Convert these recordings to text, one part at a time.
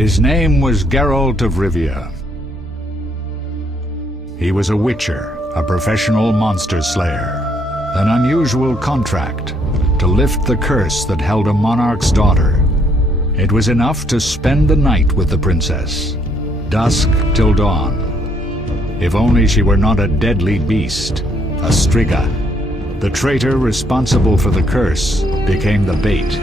His name was Geralt of Rivia. He was a witcher, a professional monster slayer. An unusual contract to lift the curse that held a monarch's daughter. It was enough to spend the night with the princess, dusk till dawn. If only she were not a deadly beast, a striga. The traitor responsible for the curse became the bait.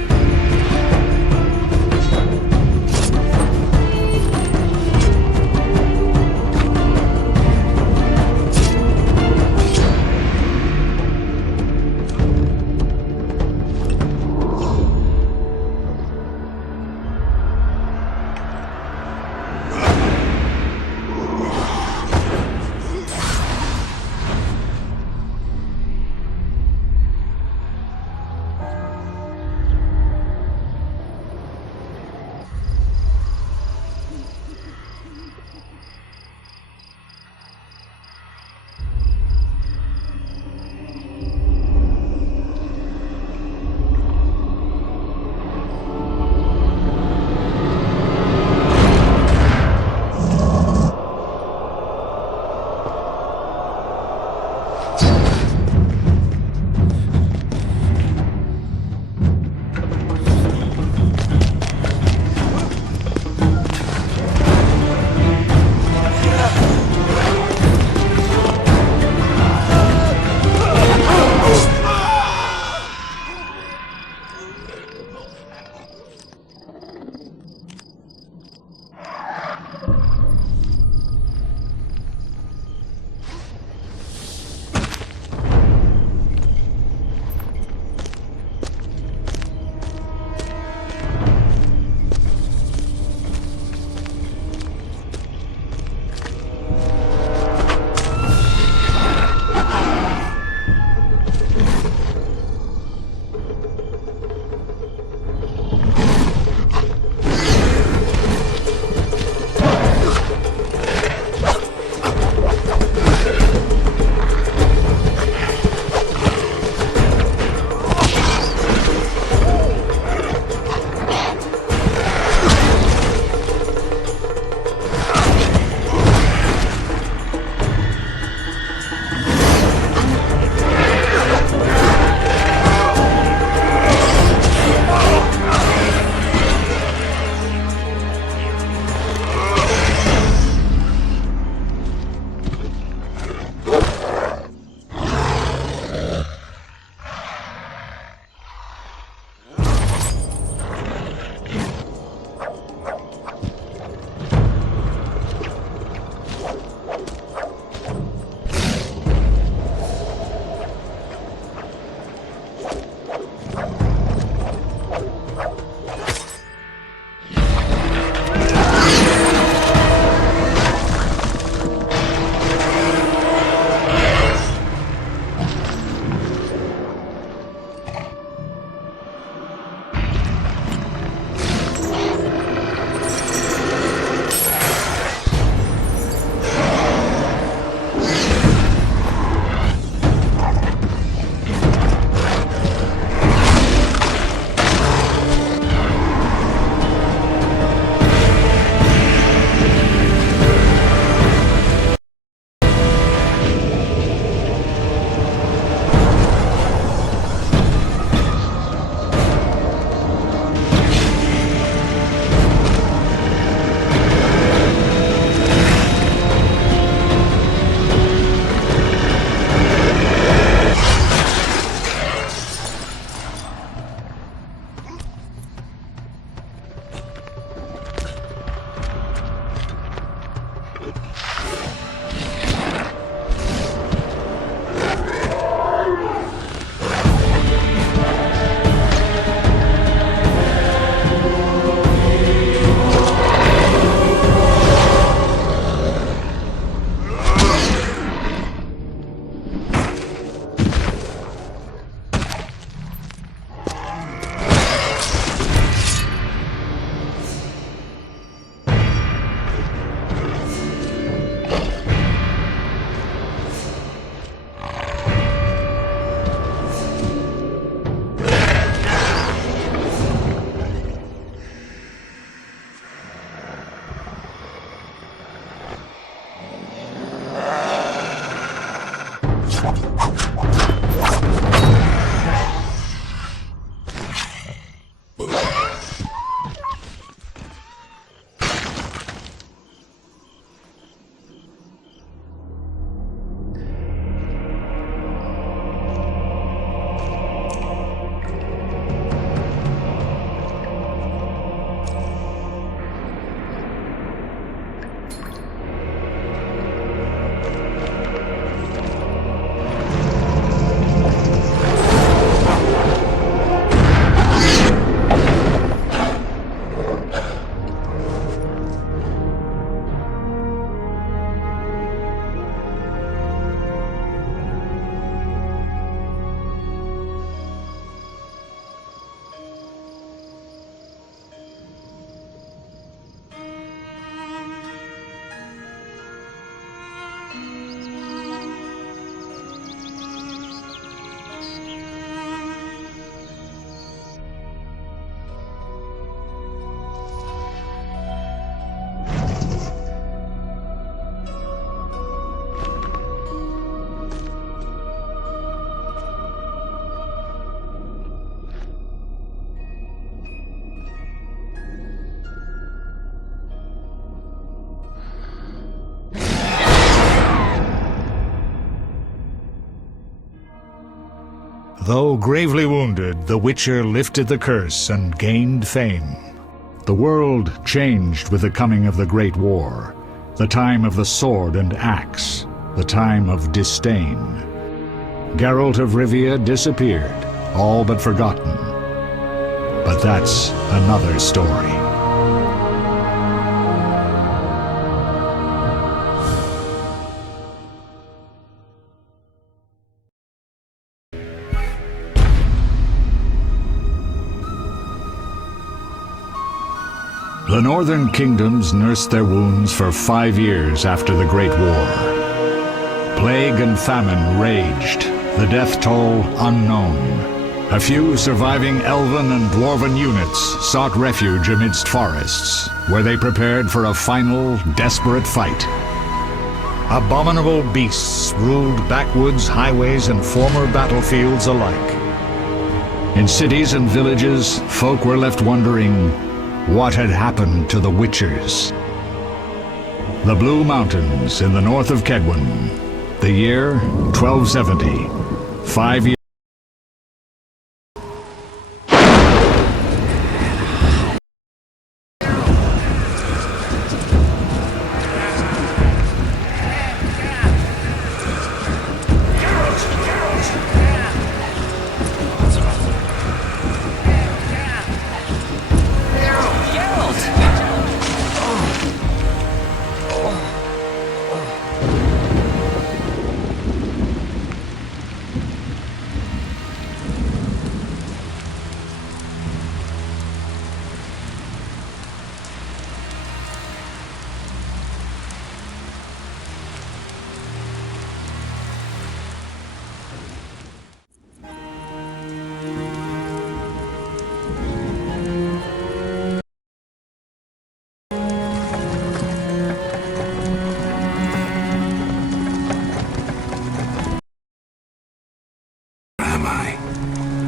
Though gravely wounded, the Witcher lifted the curse and gained fame. The world changed with the coming of the Great War, the time of the sword and axe, the time of disdain. Geralt of Rivia disappeared, all but forgotten. But that's another story. The northern kingdoms nursed their wounds for 5 years after the Great War. Plague and famine raged, the death toll unknown. A few surviving elven and dwarven units sought refuge amidst forests, where they prepared for a final, desperate fight. Abominable beasts ruled backwoods, highways, and former battlefields alike. In cities and villages, folk were left wondering what had happened to the Witchers. The Blue Mountains in the north of Kedwen. The year 1270. 5 years.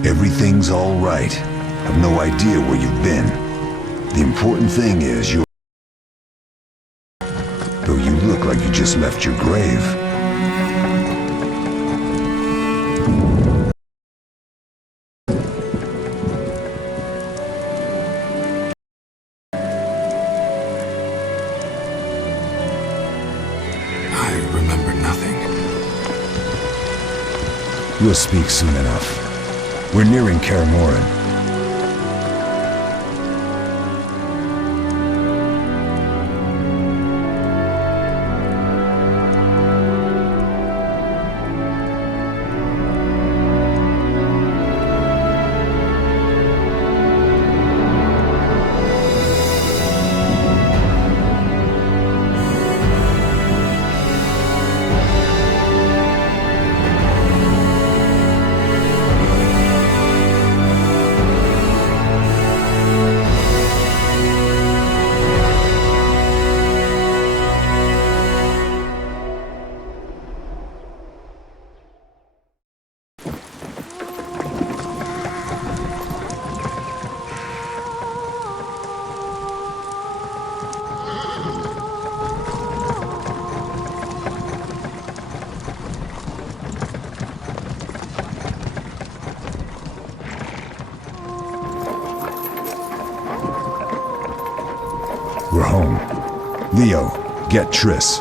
Everything's all right. I've no idea where you've been. The important thing is you're... Though you look like you just left your grave. I remember nothing. We'll speak soon enough. We're nearing Kaer Morhen. We're home. Leo, get Triss.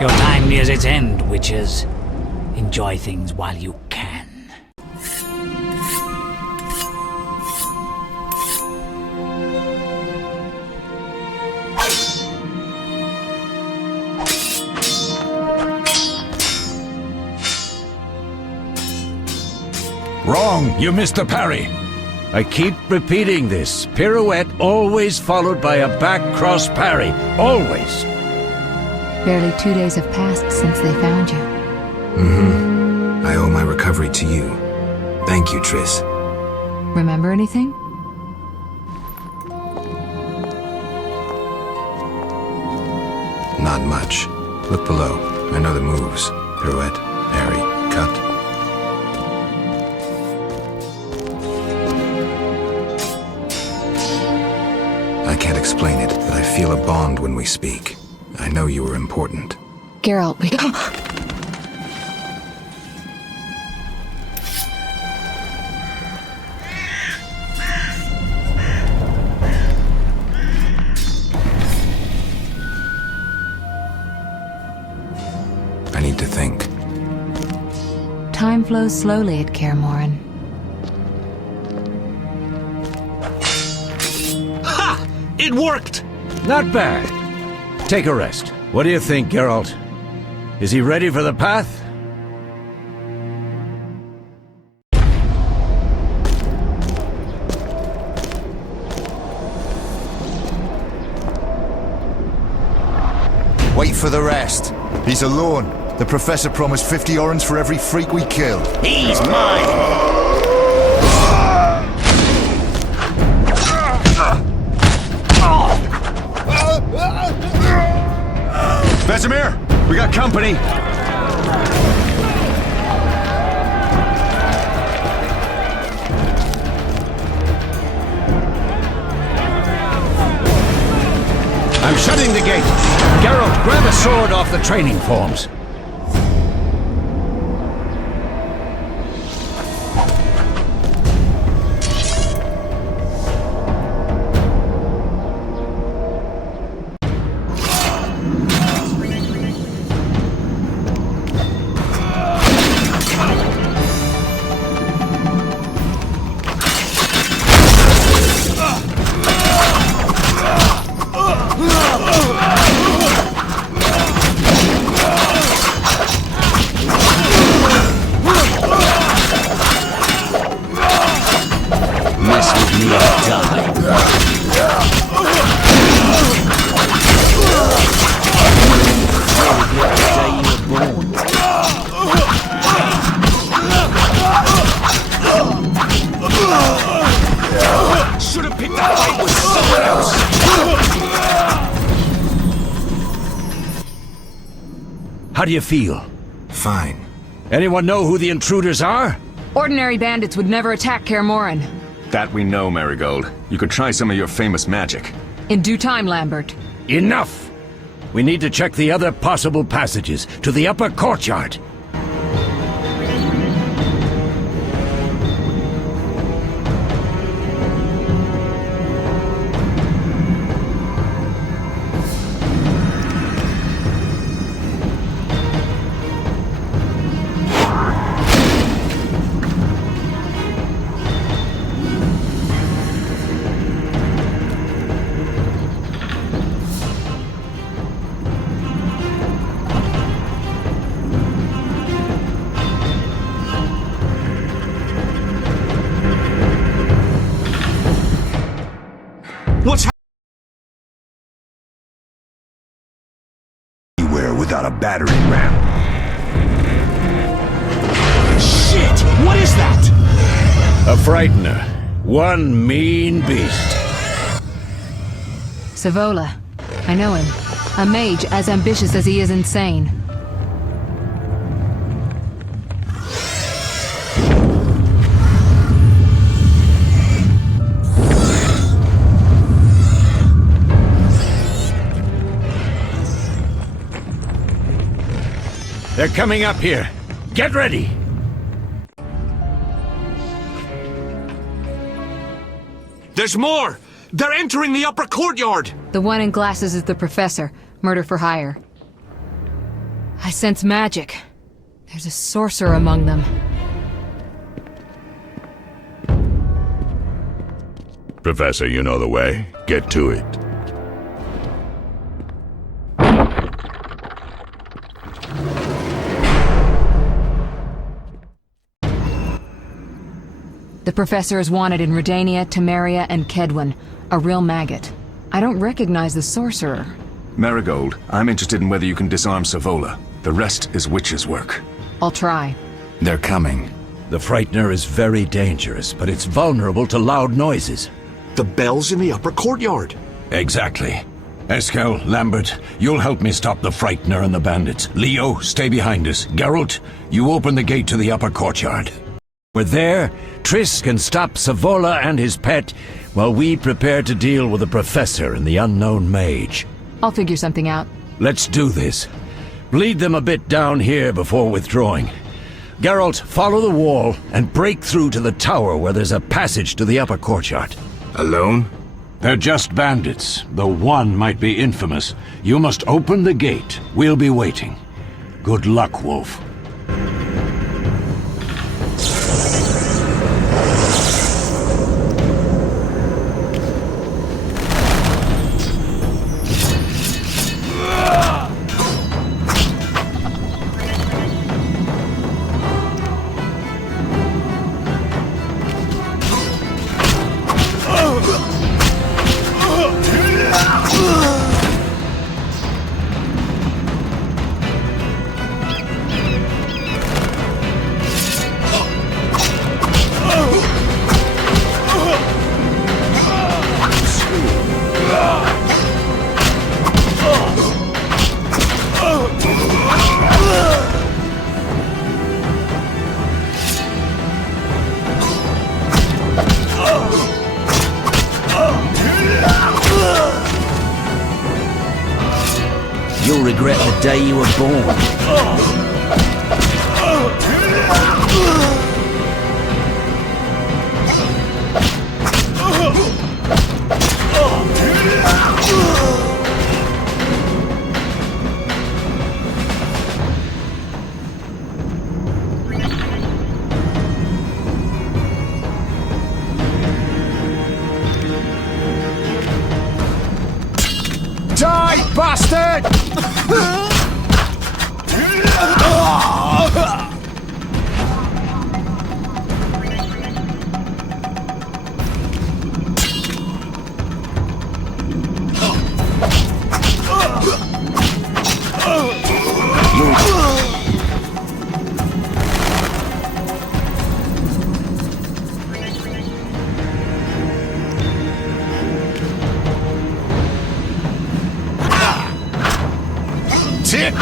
Your time nears its end, witches. Enjoy things while you can. Wrong! You missed the parry! I keep repeating this. Pirouette always followed by a back cross parry. Always! Barely 2 days have passed since they found you. I owe my recovery to you. Thank you, Triss. Remember anything? Not much. Look below. I know the moves. Pirouette, parry, cut. explain it, but I feel a bond when we speak. I know you are important. Geralt, we... I need to think. Time flows slowly at Kaer Morhen. Ha! It worked! Not bad. Take a rest. What do you think, Geralt? Is he ready for the path? Wait for the rest. He's alone. The Professor promised 50 orens for every freak we kill. He's mine! Vizima, we got company. I'm shutting the gate. Geralt, grab a sword off the training forms. How do you feel? Fine. Anyone know who the intruders are? Ordinary bandits would never attack Kaer Morhen. That we know, Marigold. You could try some of your famous magic. In due time, Lambert. Enough! We need to check the other possible passages to the upper courtyard. What's Anywhere without a battering ram. Shit! What is that? A frightener. One mean beast. Savola. I know him. A mage as ambitious as he is insane. They're coming up here. Get ready! There's more! They're entering the upper courtyard! The one in glasses is the Professor. Murder for hire. I sense magic. There's a sorcerer among them. Professor, you know the way. Get to it. The Professor is wanted in Redania, Temeria, and Kedwen. A real maggot. I don't recognize the sorcerer. Marigold, I'm interested in whether you can disarm Savola. The rest is witch's work. I'll try. They're coming. The frightener is very dangerous, but it's vulnerable to loud noises. The bell's in the upper courtyard. Exactly. Eskel, Lambert, you'll help me stop the frightener and the bandits. Leo, stay behind us. Geralt, you open the gate to the upper courtyard. We're there, Triss can stop Savola and his pet, while we prepare to deal with the Professor and the unknown mage. I'll figure something out. Let's do this. Bleed them a bit down here before withdrawing. Geralt, follow the wall and break through to the tower where there's a passage to the upper courtyard. Alone? They're just bandits, though one might be infamous. You must open the gate. We'll be waiting. Good luck, Wolf. You'll regret the day you were born. Die, bastard!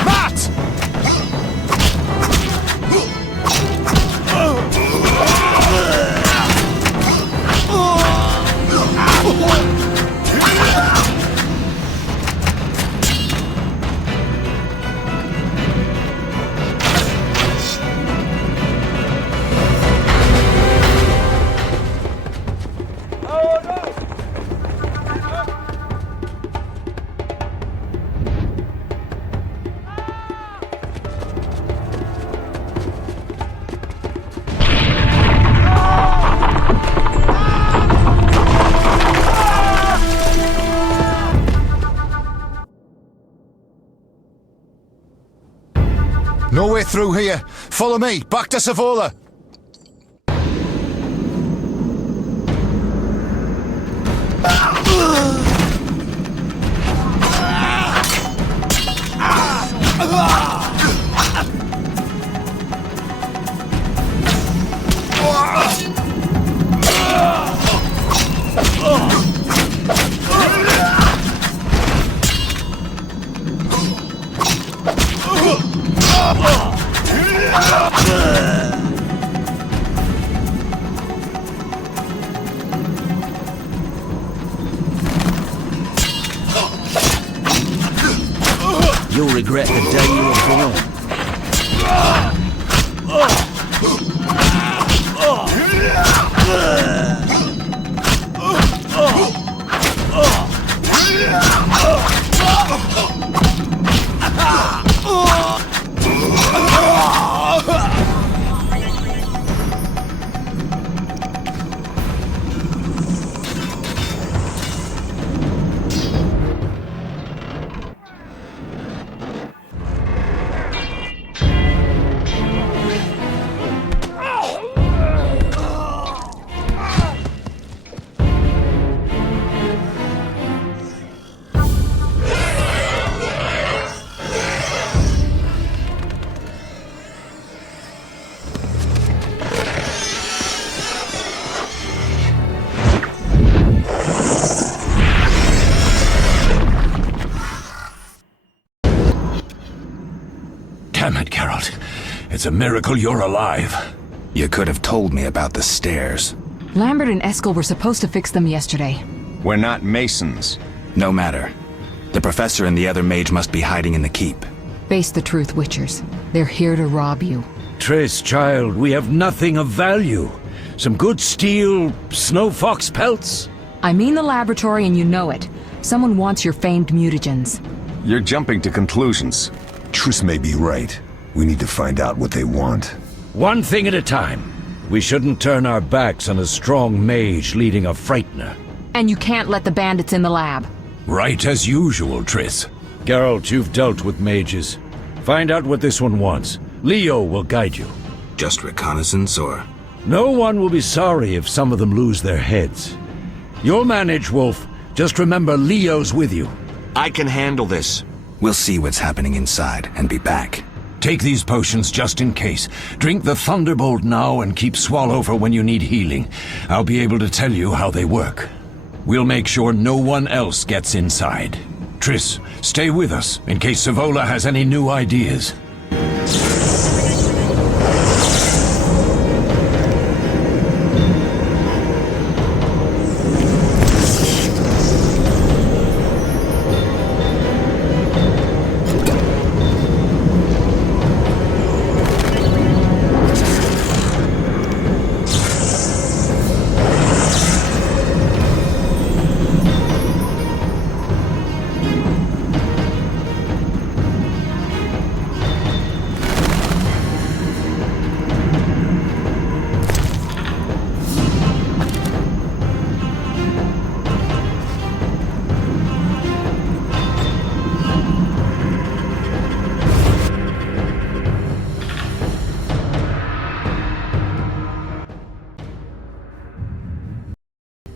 Matt! No way through here. Follow me, back to Savola. You'll regret the day you were born. Damn it, Geralt. It's a miracle you're alive. You could have told me about the stairs. Lambert and Eskel were supposed to fix them yesterday. We're not masons. No matter. The professor and the other mage must be hiding in the keep. Face the truth, Witchers. They're here to rob you. Triss, child, we have nothing of value. Some good steel, snow fox pelts? I mean the laboratory and you know it. Someone wants your famed mutagens. You're jumping to conclusions. Triss may be right. We need to find out what they want. One thing at a time. We shouldn't turn our backs on a strong mage leading a frightener. And you can't let the bandits in the lab. Right as usual, Triss. Geralt, you've dealt with mages. Find out what this one wants. Leo will guide you. Just reconnaissance, or...? No one will be sorry if some of them lose their heads. You'll manage, Wolf. Just remember Leo's with you. I can handle this. We'll see what's happening inside and be back. Take these potions just in case. Drink the Thunderbolt now and keep Swallow for when you need healing. I'll be able to tell you how they work. We'll make sure no one else gets inside. Triss, stay with us in case Savola has any new ideas.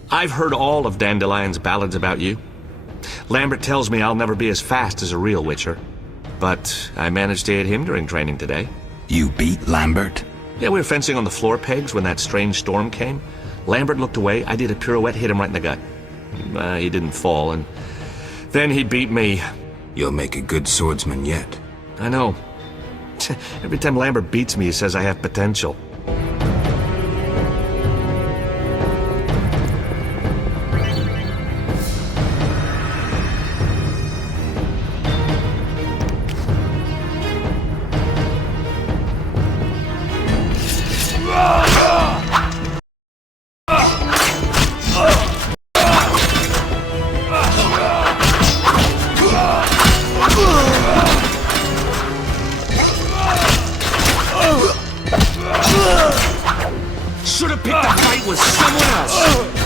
I've heard all of Dandelion's ballads about you. Lambert tells me I'll never be as fast as a real Witcher. But I managed to hit him during training today. You beat Lambert? Yeah, we were fencing on the floor pegs when that strange storm came. Lambert looked away, I did a pirouette, hit him right in the gut. He didn't fall, and then he beat me. You'll make a good swordsman yet. I know. Every time Lambert beats me, he says I have potential. Should have picked a fight with someone else.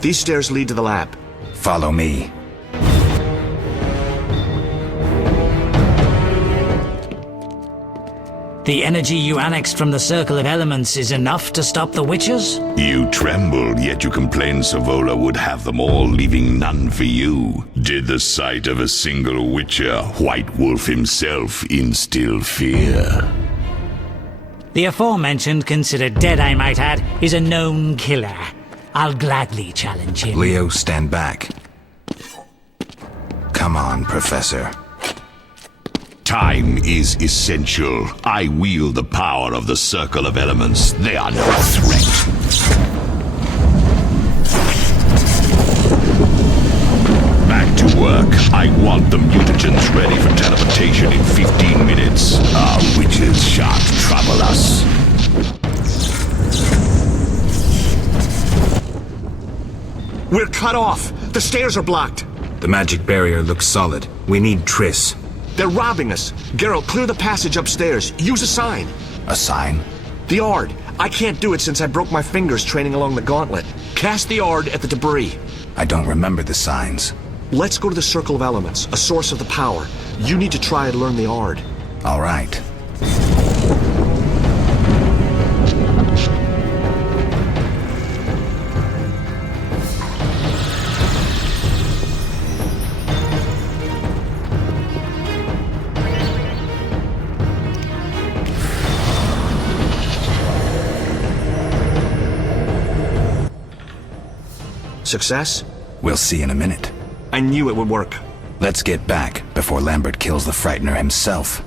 These stairs lead to the lab. Follow me. The energy you annexed from the Circle of Elements is enough to stop the Witchers? You trembled, yet you complained Savola would have them all, leaving none for you. Did the sight of a single Witcher, White Wolf himself, instill fear? The aforementioned, considered dead I might add, is a known killer. I'll gladly challenge him. Leo, stand back. Come on, Professor. Time is essential. I wield the power of the Circle of Elements. They are no threat. Back to work. I want the mutagens ready for teleportation in 15 minutes. Our witches shan't trouble us. We're cut off. The stairs are blocked. The magic barrier looks solid. We need Triss. They're robbing us. Geralt, clear the passage upstairs. Use a sign. A sign? The Ard. I can't do it since I broke my fingers training along the gauntlet. Cast the Ard at the debris. I don't remember the signs. Let's go to the Circle of Elements, a source of the power. You need to try and learn the Ard. All right. Success? We'll see in a minute. I knew it would work. Let's get back before Lambert kills the Frightener himself.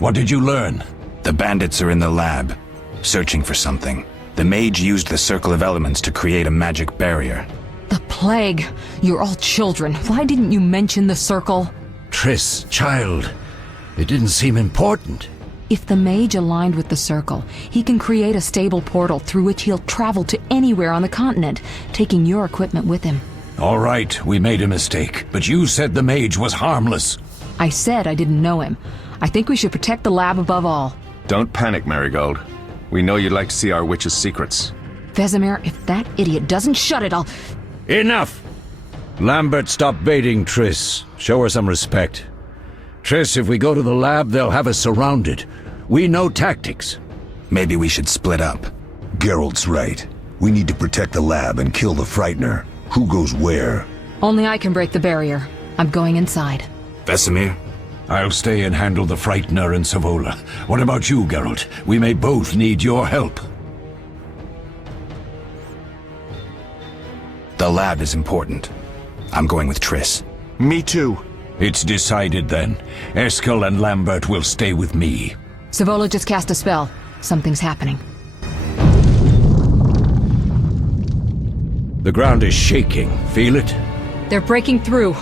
What did you learn? The bandits are in the lab, searching for something. The mage used the Circle of Elements to create a magic barrier. The plague! You're all children. Why didn't you mention the circle? Triss, child. It didn't seem important. If the mage aligned with the circle, he can create a stable portal through which he'll travel to anywhere on the continent, taking your equipment with him. All right, we made a mistake, but you said the mage was harmless. I said I didn't know him. I think we should protect the lab above all. Don't panic, Marigold. We know you'd like to see our witch's secrets. Vesemir, if that idiot doesn't shut it, I'll... Enough! Lambert, stop baiting Triss. Show her some respect. Triss, if we go to the lab, they'll have us surrounded. We know tactics. Maybe we should split up. Geralt's right. We need to protect the lab and kill the Frightener. Who goes where? Only I can break the barrier. I'm going inside. Vesemir? I'll stay and handle the Frightener and Savola. What about you, Geralt? We may both need your help. The lab is important. I'm going with Triss. Me too. It's decided then. Eskel and Lambert will stay with me. Savola just cast a spell. Something's happening. The ground is shaking. Feel it? They're breaking through.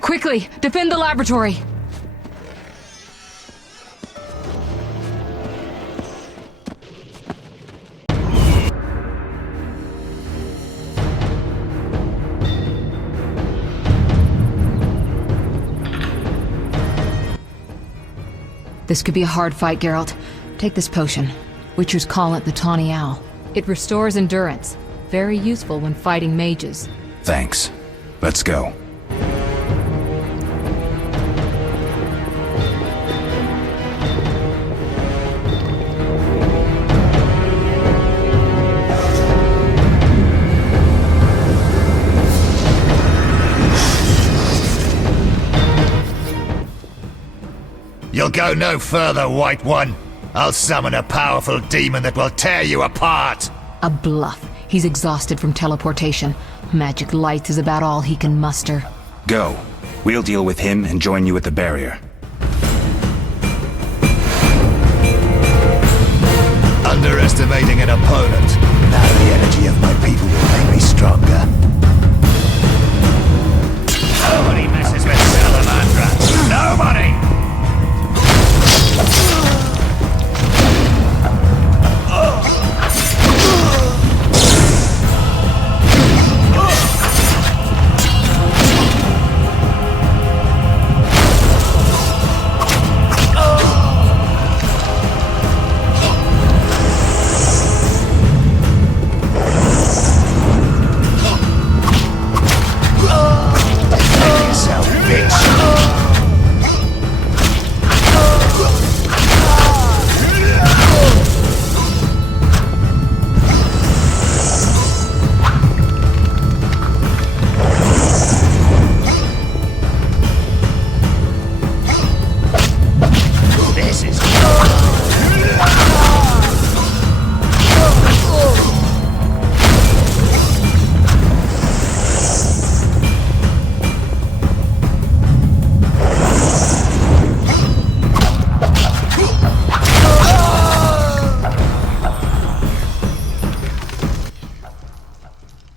Quickly, defend the laboratory! This could be a hard fight, Geralt. Take this potion. Witchers call it the Tawny Owl. It restores endurance. Very useful when fighting mages. Thanks. Let's go. You'll go no further, White One. I'll summon a powerful demon that will tear you apart. A bluff. He's exhausted from teleportation. Magic light is about all he can muster. Go. We'll deal with him and join you at the barrier. Underestimating an opponent. Now the energy of my people will make me stronger. Nobody messes with Salamandra. Nobody!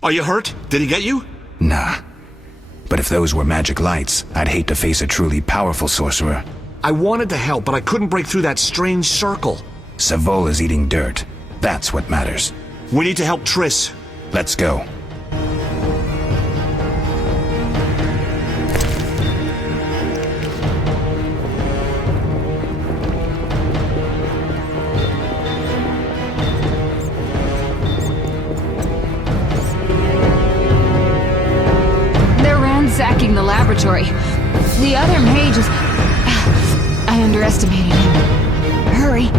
Are you hurt? Did he get you? Nah. But if those were magic lights, I'd hate to face a truly powerful sorcerer. I wanted to help, but I couldn't break through that strange circle. Savola's eating dirt. That's what matters. We need to help Triss. Let's go. They're ransacking the laboratory. The other mage is... I underestimated him. Hurry.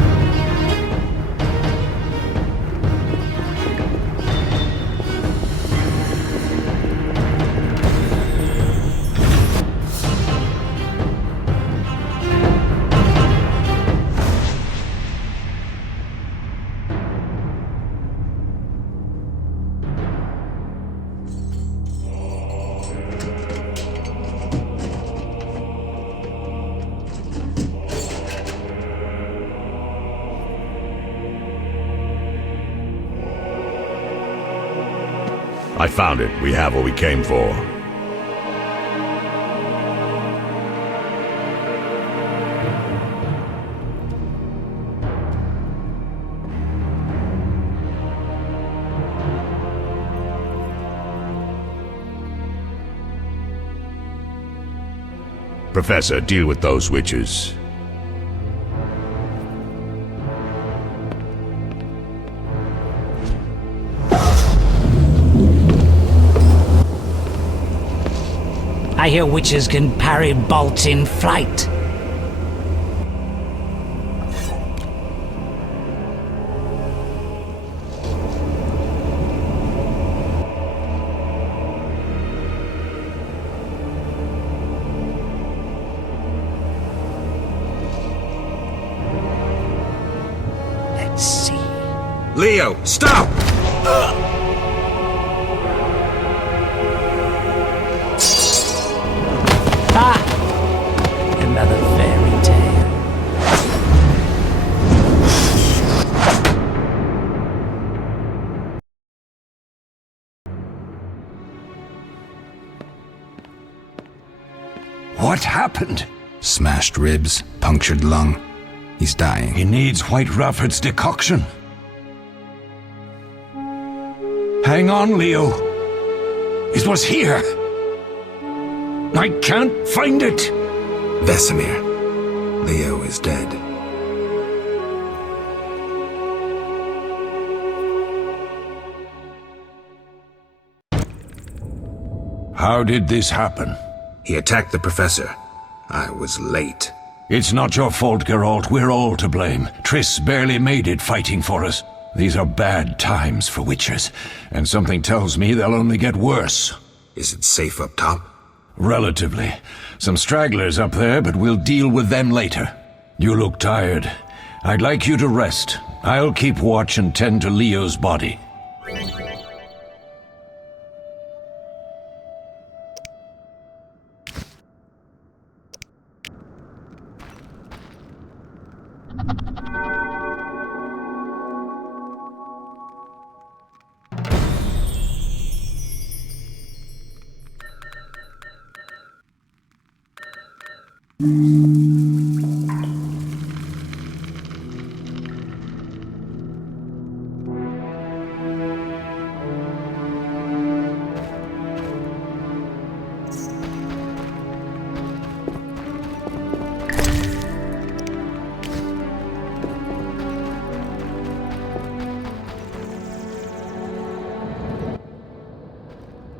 I found it. We have what we came for. Professor, deal with those witches. I hear witches can parry bolts in flight. Let's see. Leo, stop! Another fairy tale. What happened? Smashed ribs, punctured lung. He's dying. He needs White Rafford's decoction. Hang on, Leo. It was here. I can't find it. Vesemir. Leo is dead. How did this happen? He attacked the professor. I was late. It's not your fault, Geralt. We're all to blame. Triss barely made it fighting for us. These are bad times for witchers, and something tells me they'll only get worse. Is it safe up top? Relatively. Some stragglers up there, but we'll deal with them later. You look tired. I'd like you to rest. I'll keep watch and tend to Leo's body.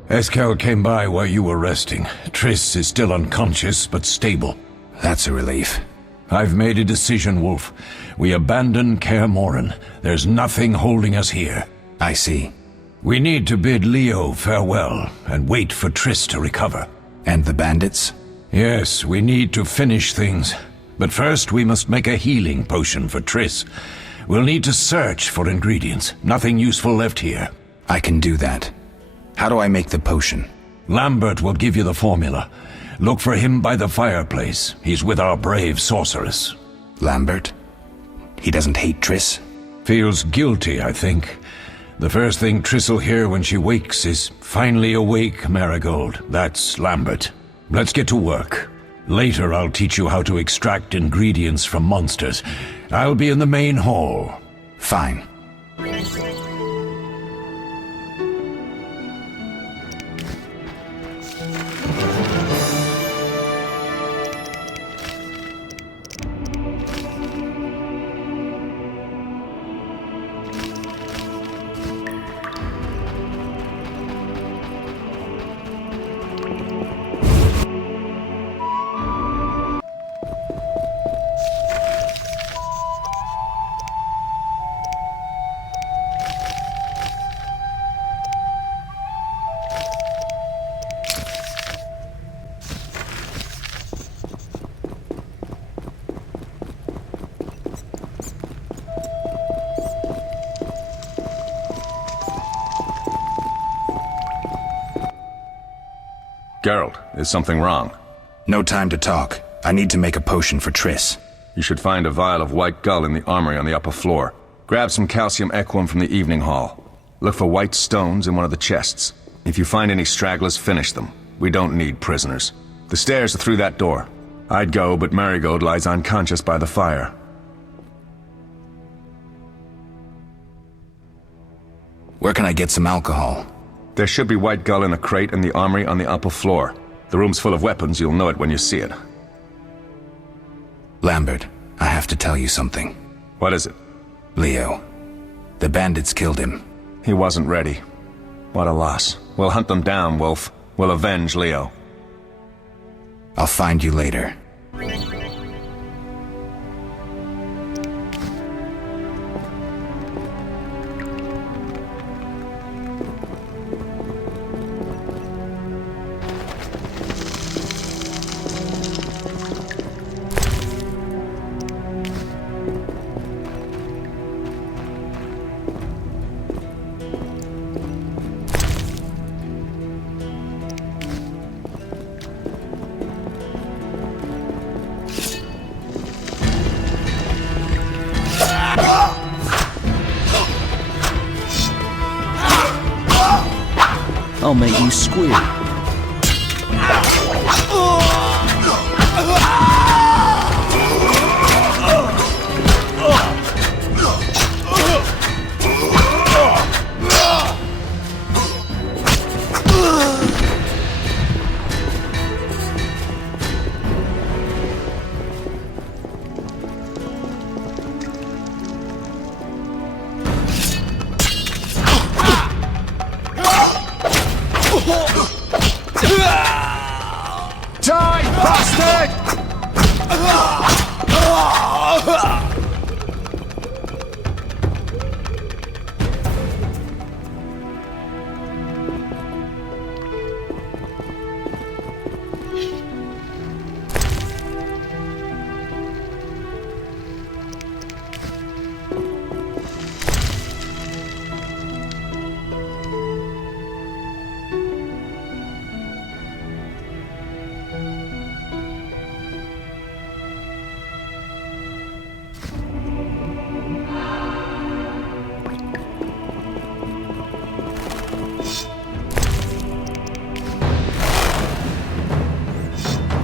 Eskel came by while you were resting. Triss is still unconscious, but stable. That's a relief. I've made a decision, Wolf. We abandon Kaer Morhen. There's nothing holding us here. I see. We need to bid Leo farewell and wait for Triss to recover. And the bandits? Yes, we need to finish things. But first we must make a healing potion for Triss. We'll need to search for ingredients. Nothing useful left here. I can do that. How do I make the potion? Lambert will give you the formula. Look for him by the fireplace. He's with our brave sorceress. Lambert? He doesn't hate Triss? Feels guilty, I think. The first thing Triss'll hear when she wakes is, "Finally awake, Marigold." That's Lambert. Let's get to work. Later I'll teach you how to extract ingredients from monsters. I'll be in the main hall. Fine. Geralt, is something wrong? No time to talk. I need to make a potion for Triss. You should find a vial of white gull in the armory on the upper floor. Grab some calcium equum from the evening hall. Look for white stones in one of the chests. If you find any stragglers, finish them. We don't need prisoners. The stairs are through that door. I'd go, but Marigold lies unconscious by the fire. Where can I get some alcohol? There should be white gull in a crate in the armory on the upper floor. The room's full of weapons, you'll know it when you see it. Lambert, I have to tell you something. What is it? Leo. The bandits killed him. He wasn't ready. What a loss. We'll hunt them down, Wolf. We'll avenge Leo. I'll find you later. I'll make you squeal.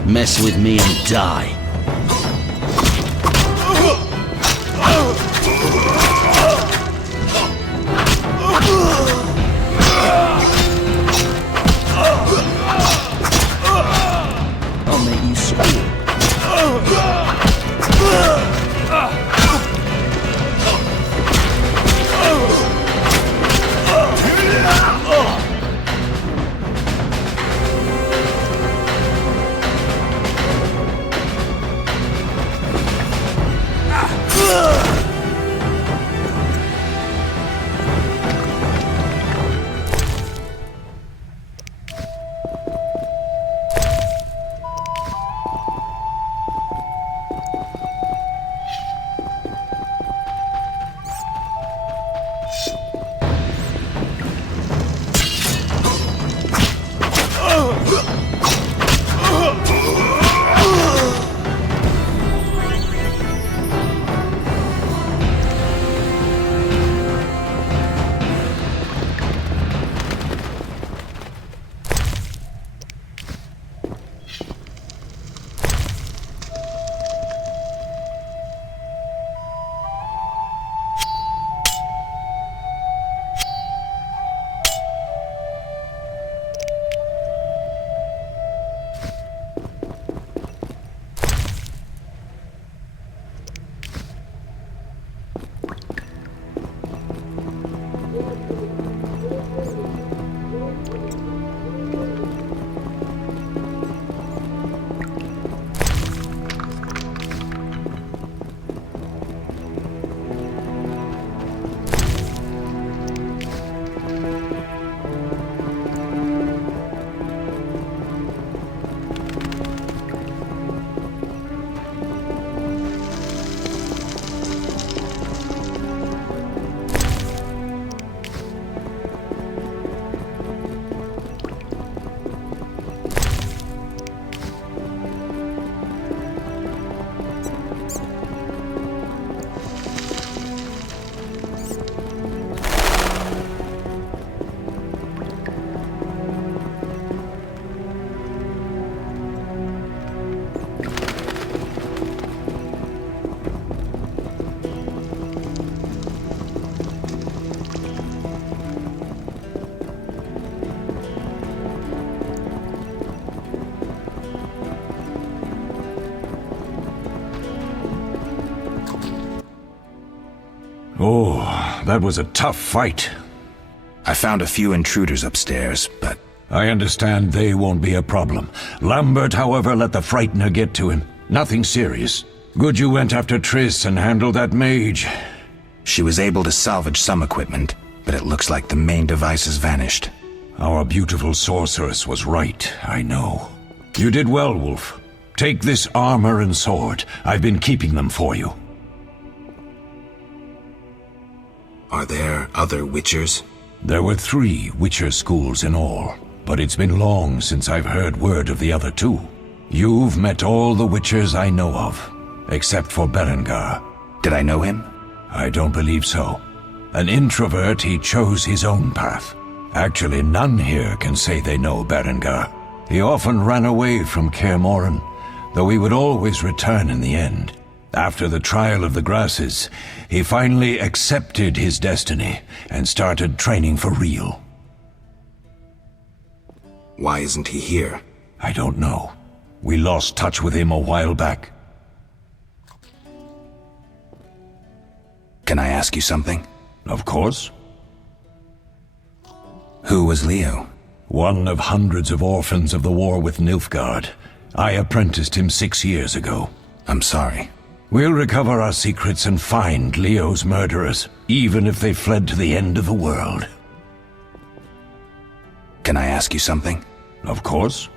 Mess with me and die. I'll make you squeal. that was a tough fight. I found a few intruders upstairs, but... I understand they won't be a problem. Lambert, however, let the Frightener get to him. Nothing serious. Good you went after Triss and handled that mage. She was able to salvage some equipment, but it looks like the main device has vanished. Our beautiful sorceress was right, I know. You did well, Wolf. Take this armor and sword. I've been keeping them for you. Are there other Witchers? There were 3 Witcher schools in all, but it's been long since I've heard word of the other 2. You've met all the Witchers I know of, except for Berengar. Did I know him? I don't believe so. An introvert, he chose his own path. Actually, none here can say they know Berengar. He often ran away from Kaer Morhen, though he would always return in the end. After the trial of the grasses, he finally accepted his destiny and started training for real. Why isn't he here? I don't know. We lost touch with him a while back. Can I ask you something? Of course. Who was Leo? One of hundreds of orphans of the war with Nilfgaard. I apprenticed him 6 years ago. I'm sorry. We'll recover our secrets and find Leo's murderers, even if they fled to the end of the world. Can I ask you something? Of course.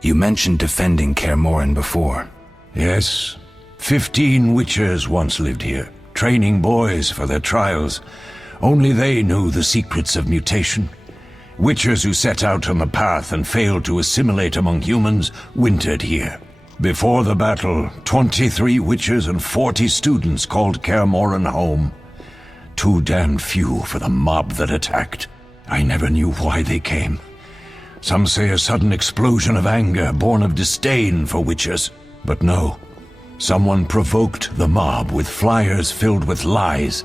You mentioned defending Kaer Morhen before. Yes. 15 Witchers once lived here, training boys for their trials. Only they knew the secrets of mutation. Witchers who set out on the path and failed to assimilate among humans wintered here. Before the battle, 23 Witchers and 40 students called Kaer Morhen home. Too damn few for the mob that attacked. I never knew why they came. Some say a sudden explosion of anger born of disdain for Witchers. But no. Someone provoked the mob with flyers filled with lies.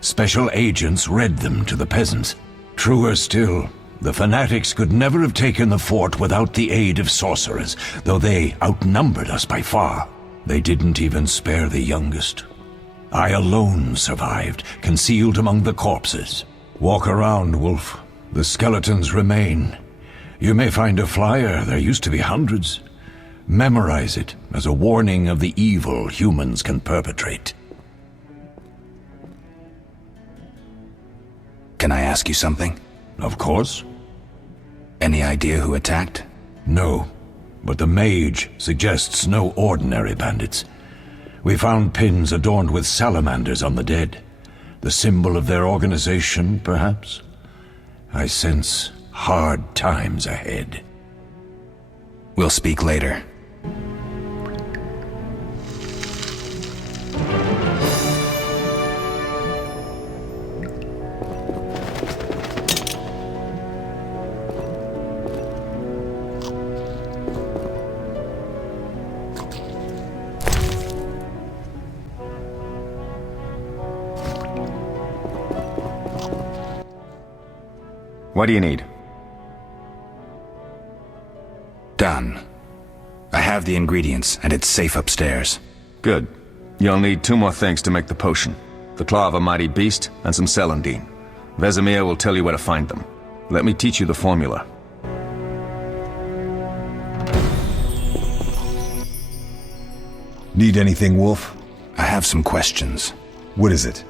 Special agents read them to the peasants. Truer still, the fanatics could never have taken the fort without the aid of sorcerers, though they outnumbered us by far. They didn't even spare the youngest. I alone survived, concealed among the corpses. Walk around, Wolf. The skeletons remain. You may find a flyer, there used to be hundreds. Memorize it as a warning of the evil humans can perpetrate. Can I ask you something? Of course. Any idea who attacked? No, but the mage suggests no ordinary bandits. We found pins adorned with salamanders on the dead. The symbol of their organization, perhaps? I sense hard times ahead. We'll speak later. What do you need? Done. I have the ingredients, and it's safe upstairs. Good. You'll need 2 more things to make the potion. The claw of a mighty beast, and some celandine. Vizima will tell you where to find them. Let me teach you the formula. Need anything, Wolf? I have some questions. What is it?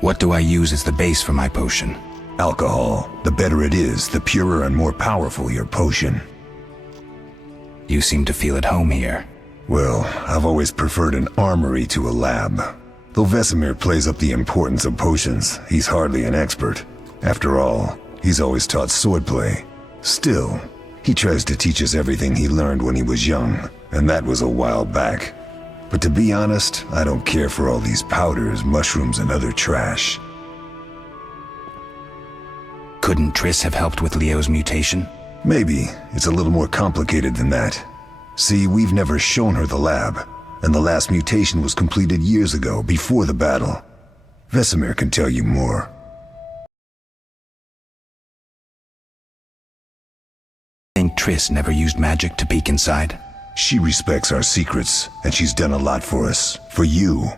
What do I use as the base for my potion? Alcohol. The better it is, the purer and more powerful your potion. You seem to feel at home here. Well, I've always preferred an armory to a lab. Though Vesemir plays up the importance of potions, he's hardly an expert. After all, he's always taught swordplay. Still, he tries to teach us everything he learned when he was young, and that was a while back. But to be honest, I don't care for all these powders, mushrooms, and other trash. Couldn't Triss have helped with Leo's mutation? Maybe. It's a little more complicated than that. See, we've never shown her the lab, and the last mutation was completed years ago, before the battle. Vesemir can tell you more. I think Triss never used magic to peek inside? She respects our secrets, and she's done a lot for us. For you,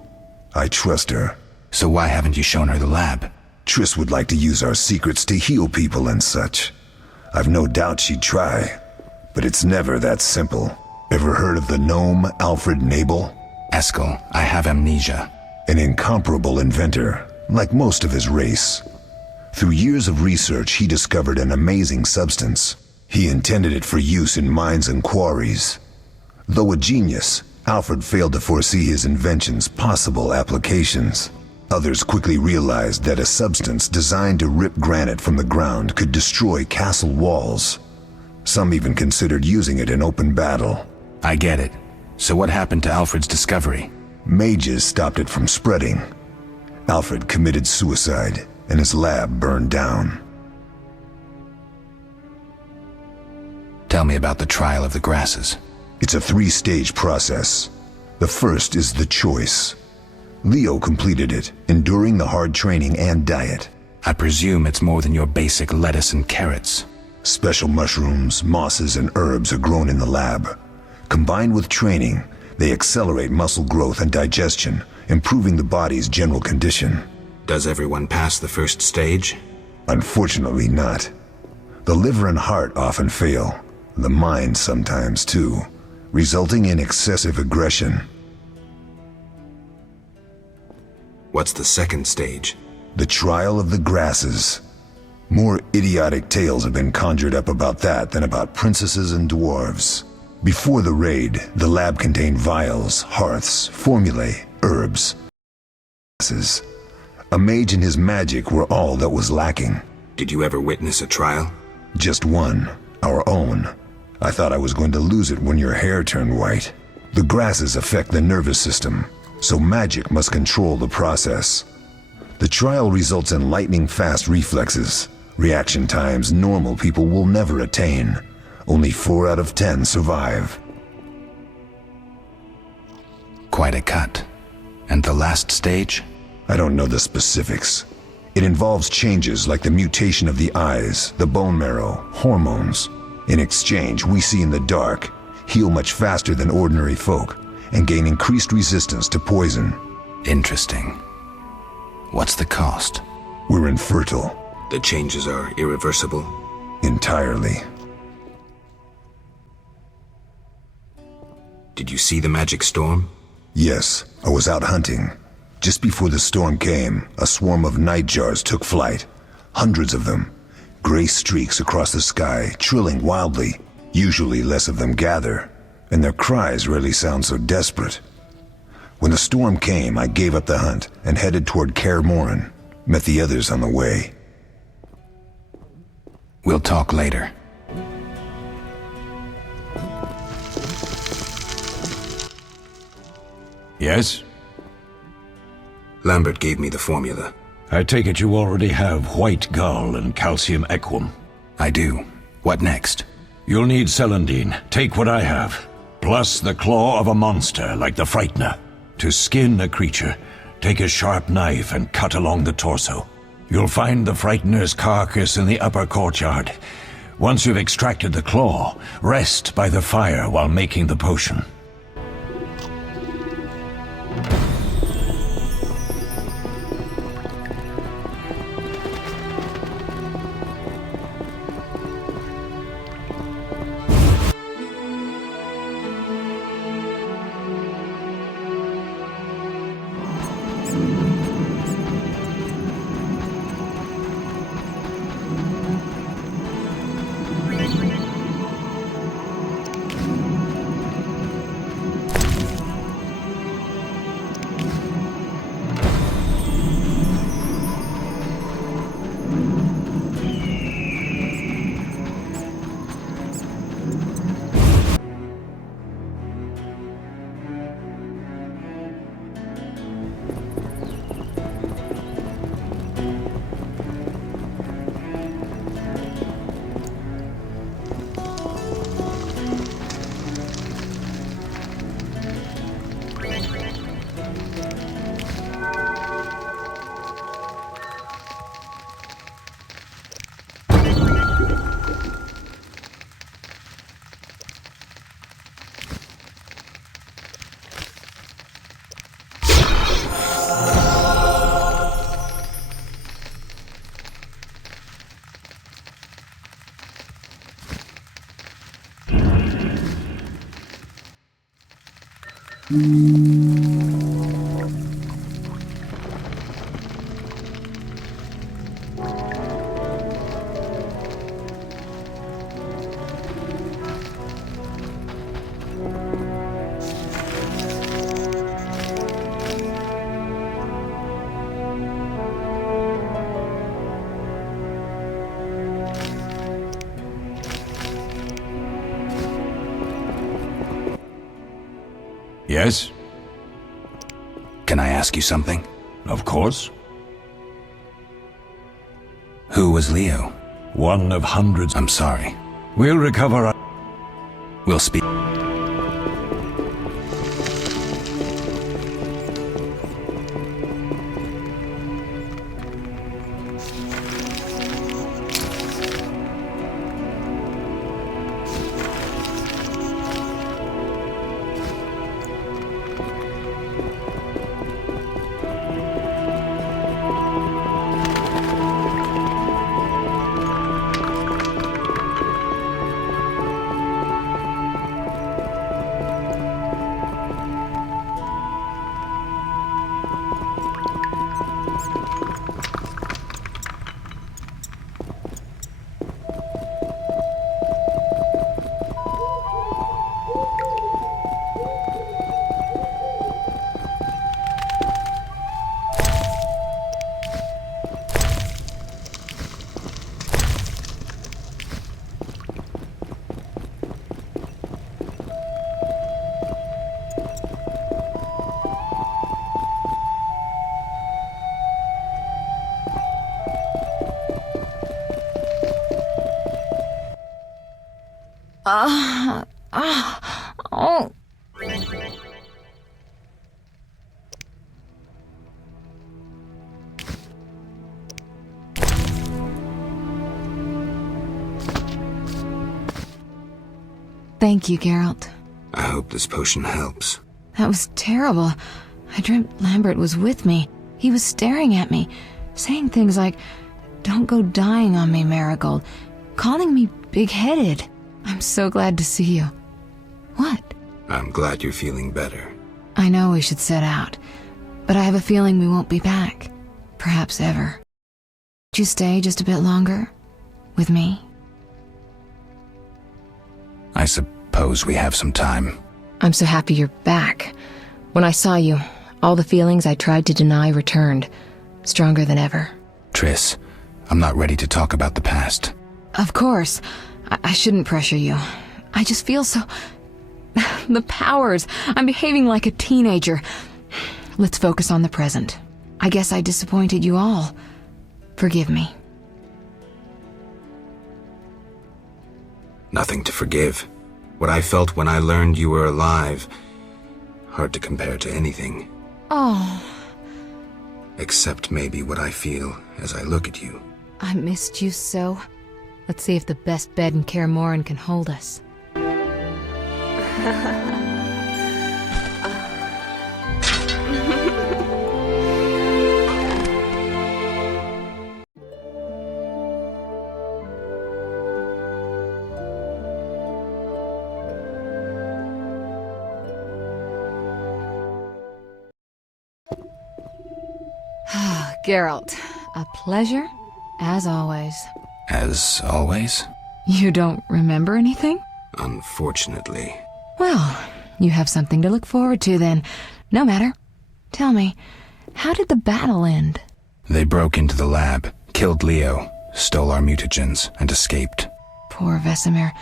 I trust her. So why haven't you shown her the lab? Triss would like to use our secrets to heal people and such. I've no doubt she'd try, but it's never that simple. Ever heard of the gnome Alfred Nabel? Eskel, I have amnesia. An incomparable inventor, like most of his race. Through years of research, he discovered an amazing substance. He intended it for use in mines and quarries. Though a genius, Alfred failed to foresee his invention's possible applications. Others quickly realized that a substance designed to rip granite from the ground could destroy castle walls. Some even considered using it in open battle. I get it. So what happened to Alfred's discovery? Mages stopped it from spreading. Alfred committed suicide, and his lab burned down. Tell me about the trial of the grasses. It's a 3-stage process. The first is the choice. Leo completed it, enduring the hard training and diet. I presume it's more than your basic lettuce and carrots. Special mushrooms, mosses, and herbs are grown in the lab. Combined with training, they accelerate muscle growth and digestion, improving the body's general condition. Does everyone pass the first stage? Unfortunately not. The liver and heart often fail. The mind sometimes too, resulting in excessive aggression. What's the second stage? The trial of the grasses. More idiotic tales have been conjured up about that than about princesses and dwarves. Before the raid, the lab contained vials, hearths, formulae, herbs. A mage and his magic were all that was lacking. Did you ever witness a trial? Just one, our own. I thought I was going to lose it when your hair turned white. The grasses affect the nervous system, so magic must control the process. The trial results in lightning-fast reflexes, reaction times normal people will never attain. Only 4 out of 10 survive. Quite a cut. And the last stage? I don't know the specifics. It involves changes like the mutation of the eyes, the bone marrow, hormones. In exchange, we see in the dark, heal much faster than ordinary folk, and gain increased resistance to poison. Interesting. What's the cost? We're infertile. The changes are irreversible? Entirely. Did you see the magic storm? Yes, I was out hunting. Just before the storm came, a swarm of nightjars took flight. Hundreds of them. Gray streaks across the sky, trilling wildly. Usually less of them gather, and their cries rarely sound so desperate. When the storm came, I gave up the hunt and headed toward Kaer Morhen. Met the others on the way. We'll talk later. Yes? Lambert gave me the formula. I take it you already have white gall and calcium equum. I do. What next? You'll need celandine. Take what I have. Plus the claw of a monster like the Frightener. To skin a creature, take a sharp knife and cut along the torso. You'll find the Frightener's carcass in the upper courtyard. Once you've extracted the claw, rest by the fire while making the potion. Yes? Can I ask you something? Of course. Who was Leo? One of hundreds. I'm sorry. We'll recover. We'll speak. Oh. Thank you, Geralt. I hope this potion helps. That was terrible. I dreamt Lambert was with me. He was staring at me, saying things like, "Don't go dying on me, Marigold," calling me big-headed. I'm so glad to see you. What? I'm glad you're feeling better. I know we should set out, but I have a feeling we won't be back. Perhaps ever. Would you stay just a bit longer? With me? I suppose we have some time. I'm so happy you're back. When I saw you, all the feelings I tried to deny returned, stronger than ever. Triss, I'm not ready to talk about the past. Of course. I shouldn't pressure you. I just feel so... the powers. I'm behaving like a teenager. Let's focus on the present. I guess I disappointed you all. Forgive me. Nothing to forgive. What I felt when I learned you were alive, hard to compare to anything. Oh. Except maybe what I feel as I look at you. I missed you so. Let's see if the best bed in Kaer Morhen can hold us. Geralt, a pleasure, as always. As always? You don't remember anything? Unfortunately. Well, you have something to look forward to then. No matter. Tell me, how did the battle end? They broke into the lab, killed Leo, stole our mutagens, and escaped. Poor Vesemir.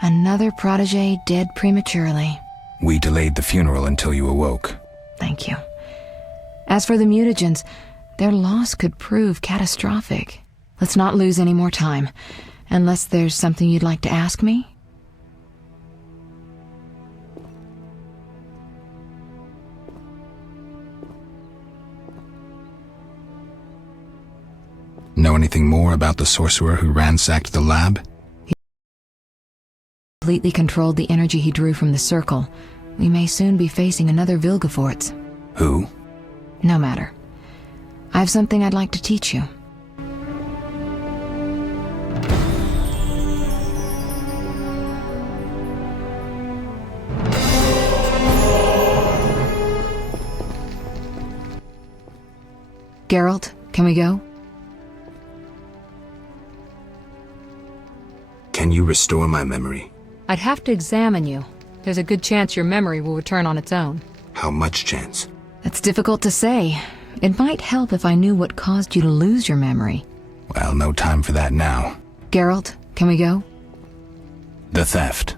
Another protege dead prematurely. We delayed the funeral until you awoke. Thank you. As for the mutagens, their loss could prove catastrophic. Let's not lose any more time, unless there's something you'd like to ask me? Know anything more about the sorcerer who ransacked the lab? He completely controlled the energy he drew from the circle. We may soon be facing another Vilgefortz. Who? No matter. I have something I'd like to teach you. Geralt, can we go? Can you restore my memory? I'd have to examine you. There's a good chance your memory will return on its own. How much chance? That's difficult to say. It might help if I knew what caused you to lose your memory. Well, no time for that now. Geralt, can we go? The theft.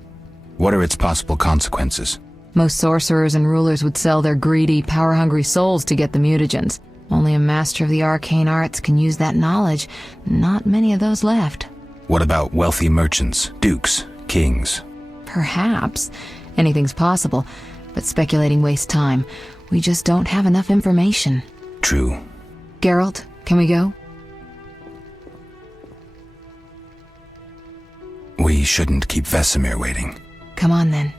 What are its possible consequences? Most sorcerers and rulers would sell their greedy, power-hungry souls to get the mutagens. Only a master of the arcane arts can use that knowledge. Not many of those left. What about wealthy merchants, dukes, kings? Perhaps. Anything's possible, but speculating wastes time. We just don't have enough information. True. Geralt, can we go? We shouldn't keep Vesemir waiting. Come on then.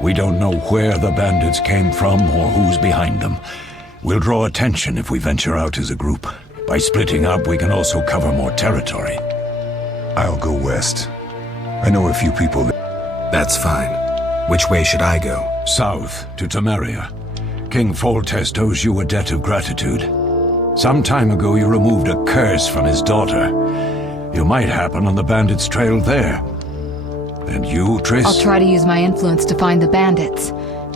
We don't know where the bandits came from or who's behind them. We'll draw attention if we venture out as a group. By splitting up, we can also cover more territory. I'll go west. I know a few people That's fine. Which way should I go? South, to Temeria. King Foltest owes you a debt of gratitude. Some time ago you removed a curse from his daughter. You might happen on the bandits' trail there. And you, Triss? I'll try to use my influence to find the bandits.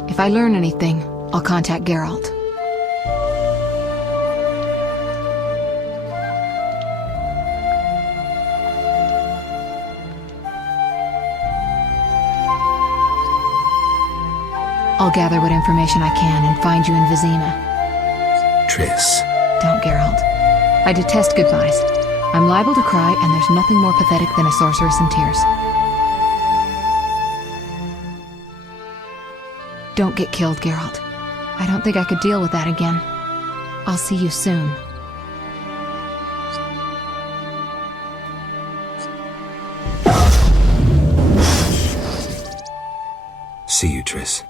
If I learn anything, I'll contact Geralt. I'll gather what information I can and find you in Vizima. Triss. Don't, Geralt. I detest goodbyes. I'm liable to cry, and there's nothing more pathetic than a sorceress in tears. Don't get killed, Geralt. I don't think I could deal with that again. I'll see you soon. See you, Triss.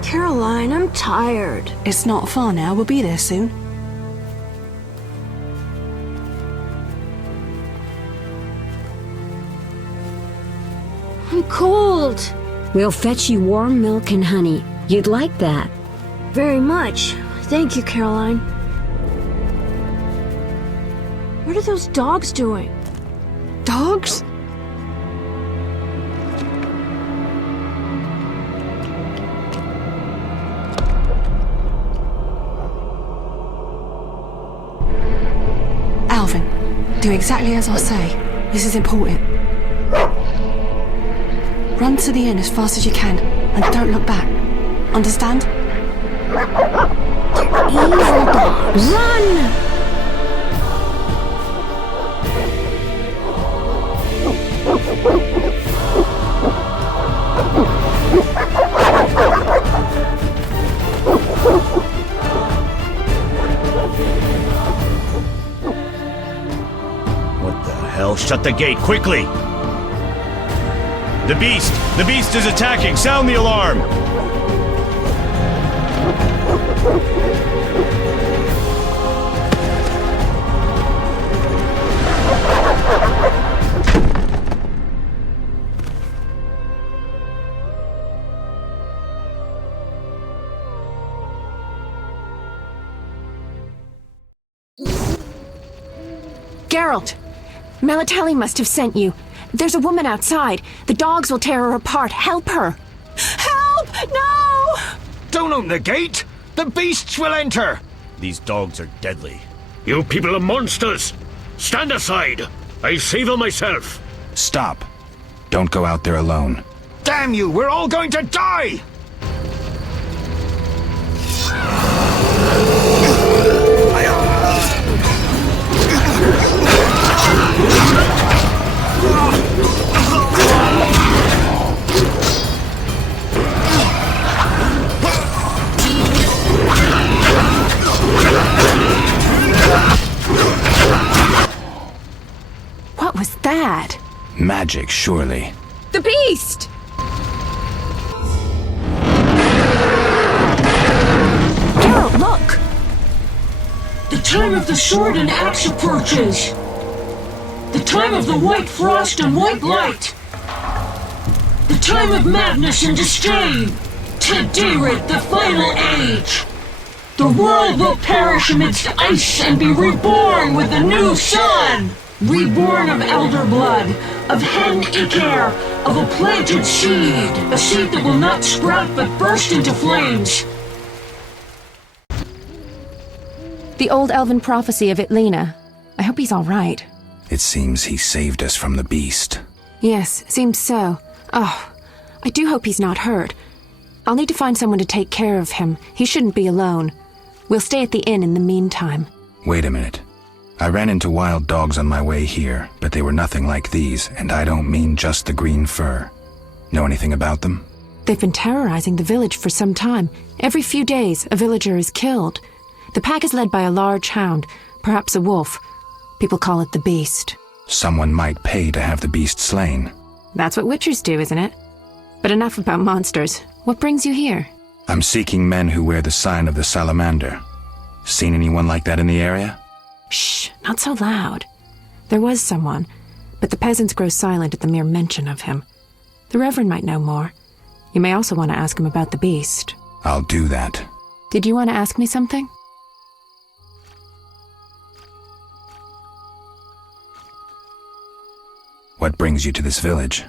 Caroline, I'm tired. It's not far now. We'll be there soon. I'm cold. We'll fetch you warm milk and honey. You'd like that. Very much. Thank you, Caroline. What are those dogs doing? Dogs? Alvin, do exactly as I say. This is important. Run to the inn as fast as you can, and don't look back. Understand? Evil dogs! Run! What the hell? Shut the gate, quickly! The beast! The beast is attacking! Sound the alarm! Geralt! Melitele must have sent you. There's a woman outside. The dogs will tear her apart. Help her! Help! No! Don't open the gate! The beasts will enter! These dogs are deadly. You people are monsters! Stand aside! I'll save them myself! Stop. Don't go out there alone. Damn you! We're all going to die! What was that? Magic, surely. The beast! Geralt, look! The time of the sword and axe approaches. The time of the white frost and white light. The time of madness and disdain. Tadirat, the final age. The world will perish amidst ice and be reborn with the new sun. Reborn of elder blood, of hen Icair, of a planted seed. A seed that will not sprout but burst into flames. The old elven prophecy of Itlena. I hope he's all right. It seems he saved us from the beast. Yes, seems so. Oh, I do hope he's not hurt. I'll need to find someone to take care of him. He shouldn't be alone. We'll stay at the inn in the meantime. Wait a minute. I ran into wild dogs on my way here, but they were nothing like these, and I don't mean just the green fur. Know anything about them? They've been terrorizing the village for some time. Every few days, a villager is killed. The pack is led by a large hound, perhaps a wolf. People call it the beast. Someone might pay to have the beast slain. That's what witchers do, isn't it? But enough about monsters. What brings you here? I'm seeking men who wear the sign of the salamander. Seen anyone like that in the area? Shh, not so loud. There was someone, but the peasants grow silent at the mere mention of him. The Reverend might know more. You may also want to ask him about the beast. I'll do that. Did you want to ask me something? What brings you to this village?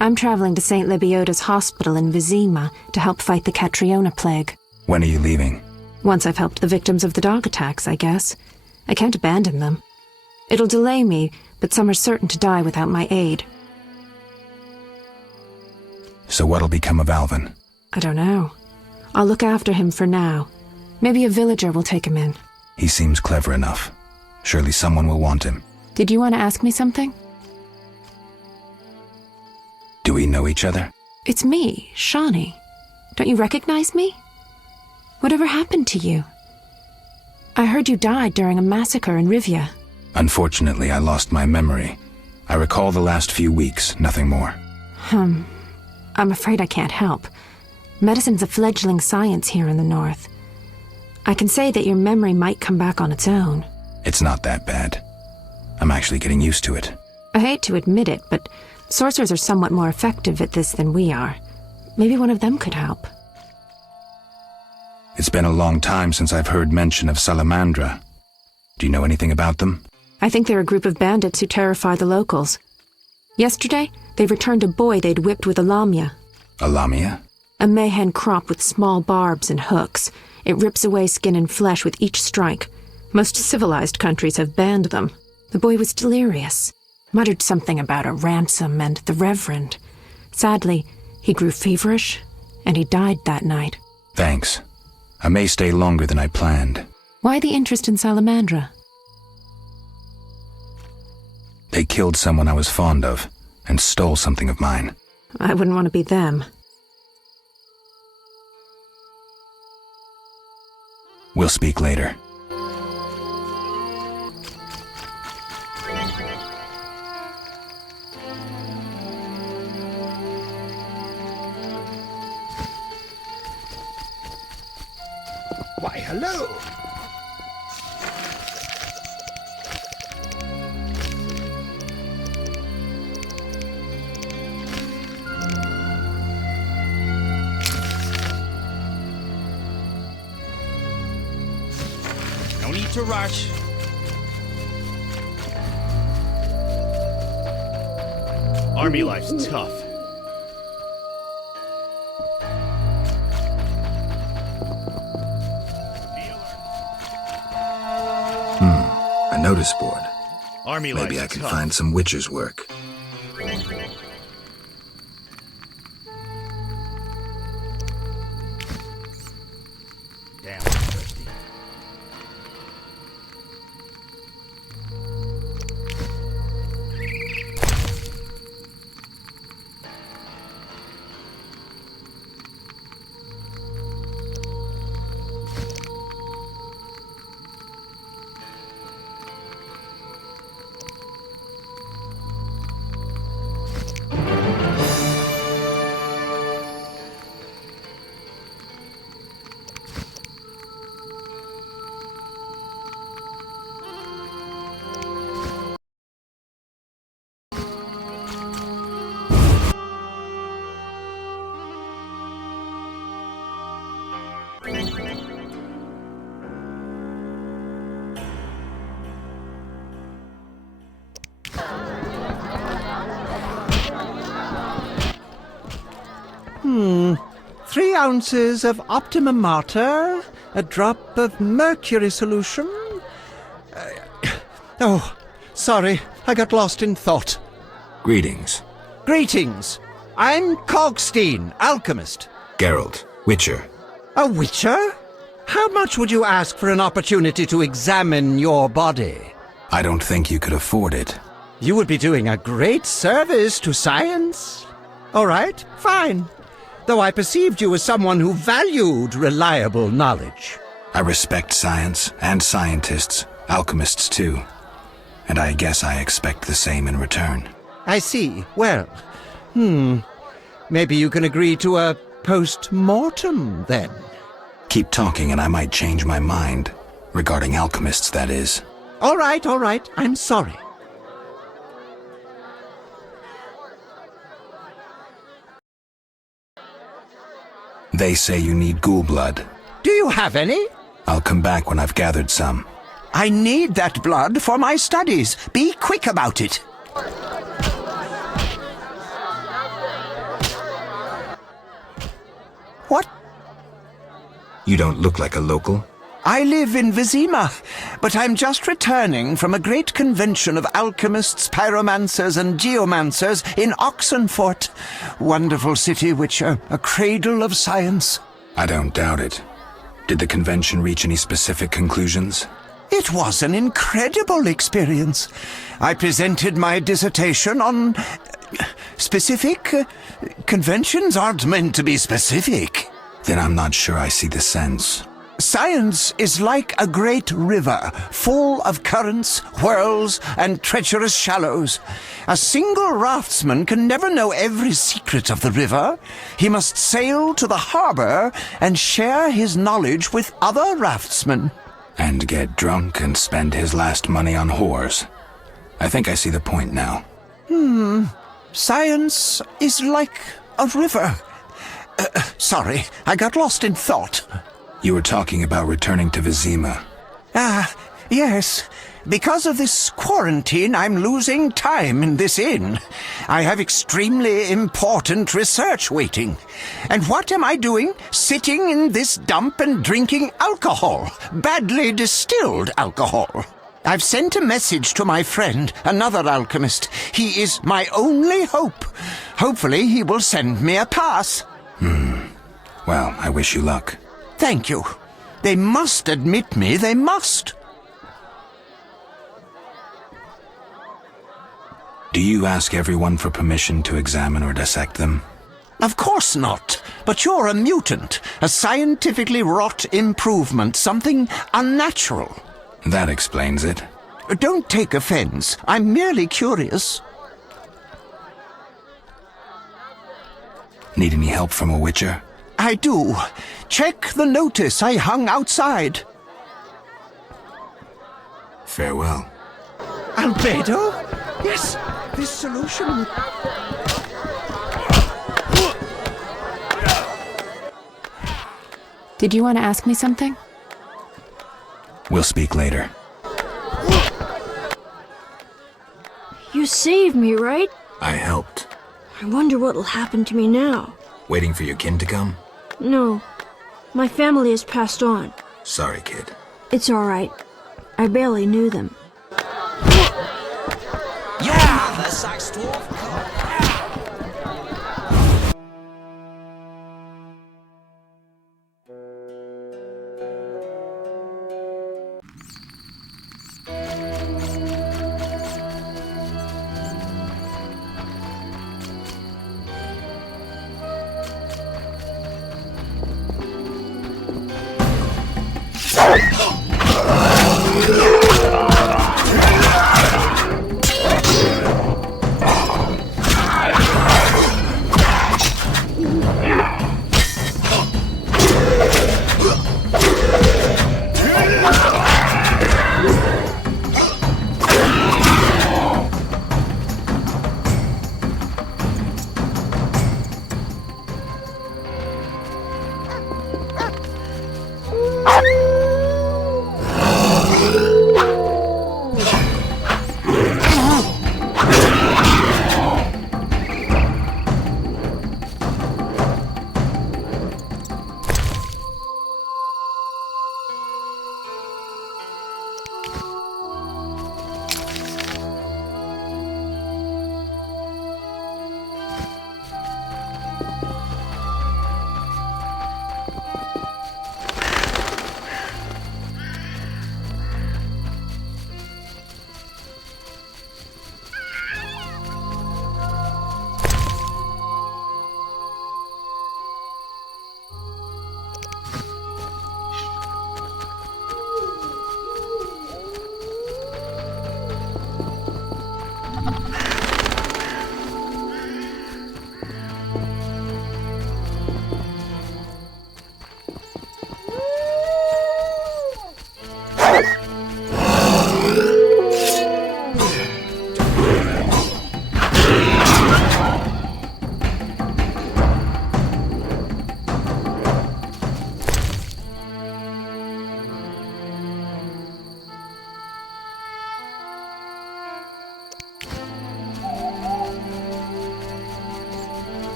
I'm traveling to St. Lebioda's hospital in Vizima to help fight the Catriona plague. When are you leaving? Once I've helped the victims of the dog attacks, I guess. I can't abandon them. It'll delay me, but some are certain to die without my aid. So what'll become of Alvin? I don't know. I'll look after him for now. Maybe a villager will take him in. He seems clever enough. Surely someone will want him. Did you want to ask me something? Do we know each other? It's me, Shawnee. Don't you recognize me? Whatever happened to you? I heard you died during a massacre in Rivia. Unfortunately, I lost my memory. I recall the last few weeks, nothing more. I'm afraid I can't help. Medicine's a fledgling science here in the north. I can say that your memory might come back on its own. It's not that bad. I'm actually getting used to it. I hate to admit it, but sorcerers are somewhat more effective at this than we are. Maybe one of them could help. It's been a long time since I've heard mention of Salamandra. Do you know anything about them? I think they're a group of bandits who terrify the locals. Yesterday, they returned a boy they'd whipped with a lamia. A lamia? A mayhen crop with small barbs and hooks. It rips away skin and flesh with each strike. Most civilized countries have banned them. The boy was delirious. Muttered something about a ransom and the Reverend. Sadly, he grew feverish, and he died that night. Thanks. I may stay longer than I planned. Why the interest in Salamandra? They killed someone I was fond of, and stole something of mine. I wouldn't want to be them. We'll speak later. Why, hello! No need to rush. Army life's tough. A notice board. Army Maybe I life's can tough. find some witcher's work. Damn, I'm thirsty. Hmm. 3 ounces of optimum mater, a drop of mercury solution. Oh, sorry, I got lost in thought. Greetings. Greetings. I'm Cogstein, alchemist. Geralt, witcher. A witcher? How much would you ask for an opportunity to examine your body? I don't think you could afford it. You would be doing a great service to science. All right, fine. Though I perceived you as someone who valued reliable knowledge. I respect science and scientists, alchemists too. And I guess I expect the same in return. I see. Well, maybe you can agree to a post-mortem, then. Keep talking and I might change my mind. Regarding alchemists, that is. All right. I'm sorry. They say you need ghoul blood. Do you have any? I'll come back when I've gathered some. I need that blood for my studies. Be quick about it. What? You don't look like a local. I live in Vizima, but I'm just returning from a great convention of alchemists, pyromancers, and geomancers in Oxenfurt. Wonderful city, Witcher, a cradle of science. I don't doubt it. Did the convention reach any specific conclusions? It was an incredible experience. I presented my dissertation on specific. Conventions aren't meant to be specific. Then I'm not sure I see the sense. Science is like a great river, full of currents, whirls, and treacherous shallows. A single raftsman can never know every secret of the river. He must sail to the harbor and share his knowledge with other raftsmen. And get drunk and spend his last money on whores. I think I see the point now. Science is like a river. Sorry, I got lost in thought. You were talking about returning to Vizima. Yes. Because of this quarantine, I'm losing time in this inn. I have extremely important research waiting. And what am I doing? Sitting in this dump and drinking alcohol. Badly distilled alcohol. I've sent a message to my friend, another alchemist. He is my only hope. Hopefully he will send me a pass. Well, I wish you luck. Thank you. They must admit me, they must. Do you ask everyone for permission to examine or dissect them? Of course not. But you're a mutant, a scientifically wrought improvement, something unnatural. That explains it. Don't take offense. I'm merely curious. Need any help from a witcher? I do. Check the notice I hung outside. Farewell. Albedo? Yes, this solution... Did you want to ask me something? We'll speak later. You saved me, right? I helped. I wonder what'll happen to me now. Waiting for your kin to come? No. My family has passed on. Sorry, kid. It's alright. I barely knew them. Yeah, the Sax dwarf.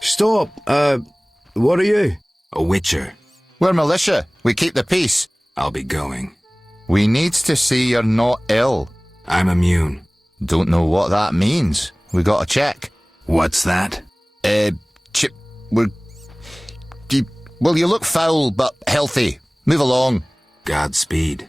Stop! What are you? A witcher. We're militia. We keep the peace. I'll be going. We needs to see you're not ill. I'm immune. Don't know what that means. We gotta check. What's that? Well, you look foul, but healthy. Move along. Godspeed.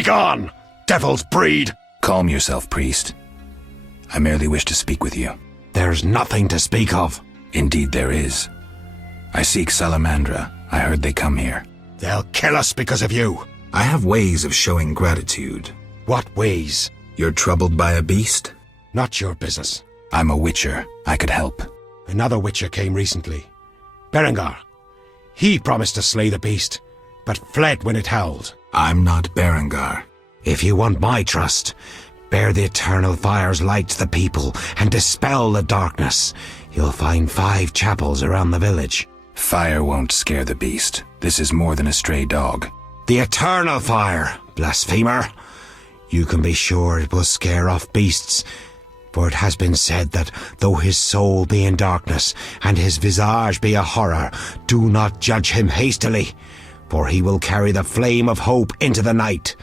Begone, devil's breed! Calm yourself, priest. I merely wish to speak with you. There's nothing to speak of. Indeed there is. I seek Salamandra. I heard they come here. They'll kill us because of you. I have ways of showing gratitude. What ways? You're troubled by a beast? Not your business. I'm a witcher. I could help. Another witcher came recently. Berengar. He promised to slay the beast, but fled when it howled. I'm not Berengar. If you want my trust, bear the eternal fire's light to the people and dispel the darkness. You'll find 5 chapels around the village. Fire won't scare the beast. This is more than a stray dog. The eternal fire, blasphemer. You can be sure it will scare off beasts, for it has been said that though his soul be in darkness and his visage be a horror, do not judge him hastily, for he will carry the flame of hope into the night.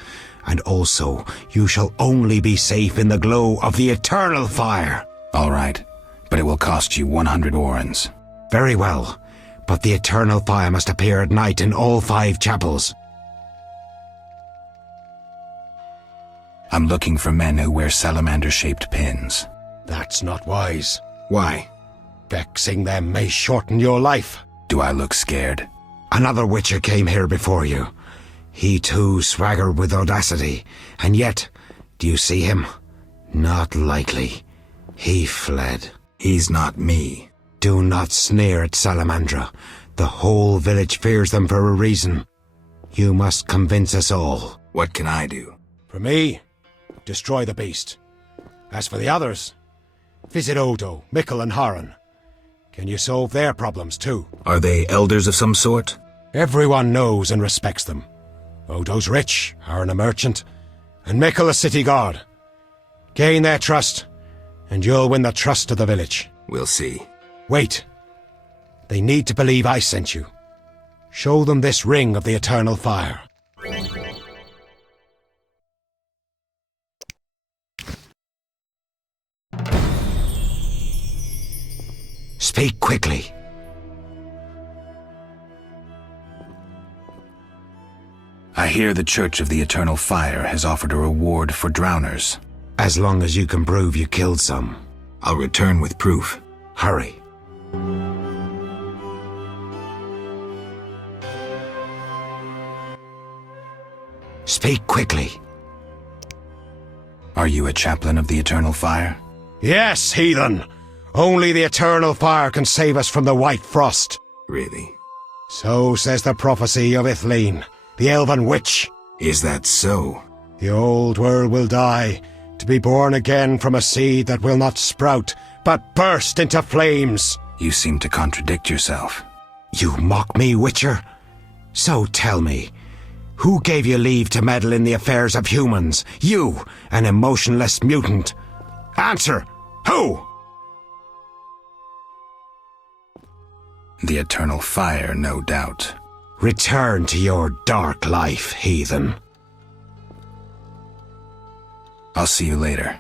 And also, you shall only be safe in the glow of the eternal fire. All right, but it will cost you 100 orens. Very well, but the eternal fire must appear at night in all 5 chapels. I'm looking for men who wear salamander-shaped pins. That's not wise. Why? Vexing them may shorten your life. Do I look scared? Another witcher came here before you. He too swaggered with audacity, and yet, do you see him? Not likely. He fled. He's not me. Do not sneer at Salamandra. The whole village fears them for a reason. You must convince us all. What can I do? For me, destroy the beast. As for the others, visit Odo, Mikkel and Haran. Can you solve their problems too? Are they elders of some sort? Everyone knows and respects them. Odo's rich, Haran a merchant, and Mikkel a city guard. Gain their trust, and you'll win the trust of the village. We'll see. Wait. They need to believe I sent you. Show them this ring of the eternal fire. Speak quickly. I hear the Church of the Eternal Fire has offered a reward for drowners. As long as you can prove you killed some. I'll return with proof. Hurry. Speak quickly. Are you a chaplain of the Eternal Fire? Yes, heathen. Only the Eternal Fire can save us from the White Frost. Really? So says the prophecy of Ithleen, the elven witch. Is that so? The old world will die, to be born again from a seed that will not sprout, but burst into flames. You seem to contradict yourself. You mock me, Witcher? So tell me, who gave you leave to meddle in the affairs of humans? You, an emotionless mutant. Answer! Who? The Eternal Fire, no doubt. Return to your dark life, heathen. I'll see you later.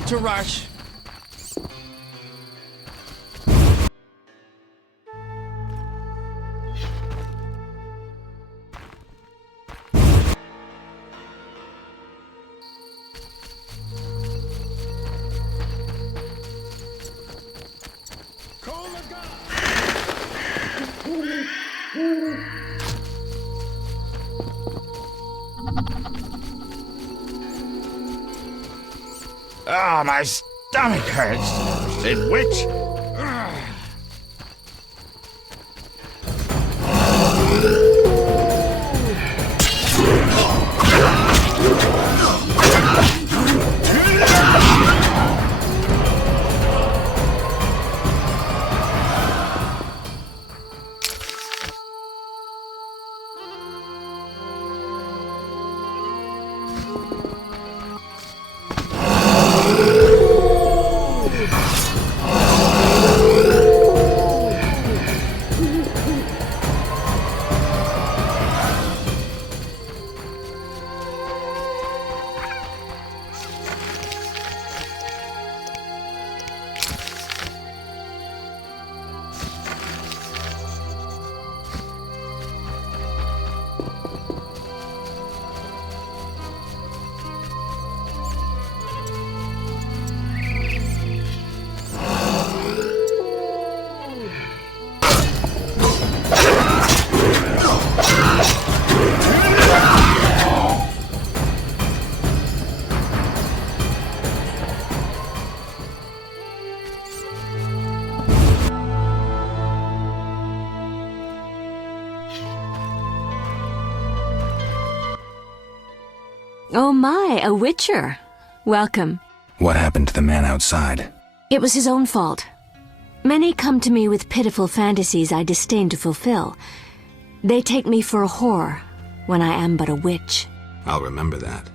need to rush. Oh, my stomach hurts. In which? Oh my, a witcher. Welcome. What happened to the man outside? It was his own fault. Many come to me with pitiful fantasies I disdain to fulfill. They take me for a whore, when I am but a witch. I'll remember that.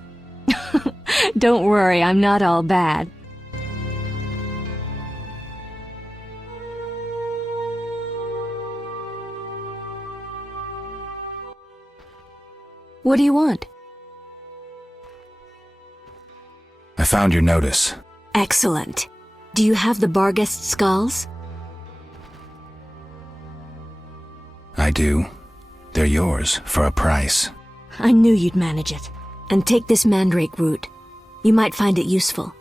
Don't worry, I'm not all bad. What do you want? I found your notice. Excellent. Do you have the Barghest skulls? I do. They're yours, for a price. I knew you'd manage it. And take this mandrake root. You might find it useful.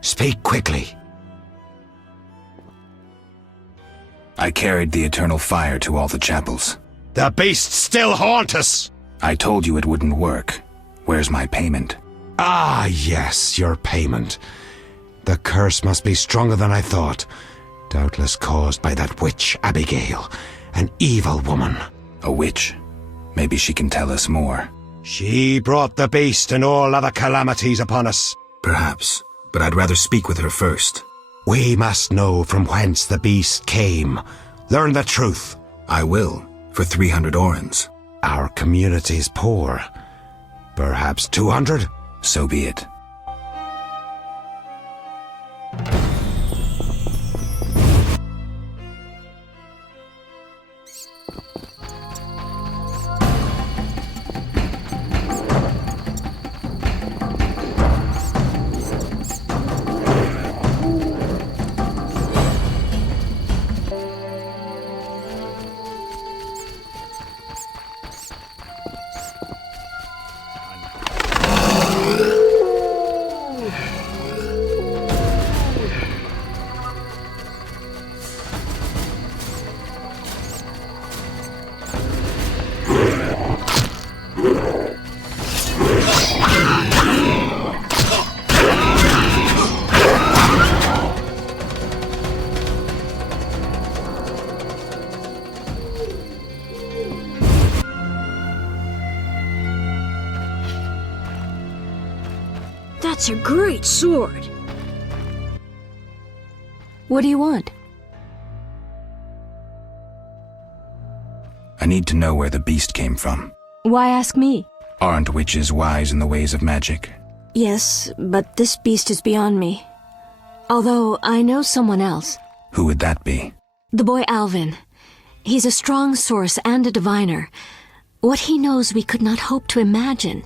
Speak quickly. I carried the eternal fire to all the chapels. The beasts still haunt us! I told you it wouldn't work. Where's my payment? Ah, yes, your payment. The curse must be stronger than I thought. Doubtless caused by that witch, Abigail. An evil woman. A witch. Maybe she can tell us more. She brought the beast and all other calamities upon us. Perhaps, but I'd rather speak with her first. We must know from whence the beast came. Learn the truth. I will, for 300 orens. Our community's poor. Perhaps 200? So be it. That's a great sword. What do you want? I need to know where the beast came from. Why ask me? Aren't witches wise in the ways of magic? Yes, but this beast is beyond me. Although I know someone else. Who would that be? The boy Alvin. He's a strong source and a diviner. What he knows we could not hope to imagine.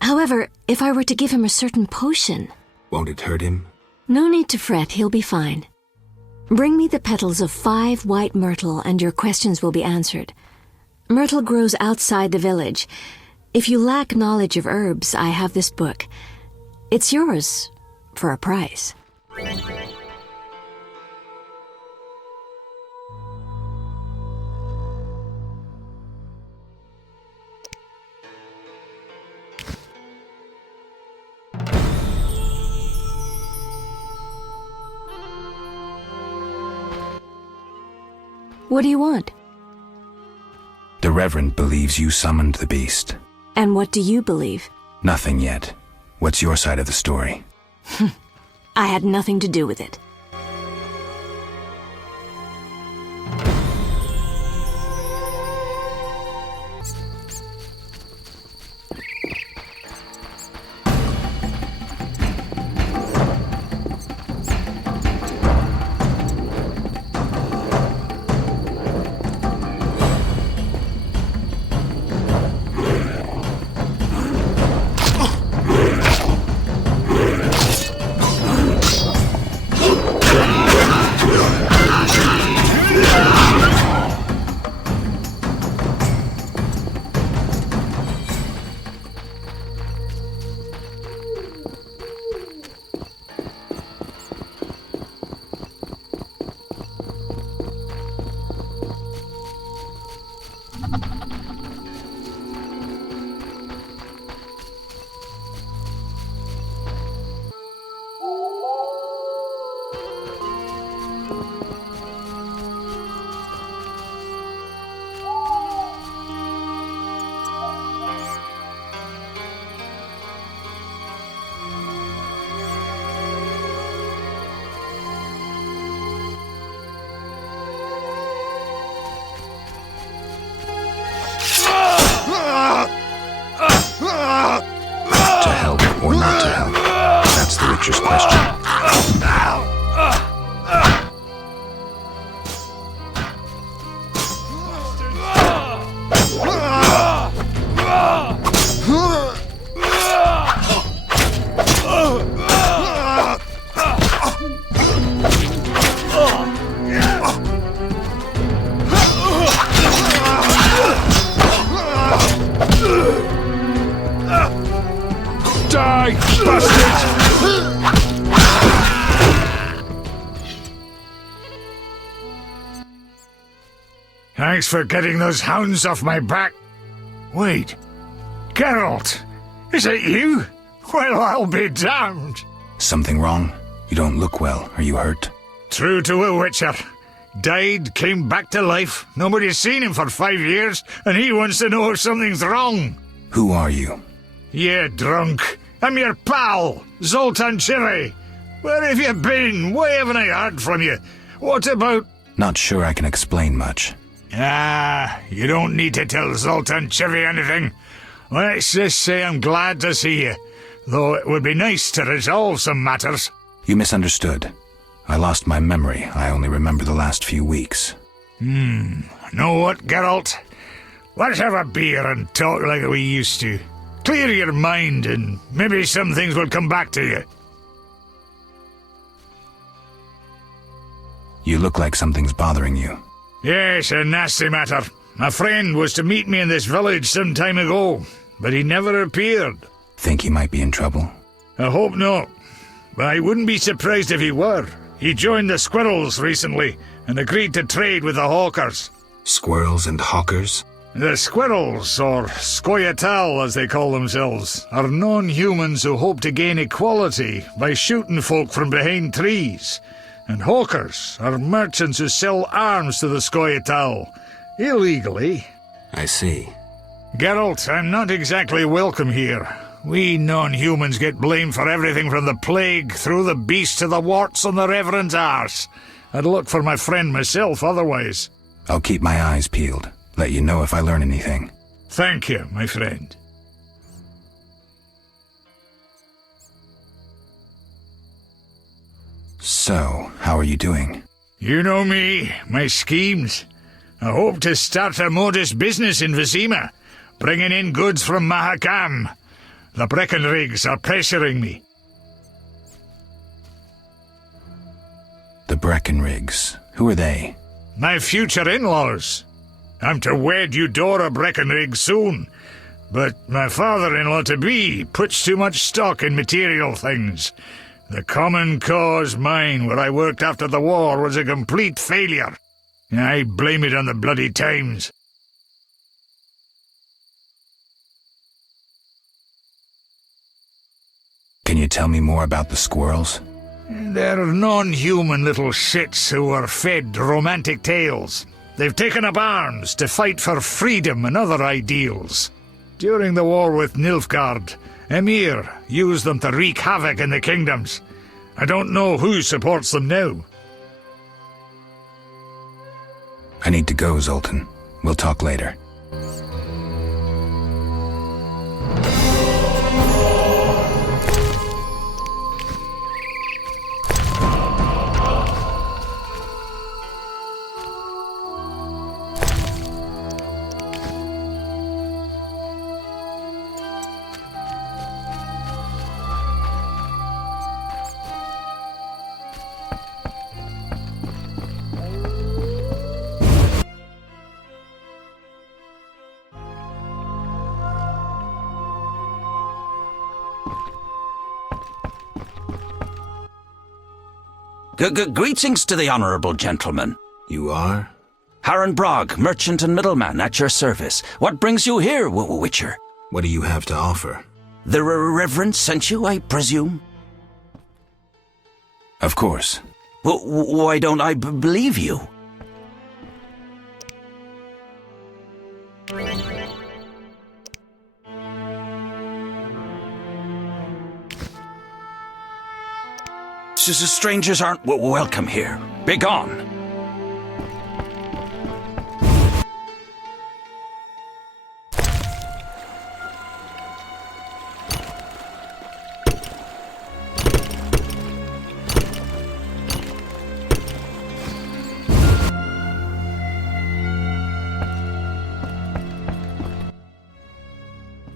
However, if I were to give him a certain potion... Won't it hurt him? No need to fret, he'll be fine. Bring me the petals of 5 white myrtle and your questions will be answered. Myrtle grows outside the village. If you lack knowledge of herbs, I have this book. It's yours, for a price. What do you want? The Reverend believes you summoned the beast. And what do you believe? Nothing yet. What's your side of the story? I had nothing to do with it. To help or not to help? That's the Witcher's question. Die, bastard! Thanks for getting those hounds off my back. Wait, Geralt, is it you? Well, I'll be damned. Something wrong? You don't look well. Are you hurt? True to a witcher. Died, came back to life. Nobody's seen him for 5 years, and he wants to know if something's wrong. Who are you? Yeah, drunk. I'm your pal, Zoltan Chiri. Where have you been? Why haven't I heard from you? What about... Not sure I can explain much. You don't need to tell Zoltan Chiri anything. Let's just say I'm glad to see you, though it would be nice to resolve some matters. You misunderstood. I lost my memory. I only remember the last few weeks. Know what, Geralt? Let's have a beer and talk like we used to. Clear your mind and maybe some things will come back to you. You look like something's bothering you. Yes, a nasty matter. My friend was to meet me in this village some time ago, but he never appeared. Think he might be in trouble? I hope not, but I wouldn't be surprised if he were. He joined the Squirrels recently and agreed to trade with the Hawkers. Squirrels and Hawkers? The Squirrels, or Scoia'tael as they call themselves, are non-humans who hope to gain equality by shooting folk from behind trees. And Hawkers are merchants who sell arms to the Scoia'tael, illegally. I see. Geralt, I'm not exactly welcome here. We non-humans get blamed for everything from the plague through the beast to the warts on the Reverend's arse. I'd look for my friend myself otherwise. I'll keep my eyes peeled. Let you know if I learn anything. Thank you, my friend. So, how are you doing? You know me, my schemes. I hope to start a modest business in Vizima, bringing in goods from Mahakam. The Breckenrigs are pressuring me. The Breckenrigs? Who are they? My future in-laws. I'm to wed Eudora Breckenrig soon, but my father-in-law-to-be puts too much stock in material things. The Common Cause mine, where I worked after the war, was a complete failure. I blame it on the bloody times. Can you tell me more about the squirrels? They're non-human little shits who are fed romantic tales. They've taken up arms to fight for freedom and other ideals. During the war with Nilfgaard, Emir used them to wreak havoc in the kingdoms. I don't know who supports them now. I need to go, Zoltan. We'll talk later. Greetings to the honorable gentleman. You are? Harren Brog, merchant and middleman, at your service. What brings you here, Witcher? What do you have to offer? The Reverend sent you, I presume? Of course. Why don't I believe you? Strangers aren't welcome here. Begone!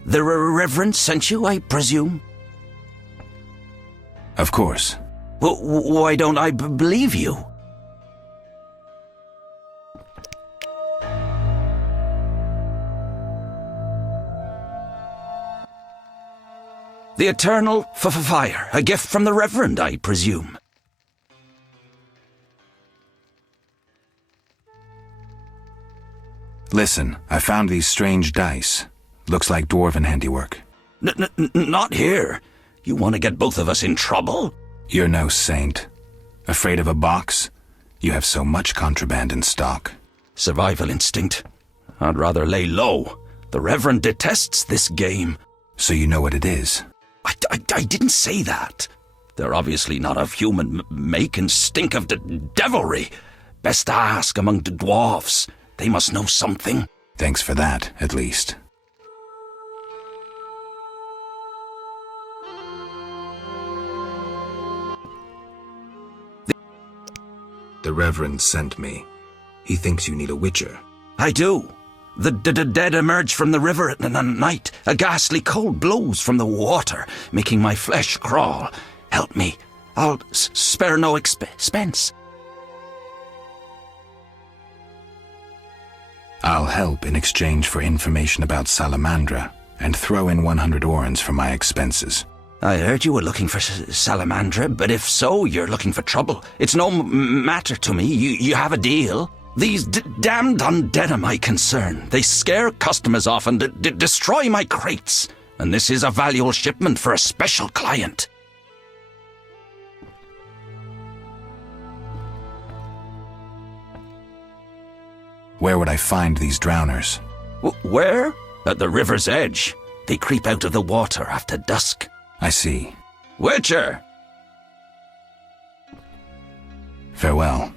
The Reverend sent you, I presume? Of course. Why don't I believe you? The eternal fire, a gift from the Reverend, I presume. Listen, I found these strange dice. Looks like dwarven handiwork. Not here. You want to get both of us in trouble? You're no saint. Afraid of a box? You have so much contraband in stock. Survival instinct. I'd rather lay low. The Reverend detests this game. So you know what it is? I didn't say that. They're obviously not of human make and stink of devilry. Best ask among the dwarfs. They must know something. Thanks for that, at least. The Reverend sent me. He thinks you need a witcher. I do. The dead emerge from the river at night. A ghastly cold blows from the water, making my flesh crawl. Help me. I'll spare no expense. I'll help in exchange for information about Salamandra, and throw in 100 orens for my expenses. I heard you were looking for Salamandra, but if so, you're looking for trouble. It's no matter to me. You have a deal. These damned undead are my concern. They scare customers off and destroy my crates. And this is a valuable shipment for a special client. Where would I find these drowners? Where? At the river's edge. They creep out of the water after dusk. I see. Witcher! Farewell.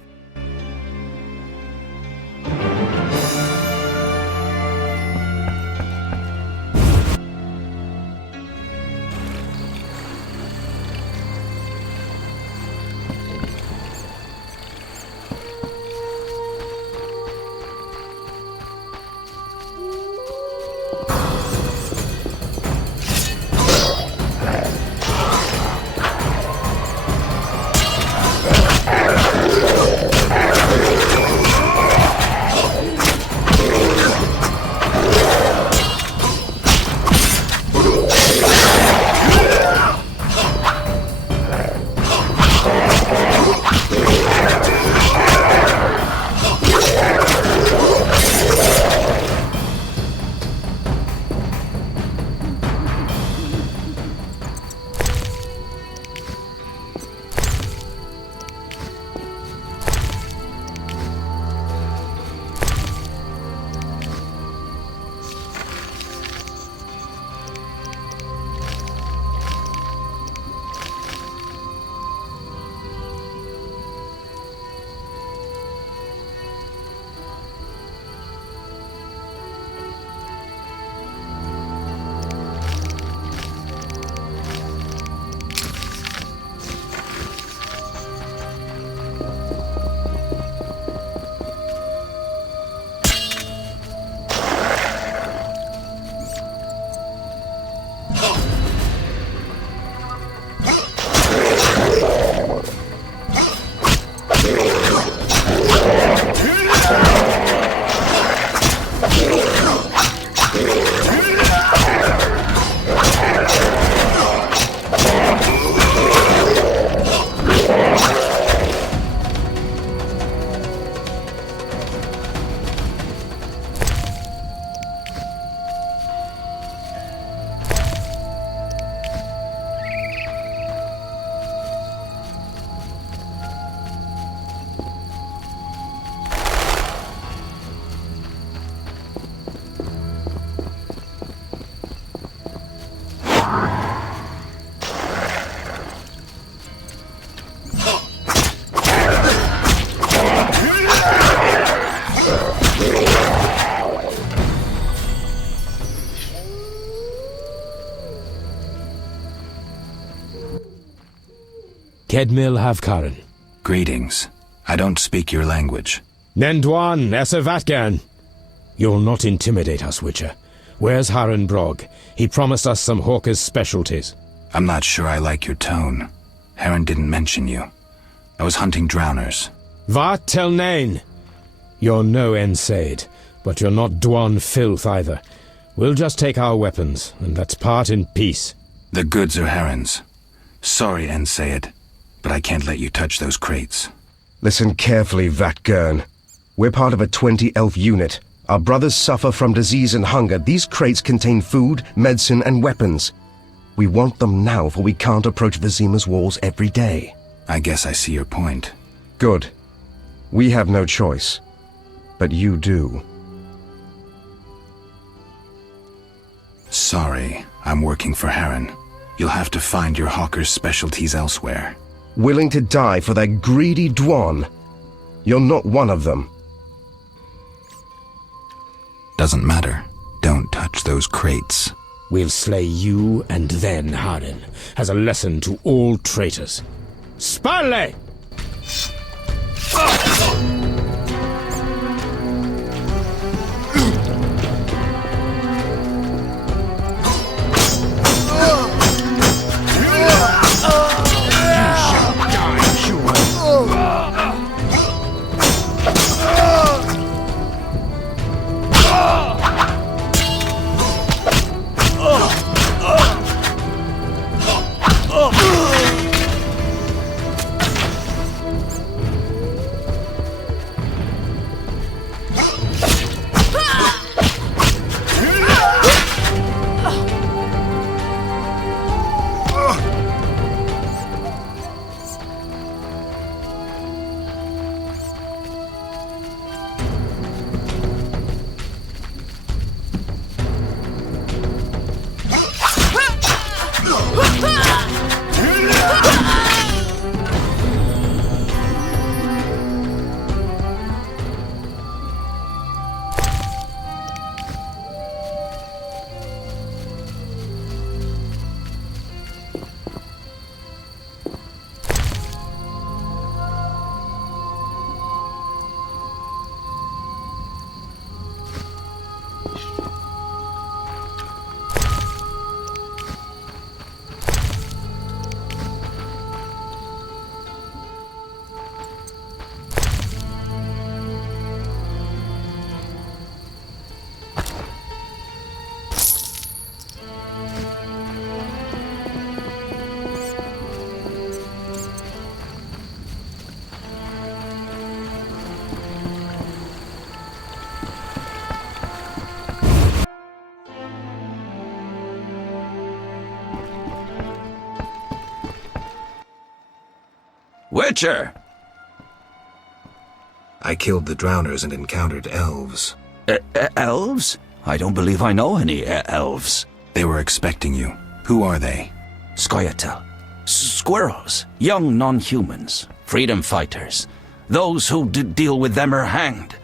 Kedmil Havkaran. Greetings. I don't speak your language. Nendwan Esavatgan. You'll not intimidate us, Witcher. Where's Haran Brog? He promised us some hawker's specialties. I'm not sure I like your tone. Haran didn't mention you. I was hunting drowners. Vat tel nain. You're no Ensaid, but you're not Dwan filth either. We'll just take our weapons, and let's part in peace. The goods are Haran's. Sorry, Ensaid, but I can't let you touch those crates. Listen carefully, Vatgern. We're part of a 20-elf unit. Our brothers suffer from disease and hunger. These crates contain food, medicine, and weapons. We want them now, for we can't approach Vizima's walls every day. I guess I see your point. Good. We have no choice, but you do. Sorry, I'm working for Harren. You'll have to find your hawker's specialties elsewhere. Willing to die for that greedy Dwan? You're not one of them. Doesn't matter. Don't touch those crates. We'll slay you and then Harren, as a lesson to all traitors. Spalle! Witcher! I killed the drowners and encountered elves. Elves? I don't believe I know any elves. They were expecting you. Who are they? Scoia'tael. Squirrels. Young non-humans. Freedom fighters. Those who deal with them are hanged.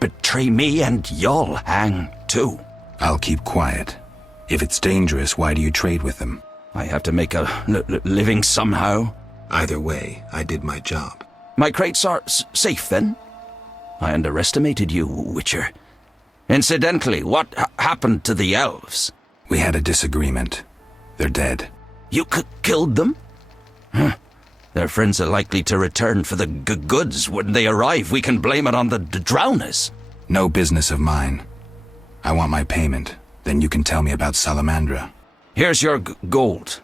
Betray me and you'll hang too. I'll keep quiet. If it's dangerous, why do you trade with them? I have to make a living somehow. Either way, I did my job. My crates are safe, then? I underestimated you, Witcher. Incidentally, what happened to the elves? We had a disagreement. They're dead. You killed them? Huh. Their friends are likely to return for the goods. When they arrive, we can blame it on the drowners. No business of mine. I want my payment. Then you can tell me about Salamandra. Here's your gold.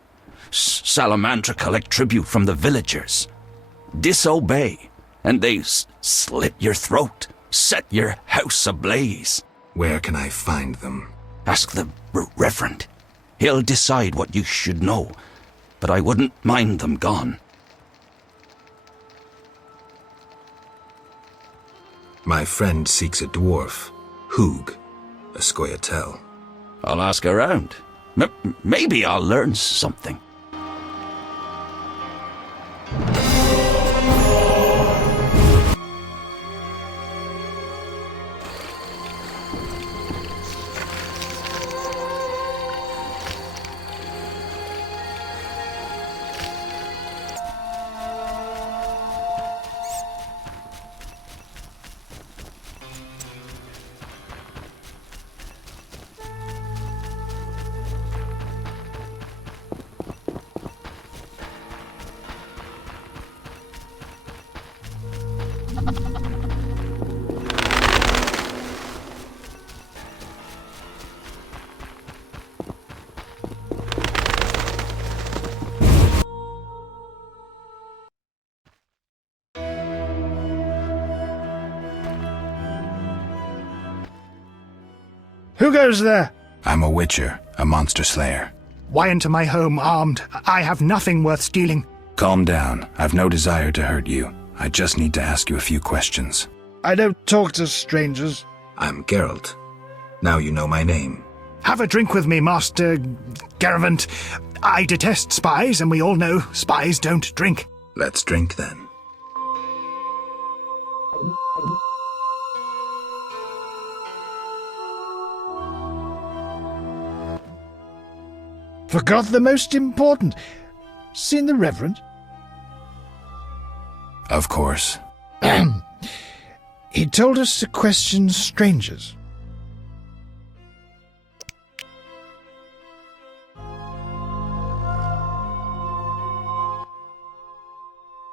Salamandra collect tribute from the villagers. Disobey, and they slit your throat, set your house ablaze. Where can I find them? Ask the Reverend. He'll decide what you should know, but I wouldn't mind them gone. My friend seeks a dwarf, Hugh, a Scoia'tael. I'll ask around. Maybe I'll learn something. Who goes there? I'm a witcher, a monster slayer. Why enter my home armed? I have nothing worth stealing. Calm down. I've no desire to hurt you. I just need to ask you a few questions. I don't talk to strangers. I'm Geralt. Now you know my name. Have a drink with me, Master Garavant. I detest spies, and we all know spies don't drink. Let's drink then. Forgot the most important. Seen the Reverend? Of course. He told us to question strangers.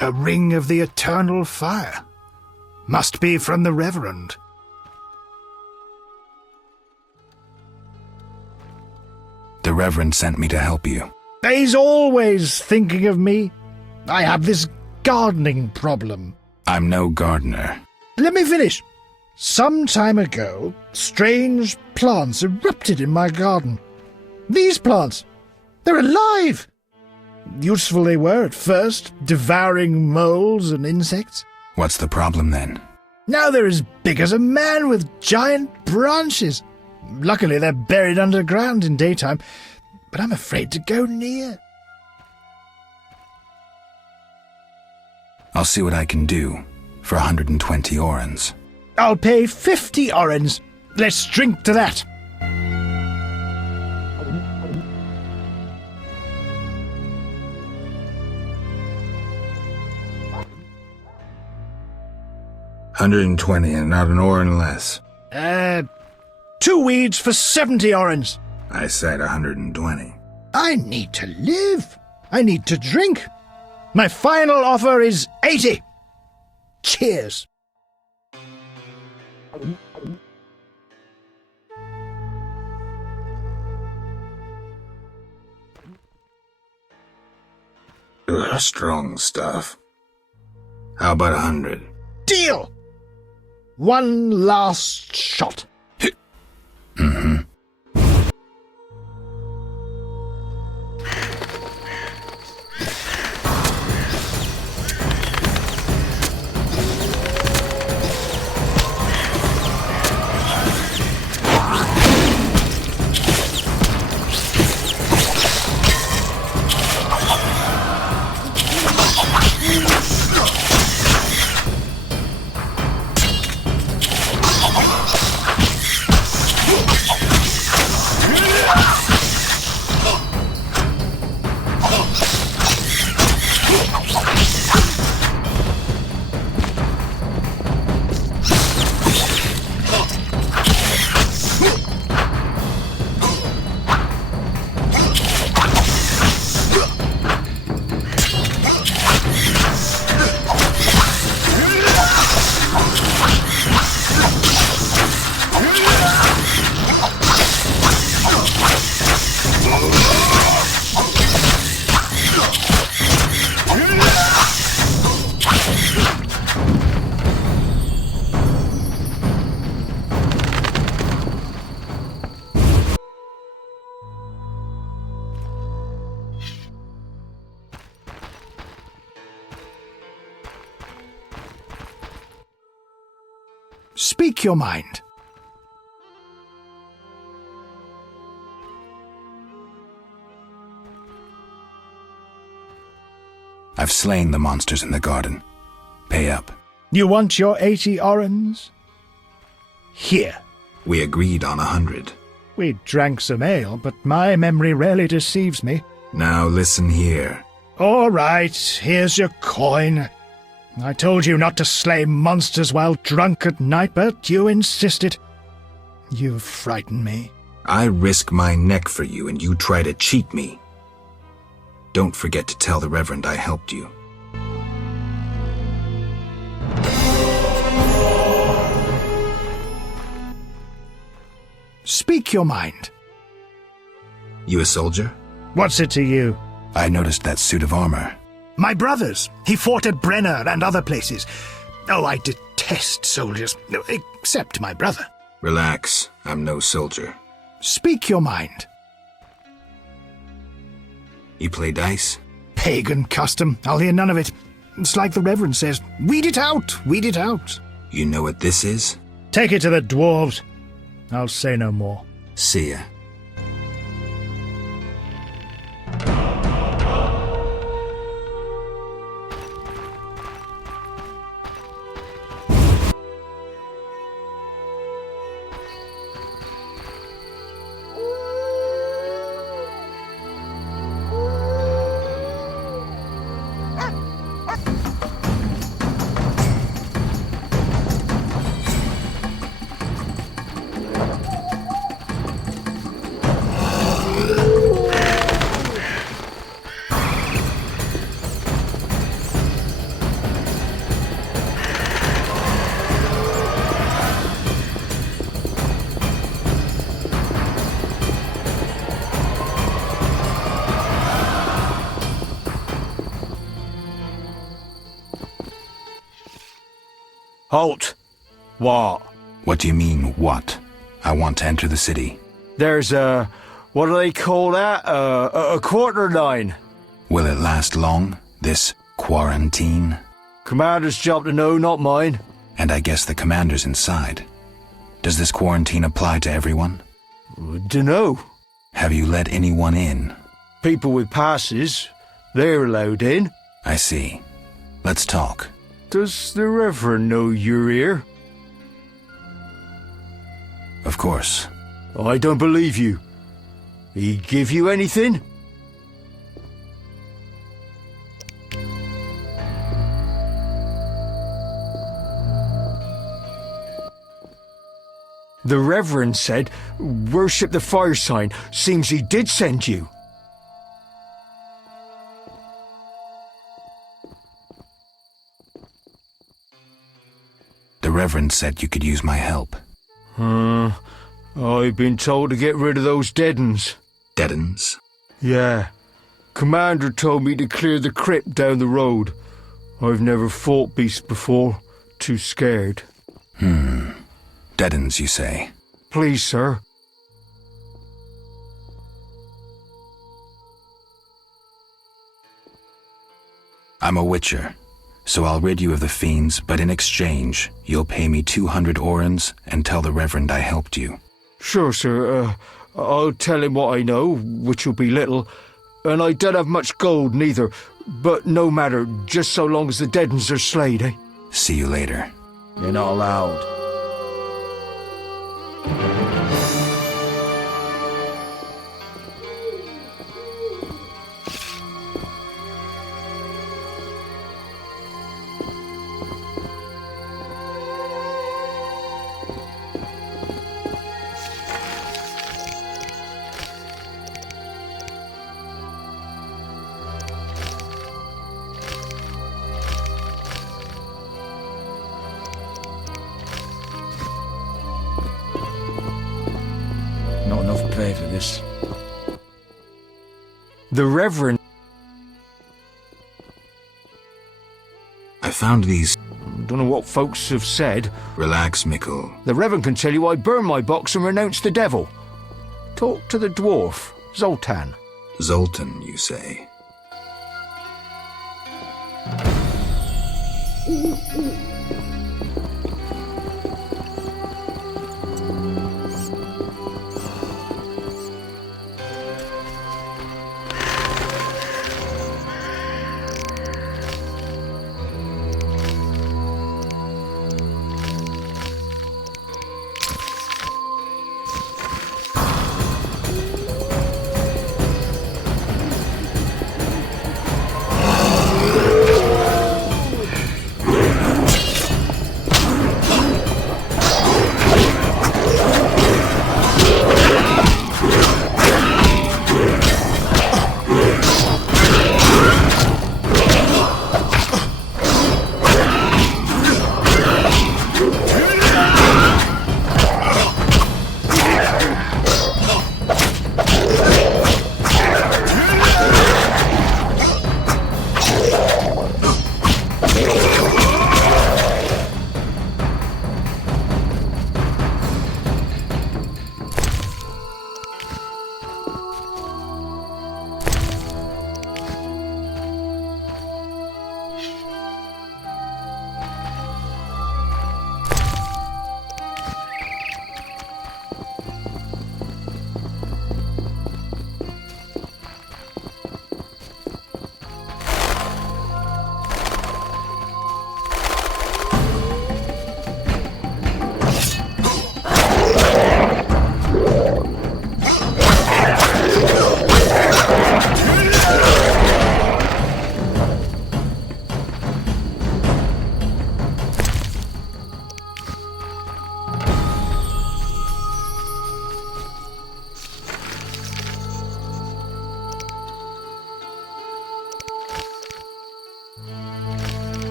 A ring of the eternal fire. Must be from the Reverend. The Reverend sent me to help you. He's always thinking of me. I have this gardening problem. I'm no gardener. Let me finish. Some time ago, strange plants erupted in my garden. These plants, they're alive! Useful they were at first, devouring moles and insects. What's the problem then? Now they're as big as a man with giant branches. Luckily they're buried underground in daytime, but I'm afraid to go near. I'll see what I can do for 120 orens. I'll pay 50 orens. Let's drink to that. $120 and not an oren less. 2 weeds for 70 orens. I said 120. I need to live. I need to drink. My final offer is 80. Cheers. Strong stuff. How about 100? Deal! One last shot. Mm-hmm. Speak your mind. I've slain the monsters in the garden. Pay up. You want your 80 orens? Here. We agreed on 100. We drank some ale, but my memory rarely deceives me. Now listen here. All right, here's your coin. I told you not to slay monsters while drunk at night, but you insisted. You frighten me. I risk my neck for you and you try to cheat me. Don't forget to tell the Reverend I helped you. Speak your mind. You a soldier? What's it to you? I noticed that suit of armor. My brother's. He fought at Brenner and other places. Oh, I detest soldiers, except my brother. Relax, I'm no soldier. Speak your mind. You play dice? Pagan custom. I'll hear none of it. It's like the Reverend says, weed it out, weed it out. You know what this is? Take it to the dwarves. I'll say no more. See ya. Halt! What? What do you mean, what? I want to enter the city. There's what do they call that? A quarter line. Will it last long, this quarantine? Commander's job to know, not mine. And I guess the commander's inside. Does this quarantine apply to everyone? Dunno. Have you let anyone in? People with passes, they're allowed in. I see. Let's talk. Does the Reverend know you're here? Of course. I don't believe you. He give you anything? The Reverend said, worship the fire sign. Seems he did send you. The Reverend said you could use my help. I've been told to get rid of those dead uns. Dead uns? Yeah. Commander told me to clear the crypt down the road. I've never fought beasts before. Too scared. Dead uns, you say? Please, sir. I'm a witcher, so I'll rid you of the fiends, but in exchange, you'll pay me 200 orens and tell the Reverend I helped you. Sure, sir. I'll tell him what I know, which will be little, and I don't have much gold neither, but no matter, just so long as the dead uns are slayed, eh? See you later. You're not allowed. Not enough pay for this. The Reverend... I found these... Don't know what folks have said. Relax, Mikkel. The Reverend can tell you I burned my box and renounced the devil. Talk to the dwarf, Zoltan. Zoltan, you say?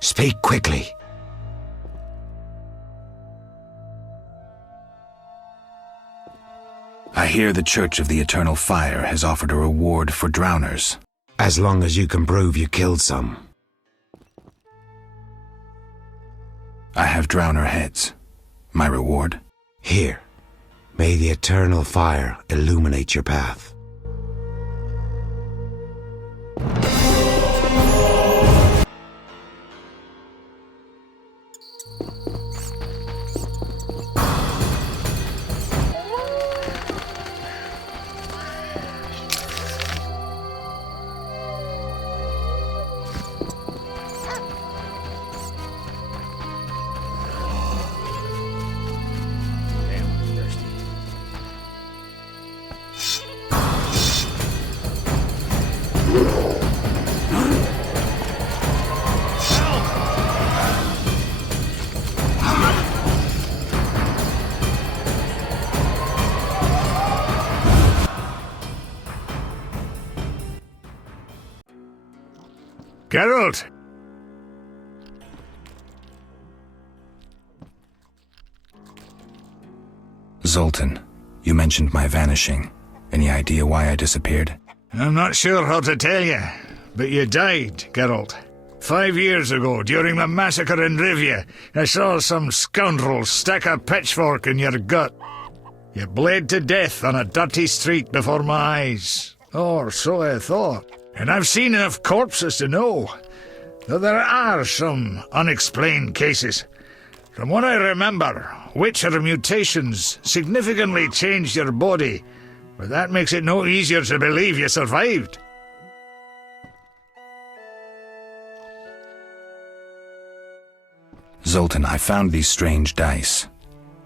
Speak quickly. I hear the Church of the Eternal Fire has offered a reward for drowners. As long as you can prove you killed some. I have drowner heads. My reward? Here. May the Eternal Fire illuminate your path. Geralt! Zoltan, you mentioned my vanishing. Any idea why I disappeared? I'm not sure how to tell you, but you died, Geralt. 5 years ago, during the massacre in Rivia, I saw some scoundrel stick a pitchfork in your gut. You bled to death on a dirty street before my eyes. Or so I thought. And I've seen enough corpses to know that there are some unexplained cases. From what I remember, Witcher mutations significantly changed your body, but that makes it no easier to believe you survived. Zoltan, I found these strange dice.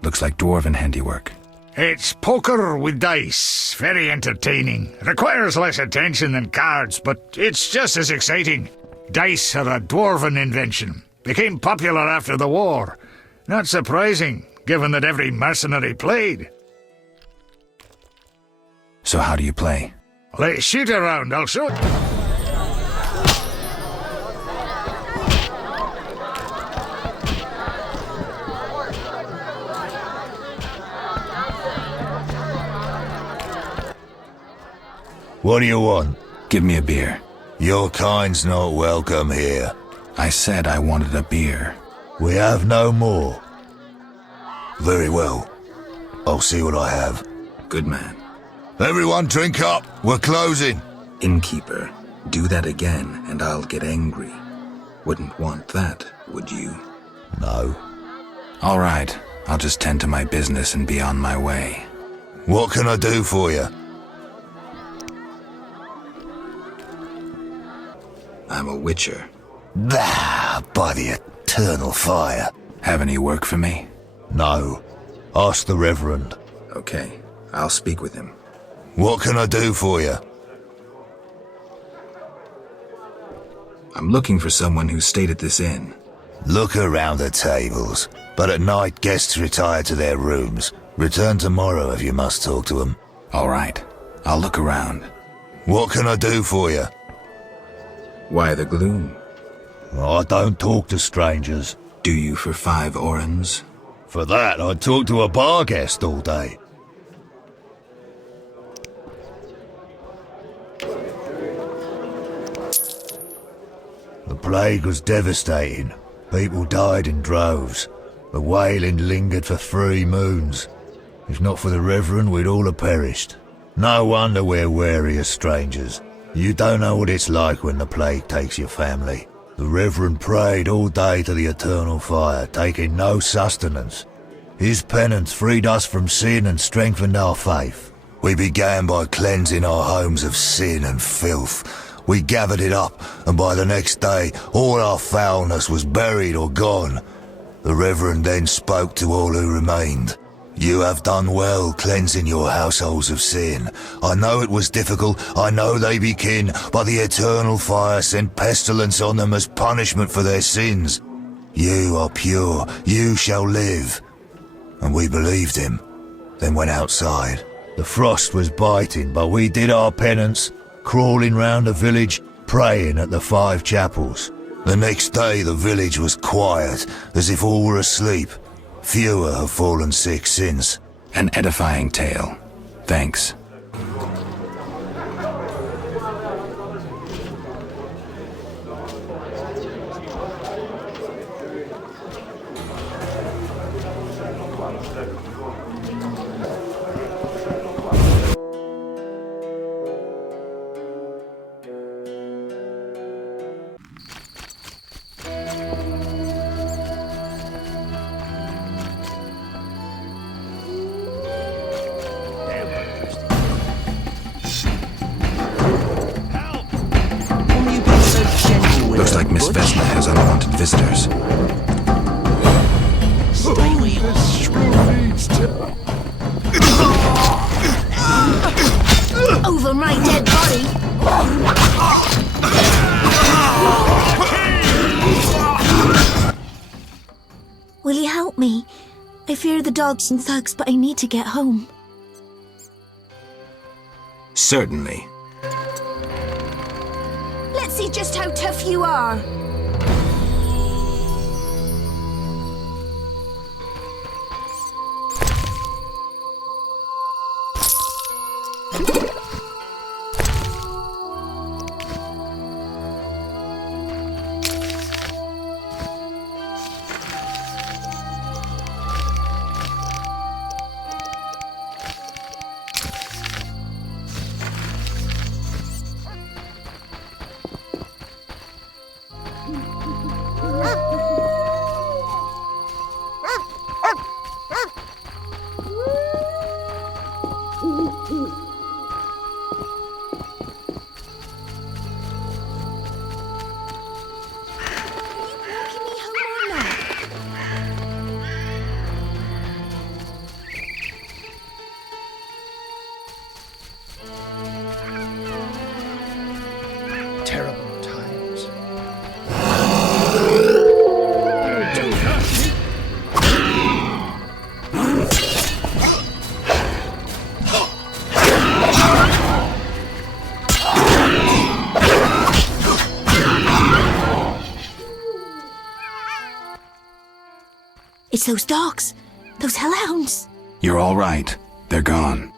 Looks like dwarven handiwork. It's poker with dice. Very entertaining. Requires less attention than cards, but it's just as exciting. Dice are a dwarven invention. Became popular after the war. Not surprising, given that every mercenary played. So how do you play? Let's shoot around, I'll show you. What do you want? Give me a beer. Your kind's not welcome here. I said I wanted a beer. We have no more. Very well. I'll see what I have. Good man. Everyone drink up. We're closing. Innkeeper, do that again and I'll get angry. Wouldn't want that, would you? No. All right. I'll just tend to my business and be on my way. What can I do for you? I'm a witcher. Ah, by the Eternal Fire. Have any work for me? No. Ask the Reverend. Okay, I'll speak with him. What can I do for you? I'm looking for someone who stayed at this inn. Look around the tables, but at night guests retire to their rooms. Return tomorrow if you must talk to them. All right, I'll look around. What can I do for you? Why the gloom? I don't talk to strangers. Do you for 5 orens? For that, I'd talk to a bar guest all day. The plague was devastating. People died in droves. The wailing lingered for 3 moons. If not for the Reverend, we'd all have perished. No wonder we're wary of strangers. You don't know what it's like when the plague takes your family. The Reverend prayed all day to the Eternal Fire, taking no sustenance. His penance freed us from sin and strengthened our faith. We began by cleansing our homes of sin and filth. We gathered it up, and by the next day, all our foulness was buried or gone. The Reverend then spoke to all who remained. You have done well cleansing your households of sin. I know it was difficult, I know they be kin, but the Eternal Fire sent pestilence on them as punishment for their sins. You are pure, you shall live. And we believed him, then went outside. The frost was biting, but we did our penance, crawling round the village, praying at the 5 chapels. The next day the village was quiet, as if all were asleep. Fewer have fallen sick since. An edifying tale. Thanks. Looks like Miss Vizima has unwanted visitors. Over my dead body! Will you help me? I fear the dogs and thugs, but I need to get home. Certainly. Let's see just how tough you are. Terrible times. It's those dogs. Those hellhounds. You're all right. They're gone.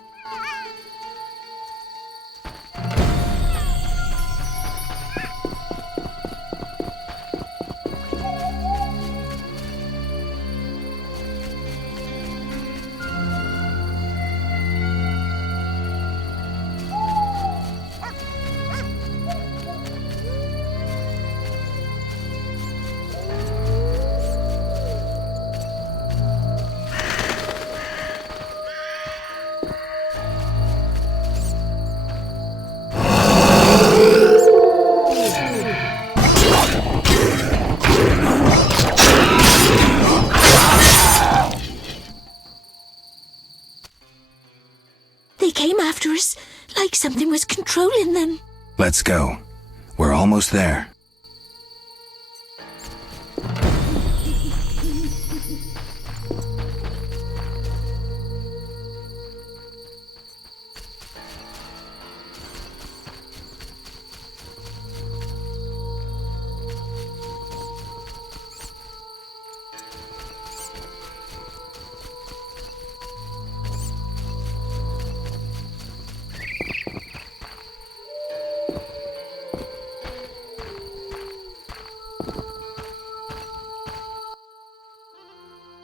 They came after us, like something was controlling them. Let's go. We're almost there.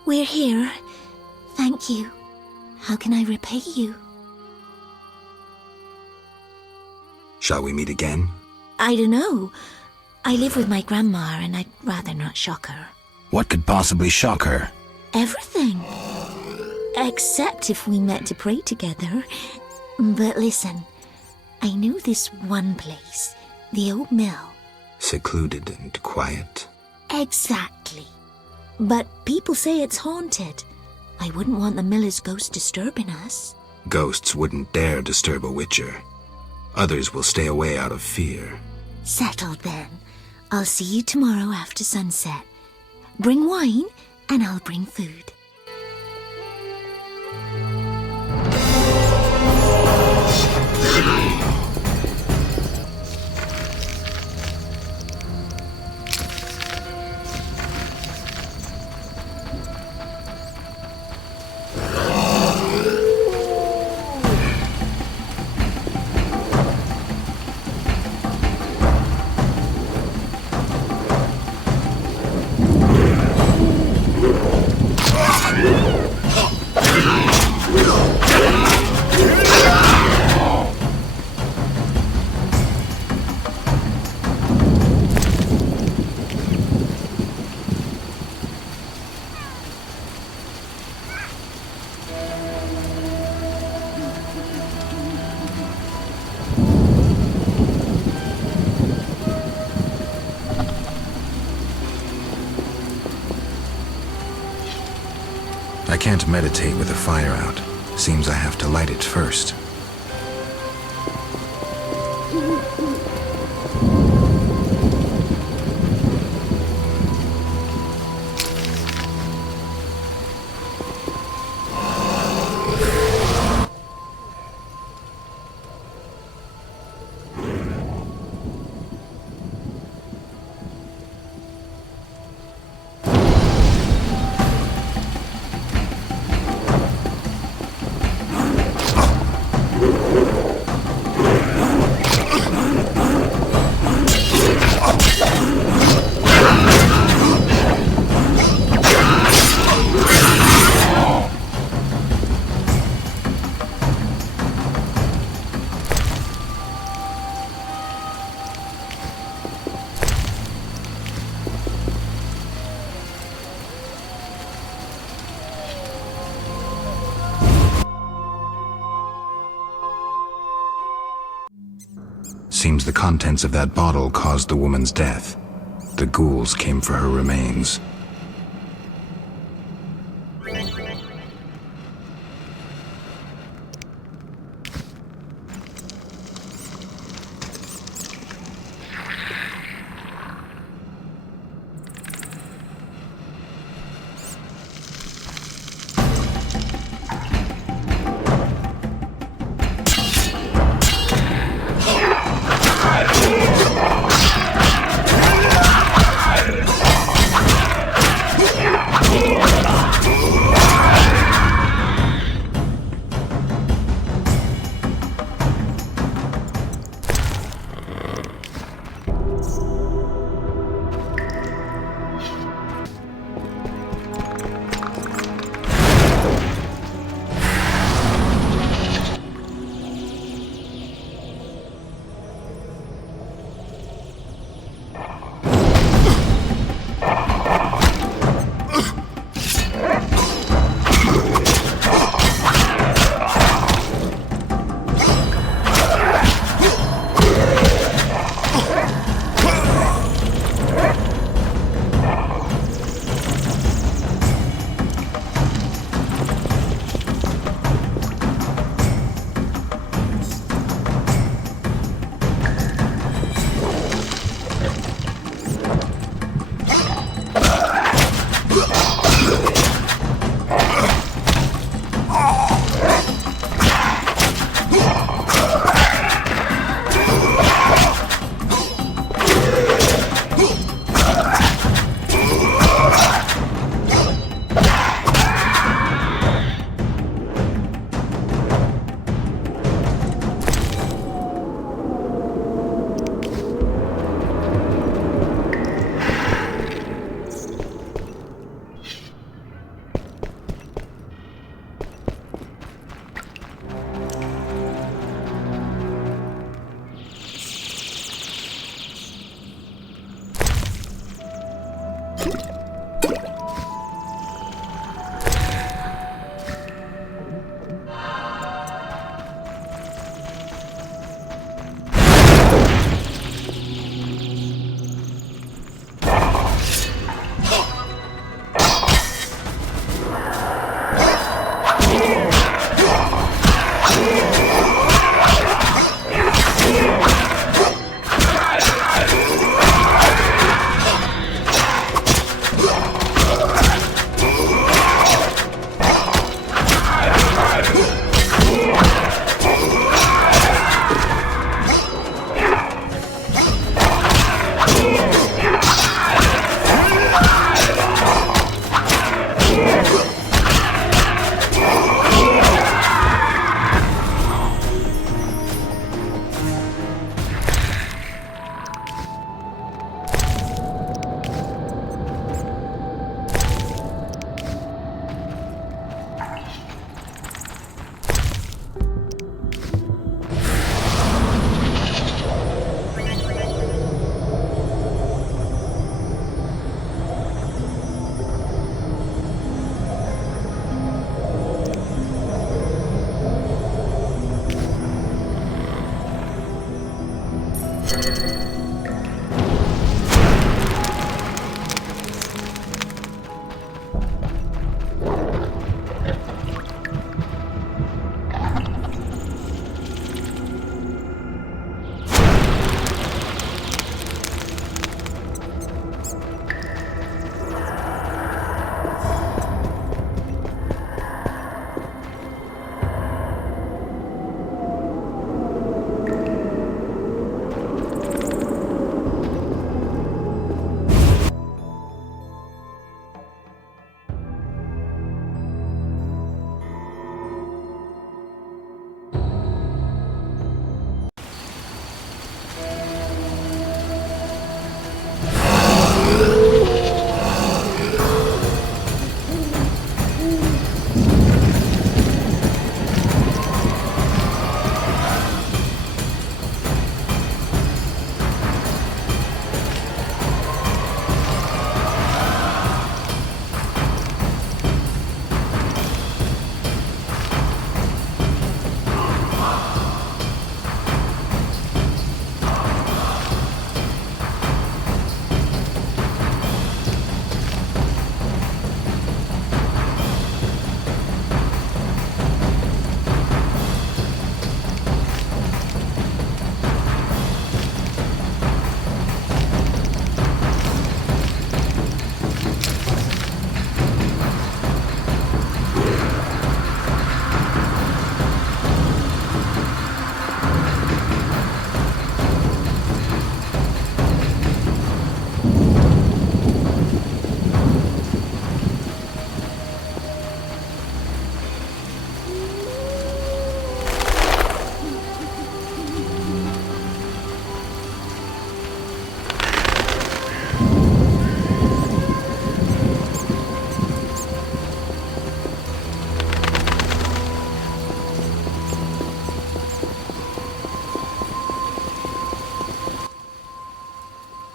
We're here. Thank you. How can I repay you? Shall we meet again? I don't know. I live with my grandma and I'd rather not shock her. What could possibly shock her? Everything. Except if we met to pray together. But listen, I know this one place, the old mill. Secluded and quiet. Exactly. But people say it's haunted. I wouldn't want the miller's ghost disturbing us. Ghosts wouldn't dare disturb a witcher. Others will stay away out of fear. Settled then. I'll see you tomorrow after sunset. Bring wine and I'll bring food. I can't meditate with the fire out. Seems I have to light it first. Seems the contents of that bottle caused the woman's death. The ghouls came for her remains.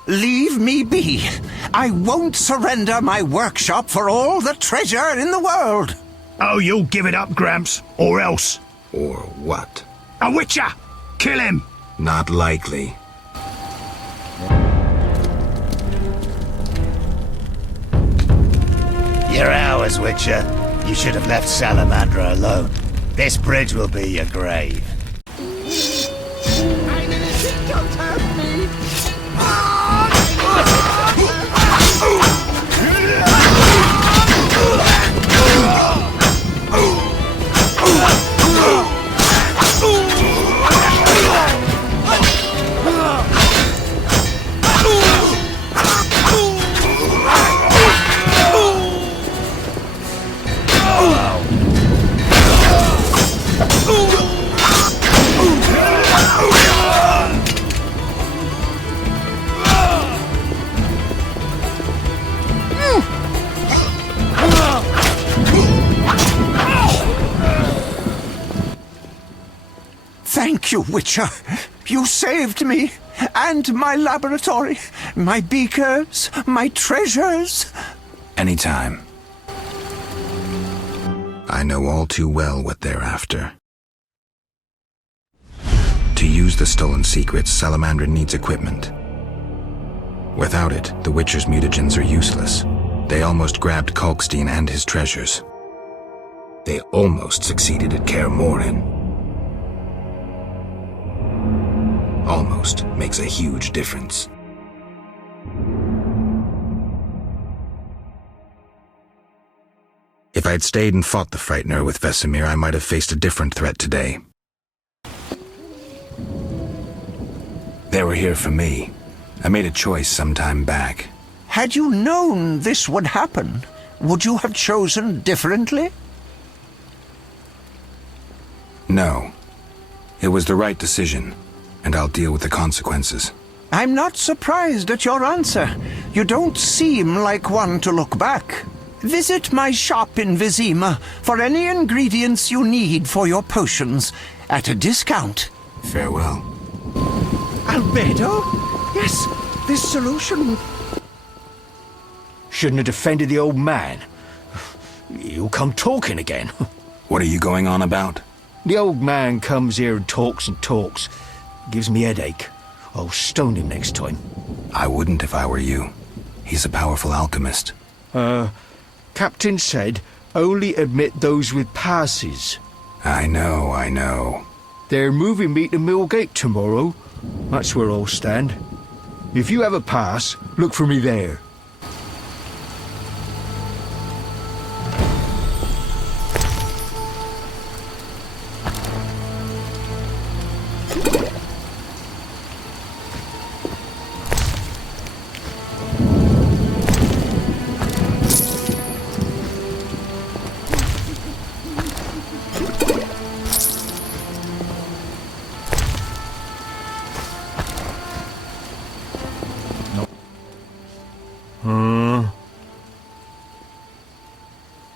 Leave me be. I won't surrender my workshop for all the treasure in the world. Oh, you'll give it up, Gramps, or else. Or what? A witcher! Kill him! Not likely. You're ours, Witcher. You should have left Salamandra alone. This bridge will be your grave. Don't hurt me! Thank you, Witcher. You saved me, and my laboratory, my beakers, my treasures. Anytime. I know all too well what they're after. To use the stolen secrets, Salamandra needs equipment. Without it, the Witcher's mutagens are useless. They almost grabbed Kalkstein and his treasures. They almost succeeded at Kaer Morhen. Almost makes a huge difference. If I'd stayed and fought the Frightener with Vesemir, I might have faced a different threat today. They were here for me. I made a choice some time back. Had you known this would happen, would you have chosen differently? No. It was the right decision, and I'll deal with the consequences. I'm not surprised at your answer. You don't seem like one to look back. Visit my shop in Vizima for any ingredients you need for your potions, at a discount. Farewell. Albedo? Yes, this solution... Shouldn't have defended the old man. He'll come talking again. What are you going on about? The old man comes here and talks. Gives me headache. I'll stone him next time. I wouldn't if I were you. He's a powerful alchemist. Captain said only admit those with passes. I know. They're moving me to Millgate tomorrow. That's where I'll stand. If you have a pass, look for me there.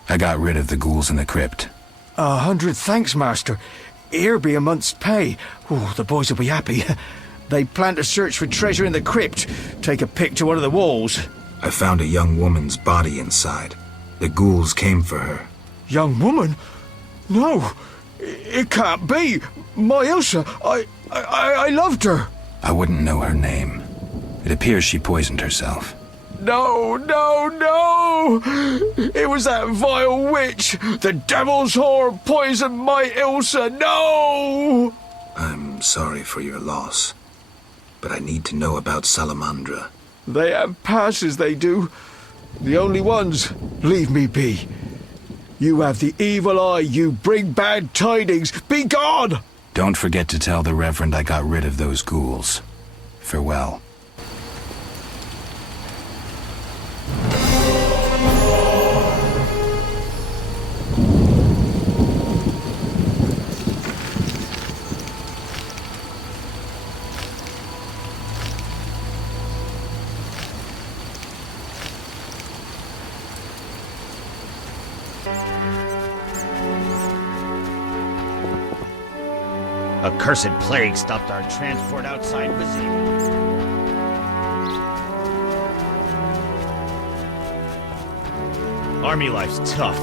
I got rid of the ghouls in the crypt. 100 thanks, Master. Here be a month's pay. Oh, the boys will be happy. They plan to search for treasure in the crypt. Take a pic to one of the walls. I found a young woman's body inside. The ghouls came for her. Young woman? No, it can't be. My Ilsa, I loved her. I wouldn't know her name. It appears she poisoned herself. No! It was that vile witch! The devil's whore poisoned my Ilsa! No! I'm sorry for your loss, but I need to know about Salamandra. They have passes, they do. The only ones. Leave me be. You have the evil eye, you bring bad tidings. Be gone! Don't forget to tell the Reverend I got rid of those ghouls. Farewell. A cursed plague stopped our transport outside Vizima. Army life's tough.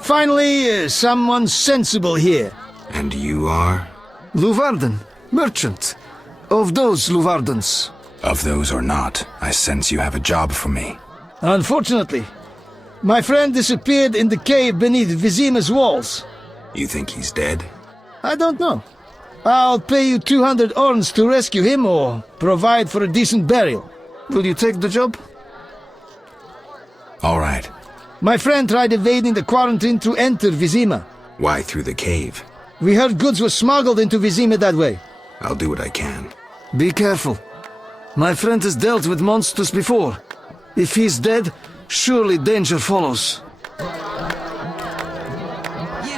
Finally, someone sensible here. And you are? Luvarden, merchant. Of those Luvardens. Of those or not, I sense you have a job for me. Unfortunately, my friend disappeared in the cave beneath Vizima's walls. You think he's dead? I don't know. I'll pay you 200 orns to rescue him or provide for a decent burial. Will you take the job? All right. My friend tried evading the quarantine to enter Vizima. Why through the cave? We heard goods were smuggled into Vizima that way. I'll do what I can. Be careful. My friend has dealt with monsters before. If he's dead, surely danger follows. You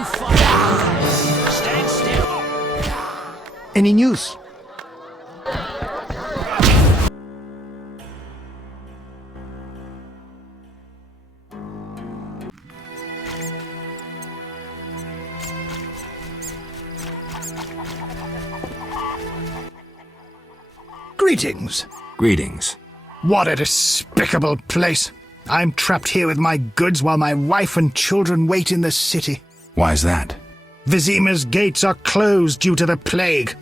fucker! Stand still! Any news? Greetings. Greetings. What a despicable place. I'm trapped here with my goods while my wife and children wait in the city. Why's that? Vizima's gates are closed due to the plague.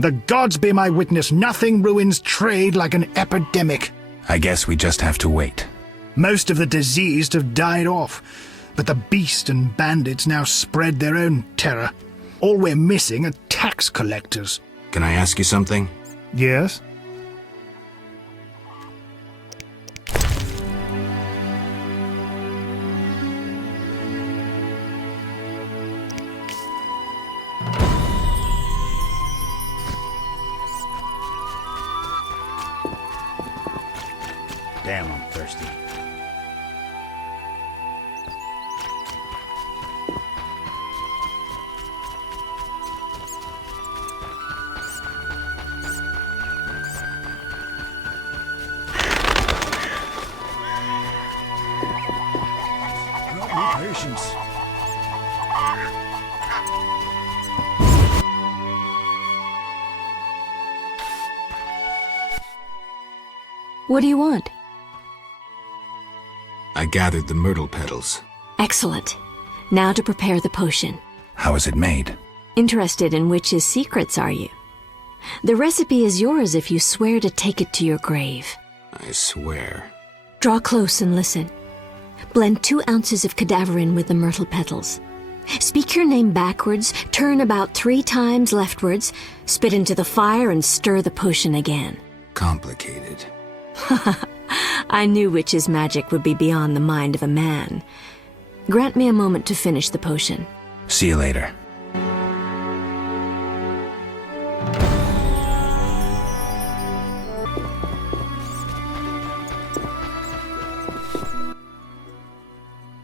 The gods be my witness, nothing ruins trade like an epidemic. I guess we just have to wait. Most of the diseased have died off, but the beast and bandits now spread their own terror. All we're missing are tax collectors. Can I ask you something? Yes? Damn, I'm thirsty. Patience. What do you want? I gathered the myrtle petals. Excellent. Now to prepare the potion. How is it made? Interested in witches' secrets, are you? The recipe is yours if you swear to take it to your grave. I swear. Draw close and listen. Blend 2 ounces of cadaverin with the myrtle petals. Speak your name backwards, turn about 3 times leftwards, spit into the fire and stir the potion again. Complicated. I knew witches' magic would be beyond the mind of a man. Grant me a moment to finish the potion. See you later.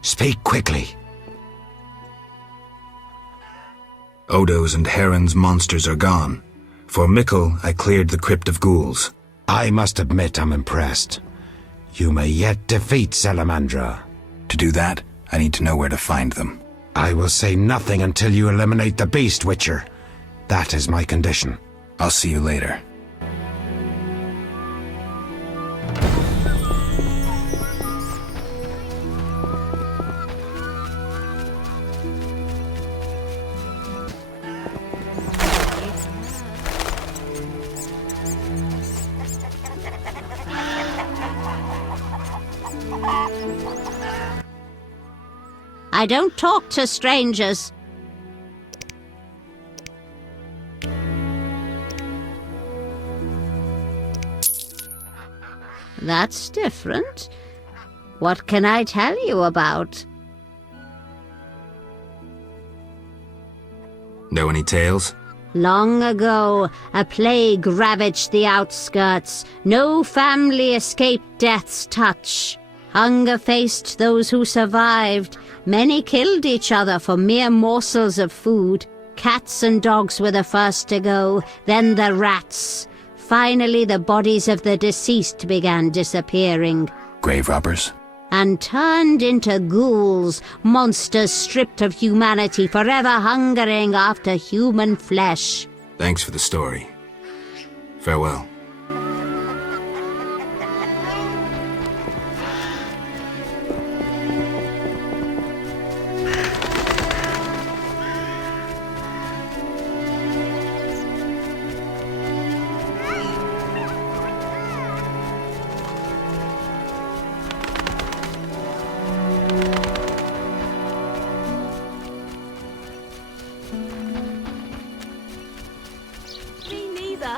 Speak quickly. Odo's and Heron's monsters are gone. For Mickle, I cleared the crypt of ghouls. I must admit I'm impressed. You may yet defeat Salamandra. To do that, I need to know where to find them. I will say nothing until you eliminate the Beast Witcher. That is my condition. I'll see you later. I don't talk to strangers. That's different. What can I tell you about? Know any tales? Long ago, a plague ravaged the outskirts. No family escaped death's touch. Hunger faced those who survived. Many killed each other for mere morsels of food. Cats and dogs were the first to go, then the rats. Finally, the bodies of the deceased began disappearing. Grave robbers? And turned into ghouls, monsters stripped of humanity, forever hungering after human flesh. Thanks for the story. Farewell.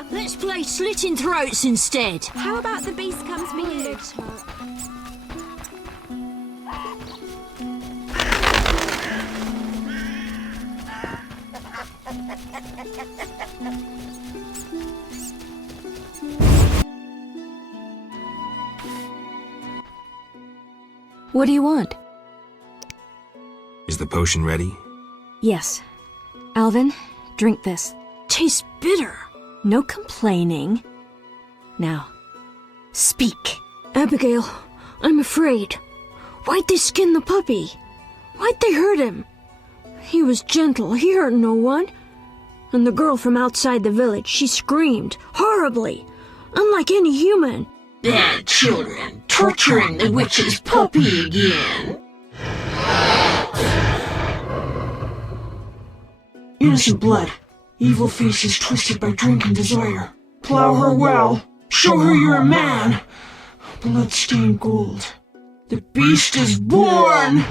Let's play slitting throats instead. How about the beast comes for you? What do you want? Is the potion ready? Yes. Alvin, drink this. Tastes bitter. No complaining. Now, speak. Abigail, I'm afraid. Why'd they skin the puppy? Why'd they hurt him? He was gentle, he hurt no one. And the girl from outside the village, she screamed, horribly, unlike any human. Bad children, torturing the witch's puppy again. Innocent blood. Evil faces twisted by drink and desire. Plow her well. Show her you're a man. Blood-stained gold. The beast is born!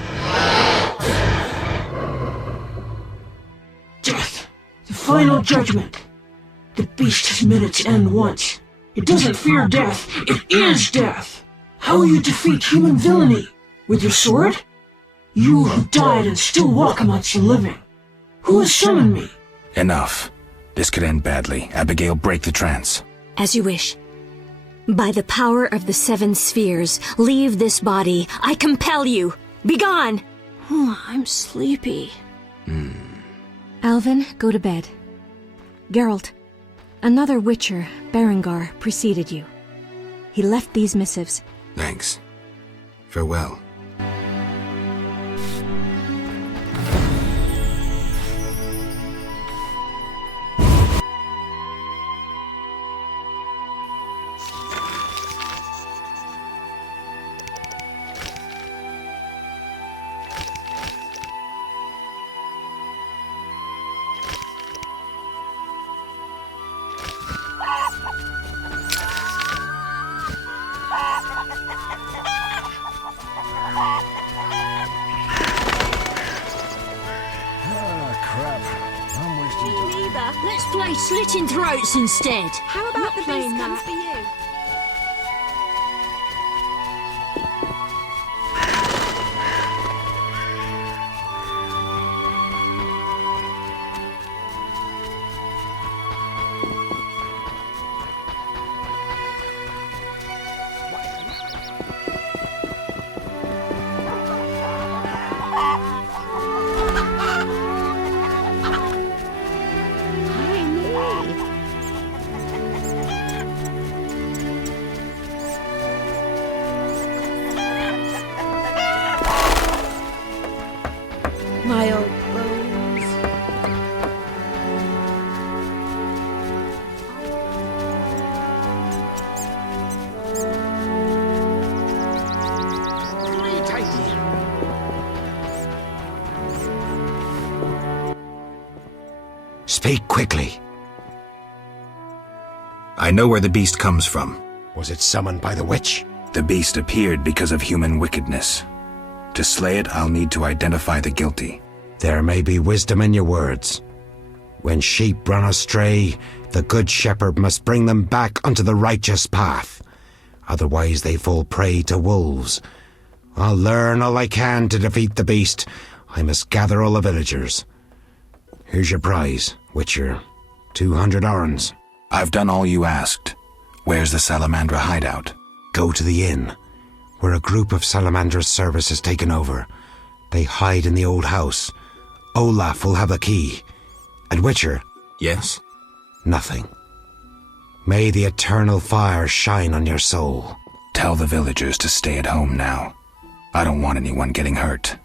Death. The final judgment. The beast has met its end once. It doesn't fear death. It is death. How will you defeat human villainy? With your sword? You who died and still walk amongst the living. Who has summoned me? Enough. This could end badly. Abigail, break the trance. As you wish. By the power of the 7 spheres, leave this body. I compel you. Begone! I'm sleepy. Alvin, go to bed. Geralt, another witcher, Berengar, preceded you. He left these missives. Thanks. Farewell. Let's play slitting throats instead. How about the beast comes for you? My old bones. Speak quickly. I know where the beast comes from. Was it summoned by the witch? The beast appeared because of human wickedness. To slay it, I'll need to identify the guilty. There may be wisdom in your words. When sheep run astray, the good shepherd must bring them back onto the righteous path. Otherwise they fall prey to wolves. I'll learn all I can to defeat the beast. I must gather all the villagers. Here's your prize, Witcher. 200 orens. I've done all you asked. Where's the Salamandra hideout? Go to the inn, where a group of Salamandra's service has taken over. They hide in the old house. Olaf will have the key. And Witcher? Yes? Nothing. May the eternal fire shine on your soul. Tell the villagers to stay at home now. I don't want anyone getting hurt.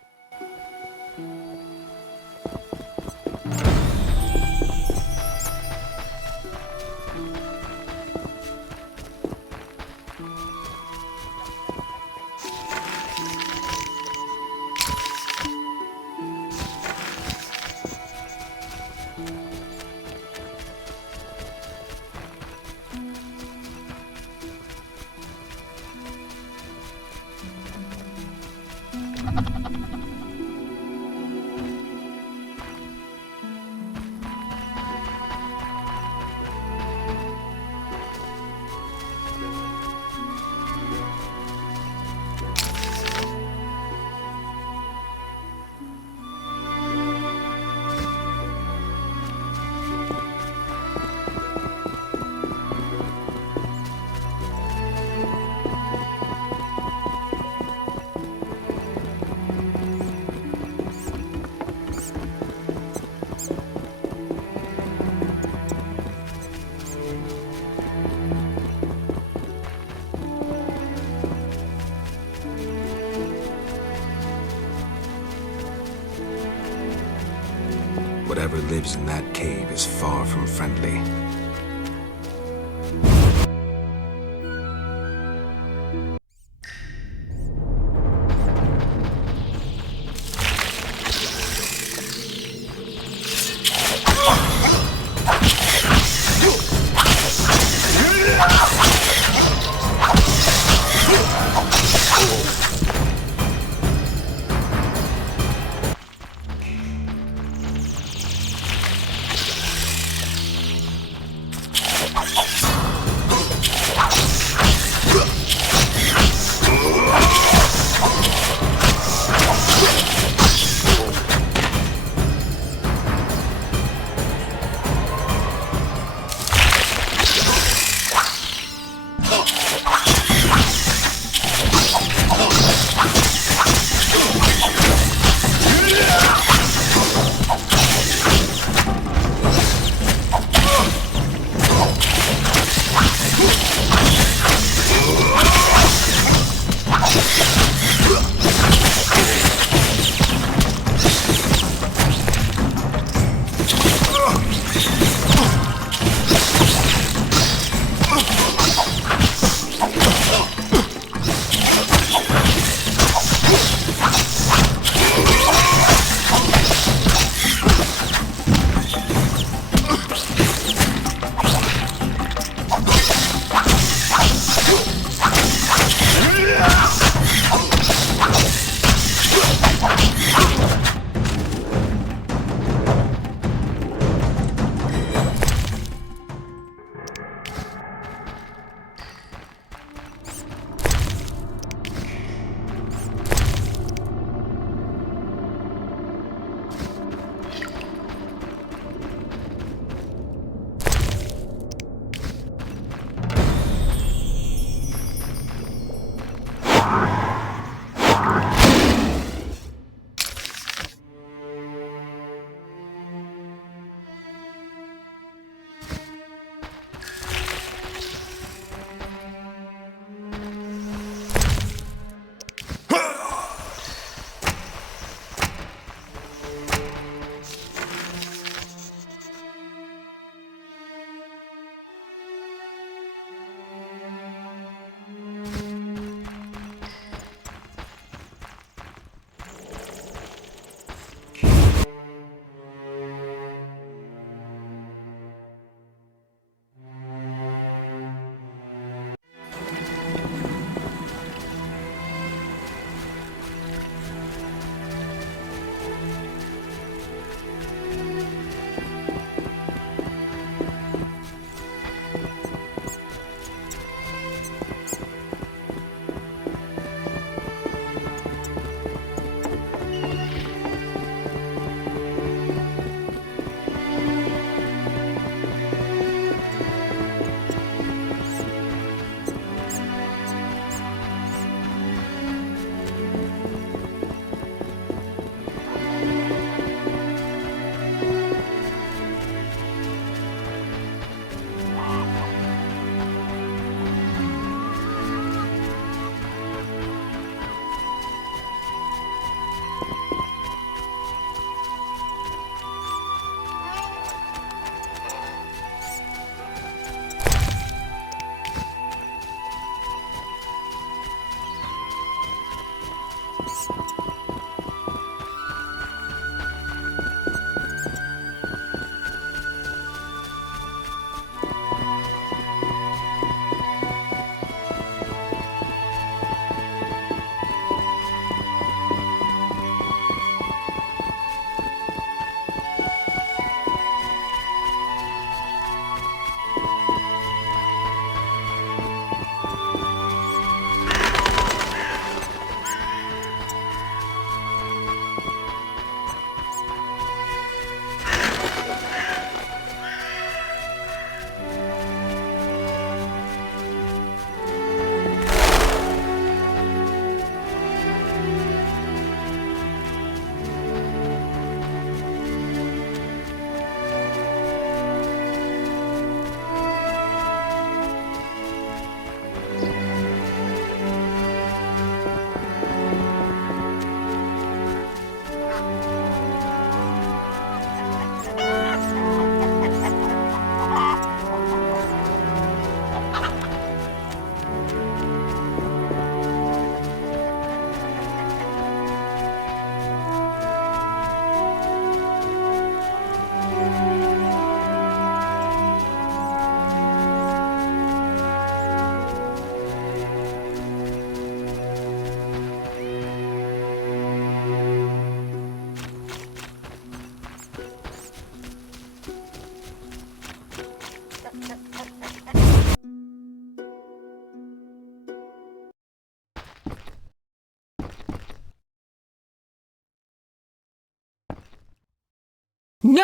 Whatever lives in that cave is far from friendly.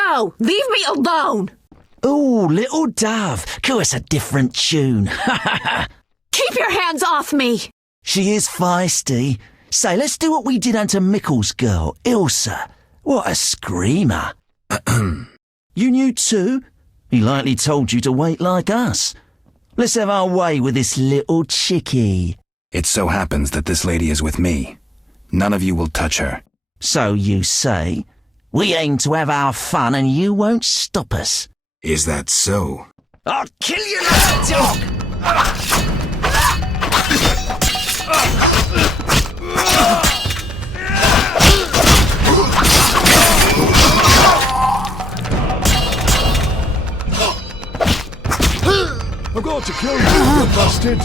No! Leave me alone! Ooh, little dove. Coo us a different tune. Keep your hands off me! She is feisty. Say, let's do what we did unto Mickle's girl, Ilsa. What a screamer. You knew too? He likely told you to wait like us. Let's have our way with this little chickie. It so happens that this lady is with me. None of you will touch her. So you say? We aim to have our fun and you won't stop us. Is that so? I'll kill you like a dog! I'm going to kill you, you bastard!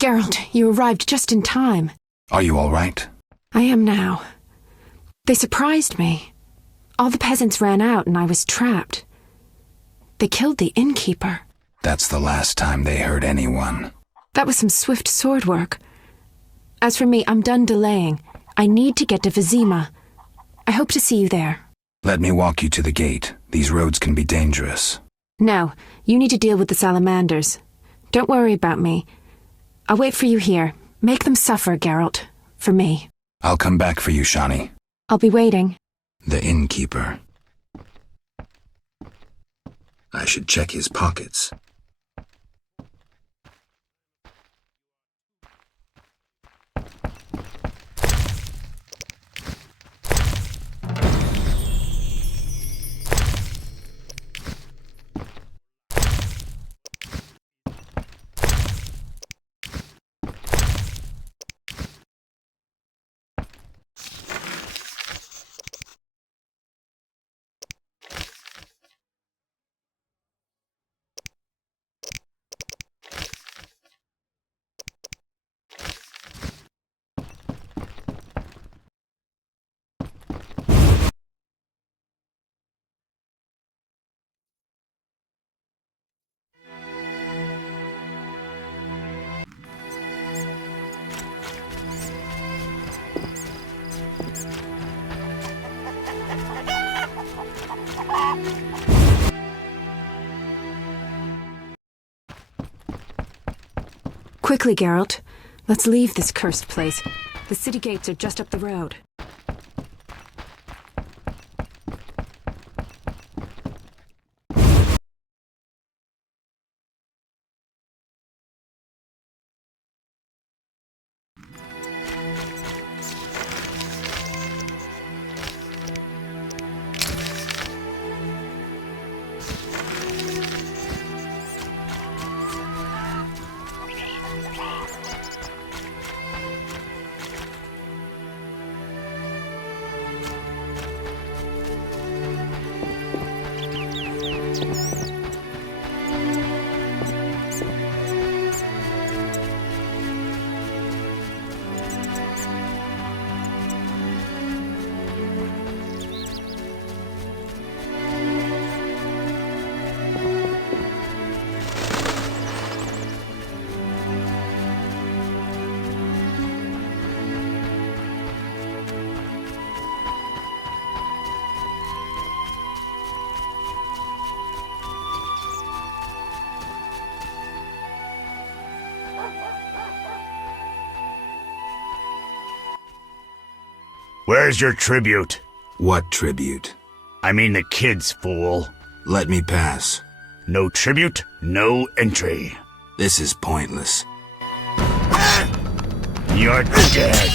Geralt, you arrived just in time. Are you all right? I am now. They surprised me. All the peasants ran out and I was trapped. They killed the innkeeper. That's the last time they hurt anyone. That was some swift sword work. As for me, I'm done delaying. I need to get to Vizima. I hope to see you there. Let me walk you to the gate. These roads can be dangerous. No, you need to deal with the salamanders. Don't worry about me. I'll wait for you here. Make them suffer, Geralt. For me. I'll come back for you, Shani. I'll be waiting. The innkeeper. I should check his pockets. Quickly, Geralt. Let's leave this cursed place. The city gates are just up the road. Where's your tribute? What tribute? I mean the kids, fool. Let me pass. No tribute, no entry. This is pointless. You're dead.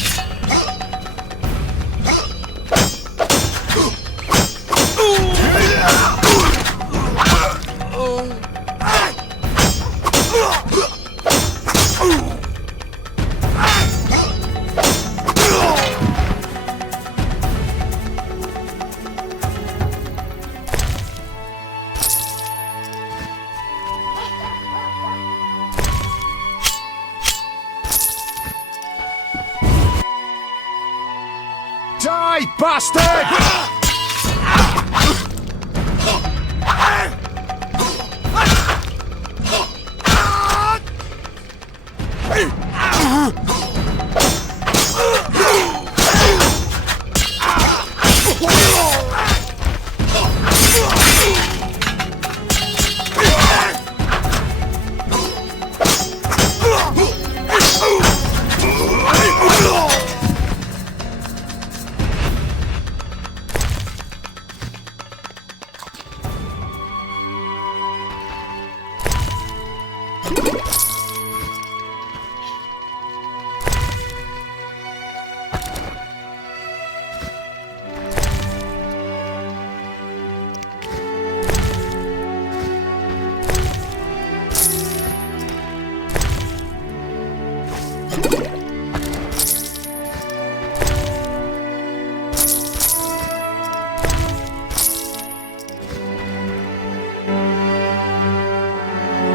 Die, bastard!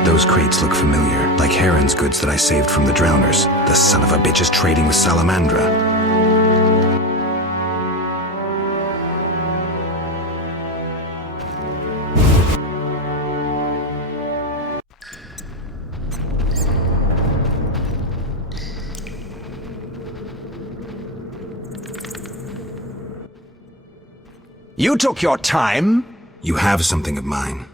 Those crates look familiar, like Heron's goods that I saved from the drowners. The son of a bitch is trading with Salamandra. You took your time. You have something of mine.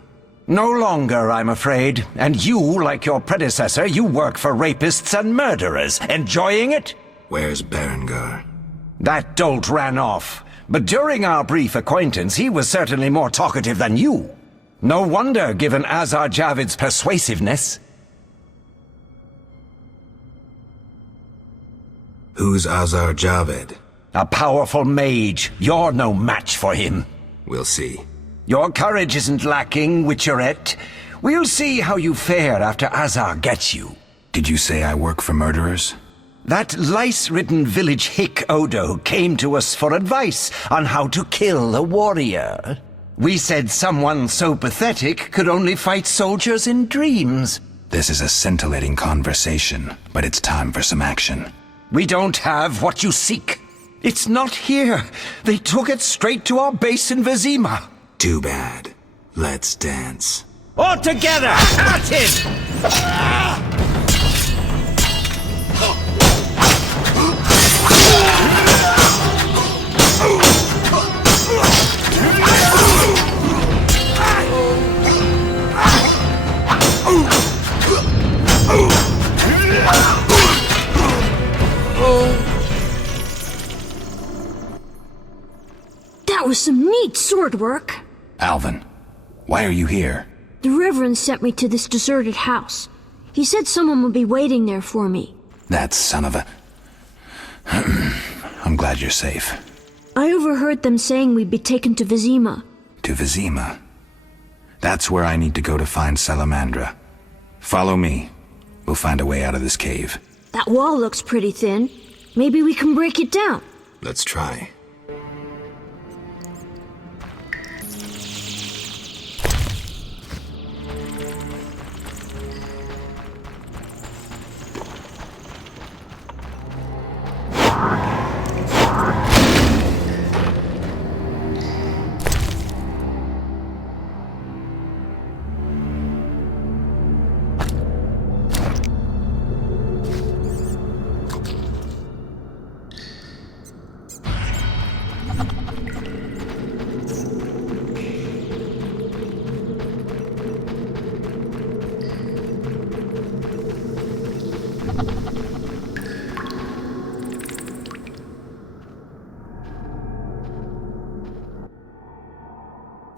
No longer, I'm afraid. And you, like your predecessor, you work for rapists and murderers. Enjoying it? Where's Berengar? That dolt ran off. But during our brief acquaintance, he was certainly more talkative than you. No wonder, given Azar Javid's persuasiveness. Who's Azar Javid? A powerful mage. You're no match for him. We'll see. Your courage isn't lacking, Witcherette. We'll see how you fare after Azar gets you. Did you say I work for murderers? That lice-ridden village hick Odo came to us for advice on how to kill a warrior. We said someone so pathetic could only fight soldiers in dreams. This is a scintillating conversation, but it's time for some action. We don't have what you seek. It's not here. They took it straight to our base in Vizima. Too bad. Let's dance. All together! At it! That was some neat sword work. Alvin, why are you here? The Reverend sent me to this deserted house. He said someone would be waiting there for me. That son of a... I'm glad you're safe. I overheard them saying we'd be taken to Vizima. To Vizima? That's where I need to go to find Salamandra. Follow me. We'll find a way out of this cave. That wall looks pretty thin. Maybe we can break it down. Let's try.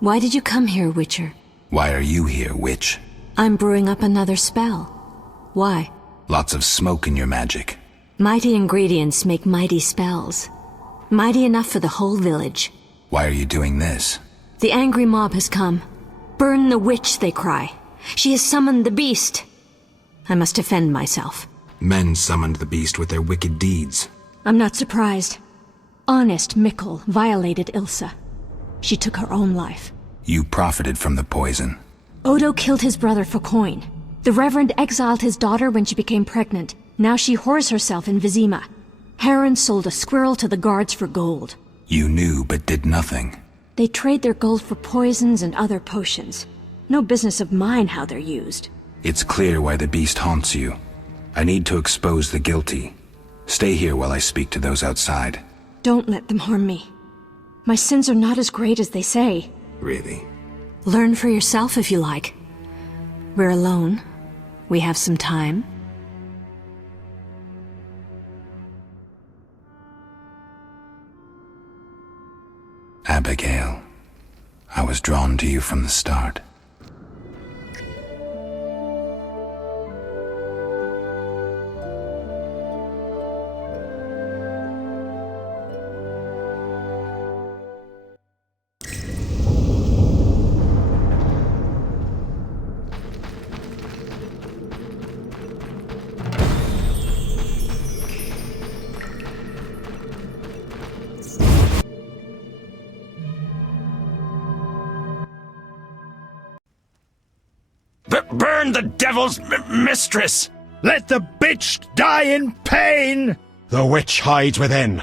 Why did you come here, Witcher? Why are you here, witch? I'm brewing up another spell. Why? Lots of smoke in your magic. Mighty ingredients make mighty spells. Mighty enough for the whole village. Why are you doing this? The angry mob has come. Burn the witch, they cry. She has summoned the beast. I must defend myself. Men summoned the beast with their wicked deeds. I'm not surprised. Honest Mikkel violated Ilsa. She took her own life. You profited from the poison. Odo killed his brother for coin. The Reverend exiled his daughter when she became pregnant. Now she whores herself in Vizima. Heron sold a squirrel to the guards for gold. You knew but did nothing. They trade their gold for poisons and other potions. No business of mine how they're used. It's clear why the beast haunts you. I need to expose the guilty. Stay here while I speak to those outside. Don't let them harm me. My sins are not as great as they say. Really? Learn for yourself if you like. We're alone. We have some time. Abigail, I was drawn to you from the start. Burn the devil's mistress! Let the bitch die in pain! The witch hides within.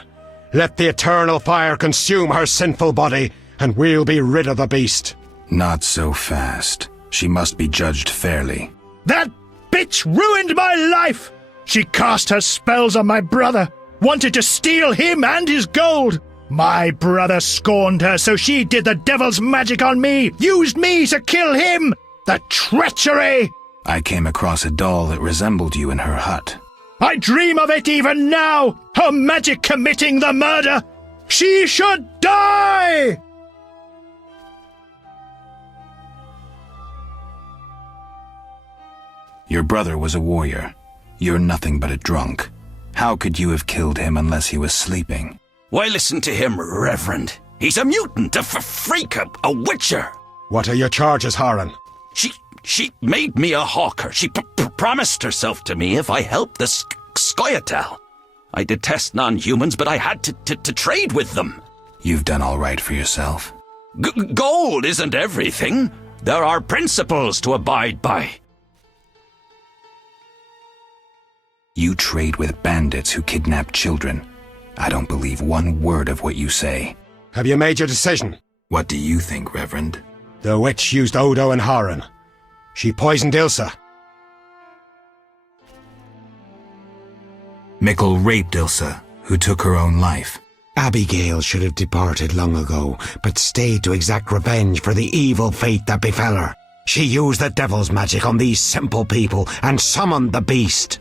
Let the eternal fire consume her sinful body, and we'll be rid of the beast. Not so fast. She must be judged fairly. That bitch ruined my life! She cast her spells on my brother, wanted to steal him and his gold. My brother scorned her, so she did the devil's magic on me, used me to kill him! The treachery! I came across a doll that resembled you in her hut. I dream of it even now! Her magic committing the murder! She should die! Your brother was a warrior. You're nothing but a drunk. How could you have killed him unless he was sleeping? Why listen to him, Reverend? He's a mutant, a freak, a witcher. What are your charges, Haran? She made me a hawker. She promised herself to me if I helped the Scoia'tael. I detest non-humans, but I had to trade with them. You've done all right for yourself. Gold isn't everything. There are principles to abide by. You trade with bandits who kidnap children. I don't believe one word of what you say. Have you made your decision? What do you think, Reverend? The witch used Odo and Haran. She poisoned Ilsa. Mikkel raped Ilsa, who took her own life. Abigail should have departed long ago, but stayed to exact revenge for the evil fate that befell her. She used the devil's magic on these simple people and summoned the beast.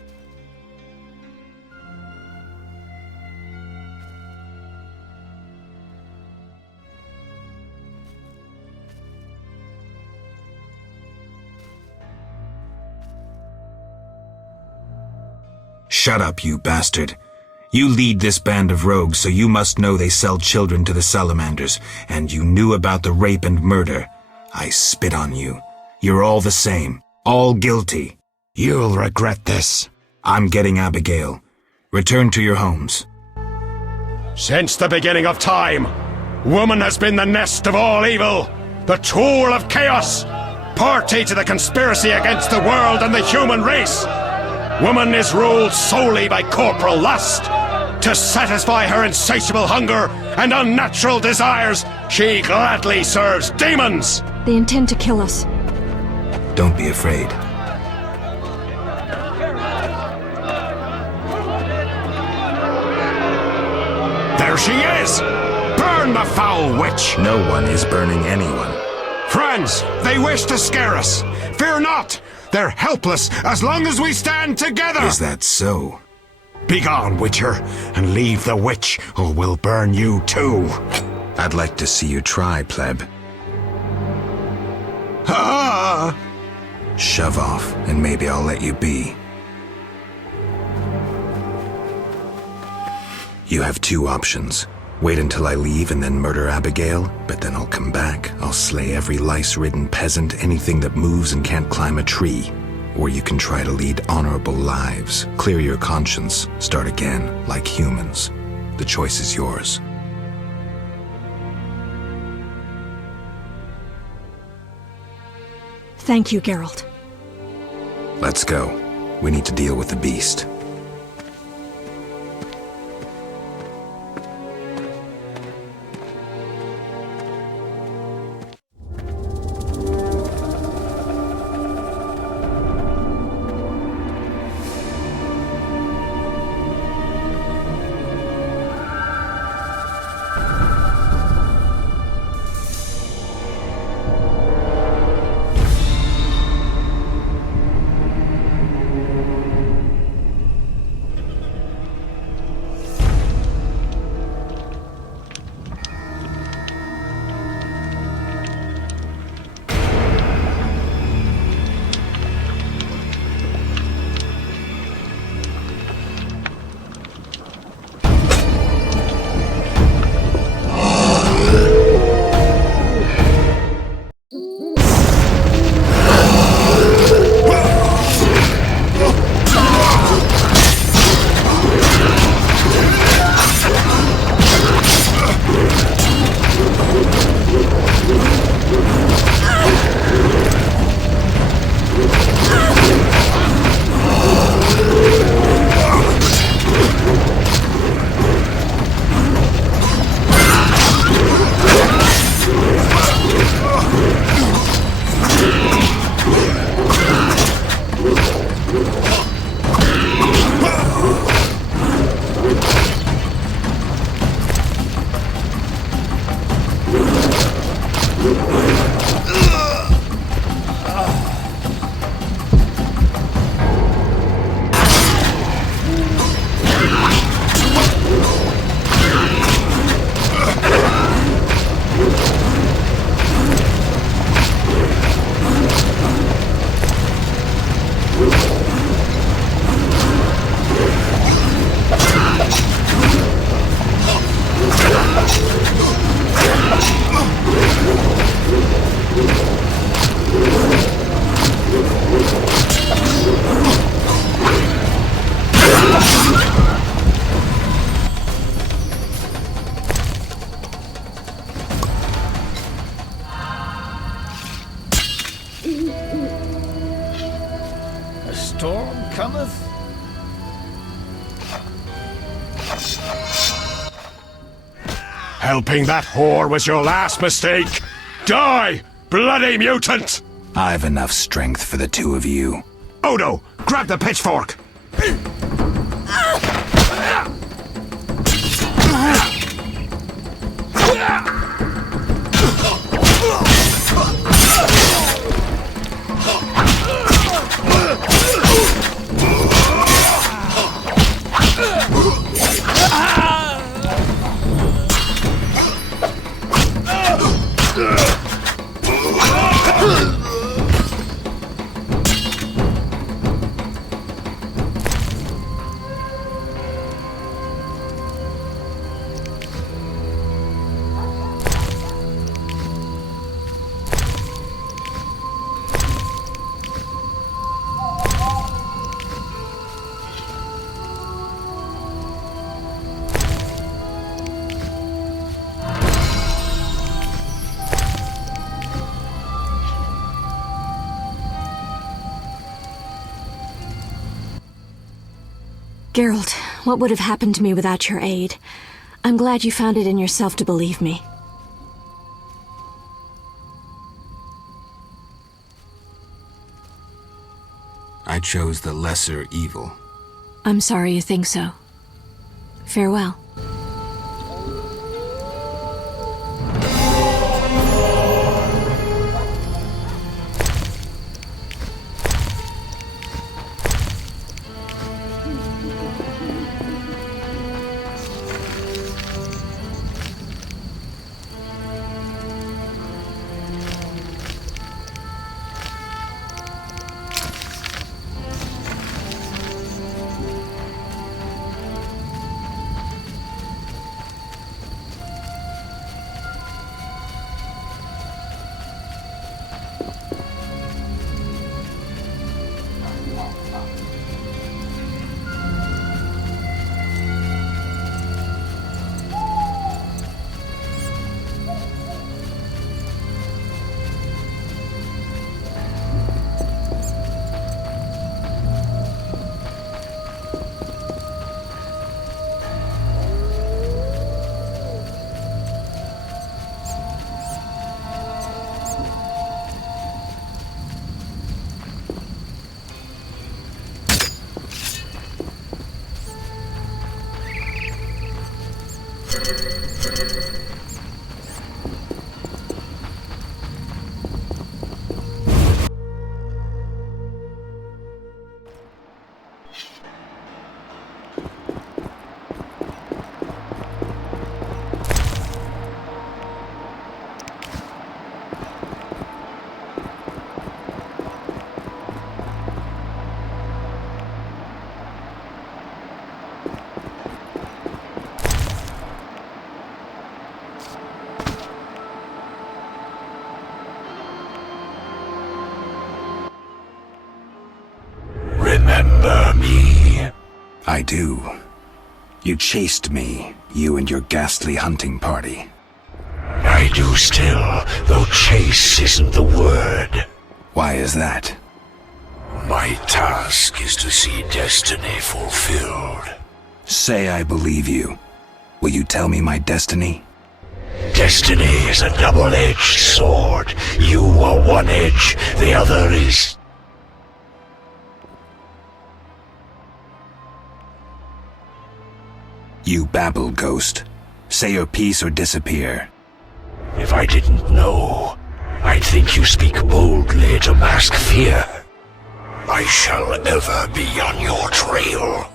Shut up, you bastard. You lead this band of rogues, so you must know they sell children to the salamanders, and you knew about the rape and murder. I spit on you. You're all the same. All guilty. You'll regret this. I'm getting Abigail. Return to your homes. Since the beginning of time, woman has been the nest of all evil, the tool of chaos, party to the conspiracy against the world and the human race. Woman is ruled solely by corporal lust. To satisfy her insatiable hunger and unnatural desires, she gladly serves demons. They intend to kill us. Don't be afraid. There she is! Burn the foul witch! No one is burning anyone. Friends, they wish to scare us. Fear not! They're helpless as long as we stand together! Is that so? Begone, Witcher, and leave the witch, or we'll burn you too. I'd like to see you try, pleb. Ah! Shove off, and maybe I'll let you be. You have two options. Wait until I leave and then murder Abigail, but then I'll come back. I'll slay every lice-ridden peasant, anything that moves and can't climb a tree. Or you can try to lead honorable lives, clear your conscience, start again, like humans. The choice is yours. Thank you, Geralt. Let's go. We need to deal with the beast. Helping that whore was your last mistake. Die, bloody mutant! I've enough strength for the two of you. Odo, grab the pitchfork! Geralt, what would have happened to me without your aid? I'm glad you found it in yourself to believe me. I chose the lesser evil. I'm sorry you think so. Farewell. Remember me? I do. You chased me, you and your ghastly hunting party. I do still, though chase isn't the word. Why is that? My task is to see destiny fulfilled. Say I believe you. Will you tell me my destiny? Destiny is a double-edged sword. You are one edge, the other is... You babble, Ghost. Say your piece or disappear. If I didn't know, I'd think you speak boldly to mask fear. I shall ever be on your trail.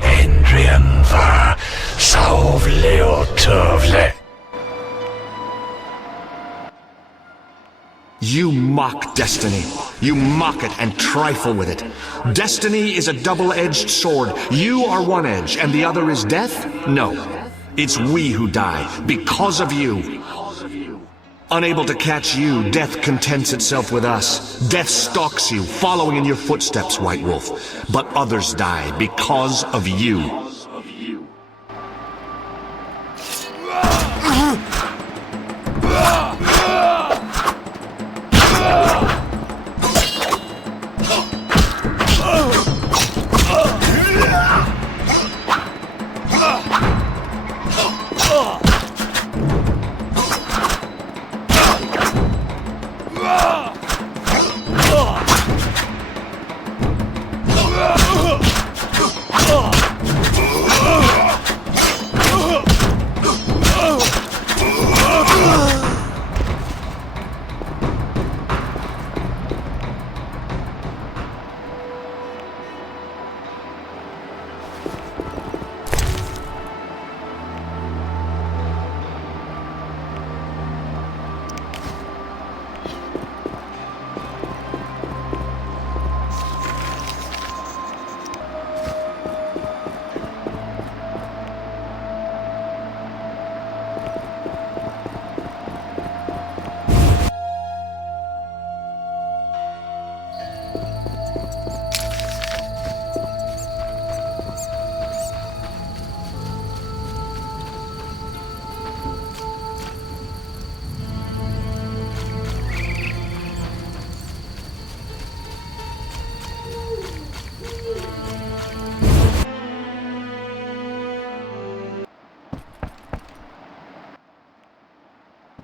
Endrian va sauvleotovle. You mock destiny. You mock it and trifle with it. Destiny is a double-edged sword. You are one edge, and the other is death? No. It's we who die, because of you. Unable to catch you, death contents itself with us. Death stalks you, following in your footsteps, White Wolf. But others die because of you.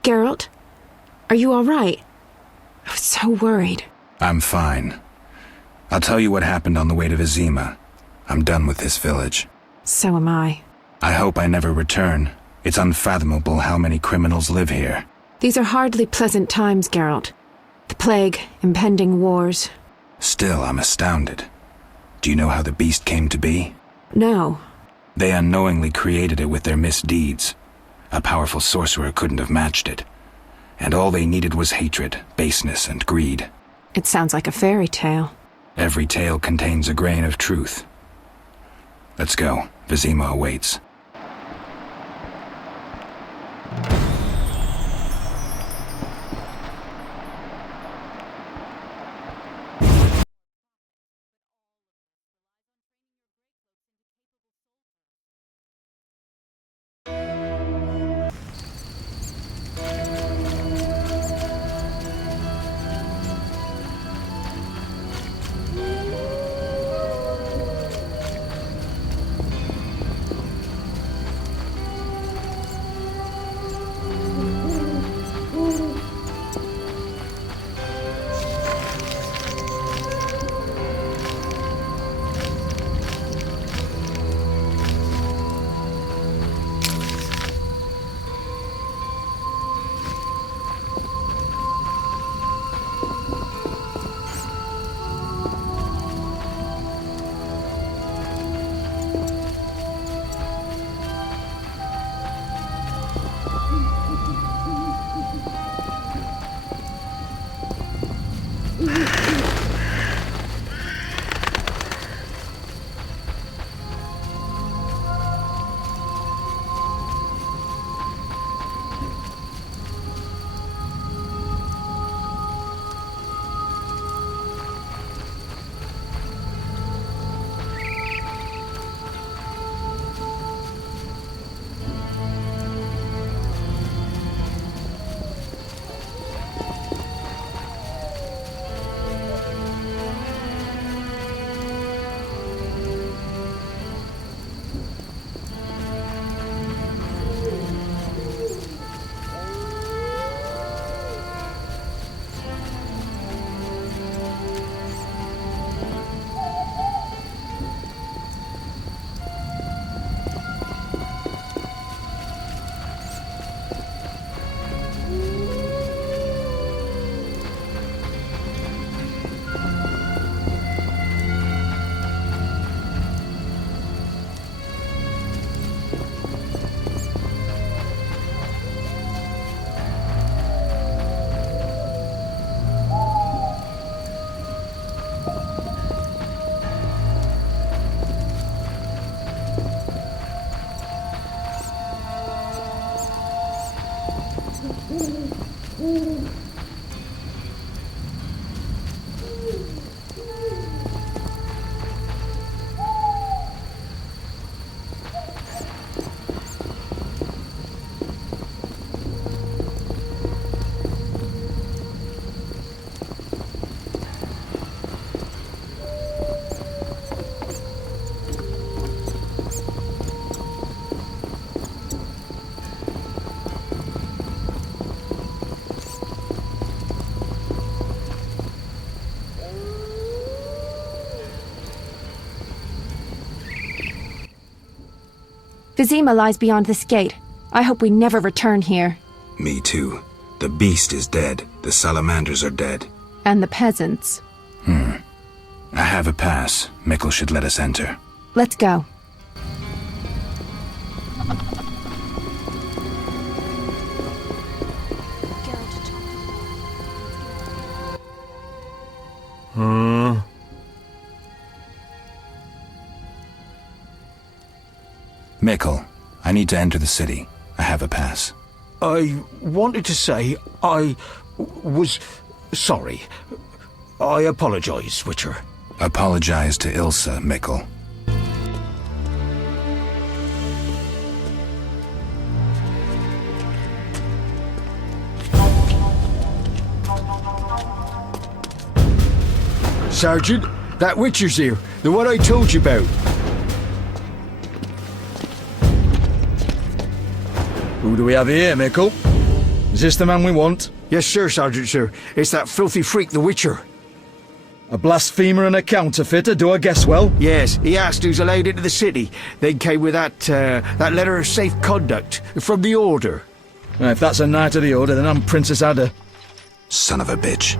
Geralt? Are you all right? I was so worried. I'm fine. I'll tell you what happened on the way to Vizima. I'm done with this village. So am I. I hope I never return. It's unfathomable how many criminals live here. These are hardly pleasant times, Geralt. The plague, impending wars. Still, I'm astounded. Do you know how the beast came to be? No. They unknowingly created it with their misdeeds. A powerful sorcerer couldn't have matched it. And all they needed was hatred, baseness, and greed. It sounds like a fairy tale. Every tale contains a grain of truth. Let's go. Vizima awaits. Vizima lies beyond this gate. I hope we never return here. Me too. The beast is dead. The salamanders are dead. And the peasants. I have a pass. Mikkel should let us enter. Let's go. Mikkel, I need to enter the city. I have a pass. I wanted to say I was sorry. I apologize, Witcher. Apologize to Ilsa, Mikkel. Sergeant, that Witcher's here. The one I told you about. Who do we have here, Mikkel? Is this the man we want? Yes, sir, Sergeant, sir. It's that filthy freak, the Witcher. A blasphemer and a counterfeiter, do I guess well? Yes, he asked who's allowed into the city. Then came with that letter of safe conduct from the Order. If that's a knight of the Order, then I'm Princess Ada. Son of a bitch.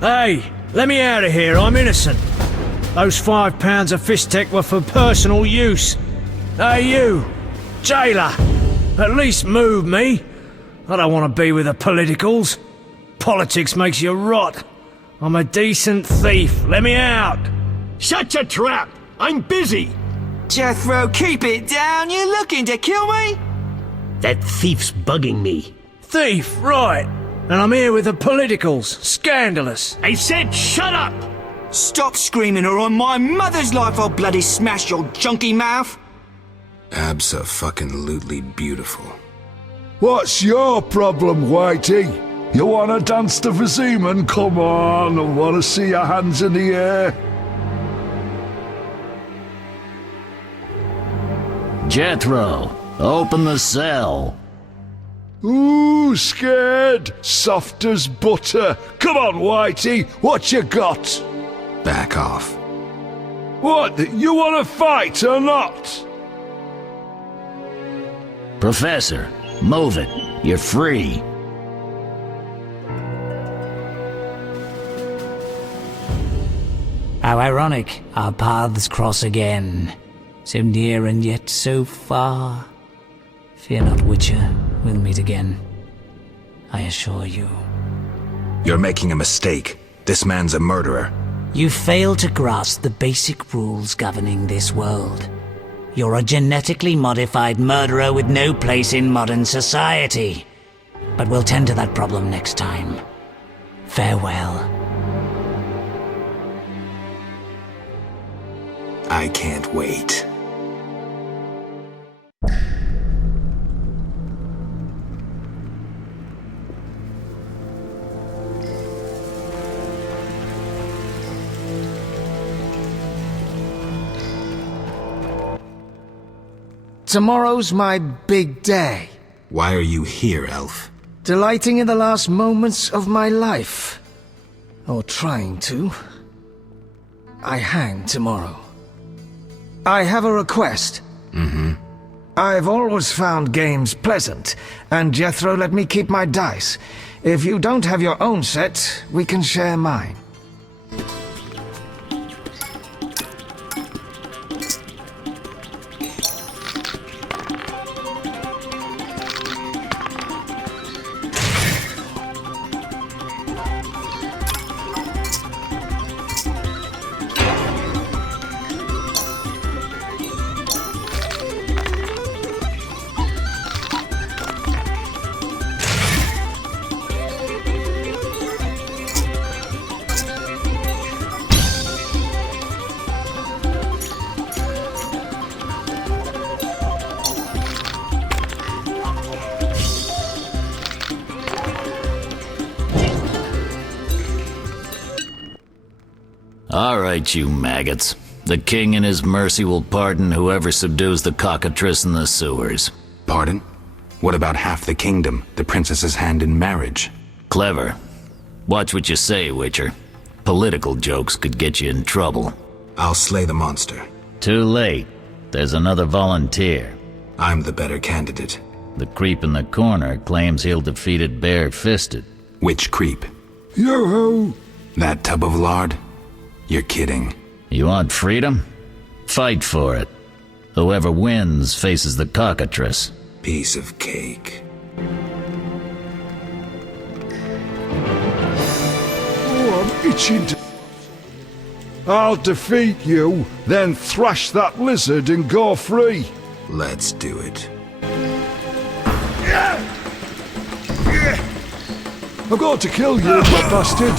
Hey, let me out of here, I'm innocent. Those £5 of fist tech were for personal use. Hey you, jailer, at least move me. I don't want to be with the politicals. Politics makes you rot. I'm a decent thief, let me out. Shut your trap, I'm busy. Jethro, keep it down, you're looking to kill me? That thief's bugging me. Thief, right. And I'm here with the politicals. Scandalous. I said shut up! Stop screaming or on my mother's life I'll bloody smash your junky mouth! Abso-fucking-lutely beautiful. What's your problem, Whitey? You wanna dance the Vizima? Come on, I wanna see your hands in the air. Jethro, open the cell. Ooh, scared. Soft as butter. Come on, Whitey, what you got? Back off. What, you wanna fight or not? Professor, move it. You're free. How ironic, our paths cross again. So near and yet so far. Fear not, Witcher, we'll meet again. I assure you. You're making a mistake. This man's a murderer. You fail to grasp the basic rules governing this world. You're a genetically modified murderer with no place in modern society. But we'll tend to that problem next time. Farewell. I can't wait. Tomorrow's my big day. Why are you here, Elf? Delighting in the last moments of my life. Or trying to. I hang tomorrow. I have a request. I've always found games pleasant, and Jethro let me keep my dice. If you don't have your own set, we can share mine. All right, you maggots. The king in his mercy will pardon whoever subdues the cockatrice in the sewers. Pardon? What about half the kingdom, the princess's hand in marriage? Clever. Watch what you say, Witcher. Political jokes could get you in trouble. I'll slay the monster. Too late. There's another volunteer. I'm the better candidate. The creep in the corner claims he'll defeat it bare-fisted. Which creep? Yo-ho! That tub of lard? You're kidding. You want freedom? Fight for it. Whoever wins faces the cockatrice. Piece of cake. Oh, I'm itching to... I'll defeat you, then thrash that lizard and go free. Let's do it. I've got to kill you, you bastard!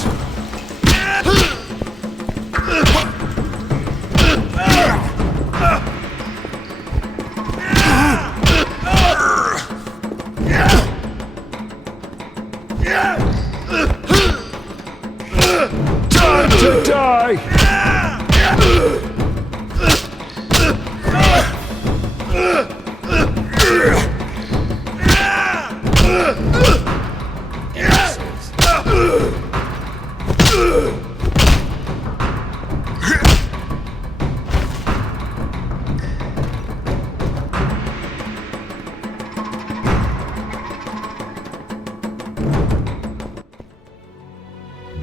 Time to die!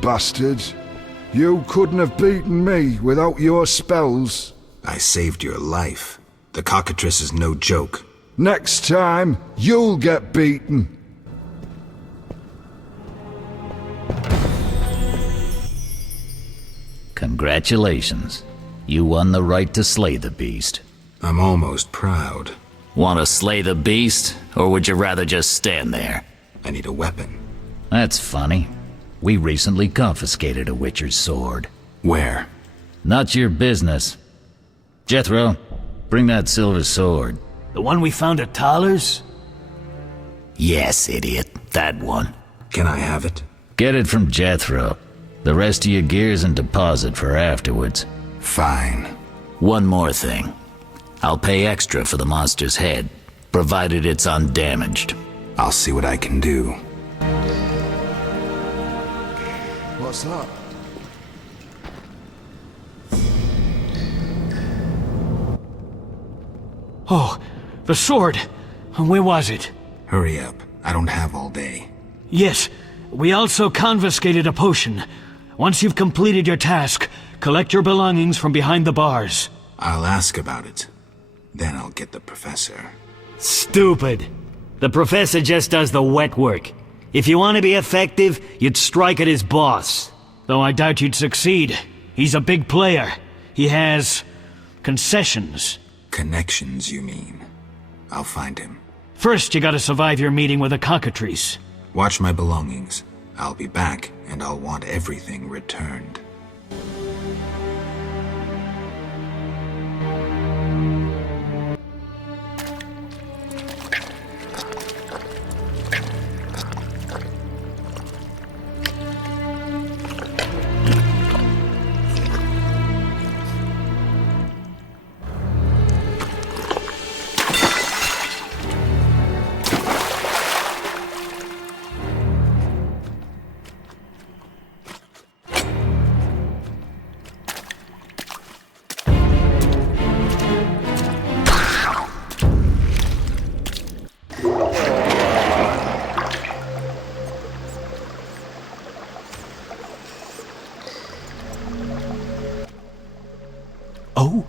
Bastard. You couldn't have beaten me without your spells. I saved your life. The cockatrice is no joke. Next time, you'll get beaten. Congratulations. You won the right to slay the beast. I'm almost proud. Want to slay the beast, or would you rather just stand there? I need a weapon. That's funny. We recently confiscated a witcher's sword. Where? Not your business. Jethro, bring that silver sword. The one we found at Thaler's? Yes, idiot. That one. Can I have it? Get it from Jethro. The rest of your gear's in deposit for afterwards. Fine. One more thing. I'll pay extra for the monster's head, provided it's undamaged. I'll see what I can do. What's that? Oh, the sword. Where was it? Hurry up. I don't have all day. Yes, we also confiscated a potion. Once you've completed your task, collect your belongings from behind the bars. I'll ask about it. Then I'll get the professor. Stupid. The professor just does the wet work. If you want to be effective, you'd strike at his boss. Though I doubt you'd succeed. He's a big player. He has concessions. Connections, you mean? I'll find him. First, you gotta survive your meeting with the cockatrice. Watch my belongings. I'll be back, and I'll want everything returned. Oh,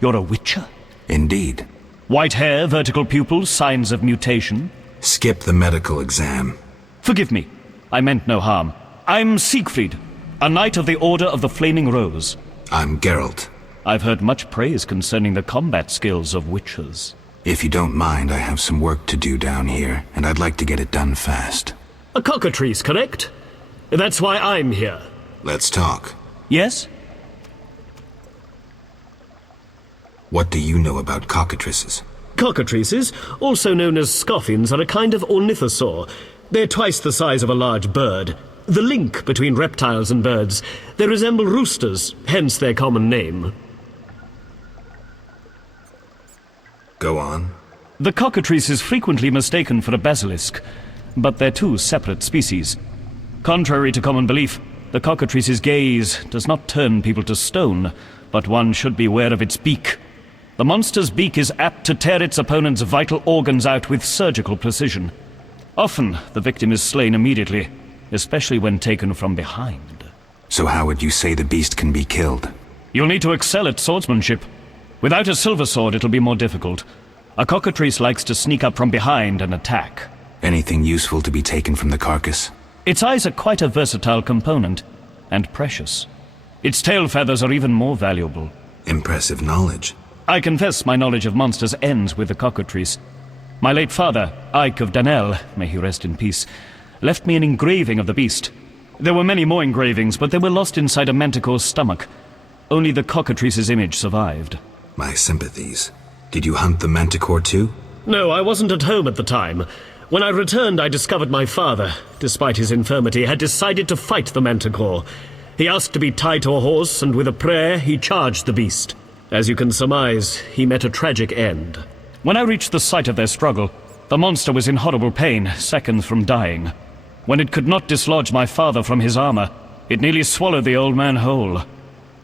you're a witcher? Indeed. White hair, vertical pupils, signs of mutation? Skip the medical exam. Forgive me. I meant no harm. I'm Siegfried, a knight of the Order of the Flaming Rose. I'm Geralt. I've heard much praise concerning the combat skills of witchers. If you don't mind, I have some work to do down here, and I'd like to get it done fast. A cockatrice, correct? That's why I'm here. Let's talk. Yes? What do you know about cockatrices? Cockatrices, also known as scoffins, are a kind of ornithosaur. They're twice the size of a large bird. The link between reptiles and birds. They resemble roosters, hence their common name. Go on. The cockatrice is frequently mistaken for a basilisk, but they're two separate species. Contrary to common belief, the cockatrice's gaze does not turn people to stone, but one should beware of its beak. The monster's beak is apt to tear its opponent's vital organs out with surgical precision. Often, the victim is slain immediately, especially when taken from behind. So how would you say the beast can be killed? You'll need to excel at swordsmanship. Without a silver sword, it'll be more difficult. A cockatrice likes to sneak up from behind and attack. Anything useful to be taken from the carcass? Its eyes are quite a versatile component, and precious. Its tail feathers are even more valuable. Impressive knowledge. I confess my knowledge of monsters ends with the cockatrice. My late father, Ike of Danel, may he rest in peace, left me an engraving of the beast. There were many more engravings, but they were lost inside a manticore's stomach. Only the cockatrice's image survived. My sympathies. Did you hunt the manticore too? No, I wasn't at home at the time. When I returned, I discovered my father, despite his infirmity, had decided to fight the manticore. He asked to be tied to a horse, and with a prayer, he charged the beast. As you can surmise, he met a tragic end. When I reached the site of their struggle, the monster was in horrible pain, seconds from dying. When it could not dislodge my father from his armor, it nearly swallowed the old man whole.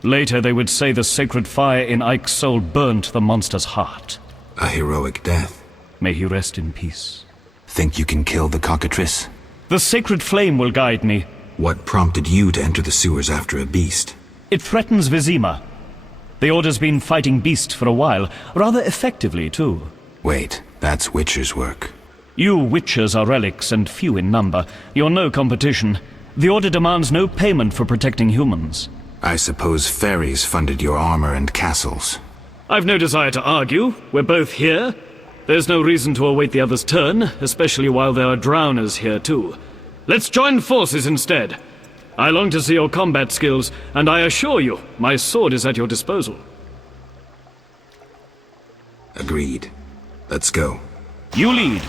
Later they would say the sacred fire in Ike's soul burnt the monster's heart. A heroic death. May he rest in peace. Think you can kill the cockatrice? The sacred flame will guide me. What prompted you to enter the sewers after a beast? It threatens Vizima. The Order's been fighting beasts for a while, rather effectively too. Wait, that's Witcher's work. You Witchers are relics and few in number. You're no competition. The Order demands no payment for protecting humans. I suppose fairies funded your armor and castles. I've no desire to argue. We're both here. There's no reason to await the other's turn, especially while there are drowners here too. Let's join forces instead. I long to see your combat skills, and I assure you, my sword is at your disposal. Agreed. Let's go. You lead.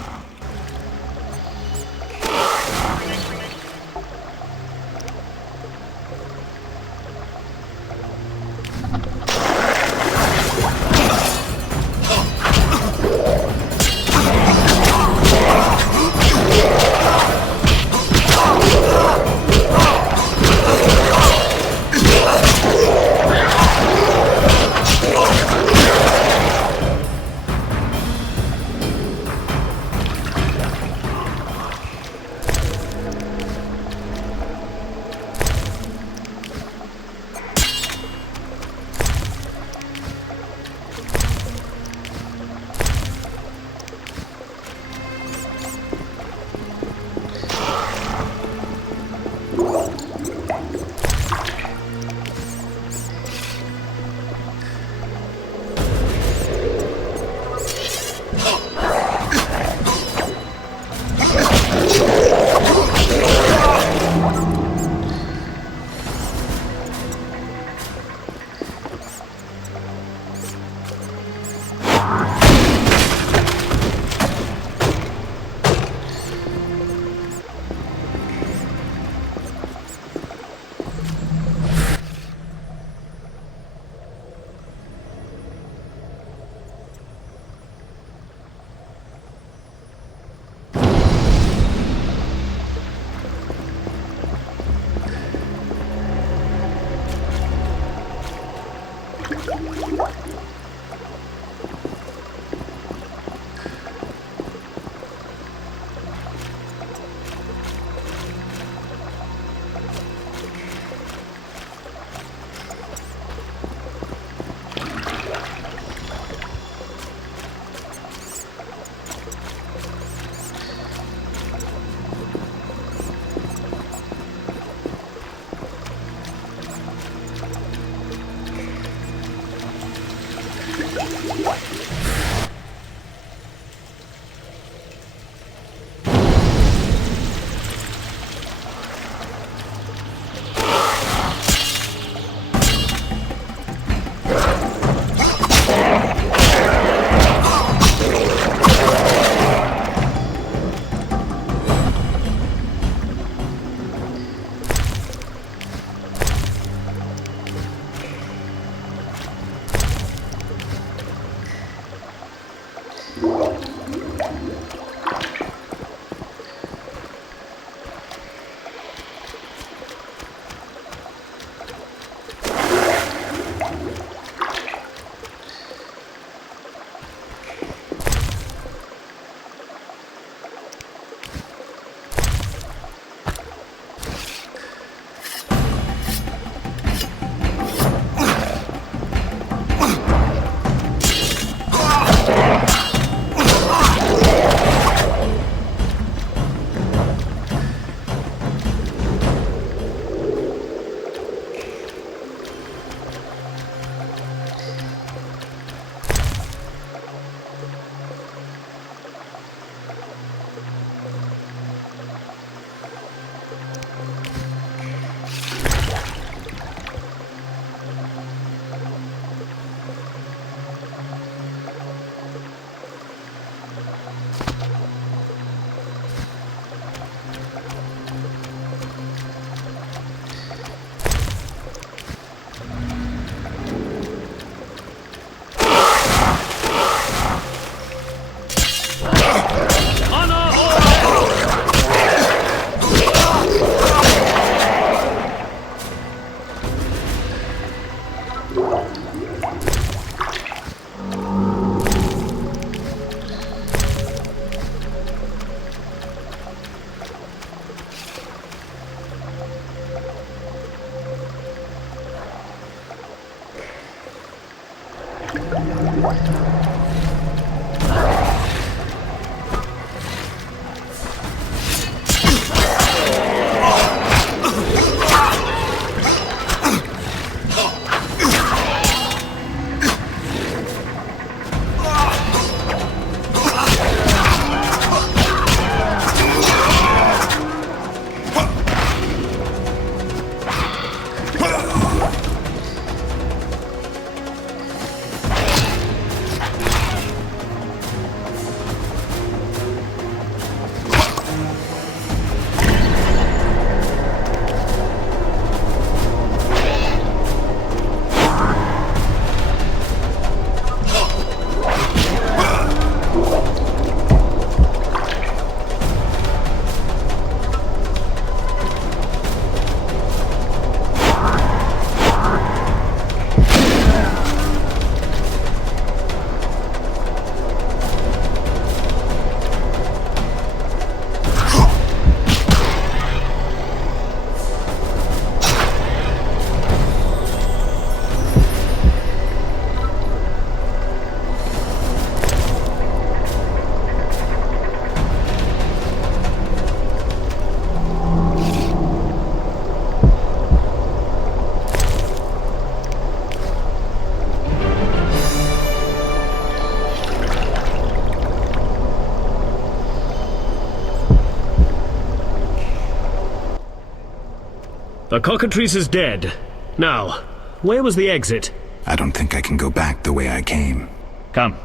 The cockatrice is dead. Now, where was the exit? I don't think I can go back the way I came. Come,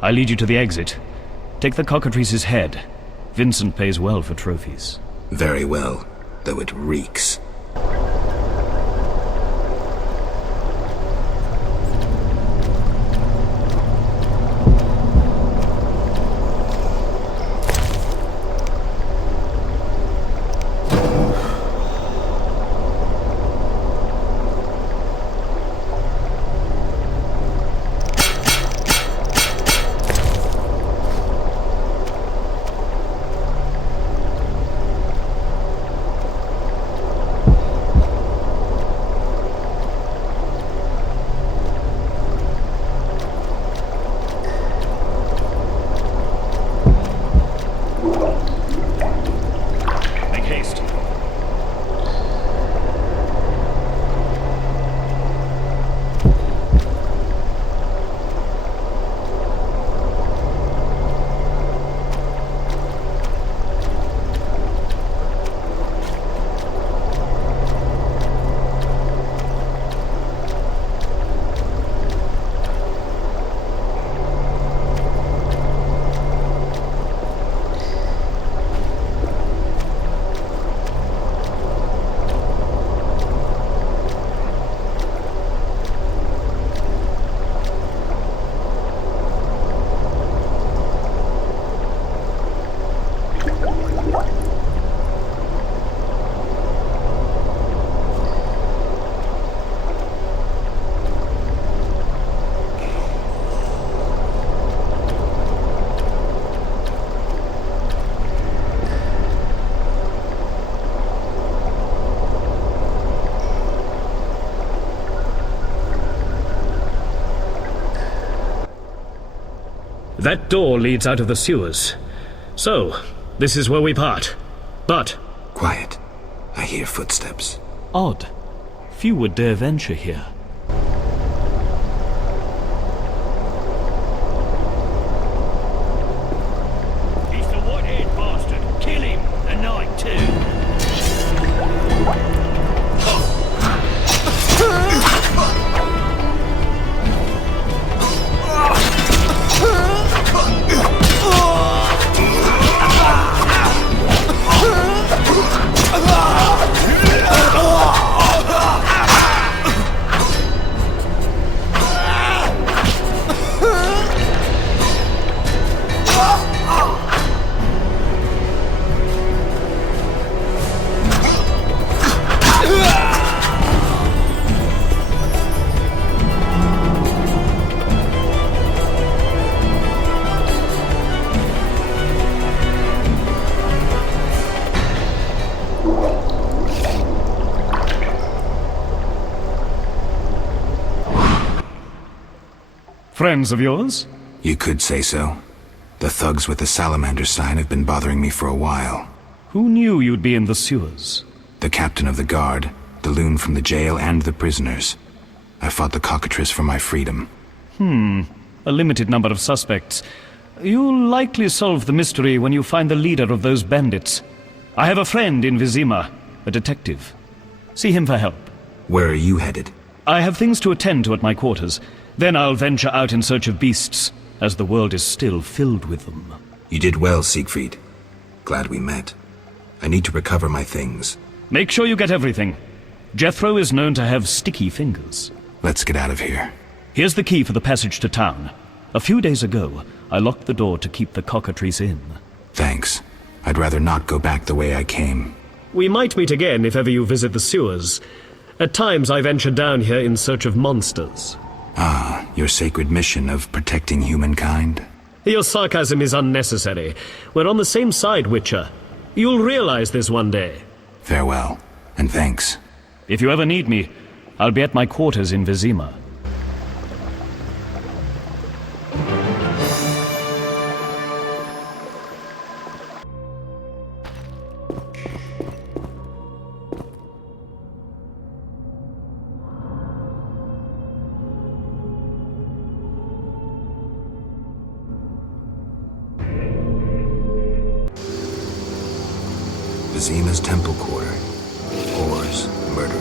I'll lead you to the exit. Take the cockatrice's head. Vincent pays well for trophies. Very well, though it reeks. That door leads out of the sewers. So, this is where we part. But... Quiet. I hear footsteps. Odd. Few would dare venture here. He's the white-haired bastard. Kill him. A night too. Friends of yours? You could say so. The thugs with the salamander sign have been bothering me for a while. Who knew you'd be in the sewers? The captain of the guard, the loon from the jail, and the prisoners. I fought the cockatrice for my freedom. A limited number of suspects. You'll likely solve the mystery when you find the leader of those bandits. I have a friend in Vizima, a detective. See him for help. Where are you headed? I have things to attend to at my quarters. Then I'll venture out in search of beasts, as the world is still filled with them. You did well, Siegfried. Glad we met. I need to recover my things. Make sure you get everything. Jethro is known to have sticky fingers. Let's get out of here. Here's the key for the passage to town. A few days ago, I locked the door to keep the cockatrice in. Thanks. I'd rather not go back the way I came. we might meet again if ever you visit the sewers. At times I venture down here in search of monsters. Ah, your sacred mission of protecting humankind? Your sarcasm is unnecessary. We're on the same side, Witcher. You'll realize this one day. Farewell, and thanks. If you ever need me, I'll be at my quarters in Vizima. Vizima's temple quarter. Whores, murder.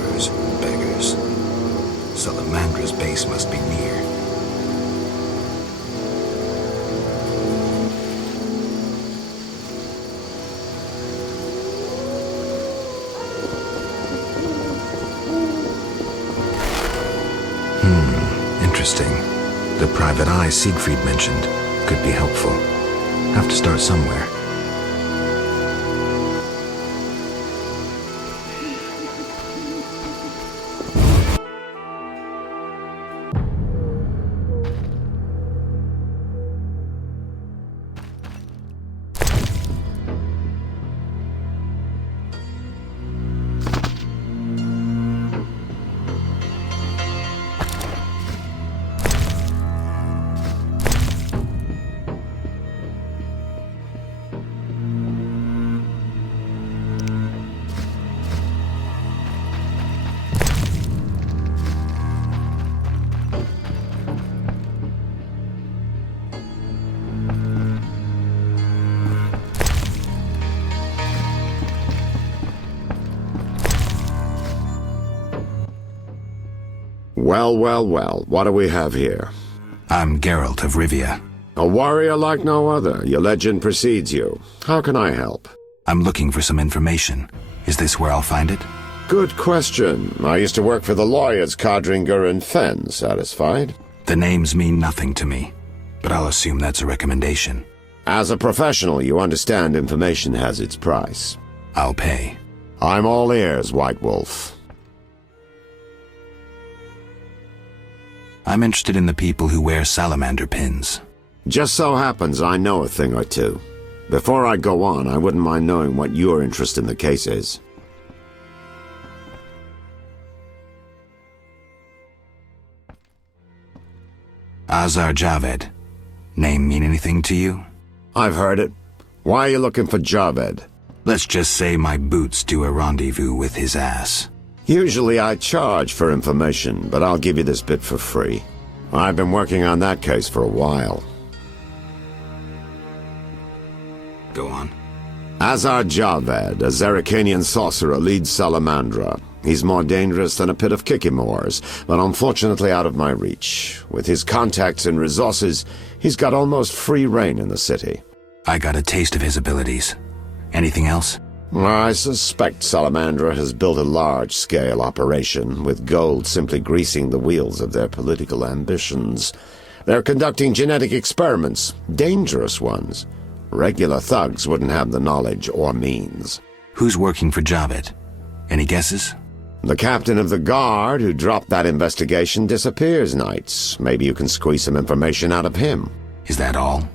Salamandra's base must be near. Interesting. The private eye Siegfried mentioned could be helpful. Have to start somewhere. Well, what do we have here? I'm Geralt of Rivia. A warrior like no other. Your legend precedes you. How can I help? I'm looking for some information. Is this where I'll find it? Good question. I used to work for the lawyers Codringer and Fenn. Satisfied? The names mean nothing to me, but I'll assume that's a recommendation. As a professional, you understand information has its price. I'll pay. I'm all ears, White Wolf. I'm interested in the people who wear salamander pins. Just so happens I know a thing or two. Before I go on, I wouldn't mind knowing what your interest in the case is. Azar Javed. Name mean anything to you? I've heard it. Why are you looking for Javed? Let's just say my boots do a rendezvous with his ass. Usually I charge for information, but I'll give you this bit for free. I've been working on that case for a while. Go on. Azar Javed, a Zerrikanian sorcerer, leads Salamandra. He's more dangerous than a pit of Kikimors, but unfortunately out of my reach. With his contacts and resources, he's got almost free reign in the city. I got a taste of his abilities. Anything else? I suspect Salamandra has built a large-scale operation, with gold simply greasing the wheels of their political ambitions. They're conducting genetic experiments, dangerous ones. Regular thugs wouldn't have the knowledge or means. Who's working for Javed? Any guesses? The captain of the guard who dropped that investigation disappears nights. Maybe you can squeeze some information out of him. Is that all?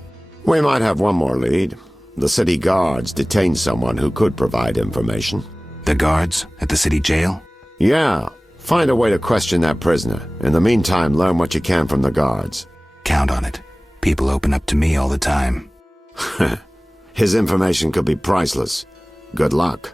We might have one more lead. The city guards detained someone who could provide information. The guards at the city jail? Yeah. Find a way to question that prisoner. In the meantime, learn what you can from the guards. Count on it. People open up to me all the time. His information could be priceless. Good luck.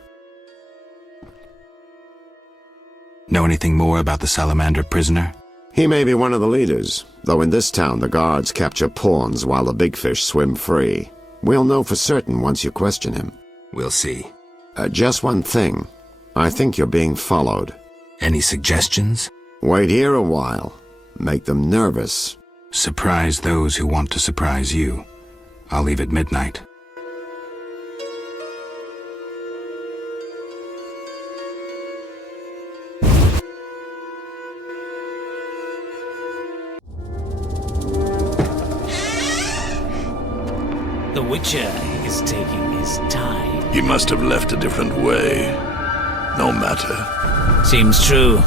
Know anything more about the Salamander prisoner? He may be one of the leaders, though in this town the guards capture pawns while the big fish swim free. We'll know for certain once you question him. We'll see. Just one thing. I think you're being followed. Any suggestions? Wait here a while. Make them nervous. Surprise those who want to surprise you. I'll leave at midnight. The Witcher is taking his time. He must have left a different way. No matter. Seems true.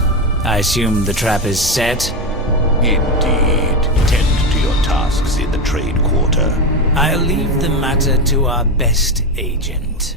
I assume the trap is set? Indeed. Tend to your tasks in the trade quarter. I'll leave the matter to our best agent.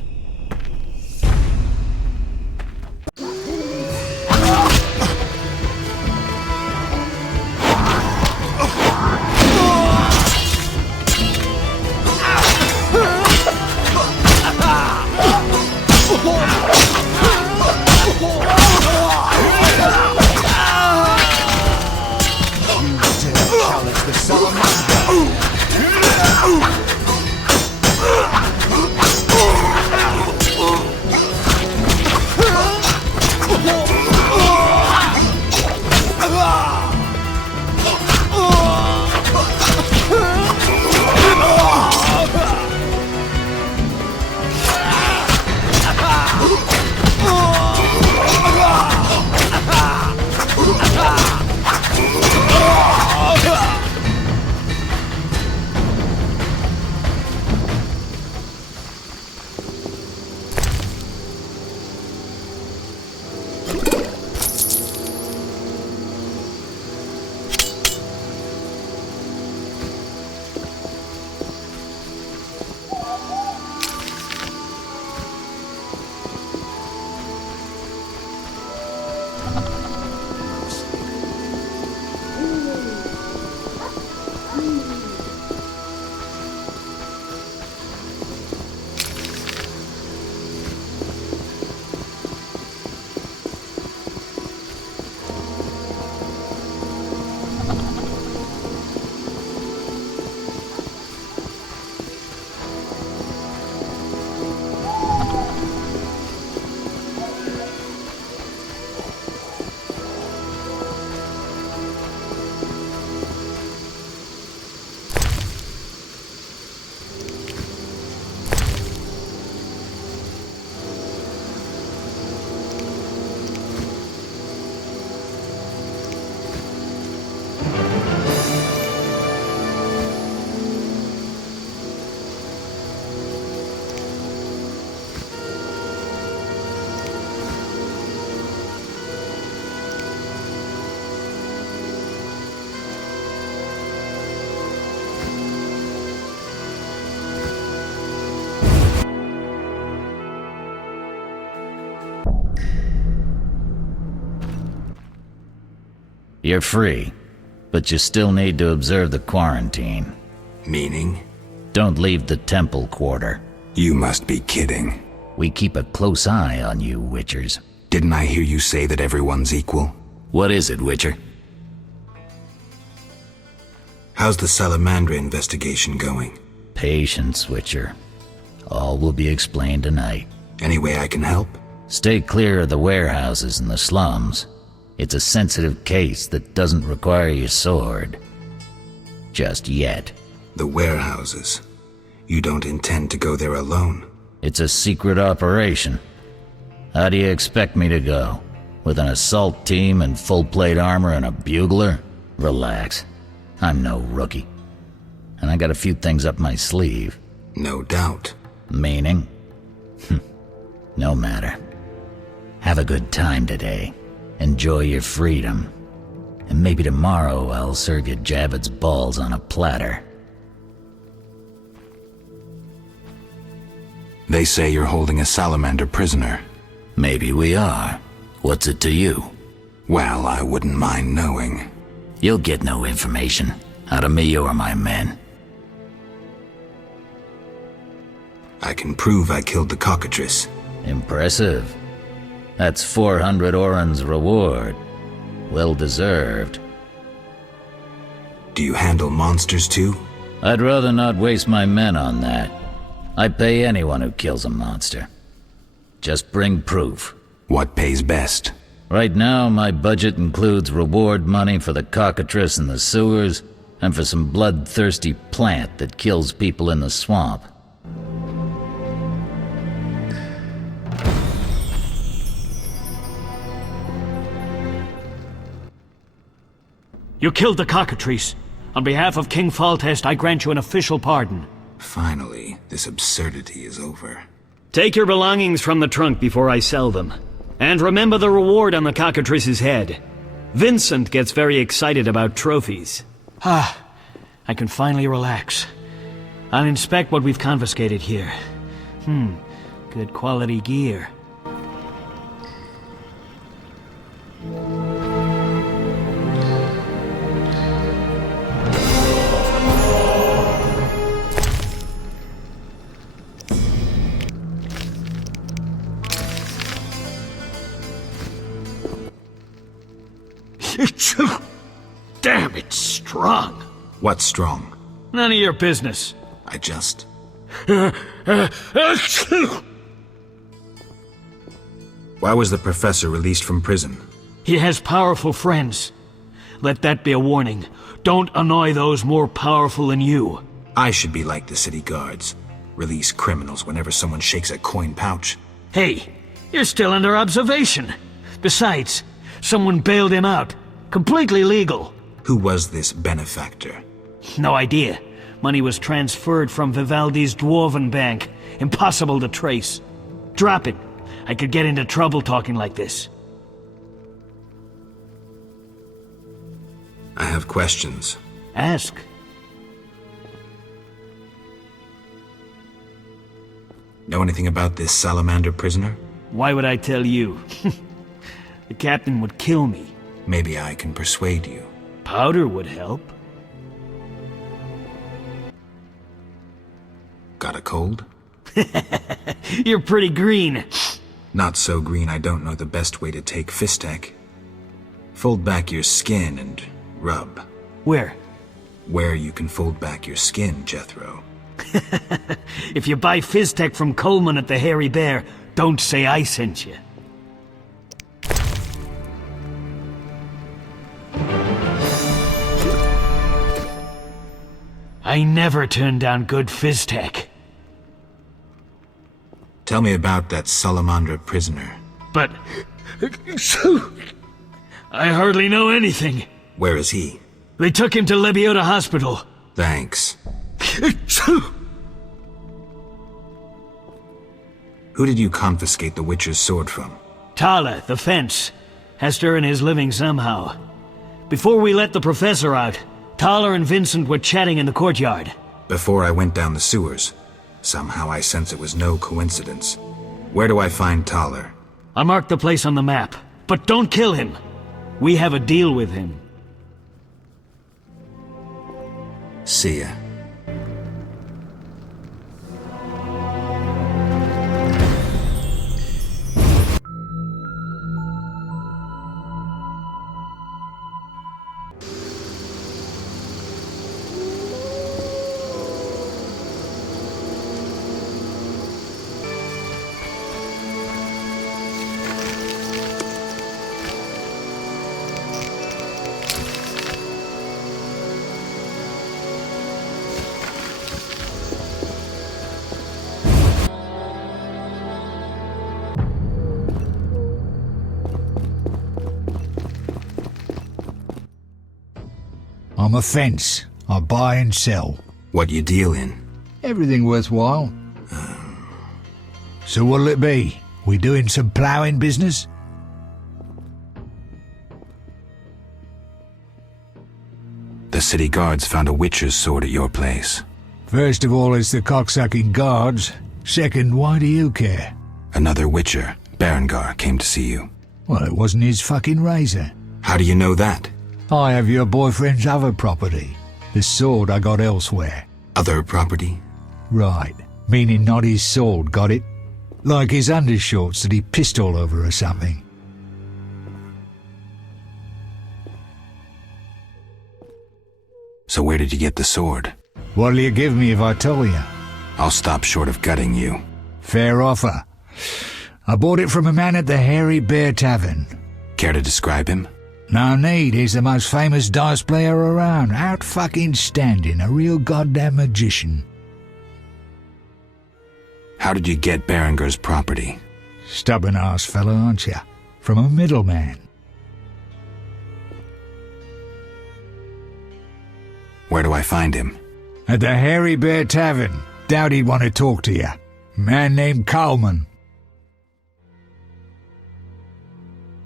You're free, but you still need to observe the quarantine. Meaning? Don't leave the temple quarter. You must be kidding. We keep a close eye on you, Witchers. Didn't I hear you say that everyone's equal? What is it, Witcher? How's the Salamandra investigation going? Patience, Witcher. All will be explained tonight. Any way I can help? Stay clear of the warehouses and the slums. It's a sensitive case that doesn't require your sword. Just yet. The warehouses. You don't intend to go there alone? It's a secret operation. How do you expect me to go? With an assault team and full-plate armor and a bugler? Relax. I'm no rookie. And I got a few things up my sleeve. No doubt. Meaning? No matter. Have a good time today. Enjoy your freedom. And maybe tomorrow I'll serve you Javed's balls on a platter. They say you're holding a salamander prisoner. Maybe we are. What's it to you? Well, I wouldn't mind knowing. You'll get no information out of me or my men. I can prove I killed the cockatrice. Impressive. That's 400 Oren's reward. Well deserved. Do you handle monsters too? I'd rather not waste my men on that. I pay anyone who kills a monster. Just bring proof. What pays best? Right now, my budget includes reward money for the cockatrice in the sewers, and for some bloodthirsty plant that kills people in the swamp. You killed the cockatrice. On behalf of King Faltest, I grant you an official pardon. Finally, this absurdity is over. Take your belongings from the trunk before I sell them. And remember the reward on the cockatrice's head. Vincent gets very excited about trophies. I can finally relax. I'll inspect what we've confiscated here. Good quality gear. Damn, it's strong. What's strong? None of your business. I just... Why was the professor released from prison? He has powerful friends. Let that be a warning. Don't annoy those more powerful than you. I should be like the city guards. Release criminals whenever someone shakes a coin pouch. Hey, you're still under observation. Besides, someone bailed him out. Completely legal. Who was this benefactor? No idea. Money was transferred from Vivaldi's Dwarven Bank. Impossible to trace. Drop it. I could get into trouble talking like this. I have questions. Ask. Know anything about this salamander prisoner? Why would I tell you? The captain would kill me. Maybe I can persuade you. Powder would help. Got a cold? You're pretty green. Not so green I don't know the best way to take Fistek. Fold back your skin and rub. Where? Where you can fold back your skin, Jethro. If you buy Fizztech from Coleman at the Hairy Bear, don't say I sent you. I never turn down good Fizztech. Tell me about that Salamandra prisoner. But... I hardly know anything. Where is he? They took him to Lebiota Hospital. Thanks. Who did you confiscate the Witcher's sword from? Tala, the fence. Has to earn his living somehow. Before we let the professor out, Tala and Vincent were chatting in the courtyard. Before I went down the sewers. Somehow I sense it was no coincidence. Where do I find Thaler? I marked the place on the map, but don't kill him. We have a deal with him. See ya. I'm a fence. I buy and sell. What you deal in? Everything worthwhile. So what'll it be? We doing some ploughing business? The city guards found a witcher's sword at your place. First of all, it's the cocksucking guards. Second, why do you care? Another witcher, Berengar, came to see you. Well, it wasn't his fucking razor. How do you know that? I have your boyfriend's other property. The sword I got elsewhere. Other property? Right. Meaning not his sword, got it? Like his undershorts that he pissed all over or something. So where did you get the sword? What'll you give me if I tell you? I'll stop short of gutting you. Fair offer. I bought it from a man at the Hairy Bear Tavern. Care to describe him? No need, he's the most famous dice player around. Out fucking standing, a real goddamn magician. How did you get Berengar's property? Stubborn-ass fellow, aren't you? From a middleman. Where do I find him? At the Hairy Bear Tavern. Doubt he'd want to talk to you. Man named Coleman.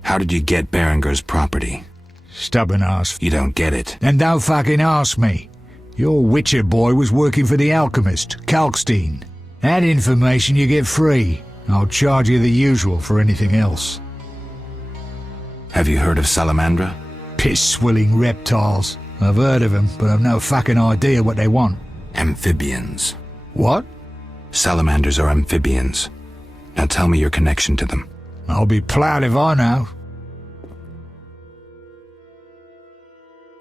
How did you get Berengar's property? Stubborn-ass. You don't get it. Then don't fucking ask me. Your witcher boy was working for the alchemist, Kalkstein. That information you get free. I'll charge you the usual for anything else. Have you heard of Salamandra? Piss-swilling reptiles. I've heard of them, but I've no fucking idea what they want. Amphibians. What? Salamanders are amphibians. Now tell me your connection to them. I'll be ploughed if I know.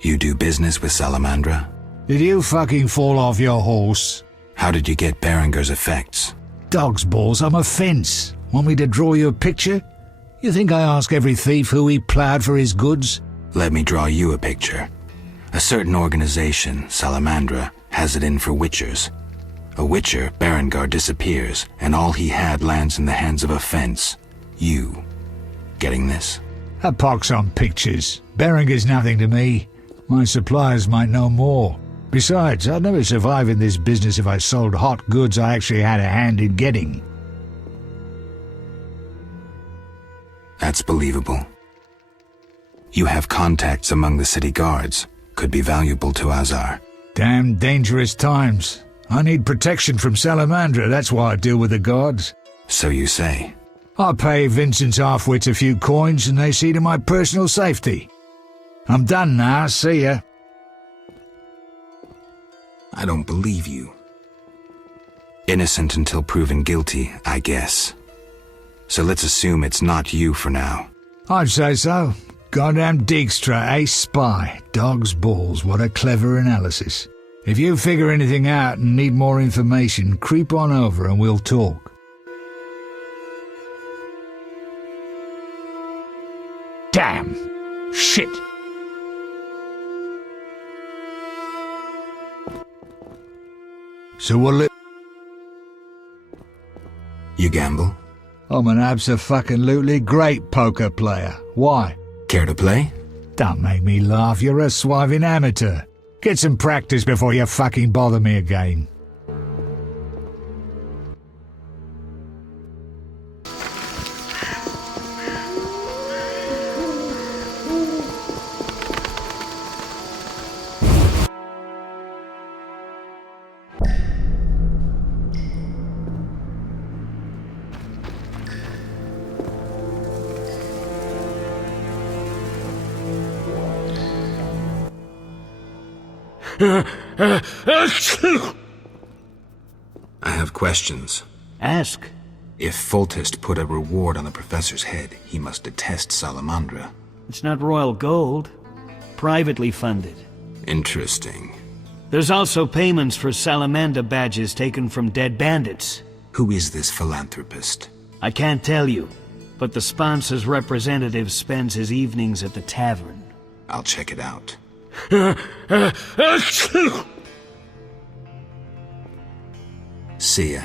You do business with Salamandra? Did you fucking fall off your horse? How did you get Berengar's effects? Dog's balls, I'm a fence. Want me to draw you a picture? You think I ask every thief who he ploughed for his goods? Let me draw you a picture. A certain organization, Salamandra, has it in for witchers. A witcher, Berengar, disappears, and all he had lands in the hands of a fence. You. Getting this? A pox on pictures. Berengar's nothing to me. My suppliers might know more. Besides, I'd never survive in this business if I sold hot goods I actually had a hand in getting. That's believable. You have contacts among the city guards. Could be valuable to Azar. Damn dangerous times. I need protection from Salamandra, that's why I deal with the guards. So you say. I pay Vincent's half-wits a few coins and they see to my personal safety. I'm done now, see ya. I don't believe you. Innocent until proven guilty, I guess. So let's assume it's not you for now. I'd say so. Goddamn Dijkstra, ace spy. Dog's balls, what a clever analysis. If you figure anything out and need more information, creep on over and we'll talk. Damn! Shit! So what'll it... You gamble? I'm an abso-fucking-lutely great poker player. Why? Care to play? Don't make me laugh, you're a swiving amateur. Get some practice before you fucking bother me again. I have questions. Ask. If Foltest put a reward on the professor's head, he must detest Salamandra. It's not royal gold. Privately funded. Interesting. There's also payments for salamander badges taken from dead bandits. Who is this philanthropist? I can't tell you, but the sponsor's representative spends his evenings at the tavern. I'll check it out. See ya.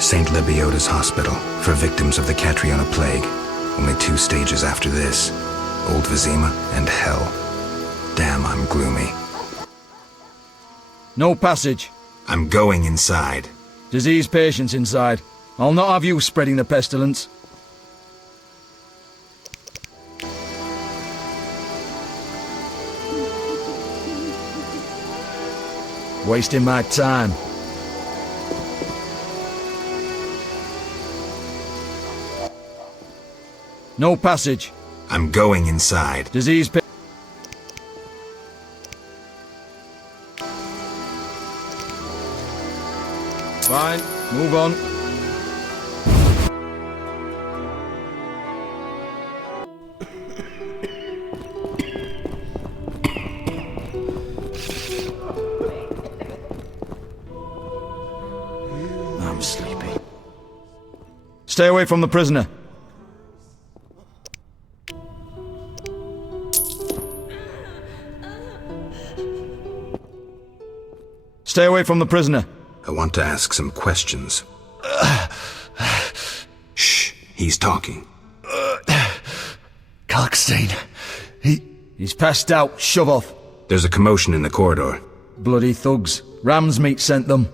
St. Lebioda's Hospital for victims of the Catriona Plague. Only 2 stages after this. Old Vizima and Hell. Damn, I'm gloomy. No passage. I'm going inside. Disease patients inside. I'll not have you spreading the pestilence. Wasting my time. No passage. I'm going inside. Disease pa- Fine, move on. I'm sleepy. Stay away from the prisoner. Stay away from the prisoner. I want to ask some questions. Shh, he's talking. Kalkstein. He's passed out. Shove off. There's a commotion in the corridor. Bloody thugs. Ram's meat sent them.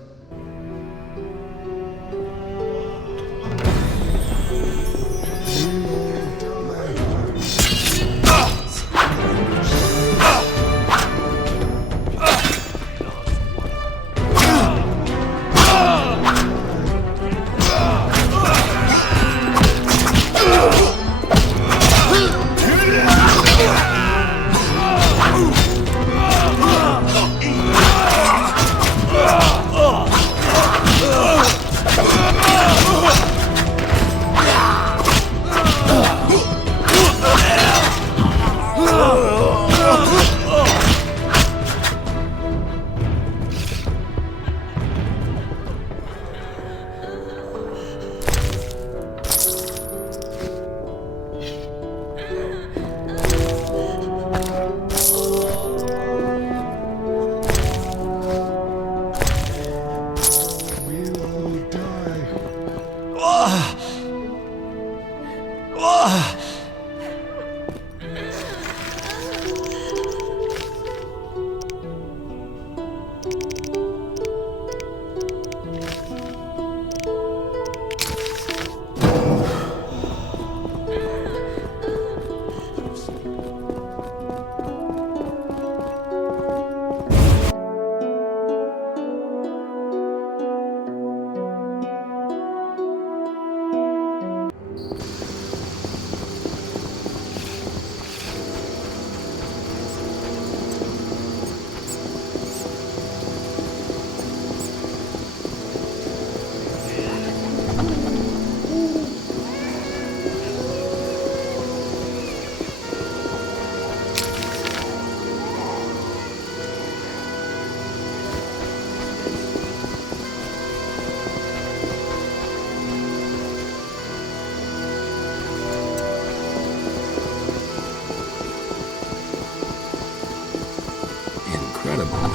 incredible.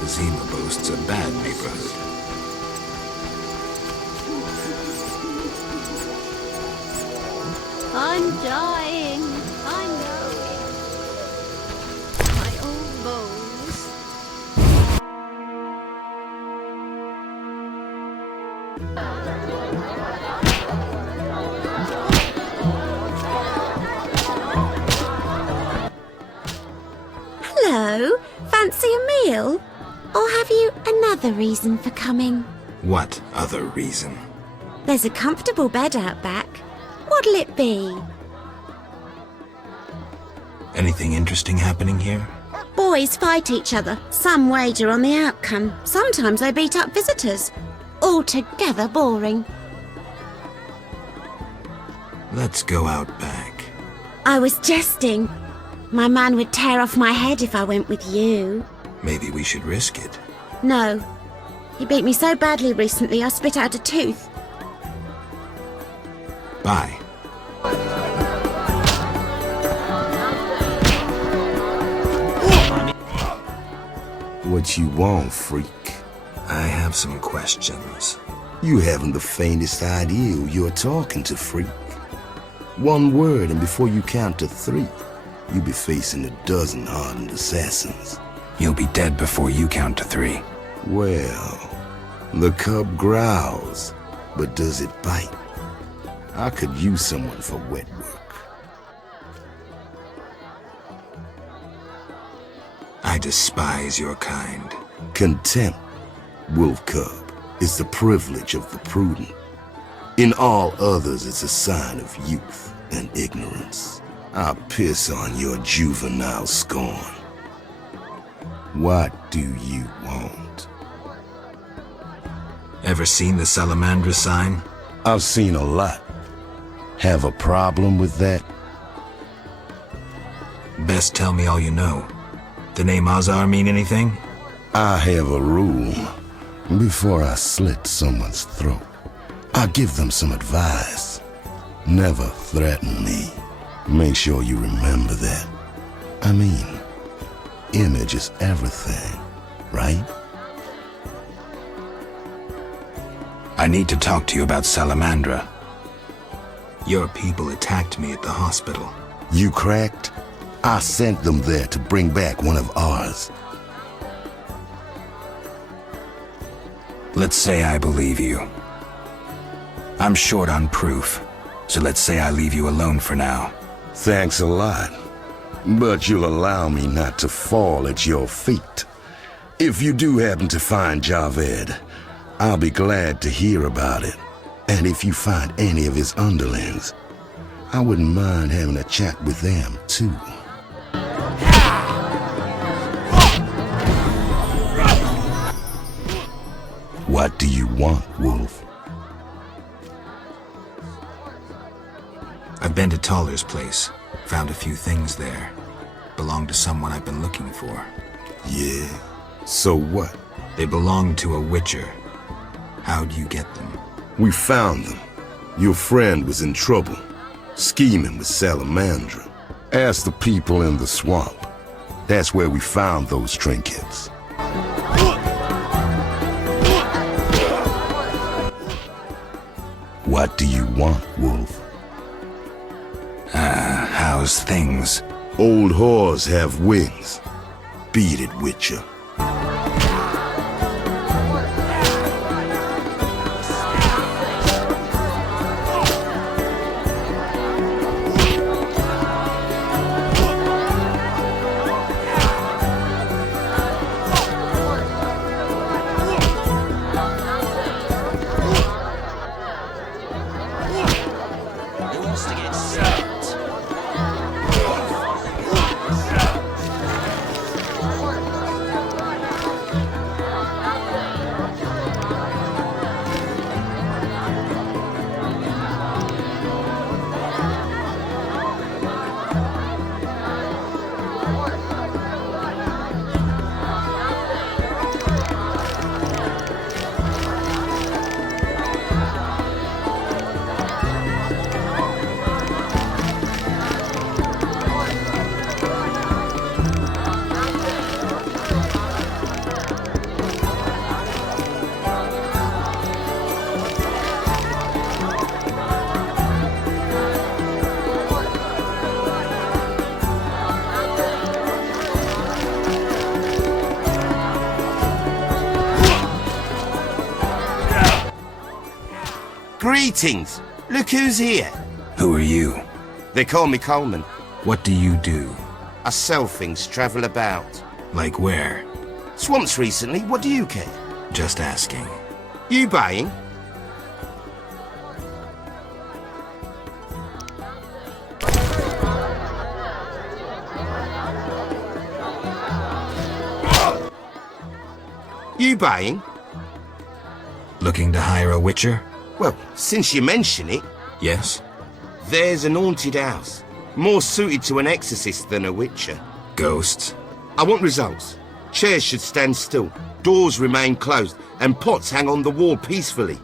Vizima boasts a bad neighborhood. I'm dying. I know it. My old bones. Hello. Fancy a meal? Or have you another reason for coming? What other reason? There's a comfortable bed out back. What'll it be? Anything interesting happening here? Boys fight each other. Some wager on the outcome. Sometimes they beat up visitors. Altogether boring. Let's go out back. I was jesting. My man would tear off my head if I went with you. Maybe we should risk it. No. He beat me so badly recently I spit out a tooth. Bye. What you want, freak? I have some questions. You haven't the faintest idea who you're talking to, freak. One word, and before you count to 3, you'll be facing a dozen hardened assassins. You'll be dead before you count to 3. Well, the cub growls, but does it bite? I could use someone for wet work. I despise your kind. Contempt, wolf cub, is the privilege of the prudent. In all others, it's a sign of youth and ignorance. I'll piss on your juvenile scorn. What do you want? Ever seen the Salamandra sign? I've seen a lot. Have a problem with that? Best tell me all you know. The name Azar mean anything? I have a rule. Before I slit someone's throat, I give them some advice. Never threaten me. Make sure you remember that. I mean, image is everything, right? I need to talk to you about Salamandra. Your people attacked me at the hospital. You cracked? I sent them there to bring back one of ours. Let's say I believe you. I'm short on proof, so let's say I leave you alone for now. Thanks a lot. But you'll allow me not to fall at your feet. If you do happen to find Javed, I'll be glad to hear about it. And if you find any of his underlings, I wouldn't mind having a chat with them, too. What do you want, Wolf? I've been to Taller's place. Found a few things there. Belong to someone I've been looking for. Yeah? So what? They belong to a witcher. How'd you get them? We found them. Your friend was in trouble, scheming with Salamandra. Ask the people in the swamp. That's where we found those trinkets. What do you want, Wolf? How's things? Old whores have wings. Beat it, Witcher. Greetings. Look who's here. Who are you? They call me Coleman. What do you do? I sell things, travel about. Like where? Swamps recently, what do you care? Just asking. You buying? You buying? Looking to hire a witcher? Well, since you mention it... Yes? There's an haunted house. More suited to an exorcist than a witcher. Ghosts? I want results. Chairs should stand still, doors remain closed, and pots hang on the wall peacefully.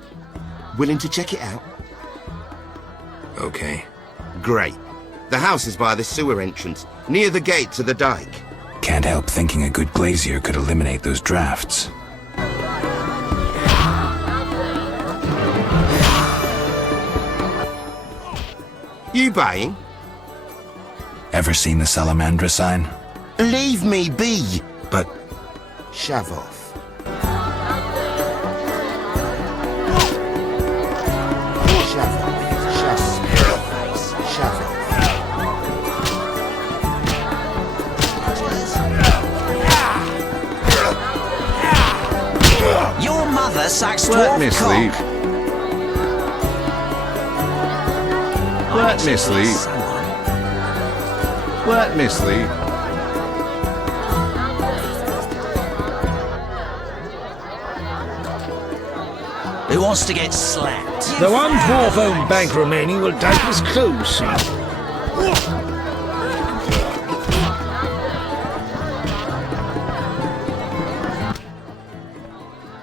Willing to check it out? Okay. Great. The house is by the sewer entrance, near the gate to the dike. Can't help thinking a good glazier could eliminate those drafts. You buying? Ever seen the Salamandra sign? Leave me be! But... Shove off. Shove off. Shove off. Your mother sucks Let dwarf me cock. sleep. Let me sleep. Let me sleep. Who wants to get slapped? The one dwarf-owned bank remaining will doubtless close soon.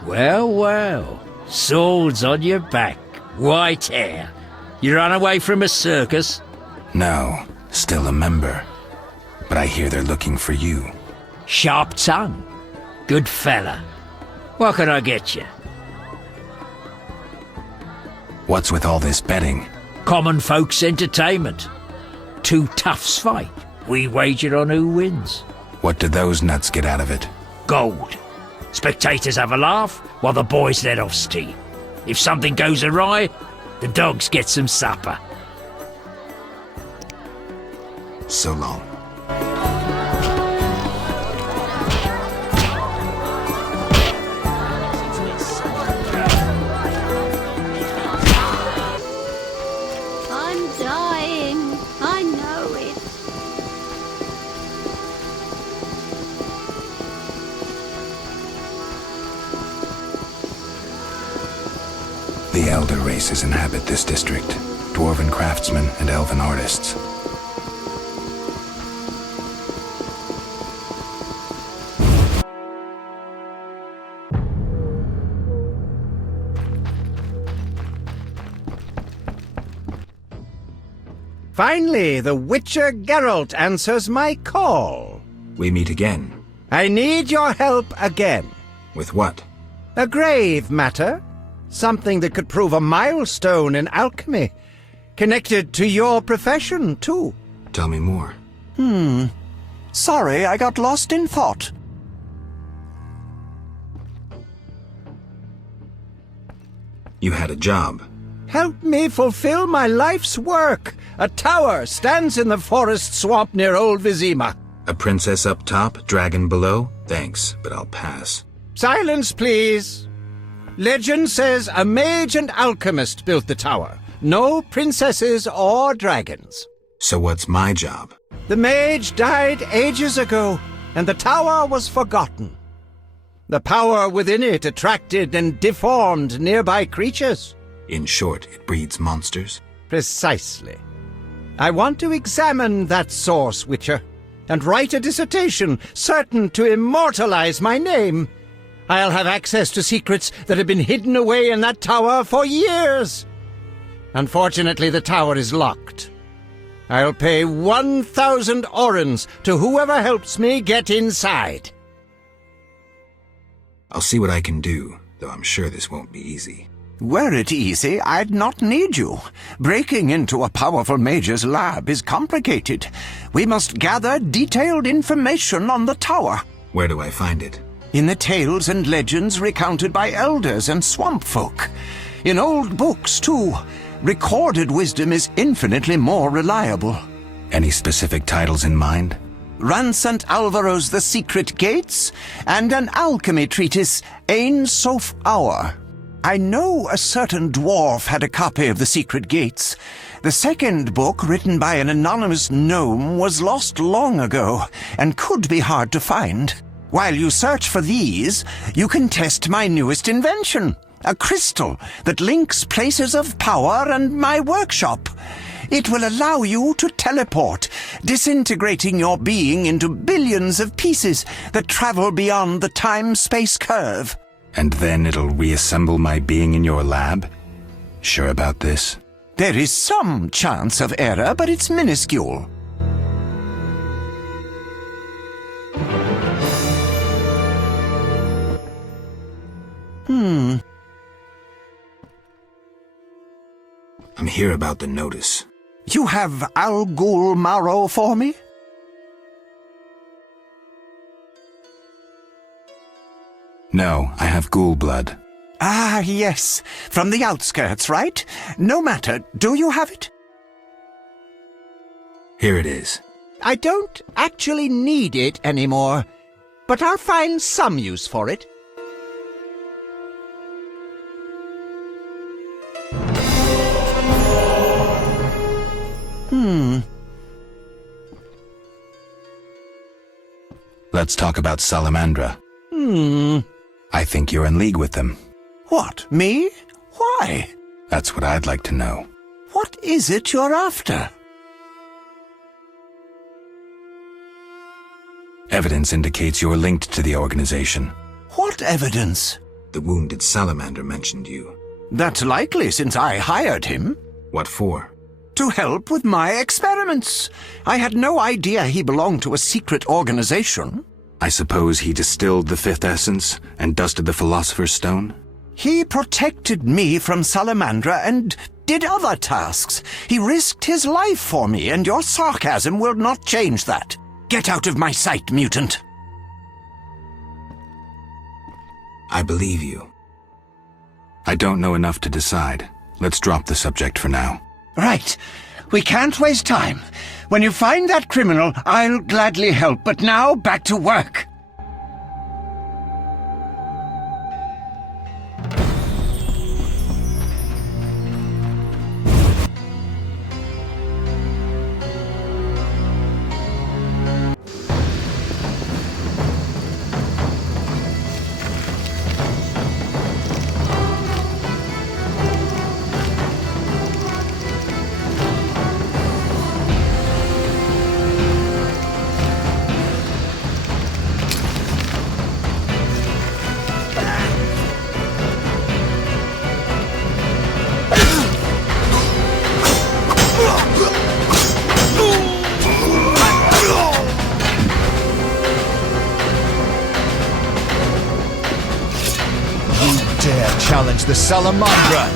Well, well. Swords on your back. White hair. You run away from a circus? No, still a member. But I hear they're looking for you. Sharp tongue. Good fella. What can I get you? What's with all this betting? Common folks' entertainment. Two toughs fight. We wager on who wins. What do those nuts get out of it? Gold. Spectators have a laugh while the boys let off steam. If something goes awry, the dogs get some supper. So long. I'm dying. I know it. The elder races inhabit this district. Dwarven craftsmen and elven artists. Finally, the Witcher Geralt answers my call. We meet again. I need your help again. With what? A grave matter. Something that could prove a milestone in alchemy. Connected to your profession, too. Tell me more. Sorry, I got lost in thought. You had a job. Help me fulfill my life's work. A tower stands in the forest swamp near old Vizima. A princess up top, dragon below? Thanks, but I'll pass. Silence, please. Legend says a mage and alchemist built the tower. No princesses or dragons. So what's my job? The mage died ages ago, and the tower was forgotten. The power within it attracted and deformed nearby creatures. In short, it breeds monsters? Precisely. I want to examine that source, Witcher, and write a dissertation certain to immortalize my name. I'll have access to secrets that have been hidden away in that tower for years. Unfortunately, the tower is locked. I'll pay 1,000 orens to whoever helps me get inside. I'll see what I can do, though I'm sure this won't be easy. Were it easy, I'd not need you. Breaking into a powerful mage's lab is complicated. We must gather detailed information on the tower. Where do I find it? In the tales and legends recounted by elders and swamp folk. In old books, too. Recorded wisdom is infinitely more reliable. Any specific titles in mind? Ransant Alvaro's The Secret Gates, and an alchemy treatise, Ain Soph Hour. I know a certain dwarf had a copy of The Secret Gates. The second book, written by an anonymous gnome, was lost long ago, and could be hard to find. While you search for these, you can test my newest invention, a crystal that links places of power and my workshop. It will allow you to teleport, disintegrating your being into billions of pieces that travel beyond the time-space curve. And then it'll reassemble my being in your lab? Sure about this? There is some chance of error, but it's minuscule. I'm here about the notice. You have Al Ghul Marrow for me? No, I have ghoul blood. Ah, yes. From the Outskirts, right? No matter. Do you have it? Here it is. I don't actually need it anymore, but I'll find some use for it. Let's talk about Salamandra. I think you're in league with them. What, me? Why? That's what I'd like to know. What is it you're after? Evidence indicates you're linked to the organization. What evidence? The wounded salamander mentioned you. That's likely, since I hired him. What for? To help with my experiments. I had no idea he belonged to a secret organization. I suppose he distilled the fifth essence and dusted the Philosopher's Stone? He protected me from Salamandra and did other tasks. He risked his life for me, and your sarcasm will not change that. Get out of my sight, mutant. I believe you. I don't know enough to decide. Let's drop the subject for now. Right. We can't waste time. When you find that criminal, I'll gladly help, but now back to work. Challenge the Salamandra!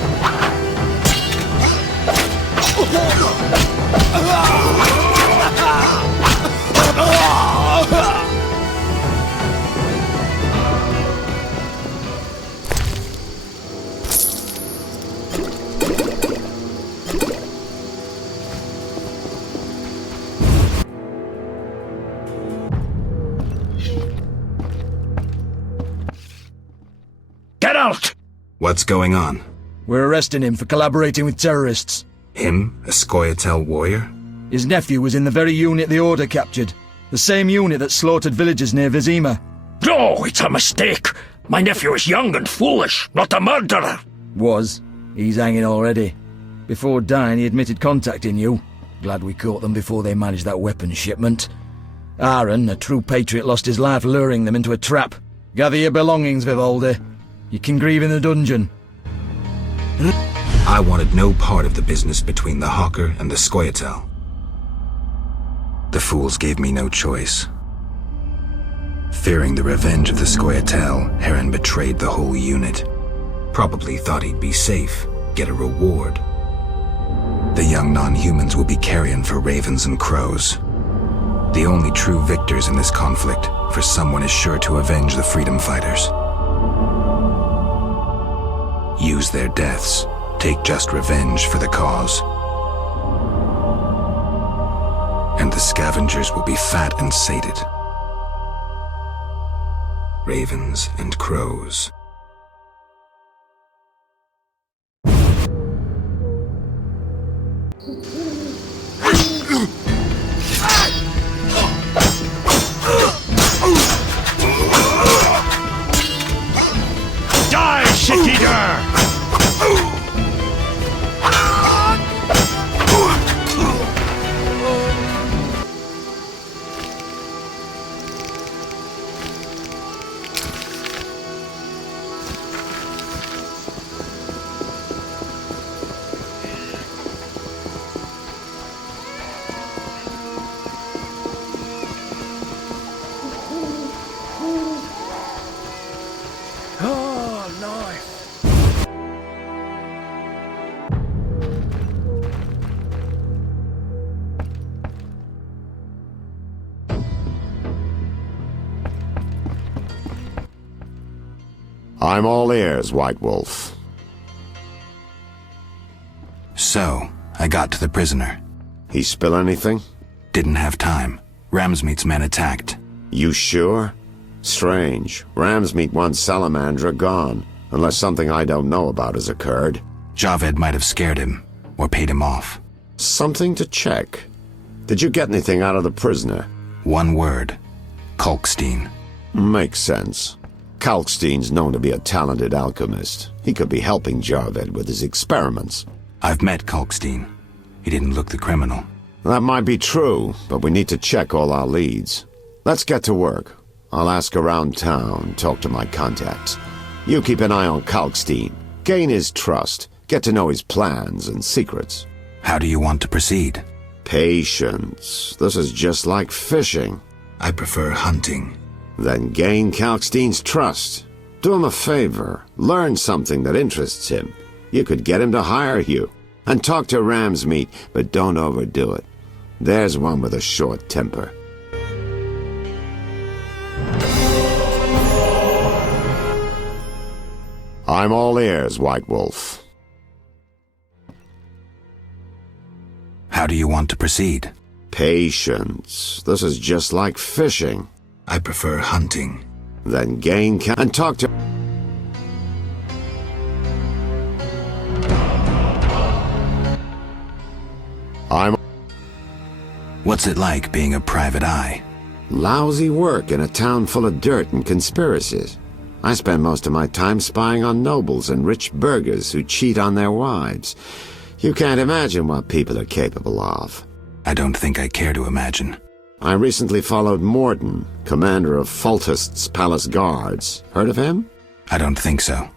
Get out! What's going on? We're arresting him for collaborating with terrorists. Him? A Scoia'tael warrior? His nephew was in the very unit the Order captured. The same unit that slaughtered villagers near Vizima. No, it's a mistake. My nephew is young and foolish, not a murderer. Was. He's hanging already. Before dying, he admitted contacting you. Glad we caught them before they managed that weapons shipment. Aaron, a true patriot, lost his life luring them into a trap. Gather your belongings, Vivaldi. You can grieve in the dungeon. I wanted no part of the business between the hawker and the Scoia'tael. The fools gave me no choice. Fearing the revenge of the Scoia'tael, Heron betrayed the whole unit. Probably thought he'd be safe, get a reward. The young non-humans will be carrion for ravens and crows. The only true victors in this conflict, for someone is sure to avenge the freedom fighters. use their deaths, take just revenge for the cause. And the scavengers will be fat and sated. Ravens and crows. Die, shit-eater! I'm all ears, White Wolf. So, I got to the prisoner. He spill anything? Didn't have time. Ramsmeat's men attacked. You sure? Strange. Ramsmeat wants Salamandra gone, unless something I don't know about has occurred. Javed might have scared him, or paid him off. Something to check. Did you get anything out of the prisoner? One word. Kalkstein. Makes sense. Kalkstein's known to be a talented alchemist. He could be helping Javed with his experiments. I've met Kalkstein. He didn't look the criminal. That might be true, but we need to check all our leads. Let's get to work. I'll ask around town, talk to my contacts. You keep an eye on Kalkstein. Gain his trust. Get to know his plans and secrets. How do you want to proceed? Patience. This is just like fishing. I prefer hunting. Then gain Kalkstein's trust. Do him a favor. Learn something that interests him. You could get him to hire you. And talk to Ramsmeat, but don't overdo it. There's one with a short temper. I'm all ears, White Wolf. How do you want to proceed? Patience. This is just like fishing. I prefer hunting. Then gain and talk to... What's it like being a private eye? Lousy work in a town full of dirt and conspiracies. I spend most of my time spying on nobles and rich burghers who cheat on their wives. You can't imagine what people are capable of. I don't think I care to imagine. I recently followed Morhen, commander of Foltest's palace guards. Heard of him? I don't think so.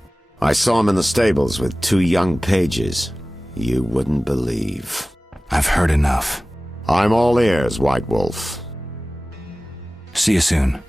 I saw him in the stables with 2 young pages. You wouldn't believe. I've heard enough. I'm all ears, White Wolf. See you soon.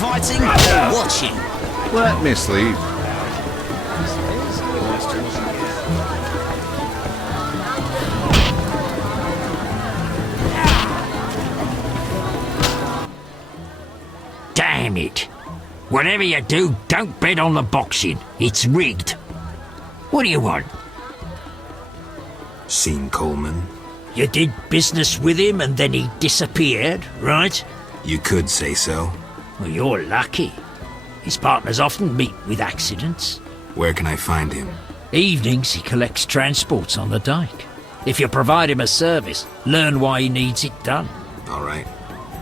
fighting or watching? Let me sleep. Damn it. Whatever you do, don't bet on the boxing. It's rigged. What do you want? Seen Coleman? You did business with him and then he disappeared, right? You could say so. Well, you're lucky. His partners often meet with accidents. Where can I find him? Evenings he collects transports on the dike. If you provide him a service, learn why he needs it done. All right.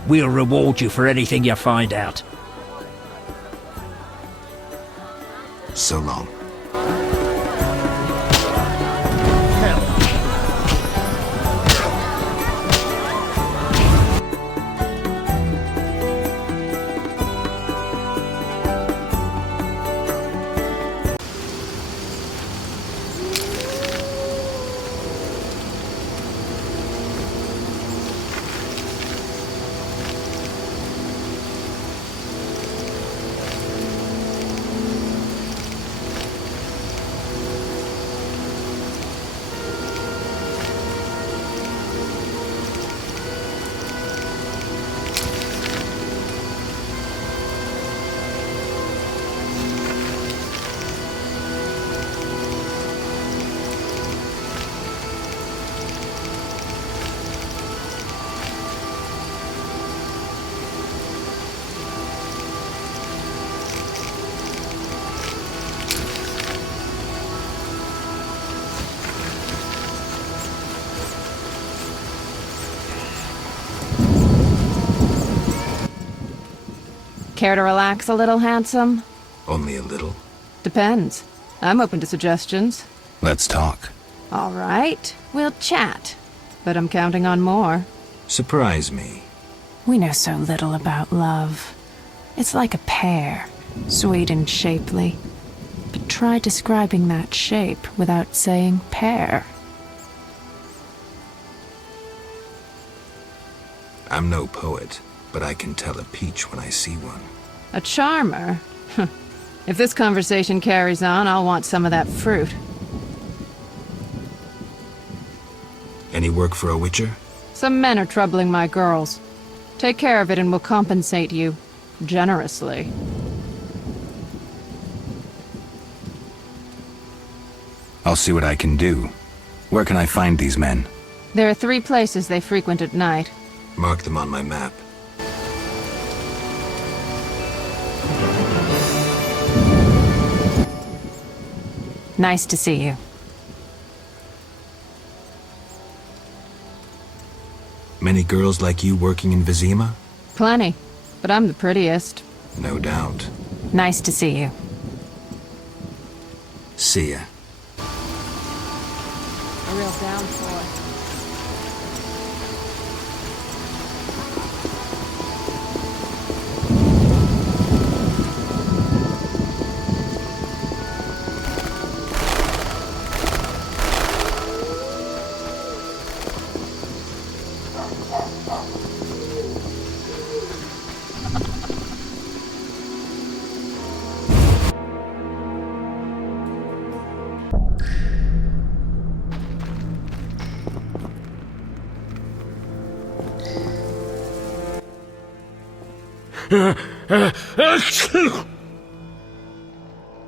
We'll reward you for anything you find out. So long. Care to relax a little, handsome? Only a little. Depends. I'm open to suggestions. Let's talk. All right, we'll chat. But I'm counting on more. Surprise me. We know so little about love. It's like a pear, sweet and shapely. But try describing that shape without saying pear. I'm no poet, but I can tell a peach when I see one. A charmer? If this conversation carries on, I'll want some of that fruit. Any work for a witcher? Some men are troubling my girls. Take care of it and we'll compensate you. Generously. I'll see what I can do. Where can I find these men? There are 3 places they frequent at night. Mark them on my map. Nice to see you. Many girls like you working in Vizima? Plenty, but I'm the prettiest. No doubt. Nice to see you. See ya. A real downpour.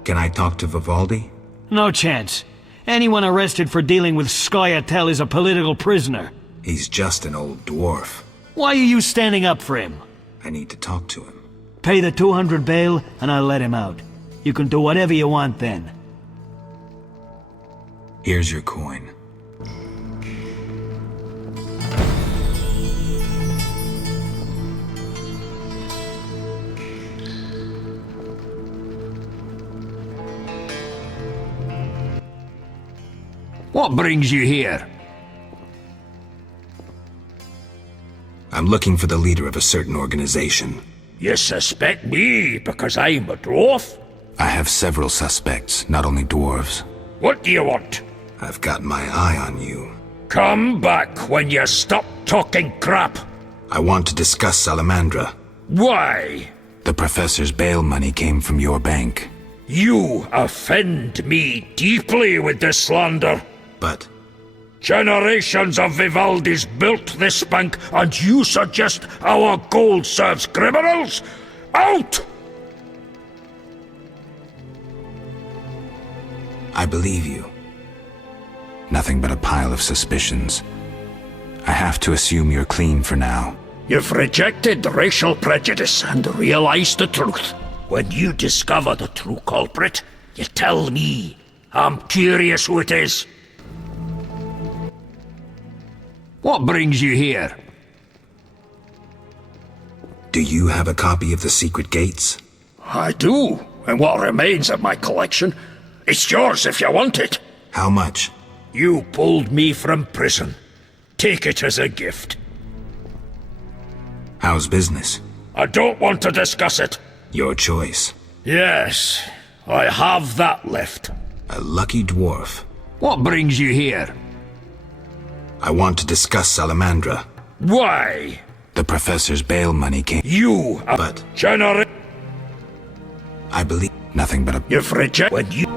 Can I talk to Vivaldi? No chance. Anyone arrested for dealing with Scoia'tael is a political prisoner. He's just an old dwarf. Why are you standing up for him? I need to talk to him. Pay the 200 bail, and I'll let him out. You can do whatever you want then. Here's your coin. What brings you here? I'm looking for the leader of a certain organization. You suspect me because I'm a dwarf? I have several suspects, not only dwarves. What do you want? I've got my eye on you. Come back when you stop talking crap. I want to discuss Salamandra. Why? The professor's bail money came from your bank. You offend me deeply with this slander. But... Generations of Vivaldis built this bank, and you suggest our gold serves criminals? Out! I believe you. Nothing but a pile of suspicions. I have to assume you're clean for now. You've rejected racial prejudice and realized the truth. When you discover the true culprit, you tell me. I'm curious who it is. What brings you here? Do you have a copy of the secret gates? I do, and what remains of my collection. It's yours if you want it. How much? You pulled me from prison. Take it as a gift. How's business? I don't want to discuss it. Your choice. Yes, I have that left. A lucky dwarf. What brings you here? I want to discuss Salamandra. Why? The professor's bail money came... You are... But... I believe nothing but a... You've rejected... When you...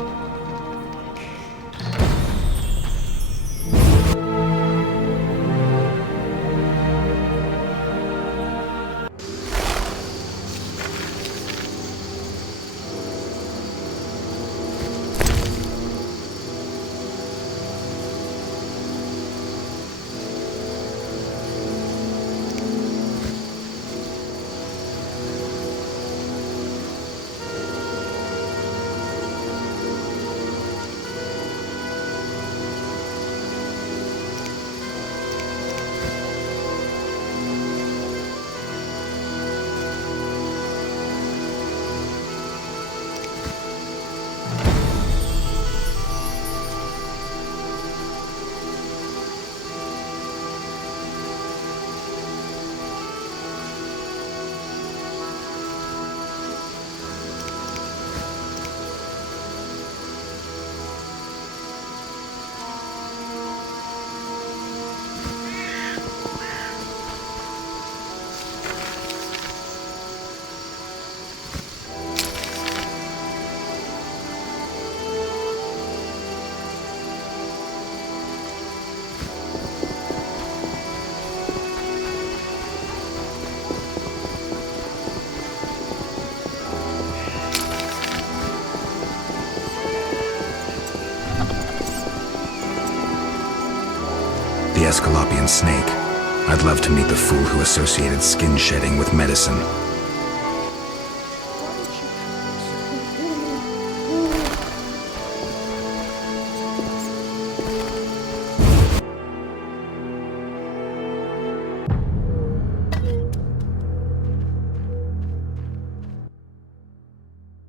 The Escalopian snake. I'd love to meet the fool who associated skin shedding with medicine.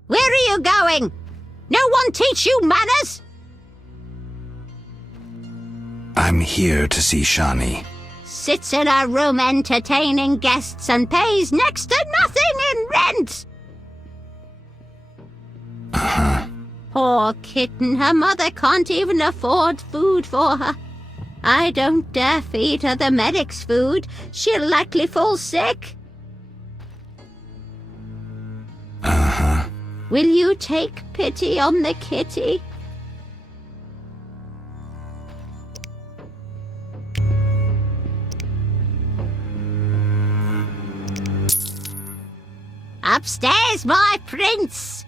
Where are you going? No one teach you manners? I'm here to see Shani. Sits in a room entertaining guests and pays next to nothing in rent. Uh-huh. Poor kitten, her mother can't even afford food for her. I don't dare feed her the medic's food. She'll likely fall sick. Uh-huh. Will you take pity on the kitty? Upstairs, my prince!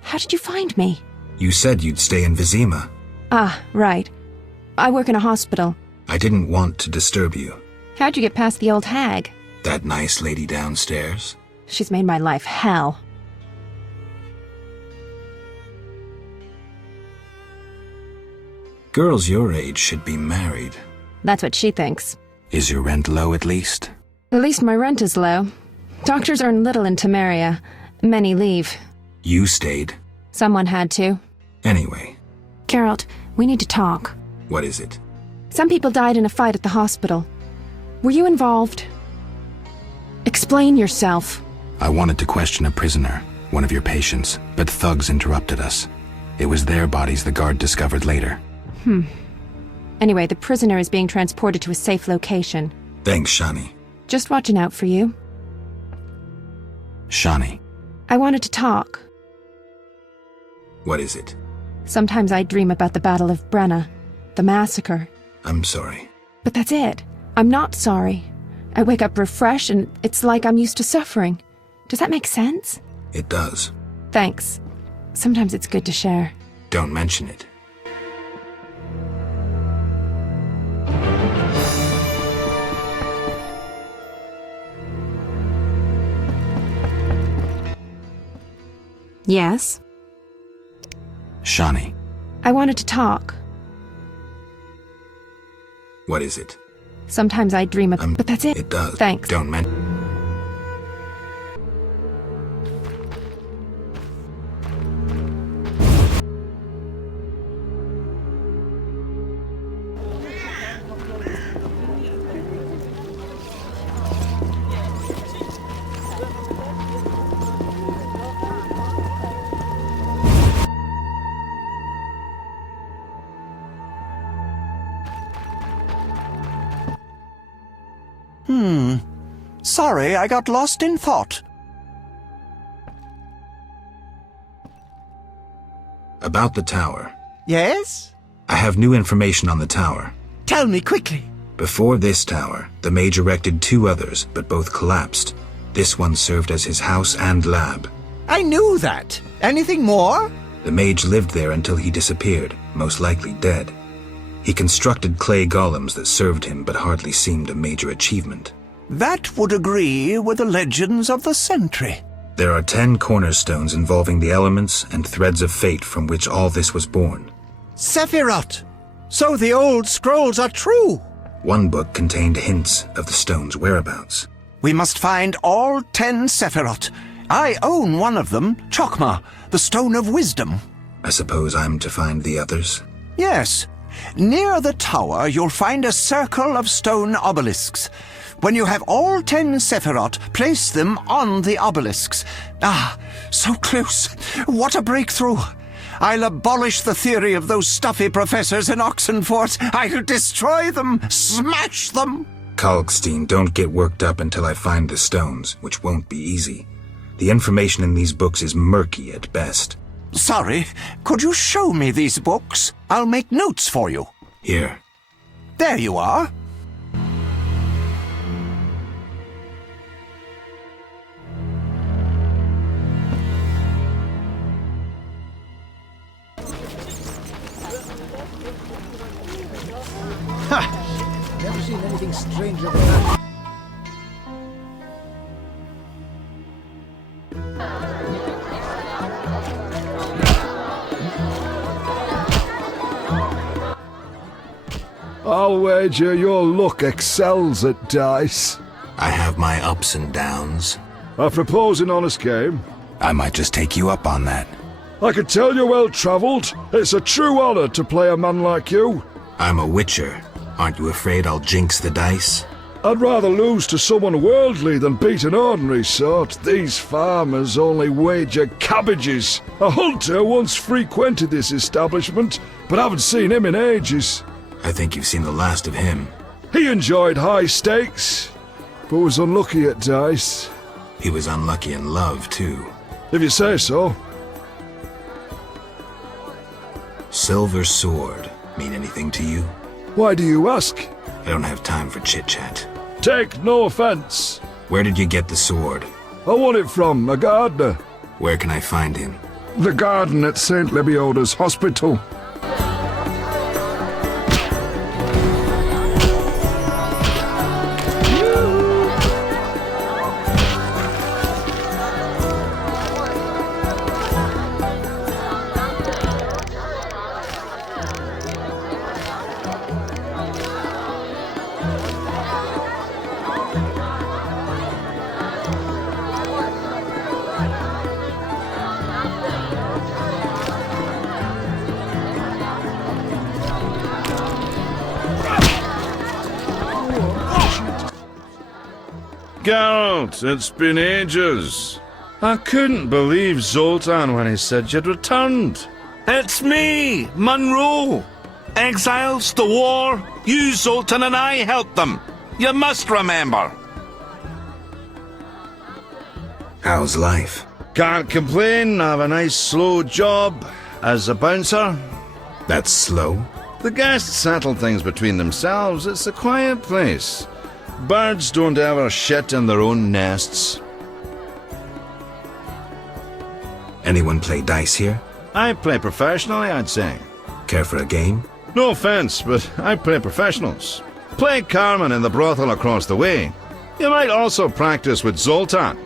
How did you find me? You said you'd stay in Vizima. Ah, right. I work in a hospital. I didn't want to disturb you. How'd you get past the old hag? That nice lady downstairs? She's made my life hell. Girls your age should be married. That's what she thinks. Is your rent low at least? At least my rent is low. Doctors earn little in Temeria. Many leave. You stayed. Someone had to. Anyway. Geralt, we need to talk. What is it? Some people died in a fight at the hospital. Were you involved? Explain yourself. I wanted to question a prisoner. one of your patients, but thugs interrupted us. It was their bodies the guard discovered later. Anyway, the prisoner is being transported to a safe location. Thanks, Shani. Just watching out for you. Shani, I wanted to talk. what is it? Sometimes I dream about the Battle of Brenna, the massacre. I'm sorry. But that's it. I'm not sorry. I wake up refreshed and it's like I'm used to suffering. Does that make sense? It does. Thanks. Sometimes it's good to share. Don't mention it. Yes? Shani, I wanted to talk. what is it? Sometimes I dream about... But that's it. It does. Thanks. Don't mention... Sorry, I got lost in thought. About the tower. Yes? I have new information on the tower. Tell me quickly. Before this tower, the mage erected 2 others, but both collapsed. This one served as his house and lab. I knew that. Anything more? The mage lived there until he disappeared, most likely dead. He constructed clay golems that served him but hardly seemed a major achievement. That would agree with the legends of the century. There are 10 cornerstones involving the elements and threads of fate from which all this was born. Sephiroth! So the old scrolls are true! One book contained hints of the stone's whereabouts. We must find all 10 Sephiroth. I own one of them, Chokmah, the Stone of Wisdom. I suppose I'm to find the others? Yes. Near the tower, you'll find a circle of stone obelisks. When you have all 10 Sephiroth, place them on the obelisks. Ah, so close. What a breakthrough. I'll abolish the theory of those stuffy professors in Oxenfort. I'll destroy them, smash them. Kalkstein, don't get worked up until I find the stones, which won't be easy. The information in these books is murky at best. Sorry, could you show me these books? I'll make notes for you. Here. There you are. Never seen anything stranger than that. I'll wager your luck excels at dice. I have my ups and downs. I propose an honest game. I might just take you up on that. I can tell you're well-travelled. It's a true honor to play a man like you. I'm a witcher. Aren't you afraid I'll jinx the dice? I'd rather lose to someone worldly than beat an ordinary sort. These farmers only wager cabbages. A hunter once frequented this establishment, but I haven't seen him in ages. I think you've seen the last of him. He enjoyed high stakes, but was unlucky at dice. He was unlucky in love, too. If you say so. Silver sword mean anything to you? Why do you ask? I don't have time for chit-chat. Take no offense. Where did you get the sword? I won it from a gardener. Where can I find him? The garden at St. Lebioda's hospital. Geralt, it's been ages. I couldn't believe Zoltan when he said you'd returned. It's me, Monroe. Exiles, the war, you, Zoltan, and I helped them. You must remember. How's life? Can't complain, I have a nice slow job as a bouncer. That's slow? The guests settle things between themselves. It's a quiet place. Birds don't ever shit in their own nests. Anyone play dice here? I play professionally, I'd say. Care for a game? No offense, but I play professionals. Play Carmen in the brothel across the way. You might also practice with Zoltan.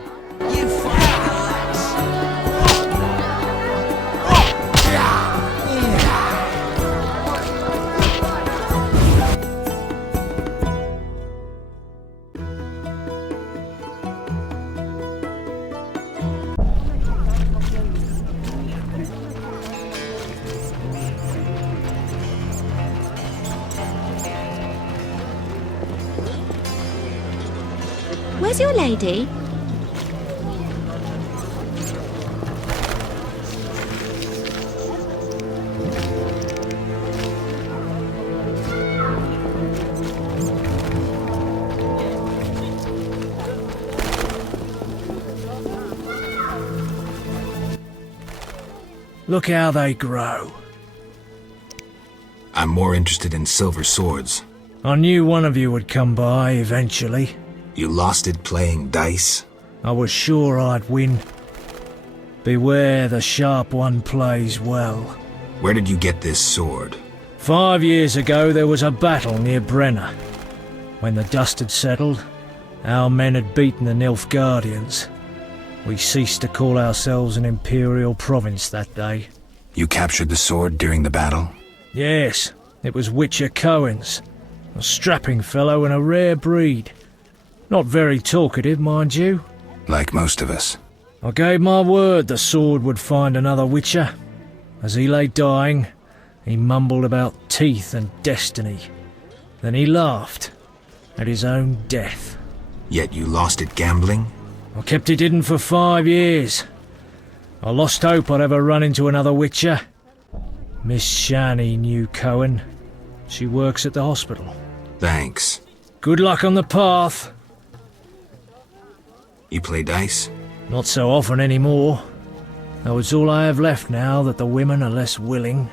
Where's your lady? Look how they grow. I'm more interested in silver swords. I knew one of you would come by eventually. You lost it playing dice? I was sure I'd win. Beware the sharp one plays well. Where did you get this sword? 5 years ago there was a battle near Brenna. When the dust had settled, our men had beaten the Nilfgaardians. We ceased to call ourselves an imperial province that day. You captured the sword during the battle? Yes, it was Witcher Cohen's. A strapping fellow and a rare breed. Not very talkative, mind you. Like most of us. I gave my word the sword would find another Witcher. As he lay dying, he mumbled about teeth and destiny. Then he laughed at his own death. Yet you lost it gambling? I kept it hidden for 5 years. I lost hope I'd ever run into another Witcher. Miss Shani knew Cohen. She works at the hospital. Thanks. Good luck on the path. You play dice? Not so often anymore. Though it's all I have left now that the women are less willing.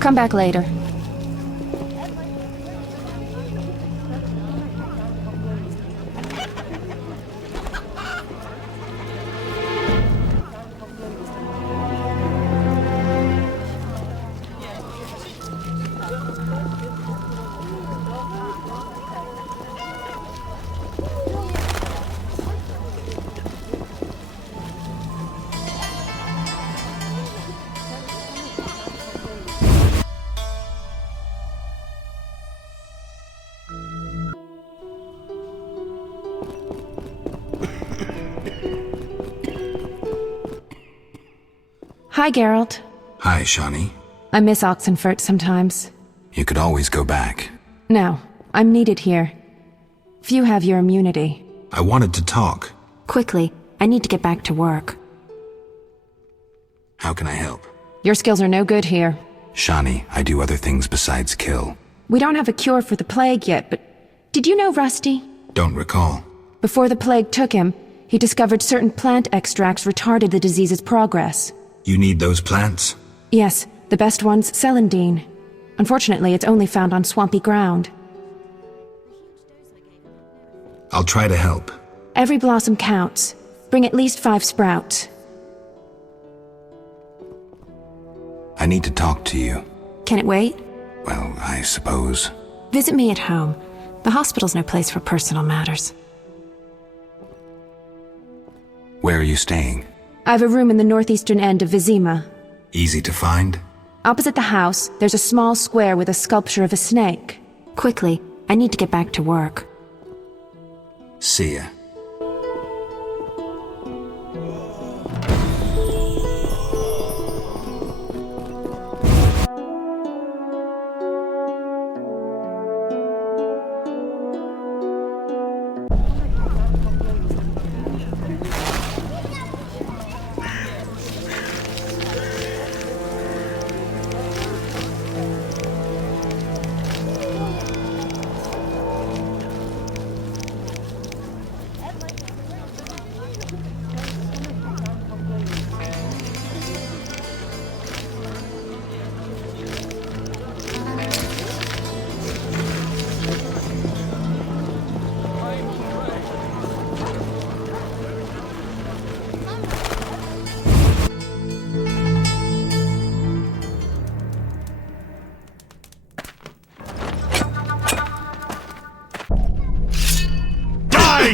Come back later. Hi, Geralt. Hi, Shani. I miss Oxenfurt sometimes. You could always go back. No, I'm needed here. Few have your immunity. I wanted to talk. Quickly, I need to get back to work. How can I help? Your skills are no good here. Shani, I do other things besides kill. We don't have a cure for the plague yet, but did you know Rusty? Don't recall. Before the plague took him, he discovered certain plant extracts retarded the disease's progress. You need those plants? Yes, the best one's celandine. Unfortunately, it's only found on swampy ground. I'll try to help. Every blossom counts. Bring at least 5 sprouts. I need to talk to you. Can it wait? Well, I suppose. Visit me at home. The hospital's no place for personal matters. Where are you staying? I have a room in the northeastern end of Vizima. Easy to find? Opposite the house, there's a small square with a sculpture of a snake. Quickly, I need to get back to work. See ya.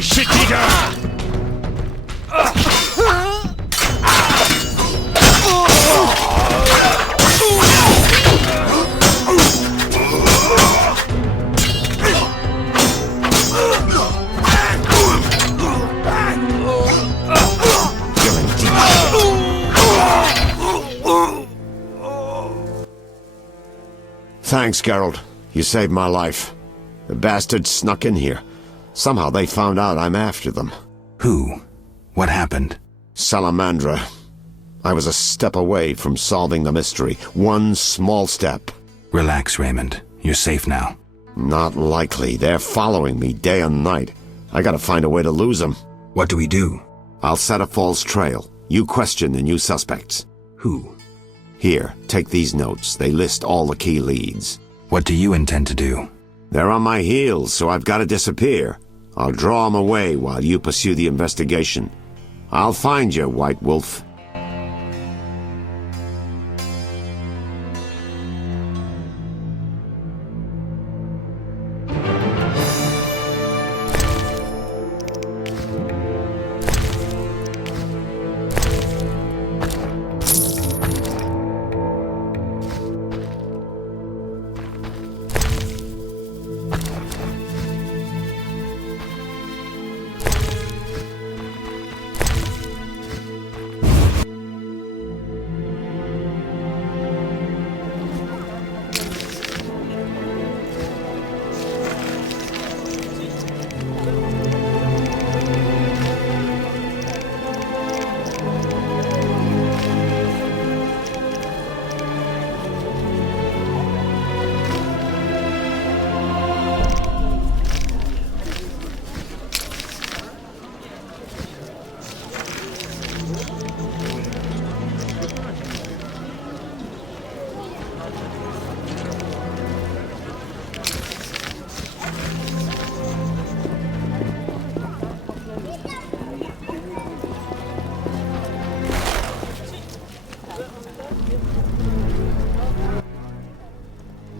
Shit-eater! Thanks, Geralt. You saved my life. The bastards snuck in here. Somehow they found out I'm after them. Who? What happened? Salamandra. I was a step away from solving the mystery. One small step. Relax, Raymond. You're safe now. Not likely. They're following me day and night. I gotta find a way to lose them. What do we do? I'll set a false trail. You question the new suspects. Who? Here, take these notes. They list all the key leads. What do you intend to do? They're on my heels, so I've got to disappear. I'll draw them away while you pursue the investigation. I'll find you, White Wolf.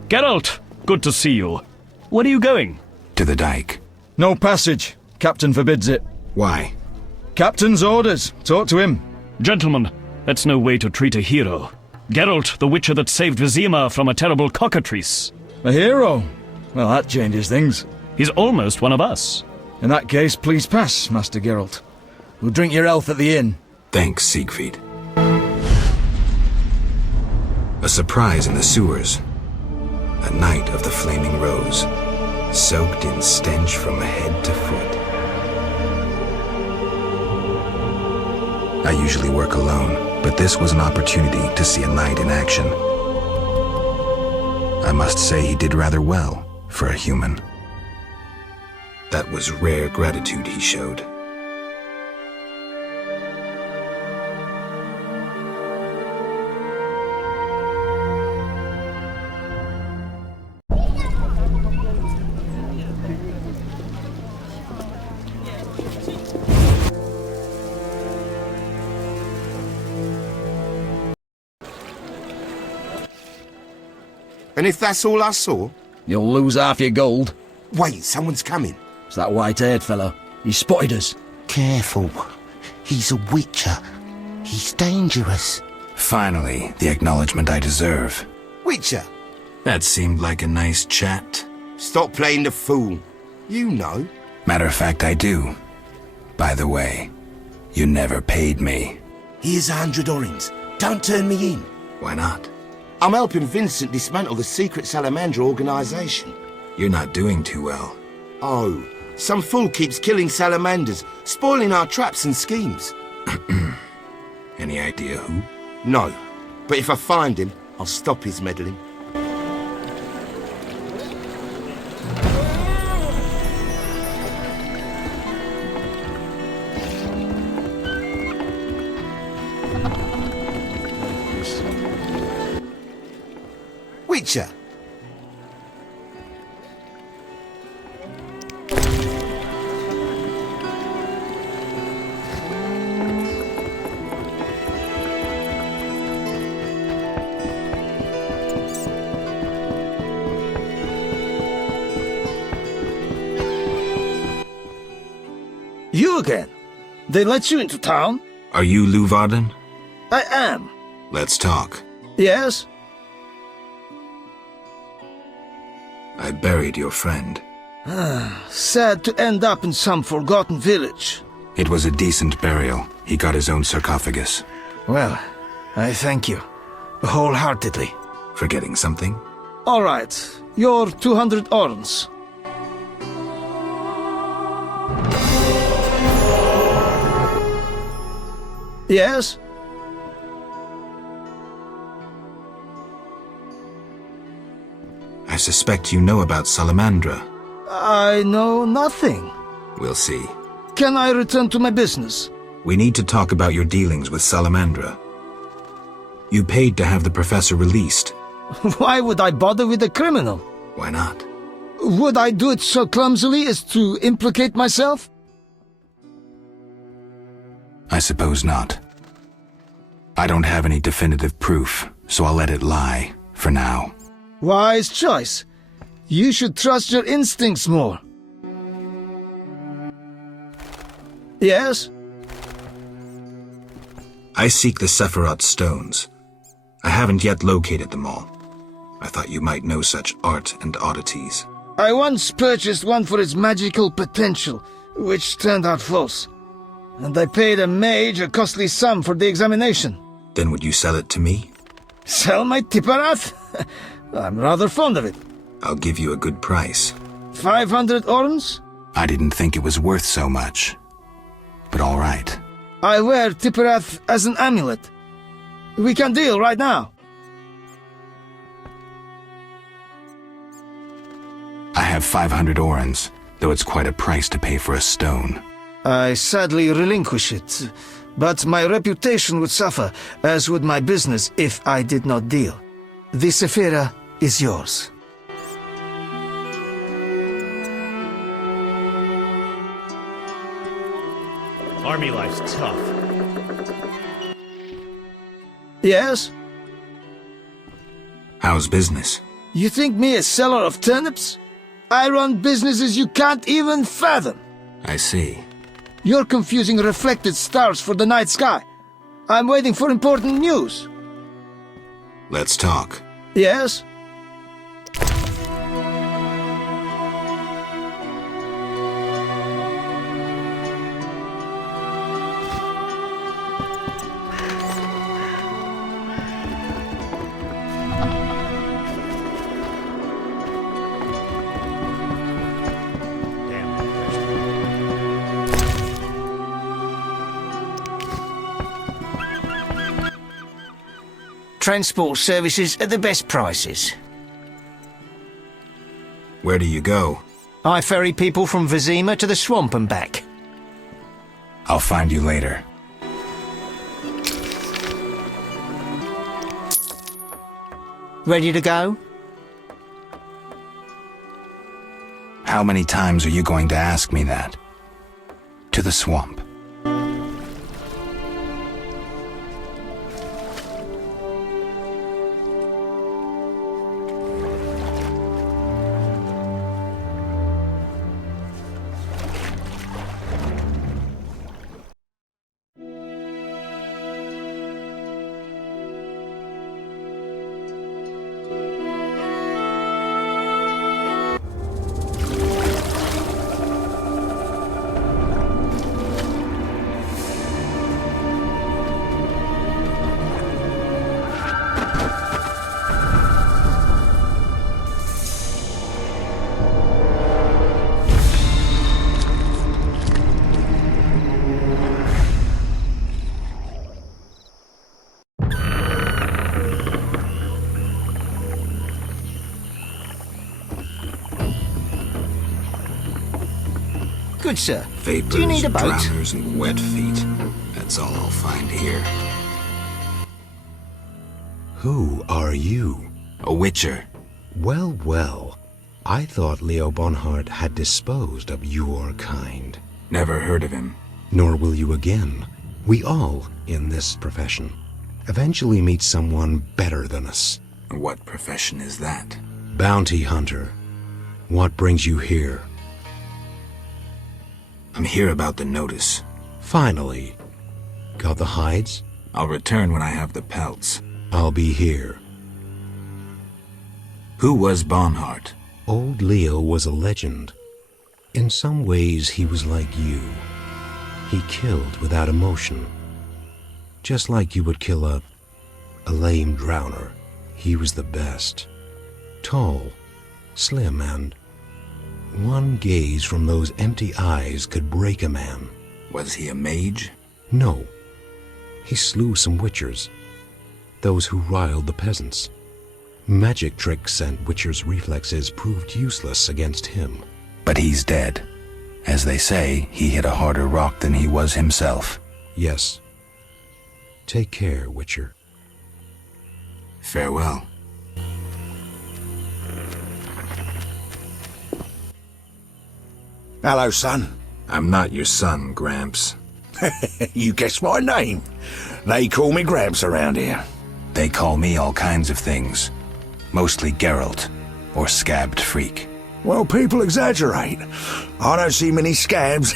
Geralt, good to see you. Where are you going? To the dike. No passage. Captain forbids it. Why? Captain's orders. Talk to him. Gentlemen, that's no way to treat a hero. Geralt, the witcher that saved Vizima from a terrible cockatrice. A hero? Well, that changes things. He's almost one of us. In that case, please pass, Master Geralt. We'll drink your health at the inn. Thanks, Siegfried. A surprise in the sewers. A night of the Flaming Rose, soaked in stench from head to foot. I usually work alone, but this was an opportunity to see a knight in action. I must say he did rather well for a human. That was rare gratitude he showed. And if that's all I saw? You'll lose half your gold. Wait, someone's coming. It's that white-haired fellow. He spotted us. Careful. He's a witcher. He's dangerous. Finally, the acknowledgement I deserve. Witcher? That seemed like a nice chat. Stop playing the fool. You know. Matter of fact, I do. By the way, you never paid me. Here's 100 orens. Don't turn me in. Why not? I'm helping Vincent dismantle the secret Salamandra organization. You're not doing too well. Oh, some fool keeps killing salamanders, spoiling our traps and schemes. Any idea who? No, but if I find him, I'll stop his meddling. Witcher. You again? They let you into town? Are you Luvarden? I am. Let's talk. Yes? I buried your friend. Sad to end up in some forgotten village. It was a decent burial. He got his own sarcophagus. Well, I thank you. Wholeheartedly. Forgetting something? All right. Your 200 orens. Yes? I suspect you know about Salamandra. I know nothing. We'll see. Can I return to my business? We need to talk about your dealings with Salamandra. You paid to have the professor released. Why would I bother with a criminal? Why not? Would I do it so clumsily as to implicate myself? I suppose not. I don't have any definitive proof, so I'll let it lie, for now. Wise choice. You should trust your instincts more. Yes? I seek the Sephiroth stones. I haven't yet located them all. I thought you might know such art and oddities. I once purchased one for its magical potential, which turned out false. And I paid a mage a costly sum for the examination. Then would you sell it to me? Sell my Tipparath? I'm rather fond of it. I'll give you a good price. 500 orens? I didn't think it was worth so much. But all right. I wear Tipparath as an amulet. We can deal right now. I have 500 orens, though it's quite a price to pay for a stone. I sadly relinquish it, but my reputation would suffer, as would my business if I did not deal. The Sephira is yours. Army life's tough. Yes? How's business? You think me a seller of turnips? I run businesses you can't even fathom. I see. You're confusing reflected stars for the night sky. I'm waiting for important news. Let's talk. Yes? transport services at the best prices. Where do you go? I ferry people from Vizima to the swamp and back. I'll find you later. Ready to go? How many times are you going to ask me that? To the swamp. Good, sir. Vapors, Do you need a boat? drowners, and wet feet. That's all I'll find here. Who are you? A witcher. Well, well. I thought Leo Bonhart had disposed of your kind. Never heard of him. Nor will you again. We all, in this profession, eventually meet someone better than us. What profession is that? Bounty hunter. What brings you here? I'm here about the notice. Finally. Got the hides? I'll return when I have the pelts. I'll be here. Who was Bonhart? Old Leo was a legend. In some ways, he was like you. He killed without emotion. Just like you would kill a lame drowner. He was the best. Tall, slim, and one gaze from those empty eyes could break a man. Was he a mage? No. He slew some witchers. Those who riled the peasants. Magic tricks and witchers' reflexes proved useless against him. But he's dead. As they say, he hit a harder rock than he was himself. Yes. Take care, Witcher. Farewell. Hello, son. I'm not your son, Gramps. You guessed my name. They call me Gramps around here. They call me all kinds of things. Mostly Geralt, or Scabbed Freak. Well, people exaggerate. I don't see many scabs.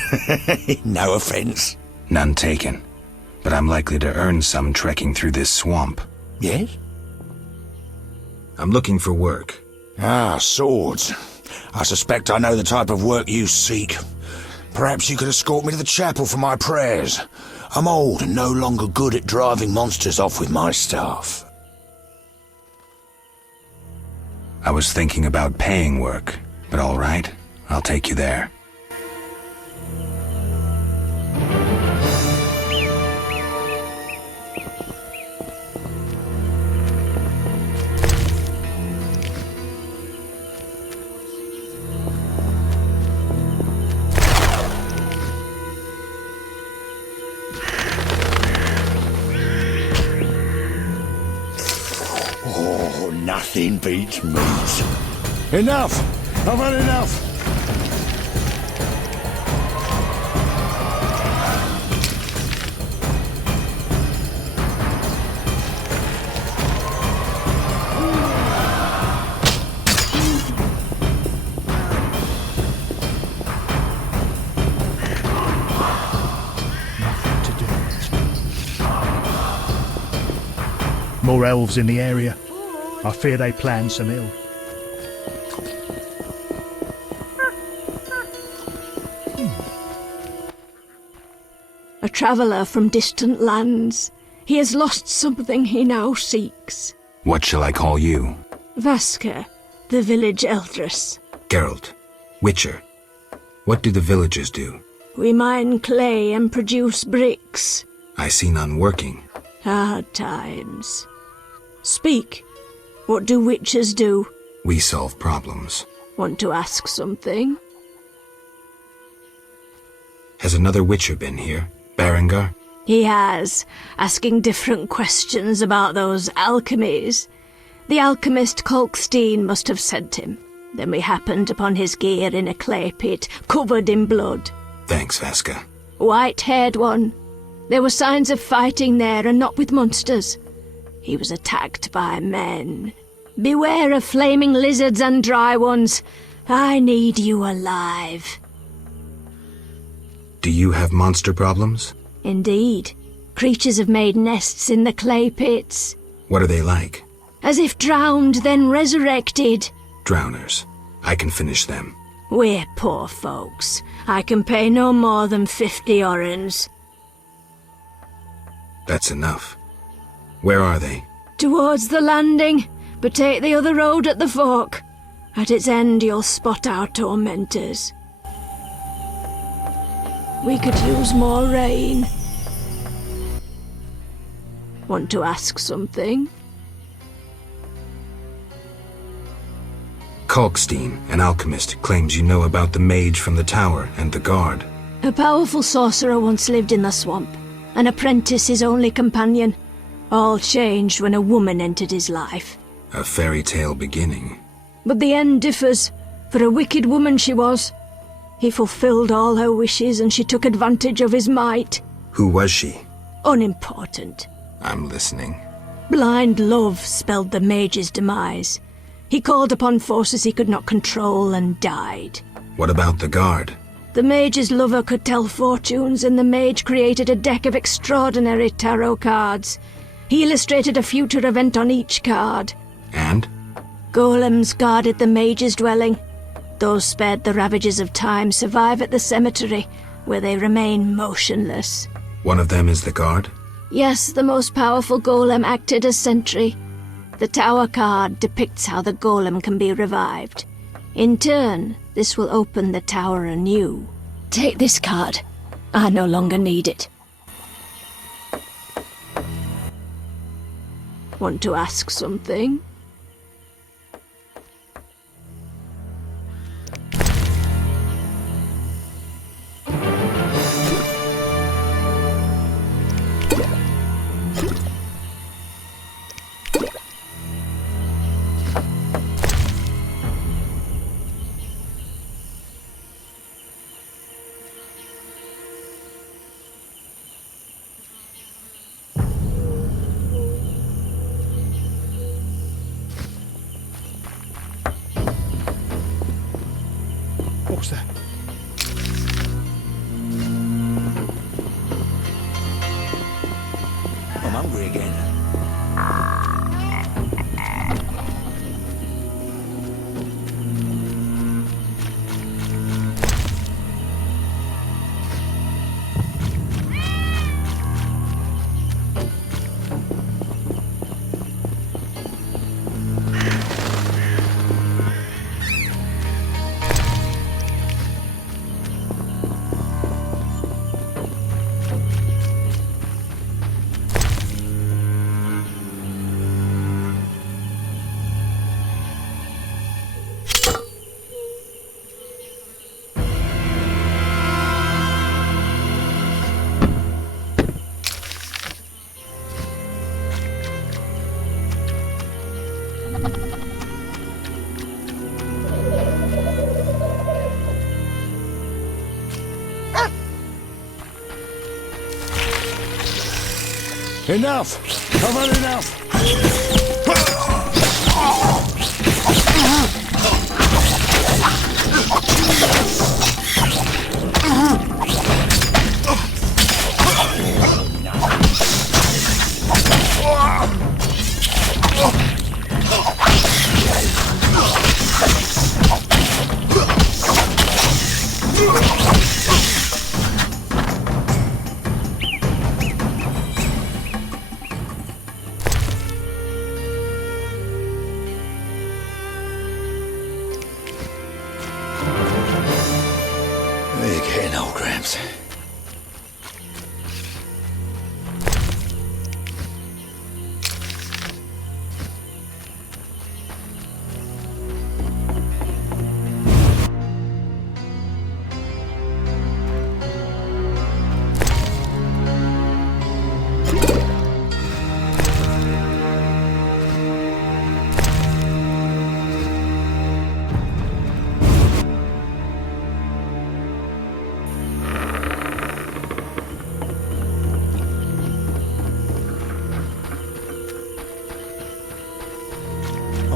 No offense. None taken. But I'm likely to earn some trekking through this swamp. Yes? I'm looking for work. Ah, swords. I suspect I know the type of work you seek. Perhaps you could escort me to the chapel for my prayers. I'm old and no longer good at driving monsters off with my staff. I was thinking about paying work, but all right, I'll take you there. Nothing beats meat. Enough! I've had enough! More elves in the area. I fear they plan some ill. A traveller from distant lands. He has lost something he now seeks. What shall I call you? Vasker, the village eldress. Geralt. Witcher. What do the villagers do? We mine clay and produce bricks. I see none working. Hard times. Speak. What do witches do? We solve problems. Want to ask something? Has another witcher been here? Berengar? He has, asking different questions about those alchemies. The alchemist Kolkstein must have sent him. Then we happened upon his gear in a clay pit, covered in blood. Thanks, Vaska. White-haired one. There were signs of fighting there, and not with monsters. He was attacked by men. Beware of flaming lizards and dry ones. I need you alive. Do you have monster problems? Indeed. Creatures have made nests in the clay pits. What are they like? As if drowned, then resurrected. Drowners. I can finish them. We're poor folks. I can pay no more than 50 orens. That's enough. Where are they? Towards the landing, but take the other road at the fork. At its end you'll spot our tormentors. We could use more rain. Want to ask something? Kolkstein, an alchemist, claims you know about the mage from the tower and the guard. A powerful sorcerer once lived in the swamp. An apprentice his only companion. All changed when a woman entered his life. A fairy tale beginning. But the end differs. For a wicked woman she was. He fulfilled all her wishes and she took advantage of his might. Who was she? Unimportant. I'm listening. Blind love spelled the mage's demise. He called upon forces he could not control and died. What about the guard? The mage's lover could tell fortunes, and the mage created a deck of extraordinary tarot cards. He illustrated a future event on each card. And? Golems guarded the mage's dwelling. Those spared the ravages of time survive at the cemetery, where they remain motionless. One of them is the guard? Yes, the most powerful golem acted as sentry. The tower card depicts how the golem can be revived. In turn, this will open the tower anew. Take this card. I no longer need it. Want to ask something? What's that? I'm hungry again. Enough! I've had enough! We're getting old, Gramps.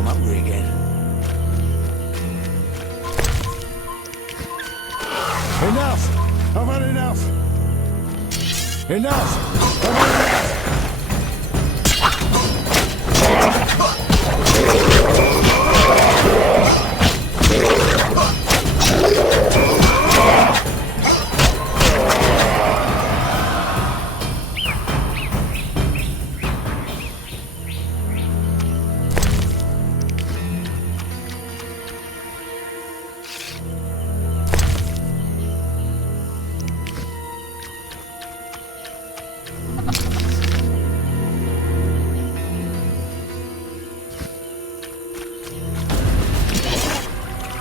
hungry again. Enough! I've had enough! Enough! I've had enough!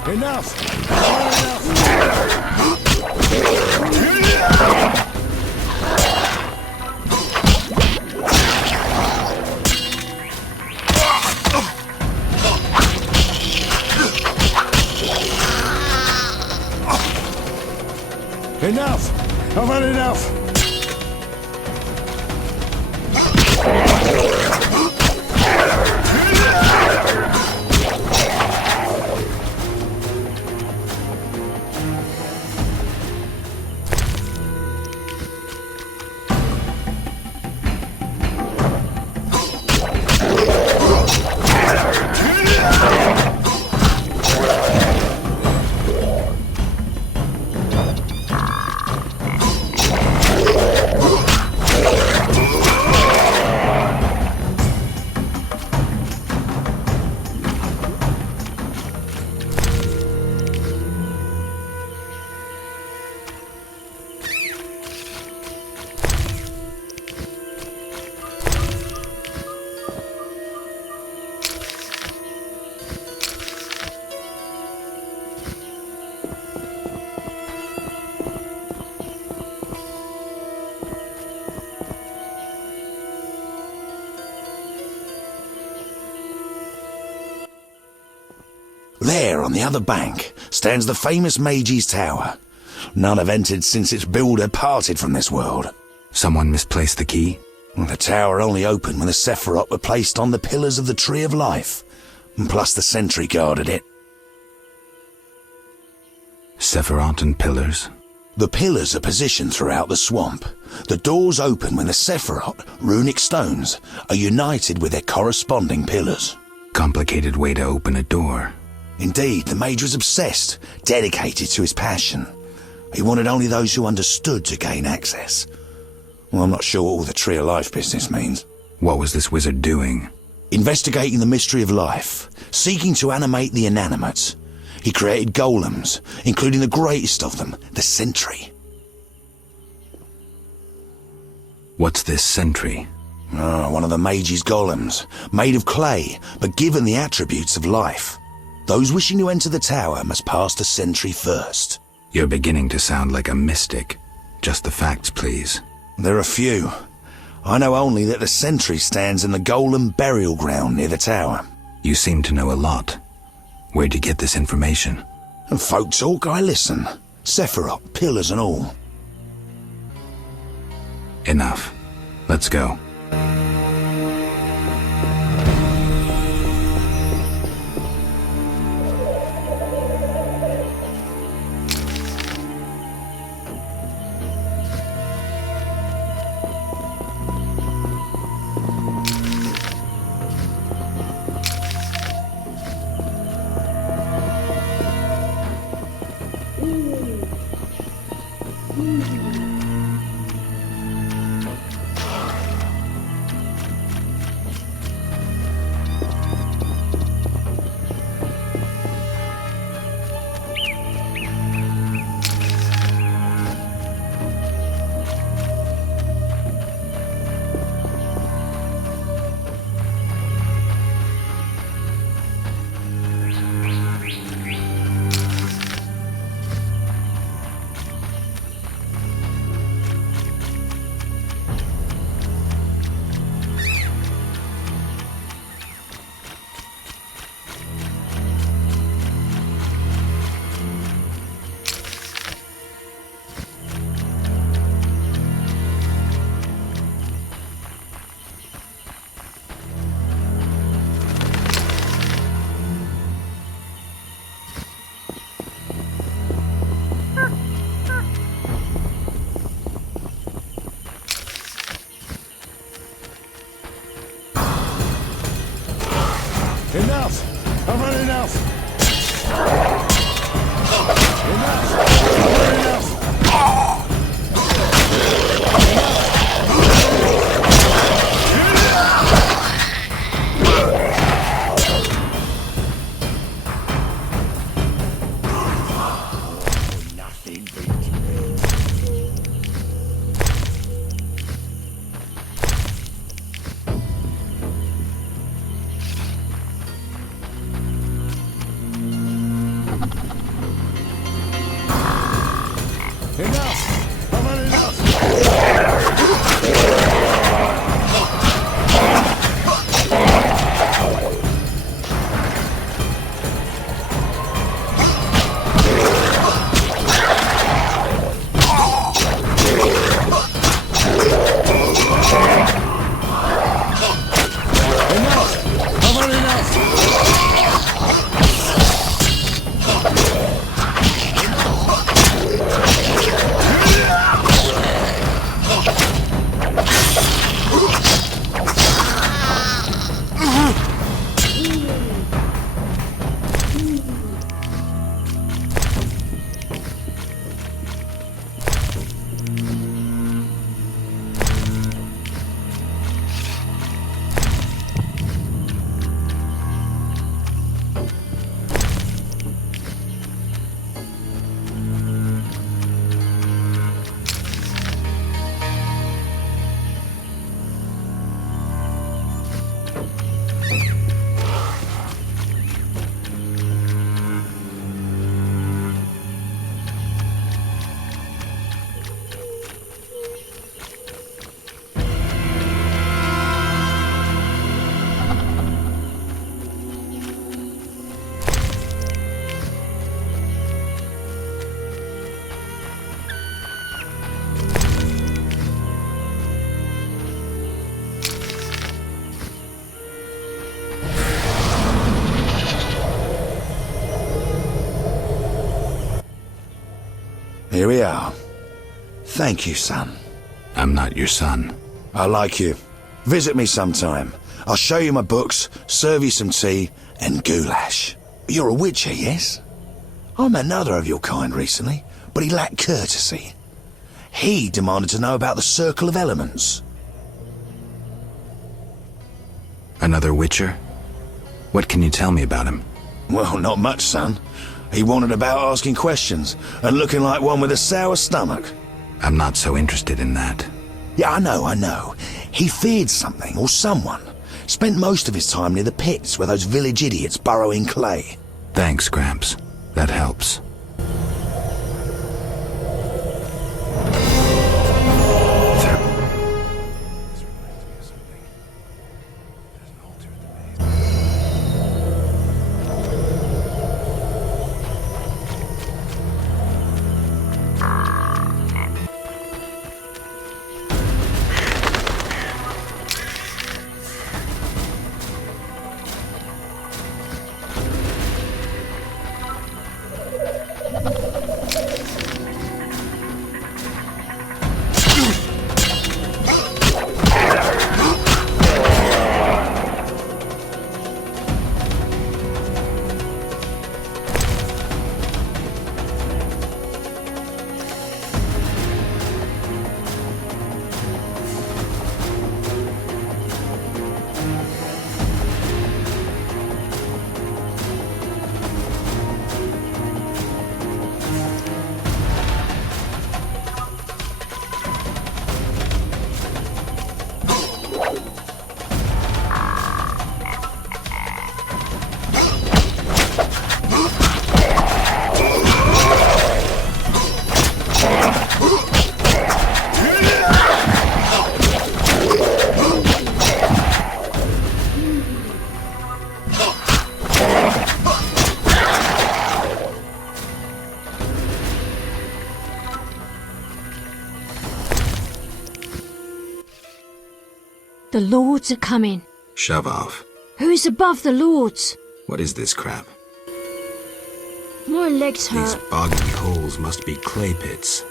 Enough! Enough! I've had enough! There, on the other bank, stands the famous Mage's Tower. None have entered since its builder parted from this world. Someone misplaced the key? Well, the tower only opened when the Sephiroth were placed on the pillars of the Tree of Life, and plus the sentry guarded it. Sephiroth and pillars? The pillars are positioned throughout the swamp. The doors open when the Sephiroth, runic stones, are united with their corresponding pillars. Complicated way to open a door. Indeed, the mage was obsessed, dedicated to his passion. He wanted only those who understood to gain access. Well, I'm not sure what all the Tree of Life business means. What was this wizard doing? Investigating the mystery of life, seeking to animate the inanimate. He created golems, including the greatest of them, the Sentry. What's this sentry? Oh, one of the mage's golems, made of clay, but given the attributes of life. Those wishing to enter the tower must pass the sentry first. You're beginning to sound like a mystic. Just the facts, please. There are few. I know only that the sentry stands in the golem burial ground near the tower. You seem to know a lot. Where'd you get this information? And folk talk, I listen. Sephiroth, pillars and all. Enough. Let's go. Enough! I've had enough! Enough! I've had enough! Here we are. Thank you, son. I'm not your son. I like you. Visit me sometime. I'll show you my books, serve you some tea, and goulash. You're a witcher, yes? I met another of your kind recently, but he lacked courtesy. He demanded to know about the Circle of Elements. Another witcher? What can you tell me about him? Well, not much, son. He wanted about asking questions, and looking like one with a sour stomach. I'm not so interested in that. Yeah, I know. He feared something, or someone. Spent most of his time near the pits where those village idiots burrow in clay. Thanks, Gramps. That helps. The lords are coming. Shove off. Who's above the lords? What is this crap? My legs These hurt. boggy holes must be clay pits.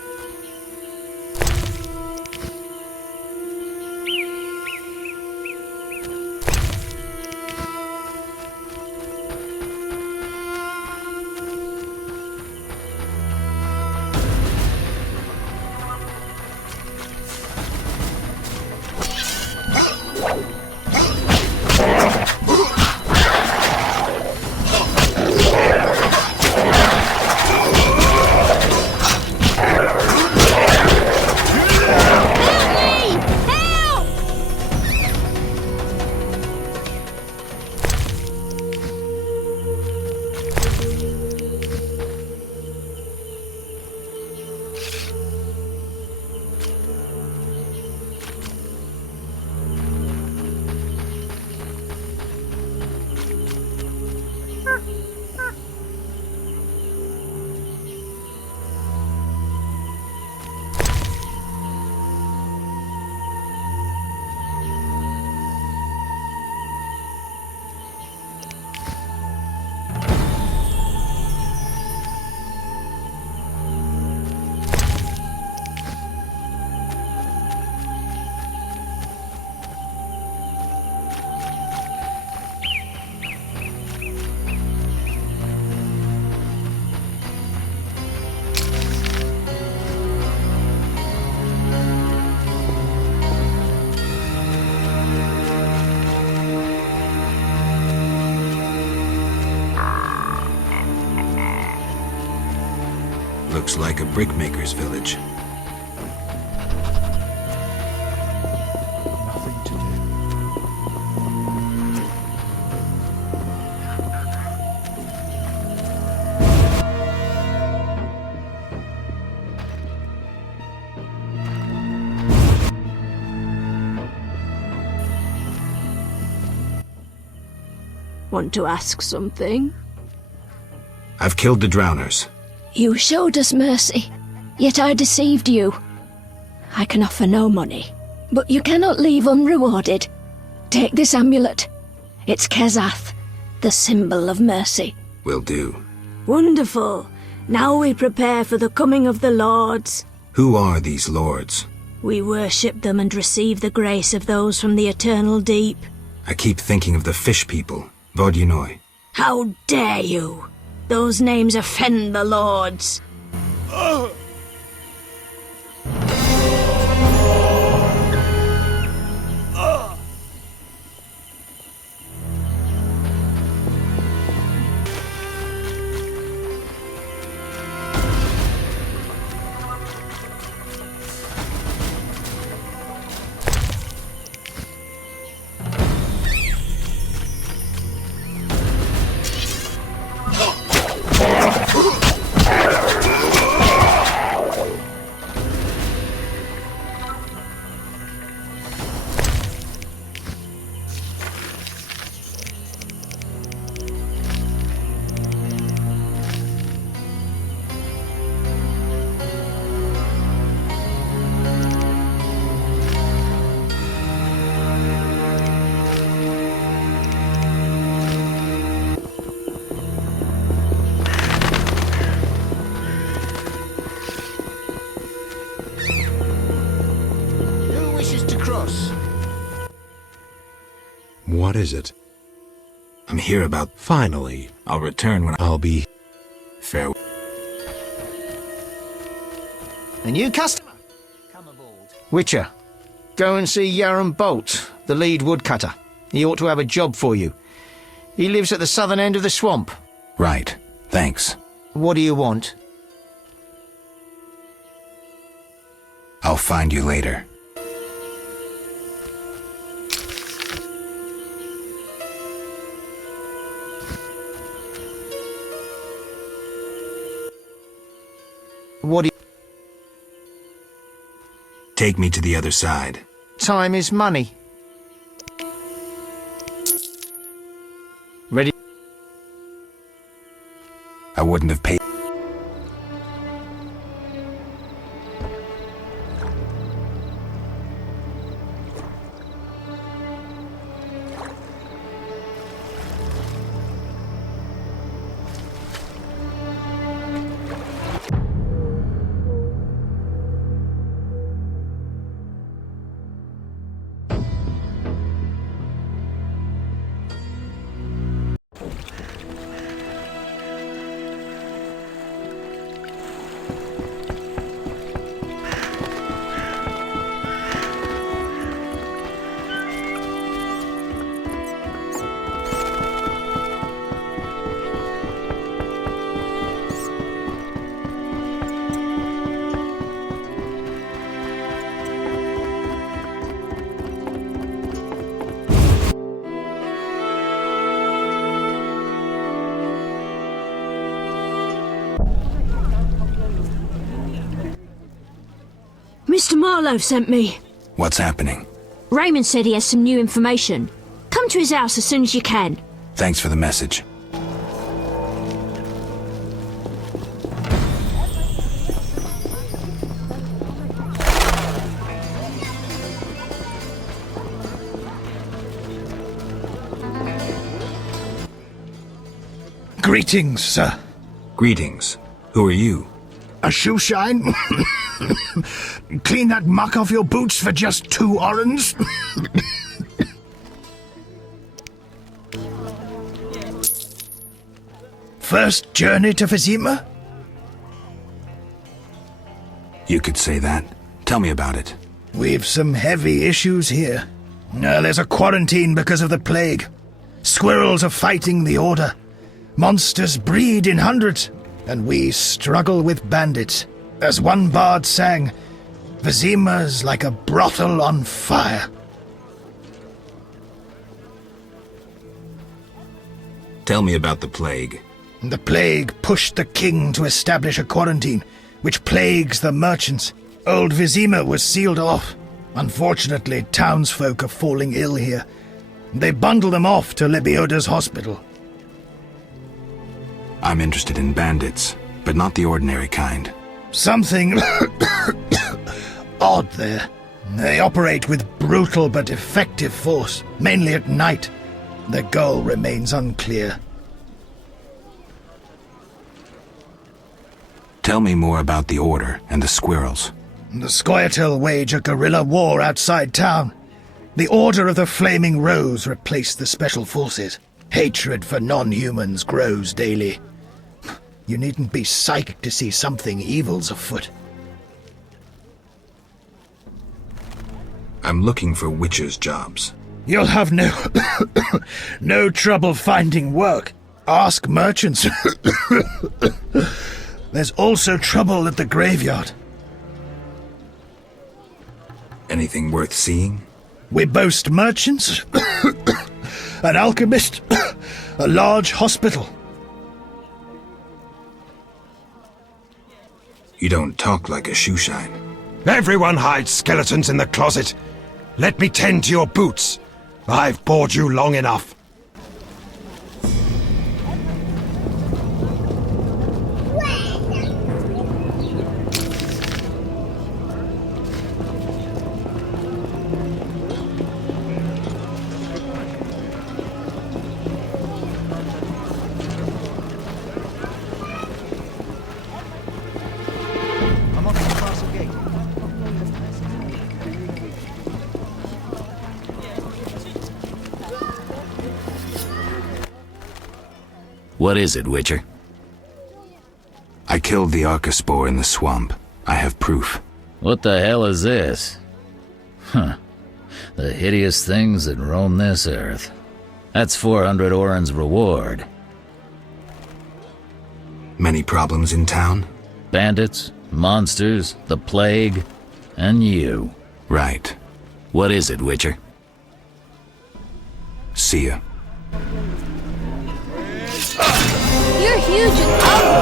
Looks like a brickmaker's village. Nothing to do. Want to ask something? I've killed the drowners. You showed us mercy, yet I deceived you. I can offer no money, but you cannot leave unrewarded. Take this amulet. It's Kezath, the symbol of mercy. Will do. Wonderful. Now we prepare for the coming of the lords. Who are these lords? We worship them and receive the grace of those from the eternal deep. I keep thinking of the fish people. Vodyanoi. How dare you! Those names offend the lords. What is it? I'm here about... Finally. I'll return when I'll be... Farewell. A new customer. Witcher, go and see Yaron Bolt, the lead woodcutter. He ought to have a job for you. He lives at the southern end of the swamp. Right. Thanks. What do you want? I'll find you later. What do you... Take me to the other side. Time is money. Ready? I wouldn't have paid. Mr. Marlowe sent me. What's happening? Raymond said he has some new information. Come to his house as soon as you can. Thanks for the message. Greetings, sir. Greetings. Who are you? A shoe shine? Clean that muck off your boots for just 2 orens? First journey to Vizima? You could say that. Tell me about it. We've some heavy issues here. There's a quarantine because of the plague. Squirrels are fighting the Order. Monsters breed in hundreds. and we struggle with bandits. As one bard sang, Vizima's like a brothel on fire. Tell me about the plague. The plague pushed the king to establish a quarantine, which plagues the merchants. Old Vizima was sealed off. Unfortunately, townsfolk are falling ill here. They bundle them off to Lebioda's hospital. I'm interested in bandits, but not the ordinary kind. Something odd there. They operate with brutal but effective force, mainly at night. Their goal remains unclear. Tell me more about the Order and the Squirrels. The Scoia'tael wage a guerrilla war outside town. The Order of the Flaming Rose replaced the Special Forces. Hatred for non-humans grows daily. You needn't be psychic to see something evil's afoot. I'm looking for witchers' jobs. You'll have no trouble finding work. Ask merchants. There's also trouble at the graveyard. Anything worth seeing? We boast merchants, an alchemist, a large hospital. You don't talk like a shoeshine. Everyone hides skeletons in the closet. Let me tend to your boots. I've bored you long enough. What is it, Witcher? I killed the Arcaspore in the swamp. I have proof. What the hell is this? Huh. The hideous things that roam this earth. That's 400 Oren's reward. Many problems in town? Bandits, monsters, the plague, and you. Right. What is it, Witcher? See ya. You're huge and ugly.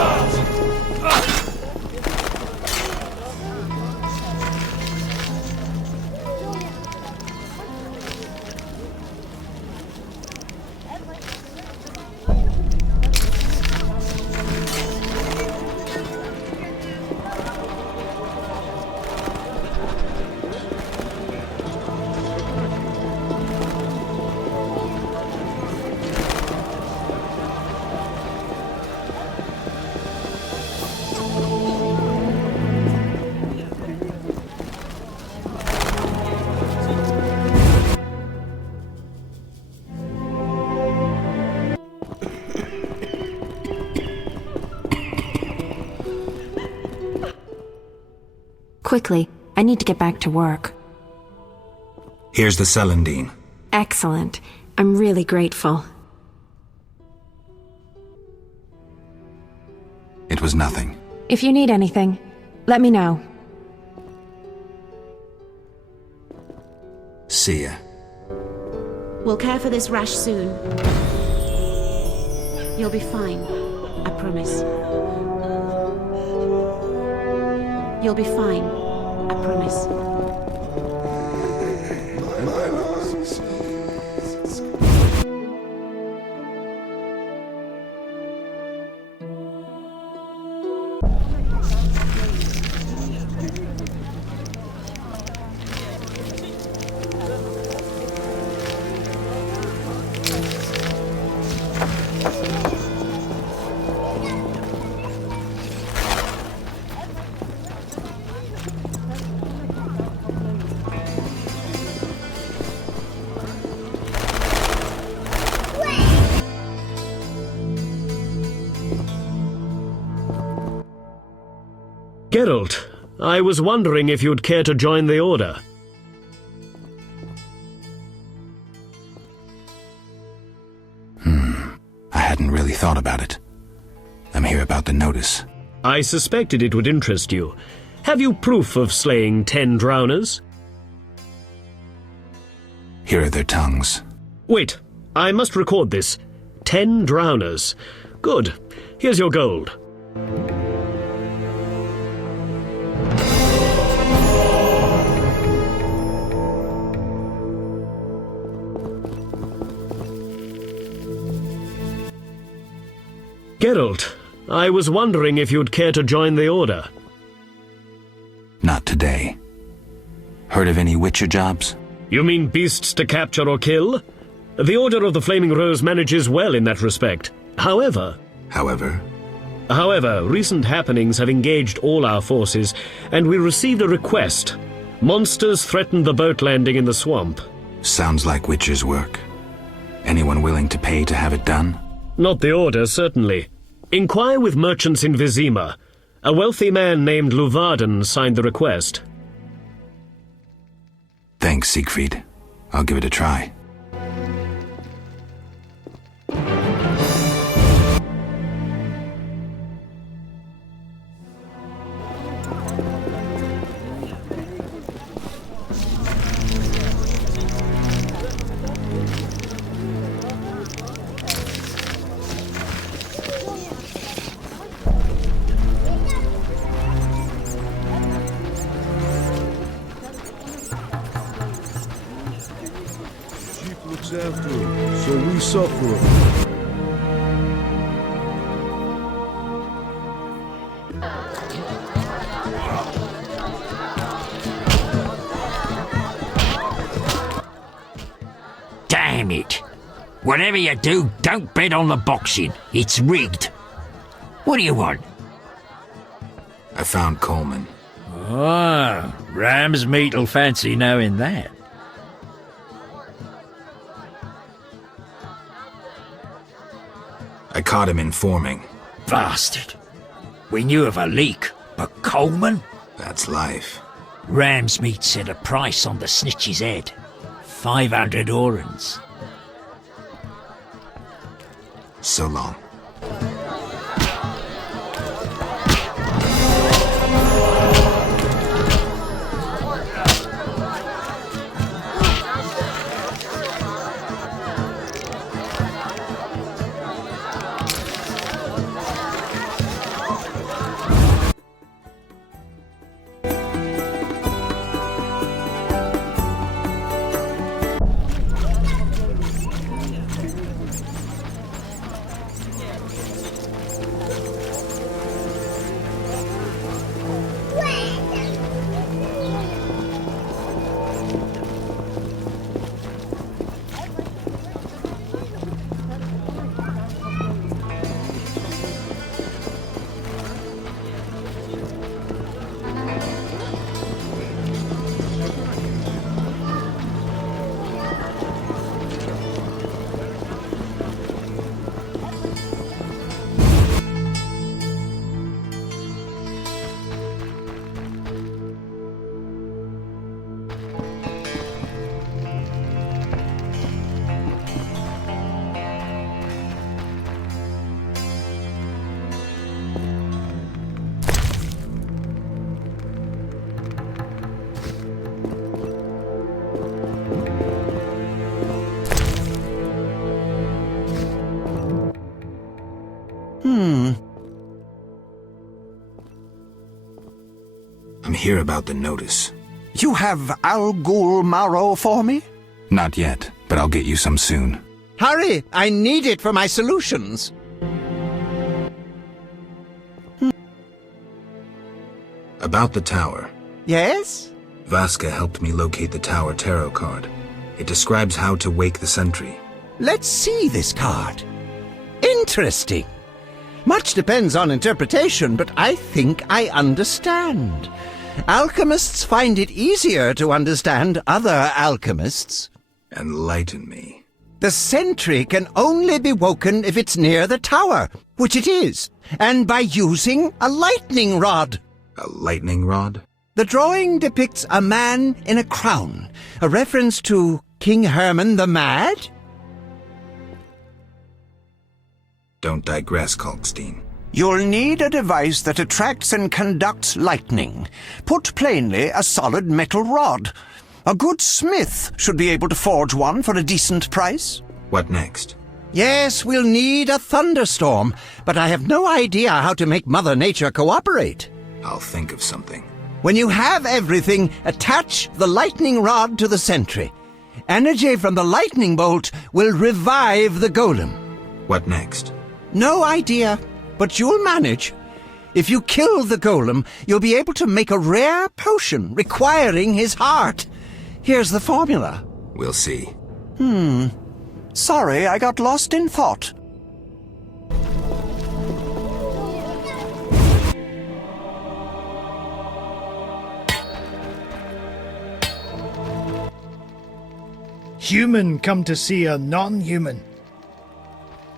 Quickly, I need to get back to work. Here's the Celandine. Excellent. I'm really grateful. It was nothing. If you need anything, let me know. See ya. We'll care for this rash soon. You'll be fine. I promise. You'll be fine. I promise. Geralt, I was wondering if you'd care to join the Order. I hadn't really thought about it. A I'm here about the notice. I suspected it would interest you. Have you proof of slaying 10 drowners? Here are their tongues. Wait, I must record this. 10 drowners. Good. Here's your gold. Geralt, I was wondering if you'd care to join the Order. Not today. Heard of any Witcher jobs? You mean beasts to capture or kill? The Order of the Flaming Rose manages well in that respect. However, recent happenings have engaged all our forces, and we received a request. Monsters threatened the boat landing in the swamp. Sounds like Witcher's work. Anyone willing to pay to have it done? Not the Order, certainly. Inquire with merchants in Vizima. A wealthy man named Luvarden signed the request. Thanks, Siegfried. I'll give it a try. After him, so we suffer him. Damn it! Whatever you do, don't bet on the boxing. It's rigged. What do you want? I found Coleman. Oh, ram's meat'll fancy knowing that. I caught him informing. Bastard. We knew of a leak, but Coleman? That's life. Ramsmeat set a price on the snitch's head. 500 orens. So long. I'm here about the notice. You have Algul marrow for me? Not yet, but I'll get you some soon. Hurry! I need it for my solutions. About the tower. Yes? Vaska helped me locate the tower tarot card. It describes how to wake the sentry. Let's see this card. Interesting. Much depends on interpretation, but I think I understand. Alchemists find it easier to understand other alchemists. Enlighten me. The sentry can only be woken if it's near the tower, which it is, and by using a lightning rod. A lightning rod? The drawing depicts a man in a crown, a reference to King Herman the Mad? Don't digress, Kalkstein. You'll need a device that attracts and conducts lightning. Put plainly, a solid metal rod. A good smith should be able to forge one for a decent price. What next? Yes, we'll need a thunderstorm, but I have no idea how to make Mother Nature cooperate. I'll think of something. When you have everything, attach the lightning rod to the sentry. Energy from the lightning bolt will revive the golem. What next? No idea, but you'll manage. If you kill the golem, you'll be able to make a rare potion requiring his heart. Here's the formula. We'll see. Sorry, I got lost in thought. Human come to see a non-human.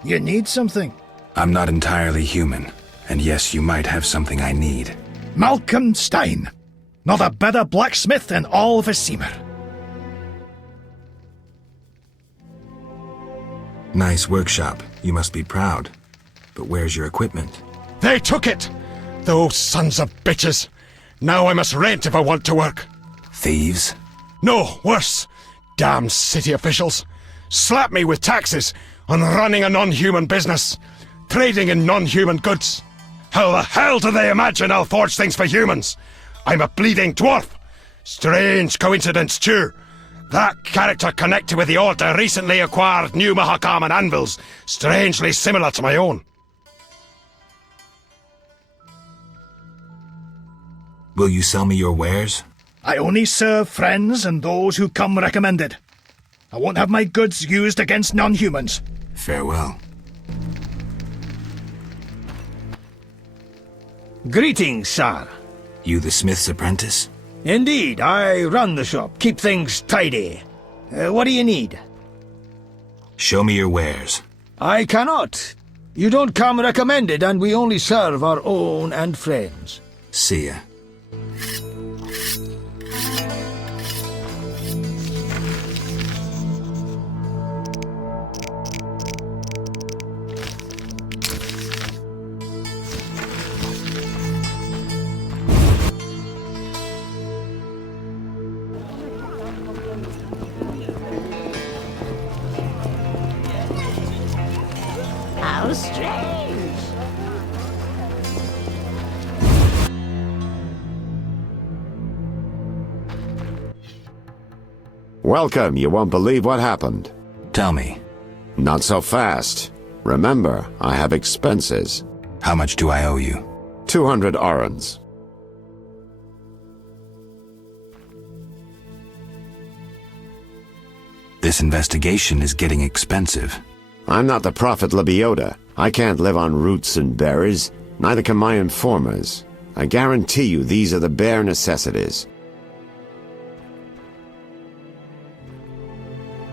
You need something. I'm not entirely human, and yes, you might have something I need. Malcolm Stein. Not a better blacksmith in all Vizima. Nice workshop. You must be proud. But where's your equipment? They took it! Those sons of bitches! Now I must rent if I want to work. Thieves? No, worse. Damn city officials. Slap me with taxes on running a non-human business. Trading in non-human goods. How the hell do they imagine I'll forge things for humans? I'm a bleeding dwarf. Strange coincidence, too. That character connected with the Order recently acquired new Mahakaman anvils, strangely similar to my own. Will you sell me your wares? I only serve friends and those who come recommended. I won't have my goods used against non-humans. Farewell. Greetings, sir. You the smith's apprentice? Indeed, I run the shop, keep things tidy. What do you need? Show me your wares. I cannot. You don't come recommended, and we only serve our own and friends. See ya. How strange. Welcome. You won't believe what happened. Tell me. Not so fast. Remember, I have expenses. How much do I owe you? 200 orens. This investigation is getting expensive. I'm not the Prophet Lebioda. I can't live on roots and berries. Neither can my informers. I guarantee you these are the bare necessities.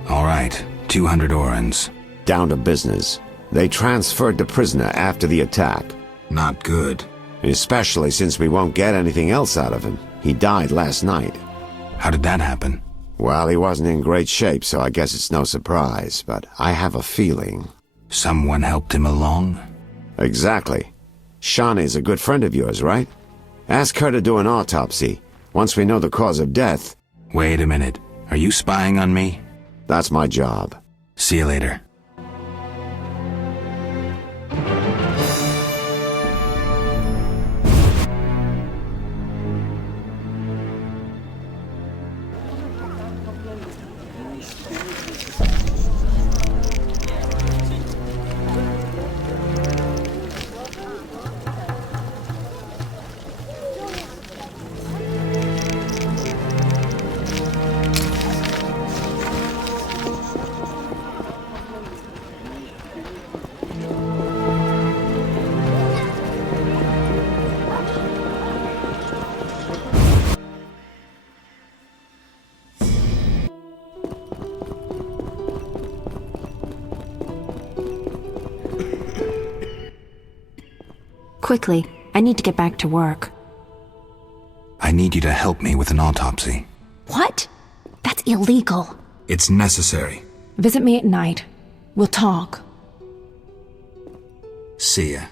All right, 200 orens. Down to business. They transferred the prisoner after the attack. Not good. Especially since we won't get anything else out of him. He died last night. How did that happen? Well, he wasn't in great shape, so I guess it's no surprise, but I have a feeling. Someone helped him along? Exactly. Shawnee's a good friend of yours, right? Ask her to do an autopsy. Once we know the cause of death... Wait a minute. Are you spying on me? That's my job. See you later. Quickly, I need to get back to work. I need you to help me with an autopsy. What? That's illegal. It's necessary. Visit me at night. We'll talk. See ya.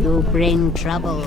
You bring trouble.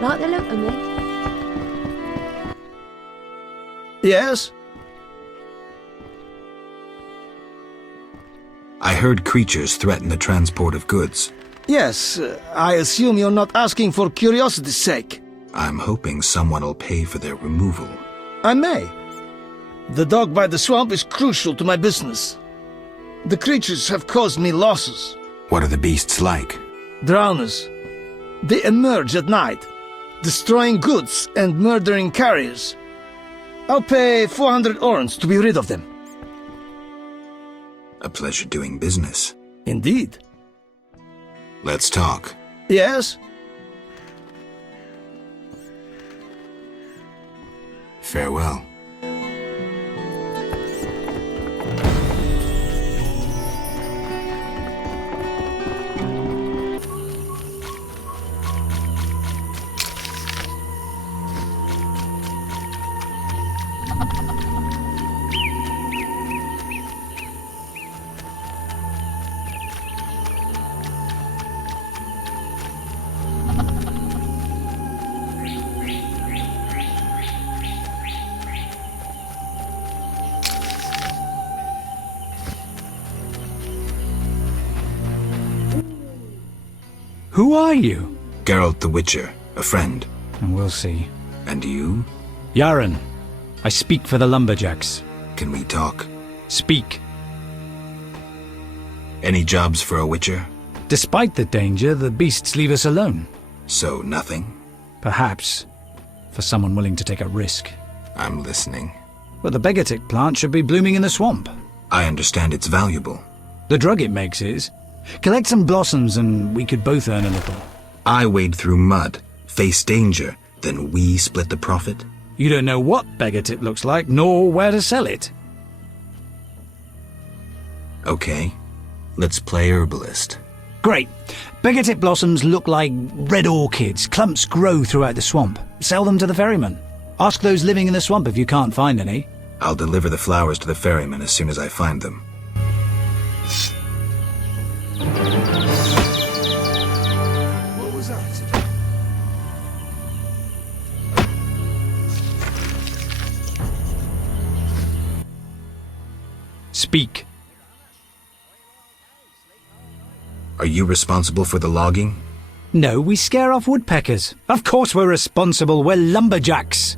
Like the look of me? Yes? I heard creatures threaten the transport of goods. Yes, I assume you're not asking for curiosity's sake. I'm hoping someone will pay for their removal. I may. The dog by the swamp is crucial to my business. The creatures have caused me losses. What are the beasts like? Drowners. They emerge at night, destroying goods and murdering carriers. I'll pay 400 orens to be rid of them. A pleasure doing business. Indeed. Let's talk. Yes? Farewell. Who are you? Geralt the Witcher, a friend. We'll see. And you? Yaren. I speak for the lumberjacks. Can we talk? Speak. Any jobs for a Witcher? Despite the danger, the beasts leave us alone. So nothing? Perhaps. For someone willing to take a risk. I'm listening. Well, the Begatic plant should be blooming in the swamp. I understand it's valuable. The drug it makes is. Collect some blossoms and we could both earn a little. I wade through mud, face danger, then we split the profit? You don't know what Begatip looks like, nor where to sell it. Okay, let's play herbalist. Great. Begatip blossoms look like red orchids. Clumps grow throughout the swamp. Sell them to the ferryman. Ask those living in the swamp if you can't find any. I'll deliver the flowers to the ferryman as soon as I find them. What was that? Speak. Are you responsible for the logging? No, we scare off woodpeckers. Of course we're responsible. We're lumberjacks.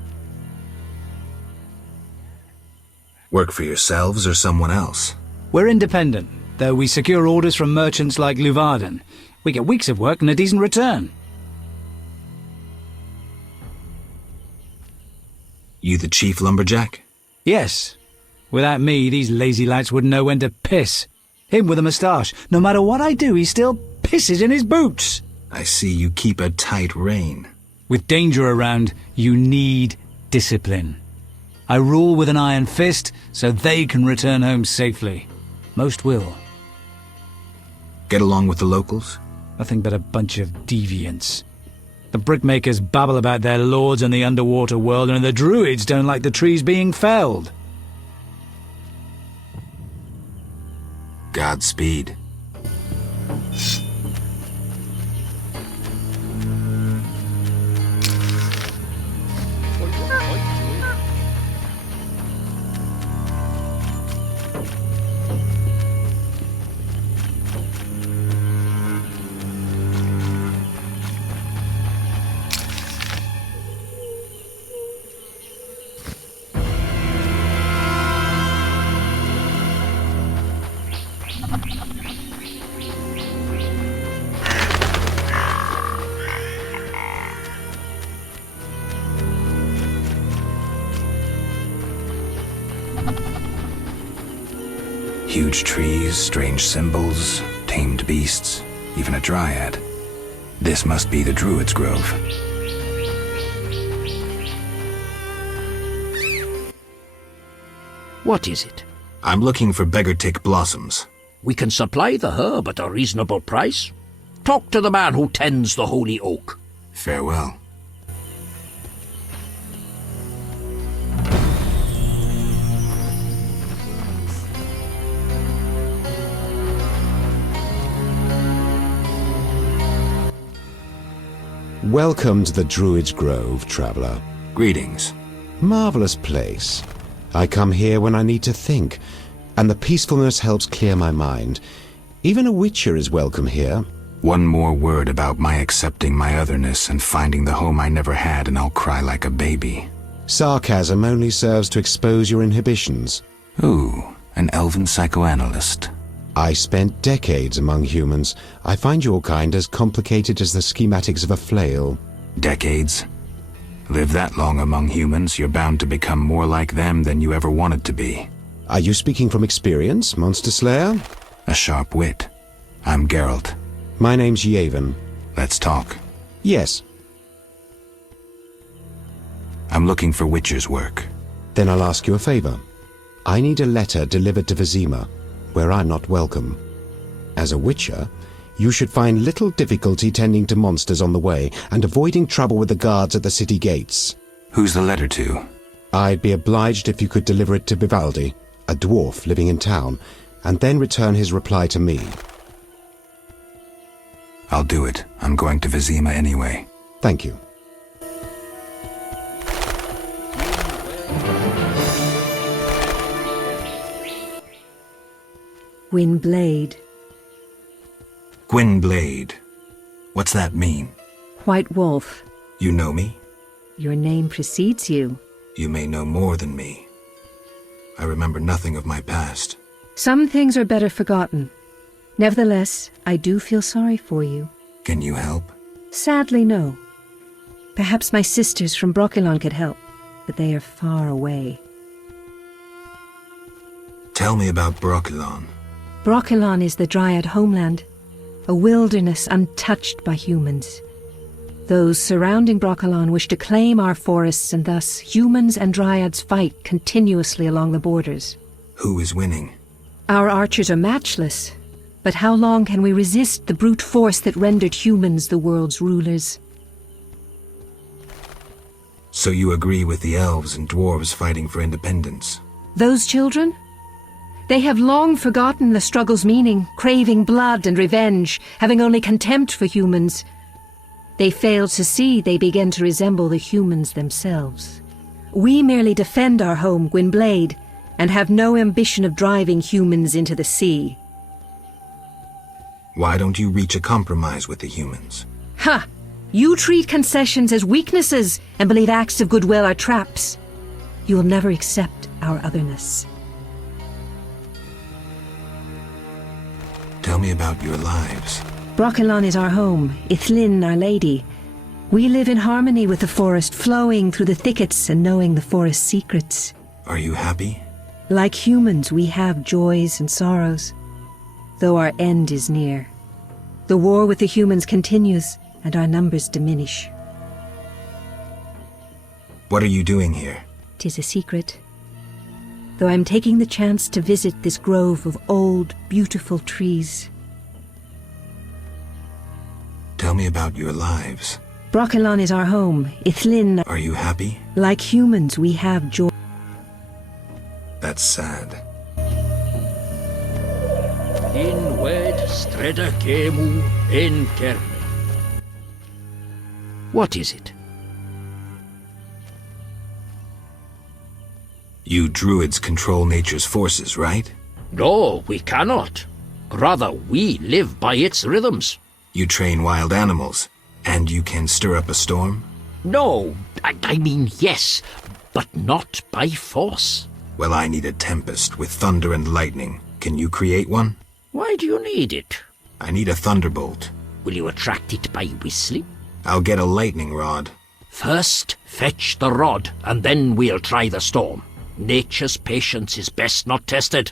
Work for yourselves or someone else? We're independent, though we secure orders from merchants like Luvarden. We get weeks of work and a decent return. You the chief lumberjack? Yes. Without me, these lazy lads wouldn't know when to piss. Him with a moustache. No matter what I do, he still pisses in his boots. I see you keep a tight rein. With danger around, you need discipline. I rule with an iron fist, so they can return home safely. Most will. Get along with the locals? Nothing but a bunch of deviants. The brickmakers babble about their lords and the underwater world, and the druids don't like the trees being felled. Godspeed. Huge trees, strange symbols, tamed beasts, even a dryad. This must be the Druid's Grove. What is it? I'm looking for beggar-tick blossoms. We can supply the herb at a reasonable price. Talk to the man who tends the holy oak. Farewell. Welcome to the Druid's Grove, traveller. Greetings. Marvellous place. I come here when I need to think, and the peacefulness helps clear my mind. Even a witcher is welcome here. One more word about my accepting my otherness and finding the home I never had, and I'll cry like a baby. Sarcasm only serves to expose your inhibitions. Ooh, an elven psychoanalyst. I spent decades among humans. I find your kind as complicated as the schematics of a flail. Decades? Live that long among humans, you're bound to become more like them than you ever wanted to be. Are you speaking from experience, Monster Slayer? A sharp wit. I'm Geralt. My name's Yavin. Let's talk. Yes. I'm looking for witcher's work. Then I'll ask you a favor. I need a letter delivered to Vizima, where I'm not welcome. As a witcher, you should find little difficulty tending to monsters on the way and avoiding trouble with the guards at the city gates. Who's the letter to? I'd be obliged if you could deliver it to Vivaldi, a dwarf living in town, and then return his reply to me. I'll do it. I'm going to Vizima anyway. Thank you. Gwynblade. Gwynblade. What's that mean? White Wolf. You know me? Your name precedes you. You may know more than me. I remember nothing of my past. Some things are better forgotten. Nevertheless, I do feel sorry for you. Can you help? Sadly, no. Perhaps my sisters from Brokilon could help, but they are far away. Tell me about Brokilon. Brokilon is the Dryad homeland, a wilderness untouched by humans. Those surrounding Brokilon wish to claim our forests, and thus humans and Dryads fight continuously along the borders. Who is winning? Our archers are matchless, but how long can we resist the brute force that rendered humans the world's rulers? So you agree with the elves and dwarves fighting for independence? Those children? They have long forgotten the struggle's meaning, craving blood and revenge, having only contempt for humans. They fail to see they begin to resemble the humans themselves. We merely defend our home, Gwynblade, and have no ambition of driving humans into the sea. Why don't you reach a compromise with the humans? Ha! You treat concessions as weaknesses and believe acts of goodwill are traps. You will never accept our otherness. Tell me about your lives. Brokilon is our home, Ithlin our lady. We live in harmony with the forest, flowing through the thickets and knowing the forest's secrets. Are you happy? Like humans, we have joys and sorrows, though our end is near. The war with the humans continues, and our numbers diminish. What are you doing here? 'Tis a secret. Though I'm taking the chance to visit this grove of old, beautiful trees. Tell me about your lives. Brokilon is our home, Ithlin. Are you happy? Like humans, we have joy. That's sad. In wed streda kemu en terme. What is it? You druids control nature's forces, right? No, we cannot. Rather, we live by its rhythms. You train wild animals, and you can stir up a storm? No, I mean yes, but not by force. Well, I need a tempest with thunder and lightning. Can you create one? Why do you need it? I need a thunderbolt. Will you attract it by whistling? I'll get a lightning rod. First, fetch the rod, and then we'll try the storm. Nature's patience is best not tested.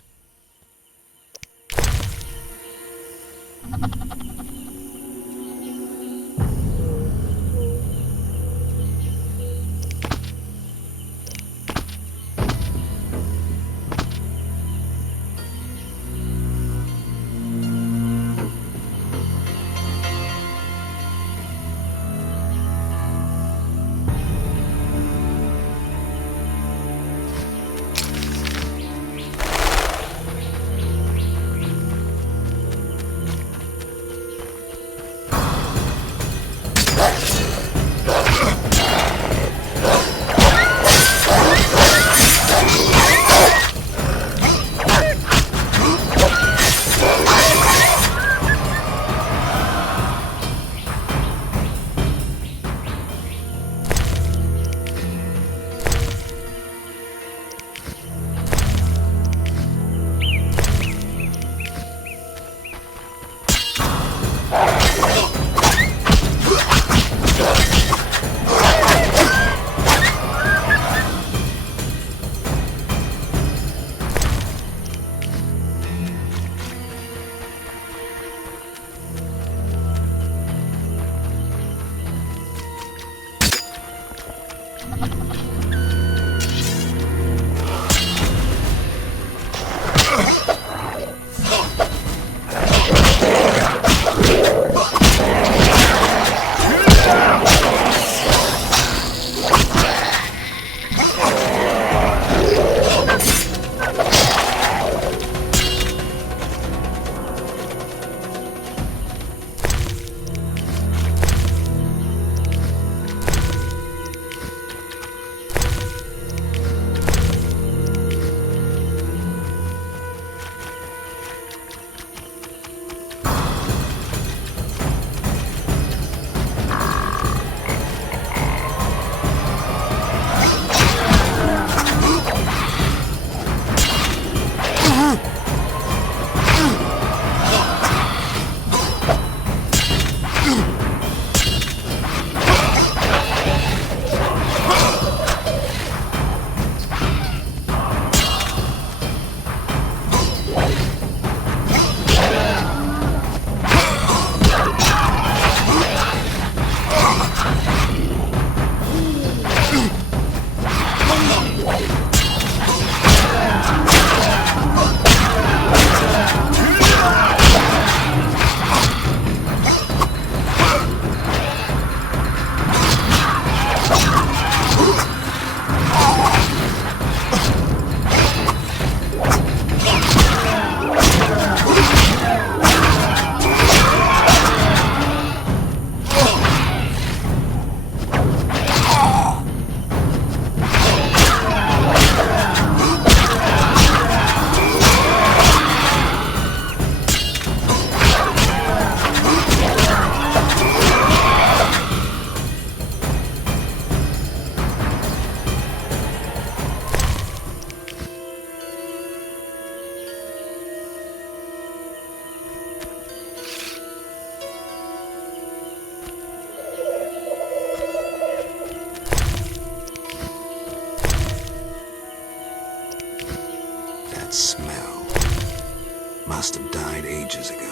Smell. Must have died ages ago.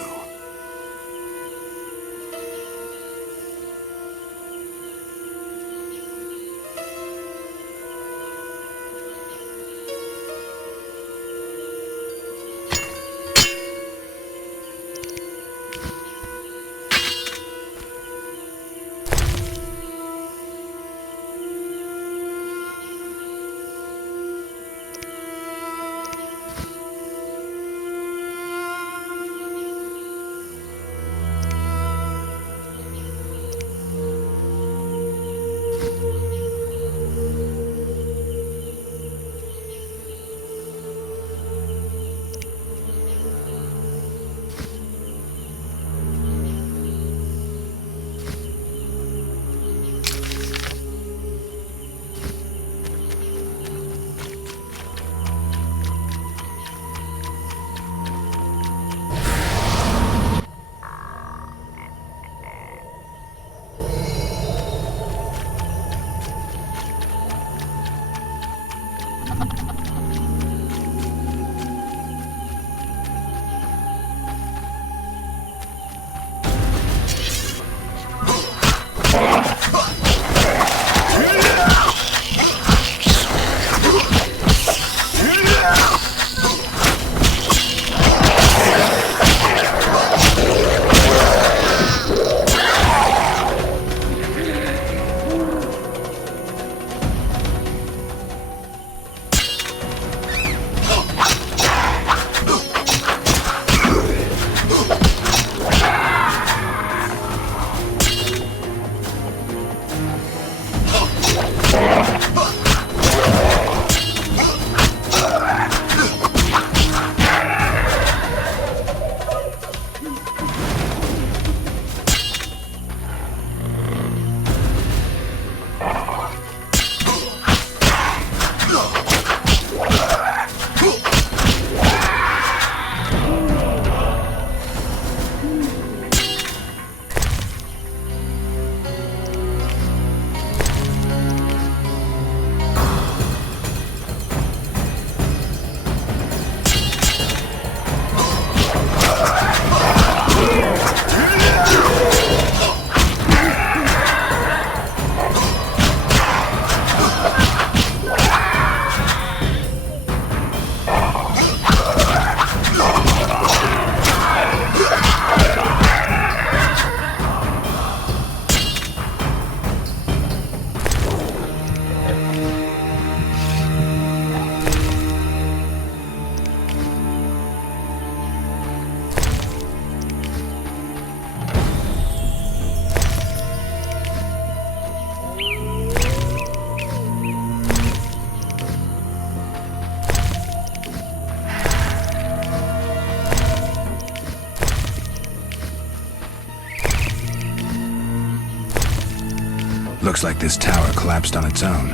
Looks like this tower collapsed on its own.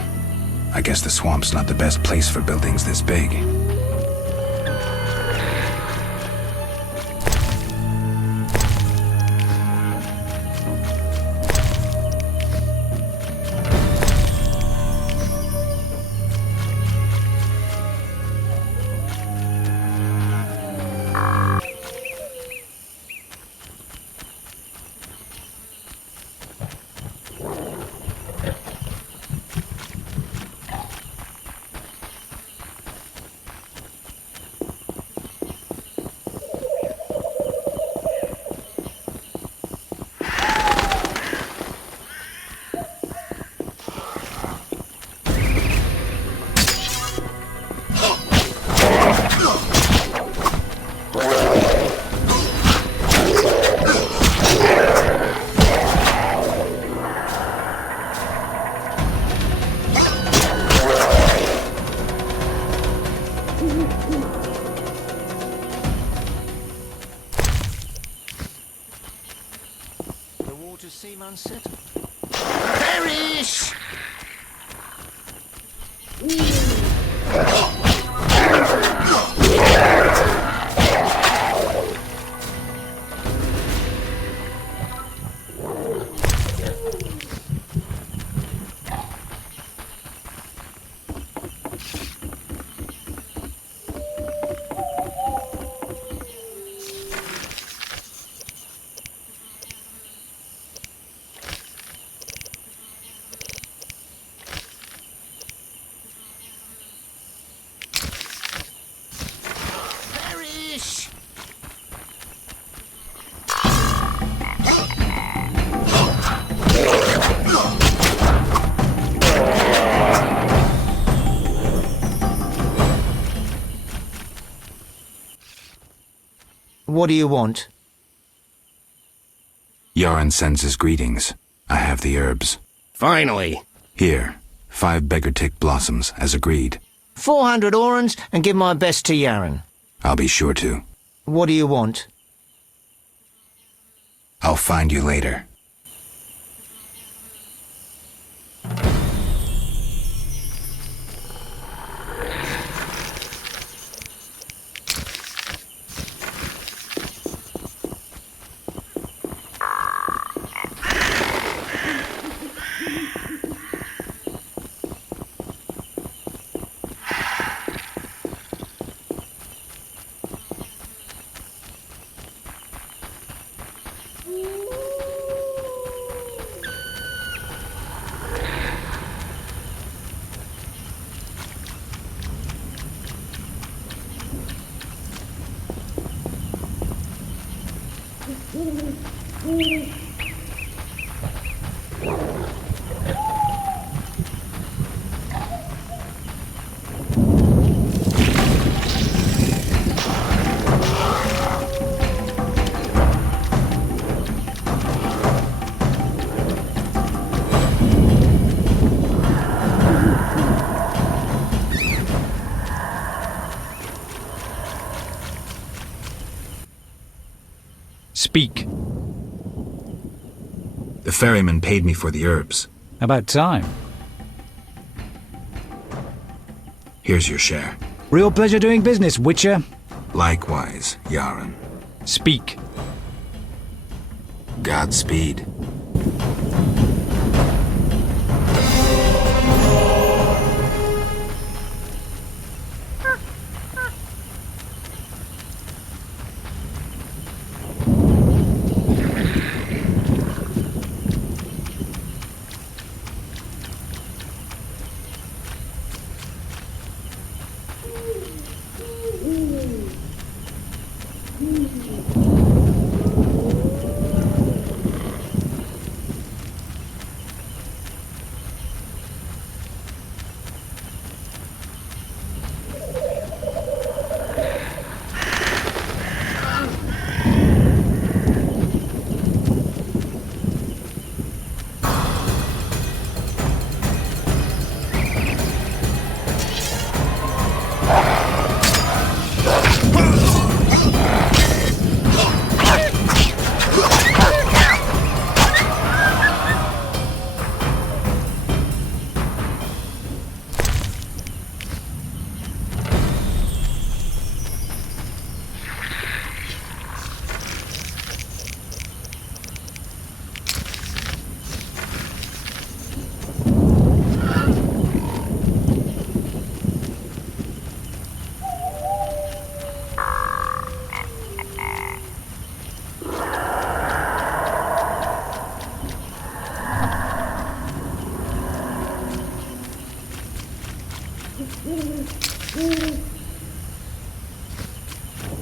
I guess the swamp's not the best place for buildings this big. Seem unsettled. Perish! What do you want? Yaran sends his greetings. I have the herbs. Finally. Here, 5 beggar-tick blossoms, as agreed. 400 orens and give my best to Yaran. I'll be sure to. What do you want? I'll find you later. Speak. The ferryman paid me for the herbs. About time. Here's your share. Real pleasure doing business, Witcher. Likewise, Yaran. Speak. Godspeed.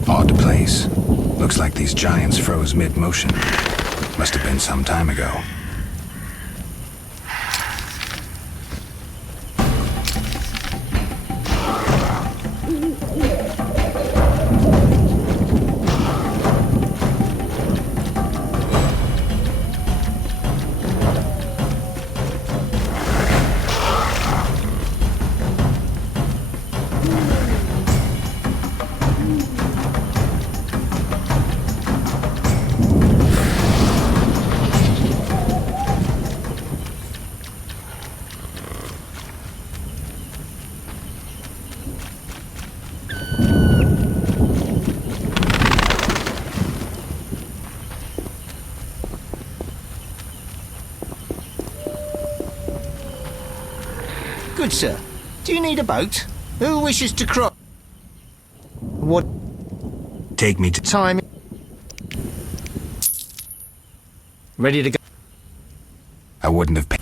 Odd place. Looks like these giants froze mid-motion. Must have been some time ago. Good sir. Do you need a boat? Who wishes to cross? What? Take me to Time. Ready to go? I wouldn't have paid.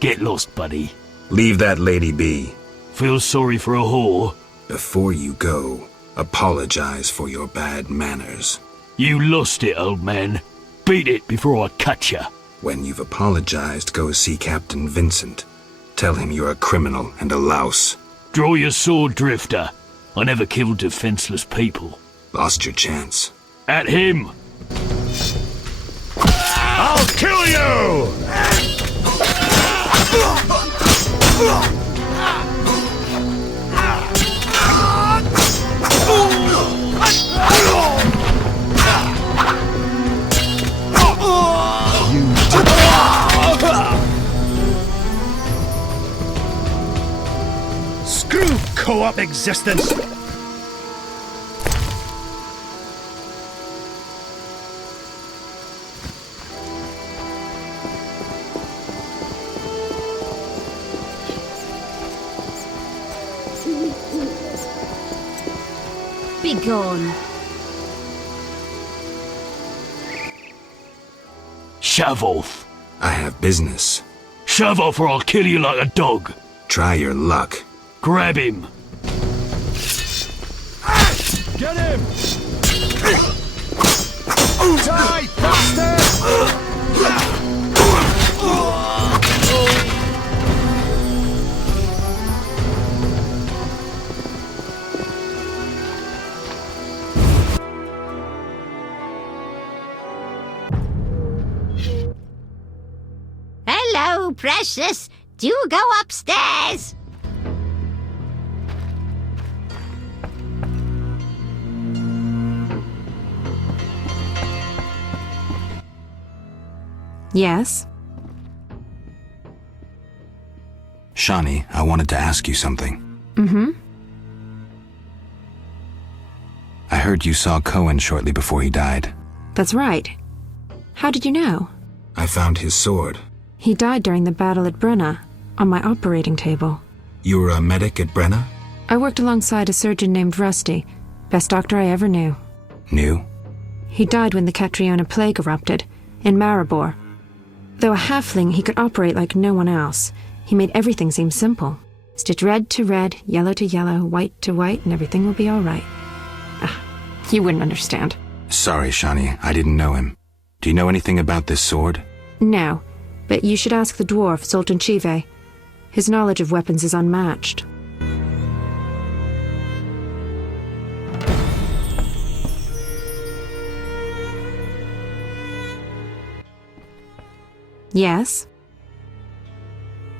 Get lost, buddy. Leave that lady be. Feel sorry for a whore? Before you go, apologize for your bad manners. You lost it, old man. Beat it before I cut ya. When you've apologized, go see Captain Vincent. Tell him you're a criminal and a louse. Draw your sword, Drifter. I never killed defenseless people. Lost your chance. At him! I'll kill you! Screw co-op existence! Be gone. Shove off. I have business. Shove off or I'll kill you like a dog. Try your luck. Grab him. Get him! Die, bastard! Hello, precious. Do go upstairs. Yes? Shani, I wanted to ask you something. Mm-hmm. I heard you saw Cohen shortly before he died. That's right. How did you know? I found his sword. He died during the battle at Brenna, on my operating table. You were a medic at Brenna? I worked alongside a surgeon named Rusty, best doctor I ever knew. Knew? He died when the Catriona plague erupted, in Maribor. Though a halfling, he could operate like no one else. He made everything seem simple. Stitch red to red, yellow to yellow, white to white, and everything will be all right. You wouldn't understand. Sorry, Shani, I didn't know him. Do you know anything about this sword? No, but you should ask the dwarf, Sultan Chive. His knowledge of weapons is unmatched. Yes?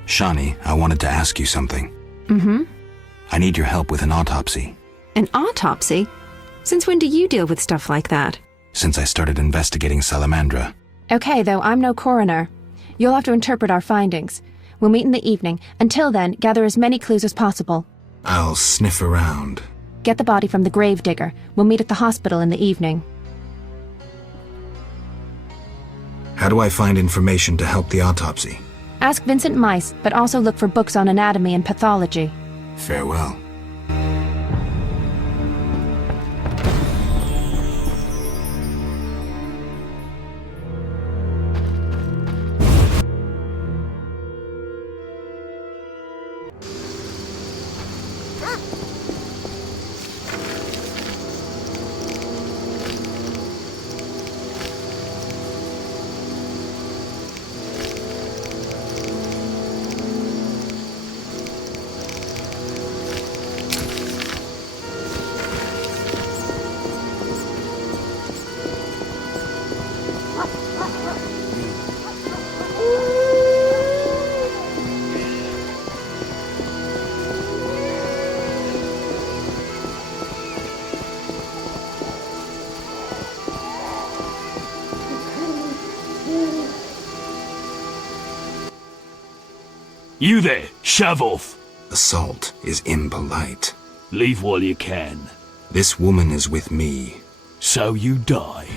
Shani, I wanted to ask you something. Mm-hmm. I need your help with an autopsy. An autopsy? Since when do you deal with stuff like that? Since I started investigating Salamandra. Okay, though, I'm no coroner. You'll have to interpret our findings. We'll meet in the evening. Until then, gather as many clues as possible. I'll sniff around. Get the body from the gravedigger. We'll meet at the hospital in the evening. How do I find information to help the autopsy? Ask Vincent Mice, but also look for books on anatomy and pathology. Farewell. You there, shove off. Assault is impolite. Leave while you can. This woman is with me. So you die.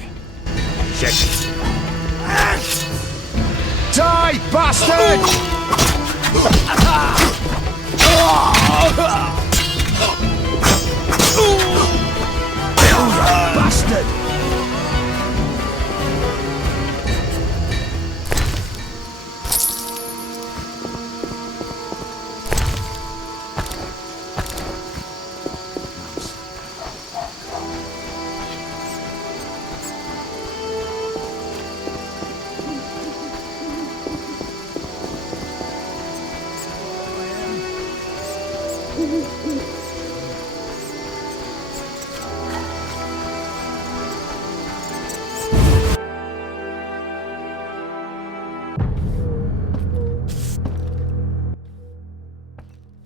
Check. Die, bastard! Bastard!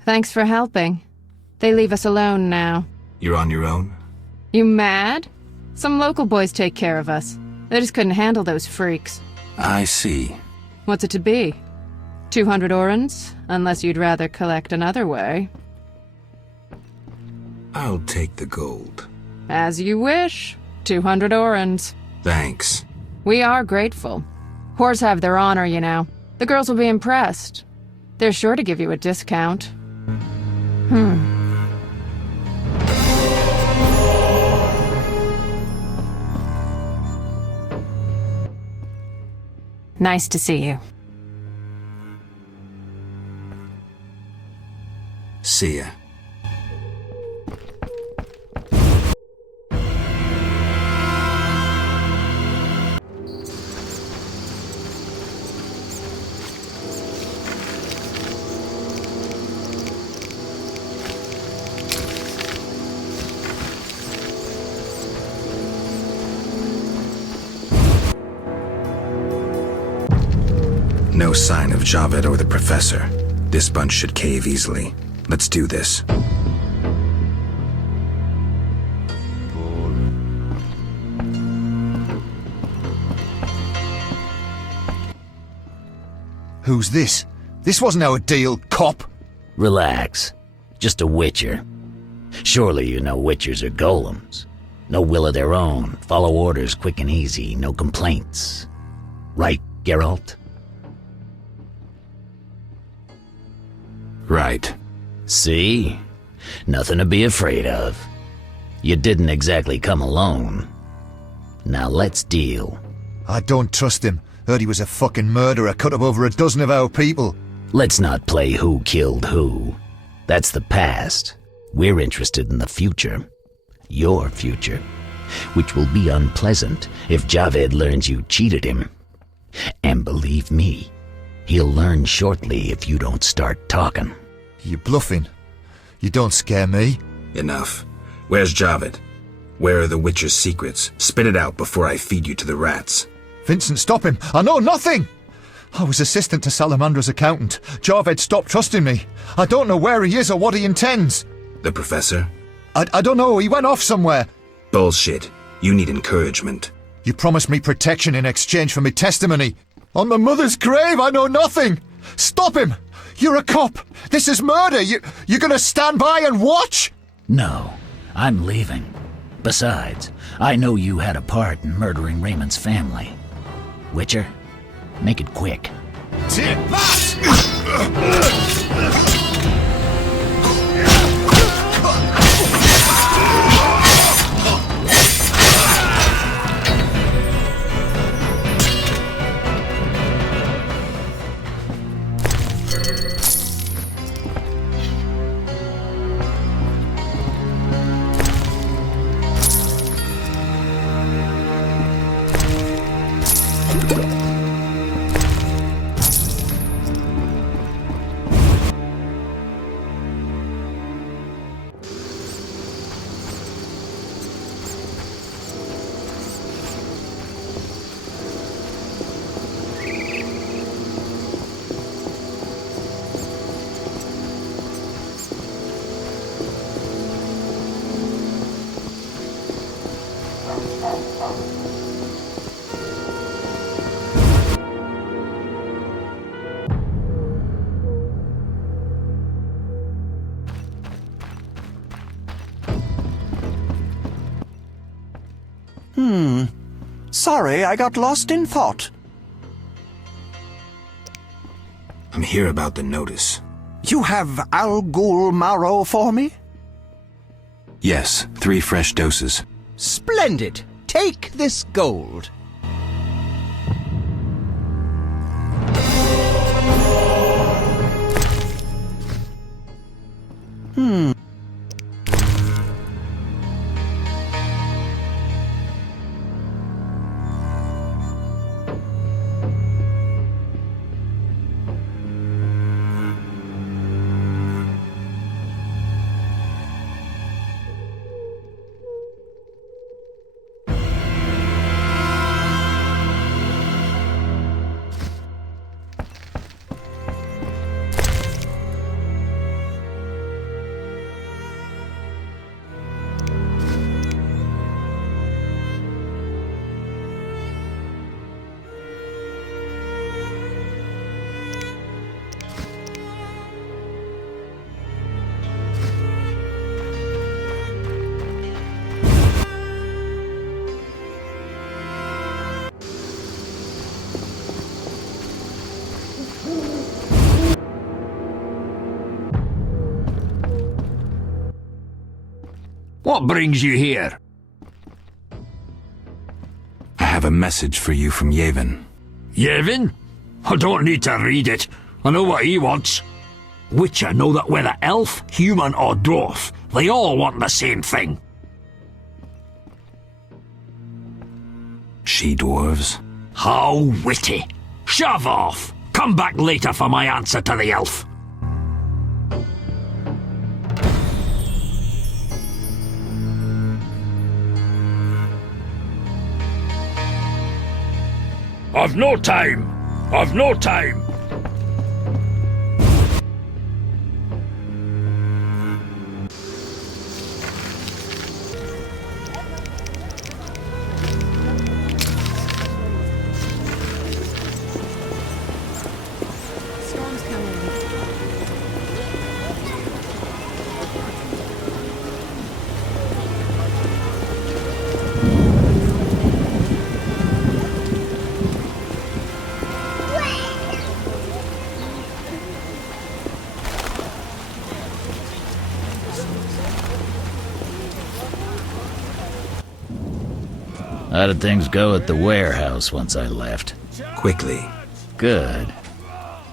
Thanks for helping. They leave us alone now. You're on your own? You mad? Some local boys take care of us. They just couldn't handle those freaks. I see. What's it to be? 200 orens? Unless you'd rather collect another way. I'll take the gold. As you wish. 200 orens. Thanks. We are grateful. Whores have their honor, you know. The girls will be impressed. They're sure to give you a discount. Nice to see you. See ya. No sign of Javed or the Professor. This bunch should cave easily. Let's do this. Who's this? This wasn't our deal, cop. Relax. Just a witcher. Surely you know witchers are golems. No will of their own, follow orders quick and easy, no complaints. Right, Geralt? Right. See? Nothing to be afraid of. You didn't exactly come alone. Now let's deal. I don't trust him. Heard he was a fucking murderer, cut up over a dozen of our people. Let's not play who killed who. That's the past. We're interested in the future. Your future. Which will be unpleasant if Javed learns you cheated him. And believe me, he'll learn shortly if you don't start talking. You're bluffing. You don't scare me. Enough. Where's Javed? Where are the Witcher's secrets? Spit it out before I feed you to the rats. Vincent, stop him! I know nothing! I was assistant to Salamandra's accountant. Javed stopped trusting me. I don't know where he is or what he intends. The professor? I don't know. He went off somewhere. Bullshit. You need encouragement. You promised me protection in exchange for me testimony. On my mother's grave, I know nothing. Stop him! You're a cop. This is murder. You're gonna stand by and watch? No, I'm leaving. Besides, I know you had a part in murdering Raymond's family. Witcher, make it quick. Take that! Sorry, I got lost in thought. I'm here about the notice. You have Al Ghul marrow for me? Yes, 3 fresh doses. Splendid. Take this gold. What brings you here? I have a message for you from Yevon. Yevon? I don't need to read it. I know what he wants. Witcher know that whether elf, human or dwarf, they all want the same thing. She-dwarves? How witty. Shove off. Come back later for my answer to the elf. I've no time. I've no time. How did things go at the warehouse once I left? Quickly. Good.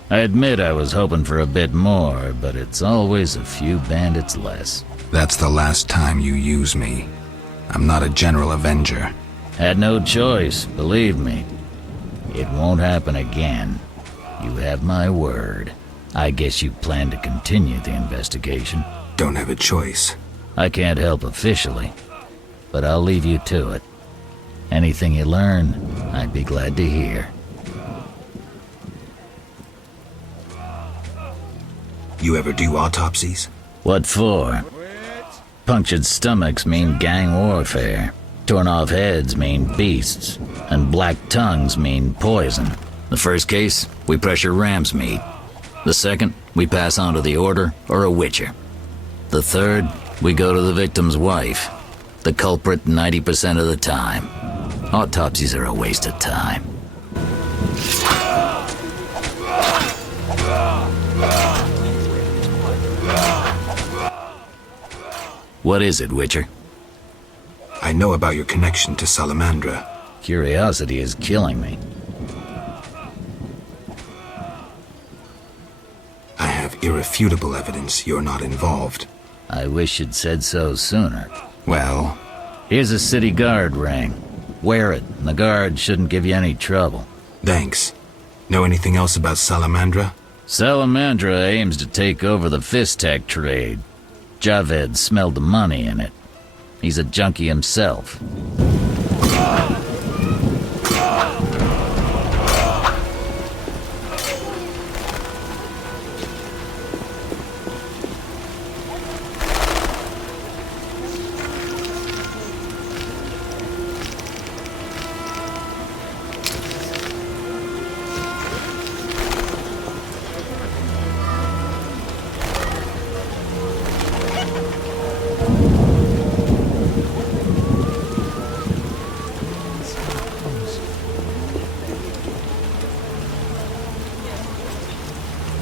I admit I was hoping for a bit more, but it's always a few bandits less. That's the last time you use me. I'm not a general avenger. Had no choice, believe me. It won't happen again. You have my word. I guess you plan to continue the investigation. Don't have a choice. I can't help officially, but I'll leave you to it. Anything you learn, I'd be glad to hear. You ever do autopsies? What for? Punctured stomachs mean gang warfare. Torn off heads mean beasts. And black tongues mean poison. The first case, we pressure ram's meat. The second, we pass on to the Order or a Witcher. The third, we go to the victim's wife. The culprit 90% of the time. Autopsies are a waste of time. What is it, Witcher? I know about your connection to Salamandra. Curiosity is killing me. I have irrefutable evidence you're not involved. I wish you'd said so sooner. Well... Here's a city guard ring. Wear it, and the guard shouldn't give you any trouble. Thanks. Know anything else about Salamandra? Salamandra aims to take over the Fistek trade. Javed smelled the money in it. He's a junkie himself.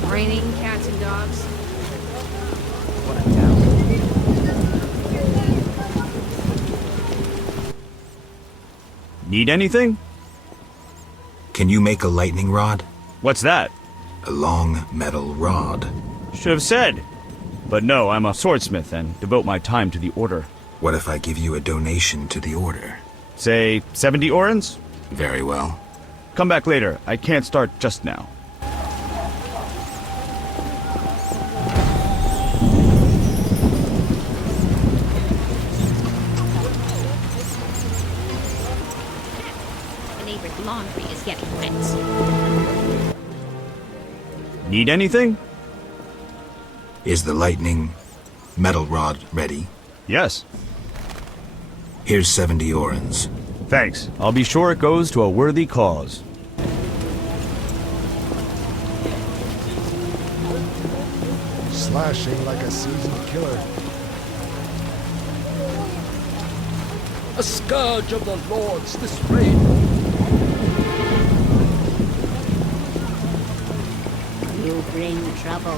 Raining cats and dogs. What a town. Need anything? Can you make a lightning rod? What's that? A long metal rod. Should have said. But no, I'm a swordsmith and devote my time to the Order. What if I give you a donation to the Order? Say 70 orens? Very well. Come back later. I can't start just now. The neighbor's laundry is getting wet. Need anything? Is the lightning metal rod ready? Yes. Here's 70 orens. Thanks. I'll be sure it goes to a worthy cause. Slashing like a seasoned killer. A scourge of the lords, this raid. You bring trouble.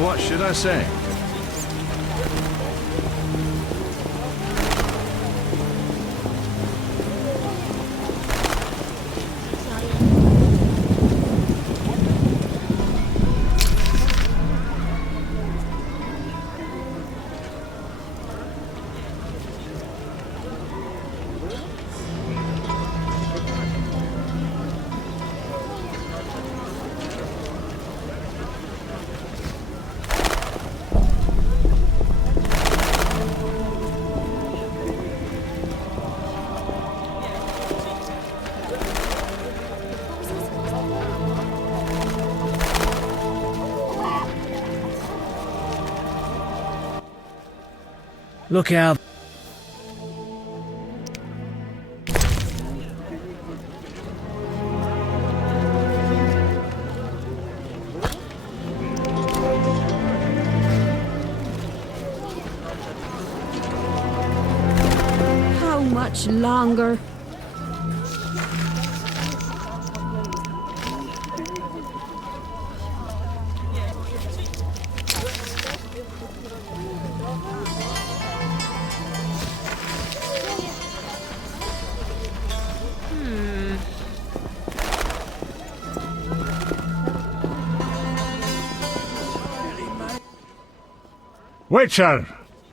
What should I say? Look out. much longer. Witcher!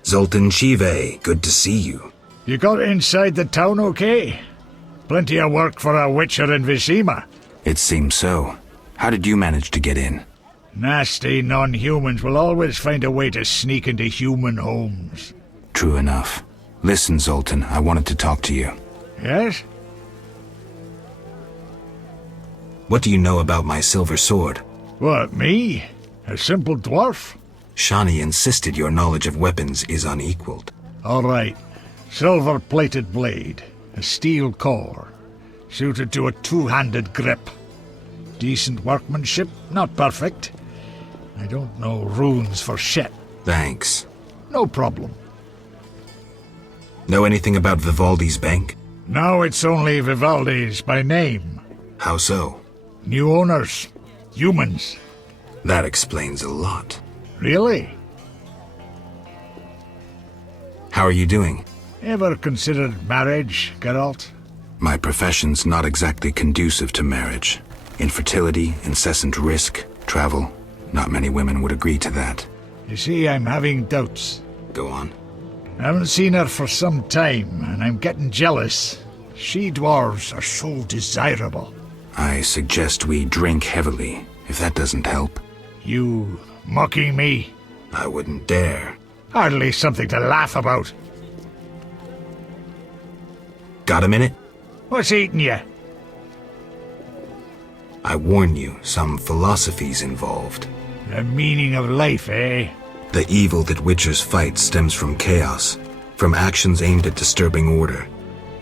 Zoltan Chive, good to see you. You got inside the town okay? Plenty of work for a Witcher in Vizima. It seems so. How did you manage to get in? Nasty non-humans will always find a way to sneak into human homes. True enough. Listen, Zoltan, I wanted to talk to you. Yes? What do you know about my silver sword? What, me? A simple dwarf? Shani insisted your knowledge of weapons is unequaled. All right. Silver-plated blade. A steel core. Suited to a two-handed grip. Decent workmanship, not perfect. I don't know runes for shit. Thanks. No problem. Know anything about Vivaldi's bank? Now it's only Vivaldi's by name. How so? New owners. Humans. That explains a lot. Really? How are you doing? Ever considered marriage, Geralt? My profession's not exactly conducive to marriage. Infertility, incessant risk, travel. Not many women would agree to that. You see, I'm having doubts. Go on. I haven't seen her for some time, and I'm getting jealous. She-dwarves are so desirable. I suggest we drink heavily, if that doesn't help. You mocking me? I wouldn't dare. Hardly something to laugh about. Got a minute? What's eating you? I warn you, some philosophy's involved. The meaning of life, eh? The evil that witchers fight stems from chaos, from actions aimed at disturbing order.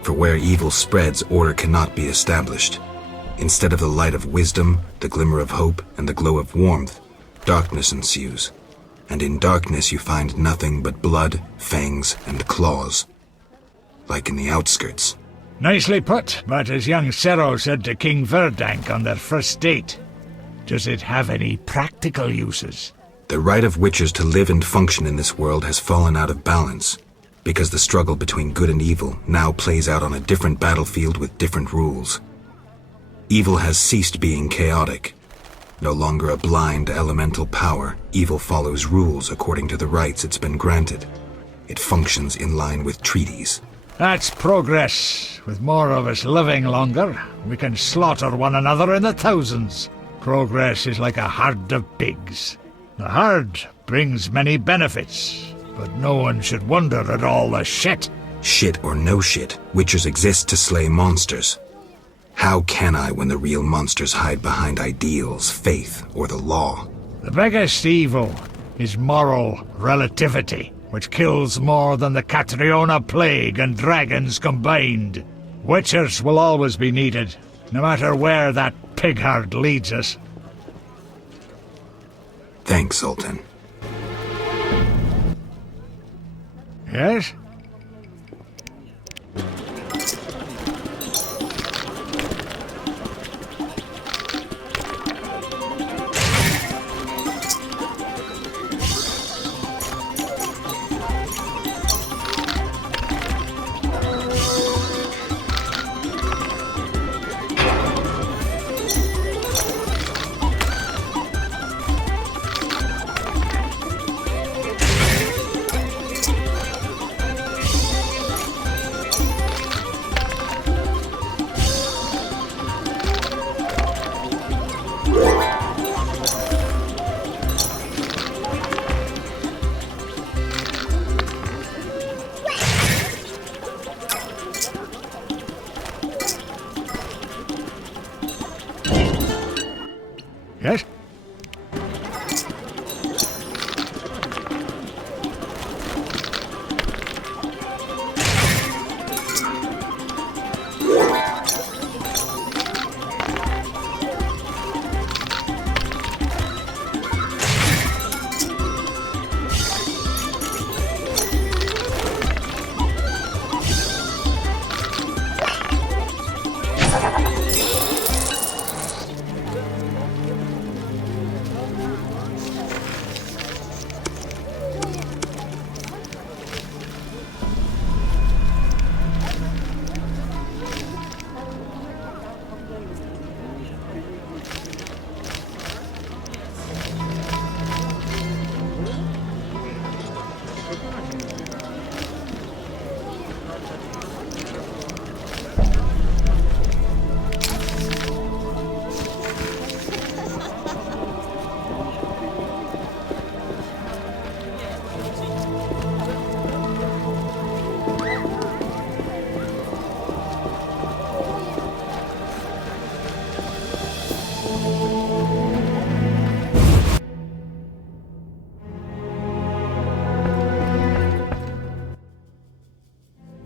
For where evil spreads, order cannot be established. Instead of the light of wisdom, the glimmer of hope, and the glow of warmth, darkness ensues. And in darkness you find nothing but blood, fangs, and claws. Like in the Outskirts. Nicely put, but as young Cero said to King Verdank on their first date, does it have any practical uses? The right of witchers to live and function in this world has fallen out of balance, because the struggle between good and evil now plays out on a different battlefield with different rules. Evil has ceased being chaotic. No longer a blind elemental power, evil follows rules according to the rights it's been granted. It functions in line with treaties. That's progress. With more of us living longer, we can slaughter one another in the thousands. Progress is like a herd of pigs. The herd brings many benefits, but no one should wonder at all the shit. Shit or no shit, witchers exist to slay monsters. How can I when the real monsters hide behind ideals, faith, or the law? The biggest evil is moral relativity, which kills more than the Catriona plague and dragons combined. Witchers will always be needed, no matter where that pig herd leads us. Thanks, Zoltan. Yes?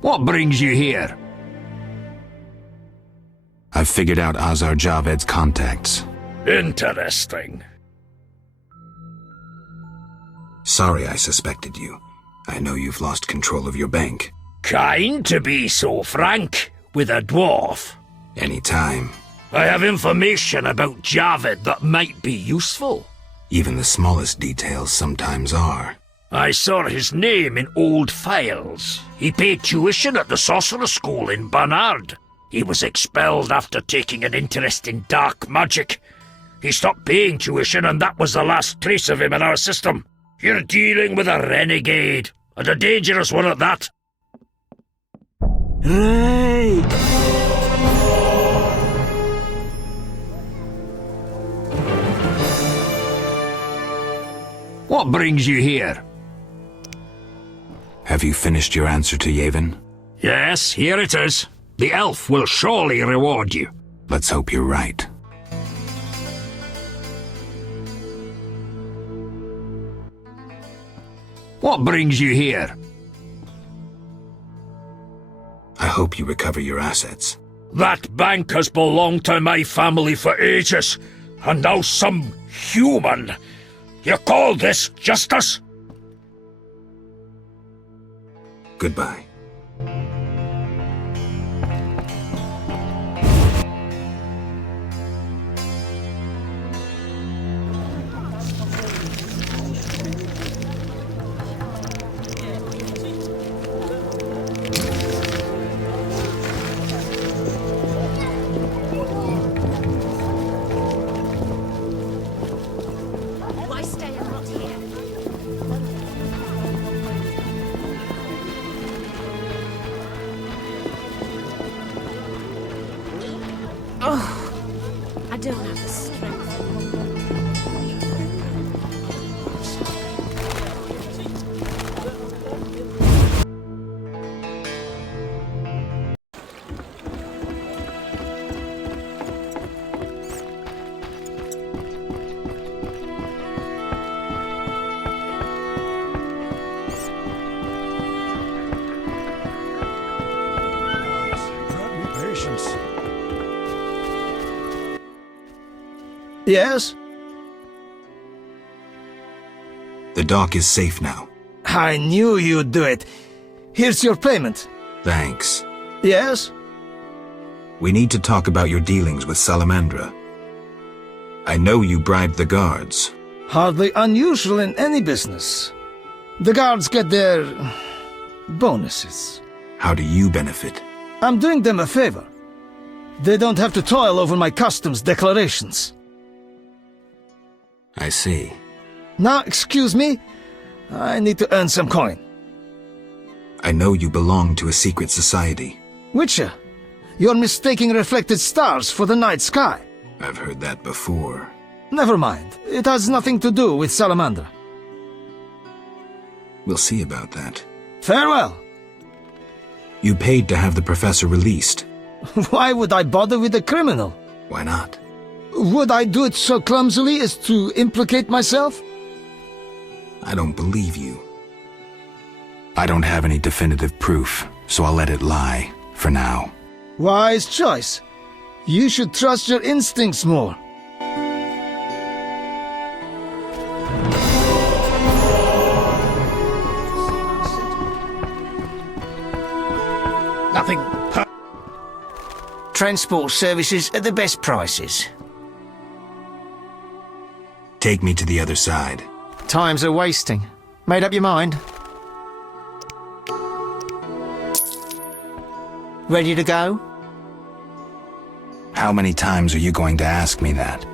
What brings you here? I've figured out Azar Javed's contacts. Interesting. Sorry I suspected you. I know you've lost control of your bank. Kind to be so frank with a dwarf. Anytime. I have information about Javed that might be useful. Even the smallest details sometimes are. I saw his name in old files. He paid tuition at the sorcerer school in Barnard. He was expelled after taking an interest in dark magic. He stopped paying tuition, and that was the last trace of him in our system. You're dealing with a renegade, and a dangerous one at that. Hey! What brings you here? Have you finished your answer to Yavin? Yes, here it is. The elf will surely reward you. Let's hope you're right. What brings you here? I hope you recover your assets. That bank has belonged to my family for ages, and now some human. You call this justice? Goodbye. Why stay and not here? Oh, I don't have the strength. Yes? The dock is safe now. I knew you'd do it. Here's your payment. Thanks. Yes? We need to talk about your dealings with Salamandra. I know you bribed the guards. Hardly unusual in any business. The guards get their bonuses. How do you benefit? I'm doing them a favor. They don't have to toil over my customs declarations. I see. Now, excuse me. I need to earn some coin. I know you belong to a secret society. Witcher, you're mistaking reflected stars for the night sky. I've heard that before. Never mind. It has nothing to do with Salamandra. We'll see about that. Farewell. You paid to have the professor released. Why would I bother with a criminal? Why not? Would I do it so clumsily as to implicate myself? I don't believe you. I don't have any definitive proof, so I'll let it lie, for now. Wise choice. You should trust your instincts more. Nothing. Transport services at the best prices. Take me to the other side. Times are wasting. Made up your mind? Ready to go? How many times are you going to ask me that?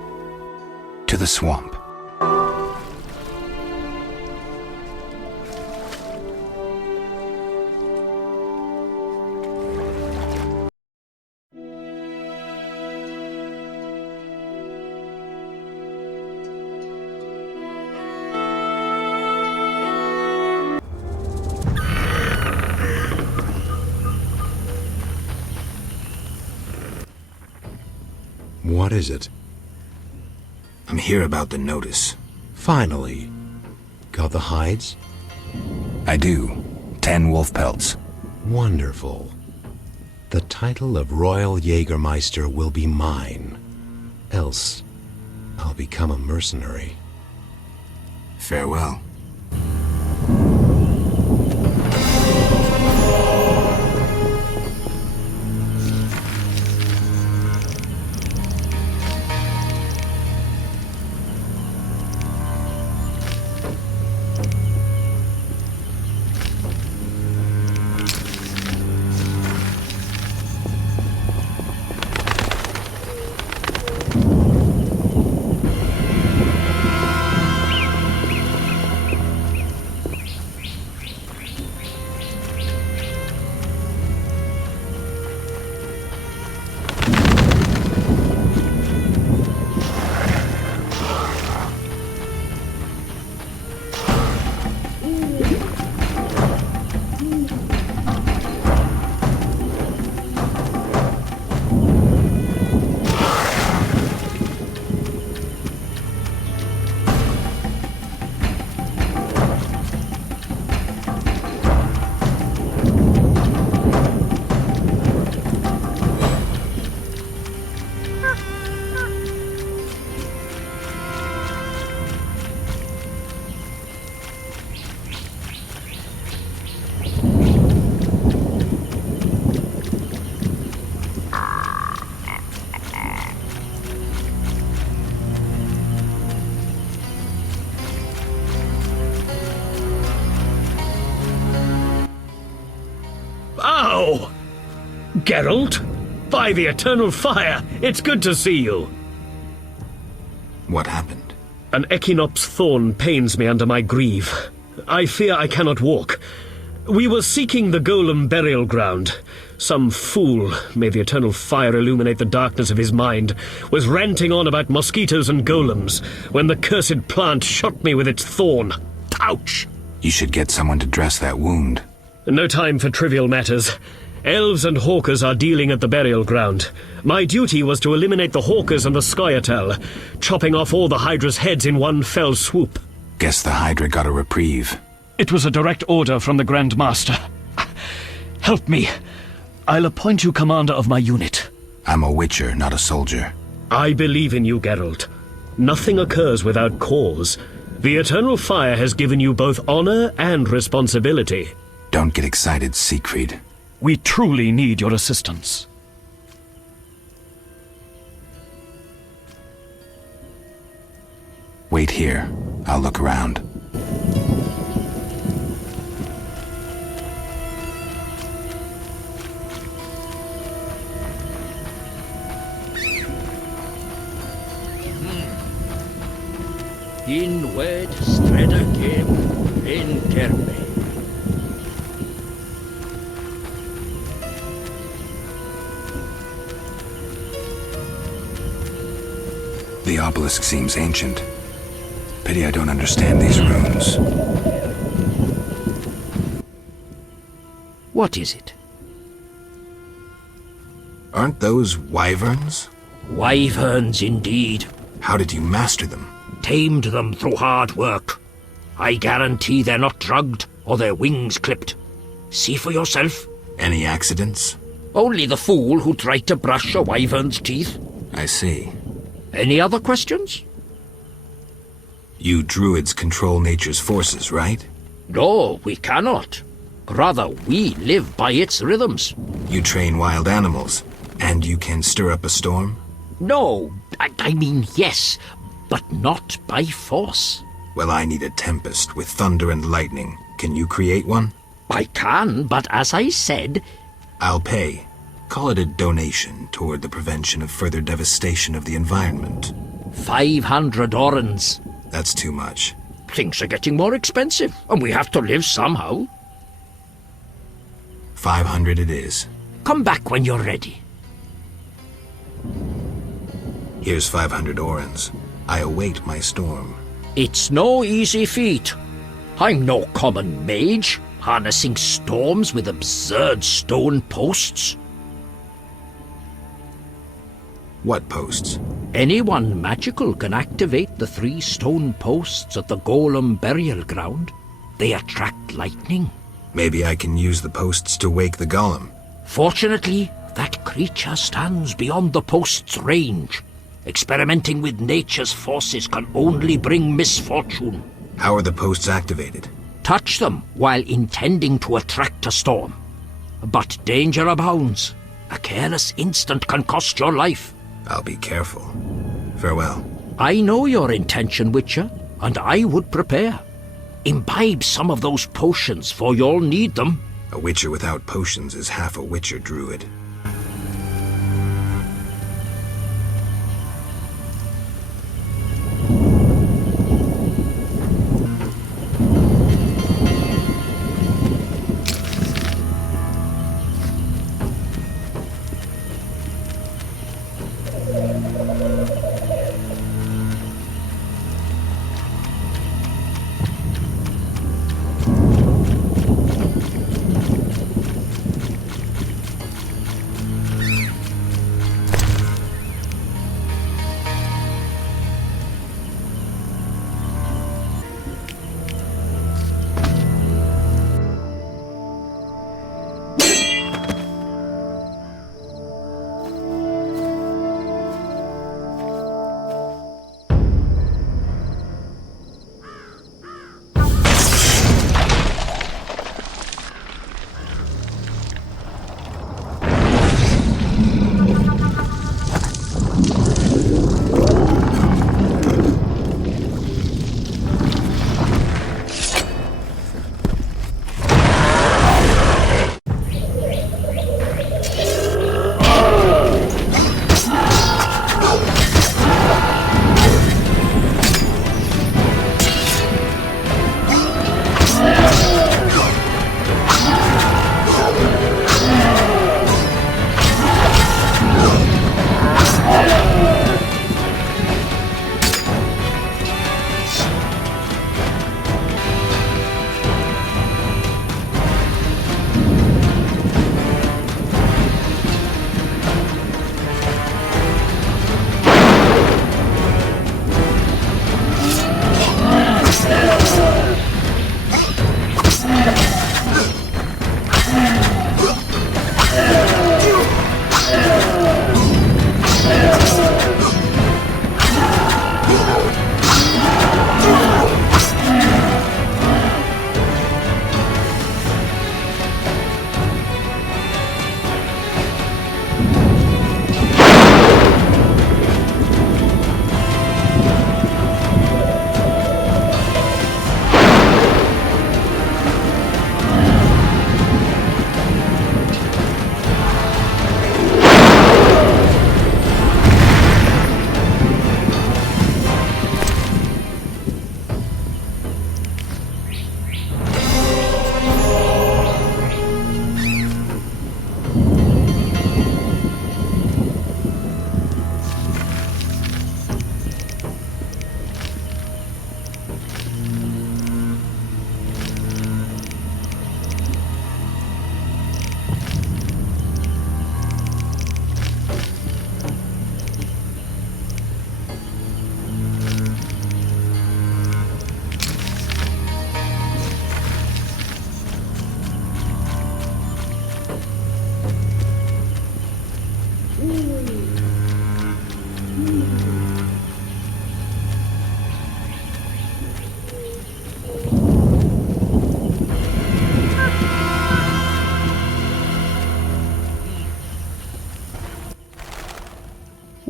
To the swamp. What is it? I'm here about the notice. Finally. Got the hides? I do. 10 wolf pelts. Wonderful. The title of Royal Jägermeister will be mine. Else, I'll become a mercenary. Farewell. Geralt? By the eternal fire, it's good to see you. What happened? An Echinops thorn pains me under my greave. I fear I cannot walk. We were seeking the golem burial ground. Some fool, may the eternal fire illuminate the darkness of his mind, was ranting on about mosquitoes and golems when the cursed plant shot me with its thorn. Ouch! You should get someone to dress that wound. No time for trivial matters. Elves and hawkers are dealing at the burial ground. My duty was to eliminate the hawkers and the Scoia'tael, chopping off all the Hydra's heads in one fell swoop. Guess the Hydra got a reprieve. It was a direct order from the Grandmaster. Help me. I'll appoint you commander of my unit. I'm a witcher, not a soldier. I believe in you, Geralt. Nothing occurs without cause. The eternal fire has given you both honor and responsibility. Don't get excited, Siegfried. We truly need your assistance. Wait here. I'll look around. In wed streda game in terme. The obelisk seems ancient. Pity I don't understand these runes. What is it? Aren't those wyverns? Wyverns indeed. How did you master them? Tamed them through hard work. I guarantee they're not drugged or their wings clipped. See for yourself. Any accidents? Only the fool who tried to brush a wyvern's teeth. I see. Any other questions? You druids control nature's forces, right? No, we cannot. Rather, we live by its rhythms. You train wild animals, and you can stir up a storm? No, I mean yes, but not by force. Well, I need a tempest with thunder and lightning. Can you create one? I can, but as I said... I'll pay. Call it a donation toward the prevention of further devastation of the environment. 500 orens. That's too much. Things are getting more expensive, and we have to live somehow. 500 it is. Come back when you're ready. Here's 500 orens. I await my storm. It's no easy feat. I'm no common mage, harnessing storms with absurd stone posts. What posts? Anyone magical can activate the 3 stone posts at the golem burial ground. They attract lightning. Maybe I can use the posts to wake the golem. Fortunately, that creature stands beyond the post's range. Experimenting with nature's forces can only bring misfortune. How are the posts activated? Touch them while intending to attract a storm. But danger abounds. A careless instant can cost your life. I'll be careful. Farewell. I know your intention, Witcher, and I would prepare. Imbibe some of those potions, for you'll need them. A Witcher without potions is half a Witcher druid.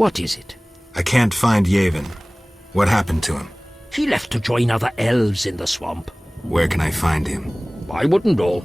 What is it? I can't find Yavin. What happened to him? He left to join other elves in the swamp. Where can I find him? I wouldn't know.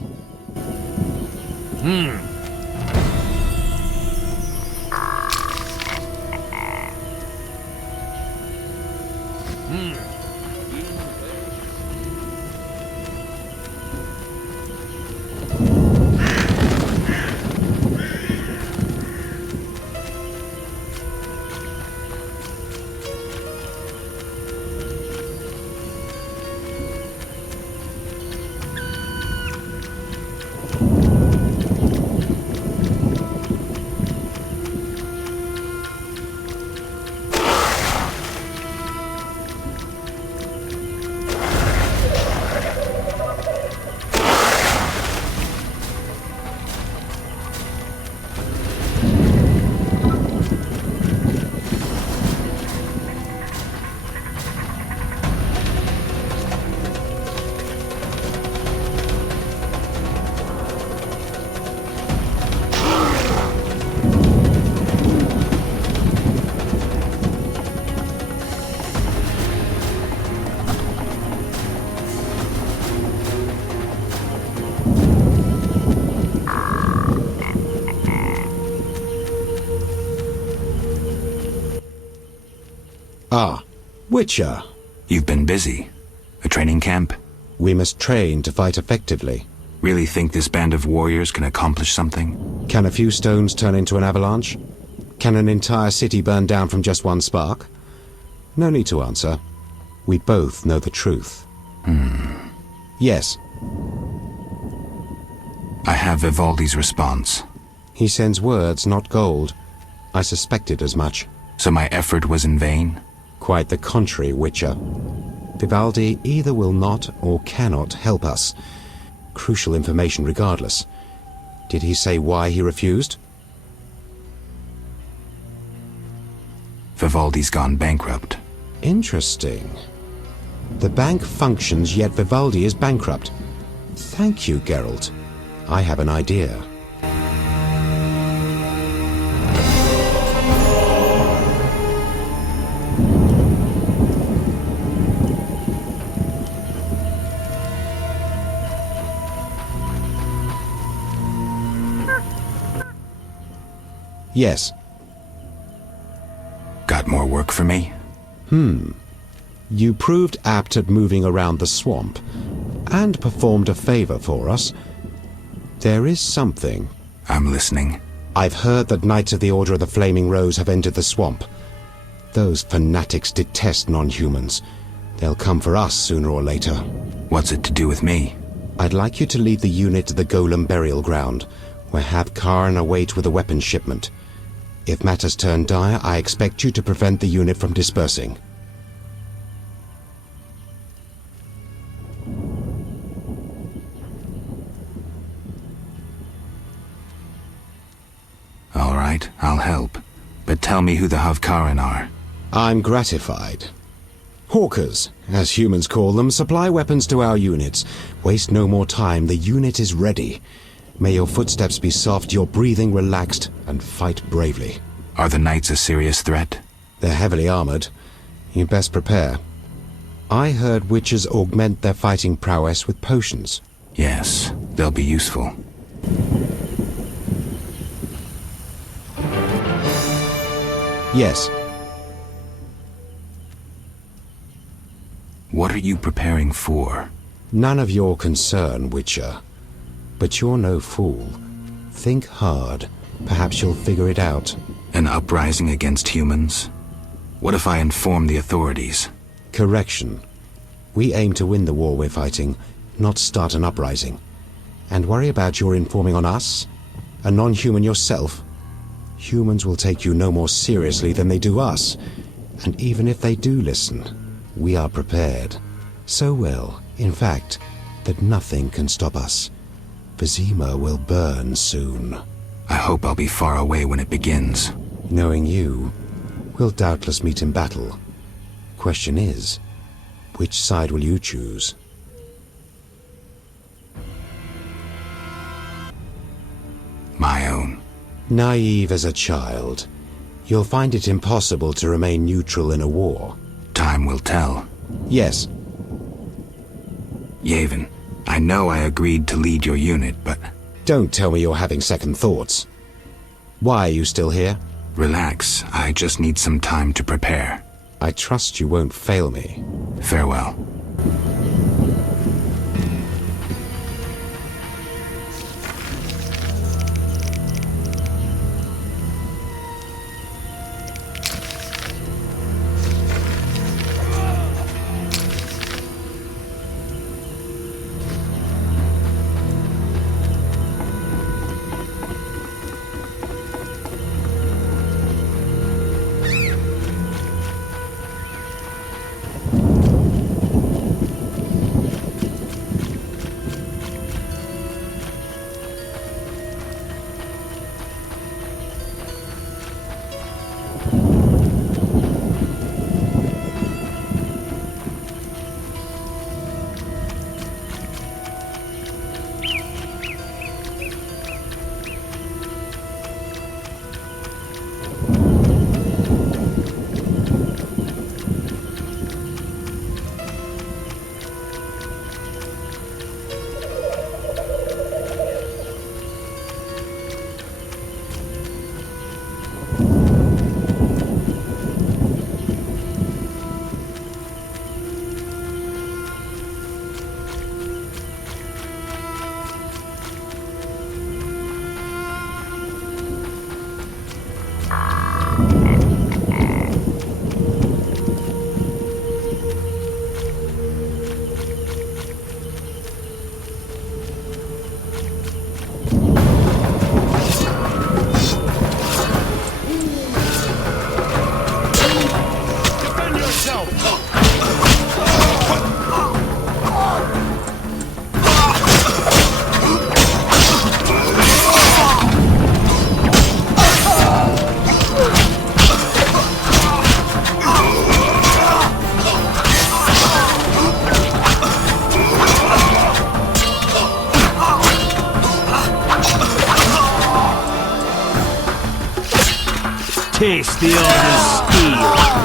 Ah, Witcher. You've been busy. A training camp? We must train to fight effectively. Really think this band of warriors can accomplish something? Can a few stones turn into an avalanche? Can an entire city burn down from just one spark? No need to answer. We both know the truth. Yes. I have Vivaldi's response. He sends words, not gold. I suspected as much. So my effort was in vain? Quite the contrary, Witcher. Vivaldi either will not or cannot help us. Crucial information regardless. Did he say why he refused? Vivaldi's gone bankrupt. Interesting. The bank functions, yet Vivaldi is bankrupt. Thank you, Geralt. I have an idea. Yes. Got more work for me? You proved apt at moving around the swamp, and performed a favor for us. There is something. I'm listening. I've heard that Knights of the Order of the Flaming Rose have entered the swamp. Those fanatics detest non-humans. They'll come for us sooner or later. What's it to do with me? I'd like you to lead the unit to the Golem Burial Ground, where have Kaern await with a weapons shipment. If matters turn dire, I expect you to prevent the unit from dispersing. All right, I'll help. But tell me who the Havkaran are. I'm gratified. Hawkers, as humans call them, supply weapons to our units. Waste no more time, the unit is ready. May your footsteps be soft, your breathing relaxed, and fight bravely. Are the knights a serious threat? They're heavily armored. You'd best prepare. I heard witches augment their fighting prowess with potions. Yes, they'll be useful. Yes. What are you preparing for? None of your concern, Witcher. But you're no fool. Think hard. Perhaps you'll figure it out. An uprising against humans? What if I inform the authorities? Correction. We aim to win the war we're fighting, not start an uprising. And worry about your informing on us? A non-human yourself? Humans will take you no more seriously than they do us. And even if they do listen, we are prepared. So well, in fact, that nothing can stop us. Vizima will burn soon. I hope I'll be far away when it begins. Knowing you, we'll doubtless meet in battle. Question is, which side will you choose? My own. Naive as a child, you'll find it impossible to remain neutral in a war. Time will tell. Yes. Yavin, I know I agreed to lead your unit, but... Don't tell me you're having second thoughts. Why are you still here? Relax, I just need some time to prepare. I trust you won't fail me. Farewell. Taste the Order's steel.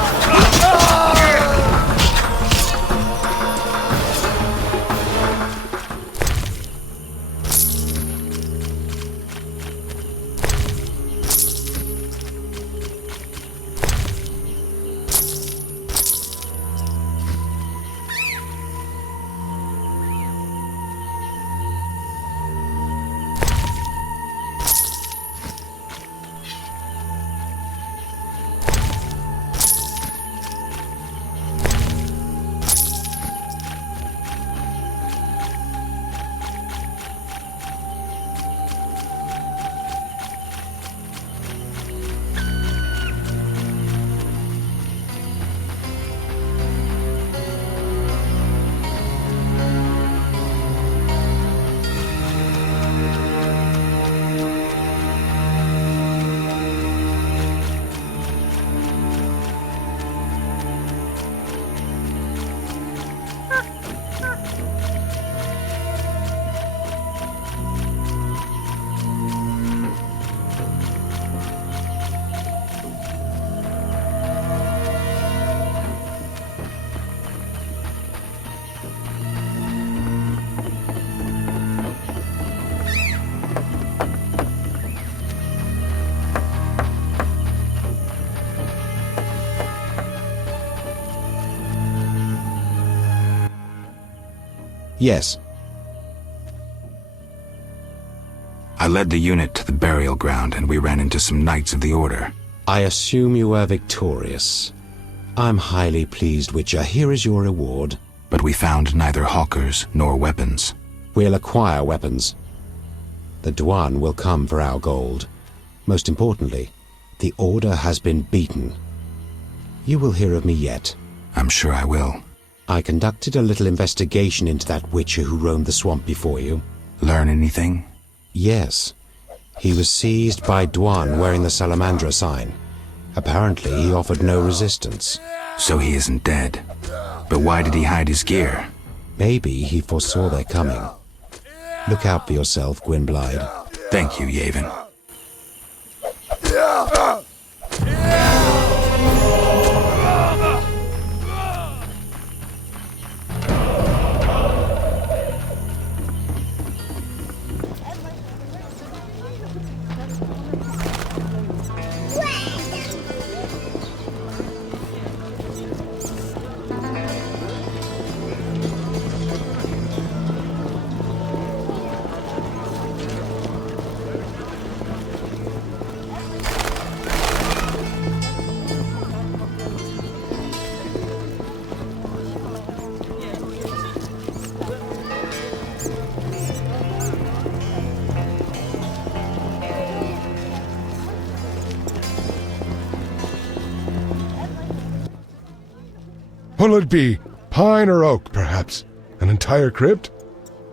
Yes. I led the unit to the burial ground and we ran into some Knights of the Order. I assume you were victorious. I'm highly pleased, Witcher. Here is your reward. But we found neither hawkers nor weapons. We'll acquire weapons. The Duan will come for our gold. Most importantly, the Order has been beaten. You will hear of me yet. I'm sure I will. I conducted a little investigation into that Witcher who roamed the swamp before you. Learn anything? Yes. He was seized by Duan wearing the Salamandra sign. Apparently he offered no resistance. So he isn't dead. But why did he hide his gear? Maybe he foresaw their coming. Look out for yourself, Gwynblyde. Thank you, Yavin. What'll it be? Pine or oak, perhaps? An entire crypt?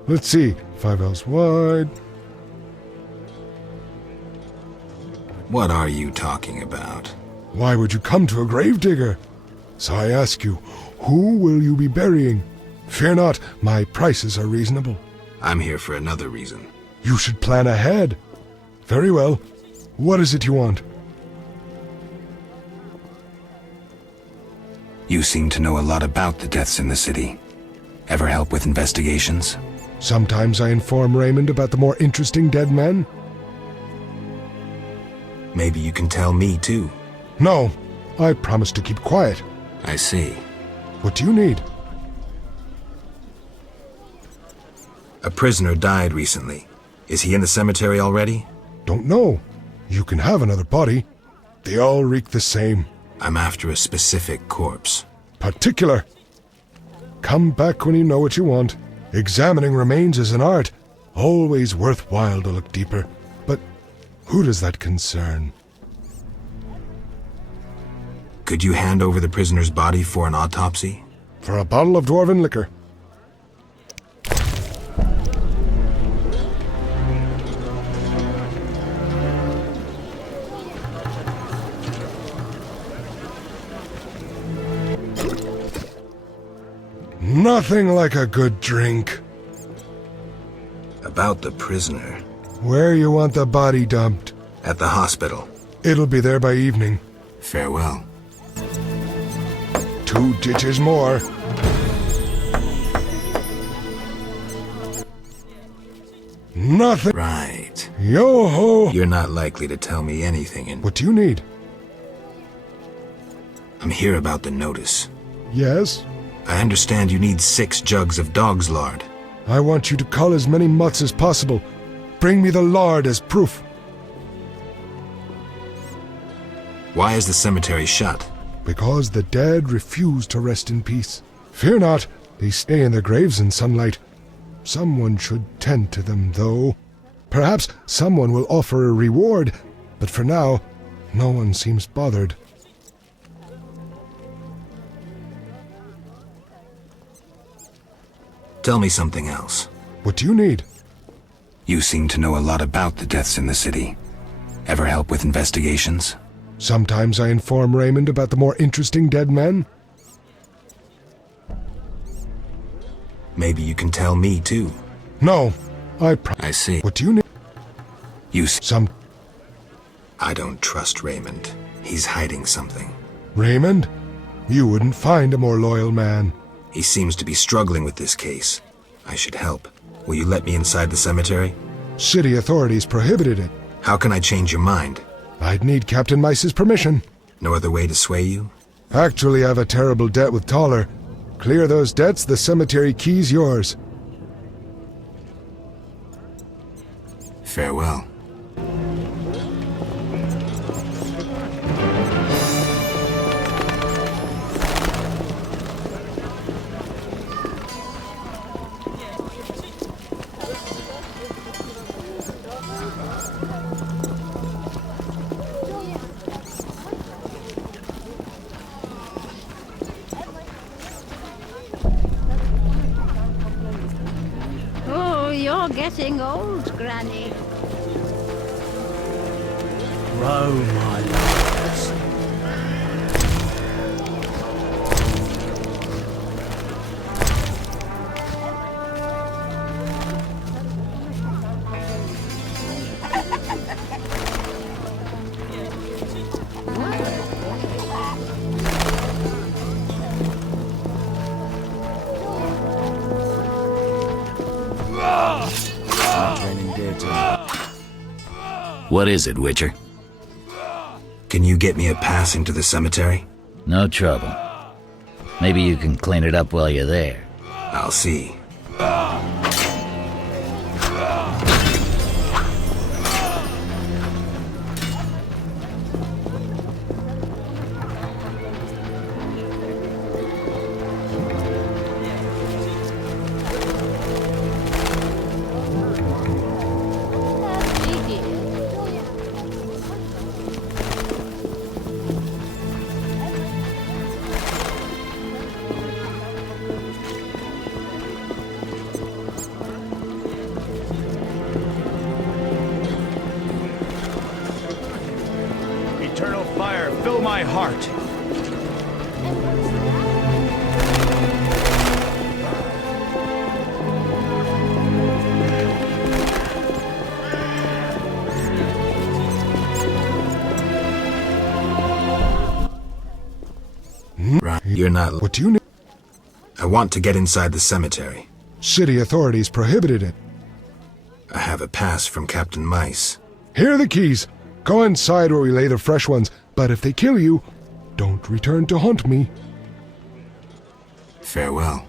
Let's see. 5 ells wide. What are you talking about? Why would you come to a gravedigger? So I ask you, who will you be burying? Fear not, my prices are reasonable. I'm here for another reason. You should plan ahead. Very well. What is it you want? You seem to know a lot about the deaths in the city. Ever help with investigations? Sometimes I inform Raymond about the more interesting dead men. Maybe you can tell me too. No, I promise to keep quiet. I see. What do you need? A prisoner died recently. Is he in the cemetery already? Don't know. You can have another body. They all reek the same. I'm after a specific corpse. Particular. Come back when you know what you want. Examining remains is an art. Always worthwhile to look deeper. But who does that concern? Could you hand over the prisoner's body for an autopsy? For a bottle of dwarven liquor. Nothing like a good drink. About the prisoner. Where you want the body dumped? At the hospital. It'll be there by evening. Farewell. 2 ditches more. Nothing. Right. Yo-ho! You're not likely to tell me anything and... What do you need? I'm here about the notice. Yes? I understand you need 6 jugs of dog's lard. I want you to cull as many mutts as possible. Bring me the lard as proof. Why is the cemetery shut? Because the dead refuse to rest in peace. Fear not, they stay in their graves in sunlight. Someone should tend to them, though. Perhaps someone will offer a reward, but for now, no one seems bothered. Tell me something else. What do you need? You seem to know a lot about the deaths in the city. Ever help with investigations? Sometimes I inform Raymond about the more interesting dead men. Maybe you can tell me, too. No, I see. What do you need? I don't trust Raymond. He's hiding something. Raymond? You wouldn't find a more loyal man. He seems to be struggling with this case. I should help. Will you let me inside the cemetery? City authorities prohibited it. How can I change your mind? I'd need Captain Mice's permission. No other way to sway you? Actually, I have a terrible debt with Toller. Clear those debts, the cemetery key's yours. Farewell. You're getting old, Granny. Row, my lads. What is it, Witcher? Can you get me a pass into the cemetery? No trouble. Maybe you can clean it up while you're there. I'll see. Eternal fire, fill my heart. Right, you're not... What do you need? I want to get inside the cemetery. City authorities prohibited it. I have a pass from Captain Mice. Here are the keys. Go inside where we lay the fresh ones, but if they kill you, don't return to haunt me. Farewell.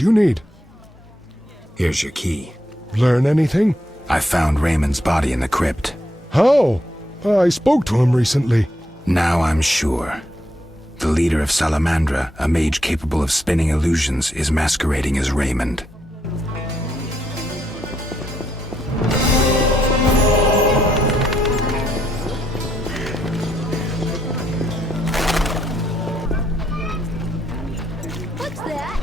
do you need? Here's your key. Learn anything? I found Raymond's body in the crypt. How? I spoke to him recently. Now I'm sure. The leader of Salamandra, a mage capable of spinning illusions, is masquerading as Raymond. What's that?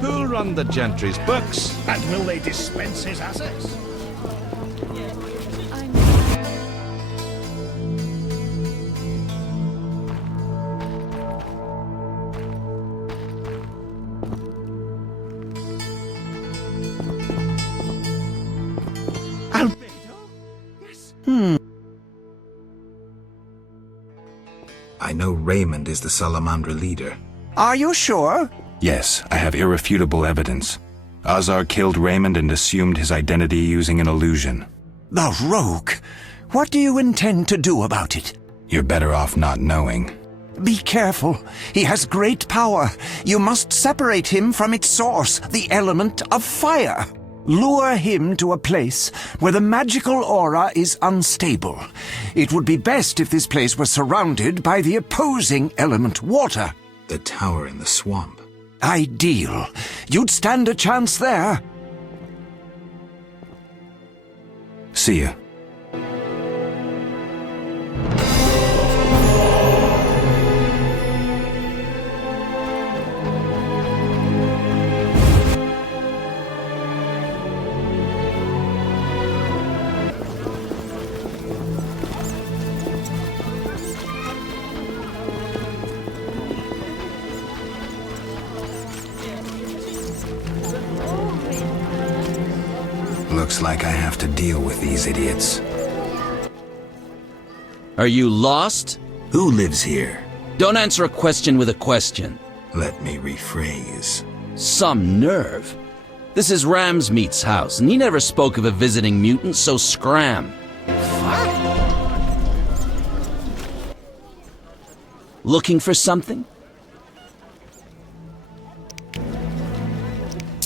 Who'll run the gentry's books? And will they dispense his assets? I know Raymond is the Salamandra leader. Are you sure? Yes, I have irrefutable evidence. Azar killed Raymond and assumed his identity using an illusion. The rogue! What do you intend to do about it? You're better off not knowing. Be careful. He has great power. You must separate him from its source, the element of fire. Lure him to a place where the magical aura is unstable. It would be best if this place were surrounded by the opposing element, water. The tower in the swamp. Ideal. You'd stand a chance there. See ya. Looks like I have to deal with these idiots. Are you lost? Who lives here? Don't answer a question with a question. Let me rephrase. Some nerve. This is Ramsmeat's house, and he never spoke of a visiting mutant, so scram. Looking for something?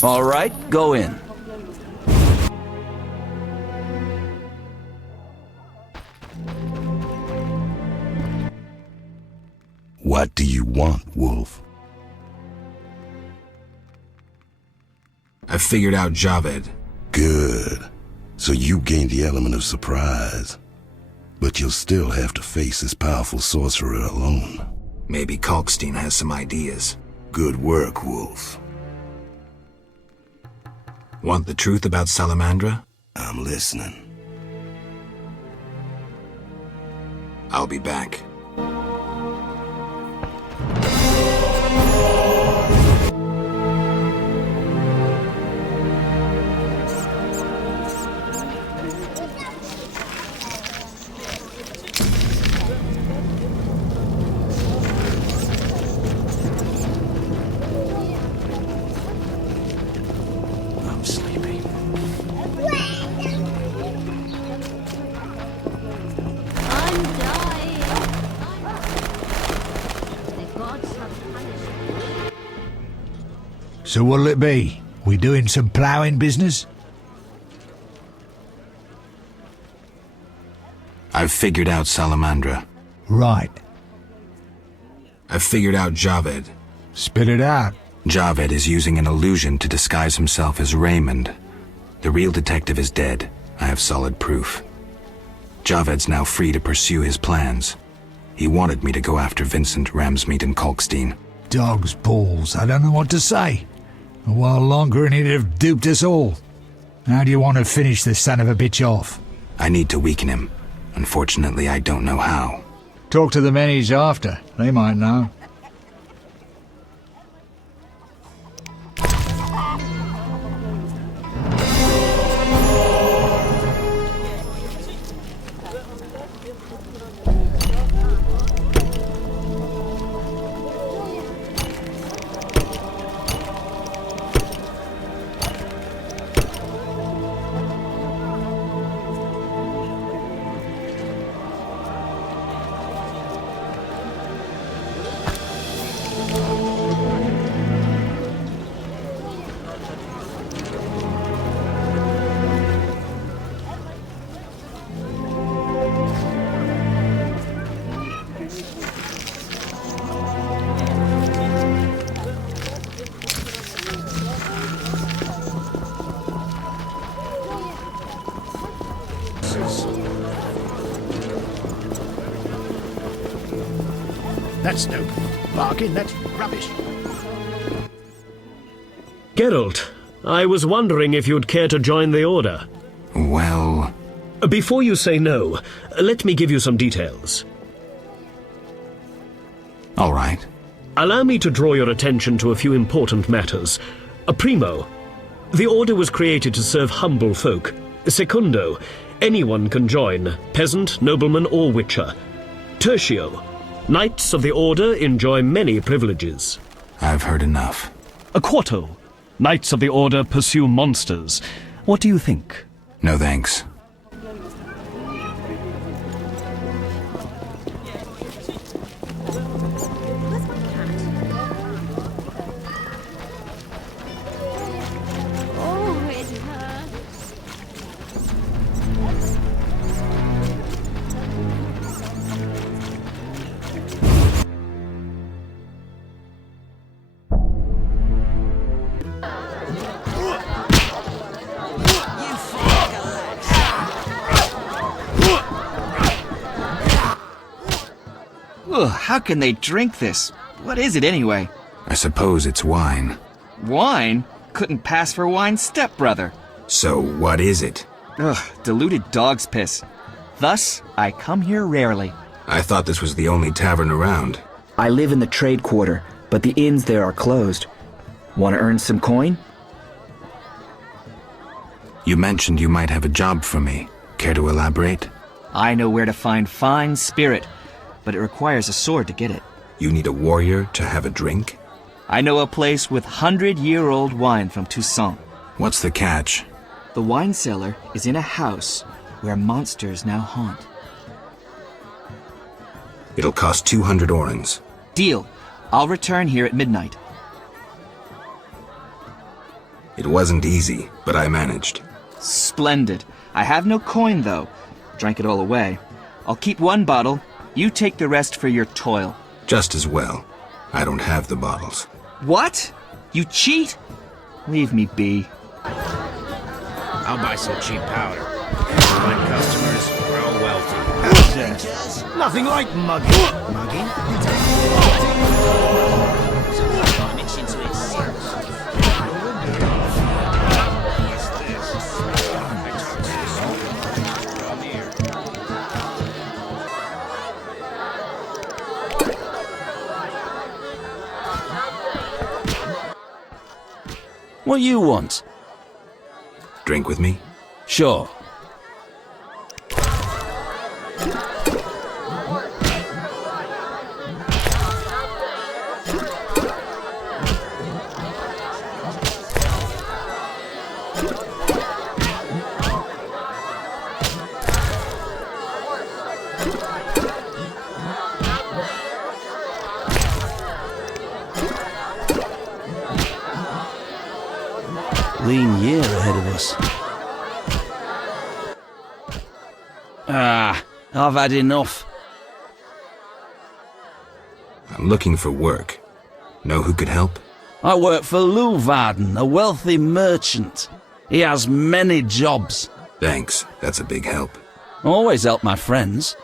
All right, go in. What do you want, Wolf? I figured out Javed. Good. So you gained the element of surprise. But you'll still have to face this powerful sorcerer alone. Maybe Kalkstein has some ideas. Good work, Wolf. Want the truth about Salamandra? I'm listening. I'll be back. So what'll it be? We doing some ploughing business? I've figured out Salamandra. Right. I've figured out Javed. Spit it out. Javed is using an illusion to disguise himself as Raymond. The real detective is dead. I have solid proof. Javed's now free to pursue his plans. He wanted me to go after Vincent, Ramsmeat, and Kalkstein. Dog's balls. I don't know what to say. A while longer and he'd have duped us all. How do you want to finish this son of a bitch off? I need to weaken him. Unfortunately, I don't know how. Talk to the men he's after. They might know. orders. That's no bargain, that's rubbish. Geralt, I was wondering if you'd care to join the Order. Well... Before you say no, let me give you some details. All right. Allow me to draw your attention to a few important matters. Primo, the Order was created to serve humble folk. Secundo, anyone can join, peasant, nobleman or witcher. Tertio, Knights of the Order enjoy many privileges. I've heard enough. Quarto, Knights of the Order pursue monsters. What do you think? No thanks. Oh, it hurts. Ugh, how can they drink this? What is it anyway? I suppose it's wine. Wine? Couldn't pass for wine, stepbrother. So what is it? Ugh, diluted dog's piss. Thus, I come here rarely. I thought this was the only tavern around. I live in the trade quarter, but the inns there are closed. Want to earn some coin? You mentioned you might have a job for me. Care to elaborate? I know where to find fine spirit, but it requires a sword to get it. You need a warrior to have a drink? I know a place with 100-year-old wine from Toussaint. What's the catch? The wine cellar is in a house where monsters now haunt. It'll cost 200 orens. Deal. I'll return here at midnight. It wasn't easy, but I managed. Splendid. I have no coin, though. Drank it all away. I'll keep one bottle. You take the rest for your toil. Just as well. I don't have the bottles. What? You cheat? Leave me be. I'll buy some cheap powder. Find customers, grow wealthy. Nothing like mugging. Mugging? What you want? Drink with me? Sure. Lean year ahead of us. I've had enough. I'm looking for work. Know who could help? I work for Luvarden, a wealthy merchant. He has many jobs. Thanks, that's a big help. Always help my friends.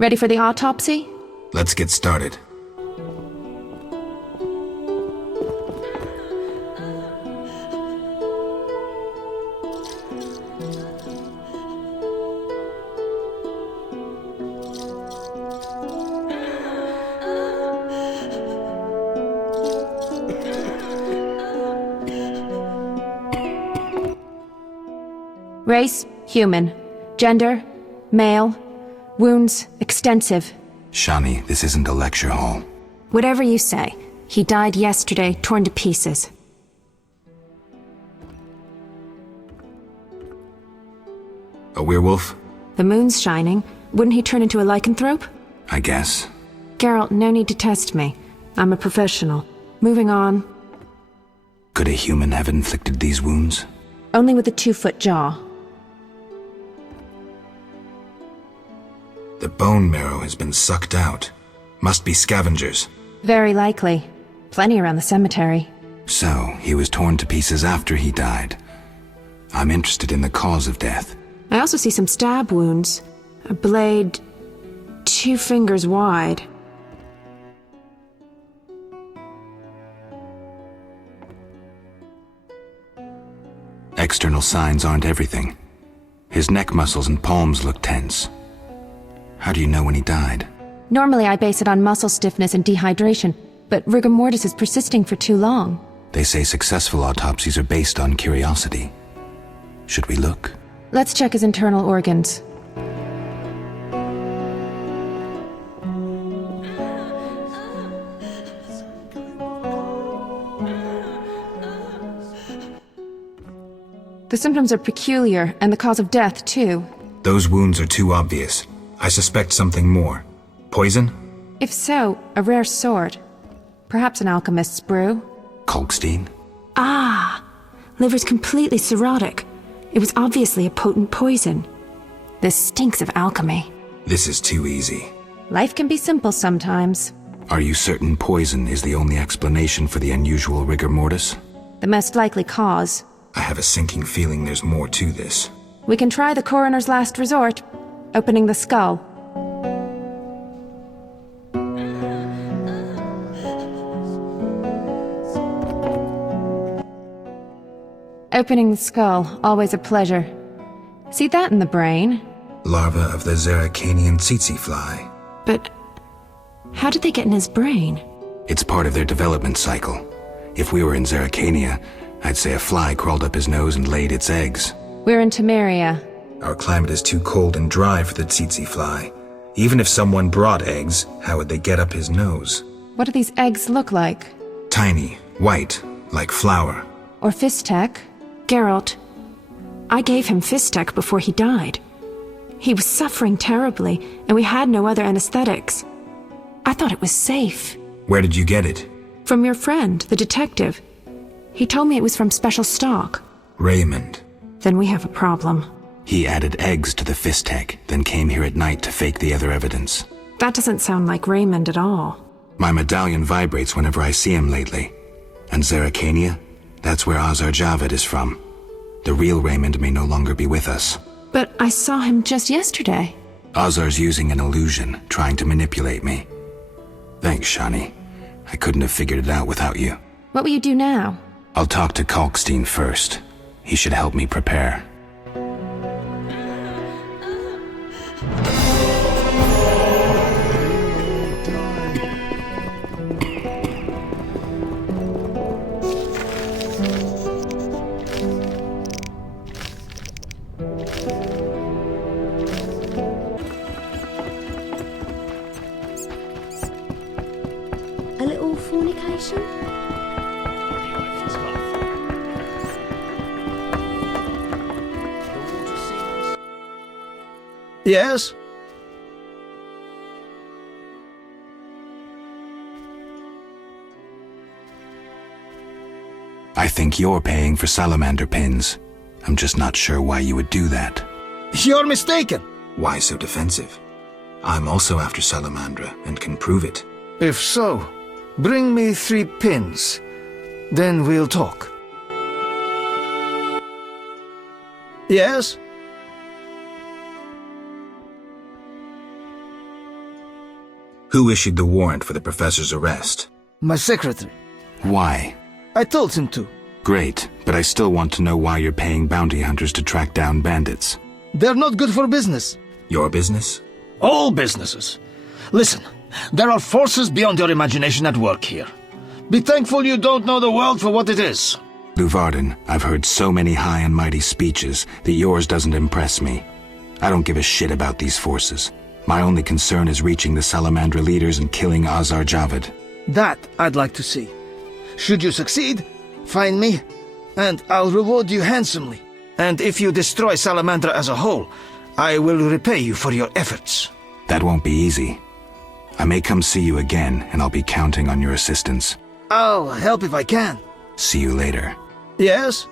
Ready for the autopsy? Let's get started. Race, human. Gender, male. Wounds, extensive. Shani, this isn't a lecture hall. Whatever you say. He died yesterday, torn to pieces. A werewolf? The moon's shining. Wouldn't he turn into a lycanthrope? I guess. Geralt, no need to test me. I'm a professional. Moving on. Could a human have inflicted these wounds? Only with a 2-foot jaw. The bone marrow has been sucked out. Must be scavengers. Very likely. Plenty around the cemetery. So, he was torn to pieces after he died. I'm interested in the cause of death. I also see some stab wounds. A blade 2 fingers wide. External signs aren't everything. His neck muscles and palms look tense. How do you know when he died? Normally I base it on muscle stiffness and dehydration, but rigor mortis is persisting for too long. They say successful autopsies are based on curiosity. Should we look? Let's check his internal organs. The symptoms are peculiar, and the cause of death, too. Those wounds are too obvious. I suspect something more. Poison? If so, a rare sort. Perhaps an alchemist's brew. Kalkstein? Ah! Liver's completely cirrhotic. It was obviously a potent poison. This stinks of alchemy. This is too easy. Life can be simple sometimes. Are you certain poison is the only explanation for the unusual rigor mortis? The most likely cause. I have a sinking feeling there's more to this. We can try the coroner's last resort, opening the skull. Opening the skull, always a pleasure. See that in the brain? Larva of the Zeracanian tsetse fly. But how did they get in his brain? It's part of their development cycle. If we were in Zeracania, I'd say a fly crawled up his nose and laid its eggs. We're in Temeria. Our climate is too cold and dry for the tsetse fly. Even if someone brought eggs, how would they get up his nose? What do these eggs look like? Tiny, white, like flour. Or Fistek? Geralt, I gave him Fistek before he died. He was suffering terribly, and we had no other anesthetics. I thought it was safe. Where did you get it? From your friend, the detective. He told me it was from special stock. Raymond. Then we have a problem. He added eggs to the Fistek, then came here at night to fake the other evidence. That doesn't sound like Raymond at all. My medallion vibrates whenever I see him lately. And Zeracania? That's where Azar Javed is from. The real Raymond may no longer be with us. But I saw him just yesterday. Azar's using an illusion, trying to manipulate me. Thanks, Shani. I couldn't have figured it out without you. What will you do now? I'll talk to Kalkstein first. He should help me prepare. A little fornication? Yes? I think you're paying for salamander pins. I'm just not sure why you would do that. You're mistaken. Why so defensive? I'm also after salamandra and can prove it. If so, bring me 3 pins. Then we'll talk. Yes? Who issued the warrant for the professor's arrest? My secretary. Why? I told him to. Great, but I still want to know why you're paying bounty hunters to track down bandits. They're not good for business. Your business? All businesses. Listen, there are forces beyond your imagination at work here. Be thankful you don't know the world for what it is. Luvarden, I've heard so many high and mighty speeches that yours doesn't impress me. I don't give a shit about these forces. My only concern is reaching the Salamandra leaders and killing Azar Javed. That I'd like to see. Should you succeed, find me, and I'll reward you handsomely. And if you destroy Salamandra as a whole, I will repay you for your efforts. That won't be easy. I may come see you again, and I'll be counting on your assistance. I'll help if I can. See you later. Yes?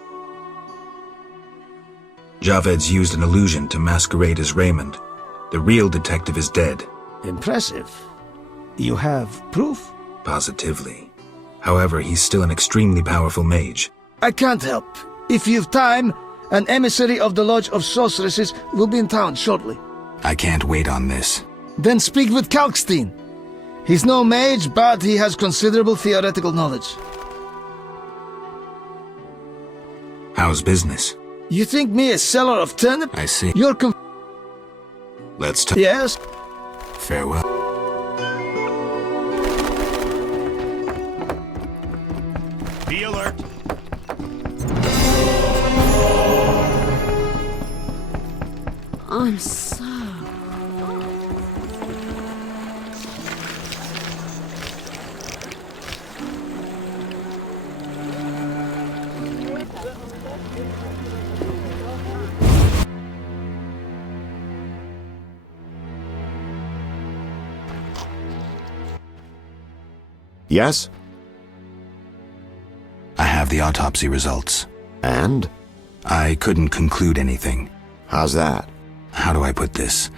Javed's used an illusion to masquerade as Raymond. The real detective is dead. Impressive. You have proof? Positively. However, he's still an extremely powerful mage. I can't help. If you've time, an emissary of the Lodge of Sorceresses will be in town shortly. I can't wait on this. Then speak with Kalkstein. He's no mage, but he has considerable theoretical knowledge. How's business? You think me a seller of turnip? I see. You're Let's talk. Yes? Farewell. Be alert. I'm so... Yes? I have the autopsy results. And? I couldn't conclude anything. How's that? How do I put this?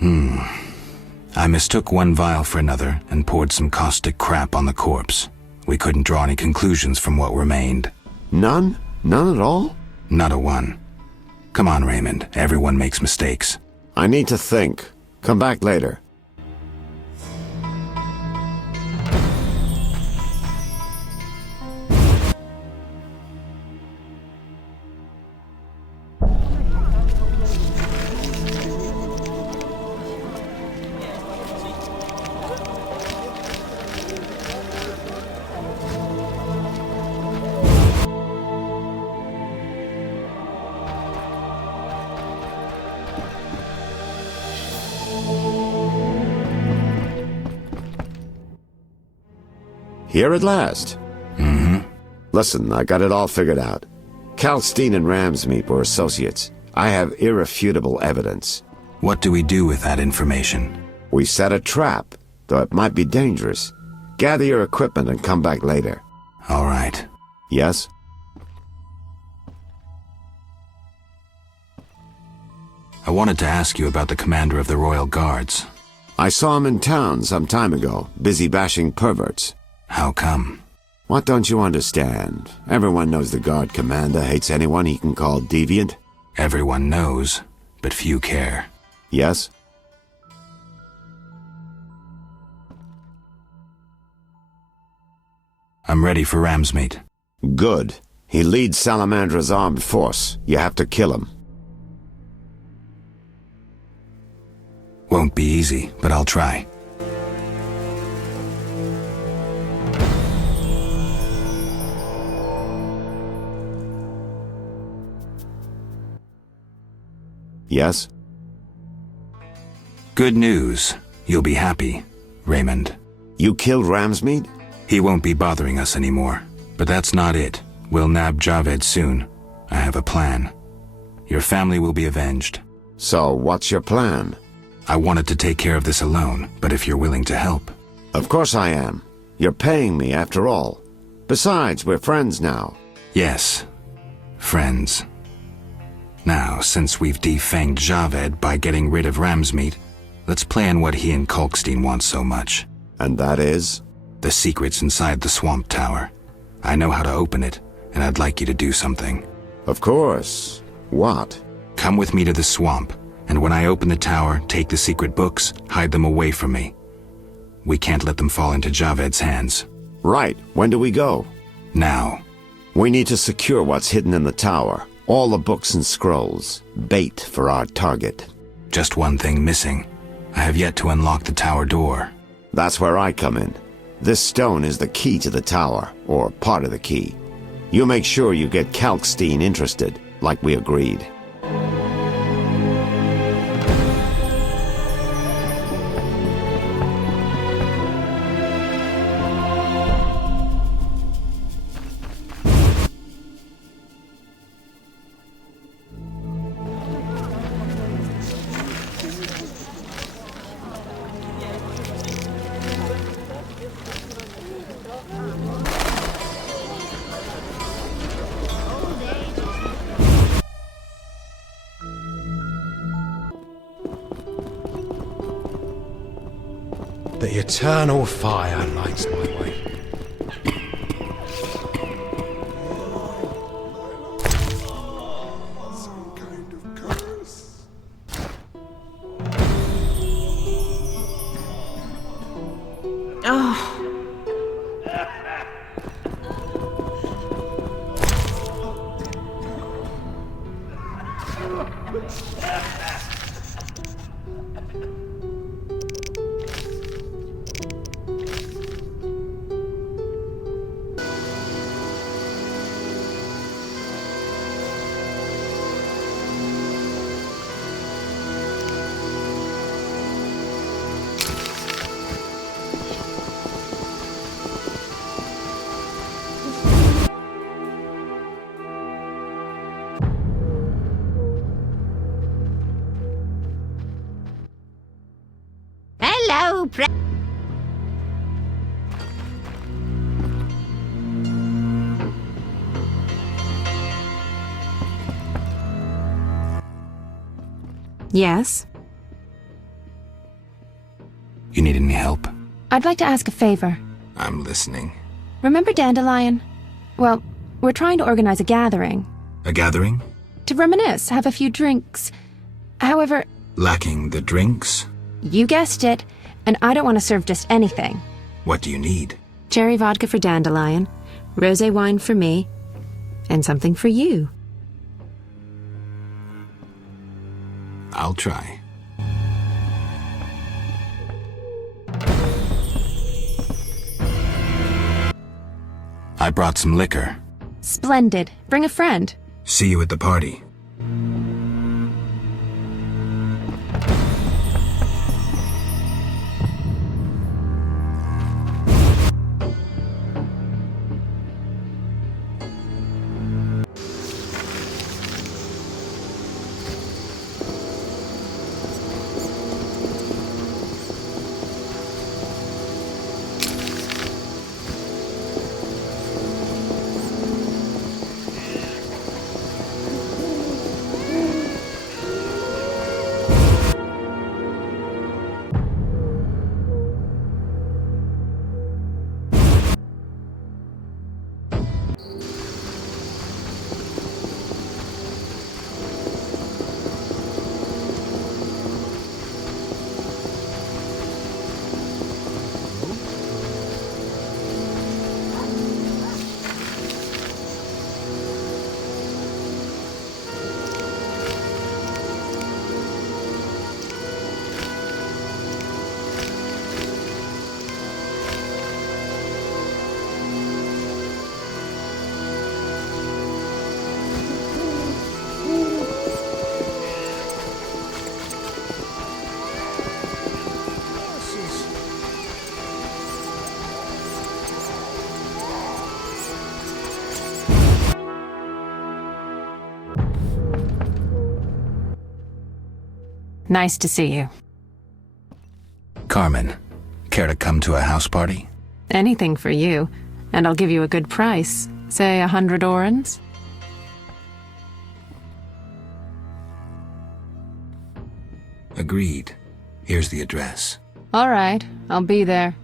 I mistook one vial for another and poured some caustic crap on the corpse. We couldn't draw any conclusions from what remained. None? None at all? Not a one. Come on, Raymond. Everyone makes mistakes. I need to think. Come back later. Here at last. Listen, I got it all figured out. Kalkstein and Ramsmeet were associates. I have irrefutable evidence. What do we do with that information? We set a trap, though it might be dangerous. Gather your equipment and come back later. All right. Yes? I wanted to ask you about the commander of the Royal Guards. I saw him in town some time ago, busy bashing perverts. How come? What don't you understand? Everyone knows the Guard Commander hates anyone he can call deviant. Everyone knows, but few care. Yes? I'm ready for Ramsmeet. Good. He leads Salamandra's armed force. You have to kill him. Won't be easy, but I'll try. Yes? Good news. You'll be happy, Raymond. You killed Ramsmeet? He won't be bothering us anymore. But that's not it. We'll nab Javed soon. I have a plan. Your family will be avenged. So, what's your plan? I wanted to take care of this alone, but if you're willing to help... Of course I am. You're paying me, after all. Besides, we're friends now. Yes. Friends. Now, since we've defanged Javed by getting rid of Ramsmeet, let's plan what he and Kalkstein want so much. And that is? The secret's inside the swamp tower. I know how to open it, and I'd like you to do something. Of course. What? Come with me to the swamp, and when I open the tower, take the secret books, hide them away from me. We can't let them fall into Javed's hands. Right. When do we go? Now. We need to secure what's hidden in the tower. All the books and scrolls. Bait for our target. Just one thing missing. I have yet to unlock the tower door. That's where I come in. This stone is the key to the tower, or part of the key. You make sure you get Kalkstein interested, like we agreed. The eternal fire lights my way. Oh. Hello, Yes? You need any help? I'd like to ask a favor. I'm listening. Remember Dandelion? Well, we're trying to organize a gathering. A gathering? To reminisce, have a few drinks. However... Lacking the drinks? You guessed it, and I don't want to serve just anything. What do you need? Cherry vodka for Dandelion, rosé wine for me, and something for you. I'll try. I brought some liquor. Splendid. Bring a friend. See you at the party. Nice to see you. Carmen, care to come to a house party? Anything for you, and I'll give you a good price. Say 100 orens? Agreed. Here's the address. All right, I'll be there.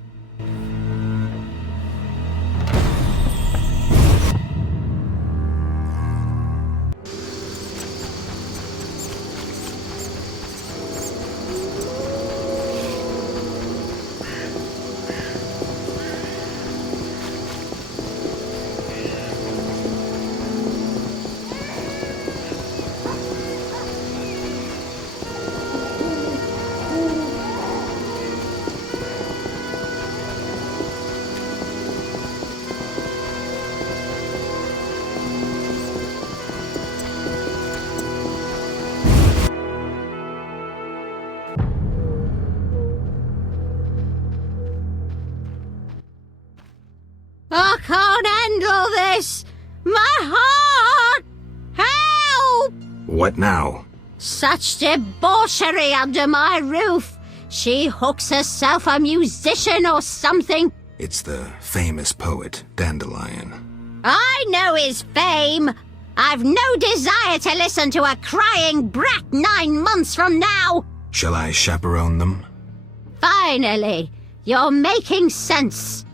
this? My heart! Help! What now? Such debauchery under my roof. She hooks herself a musician or something. It's the famous poet, Dandelion. I know his fame. I've no desire to listen to a crying brat 9 months from now. Shall I chaperone them? Finally, you're making sense.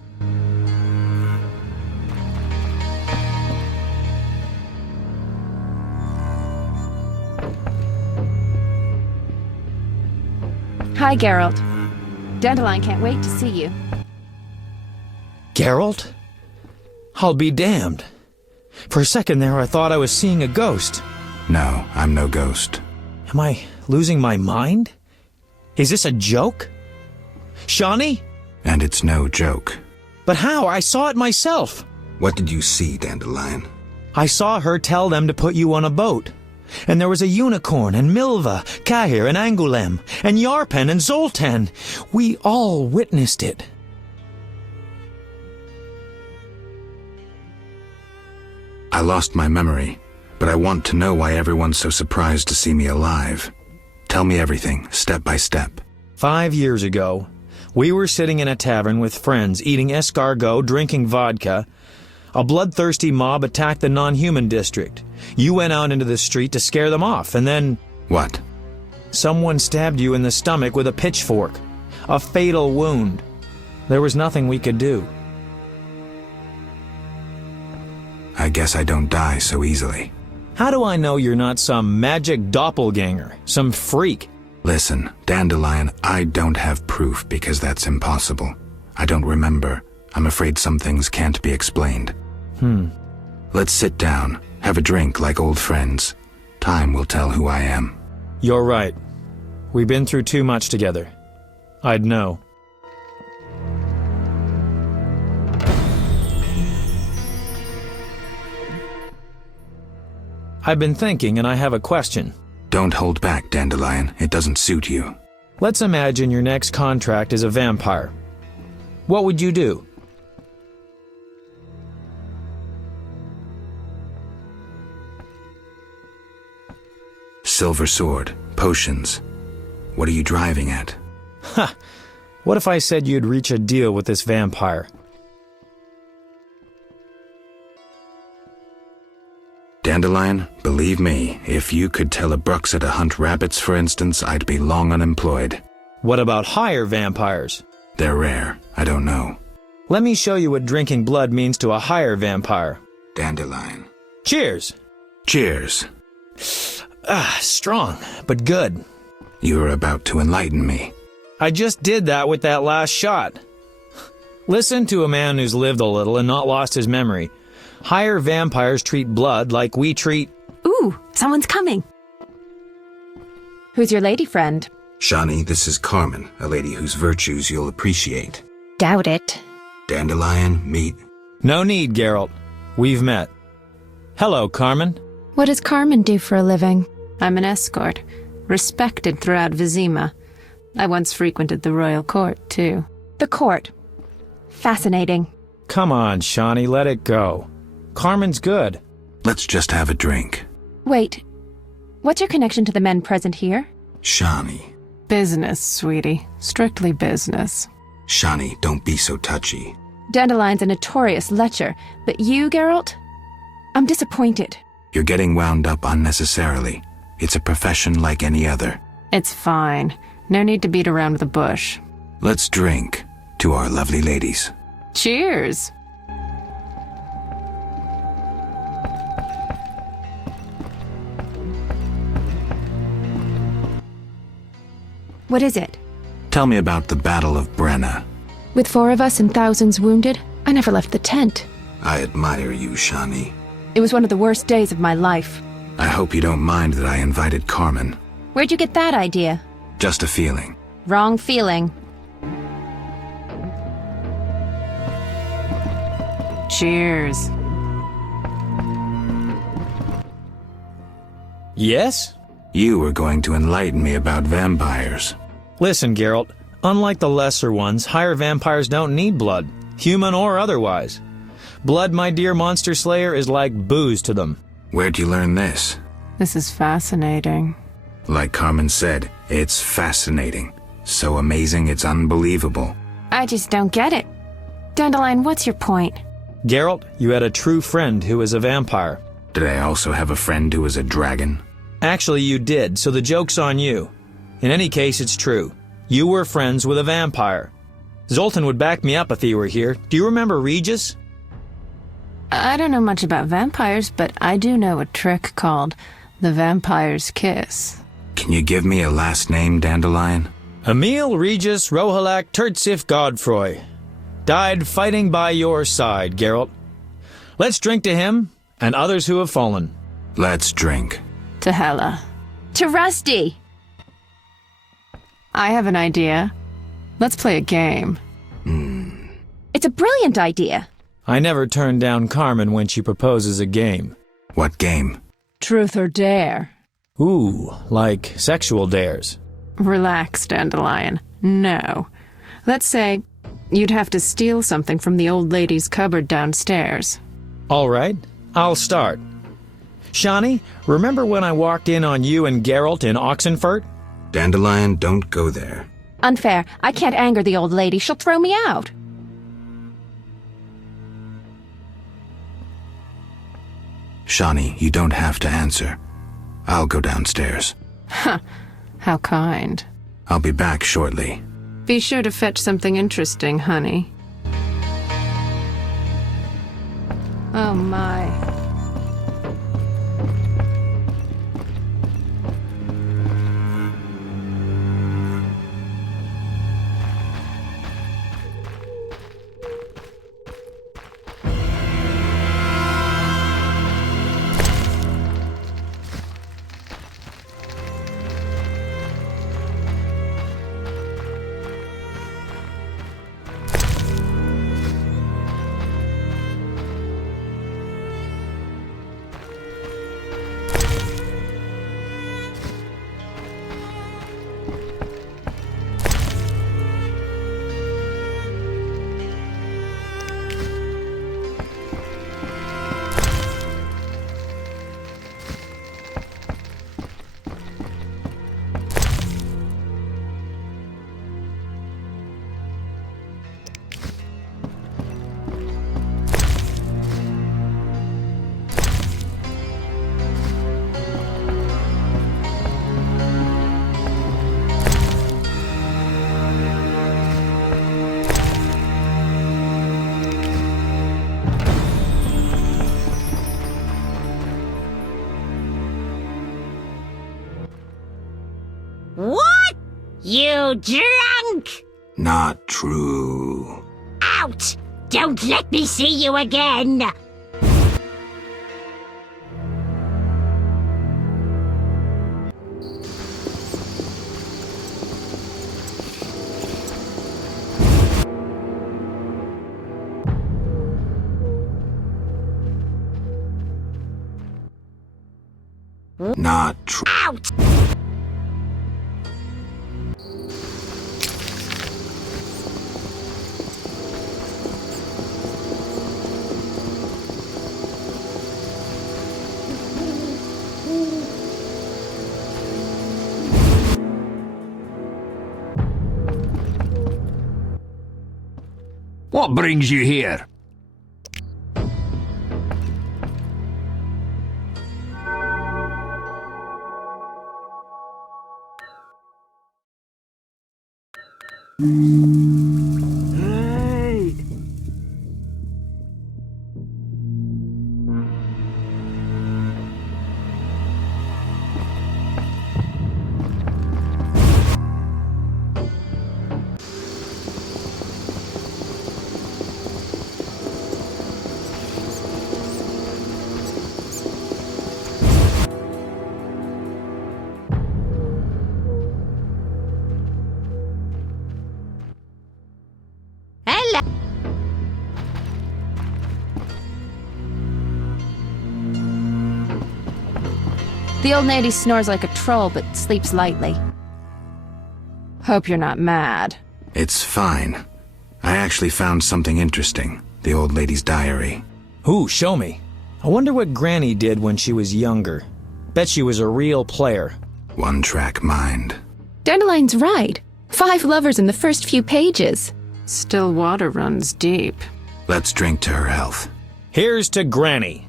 Hi, Geralt. Dandelion can't wait to see you. Geralt? I'll be damned. For a second there, I thought I was seeing a ghost. No, I'm no ghost. Am I losing my mind? Is this a joke? Shawnee? And it's no joke. But how? I saw it myself. What did you see, Dandelion? I saw her tell them to put you on a boat. And there was a unicorn, and Milva, Kaer, and Angulem, and Yarpen, and Zoltan. We all witnessed it. I lost my memory, but I want to know why everyone's so surprised to see me alive. Tell me everything, step by step. 5 years ago, we were sitting in a tavern with friends, eating escargot, drinking vodka. A bloodthirsty mob attacked the non-human district. You went out into the street to scare them off, and then... What? Someone stabbed you in the stomach with a pitchfork. A fatal wound. There was nothing we could do. I guess I don't die so easily. How do I know you're not some magic doppelganger, some freak? Listen, Dandelion, I don't have proof because that's impossible. I don't remember. I'm afraid some things can't be explained. Let's sit down, have a drink like old friends. Time will tell who I am. You're right. We've been through too much together. I'd know. I've been thinking, and I have a question. Don't hold back, Dandelion. It doesn't suit you. Let's imagine your next contract is a vampire. What would you do? Silver sword, potions. What are you driving at? Ha! What if I said you'd reach a deal with this vampire? Dandelion, believe me, if you could tell a Bruxa to hunt rabbits, for instance, I'd be long unemployed. What about higher vampires? They're rare. I don't know. Let me show you what drinking blood means to a higher vampire. Dandelion. Cheers! Cheers. Strong, but good. You're about to enlighten me. I just did that with that last shot. Listen to a man who's lived a little and not lost his memory. Higher vampires treat blood like we treat... Ooh, someone's coming. Who's your lady friend? Shawnee, this is Carmen, a lady whose virtues you'll appreciate. Doubt it. Dandelion, meet... No need, Geralt. We've met. Hello, Carmen. What does Carmen do for a living? I'm an escort, respected throughout Vizima. I once frequented the royal court, too. The court. Fascinating. Come on, Shawnee, let it go. Carmen's good. Let's just have a drink. Wait, what's your connection to the men present here? Shawnee. Business, sweetie. Strictly business. Shawnee, don't be so touchy. Dandelion's a notorious lecher, but you, Geralt? I'm disappointed. You're getting wound up unnecessarily. It's a profession like any other. It's fine. No need to beat around the bush. Let's drink to our lovely ladies. Cheers! What is it? Tell me about the Battle of Brenna. With 4 of us and thousands wounded, I never left the tent. I admire you, Shawnee. It was one of the worst days of my life. I hope you don't mind that I invited Carmen. Where'd you get that idea? Just a feeling. Wrong feeling. Cheers. Yes? You were going to enlighten me about vampires. Listen, Geralt. Unlike the lesser ones, higher vampires don't need blood, human or otherwise. Blood, my dear monster slayer, is like booze to them. Where'd you learn this? This is fascinating. Like Carmen said, it's fascinating. So amazing it's unbelievable. I just don't get it. Dandelion, what's your point? Geralt, you had a true friend who was a vampire. Did I also have a friend who was a dragon? Actually, you did, so the joke's on you. In any case, it's true. You were friends with a vampire. Zoltan would back me up if he were here. Do you remember Regis? I don't know much about vampires, but I do know a trick called the vampire's kiss. Can you give me a last name, Dandelion? Emil Regis Rohalak Tertsif Godfroy. Died fighting by your side, Geralt. Let's drink to him and others who have fallen. Let's drink. To Hela. To Rusty. I have an idea. Let's play a game. It's a brilliant idea. I never turn down Carmen when she proposes a game. What game? Truth or dare. Ooh, like sexual dares. Relax, Dandelion. No. Let's say you'd have to steal something from the old lady's cupboard downstairs. All right, I'll start. Shani, remember when I walked in on you and Geralt in Oxenfurt? Dandelion, don't go there. Unfair. I can't anger the old lady. She'll throw me out. Shani, you don't have to answer. I'll go downstairs. Huh. How kind. I'll be back shortly. Be sure to fetch something interesting, honey. Oh my. What? You drunk? Not true. Out! Don't let me see you again! Not true. Out! What brings you here? The old lady snores like a troll, but sleeps lightly. Hope you're not mad. It's fine. I actually found something interesting. The old lady's diary. Ooh, show me. I wonder what Granny did when she was younger. Bet she was a real player. One-track mind. Dandelion's right. 5 lovers in the first few pages. Still water runs deep. Let's drink to her health. Here's to Granny.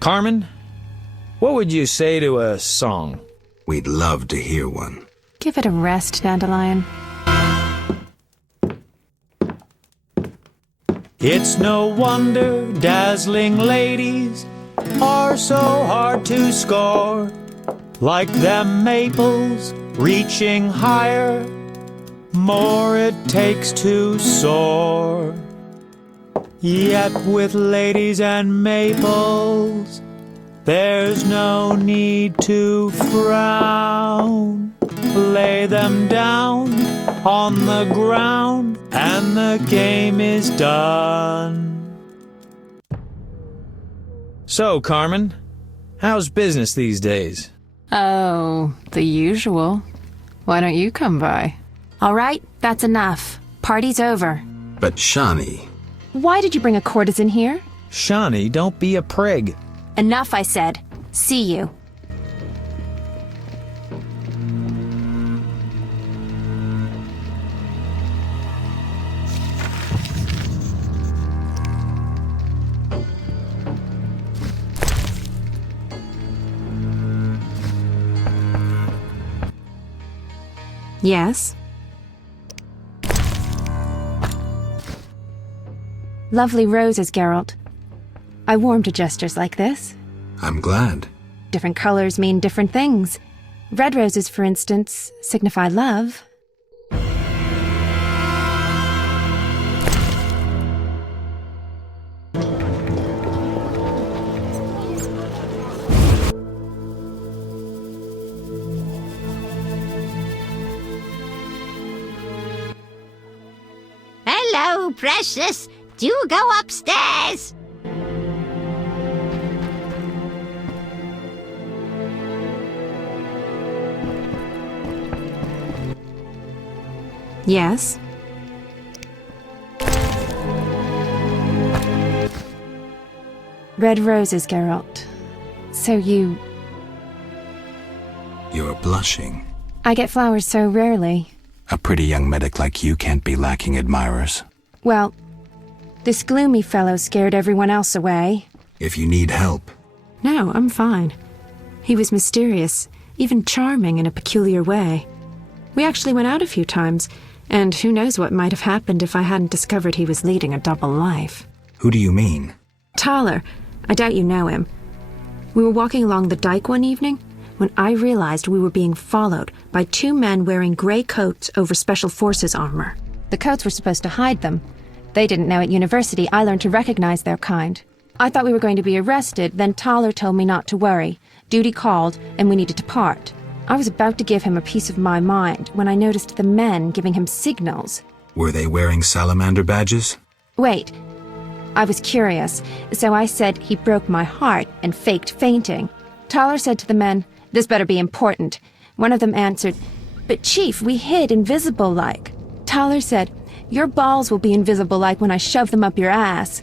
Carmen, what would you say to a song? We'd love to hear one. Give it a rest, Dandelion. It's no wonder dazzling ladies are so hard to score. Like them maples reaching higher, more it takes to soar. Yet with ladies and maples, there's no need to frown. Lay them down on the ground, and the game is done. So, Carmen, how's business these days? Oh, the usual. Why don't you come by? All right, that's enough. Party's over. But Shani... Why did you bring a courtesan here? Shani, don't be a prig. Enough, I said. See you. Yes? Lovely roses, Geralt. I warm to gestures like this. I'm glad. Different colors mean different things. Red roses, for instance, signify love. Hello, precious. Do go upstairs. Yes? Red roses, Geralt. So you... You're blushing. I get flowers so rarely. A pretty young medic like you can't be lacking admirers. Well, this gloomy fellow scared everyone else away. If you need help... No, I'm fine. He was mysterious, even charming in a peculiar way. We actually went out a few times, and who knows what might have happened if I hadn't discovered he was leading a double life. Who do you mean? Thaler. I doubt you know him. We were walking along the dike one evening when I realized we were being followed by 2 men wearing gray coats over Special Forces armor. The coats were supposed to hide them. They didn't know at university I learned to recognize their kind. I thought we were going to be arrested, then Thaler told me not to worry. Duty called, and we needed to part. I was about to give him a piece of my mind when I noticed the men giving him signals. Were they wearing salamander badges? Wait. I was curious, so I said he broke my heart and faked fainting. Thaler said to the men, "This better be important." One of them answered, "But Chief, we hid invisible-like." Thaler said, "Your balls will be invisible-like when I shove them up your ass."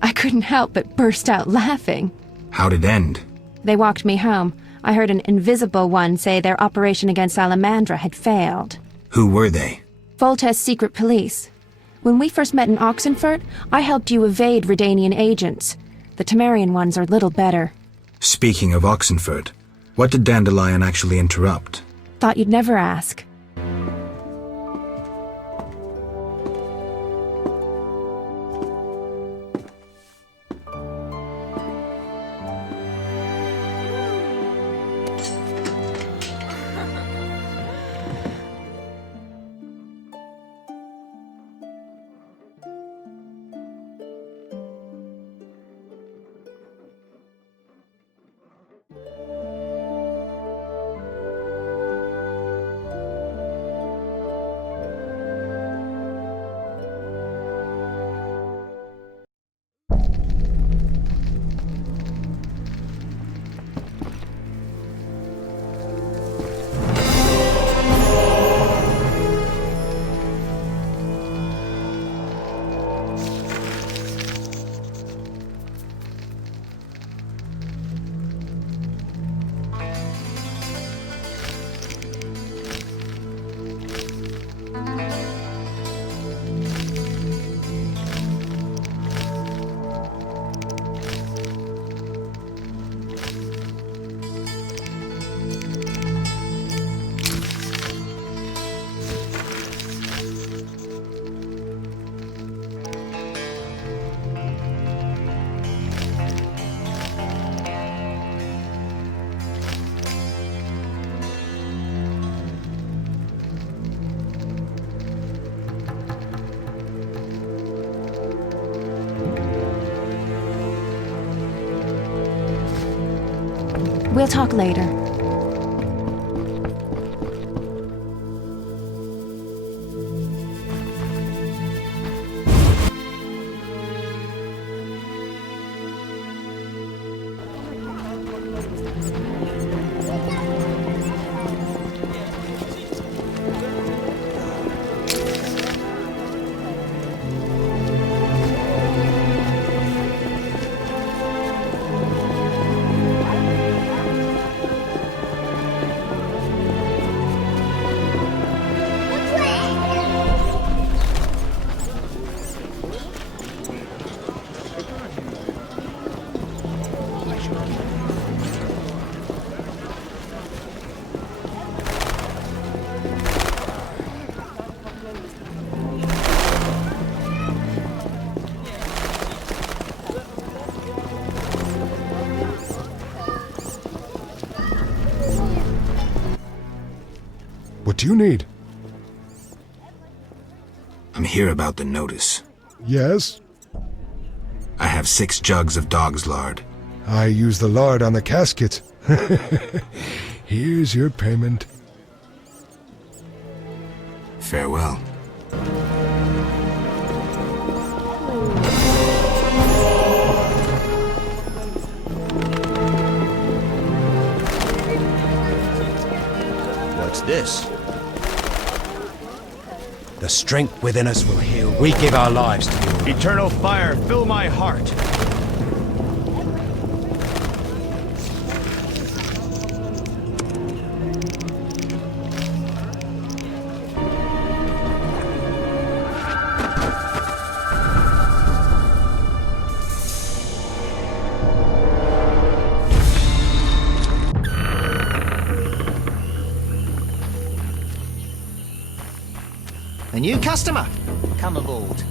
I couldn't help but burst out laughing. How'd it end? They walked me home. I heard an invisible one say their operation against Salamandra had failed. Who were they? Volta's secret police. When we first met in Oxenfurt, I helped you evade Redanian agents. The Temerian ones are little better. Speaking of Oxenfurt, what did Dandelion actually interrupt? Thought you'd never ask. We'll talk later. What do you need? I'm here about the notice. Yes? I have 6 jugs of dog's lard. I use the lard on the casket. Here's your payment. Farewell. What's this? The strength within us will heal. We give our lives to you. Eternal fire, fill my heart. A new customer. Come aboard.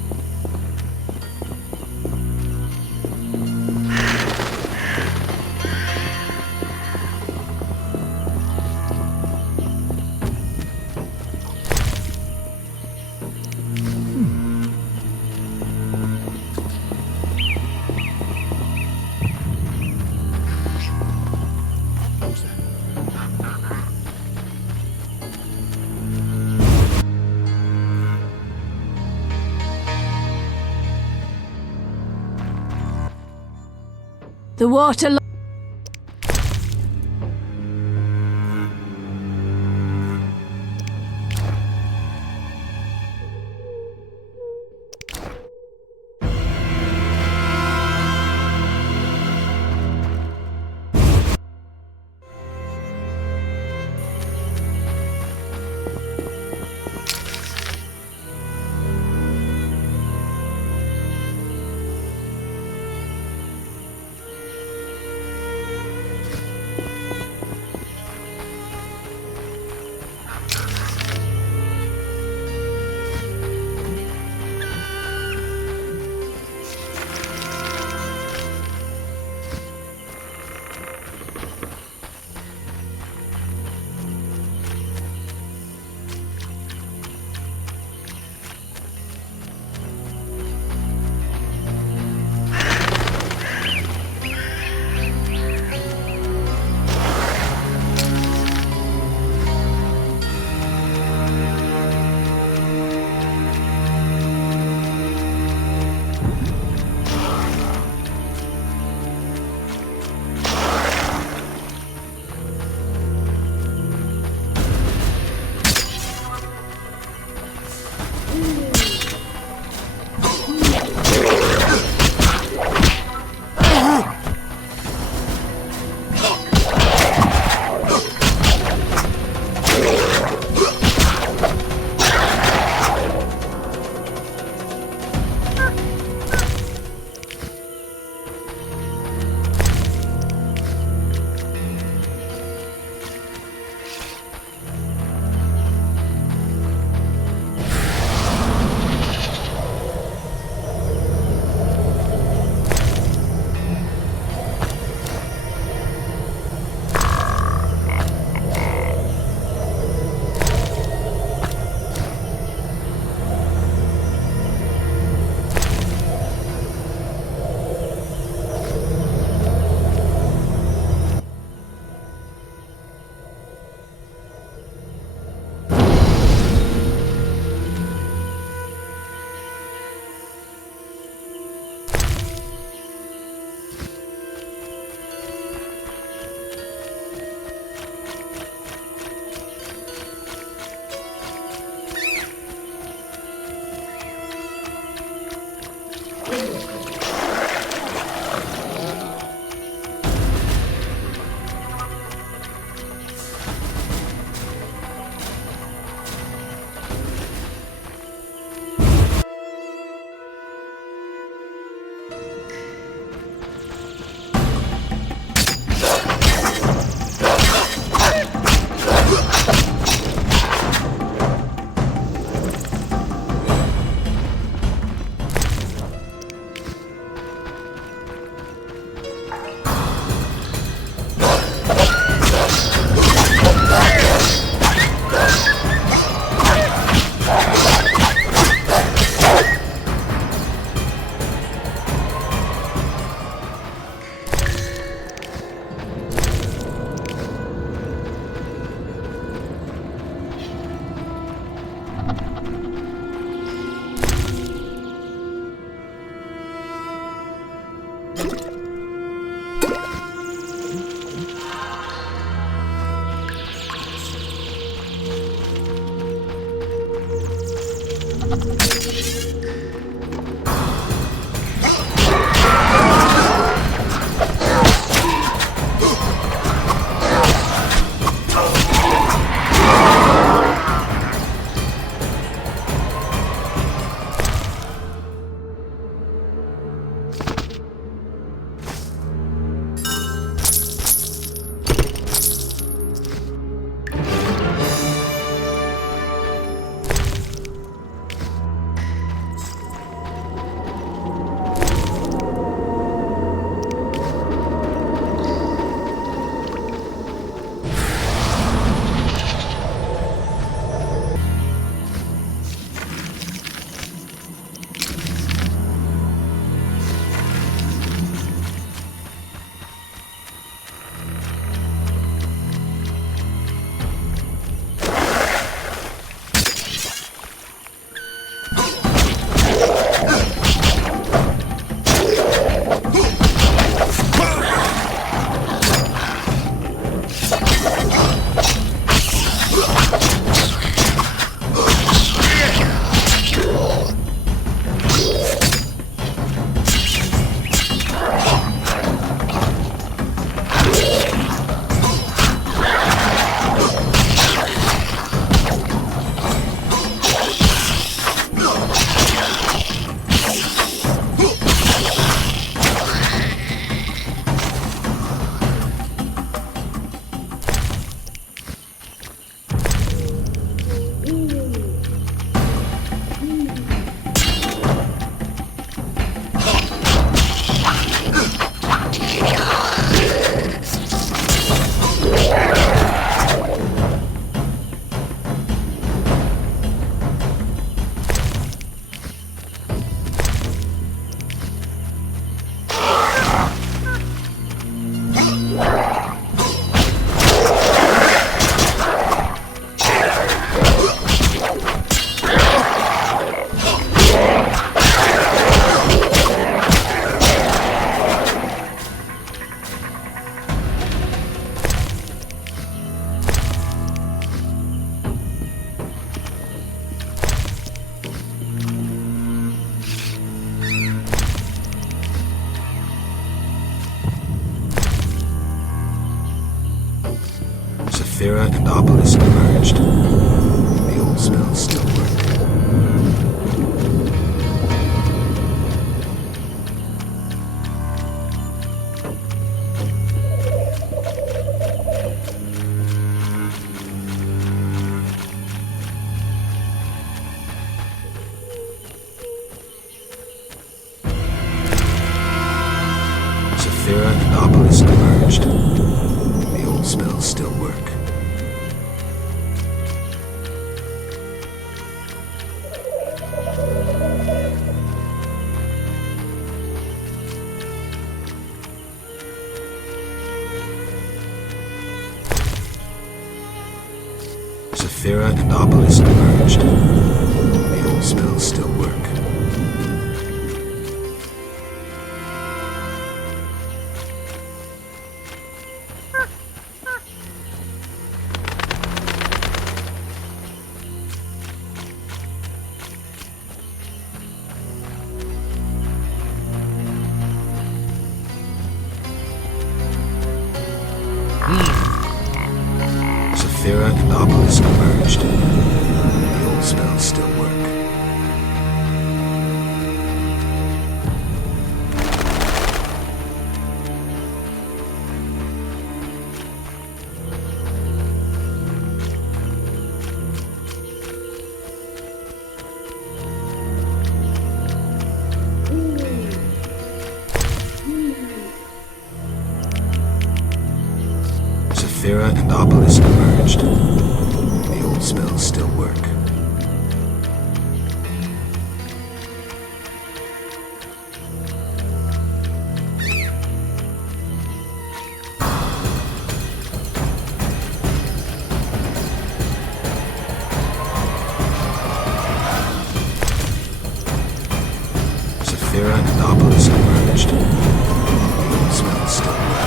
The water... Saphira and Obelisk emerged. The old spells still work. Saphira and Obelisk emerged. The old spells still work. Saphira and Obelisk emerged. The old spells still work. Saphira and Obelisk emerged. The old spells still work. Saphira and Obelisk emerged. The old spells still work. Saphira and Obelisk emerged. The old spells still work.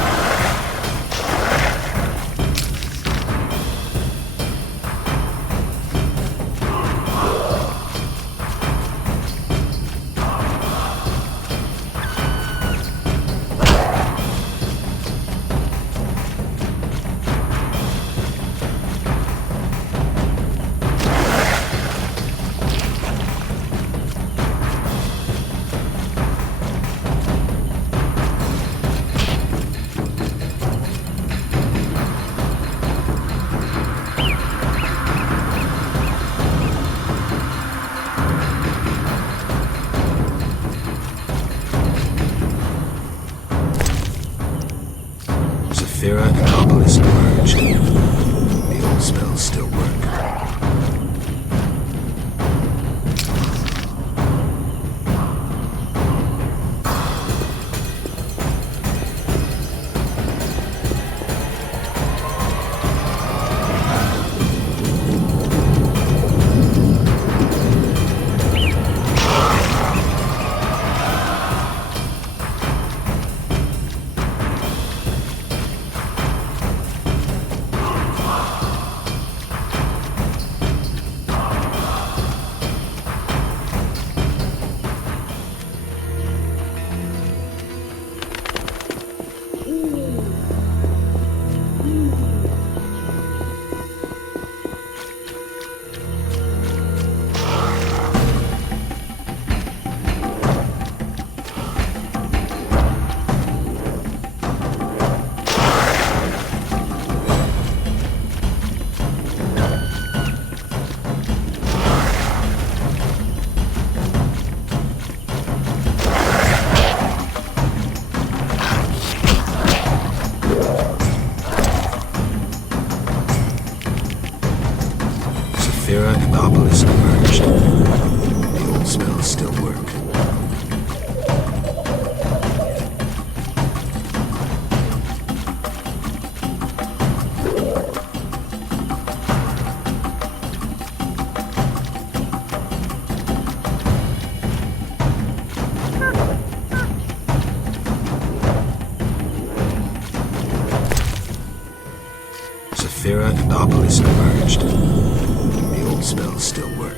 Sandopolis emerged. The old spells still work.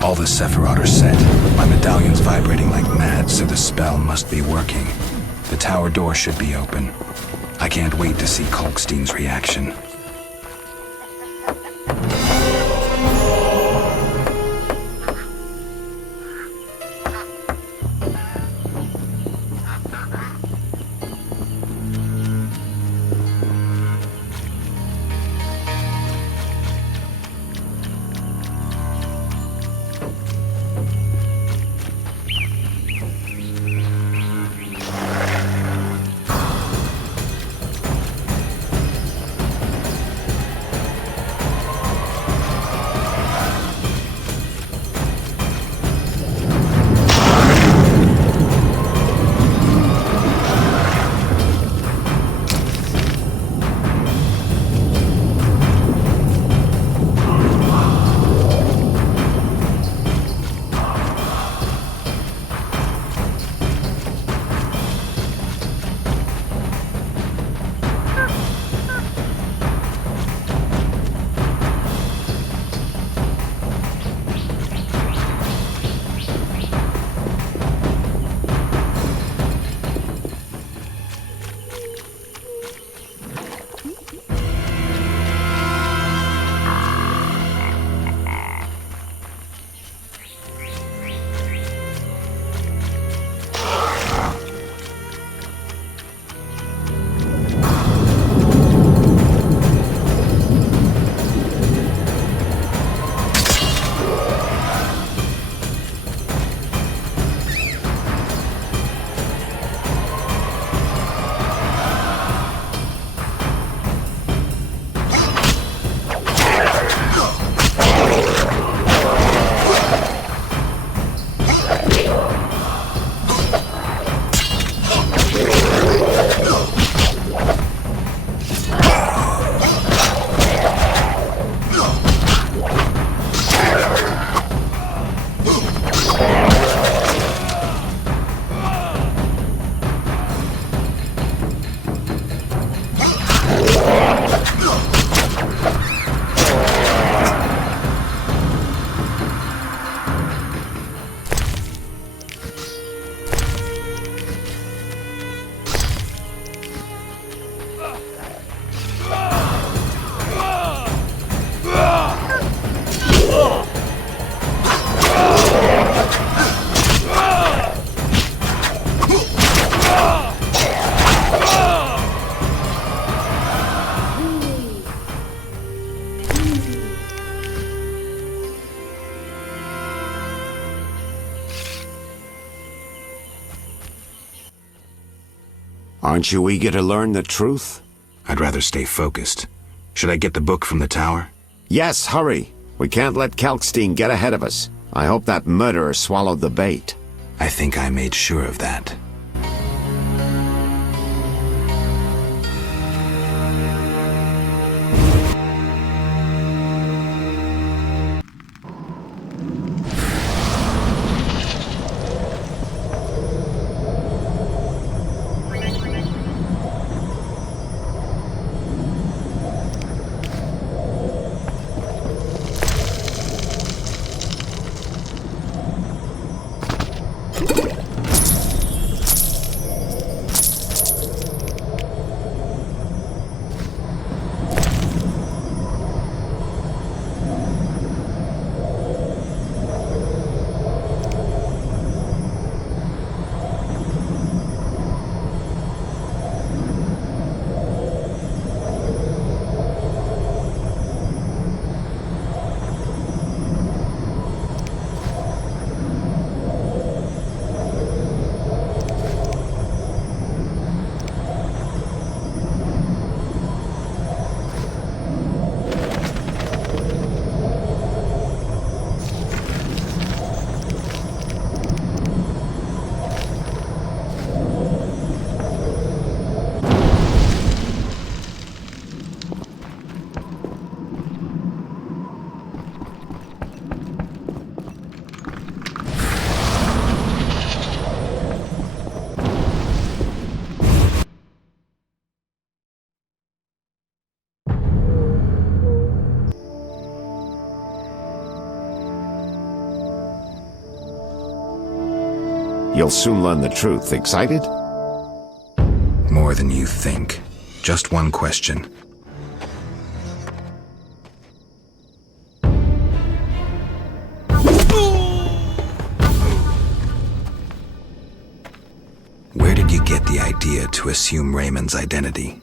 All the Sephiroth are set. My medallion's vibrating like mad, so the spell must be working. The tower door should be open. I can't wait to see Kalkstein's reaction. Aren't you eager to learn the truth? I'd rather stay focused. Should I get the book from the tower? Yes, hurry. We can't let Kalkstein get ahead of us. I hope that murderer swallowed the bait. I think I made sure of that. You'll soon learn the truth. Excited? More than you think. Just one question. Where did you get the idea to assume Raymond's identity?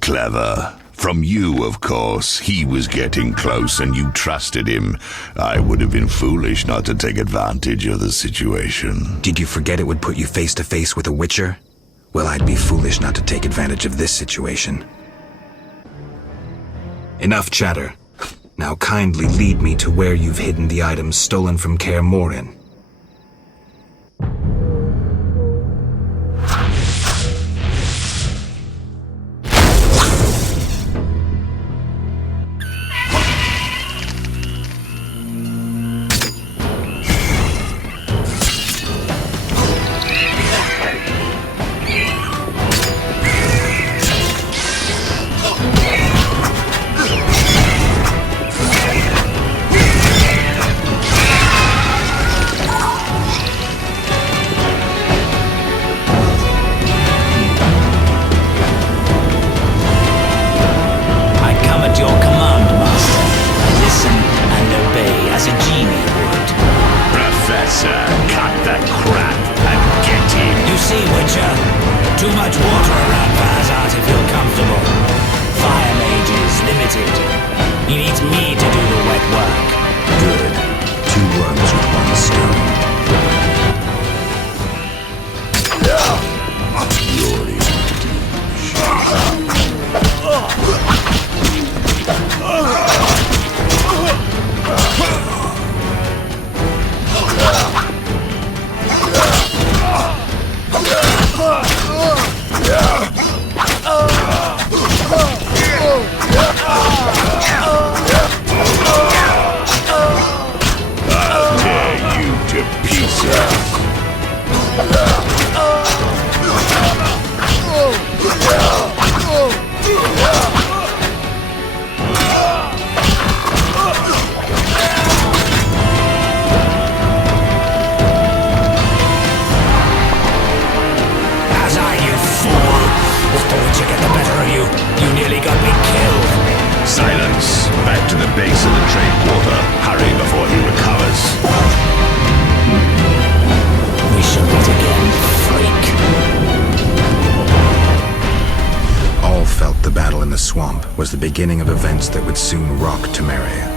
Clever. From you, of course. He was getting close and you trusted him. I would have been foolish not to take advantage of the situation. Did you forget it would put you face to face with a Witcher? Well, I'd be foolish not to take advantage of this situation. Enough chatter. Now kindly lead me to where you've hidden the items stolen from Kaer Morhen. Beginning of events that would soon rock Temeria.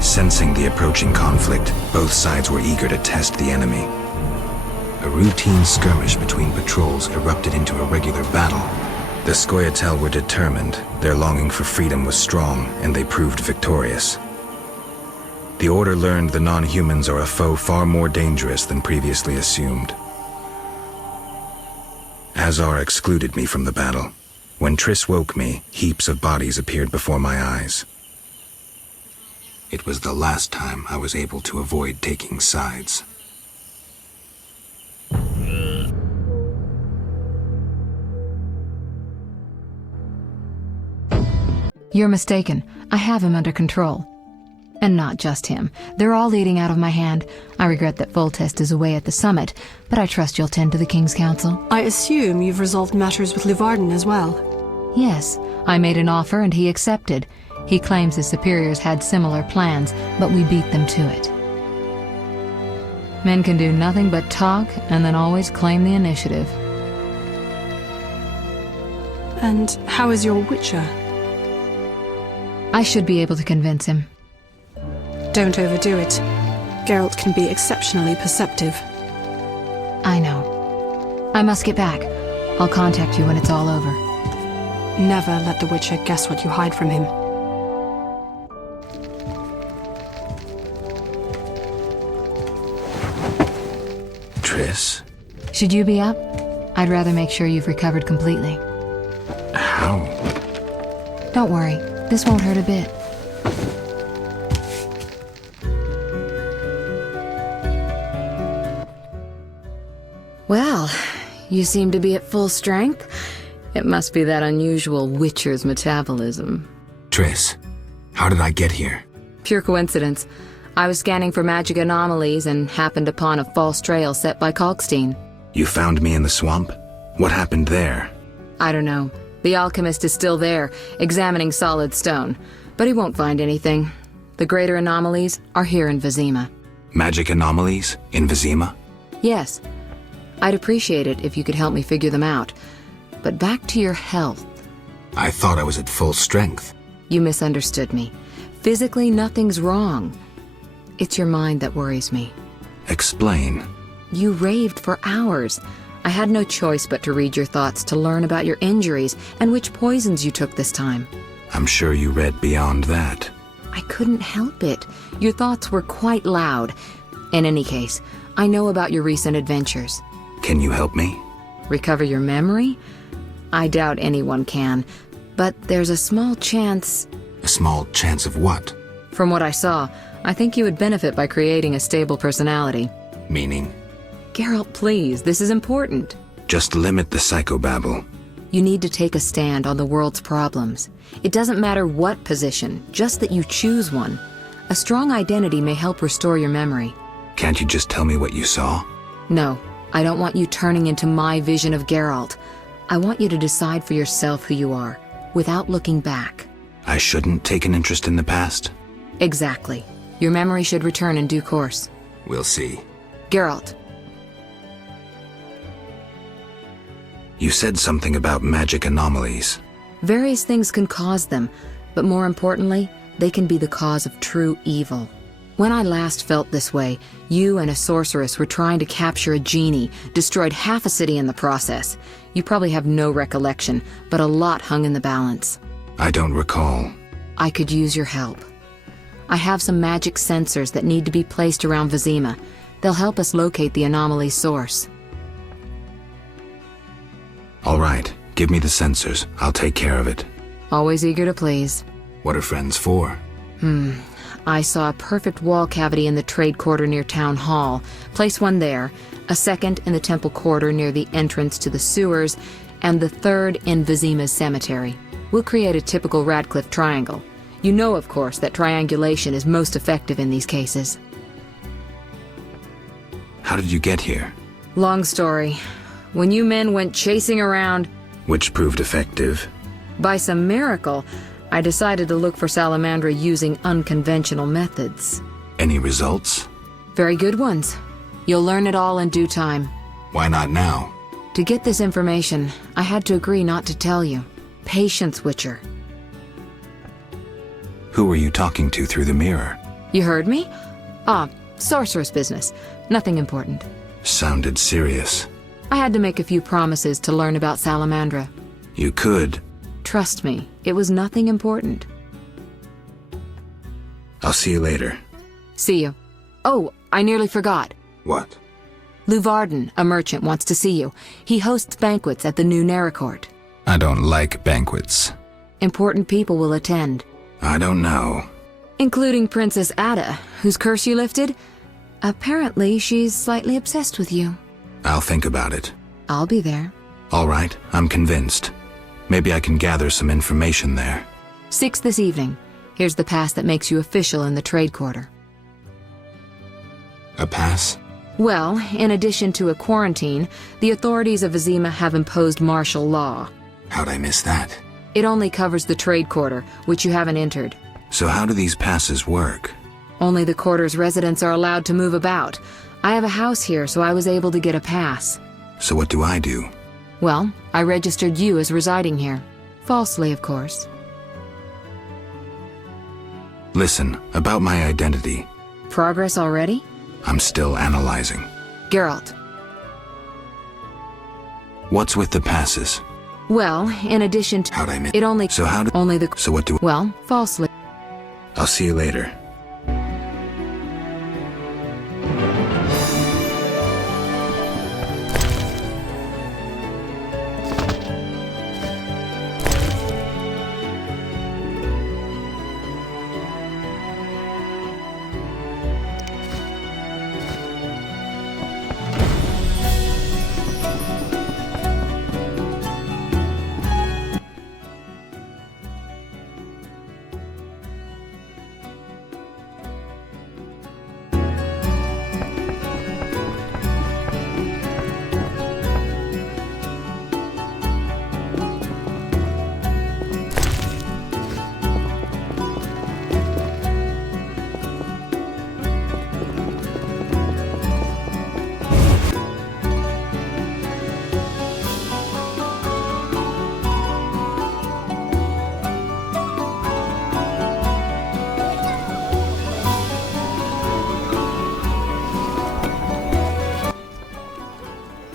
Sensing the approaching conflict, both sides were eager to test the enemy. A routine skirmish between patrols erupted into a regular battle. The Scoia'tael were determined, their longing for freedom was strong, and they proved victorious. The Order learned the non-humans are a foe far more dangerous than previously assumed. Azar excluded me from the battle. When Triss woke me, heaps of bodies appeared before my eyes. It was the last time I was able to avoid taking sides. You're mistaken. I have him under control. And not just him. They're all leading out of my hand. I regret that Voltest is away at the summit, but I trust you'll tend to the King's Council. I assume you've resolved matters with Livarden as well. Yes, I made an offer and he accepted. He claims his superiors had similar plans, but we beat them to it. Men can do nothing but talk and then always claim the initiative. And how is your Witcher? I should be able to convince him. Don't overdo it. Geralt can be exceptionally perceptive. I know. I must get back. I'll contact you when it's all over. Never let the Witcher guess what you hide from him. Triss? Should you be up? I'd rather make sure you've recovered completely. How? Don't worry. This won't hurt a bit. Well, you seem to be at full strength. It must be that unusual Witcher's metabolism. Triss, how did I get here? Pure coincidence. I was scanning for magic anomalies and happened upon a false trail set by Kalkstein. You found me in the swamp? What happened there? I don't know. The alchemist is still there, examining solid stone. But he won't find anything. The greater anomalies are here in Vizima. Magic anomalies? In Vizima? Yes. I'd appreciate it if you could help me figure them out. But back to your health. I thought I was at full strength. You misunderstood me. Physically, nothing's wrong. It's your mind that worries me. Explain. You raved for hours. I had no choice but to read your thoughts to learn about your injuries and which poisons you took this time. I'm sure you read beyond that. I couldn't help it. Your thoughts were quite loud. In any case, I know about your recent adventures. Can you help me? Recover your memory? I doubt anyone can, but there's a small chance... A small chance of what? From what I saw, I think you would benefit by creating a stable personality. Meaning? Geralt, please, this is important. Just limit the psychobabble. You need to take a stand on the world's problems. It doesn't matter what position, just that you choose one. A strong identity may help restore your memory. Can't you just tell me what you saw? No, I don't want you turning into my vision of Geralt. I want you to decide for yourself who you are, without looking back. I shouldn't take an interest in the past? Exactly. Your memory should return in due course. We'll see. Geralt. You said something about magic anomalies. Various things can cause them, but more importantly, they can be the cause of true evil. When I last felt this way, you and a sorceress were trying to capture a genie, destroyed half a city in the process. You probably have no recollection, but a lot hung in the balance. I don't recall. I could use your help. I have some magic sensors that need to be placed around Vizima. They'll help us locate the anomaly's source. All right, give me the sensors. I'll take care of it. Always eager to please. What are friends for? I saw a perfect wall cavity in the trade quarter near Town Hall. Place one there, a second in the temple quarter near the entrance to the sewers, and the third in Vizima's cemetery. We'll create a typical Radcliffe triangle. You know, of course, that triangulation is most effective in these cases. How did you get here? Long story. When you men went chasing around... Which proved effective? By some miracle, I decided to look for Salamandra using unconventional methods. Any results? Very good ones. You'll learn it all in due time. Why not now? To get this information, I had to agree not to tell you. Patience, Witcher. Who were you talking to through the mirror? You heard me? Sorceress business. Nothing important. Sounded serious. I had to make a few promises to learn about Salamandra. You could. Trust me, it was nothing important. I'll see you later. See you. Oh, I nearly forgot. What? Luvarden, a merchant, wants to see you. He hosts banquets at the new Neracourt. I don't like banquets. Important people will attend. I don't know. Including Princess Ada, whose curse you lifted. Apparently, she's slightly obsessed with you. I'll think about it. I'll be there. All right, I'm convinced. Maybe I can gather some information there. 6 this evening. Here's the pass that makes you official in the trade quarter. A pass? Well, in addition to a quarantine, the authorities of Vizima have imposed martial law. How'd I miss that? It only covers the trade quarter, which you haven't entered. So how do these passes work? Only the quarter's residents are allowed to move about. I have a house here, so I was able to get a pass. So what do I do? Well, I registered you as residing here. Falsely, of course. Listen, about my identity. Progress already? I'm still analyzing. Geralt. What's with the passes? Well, in addition to... How'd I miss? It only... So how do... Only the... So what do... Well, falsely. I'll see you later.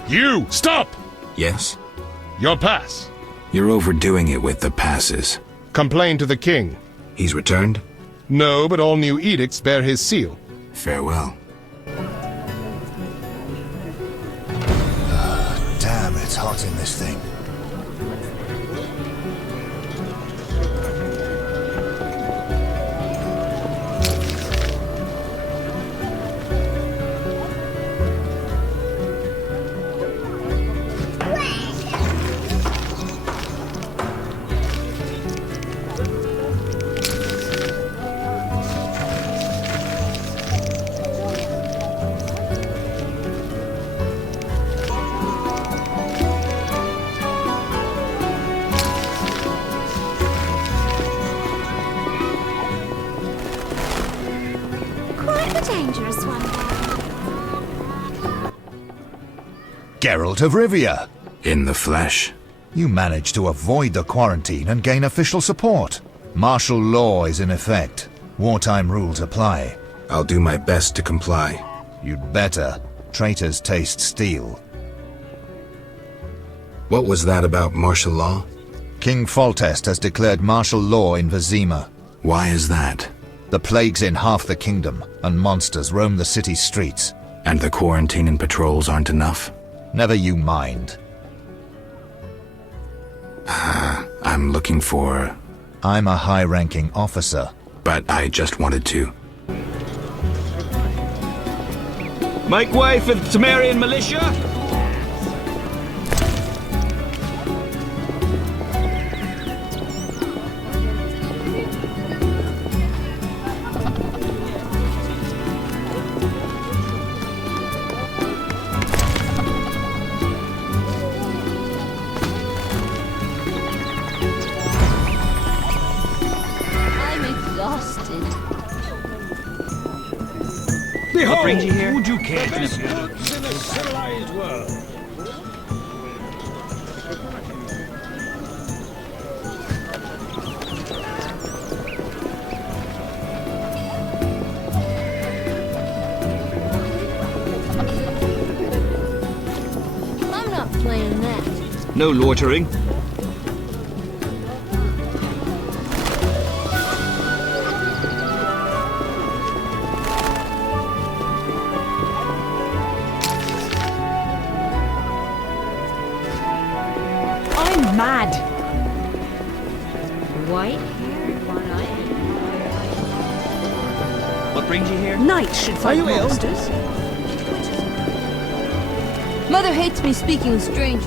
You! Stop! Yes? Your pass. You're overdoing it with the passes. Complain to the king. He's returned? No, but all new edicts bear his seal. Farewell. Damn, it's hot in this thing. Geralt of Rivia. In the flesh. You managed to avoid the quarantine and gain official support. Martial law is in effect. Wartime rules apply. I'll do my best to comply. You'd better. Traitors taste steel. What was that about martial law? King Foltest has declared martial law in Vizima. Why is that? The plague's in half the kingdom, and monsters roam the city streets. And the quarantine and patrols aren't enough? Never you mind. I'm looking for... I'm a high-ranking officer. But I just wanted to. Make way for the Temerian militia! What brings you here? Would you care to see in a civilized world? I'm not playing that. No loitering. Mad. White hair, one eye. What brings you here? Knights should fight monsters. Mother hates me speaking with strangers.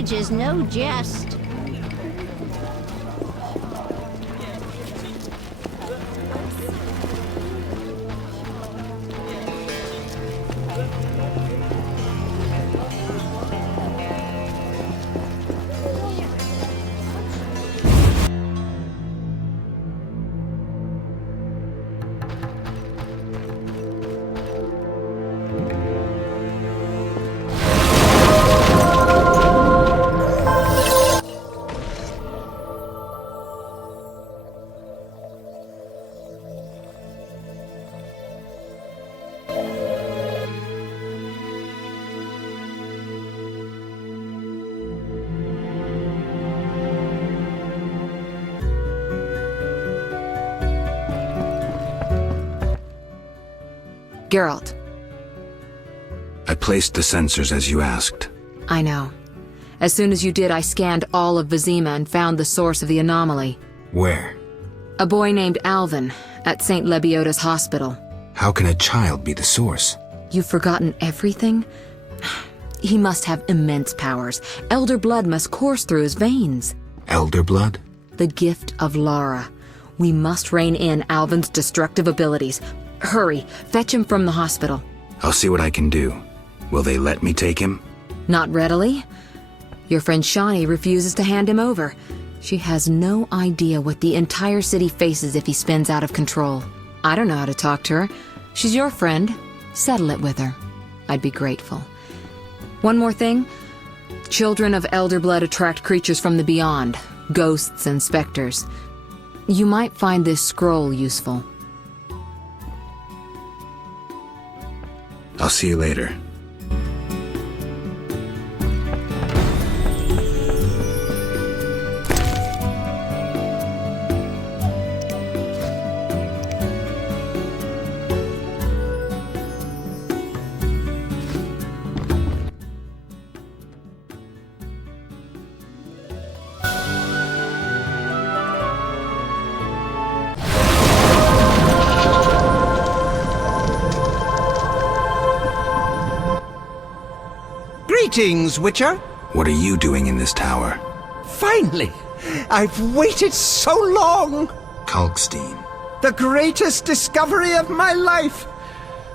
age is no jest. Geralt. I placed the sensors as you asked. I know. As soon as you did, I scanned all of Vizima and found the source of the anomaly. Where? A boy named Alvin, at St. Lebioda's hospital. How can a child be the source? You've forgotten everything? He must have immense powers. Elder blood must course through his veins. Elder blood? The gift of Lara. We must rein in Alvin's destructive abilities. Hurry, fetch him from the hospital. I'll see what I can do. Will they let me take him? Not readily. Your friend Shawnee refuses to hand him over. She has no idea what the entire city faces if he spins out of control. I don't know how to talk to her. She's your friend. Settle it with her. I'd be grateful. One more thing. Children of Elder Blood attract creatures from the beyond, ghosts and specters. You might find this scroll useful. I'll see you later. Greetings, Witcher. What are you doing in this tower? Finally! I've waited so long! Kalkstein. The greatest discovery of my life!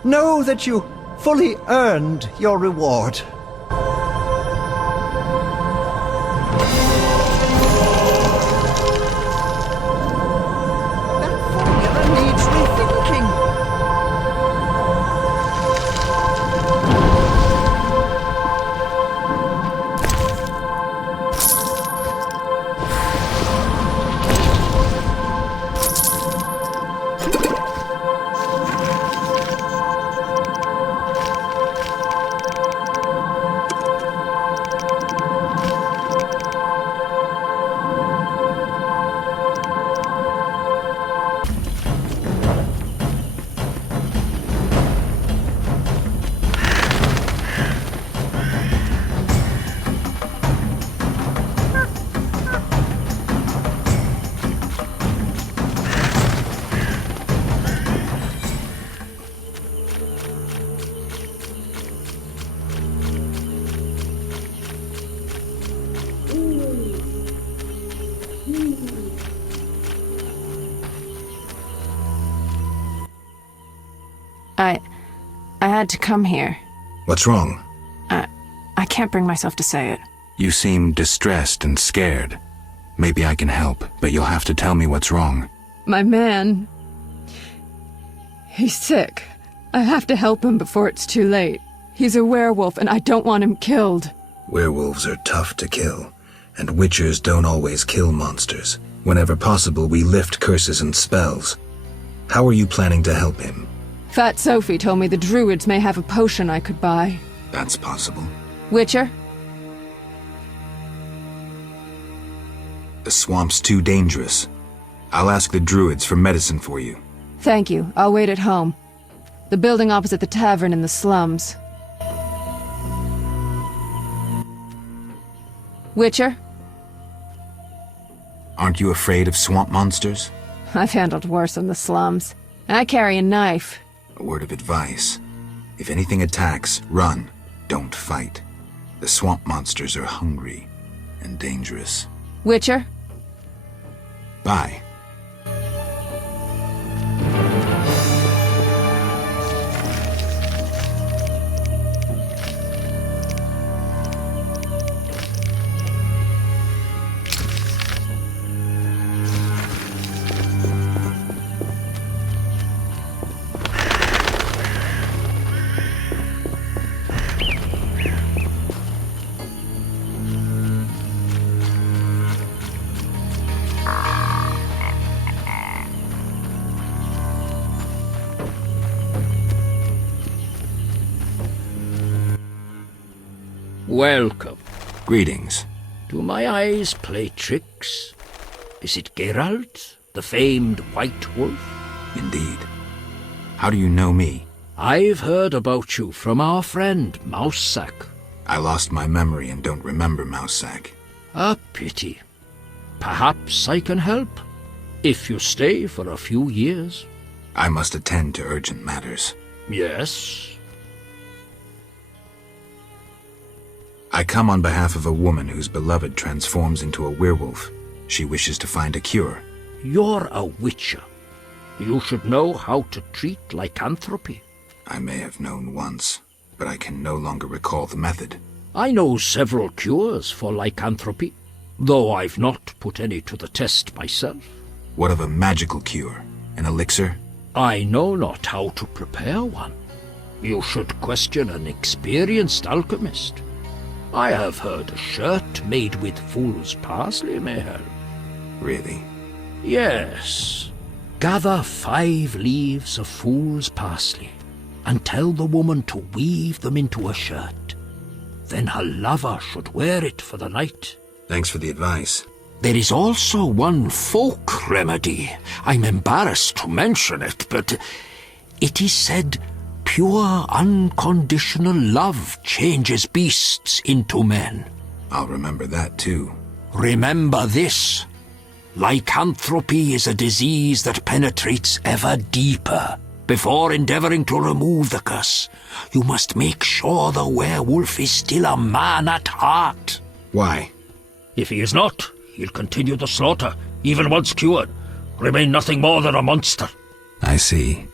Know that you fully earned your reward. That formula needs rethinking. I had to come here. What's wrong? I can't bring myself to say it. You seem distressed and scared. Maybe I can help, but you'll have to tell me what's wrong. My man... He's sick. I have to help him before it's too late. He's a werewolf, and I don't want him killed. Werewolves are tough to kill, and witchers don't always kill monsters. Whenever possible, we lift curses and spells. How are you planning to help him? Fat Sophie told me the druids may have a potion I could buy. That's possible. Witcher? The swamp's too dangerous. I'll ask the druids for medicine for you. Thank you. I'll wait at home. The building opposite the tavern in the slums. Witcher? Aren't you afraid of swamp monsters? I've handled worse in the slums. I carry a knife. A word of advice. If anything attacks, run. Don't fight. The swamp monsters are hungry. and dangerous. Witcher? Bye. Welcome. Greetings. Do my eyes play tricks? Is it Geralt, the famed White Wolf? Indeed. How do you know me? I've heard about you from our friend, Mousesack. I lost my memory and don't remember Mousesack. A pity. Perhaps I can help, if you stay for a few years. I must attend to urgent matters. Yes? I come on behalf of a woman whose beloved transforms into a werewolf. She wishes to find a cure. You're a witcher. You should know how to treat lycanthropy. I may have known once, but I can no longer recall the method. I know several cures for lycanthropy, though I've not put any to the test myself. What of a magical cure? An elixir? I know not how to prepare one. You should question an experienced alchemist. I have heard a shirt made with fool's parsley may help. Really? Yes. Gather 5 leaves of fool's parsley and tell the woman to weave them into a shirt. Then her lover should wear it for the night. Thanks for the advice. There is also one folk remedy. I'm embarrassed to mention it, but it is said pure, unconditional love changes beasts into men. I'll remember that too. Remember this. Lycanthropy is a disease that penetrates ever deeper. Before endeavoring to remove the curse, you must make sure the werewolf is still a man at heart. Why? If he is not, he'll continue the slaughter, even once cured. Remain nothing more than a monster. I see.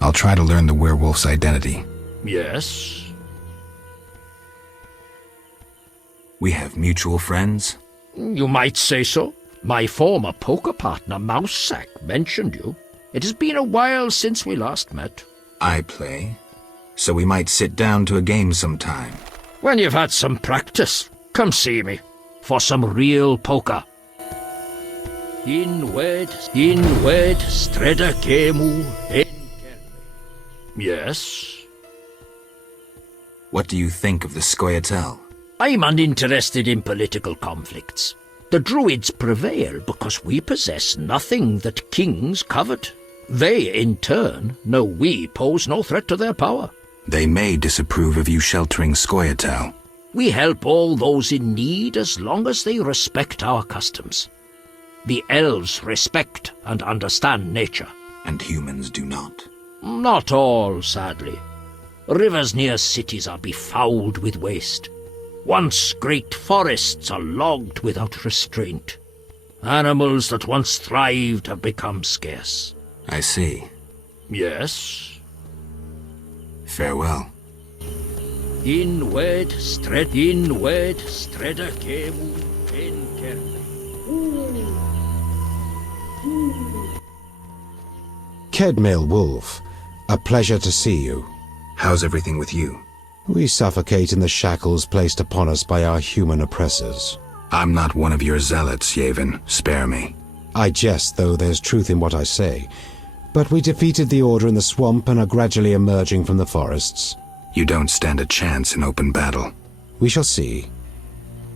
I'll try to learn the werewolf's identity. Yes? We have mutual friends? You might say so. My former poker partner, Mousesack, mentioned you. It has been a while since we last met. I play, so we might sit down to a game sometime. When you've had some practice, come see me, for some real poker. Inwed, streda kemu, Yes? What do you think of the Scoia'tael? I'm uninterested in political conflicts. The Druids prevail because we possess nothing that kings covet. They, in turn, know we pose no threat to their power. They may disapprove of you sheltering Scoia'tael. We help all those in need as long as they respect our customs. The elves respect and understand nature. And humans do not. Not all, sadly. Rivers near cities are befouled with waste. Once great forests are logged without restraint. Animals that once thrived have become scarce. I see. Yes? Farewell. Inwed streda kemu Kedmail Wolf, a pleasure to see you. How's everything with you? We suffocate in the shackles placed upon us by our human oppressors. I'm not one of your zealots, Yavin. Spare me. I jest, though there's truth in what I say. But we defeated the Order in the swamp and are gradually emerging from the forests. You don't stand a chance in open battle. We shall see.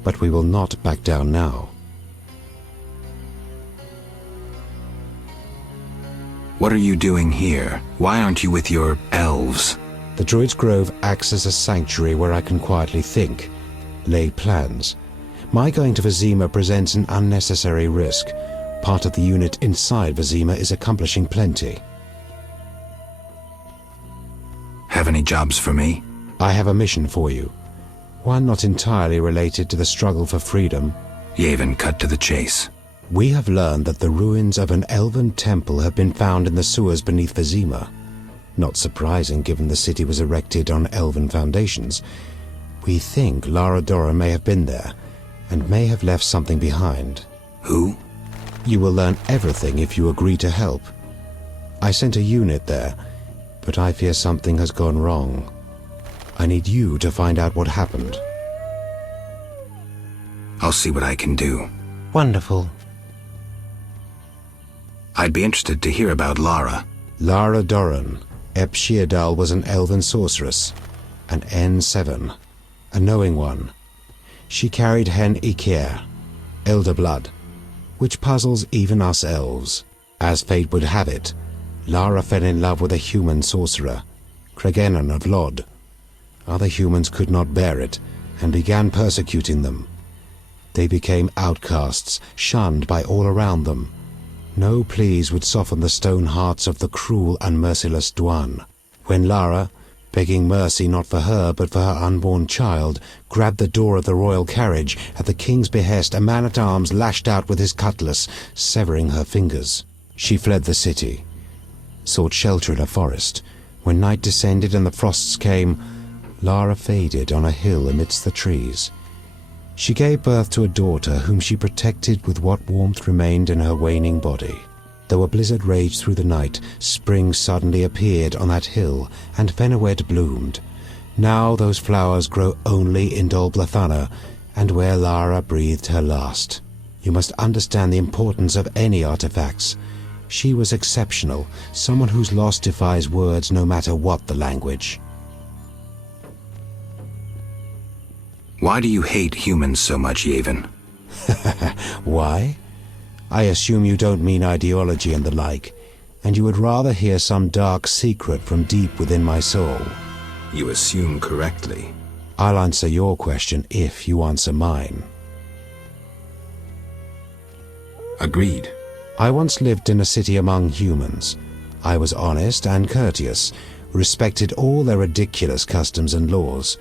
But we will not back down now. What are you doing here? Why aren't you with your elves? The Druid's Grove acts as a sanctuary where I can quietly think, lay plans. My going to Vizima presents an unnecessary risk. Part of the unit inside Vizima is accomplishing plenty. Have any jobs for me? I have a mission for you. one not entirely related to the struggle for freedom. Yevon cut to the chase. We have learned that the ruins of an elven temple have been found in the sewers beneath Vizima. Not surprising, given the city was erected on elven foundations. We think Lara Dora may have been there, and may have left something behind. Who? You will learn everything if you agree to help. I sent a unit there, but I fear something has gone wrong. I need you to find out what happened. I'll see what I can do. Wonderful. I'd be interested to hear about Lara. Lara Doran, Ep Sheerdal, was an elven sorceress, an N7, a knowing one. She carried Hen Iker, elder blood, which puzzles even us elves. As fate would have it, Lara fell in love with a human sorcerer, Cregennan of Lod. Other humans could not bear it, and began persecuting them. They became outcasts, shunned by all around them. No pleas would soften the stone hearts of the cruel and merciless Dwan. When Lara, begging mercy not for her but for her unborn child, grabbed the door of the royal carriage, at the king's behest a man-at-arms lashed out with his cutlass, severing her fingers. She fled the city, sought shelter in a forest. When night descended and the frosts came, Lara faded on a hill amidst the trees. She gave birth to a daughter whom she protected with what warmth remained in her waning body. Though a blizzard raged through the night, spring suddenly appeared on that hill, and Fenawed bloomed. Now those flowers grow only in Dol Blathana, and where Lara breathed her last. You must understand the importance of any artifacts. She was exceptional, someone whose loss defies words no matter what the language. Why do you hate humans so much, Yevon? Why? I assume you don't mean ideology and the like, and you would rather hear some dark secret from deep within my soul. You assume correctly. I'll answer your question if you answer mine. Agreed. I once lived in a city among humans. I was honest and courteous, respected all their ridiculous customs and laws.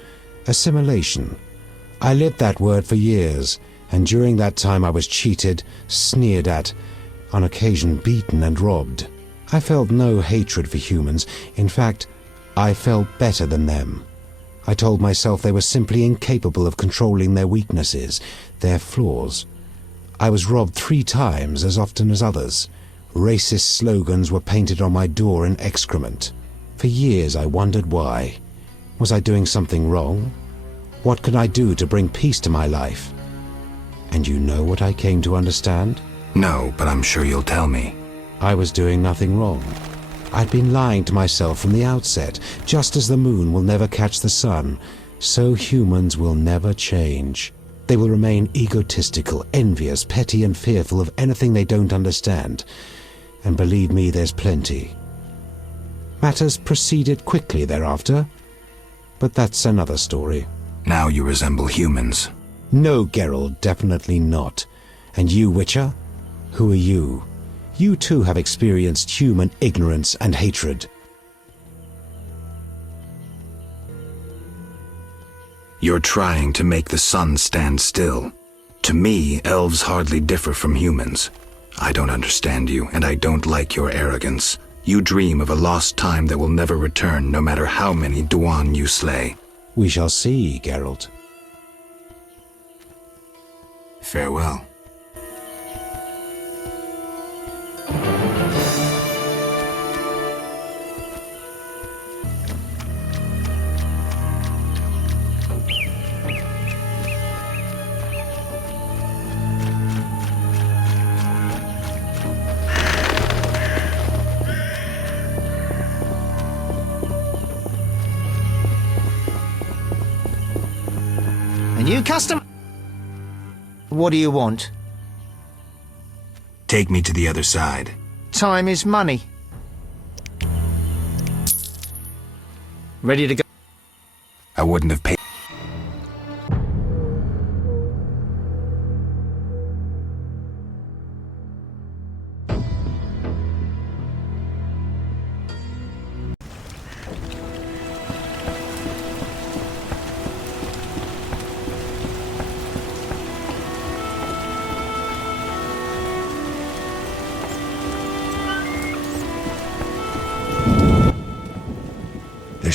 Assimilation. I lived that word for years, and during that time I was cheated, sneered at, on occasion beaten and robbed. I felt no hatred for humans. In fact, I felt better than them. I told myself they were simply incapable of controlling their weaknesses, their flaws. I was robbed 3 times as often as others. Racist slogans were painted on my door in excrement. For years I wondered why. Was I doing something wrong? What could I do to bring peace to my life? And you know what I came to understand? No, but I'm sure you'll tell me. I was doing nothing wrong. I'd been lying to myself from the outset. Just as the moon will never catch the sun, so humans will never change. They will remain egotistical, envious, petty, and fearful of anything they don't understand. And believe me, there's plenty. Matters proceeded quickly thereafter, but that's another story. Now you resemble humans. No, Geralt, definitely not. And you, Witcher? Who are you? You too have experienced human ignorance and hatred. You're trying to make the sun stand still. To me, elves hardly differ from humans. I don't understand you, and I don't like your arrogance. You dream of a lost time that will never return, no matter how many Dwan you slay. We shall see, Geralt. Farewell. A new customer? What do you want? Take me to the other side. Time is money. Ready to go? I wouldn't have paid.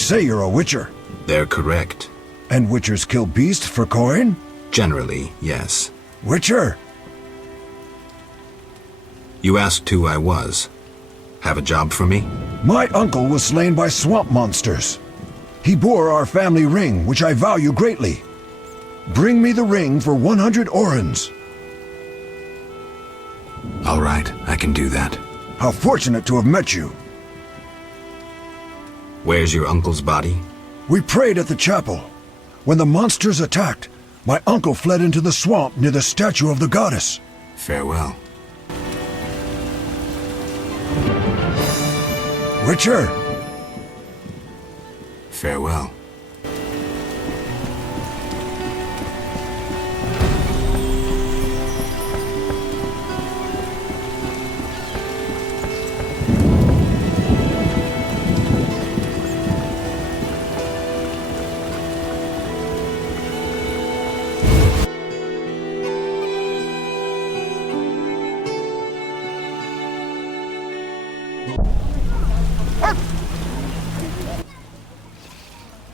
say you're a witcher. They're correct. And witchers kill beasts for coin? Generally, yes. Witcher! You asked who I was. Have a job for me? My uncle was slain by swamp monsters. He bore our family ring, which I value greatly. Bring me the ring for 100 orens. All right, I can do that. How fortunate to have met you. Where's your uncle's body? We prayed at the chapel. When the monsters attacked, my uncle fled into the swamp near the statue of the goddess. Farewell. Witcher! Farewell.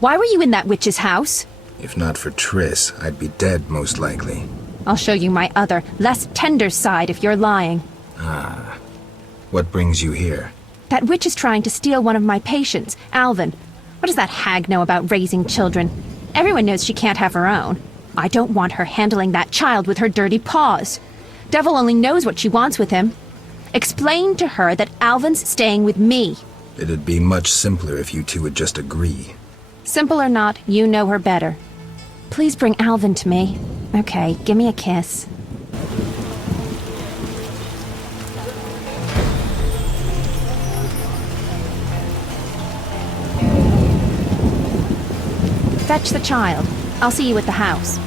Why were you in that witch's house? If not for Triss, I'd be dead most likely. I'll show you my other, less tender side if you're lying. Ah. What brings you here? That witch is trying to steal one of my patients, Alvin. What does that hag know about raising children? Everyone knows she can't have her own. I don't want her handling that child with her dirty paws. Devil only knows what she wants with him. Explain to her that Alvin's staying with me. It'd be much simpler if you two would just agree. Simple or not, you know her better. Please bring Alvin to me. Okay, give me a kiss. Fetch the child. I'll see you at the house.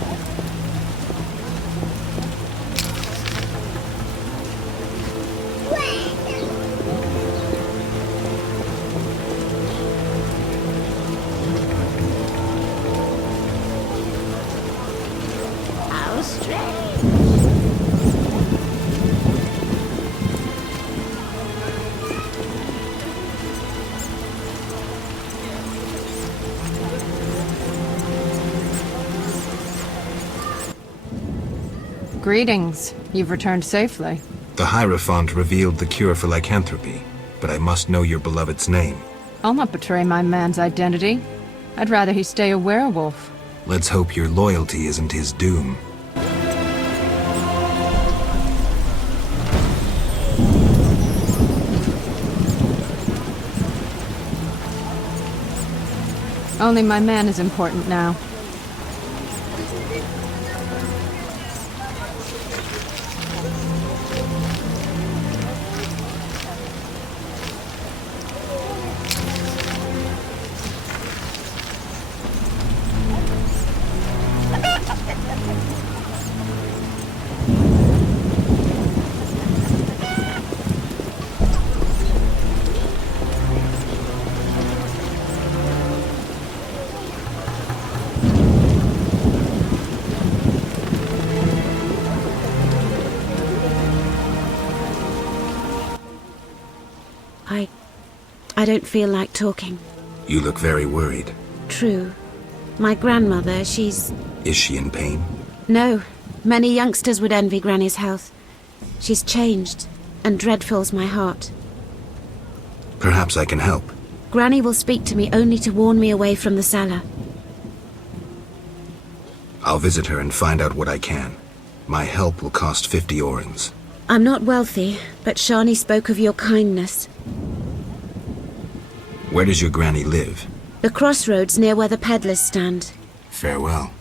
Greetings. You've returned safely. The Hierophant revealed the cure for lycanthropy, but I must know your beloved's name. I'll not betray my man's identity. I'd rather he stay a werewolf. Let's hope your loyalty isn't his doom. Only my man is important now. I don't feel like talking. You look very worried. True. My grandmother, she's... Is she in pain? No. Many youngsters would envy Granny's health. She's changed, and dread fills my heart. Perhaps I can help. Granny will speak to me only to warn me away from the Sala. I'll visit her and find out what I can. My help will cost 50 orens. I'm not wealthy, but Shani spoke of your kindness. Where does your granny live? The crossroads near where the peddlers stand. Farewell.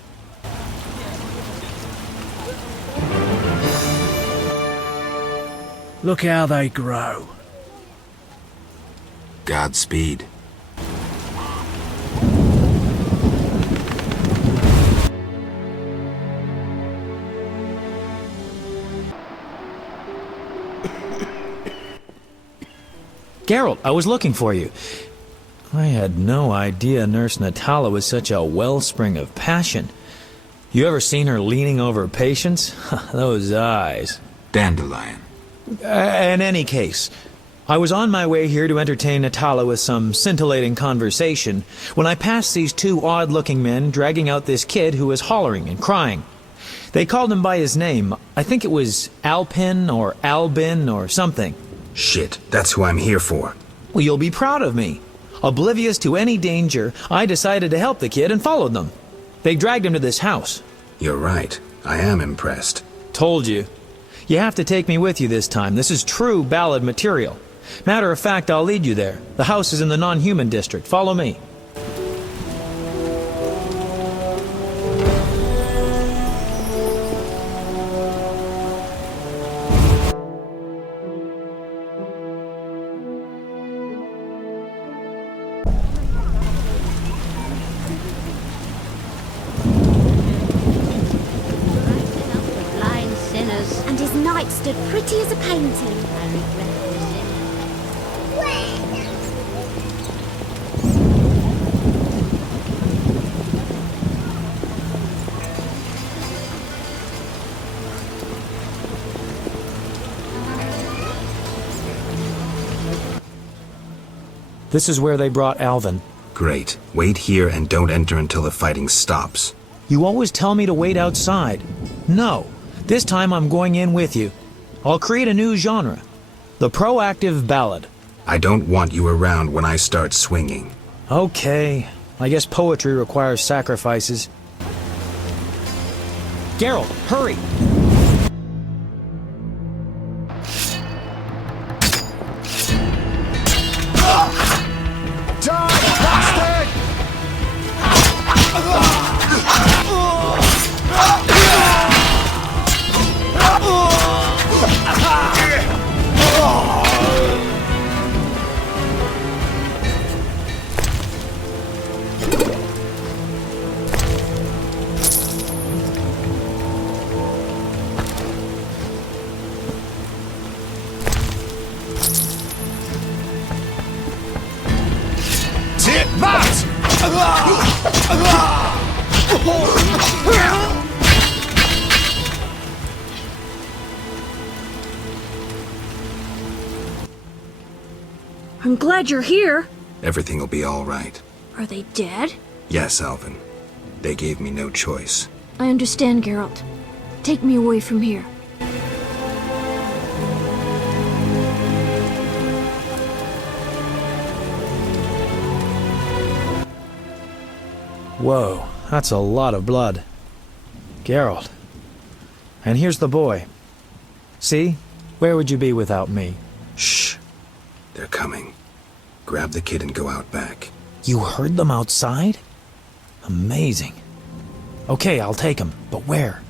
Look how they grow. Godspeed. Geralt, I was looking for you. I had no idea Nurse Natala was such a wellspring of passion. You ever seen her leaning over patients? Those eyes. Dandelion. In any case, I was on my way here to entertain Natala with some scintillating conversation when I passed these two odd-looking men dragging out this kid who was hollering and crying. They called him by his name. I think it was Alpin or Albin or something. Shit, that's who I'm here for. Well, you'll be proud of me. Oblivious to any danger, I decided to help the kid and followed them. They dragged him to this house. You're right. I am impressed. Told you. You have to take me with you this time. This is true ballad material. Matter of fact, I'll lead you there. The house is in the non-human district. Follow me. And his knight stood pretty as a painting. This is where they brought Alvin. Great. Wait here and don't enter until the fighting stops. You always tell me to wait outside. No. This time I'm going in with you. I'll create a new genre. The proactive ballad. I don't want you around when I start swinging. Okay. I guess poetry requires sacrifices. Geralt, hurry! I'm glad you're here. Everything will be all right. Are they dead? Yes, Alvin. They gave me no choice. I understand, Geralt. Take me away from here. Whoa, that's a lot of blood. Geralt. And here's the boy. See? Where would you be without me? Shh. They're coming. Grab the kid and go out back. You heard them outside? Amazing. Okay, I'll take him, but where?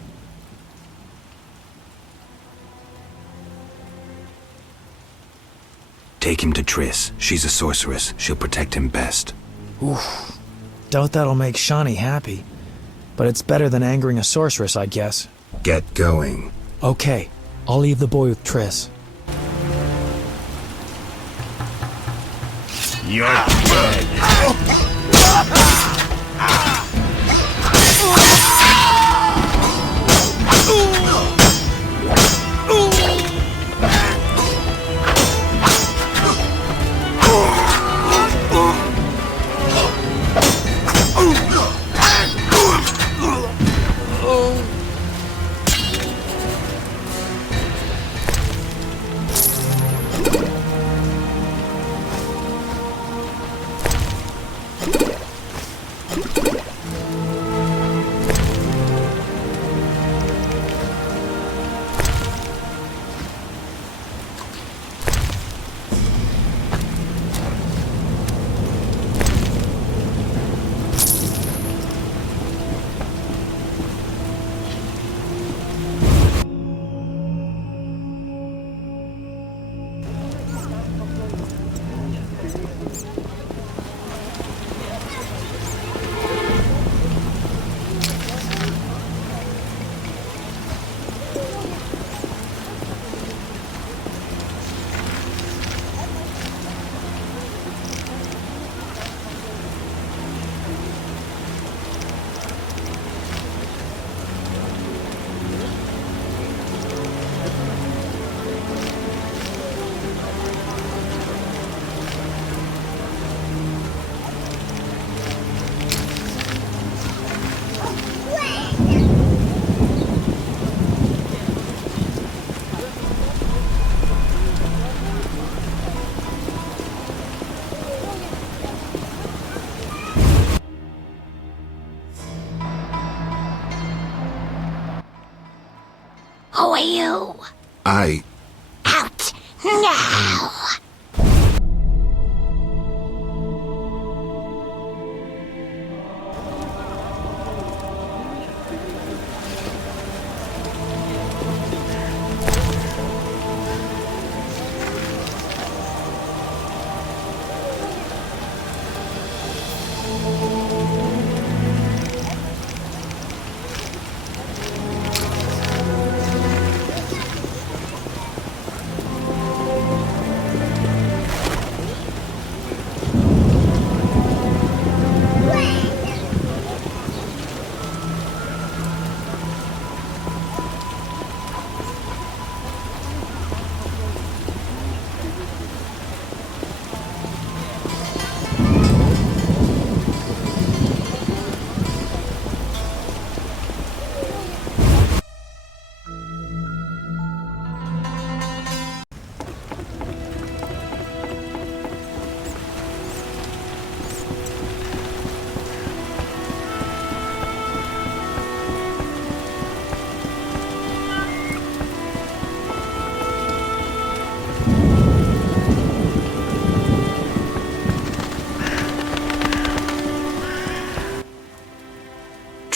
Take him to Triss. She's a sorceress. She'll protect him best. Oof. Doubt that'll make Shani happy. But it's better than angering a sorceress, I guess. Get going. Okay, I'll leave the boy with Triss. You're dead. Who are you? Out now!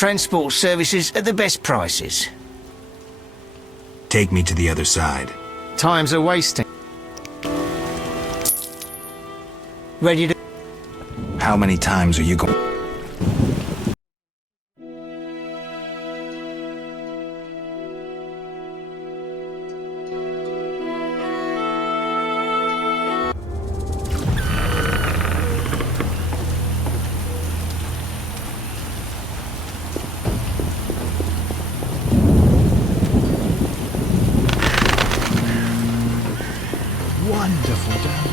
Transport services at the best prices. Take me to the other side. Times are wasting. Ready to... How many times are you going? Wonderful down.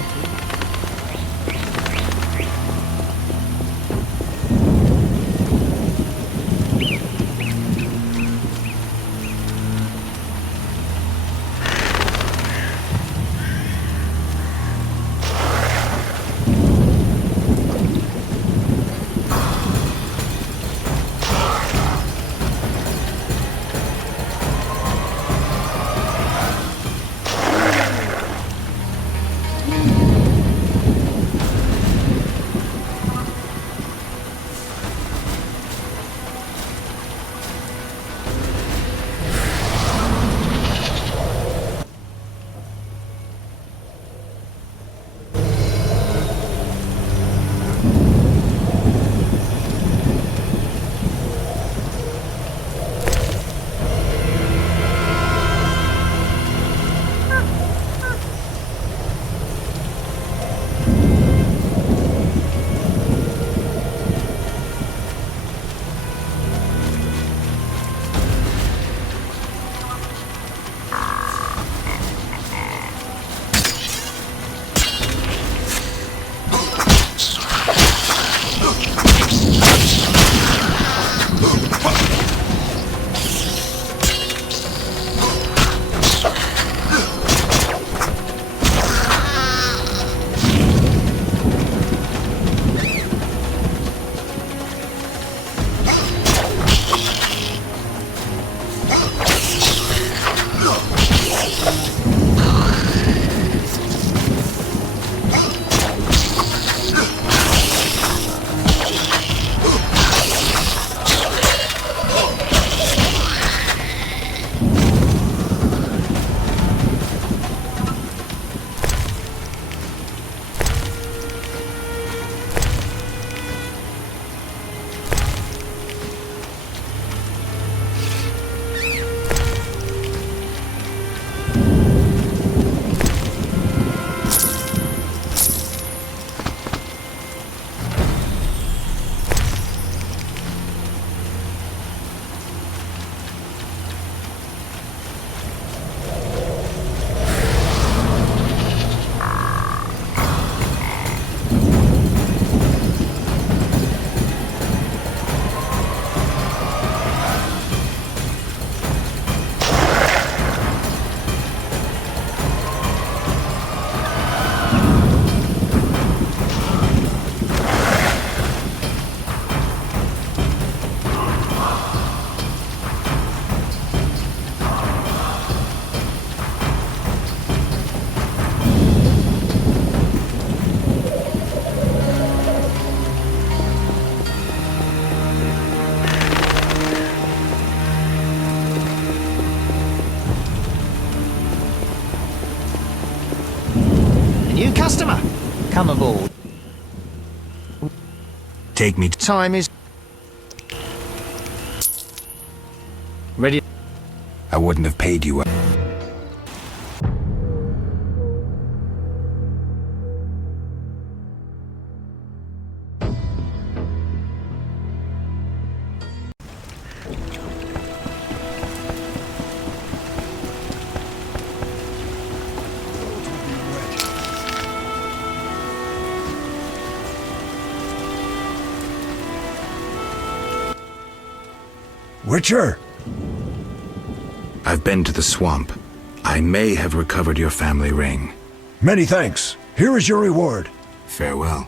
customer! Come aboard. Take me. Time is... Ready? I wouldn't have paid you. Witcher! I've been to the swamp. I may have recovered your family ring. Many thanks. Here is your reward. Farewell.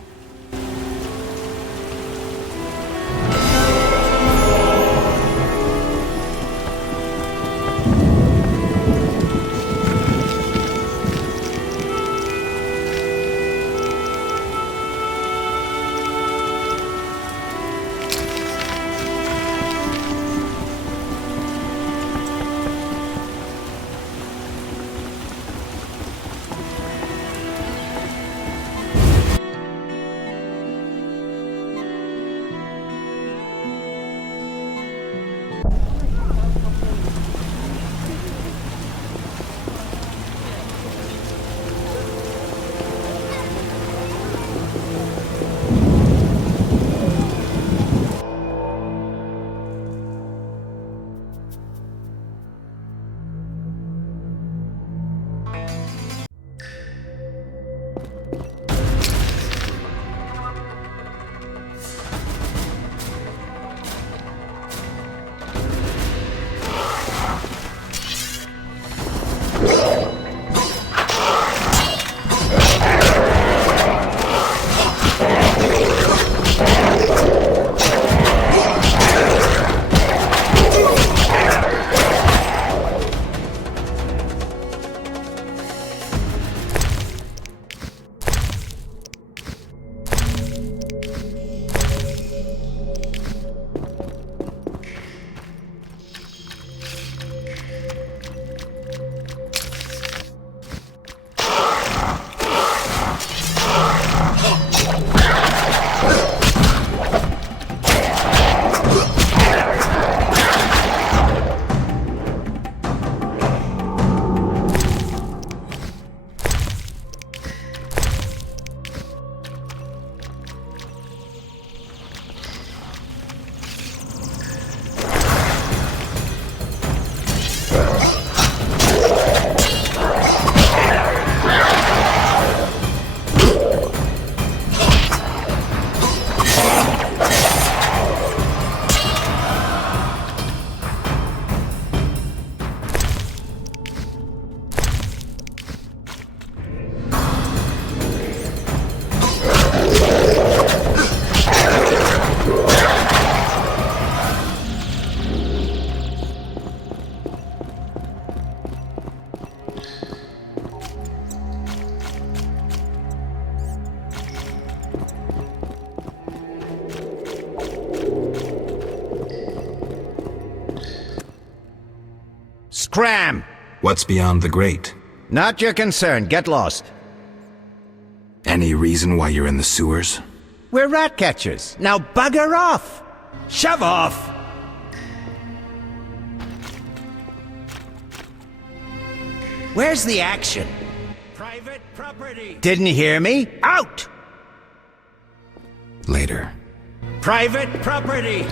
Scram! What's beyond the grate? Not your concern. Get lost. Any reason why you're in the sewers? We're rat catchers. Now bugger off! Shove off! Where's the action? Private property! Didn't hear me? Out! Later. Private property!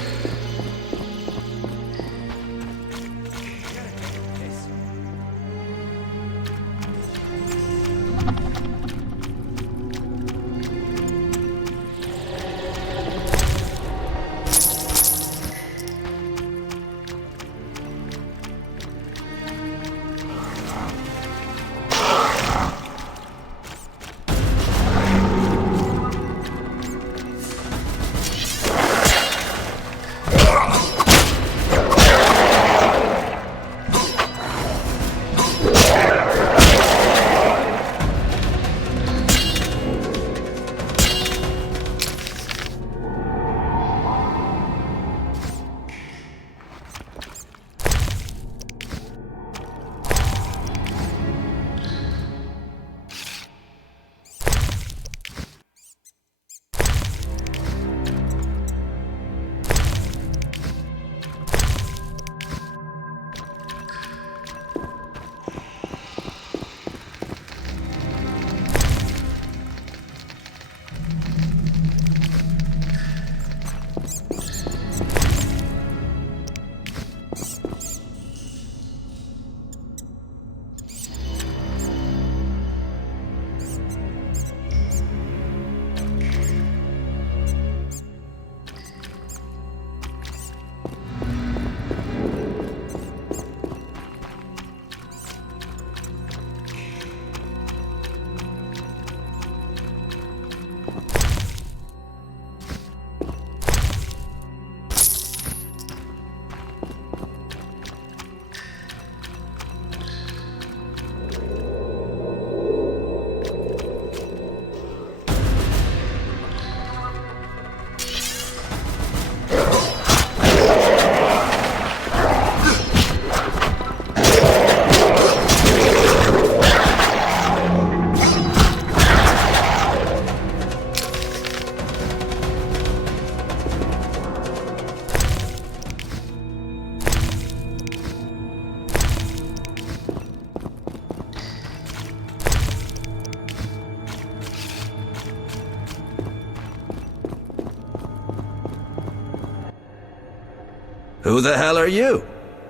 Who the hell are you?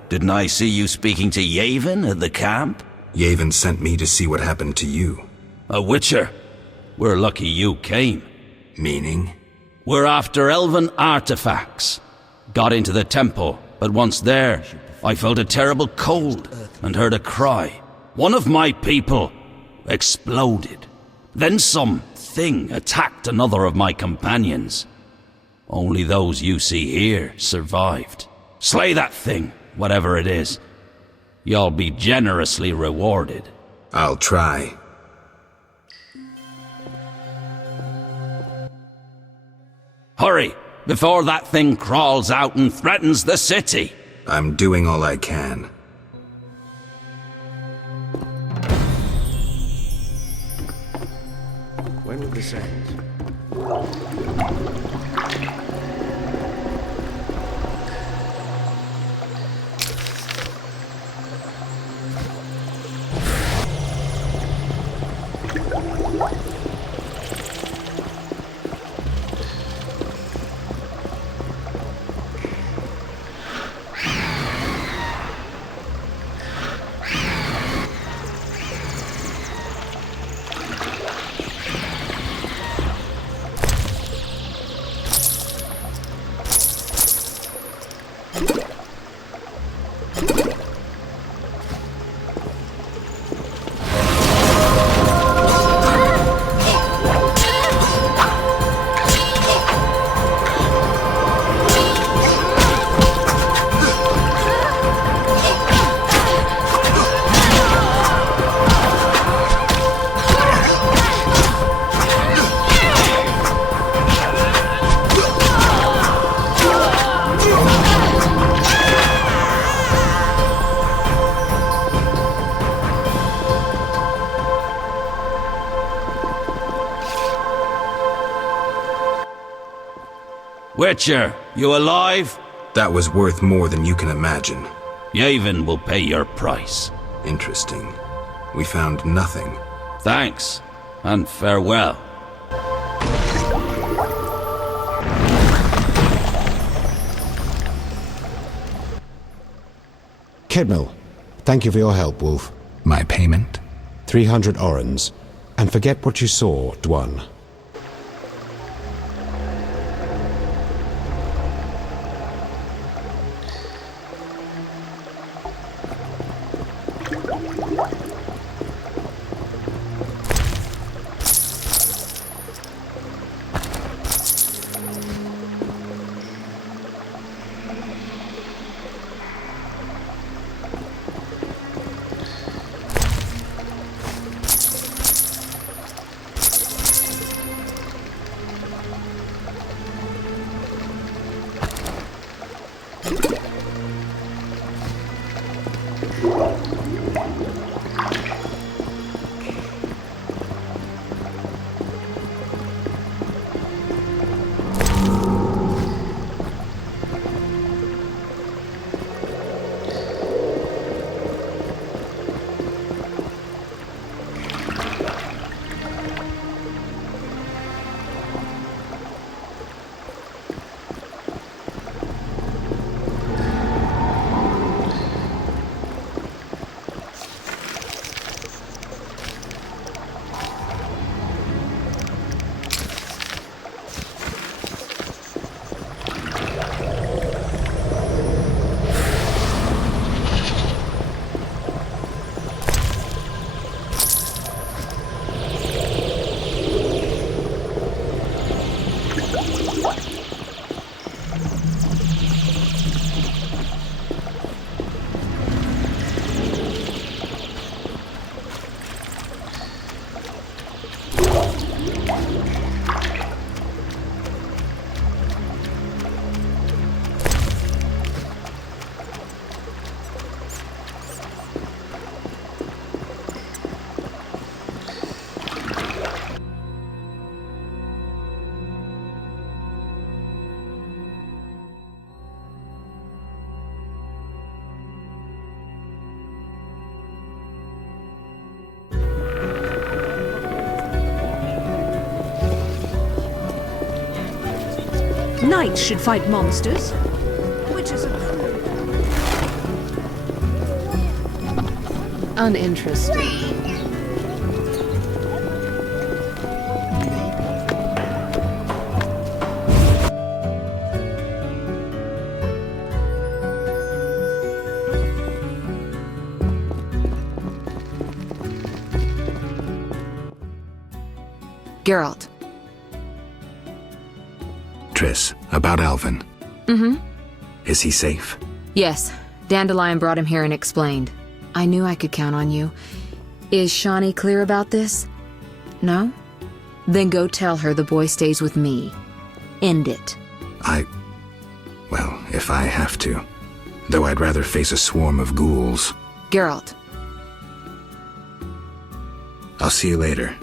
Didn't I see you speaking to Yavin at the camp? Yavin sent me to see what happened to you. A witcher? We're lucky you came. Meaning? We're after elven artifacts. Got into the temple, but once there, I felt a terrible cold and heard a cry. One of my people exploded. Then some thing attacked another of my companions. Only those you see here survived. Slay that thing, whatever it is. You'll be generously rewarded. I'll try. Hurry, before that thing crawls out and threatens the city. I'm doing all I can. When will this end? Witcher, you alive? That was worth more than you can imagine. Yavin will pay your price. Interesting. We found nothing. Thanks, and farewell. Kedmil, thank you for your help, Wolf. My payment? 300 orens. And forget what you saw, Dwan. Knights should fight monsters. Witches are cruel. uninteresting. Geralt. Triss, about Alvin. Mm-hmm. Is he safe? Yes. Dandelion brought him here and explained. I knew I could count on you. Is Shawnee clear about this? No? Then go tell her the boy stays with me. End it. Well, if I have to. Though I'd rather face a swarm of ghouls. Geralt. I'll see you later.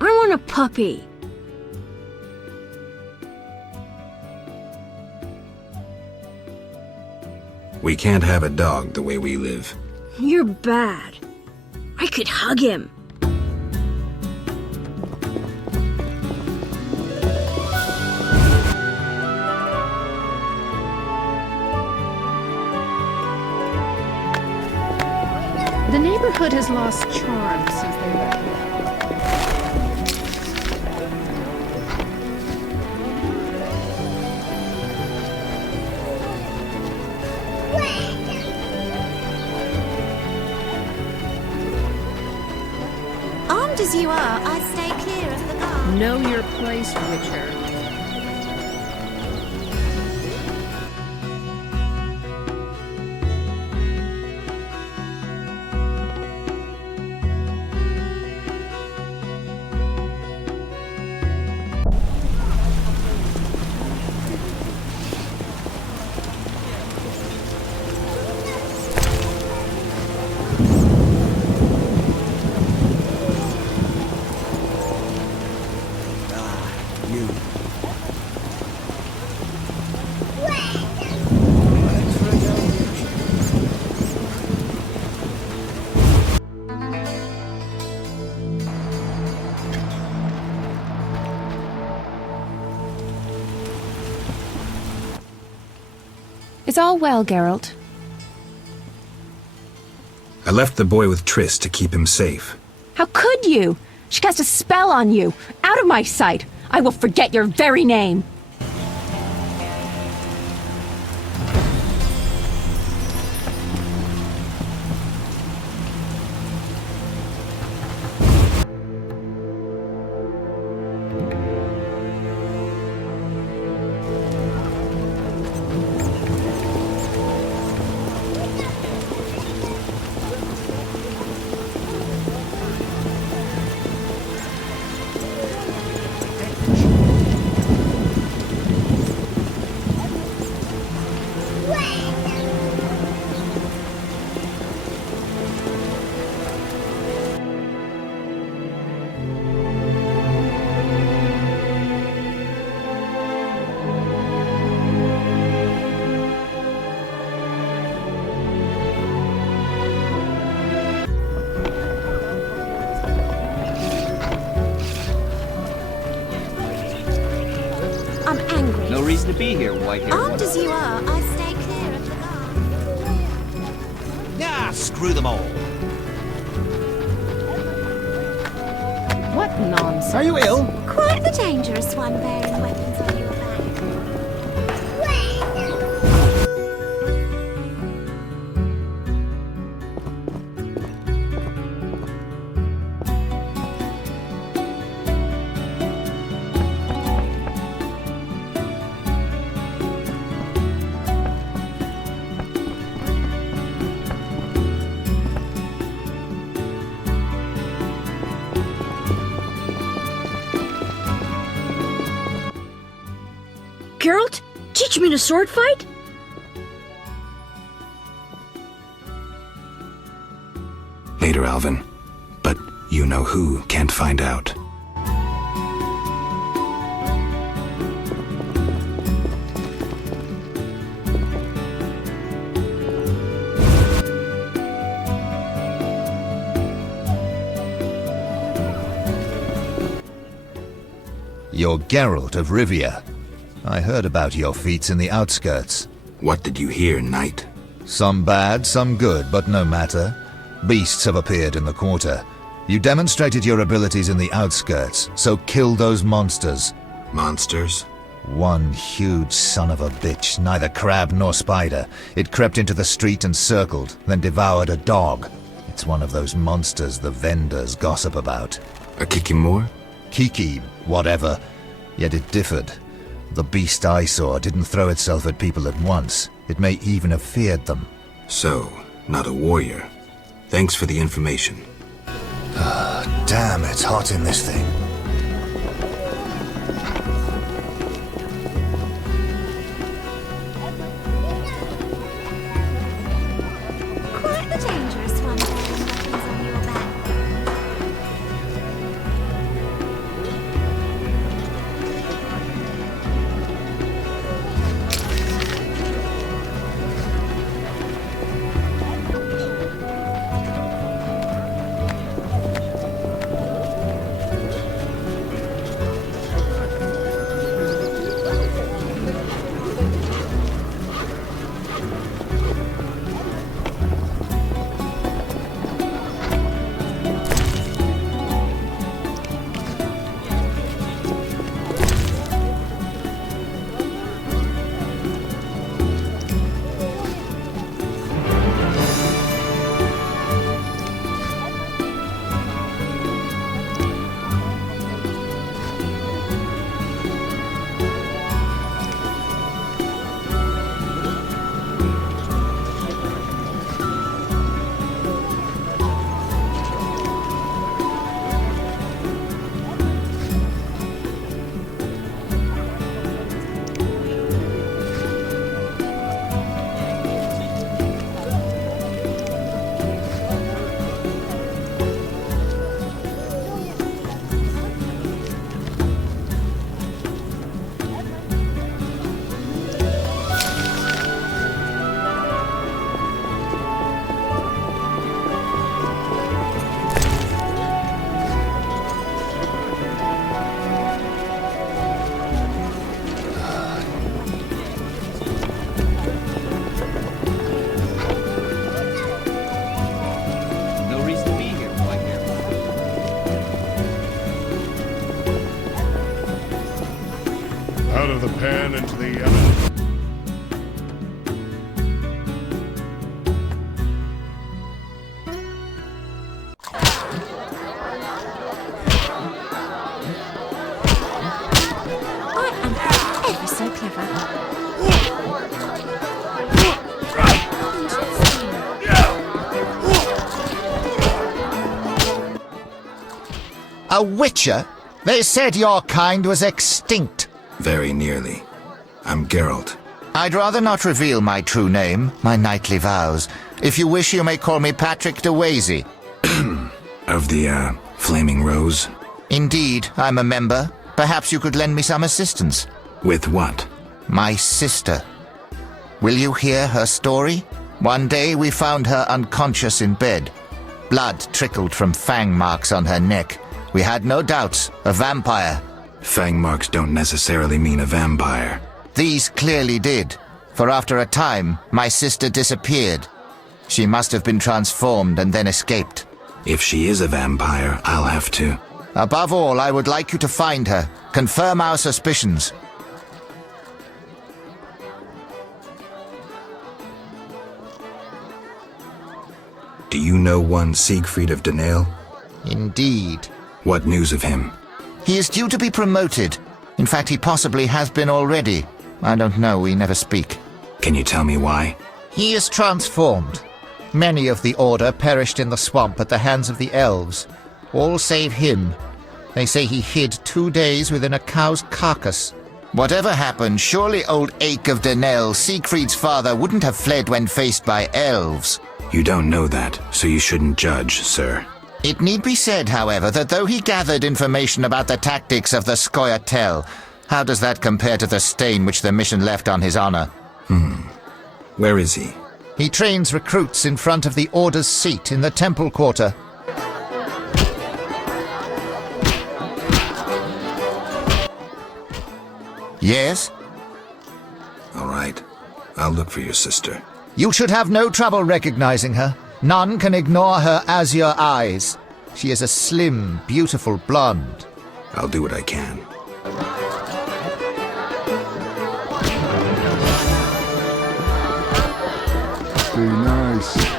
I want a puppy. We can't have a dog the way we live. You're bad. I could hug him. The neighborhood has lost charm since they left. Armed as you are, I stay clear of the guard. Know your place, Witcher. Is all well, Geralt? I left the boy with Triss to keep him safe. How could you? She cast a spell on you. Out of my sight. I will forget your very name. I'm angry. No reason to be here, white-haired Armed woman. as you are, I stay clear of the guard. Ah, screw them all. What nonsense. Are you ill? Quite the dangerous one bearing weapons on your back. Geralt, teach me to sword fight? Later, Alvin. But you know who can't find out. You're Geralt of Rivia. I heard about your feats in the Outskirts. What did you hear, Knight? Some bad, some good, but no matter. Beasts have appeared in the quarter. You demonstrated your abilities in the Outskirts, so kill those monsters. Monsters? One huge son of a bitch, neither crab nor spider. It crept into the street and circled, then devoured a dog. It's one of those monsters the vendors gossip about. A Kikimor? Kiki, whatever. Yet it differed. The beast I saw didn't throw itself at people at once. It may even have feared them. So, not a warrior. Thanks for the information. Damn, it's hot in this thing. Quite the dangerous one bearing weapons on your back. Out of the pan into the oven. Ever so clever. A witcher? They said your kind was extinct. Very nearly. I'm Geralt. I'd rather not reveal my true name, my knightly vows. If you wish, you may call me Patrick de Wazy. Of the, Flaming Rose? Indeed, I'm a member. Perhaps you could lend me some assistance. With what? My sister. Will you hear her story? One day we found her unconscious in bed. Blood trickled from fang marks on her neck. We had no doubts, a vampire. Fang marks don't necessarily mean a vampire. These clearly did, for after a time, my sister disappeared. She must have been transformed and then escaped. If she is a vampire, I'll have to. Above all, I would like you to find her. Confirm our suspicions. Do you know one Siegfried of Danale? Indeed. What news of him? He is due to be promoted. In fact, he possibly has been already. I don't know, we never speak. Can you tell me why? He is transformed. Many of the Order perished in the swamp at the hands of the elves. All save him. They say he hid 2 days within a cow's carcass. Whatever happened, surely old Ache of Danale, Siegfried's father, wouldn't have fled when faced by elves. You don't know that, so you shouldn't judge, sir. It need be said, however, that though he gathered information about the tactics of the Scoia'tael, how does that compare to the stain which the mission left on his honor? Where is he? He trains recruits in front of the Order's seat in the Temple Quarter. Yes? I'll look for your sister. You should have no trouble recognizing her. None can ignore her azure eyes. She is a slim, beautiful blonde. I'll do what I can. Be nice.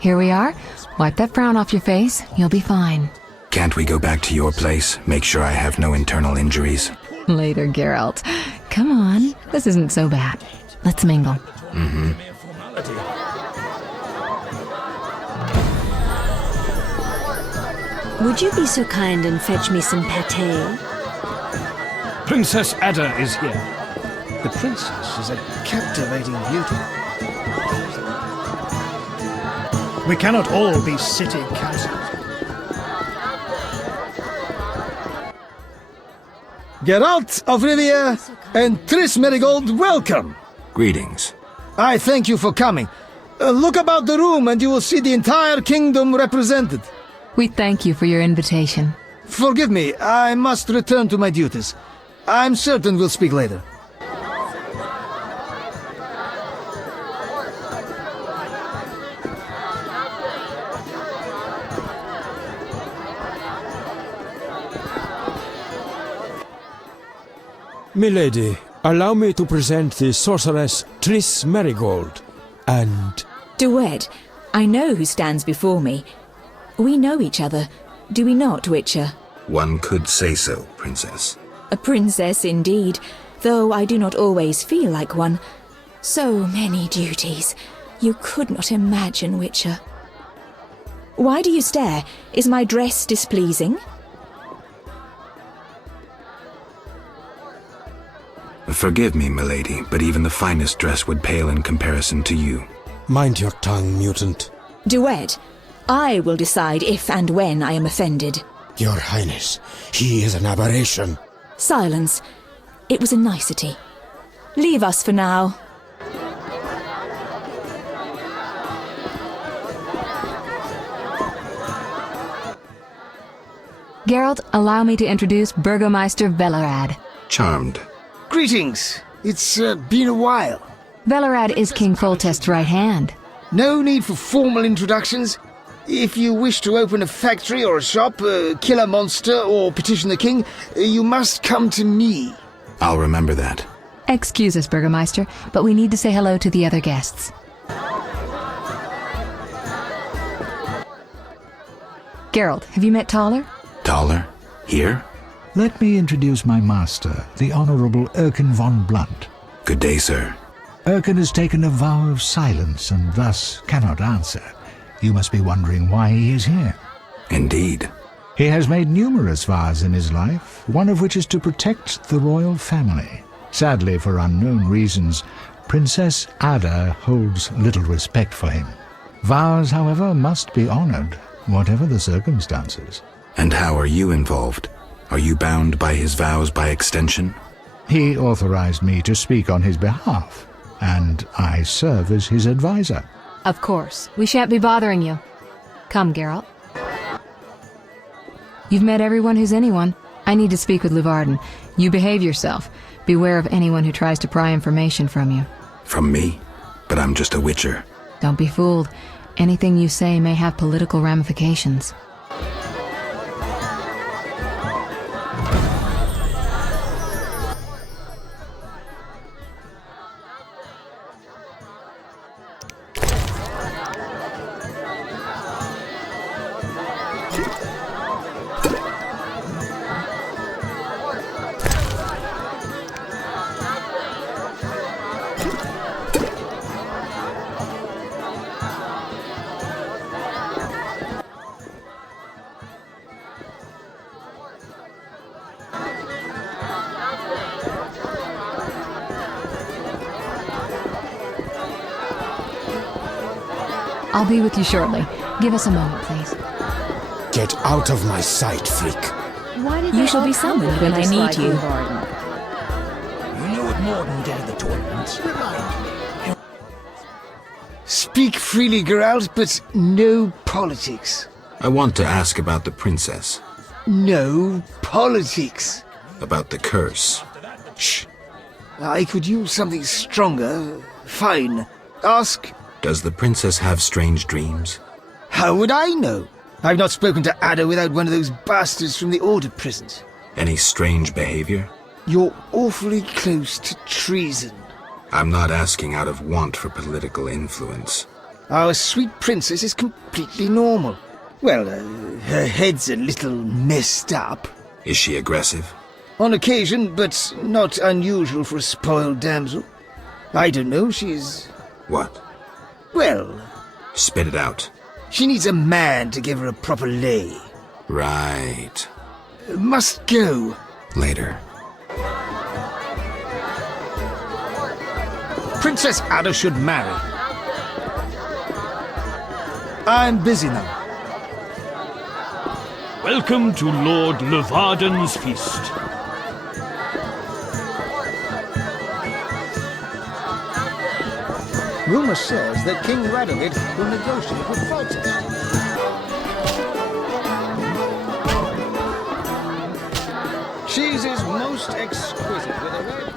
Here we are. Wipe that frown off your face. You'll be fine. Can't we go back to your place? Make sure I have no internal injuries? Later, Geralt. Come on. This isn't so bad. Let's mingle. Mm-hmm. Would you be so kind and fetch me some pâté? Princess Ada is here. The princess is a captivating beauty. We cannot all be city councillors. Geralt of Rivia and Triss Merigold, welcome! Greetings. I thank you for coming. Look about the room and you will see the entire kingdom represented. We thank you for your invitation. Forgive me, I must return to my duties. I'm certain we'll speak later. Milady, allow me to present the sorceress Triss Merigold, and... Duet, I know who stands before me. We know each other, do we not, Witcher? One could say so, Princess. A princess indeed, though I do not always feel like one. So many duties. You could not imagine, Witcher. Why do you stare? Is my dress displeasing? Forgive me, milady, but even the finest dress would pale in comparison to you. Mind your tongue, mutant. Duet, I will decide if and when I am offended. Your Highness, he is an aberration. Silence. It was a nicety. Leave us for now. Geralt, allow me to introduce Burgomaster Velerad. Charmed. Greetings. It's been a while. Velerad is King Foltest's right hand. No need for formal introductions. If you wish to open a factory or a shop, kill a monster, or petition the king, you must come to me. I'll remember that. Excuse us, Burgomaster, but we need to say hello to the other guests. Geralt, have you met Taller? Taller? Here? Let me introduce my master, the Honourable Erkin von Blunt. Good day, sir. Erkin has taken a vow of silence and thus cannot answer. You must be wondering why he is here. Indeed. He has made numerous vows in his life, one of which is to protect the royal family. Sadly, for unknown reasons, Princess Ada holds little respect for him. Vows, however, must be honoured, whatever the circumstances. And how are you involved? Are you bound by his vows by extension? He authorized me to speak on his behalf, and I serve as his advisor. Of course. We shan't be bothering you. Come, Geralt. You've met everyone who's anyone. I need to speak with Luvarden. You behave yourself. Beware of anyone who tries to pry information from you. From me? But I'm just a witcher. Don't be fooled. Anything you say may have political ramifications. I'll be with you shortly. Give us a moment, please. Get out of my sight, freak. You shall be summoned when I need you. Morhen did at the tournament. Speak freely, Geralt, but no politics. I want to ask about the princess. No politics. About the curse. Shh. I could use something stronger. Fine. Ask. Does the princess have strange dreams? How would I know? I've not spoken to Ada without one of those bastards from the Order prisons. Any strange behavior? You're awfully close to treason. I'm not asking out of want for political influence. Our sweet princess is completely normal. Well, her head's a little messed up. Is she aggressive? On occasion, but not unusual for a spoiled damsel. I don't know, she's... What? Well... Spit it out. She needs a man to give her a proper lay. Right. Must go. Later. Princess Ada should marry. I'm busy now. Welcome to Lord Levarden's feast. Rumor says that King Radovid will negotiate with Faltus. Cheese is most exquisite with a red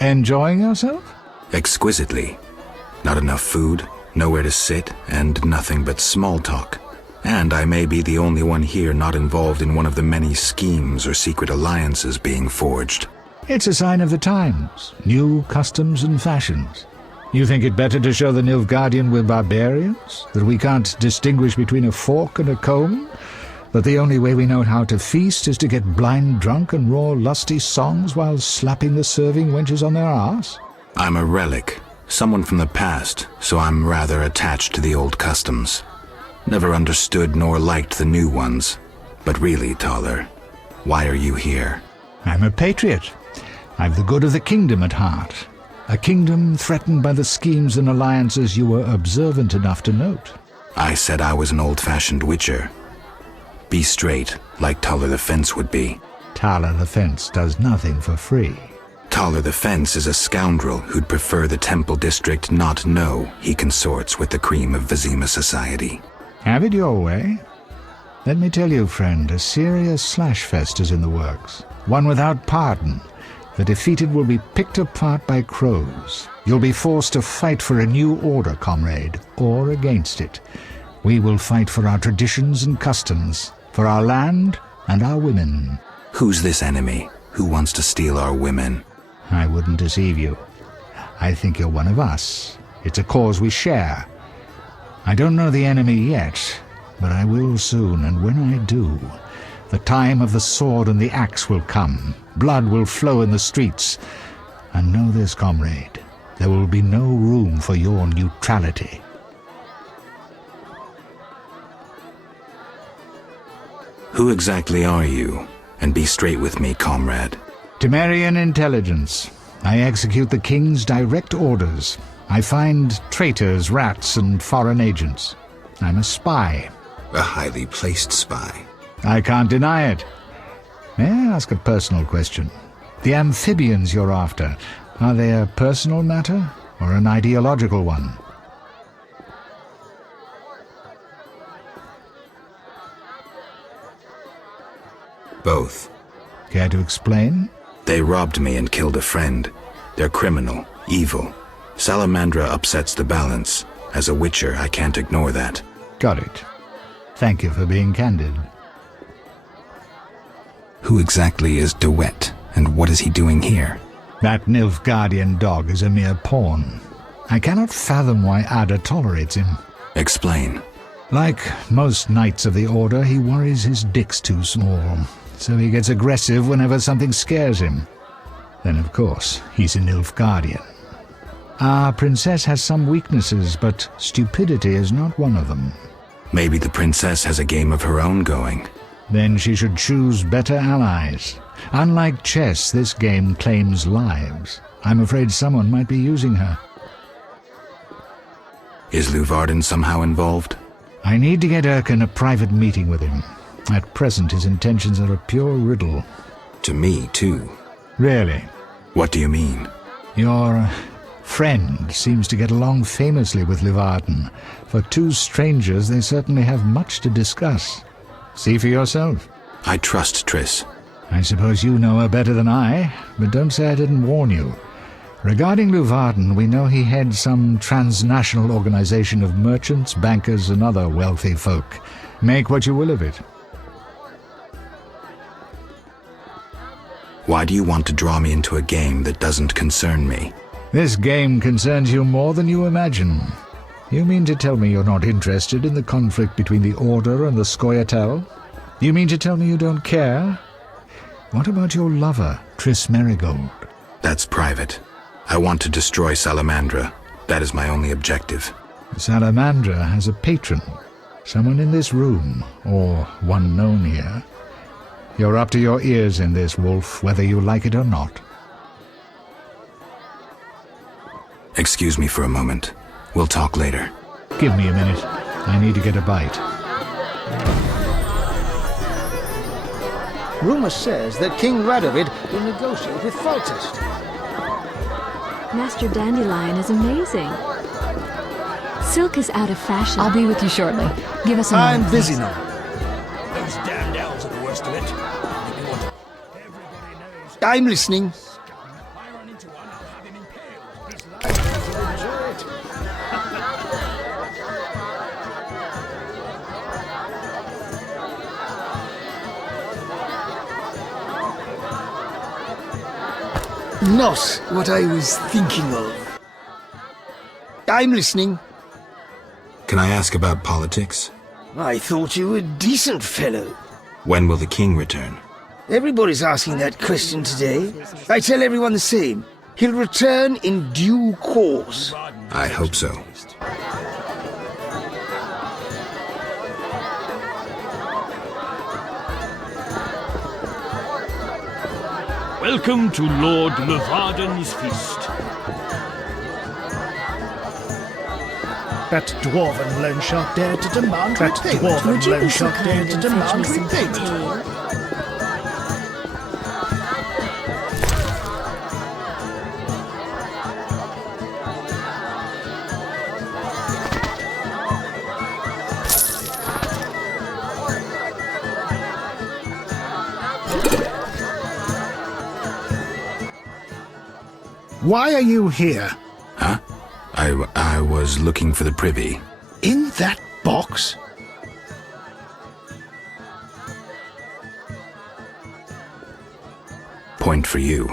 Enjoying yourself? Exquisitely. Not enough food, nowhere to sit, and nothing but small talk. And I may be the only one here not involved in one of the many schemes or secret alliances being forged. It's a sign of the times, new customs and fashions. You think it better to show the Nilfgaardian we're barbarians? That we can't distinguish between a fork and a comb? That the only way we know how to feast is to get blind drunk and roar lusty songs while slapping the serving wenches on their arse? I'm a relic, someone from the past, so I'm rather attached to the old customs. Never understood nor liked the new ones. But really, Taller, why are you here? I'm a patriot. I've the good of the kingdom at heart. A kingdom threatened by the schemes and alliances you were observant enough to note. I said I was an old-fashioned witcher. Be straight, like Taller the Fence would be. Taller the Fence does nothing for free. Taller the Fence is a scoundrel who'd prefer the Temple District not know he consorts with the cream of Vizima society. Have it your way. Let me tell you, friend, a serious slashfest is in the works. One without pardon. The defeated will be picked apart by crows. You'll be forced to fight for a new order, comrade, or against it. We will fight for our traditions and customs, for our land and our women. Who's this enemy? Who wants to steal our women? I wouldn't deceive you. I think you're one of us. It's a cause we share. I don't know the enemy yet, but I will soon, and when I do, the time of the sword and the axe will come. Blood will flow in the streets. And know this, comrade, there will be no room for your neutrality. Who exactly are you? And be straight with me, comrade. Temerian intelligence. I execute the king's direct orders. I find traitors, rats, and foreign agents. I'm a spy. A highly placed spy. I can't deny it. May I ask a personal question? The amphibians you're after, are they a personal matter or an ideological one? Both. Care to explain? They robbed me and killed a friend. They're criminal, evil. Salamandra upsets the balance. As a witcher, I can't ignore that. Got it. Thank you for being candid. Who exactly is DeWitt, and what is he doing here? That Nilfgaardian dog is a mere pawn. I cannot fathom why Ada tolerates him. Explain. Like most knights of the Order, he worries his dick's too small, so he gets aggressive whenever something scares him. Then, of course, he's a Nilfgaardian. Our princess has some weaknesses, but stupidity is not one of them. Maybe the princess has a game of her own going. Then she should choose better allies. Unlike chess, this game claims lives. I'm afraid someone might be using her. Is Levarden somehow involved? I need to get Erkin a private meeting with him. At present, his intentions are a pure riddle. To me, too. Really? What do you mean? Your friend seems to get along famously with Levarden. For two strangers, they certainly have much to discuss. See for yourself. I trust Triss. I suppose you know her better than I, but don't say I didn't warn you. Regarding Levarden, we know he heads some transnational organization of merchants, bankers, and other wealthy folk. Make what you will of it. Why do you want to draw me into a game that doesn't concern me? This game concerns you more than you imagine. You mean to tell me you're not interested in the conflict between the Order and the Scoia'tael? You mean to tell me you don't care? What about your lover, Triss Merigold? That's private. I want to destroy Salamandra. That is my only objective. Salamandra has a patron. Someone in this room, or one known here. You're up to your ears in this, Wolf, whether you like it or not. Excuse me for a moment. We'll talk later. Give me a minute. I need to get a bite. Rumour says that King Radovid will negotiate with Foltest. Master Dandelion is amazing. Silk is out of fashion. I'll be with you shortly. Give us a moment. I'm busy now. Those damned elves are the worst of it. I'm listening. Not what I was thinking of. I'm listening. Can I ask about politics? I thought you were a decent fellow. When will the king return? Everybody's asking that question today. I tell everyone the same. He'll return in due course. I hope so. Welcome to Lord Levarden's feast. That dwarven loan shark dared to demand repayment. That dwarven loan shark dared to demand repayment. Why are you here? Huh? I was looking for the privy. In that box? Point for you.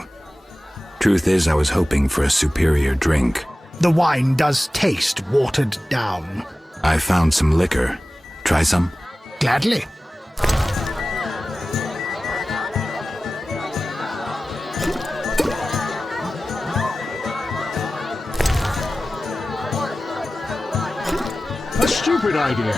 Truth is, I was hoping for a superior drink. The wine does taste watered down. I found some liquor. Try some? Gladly. A stupid idea.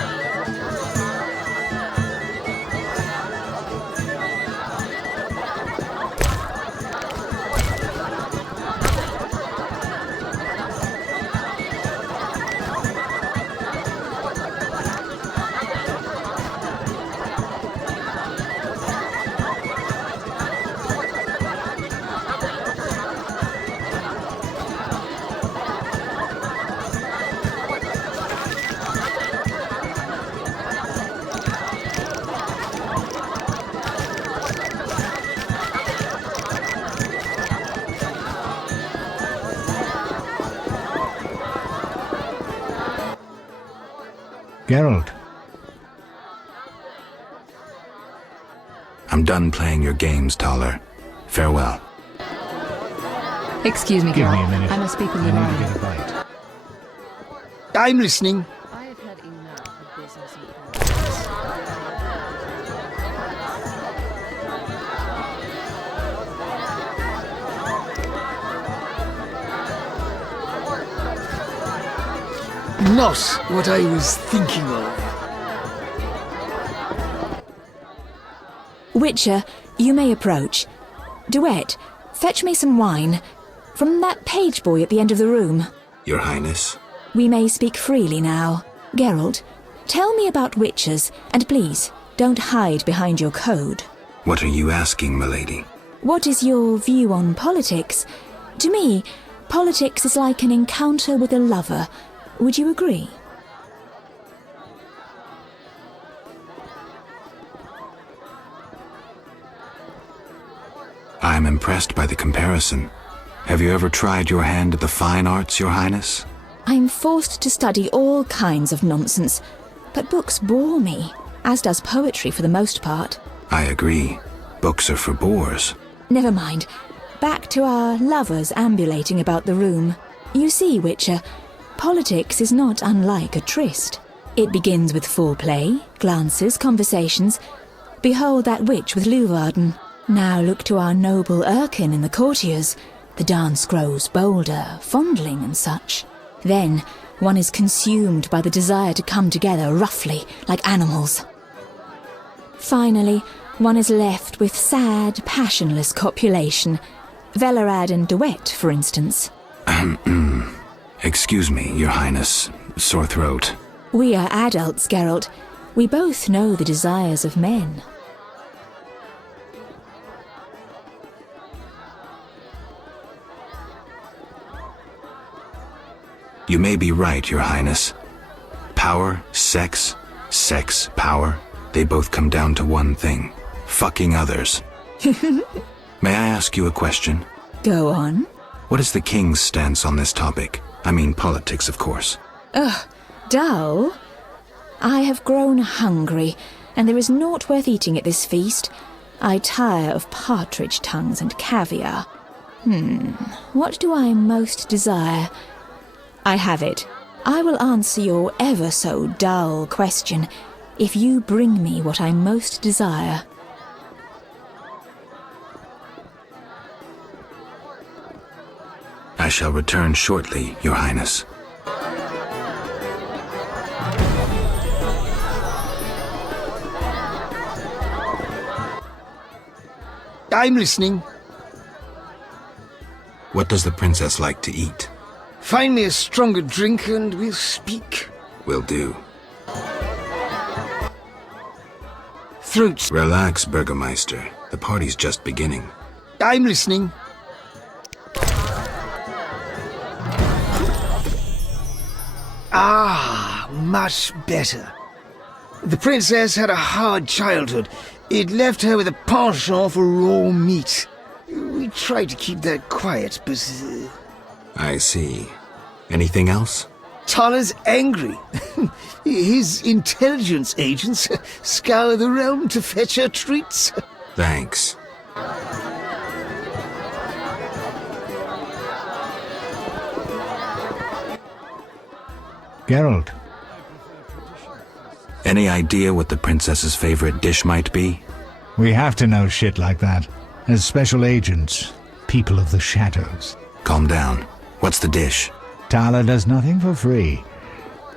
Geralt. I'm done playing your games, Taller. Farewell. Excuse me, Give Geralt. me a minute. I must speak with I Levarden. need to get a bite. I'm listening. I have had enough of business and Not what I was thinking of. Witcher, you may approach. Duet, fetch me some wine. From that page boy at the end of the room. Your Highness? We may speak freely now. Geralt, tell me about witchers, and please, Don't hide behind your code. What are you asking, milady? What is your view on politics? To me, politics is like an encounter with a lover. Would you agree? I'm impressed by the comparison. Have you ever tried your hand at the fine arts, Your Highness? I'm forced to study all kinds of nonsense, but books bore me, as does poetry for the most part. I agree. Books are for bores. Never mind. Back to our lovers ambulating about the room. You see, Witcher, politics is not unlike a tryst. It begins with foreplay, glances, conversations. Behold that witch with Leuwarden. Now look to our noble Erkin in the courtiers. The dance grows bolder, fondling and such. Then one is consumed by the desire to come together roughly, like animals. Finally, one is left with sad, passionless copulation. Velerad and Duet, for instance. Excuse me, Your Highness. Sore throat. We are adults, Geralt. We both know the desires of men. You may be right, Your Highness. Power, sex, power, they both come down to one thing. Fucking others. May I ask you a question? Go on. What is the king's stance on this topic? I mean politics, of course. Ugh, dull? I have grown hungry, and there is naught worth eating at this feast. I tire of partridge tongues and caviar. What do I most desire? I have it. I will answer your ever so dull question if you bring me what I most desire. I shall return shortly, Your Highness. I'm listening. What does the princess like to eat? Find me a stronger drink and we'll speak. Will do. Throats. Relax, Burgermeister. The party's just beginning. I'm listening. Ah, much better. The princess had a hard childhood. It left her with a penchant for raw meat. We tried to keep that quiet, but... I see. Anything else? Tala's angry. His intelligence agents scour the realm to fetch her treats. Thanks. Geralt. Any idea what the princess's favorite dish might be? We have to know shit like that. As special agents, people of the shadows. Calm down. What's the dish? Tala does nothing for free.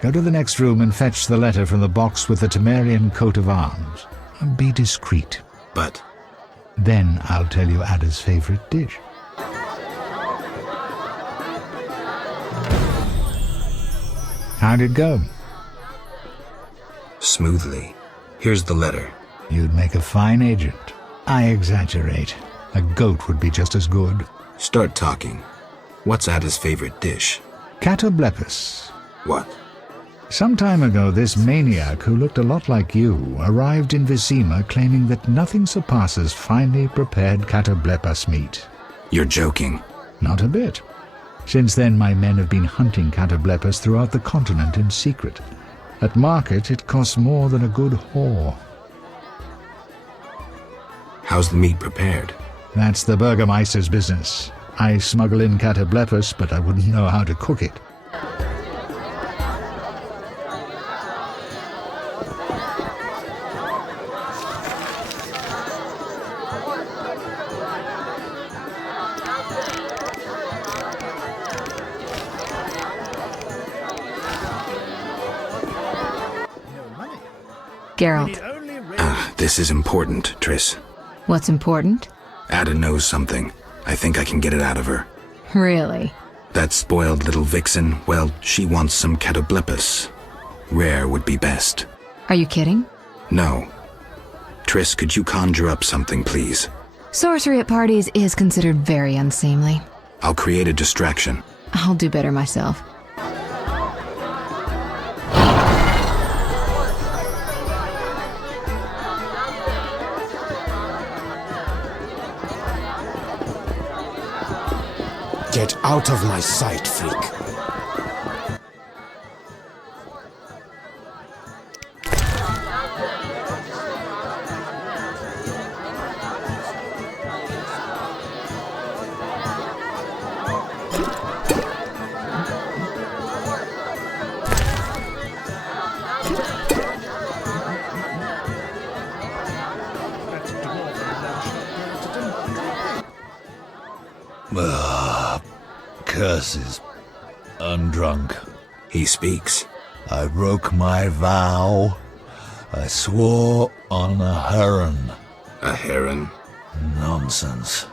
Go to the next room and fetch the letter from the box with the Temerian coat of arms. Be discreet. But... Then I'll tell you Ada's favorite dish. How'd it go? Smoothly. Here's the letter. You'd make a fine agent. I exaggerate. A goat would be just as good. Start talking. What's Ada's favorite dish? Catoblepis. What? Some time ago, this maniac who looked a lot like you arrived in Vizima claiming that nothing surpasses finely prepared catoblepas meat. You're joking. Not a bit. Since then, my men have been hunting catoblepas throughout the continent in secret. At market, it costs more than a good whore. How's the meat prepared? That's the Burgermeister's business. I smuggle in catoblepas, but I wouldn't know how to cook it. Geralt. This is important, Triss. What's important? Ada knows something. I think I can get it out of her. Really? That spoiled little vixen, well, she wants some catoblepas. Rare would be best. Are you kidding? No. Triss, could you conjure up something, please? Sorcery at parties is considered very unseemly. I'll create a distraction. I'll do better myself. Get out of my sight, freak. Curses. I'm drunk. He speaks. I broke my vow. I swore on a heron. A heron? Nonsense.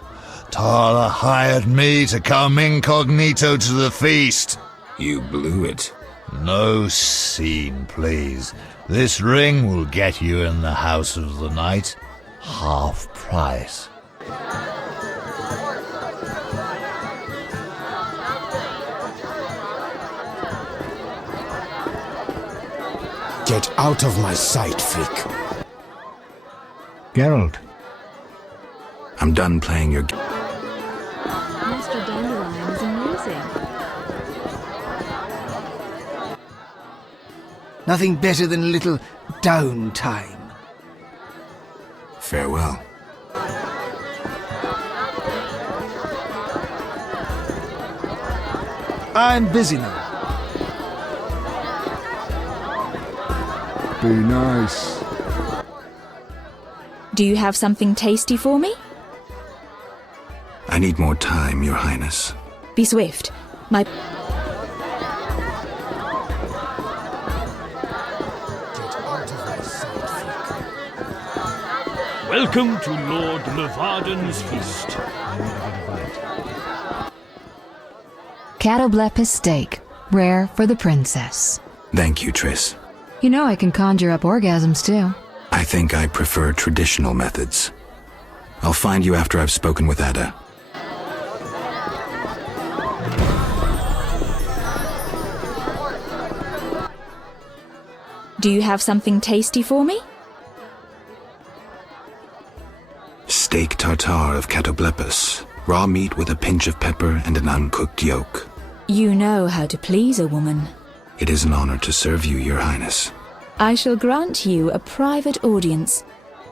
Tala hired me to come incognito to the feast. You blew it. No scene, please. This ring will get you in the house of the night. Half price. Get out of my sight, freak. Geralt. I'm done playing your... Master Dandelion is amazing. Nothing better than a little downtime. Farewell. I'm busy now. Be nice. Do you have something tasty for me? I need more time, Your Highness. Be swift. My... Welcome to Lord Levaden's feast. Catoblepis steak, rare for the princess. Thank you, Triss. You know I can conjure up orgasms, too. I think I prefer traditional methods. I'll find you after I've spoken with Ada. Do you have something tasty for me? Steak tartare of Catoblepis. Raw meat with a pinch of pepper and an uncooked yolk. You know how to please a woman. It is an honor to serve you, Your Highness. I shall grant you a private audience.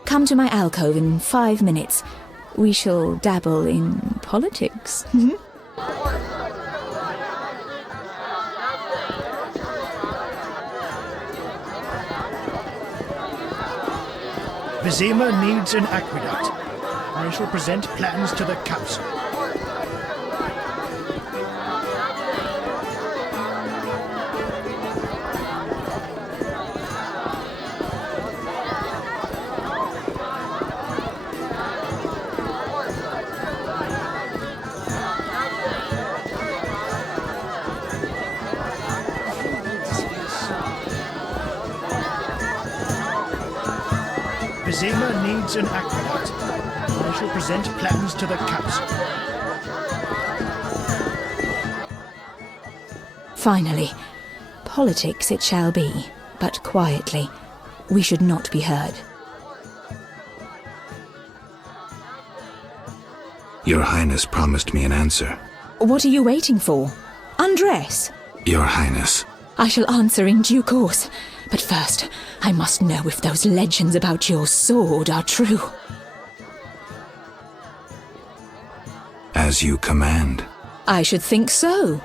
Come to my alcove in 5 minutes. We shall dabble in politics. Vizima needs an aqueduct. I shall present plans to the council. Vizima needs an aqueduct. I shall present plans to the council. Finally, politics it shall be, but quietly. We should not be heard. Your Highness promised me an answer. What are you waiting for? Undress. Your Highness. I shall answer in due course. But first, I must know if those legends about your sword are true. As you command. I should think so.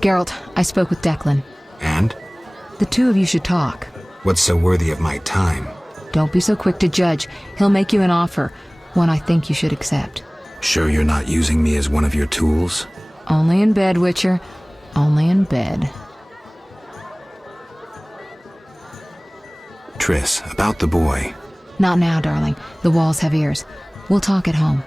Geralt, I spoke with Declan. And? The two of you should talk. What's so worthy of my time? Don't be so quick to judge. He'll make you an offer, one I think you should accept. Sure you're not using me as one of your tools? Only in bed, Witcher. Only in bed. Triss, about the boy. Not now, darling. The walls have ears. We'll talk at home.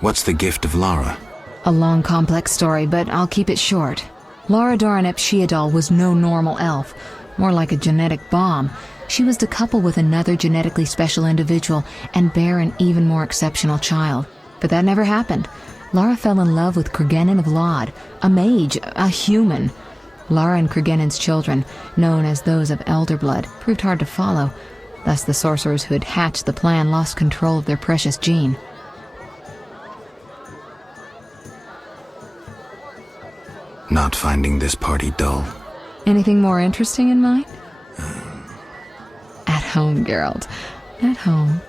What's the gift of Lara? A long, complex story, but I'll keep it short. Lara Doranep Sheadal was no normal elf, more like a genetic bomb. She was to couple with another genetically special individual and bear an even more exceptional child. But that never happened. Lara fell in love with Cregennan of Lod, a mage, a human. Lara and Cregennan's children, known as those of elder blood, proved hard to follow. Thus the sorcerers who had hatched the plan lost control of their precious gene. Not finding this party dull. Anything more interesting in mind? At home, Geralt. At home.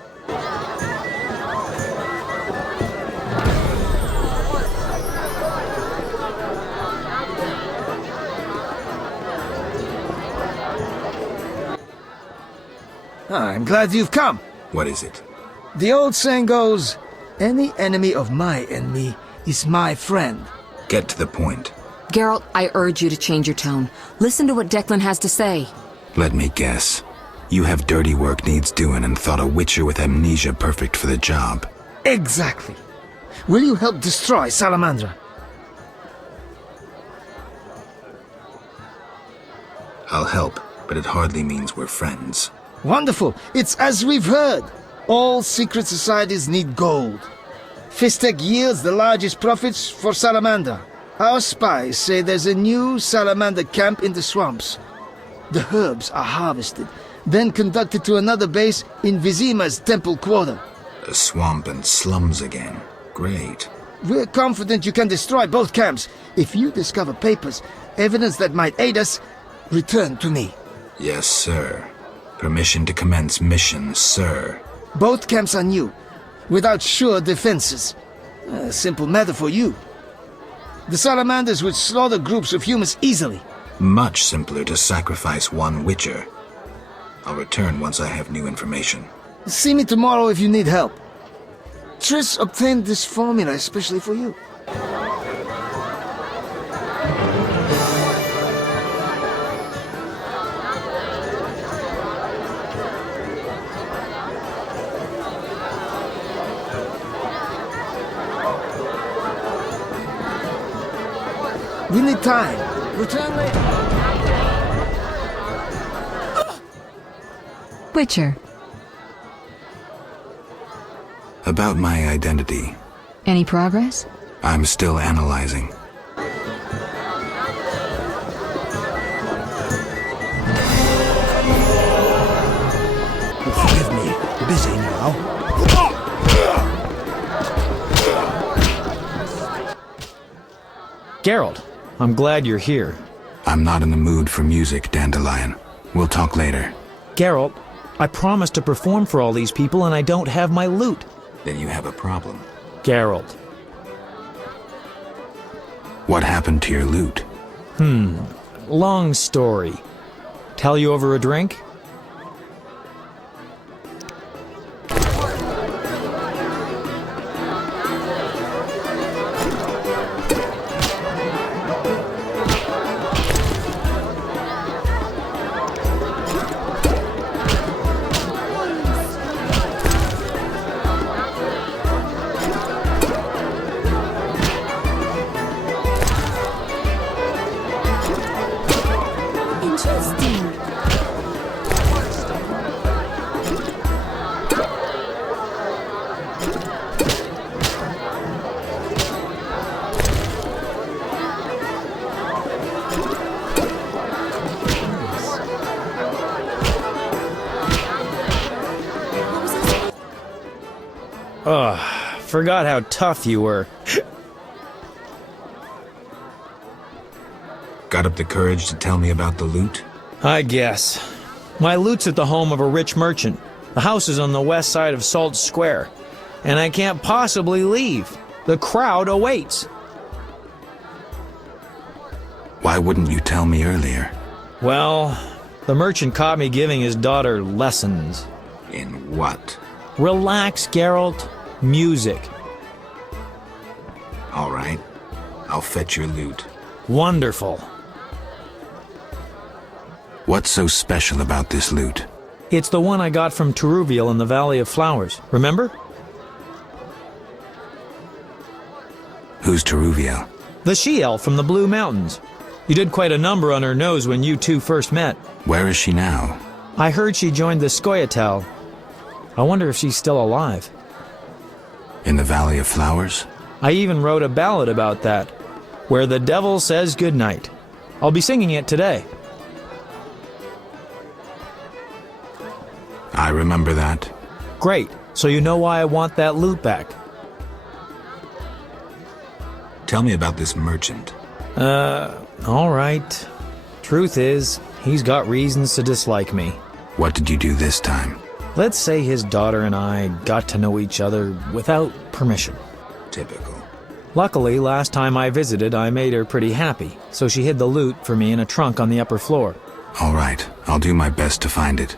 I'm glad you've come. What is it? The old saying goes, any enemy of my enemy is my friend. Get to the point. Geralt, I urge you to change your tone. Listen to what Declan has to say. Let me guess. You have dirty work needs doing and thought a witcher with amnesia perfect for the job. Exactly. Will you help destroy Salamandra? I'll help, but it hardly means we're friends. Wonderful. It's as we've heard. All secret societies need gold. Fistek yields the largest profits for Salamander. Our spies say there's a new Salamander camp in the swamps. The herbs are harvested, then conducted to another base in Vizima's temple quarter. A swamp and slums again. Great. We're confident you can destroy both camps. If you discover papers, evidence that might aid us, return to me. Yes, sir. Permission to commence mission, sir. Both camps are new, without sure defenses. A simple matter for you. The Salamanders would slaughter groups of humans easily. Much simpler to sacrifice one witcher. I'll return once I have new information. See me tomorrow if you need help. Triss obtained this formula especially for you. We need time. Return later. Witcher. About my identity. Any progress? I'm still analyzing. Forgive me. Busy now. Geralt, I'm glad you're here. I'm not in the mood for music, Dandelion. We'll talk later. Geralt, I promised to perform for all these people and I don't have my lute. Then you have a problem. Geralt. What happened to your lute? Long story. Tell you over a drink? Forgot how tough you were. Got up the courage to tell me about the loot? I guess. My loot's at the home of a rich merchant. The house is on the west side of Salt Square. And I can't possibly leave. The crowd awaits. Why wouldn't you tell me earlier? Well, the merchant caught me giving his daughter lessons. In what? Relax, Geralt. Music. All right. I'll fetch your loot. Wonderful. What's so special about this loot? It's the one I got from Teruviel in the Valley of Flowers. Remember? Who's Teruviel? The she-elf from the Blue Mountains. You did quite a number on her nose when you two first met. Where is she now? I heard she joined the Scoia'tael. I wonder if she's still alive. In the Valley of Flowers? I even wrote a ballad about that, where the devil says goodnight. I'll be singing it today. I remember that. Great, so you know why I want that loot back. Tell me about this merchant. All right. Truth is, he's got reasons to dislike me. What did you do this time? Let's say his daughter and I got to know each other without permission. Typical. Luckily, last time I visited, I made her pretty happy, so she hid the loot for me in a trunk on the upper floor. All right, I'll do my best to find it.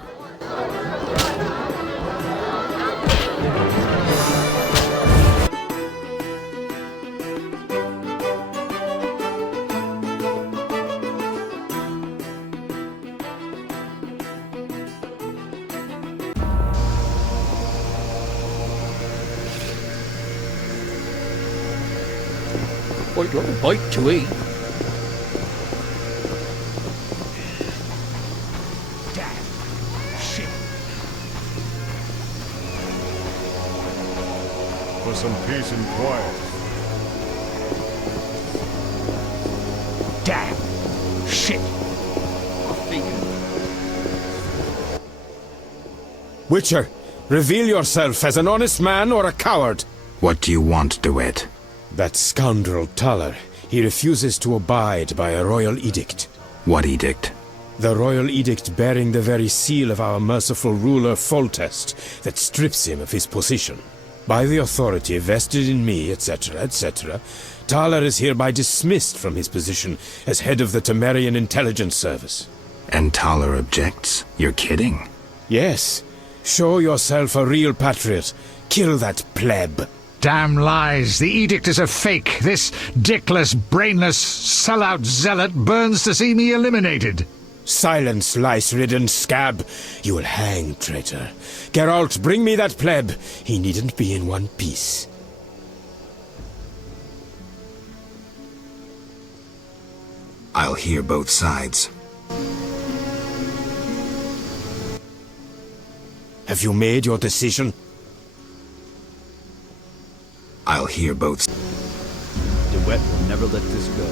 I'd like a bite to eat. Damn. Shit. For some peace and quiet. Damn. Shit. Witcher, reveal yourself as an honest man or a coward. What do you want, DeWitt? That scoundrel Taller. He refuses to abide by a royal edict. What edict? The royal edict bearing the very seal of our merciful ruler Foltest that strips him of his position. By the authority vested in me, etc., etc., Taller is hereby dismissed from his position as head of the Temerian Intelligence Service. And Taller objects? You're kidding? Yes. Show yourself a real patriot. Kill that pleb. Damn lies! The edict is a fake! This dickless, brainless, sellout zealot burns to see me eliminated! Silence, lice-ridden scab! You will hang, traitor. Geralt, bring me that pleb. He needn't be in one piece. I'll hear both sides. Have you made your decision? I'll hear both. DeWitt will never let this go.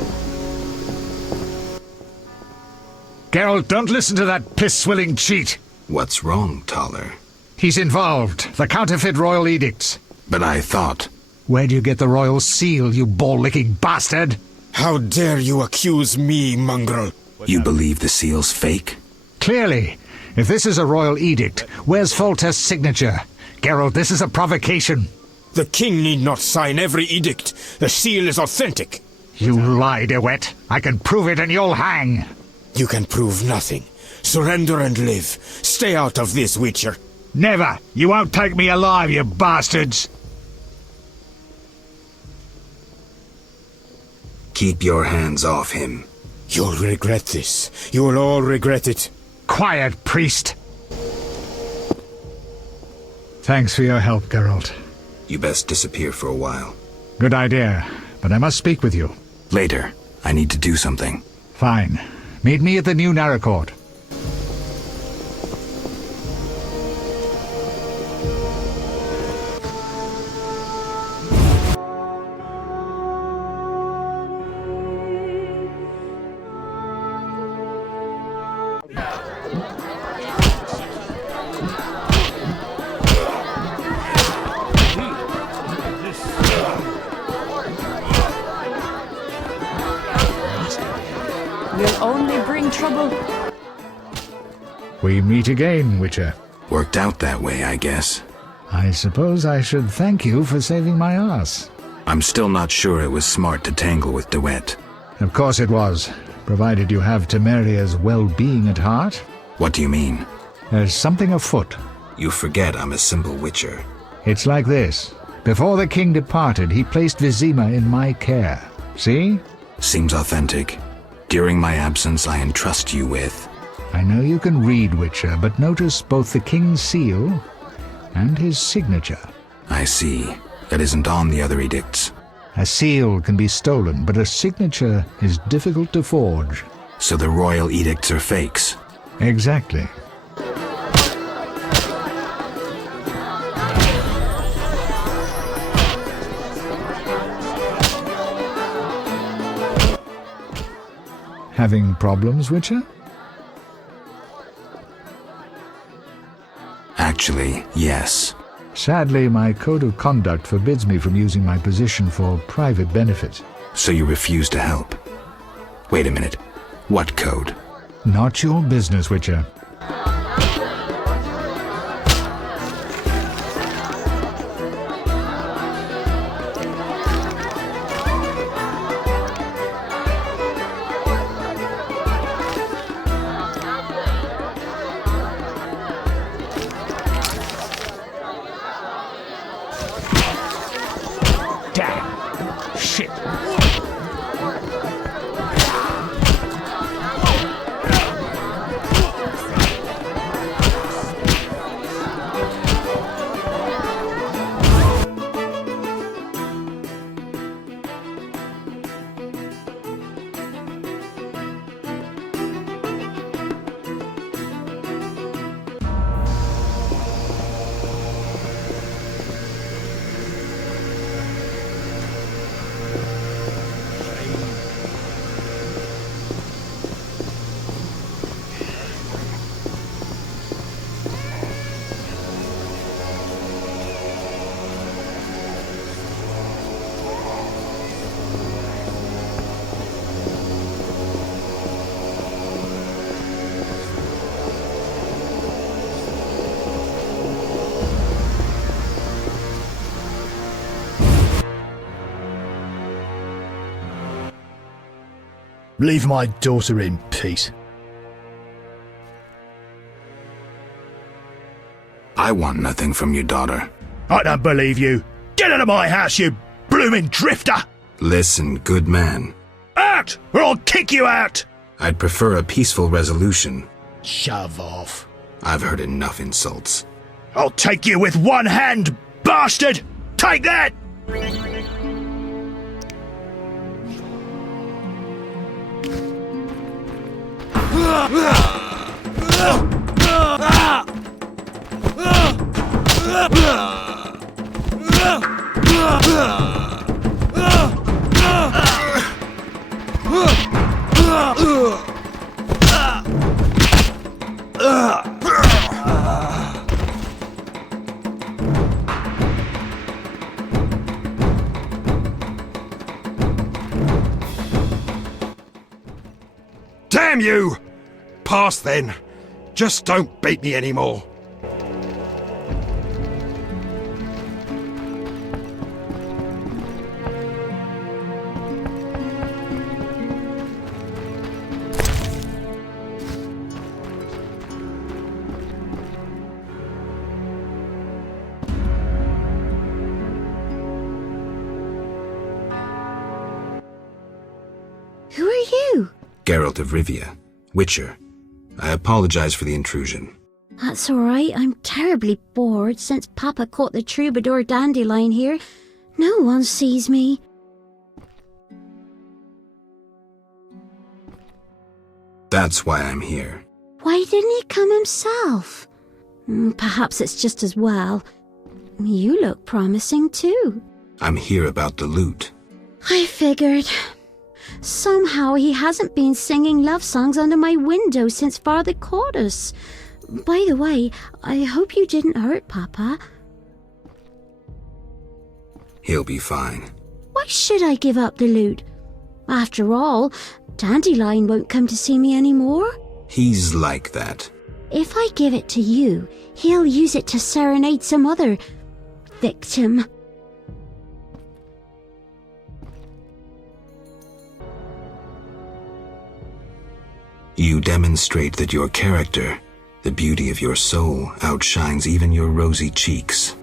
Geralt, don't listen to that piss-swilling cheat! What's wrong, Taller? He's involved. The counterfeit royal edicts. But I thought... Where do you get the royal seal, you ball-licking bastard? How dare you accuse me, mongrel? You believe the seal's fake? Clearly. If this is a royal edict, where's Foltest's signature? Geralt, this is a provocation. The king need not sign every edict. The seal is authentic. You lie, DeWitt. I can prove it and you'll hang. You can prove nothing. Surrender and live. Stay out of this, Witcher. Never. You won't take me alive, you bastards. Keep your hands off him. You'll regret this. You'll all regret it. Quiet, priest. Thanks for your help, Geralt. You best disappear for a while. Good idea, but I must speak with you. Later. I need to do something. Fine. Meet me at the new Narracourt. Will only bring trouble. We meet again, Witcher. Worked out that way, I guess. I suppose I should thank you for saving my ass. I'm still not sure it was smart to tangle with DeWitt. Of course it was. provided you have Temeria's well-being at heart. What do you mean? There's something afoot. You forget I'm a simple witcher. It's like this. Before the king departed, he placed Vizima in my care. See? Seems authentic. During my absence, I entrust you with... I know you can read, Witcher, but notice both the king's seal and his signature. I see. That isn't on the other edicts. A seal can be stolen, but a signature is difficult to forge. So the royal edicts are fakes? Exactly. Having problems, Witcher? Actually, yes. Sadly, my code of conduct forbids me from using my position for private benefit. So you refuse to help? Wait a minute. What code? Not your business, Witcher. Leave my daughter in peace. I want nothing from your daughter. I don't believe you. Get out of my house, you blooming drifter! Listen, good man. Out, or I'll kick you out! I'd prefer a peaceful resolution. Shove off. I've heard enough insults. I'll take you with one hand, bastard! Take that! Damn you! Pass then. Just don't beat me anymore. Who are you? Geralt of Rivia, Witcher. I apologize for the intrusion. That's all right. I'm terribly bored since Papa caught the troubadour dandelion here. No one sees me. That's why I'm here. Why didn't he come himself? Perhaps it's just as well. You look promising too. I'm here about the loot. I figured. Somehow he hasn't been singing love songs under my window since Father caught us. By the way, I hope you didn't hurt Papa. He'll be fine. Why should I give up the loot? After all, Dandelion won't come to see me anymore. He's like that. If I give it to you, he'll use it to serenade some other victim. You demonstrate that your character, the beauty of your soul, outshines even your rosy cheeks.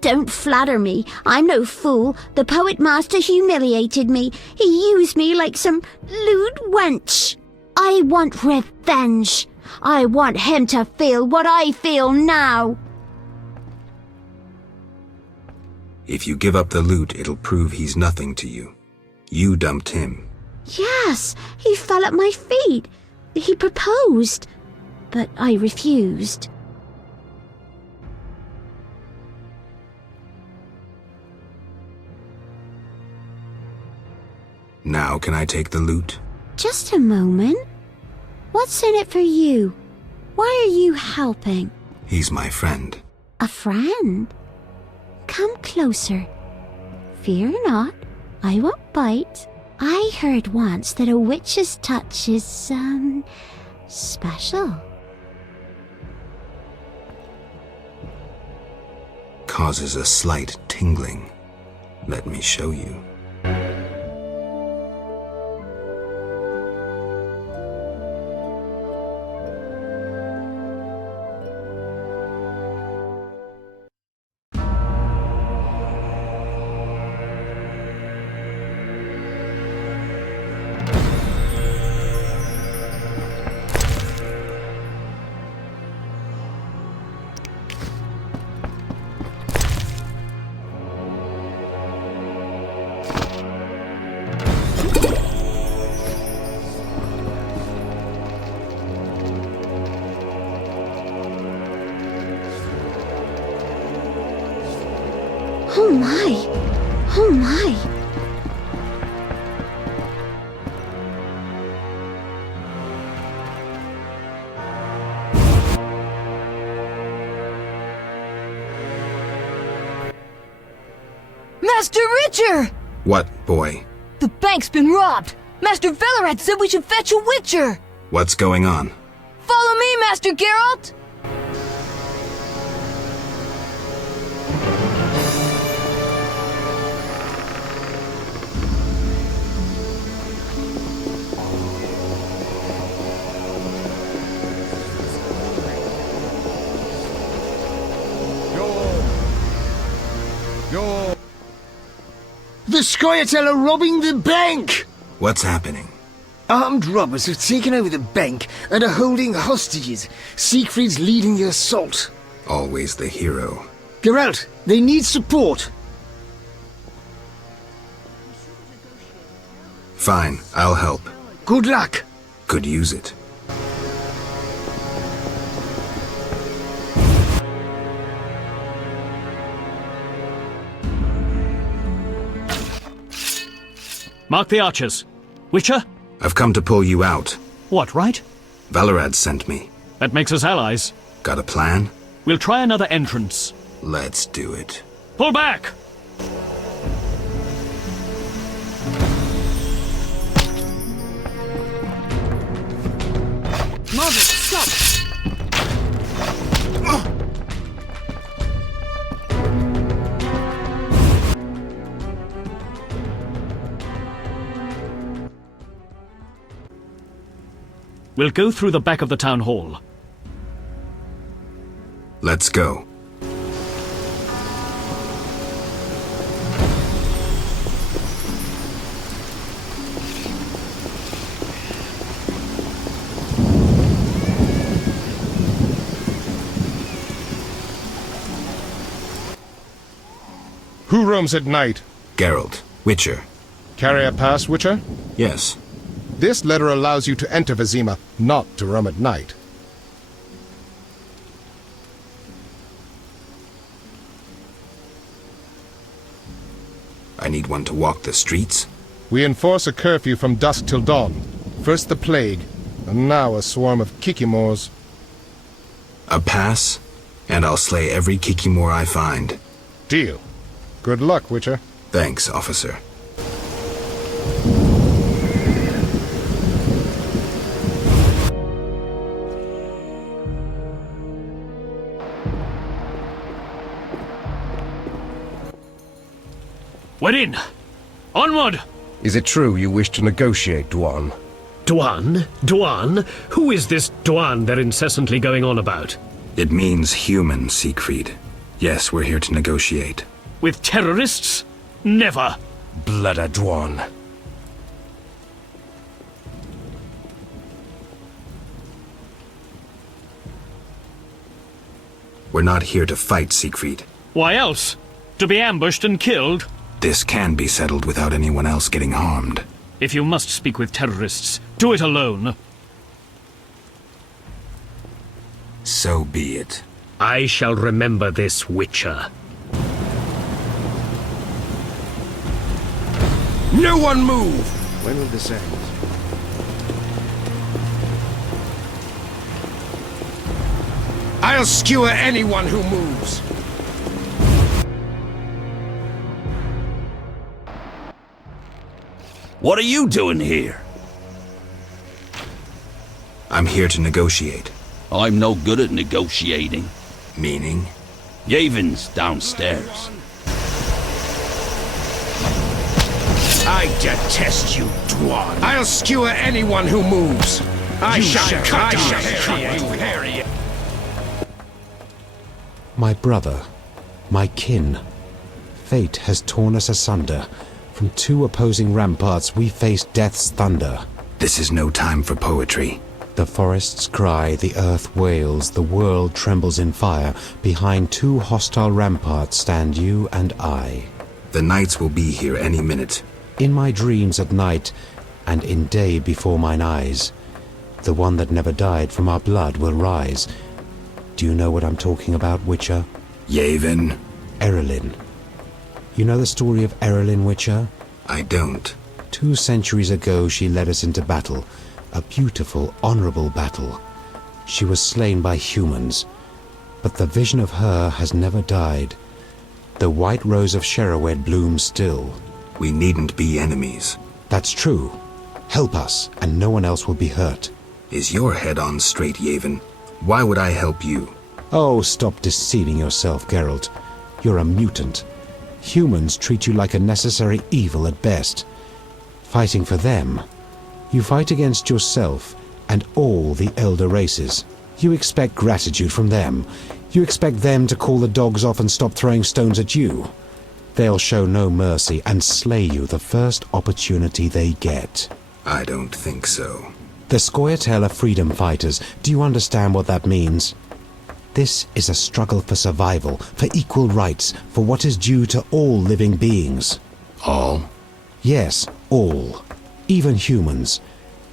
Don't flatter me. I'm no fool. The poet master humiliated me. He used me like some lewd wench. I want revenge. I want him to feel what I feel now. If you give up the loot, it'll prove he's nothing to you. You dumped him. Yes, he fell at my feet. He proposed, but I refused. Now can I take the loot? Just a moment. What's in it for you? Why are you helping? He's my friend. A friend? Come closer. Fear not, I won't bite. I heard once that a witch's touch is, special. Causes a slight tingling. Let me show you. Oh my! Oh my! Master Richard! What, boy? The bank's been robbed! Master Velerad said we should fetch a witcher! What's going on? Follow me, Master Geralt! The Scoia'tael are robbing the bank! What's happening? Armed robbers have taken over the bank and are holding hostages. Siegfried's leading the assault. Always the hero. Geralt, they need support. Fine, I'll help. Good luck. Could use it. Mark the archers. Witcher? I've come to pull you out. What, right? Velerad sent me. That makes us allies. Got a plan? We'll try another entrance. Let's do it. Pull back! Margaret, stop! We'll go through the back of the town hall. Let's go. Who roams at night? Geralt, Witcher. Carry a pass, Witcher? Yes. This letter allows you to enter Vizima, not to roam at night. I need one to walk the streets? We enforce a curfew from dusk till dawn. First the plague, and now a swarm of Kikimors. A pass, and I'll slay every Kikimor I find. Deal. Good luck, Witcher. Thanks, officer. We're in! Onward! Is it true you wish to negotiate, Dwan? Duan? Duan? Who is this Duan they're incessantly going on about? It means human, Siegfried. Yes, we're here to negotiate. With terrorists? Never! Bloody Duan. We're not here to fight, Siegfried. Why else? To be ambushed and killed? This can be settled without anyone else getting harmed. If you must speak with terrorists, do it alone. So be it. I shall remember this, Witcher. No one move! When will this end? I'll skewer anyone who moves! What are you doing here? I'm here to negotiate. I'm no good at negotiating. Meaning? Yavon's downstairs. I detest you, Duan. I'll skewer anyone who moves. I shall cut you, hairy. My brother, my kin. Fate has torn us asunder. From two opposing ramparts we face death's thunder. This is no time for poetry. The forests cry, the earth wails, the world trembles in fire. Behind two hostile ramparts stand you and I. The knights will be here any minute. In my dreams at night, and in day before mine eyes, the one that never died from our blood will rise. Do you know what I'm talking about, Witcher? Yavin. Erelyn. You know the story of Erelyn, Witcher? I don't. 2 centuries ago she led us into battle. A beautiful, honorable battle. She was slain by humans. But the vision of her has never died. The white rose of Sherowed blooms still. We needn't be enemies. That's true. Help us, and no one else will be hurt. Is your head on straight, Yavin? Why would I help you? Oh, stop deceiving yourself, Geralt. You're a mutant. Humans treat you like a necessary evil at best. Fighting for them, you fight against yourself and all the elder races. You expect gratitude from them. You expect them to call the dogs off and stop throwing stones at you. They'll show no mercy and slay you the first opportunity they get. I don't think so. The Scoia'tael are freedom fighters. Do you understand what that means? This is a struggle for survival, for equal rights, for what is due to all living beings. All? Yes, all. Even humans.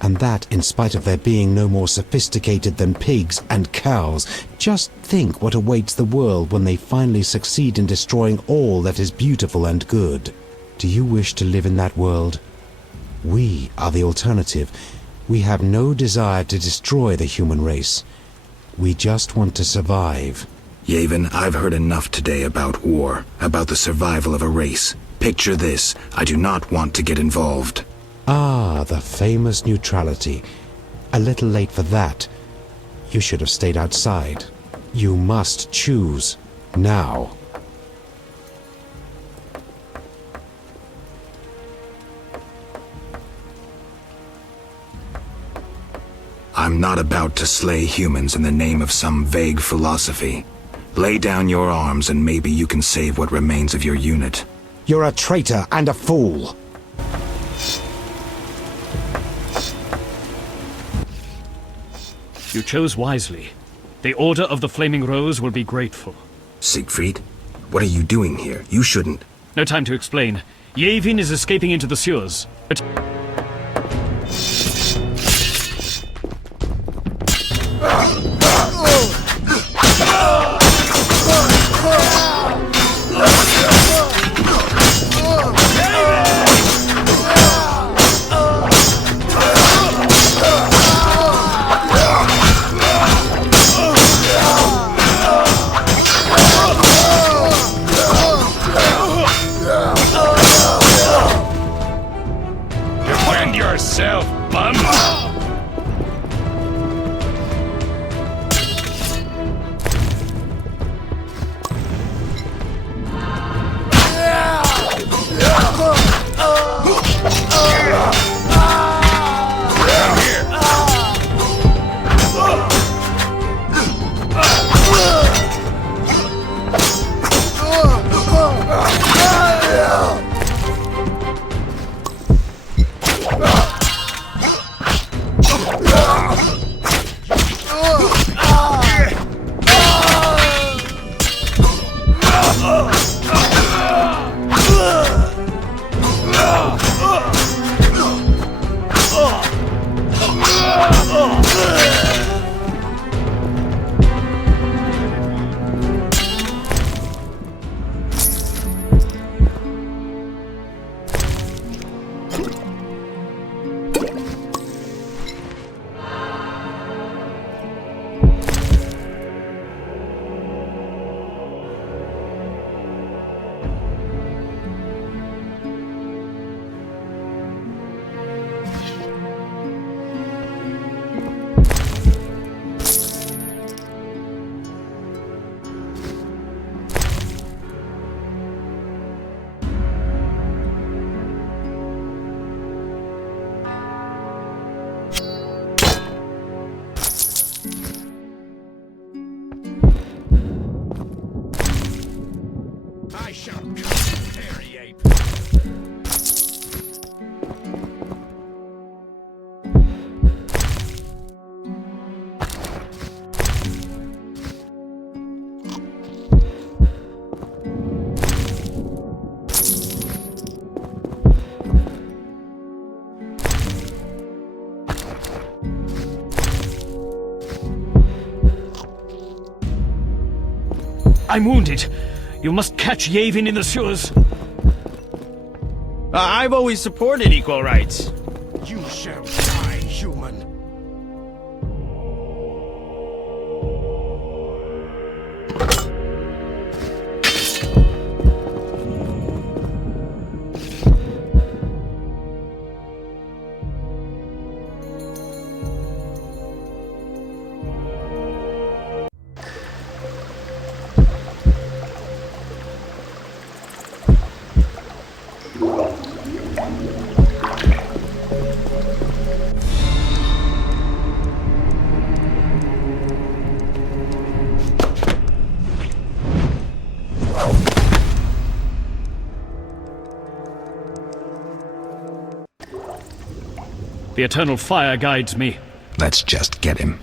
And that in spite of their being no more sophisticated than pigs and cows. Just think what awaits the world when they finally succeed in destroying all that is beautiful and good. Do you wish to live in that world? We are the alternative. We have no desire to destroy the human race. We just want to survive. Yavin, I've heard enough today about war, about the survival of a race. Picture this. I do not want to get involved. Ah, the famous neutrality. A little late for that. You should have stayed outside. You must choose. Now. I'm not about to slay humans in the name of some vague philosophy. Lay down your arms and maybe you can save what remains of your unit. You're a traitor and a fool. You chose wisely. The Order of the Flaming Rose will be grateful. Siegfried, what are you doing here? You shouldn't... No time to explain. Yavin is escaping into the sewers. I'm wounded. You must catch Yavin in the sewers. I've always supported equal rights. You shall die, human. The eternal fire guides me. Let's just get him.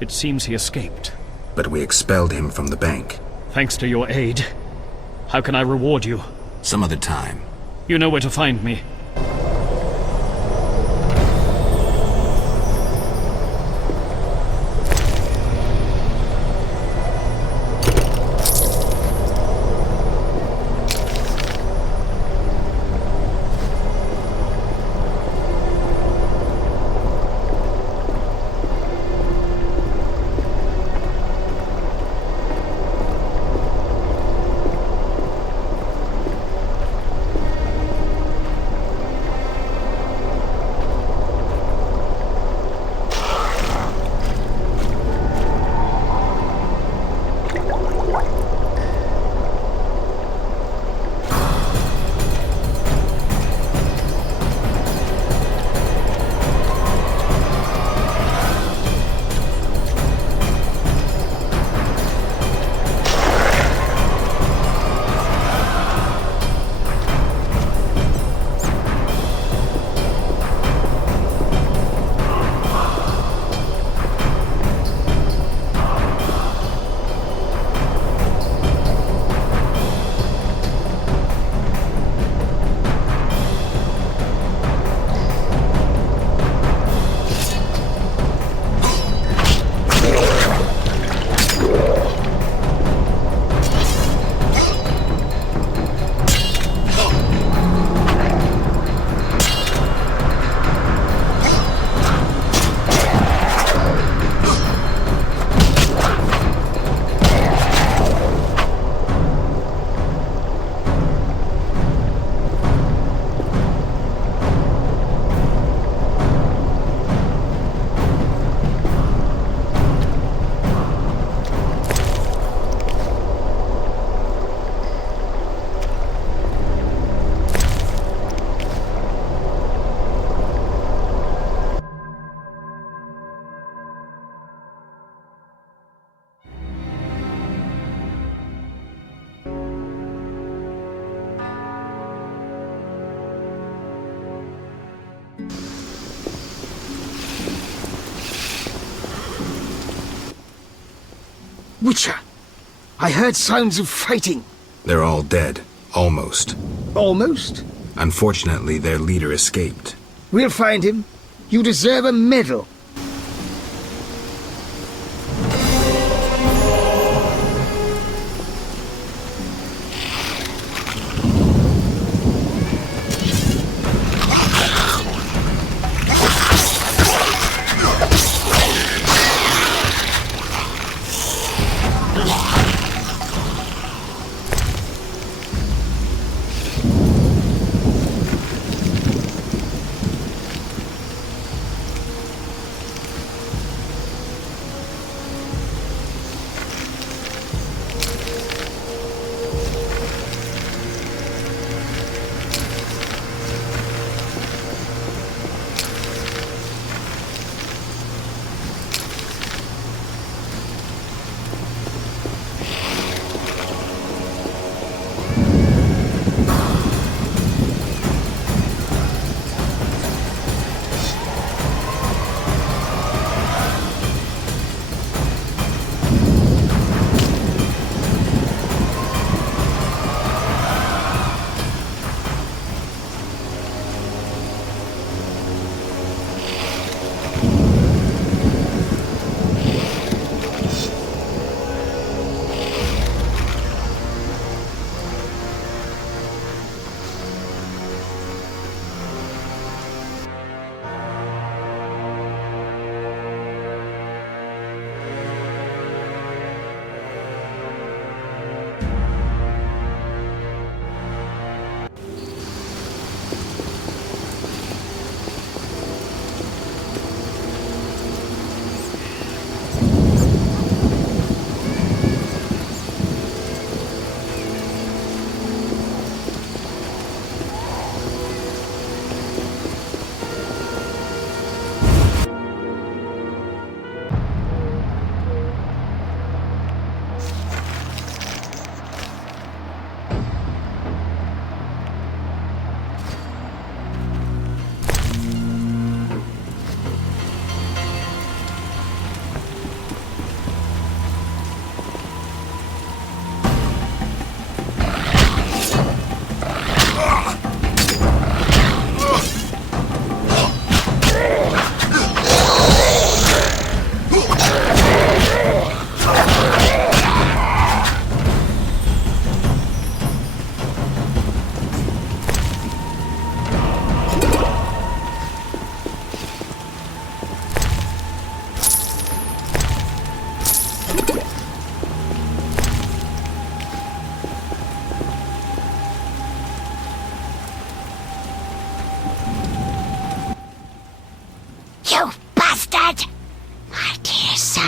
It seems he escaped. But we expelled him from the bank. Thanks to your aid. How can I reward you? Some other time. You know where to find me. Witcher! I heard sounds of fighting. They're all dead. Almost. Almost? Unfortunately, their leader escaped. We'll find him. You deserve a medal.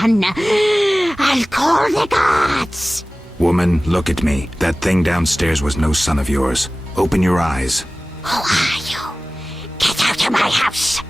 I'll call the gods! Woman, look at me. That thing downstairs was no son of yours. Open your eyes. Who are you? Get out of my house!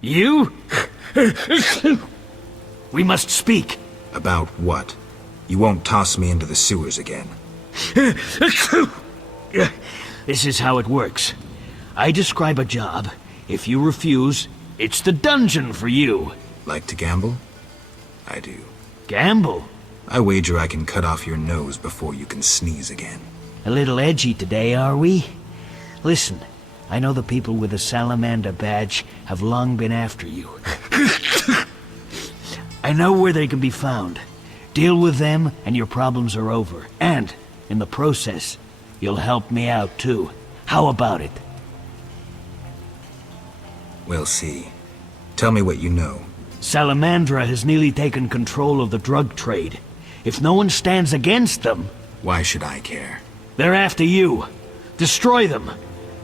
You? We must speak. About what? You won't toss me into the sewers again. This is how it works. I describe a job. If you refuse, it's the dungeon for you. Like to gamble? I do. Gamble? I wager I can cut off your nose before you can sneeze again. A little edgy today, are we? Listen, I know the people with the Salamander badge have long been after you. I know where they can be found. Deal with them and your problems are over. And, in the process, you'll help me out too. How about it? We'll see. Tell me what you know. Salamandra has nearly taken control of the drug trade. If no one stands against them... Why should I care? They're after you. Destroy them.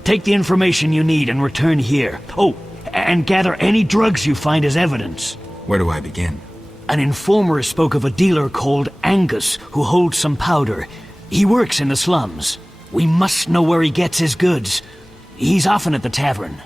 Take the information you need and return here. Oh, and gather any drugs you find as evidence. Where do I begin? An informer spoke of a dealer called Angus who holds some powder. He works in the slums. We must know where he gets his goods. He's often at the tavern.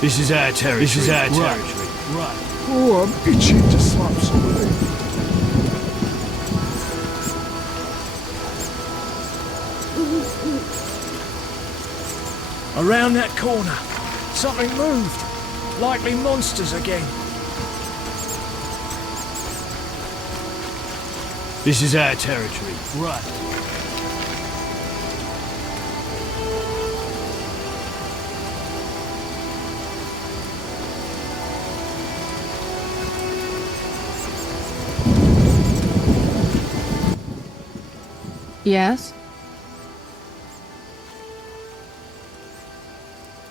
This is our territory. This is our territory. Right. Oh, I'm itching to slap somebody. Around that corner. Something moved. Likely monsters again. This is our territory. Right. Yes?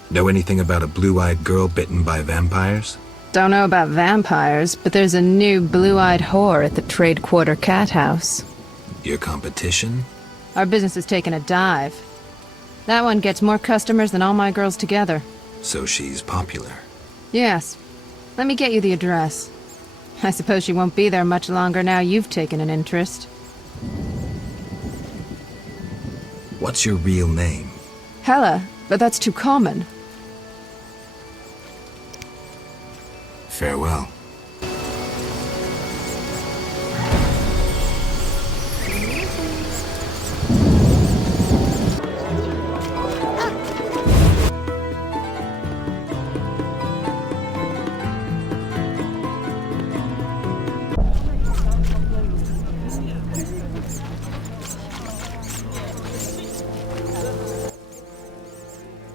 Know anything about a blue-eyed girl bitten by vampires? Don't know about vampires, but there's a new blue-eyed whore at the Trade Quarter Cat House. Your competition? Our business has taken a dive. That one gets more customers than all my girls together. So she's popular. Yes. Let me get you the address. I suppose she won't be there much longer now you've taken an interest. What's your real name? Hella, but that's too common. Farewell.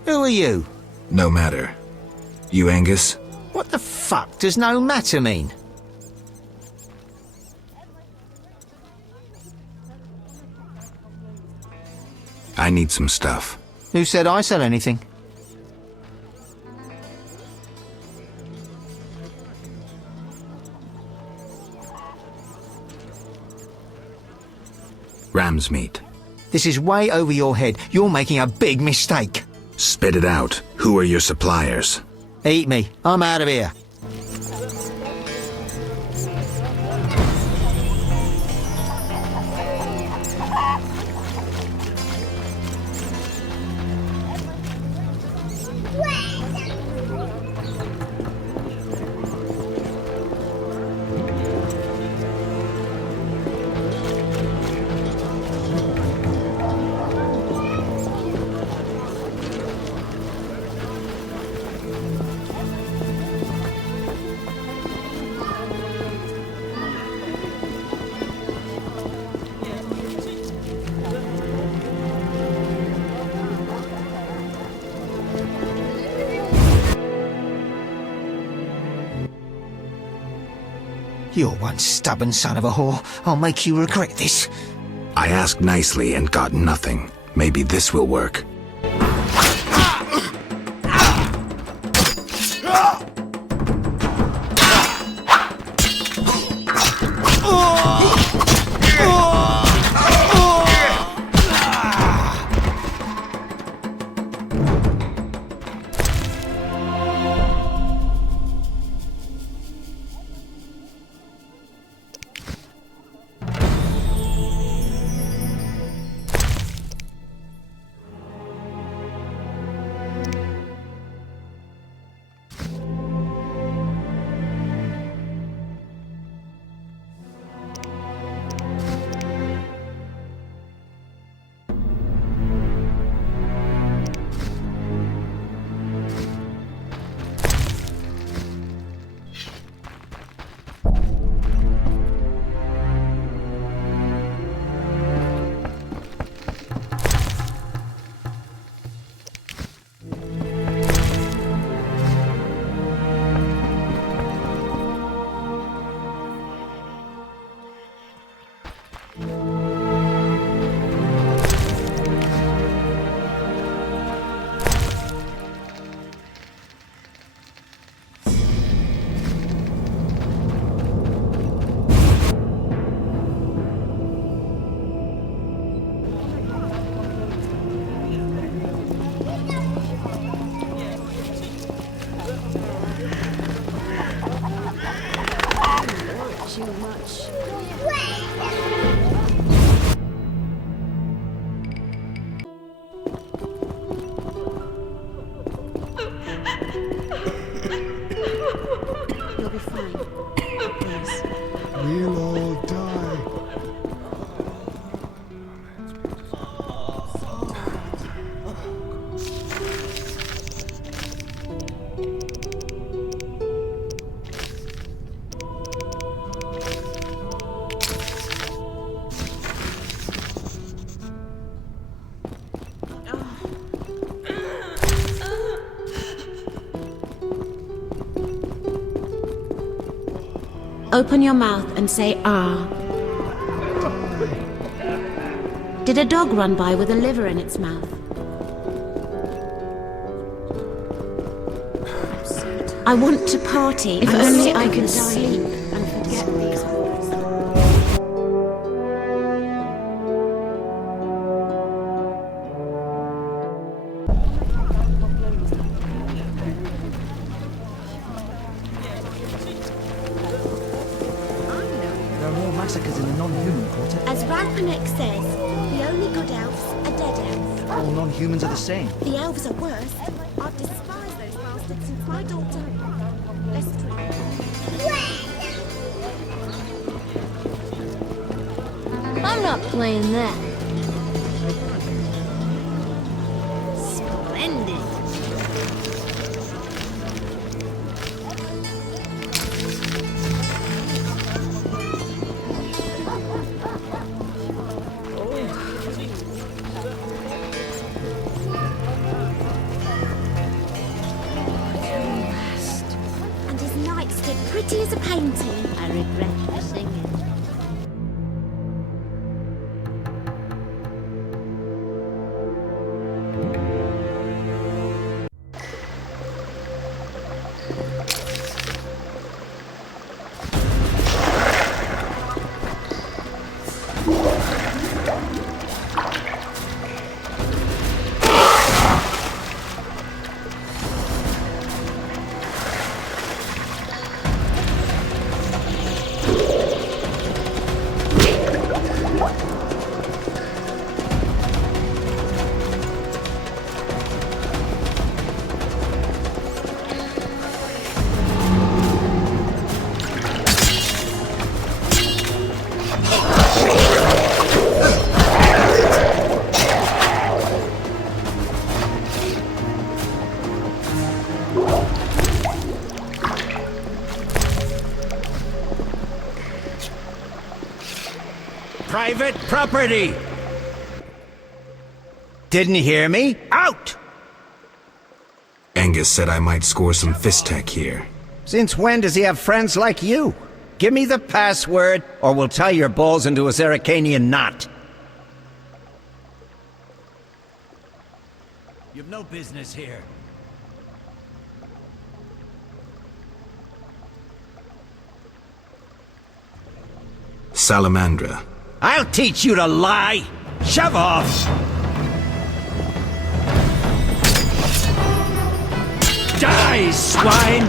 Who are you? No matter. You Angus? What the fuck does no matter mean? I need some stuff. Who said I sell anything? Ram's meat. This is way over your head. You're making a big mistake. Spit it out. Who are your suppliers? Eat me. I'm out of here. You're one stubborn son of a whore. I'll make you regret this. I asked nicely and got nothing. Maybe this will work. Open your mouth and say ah. Did a dog run by with a liver in its mouth? I want to party. If only I could sleep and forget these horrors. There are more massacres in the non-human quarter. As Rampanek says, the only good elves are dead elves. All non-humans are the same. The elves are worse. I've despised those bastards since my daughter. Let's drink. I'm not playing that. Splendid. And his nightstick pretty as a painting. I regret missing it. Private property! Didn't hear me? Out! Angus said I might score some fist tech here. Since when does he have friends like you? Give me the password, or we'll tie your balls into a Zeracanian knot. You've no business here. Salamandra. I'll teach you to lie! Shove off! Die, swine!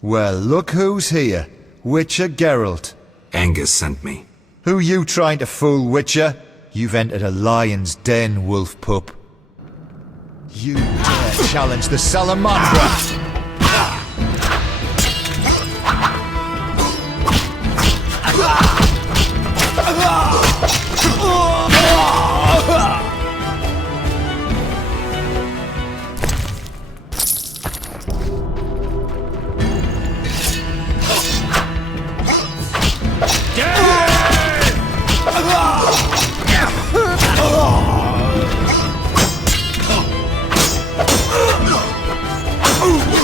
Well, look who's here. Witcher Geralt. Angus sent me. Who you trying to fool, Witcher? You've entered a lion's den, wolf pup. You dare challenge the Salamandra! Ooh!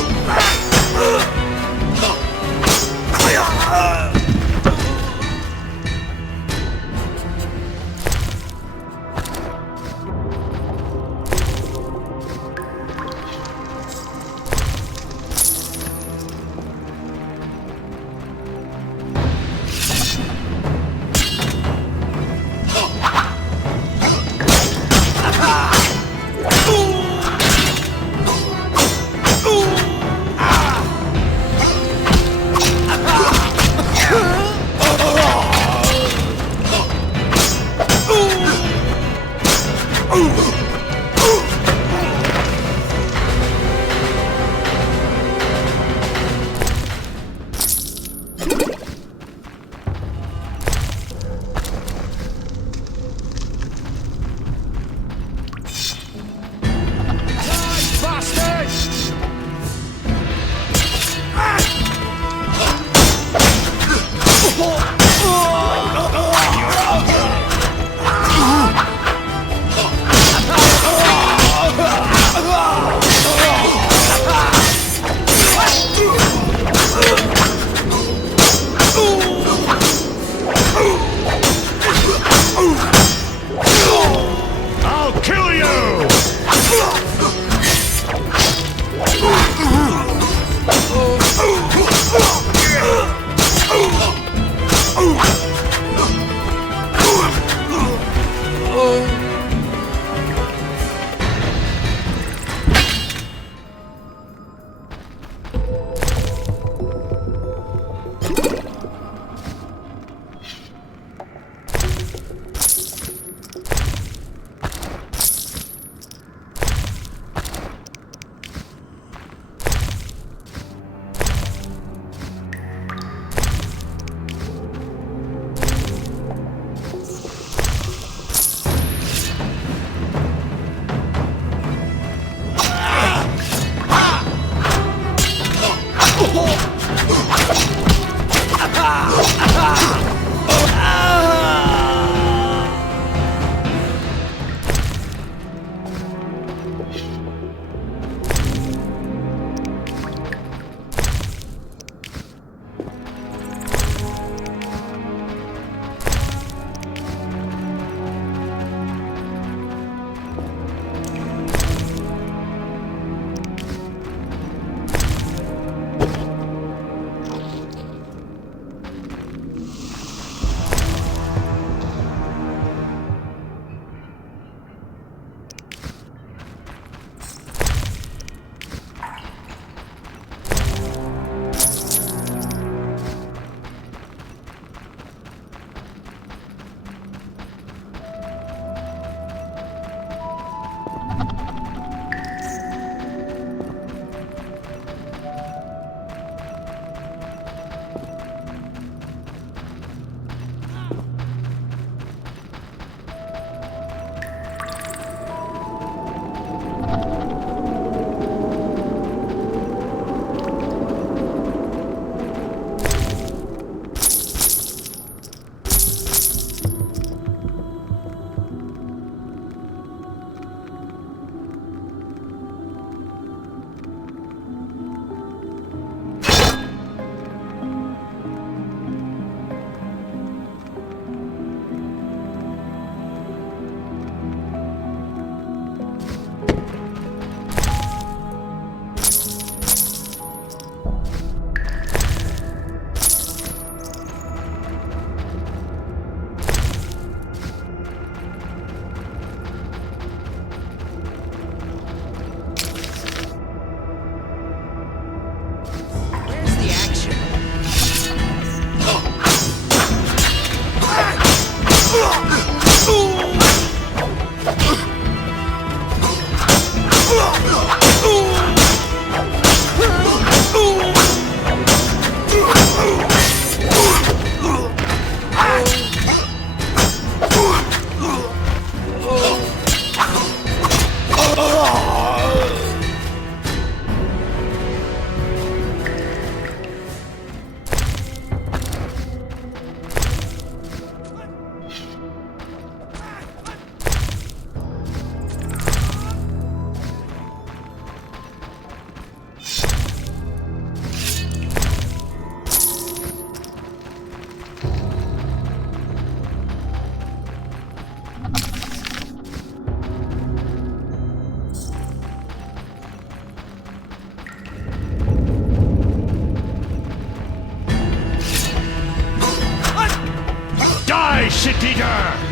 shit-eater!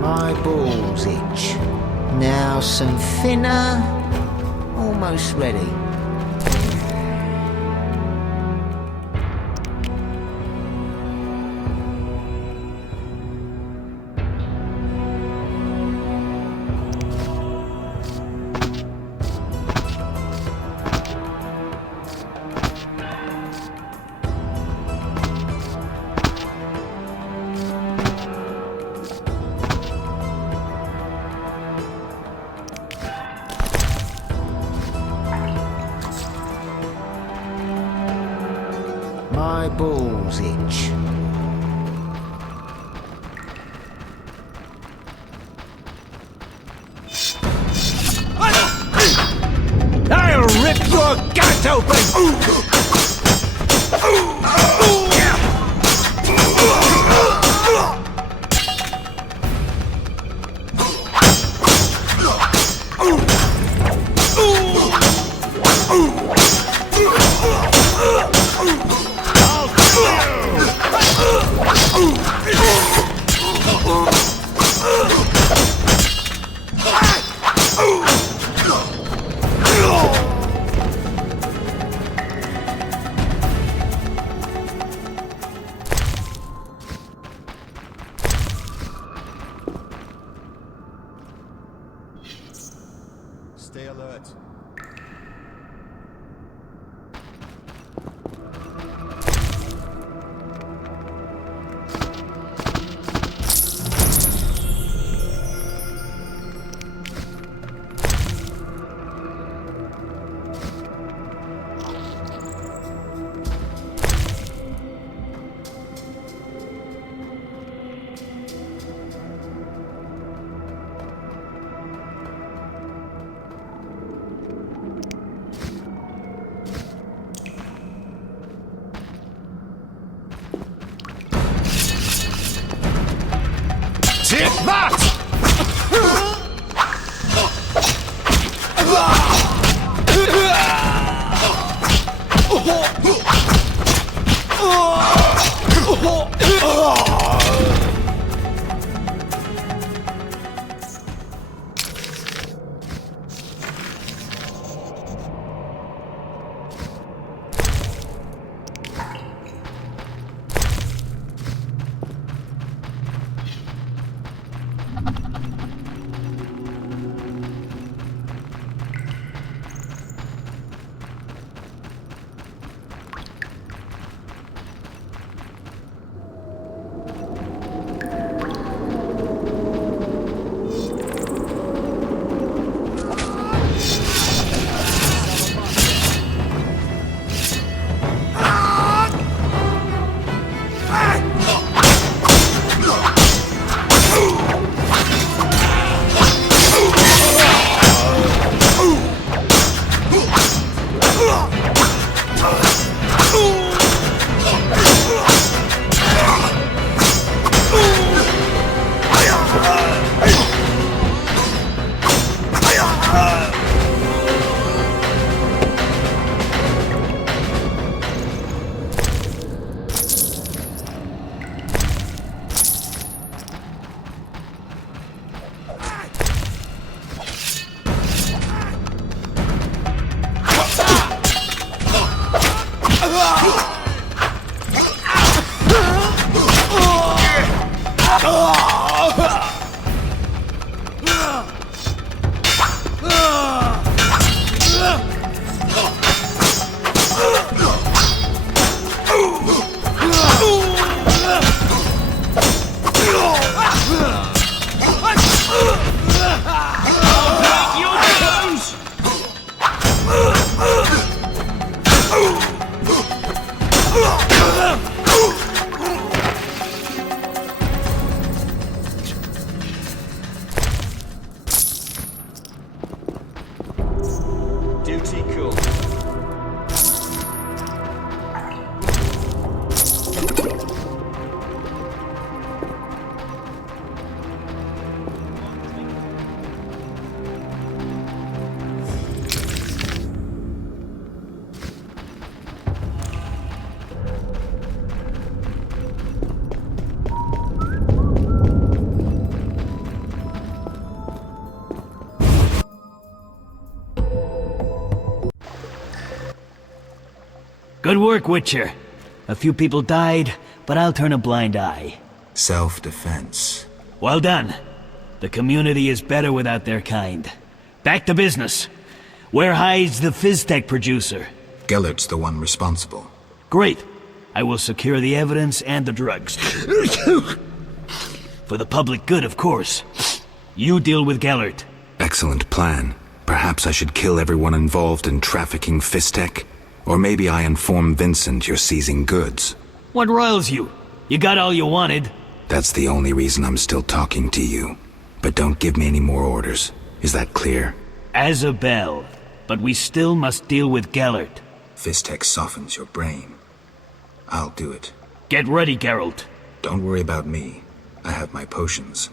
My balls itch. Now some thinner. Almost ready. My balls itch. I'll rip your gut open! Stay alert. Take that! Good work, Witcher. A few people died, but I'll turn a blind eye. Self-defense. Well done. The community is better without their kind. Back to business. Where hides the Fizztech producer? Gellert's the one responsible. Great. I will secure the evidence and the drugs. For the public good, of course. You deal with Gellert. Excellent plan. Perhaps I should kill everyone involved in trafficking Fizztech? Or maybe I inform Vincent you're seizing goods. What riles you? You got all you wanted. That's the only reason I'm still talking to you. But don't give me any more orders. Is that clear? As a bell. But we still must deal with Gellert. Fizztech softens your brain. I'll do it. Get ready, Geralt. Don't worry about me. I have my potions.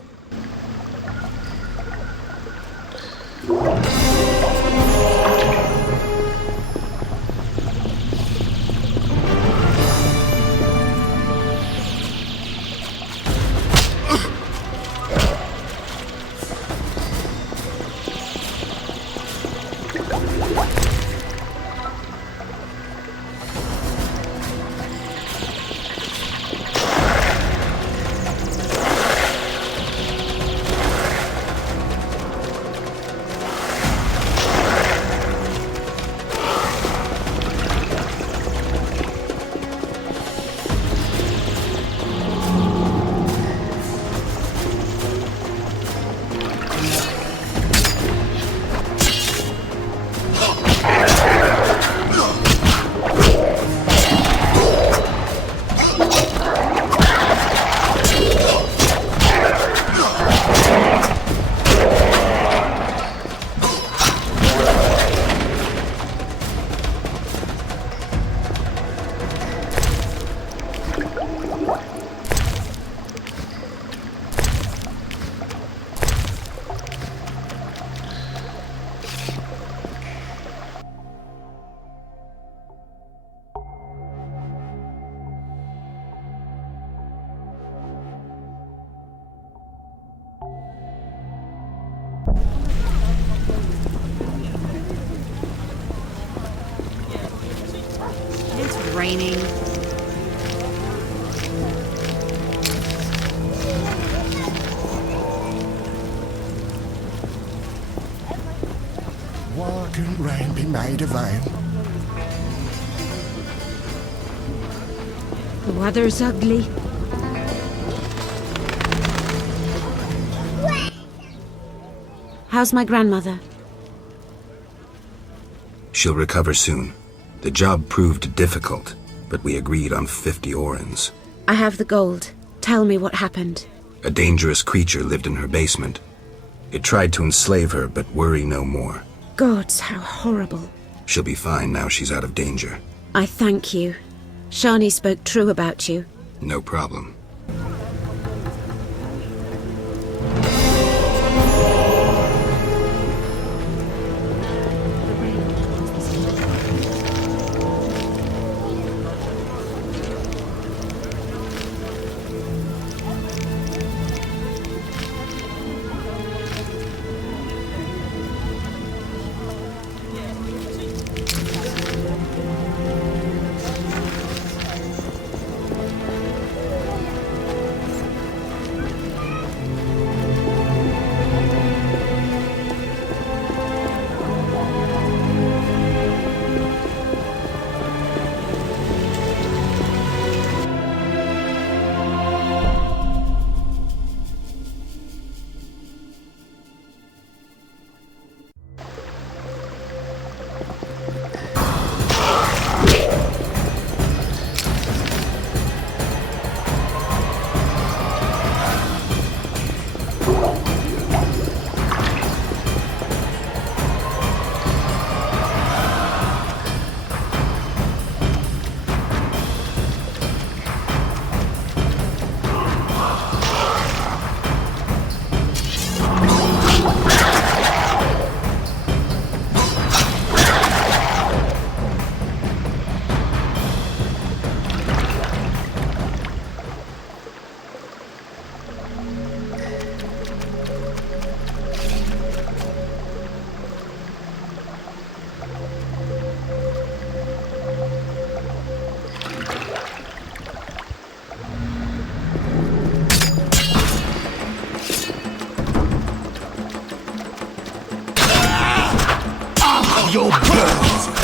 It's raining. Why couldn't rain be made of ale? The weather's ugly. How's my grandmother? She'll recover soon. The job proved difficult, but we agreed on 50 orens. I have the gold. Tell me what happened. A dangerous creature lived in her basement. It tried to enslave her, but worry no more. Gods, how horrible. She'll be fine now she's out of danger. I thank you. Shani spoke true about you. No problem. your birth!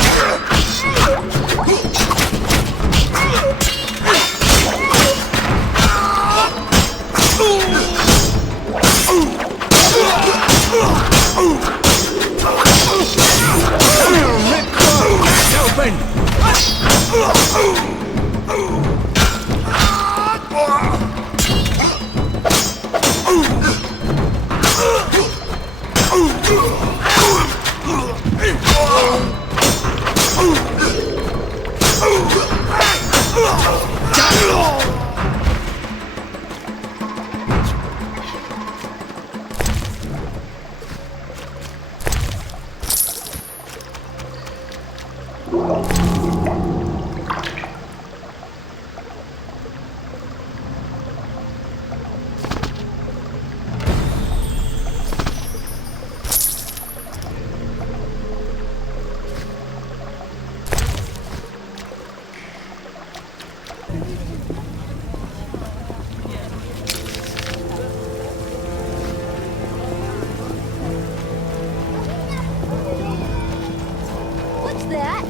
What's that?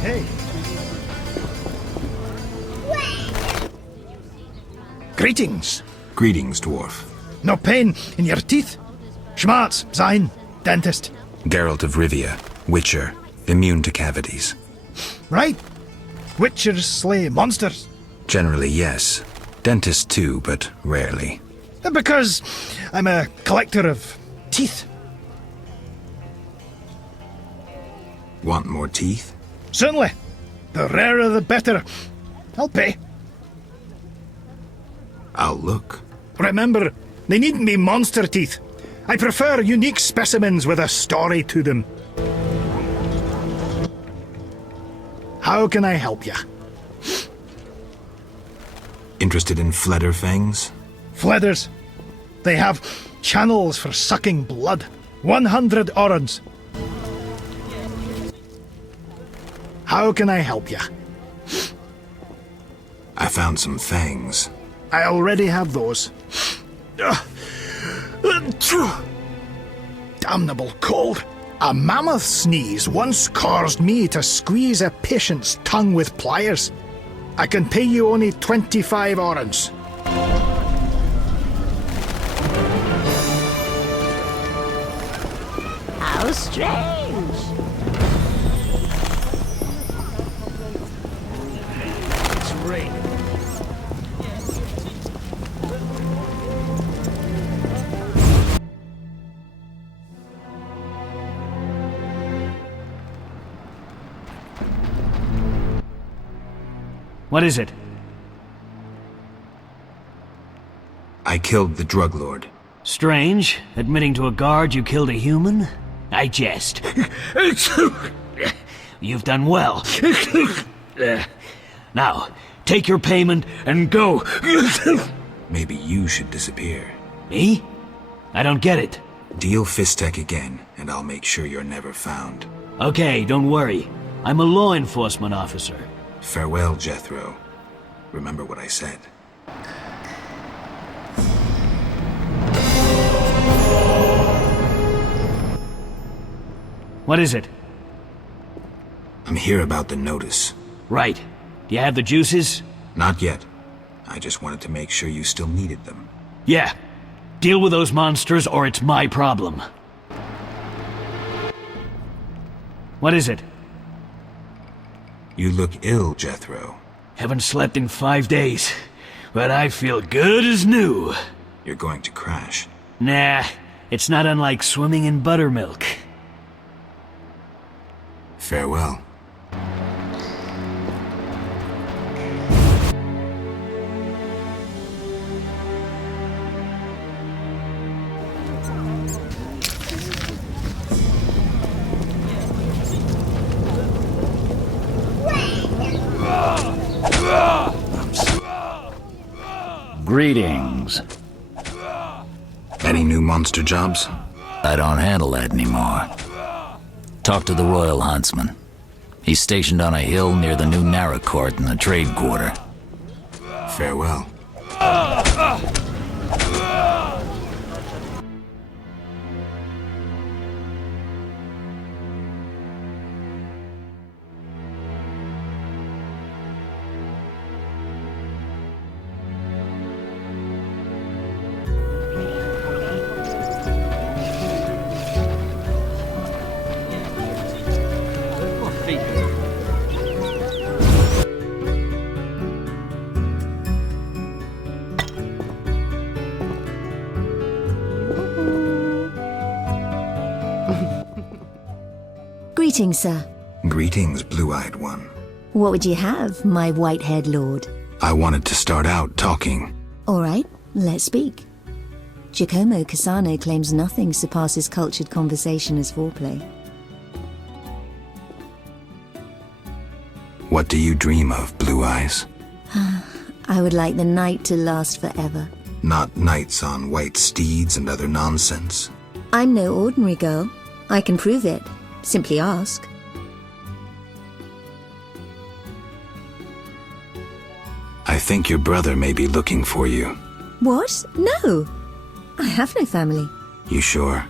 Hey. Greetings. Greetings, dwarf. No pain in your teeth? Schmarz, sein, dentist. Geralt of Rivia, Witcher, immune to cavities. Right. Witchers slay monsters. Generally, yes. Dentists too, but rarely. Because I'm a collector of teeth. Want more teeth? Certainly. The rarer the better. I'll pay. I'll look. Remember, they needn't be monster teeth. I prefer unique specimens with a story to them. How can I help you? Interested in Fledder fangs? Fledders. They have channels for sucking blood. 100 orans. How can I help you? I found some fangs. I already have those. Damnable cold. A mammoth sneeze once caused me to squeeze a patient's tongue with pliers. I can pay you only 25 orans. How strange. It's raining. What is it? I killed the drug lord. Strange, admitting to a guard you killed a human? I jest. You've done well. Now, take your payment and go. Maybe you should disappear. Me? I don't get it. Deal Fistek again, and I'll make sure you're never found. Okay, don't worry. I'm a law enforcement officer. Farewell, Jethro. Remember what I said. What is it? I'm here about the notice. Right. Do you have the juices? Not yet. I just wanted to make sure you still needed them. Yeah. Deal with those monsters or it's my problem. What is it? You look ill, Jethro. Haven't slept in 5 days, but I feel good as new. You're going to crash. Nah, it's not unlike swimming in buttermilk. Farewell. Greetings. Any new monster jobs? I don't handle that anymore. Talk to the Royal Huntsman. He's stationed on a hill near the new Narrow Court in the trade quarter. Farewell. Greetings, sir. Greetings, blue-eyed one. What would you have, my white-haired lord? I wanted to start out talking. All right, let's speak. Giacomo Cassano claims nothing surpasses cultured conversation as foreplay. What do you dream of, Blue Eyes? I would like the night to last forever. Not nights on white steeds and other nonsense. I'm no ordinary girl. I can prove it. Simply ask. I think your brother may be looking for you. What? No. I have no family. You sure?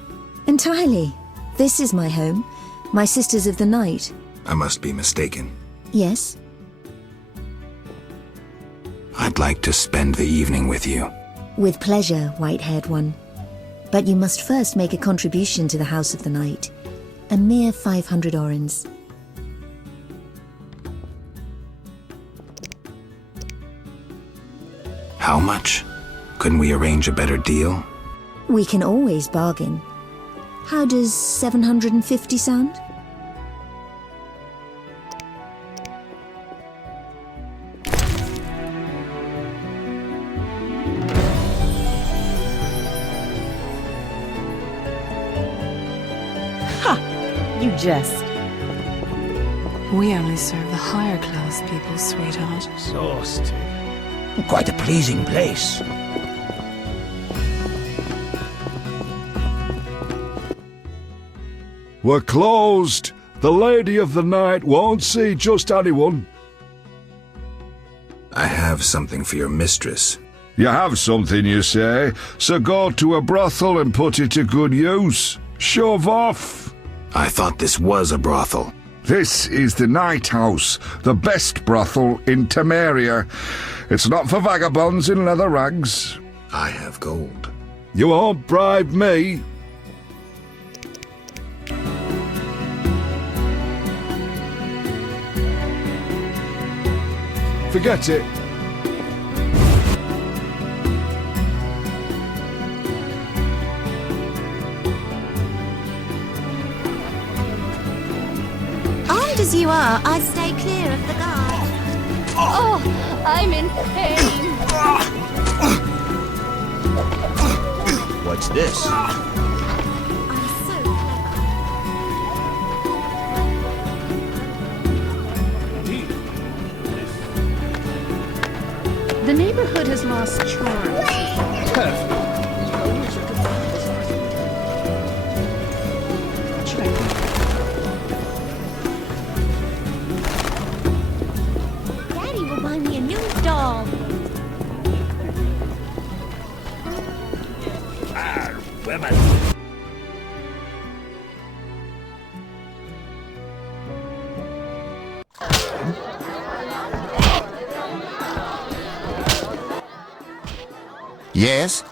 Entirely. This is my home. My sisters of the night. I must be mistaken. Yes? I'd like to spend the evening with you. With pleasure, white-haired one. But you must first make a contribution to the House of the Night. A mere 500 orens. How much? Couldn't we arrange a better deal? We can always bargain. How does 750 sound? You jest. We only serve the higher class people, sweetheart. Exhausted. Quite a pleasing place. We're closed. The lady of the night won't see just anyone. I have something for your mistress. You have something, you say? So go to a brothel and put it to good use. Shove off. I thought this was a brothel. This is the Night House, the best brothel in Temeria. It's not for vagabonds in leather rags. I have gold. You won't bribe me. Forget it. Armed as you are, I'd stay clear of the guard. Oh, I'm in pain. What's this? The neighborhood has lost charm. Perfect. Daddy will buy me a new doll. Women. Yes?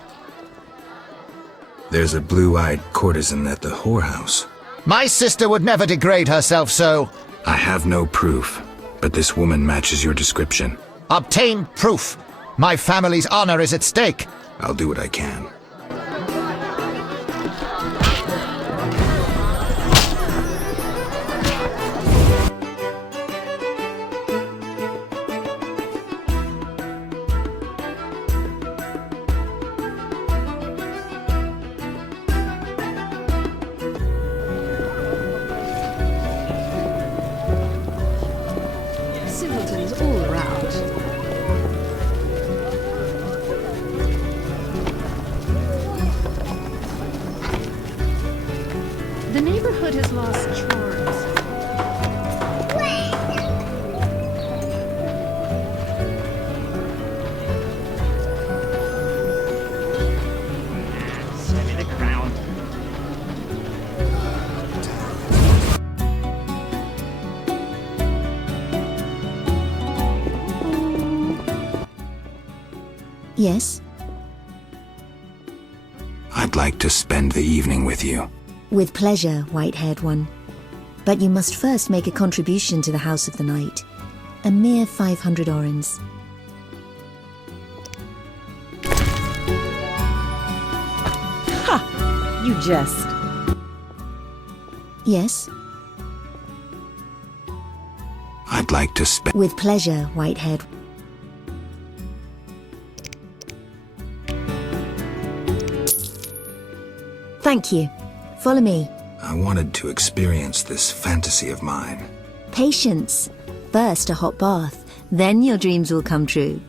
There's a blue-eyed courtesan at the whorehouse. My sister would never degrade herself so. I have no proof, but this woman matches your description. Obtain proof. My family's honor is at stake. I'll do what I can. Simpletons all around. The neighborhood has lost charms. Send me the crown. Yes? I'd like to spend the evening with you. With pleasure, white-haired one. But you must first make a contribution to the House of the Night. A mere 500 orens. Ha! You jest. Yes? I'd like to spend... With pleasure, Whitehead. Thank you. Follow me. I wanted to experience this fantasy of mine. Patience. First a hot bath, then your dreams will come true.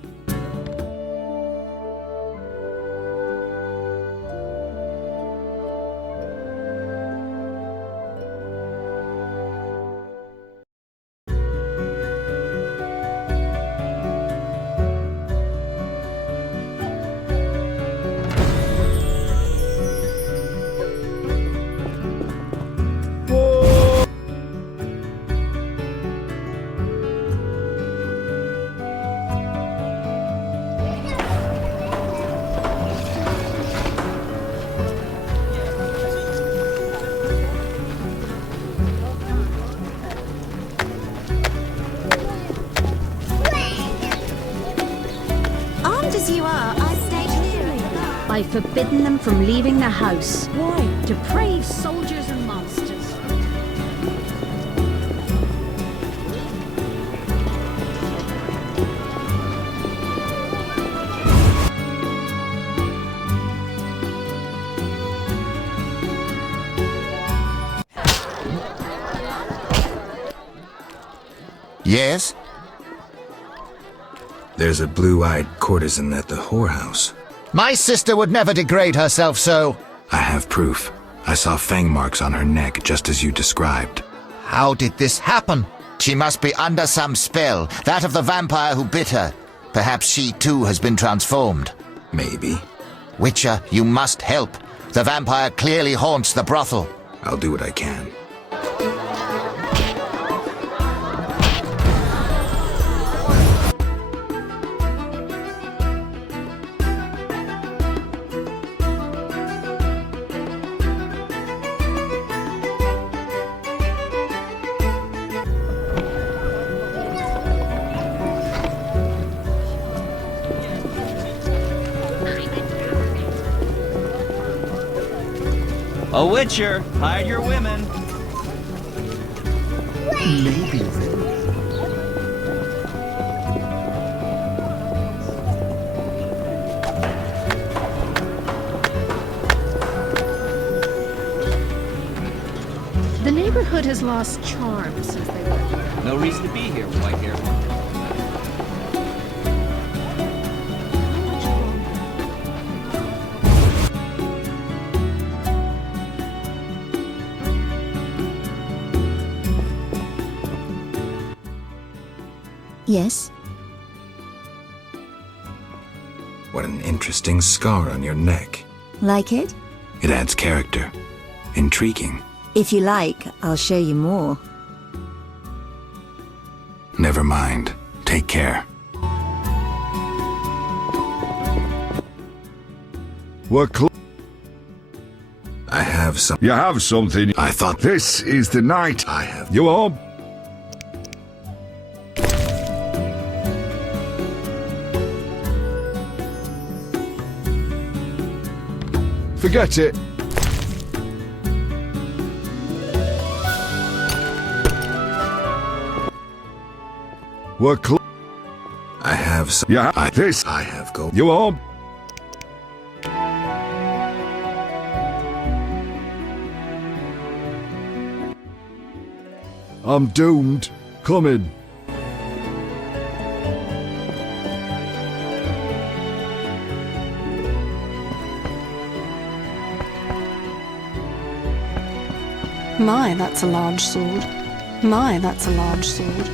I've forbidden them from leaving the house. Why? Depraved soldiers and monsters. Yes? There's a blue-eyed courtesan at the whorehouse. My sister would never degrade herself so. I have proof. I saw fang marks on her neck, just as you described. How did this happen? She must be under some spell, that of the vampire who bit her. Perhaps she too has been transformed. Maybe. Witcher, you must help. The vampire clearly haunts the brothel. I'll do what I can. A witcher, hide your women. Maybe. The neighborhood has lost charm since they went here. No reason to be here, white-haired one. Yes? What an interesting scar on your neck. Like it? It adds character. Intriguing. If you like, I'll show you more. Never mind. Take care. I have some... You have something. I thought... This is the night. I have... You are... Forget it. We're I have some... Yeah, this... I have gold. You are... I'm doomed. Come in. My, that's a large sword. My, that's a large sword.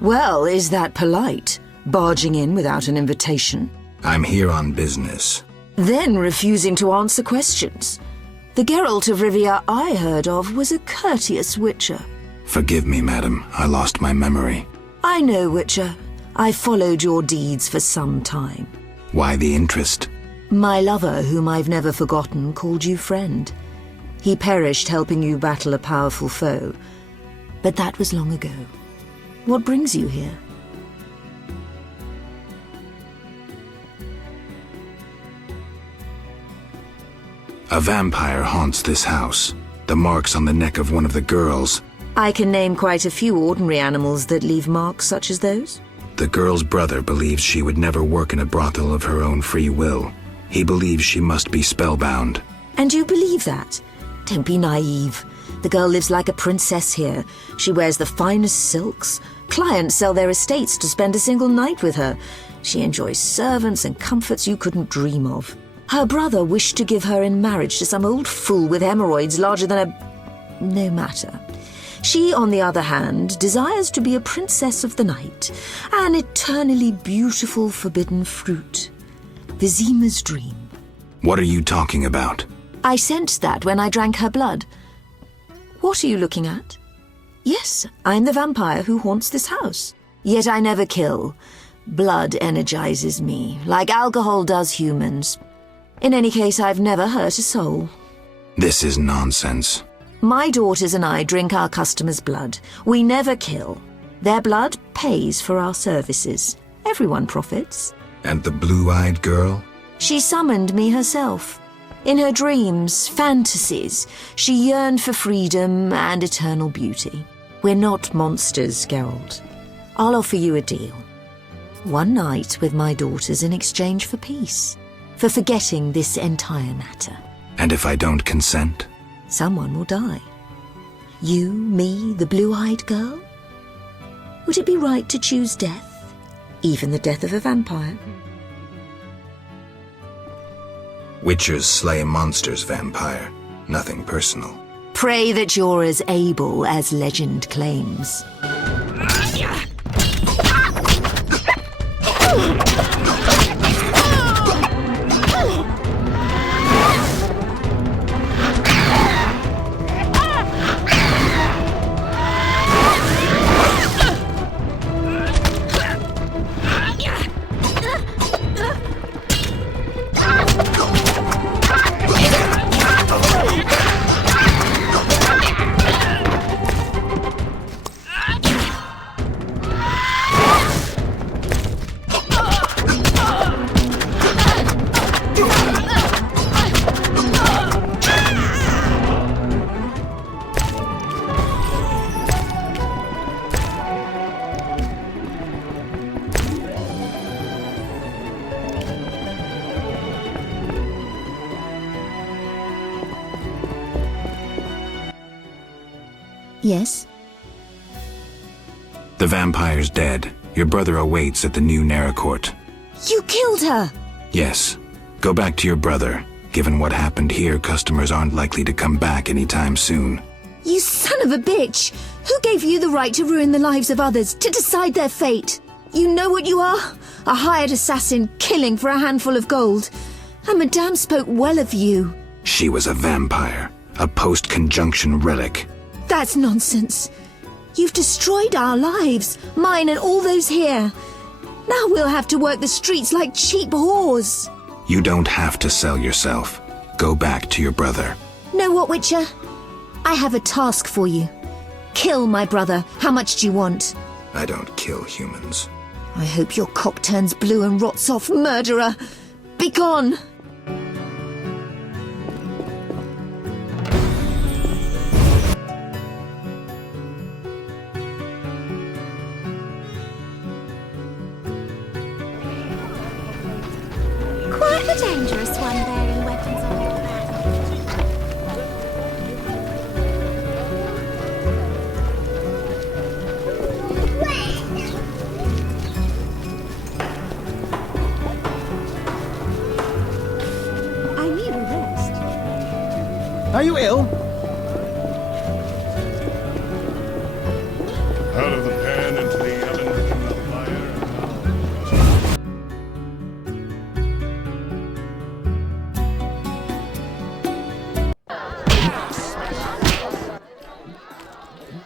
Well, is that polite? Barging in without an invitation? I'm here on business. Then refusing to answer questions. The Geralt of Rivia I heard of was a courteous witcher. Forgive me, madam. I lost my memory. I know, Witcher. I followed your deeds for some time. Why the interest? My lover, whom I've never forgotten, called you friend. He perished helping you battle a powerful foe. But that was long ago. What brings you here? A vampire haunts this house. The marks on the neck of one of the girls. I can name quite a few ordinary animals that leave marks such as those. The girl's brother believes she would never work in a brothel of her own free will. He believes she must be spellbound. And you believe that? Don't be naive. The girl lives like a princess here. She wears the finest silks. Clients sell their estates to spend a single night with her. She enjoys servants and comforts you couldn't dream of. Her brother wished to give her in marriage to some old fool with hemorrhoids larger than a... No matter. She, on the other hand, desires to be a princess of the night, an eternally beautiful forbidden fruit. Vizima's dream. What are you talking about? I sensed that when I drank her blood. What are you looking at? Yes, I'm the vampire who haunts this house. Yet I never kill. Blood energizes me, like alcohol does humans. In any case, I've never hurt a soul. This is nonsense. My daughters and I drink our customers' blood. We never kill. Their blood pays for our services. Everyone profits. And the blue-eyed girl? She summoned me herself. In her dreams, fantasies, she yearned for freedom and eternal beauty. We're not monsters, Geralt. I'll offer you a deal. One night with my daughters in exchange for peace. For forgetting this entire matter. And if I don't consent? Someone will die. You, me, the blue-eyed girl? Would it be right to choose death? Even the death of a vampire? Witchers slay monsters, vampire. Nothing personal. Pray that you're as able as legend claims. Yes? The vampire's dead. Your brother awaits at the new Naracourt. You killed her! Yes. Go back to your brother. Given what happened here, customers aren't likely to come back anytime soon. You son of a bitch! Who gave you the right to ruin the lives of others, to decide their fate? You know what you are? A hired assassin killing for a handful of gold. And Madame spoke well of you. She was a vampire. A post-conjunction relic. That's nonsense. You've destroyed our lives, mine and all those here. Now we'll have to work the streets like cheap whores. You don't have to sell yourself. Go back to your brother. Know what, Witcher? I have a task for you. Kill my brother. How much do you want? I don't kill humans. I hope your cock turns blue and rots off, murderer. Be gone! Quite a dangerous one bearing weapons on your back. I need a rest. Are you ill? Out of the pan into the oven, into the fire.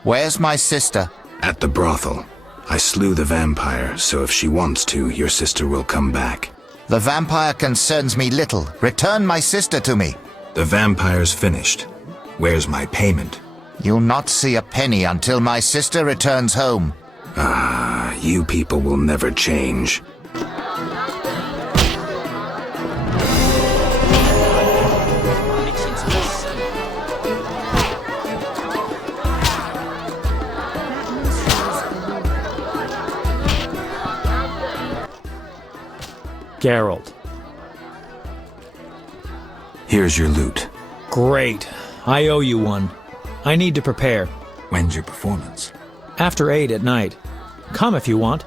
Where's my sister? At the brothel. I slew the vampire, so if she wants to, your sister will come back. The vampire concerns me little. Return my sister to me. The vampire's finished. Where's my payment? You'll not see a penny until my sister returns home. Ah, you people will never change. Geralt. Here's your loot. Great. I owe you one. I need to prepare. When's your performance? After 8 at night. Come if you want.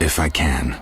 If I can.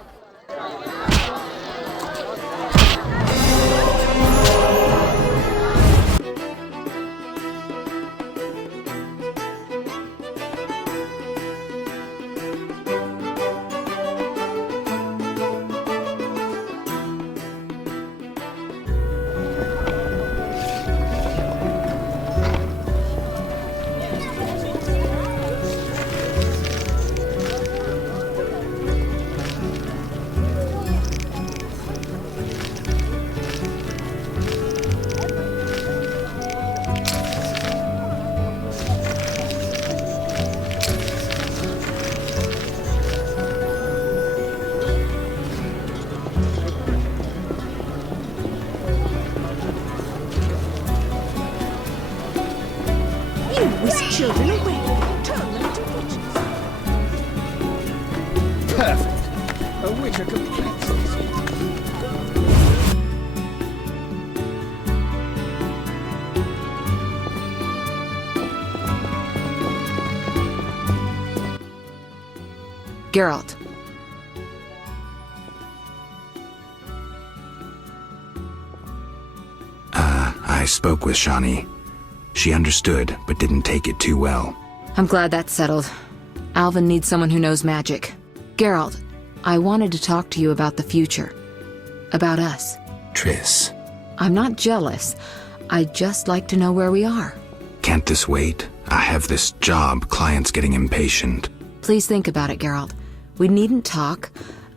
Children away. Turn them to witches. Perfect. A witcher completes it. Geralt. I spoke with Shani. She understood, but didn't take it too well. I'm glad that's settled. Alvin needs someone who knows magic. Geralt, I wanted to talk to you about the future. About us. Triss. I'm not jealous. I'd just like to know where we are. Can't this wait? I have this job. Clients getting impatient. Please think about it, Geralt. We needn't talk.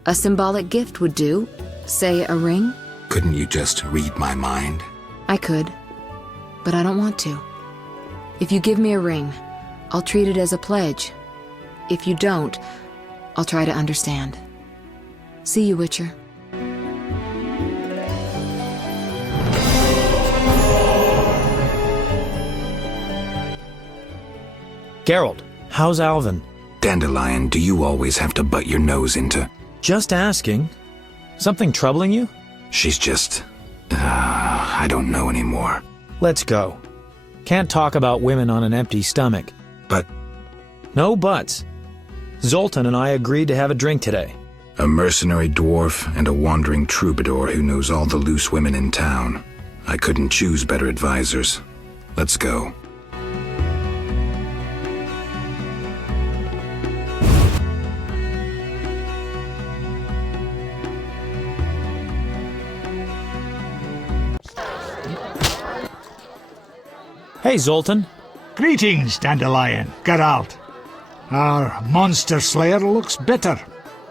A symbolic gift would do. Say a ring? Couldn't you just read my mind? I could. But I don't want to. If you give me a ring, I'll treat it as a pledge. If you don't, I'll try to understand. See you, Witcher. Geralt, how's Alvin? Dandelion, do you always have to butt your nose into? Just asking. Something troubling you? She's just... I don't know anymore. Let's go. Can't talk about women on an empty stomach. But... No buts. Zoltan and I agreed to have a drink today. A mercenary dwarf and a wandering troubadour who knows all the loose women in town. I couldn't choose better advisors. Let's go. Hey, Zoltan. Greetings, Dandelion. Geralt. Our monster slayer looks bitter.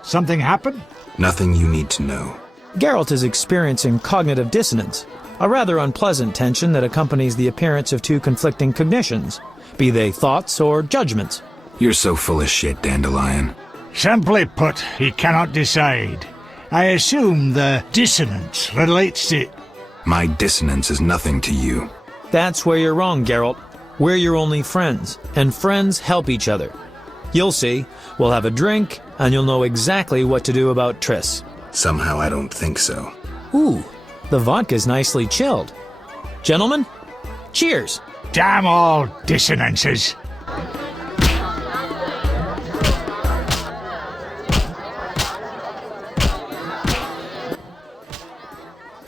Something happened? Nothing you need to know. Geralt is experiencing cognitive dissonance, a rather unpleasant tension that accompanies the appearance of two conflicting cognitions, be they thoughts or judgments. You're so full of shit, Dandelion. Simply put, he cannot decide. I assume the dissonance relates to... My dissonance is nothing to you. That's where you're wrong, Geralt. We're your only friends, and friends help each other. You'll see. We'll have a drink, and you'll know exactly what to do about Triss. Somehow I don't think so. Ooh, the vodka's nicely chilled. Gentlemen, cheers! Damn all dissonances!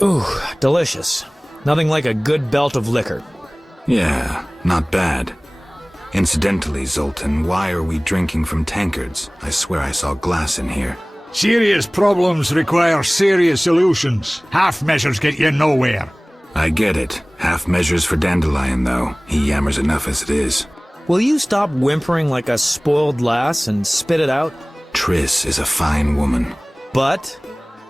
Ooh, delicious. Nothing like a good belt of liquor. Yeah, not bad. Incidentally, Zoltan, why are we drinking from tankards? I swear I saw glass in here. Serious problems require serious solutions. Half measures get you nowhere. I get it. Half measures for Dandelion, though. He yammers enough as it is. Will you stop whimpering like a spoiled lass and spit it out? Triss is a fine woman. But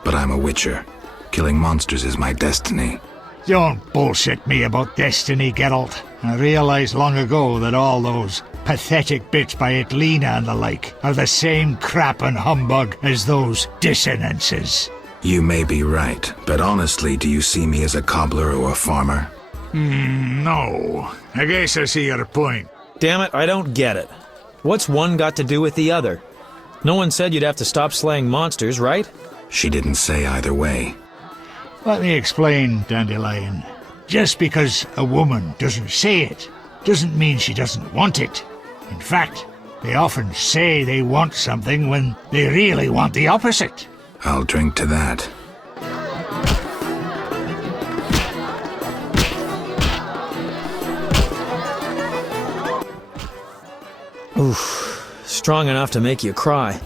I'm a witcher. Killing monsters is my destiny. Don't bullshit me about destiny, Geralt. I realized long ago that all those pathetic bits by Etlina and the like are the same crap and humbug as those dissonances. You may be right, but honestly, do you see me as a cobbler or a farmer? No. I guess I see your point. Damn it, I don't get it. What's one got to do with the other? No one said you'd have to stop slaying monsters, right? She didn't say either way. Let me explain, Dandelion. Just because a woman doesn't say it, doesn't mean she doesn't want it. In fact, they often say they want something when they really want the opposite. I'll drink to that. Oof, strong enough to make you cry.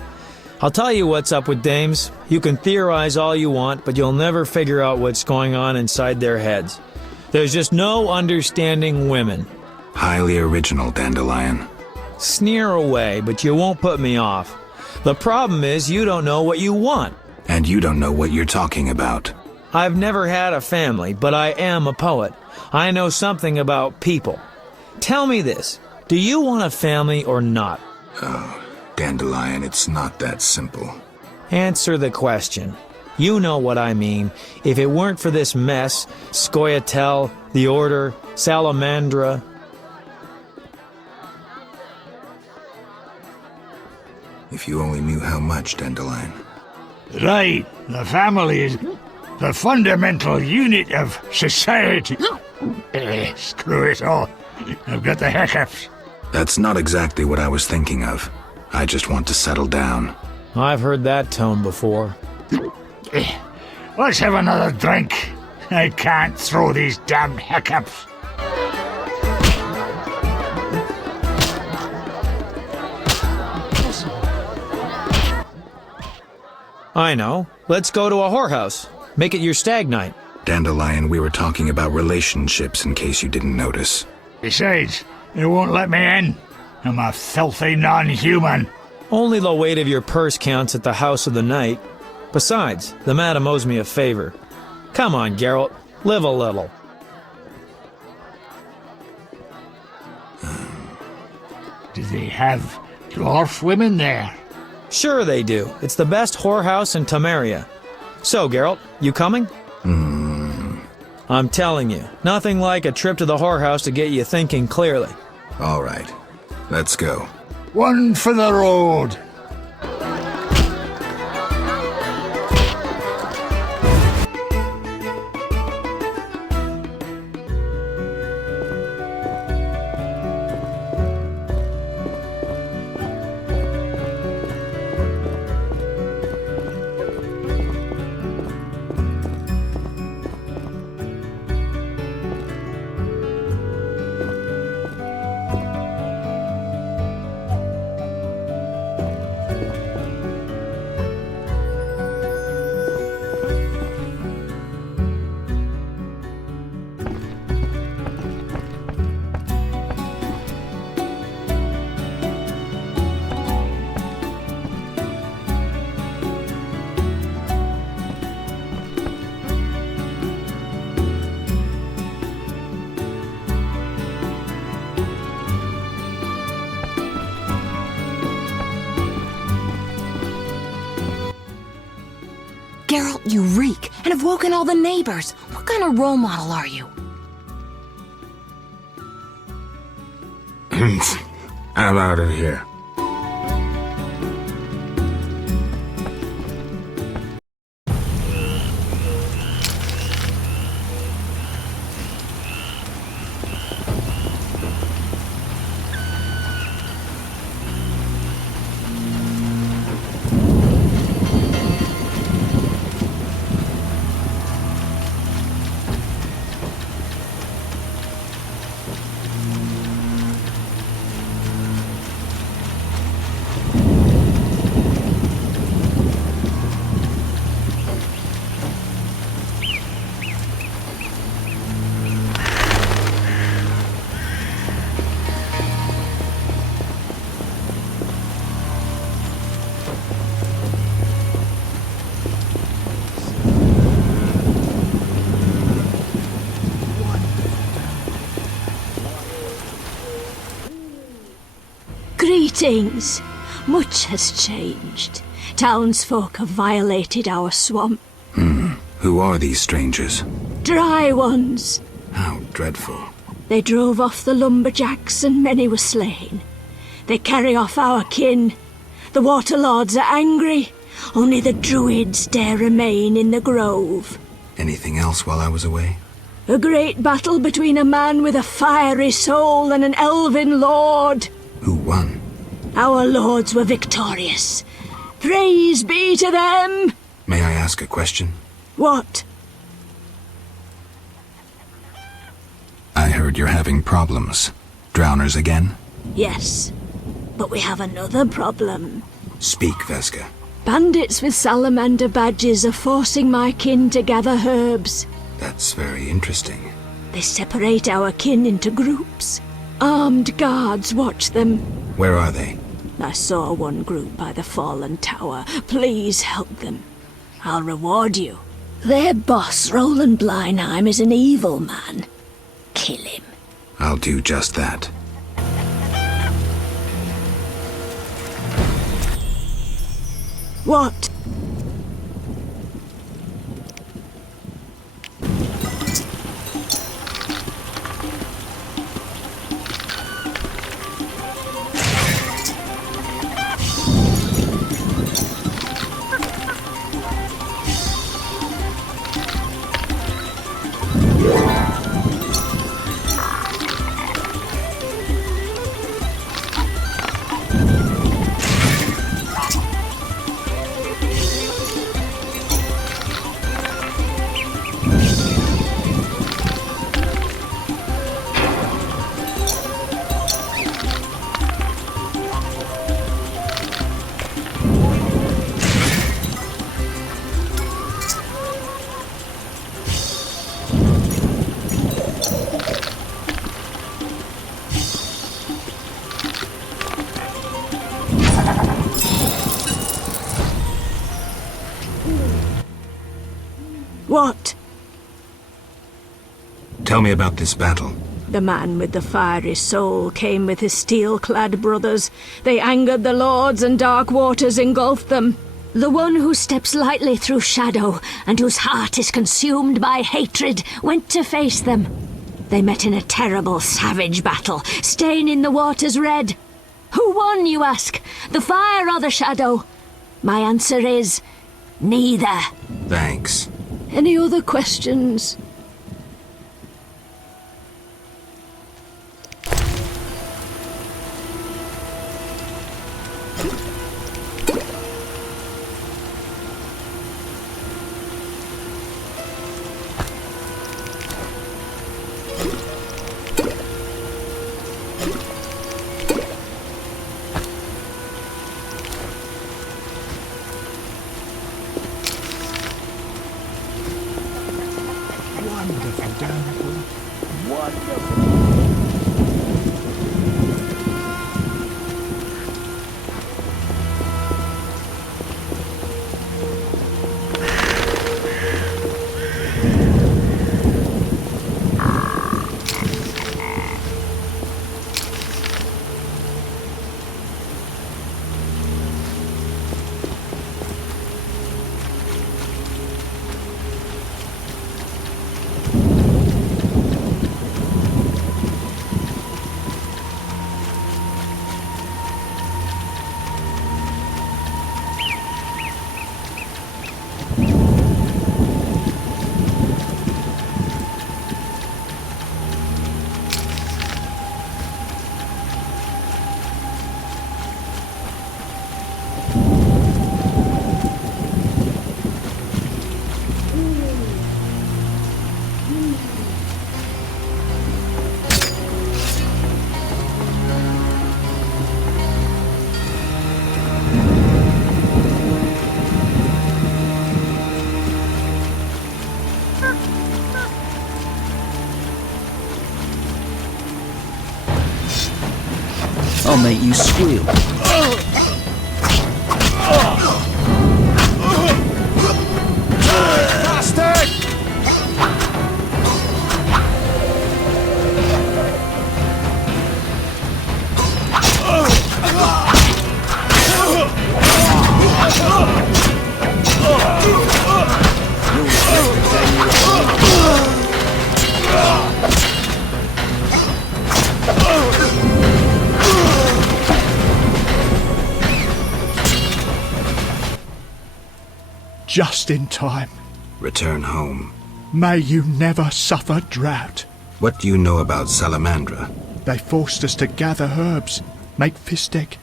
I'll tell you what's up with dames. You can theorize all you want, but you'll never figure out what's going on inside their heads. There's just no understanding women. Highly original, Dandelion. Sneer away, but you won't put me off. The problem is you don't know what you want. And you don't know what you're talking about. I've never had a family, but I am a poet. I know something about people. Tell me this, do you want a family or not? Oh, Dandelion, it's not that simple. Answer the question. You know what I mean. If it weren't for this mess, Scoia'tael, the Order, Salamandra... If you only knew how much, Dandelion. Right, the family is the fundamental unit of society. Screw it all. I've got the hiccups. That's not exactly what I was thinking of. I just want to settle down. I've heard that tone before. Let's have another drink. I can't throw these damned hiccups. I know. Let's go to a whorehouse. Make it your stag night. Dandelion, we were talking about relationships in case you didn't notice. Besides, they won't let me in. I'm a filthy non-human. Only the weight of your purse counts at the house of the night. Besides, the madam owes me a favor. Come on, Geralt. Live a little. Do they have dwarf women there? Sure they do. It's the best whorehouse in Temeria. So, Geralt, you coming? I'm telling you, nothing like a trip to the whorehouse to get you thinking clearly. All right, let's go. One for the road. Geralt, you reek, and have woken all the neighbors. What kind of role model are you? I'm out of here. Greetings. Much has changed. Townsfolk have violated our swamp. Who are these strangers? Dry ones. How dreadful. They drove off the lumberjacks and many were slain. They carry off our kin. The Water Lords are angry. Only the druids dare remain in the grove. Anything else while I was away? A great battle between a man with a fiery soul and an elven lord. Who won? Our lords were victorious. Praise be to them! May I ask a question? What? I heard you're having problems. Drowners again? Yes. But we have another problem. Speak, Vesca. Bandits with salamander badges are forcing my kin to gather herbs. That's very interesting. They separate our kin into groups. Armed guards watch them. Where are they? I saw one group by the fallen tower. Please help them. I'll reward you. Their boss, Roland Bleinheim, is an evil man. Kill him. I'll do just that. What? What? Tell me about this battle. The man with the fiery soul came with his steel-clad brothers. They angered the lords and dark waters engulfed them. The one who steps lightly through shadow and whose heart is consumed by hatred went to face them. They met in a terrible, savage battle, staining the waters red. Who won, you ask? The fire or the shadow? My answer is neither. Thanks. Any other questions? I'll make you squeal. Just in time. Return home. May you never suffer drought. What do you know about Salamandra? They forced us to gather herbs, make fistek.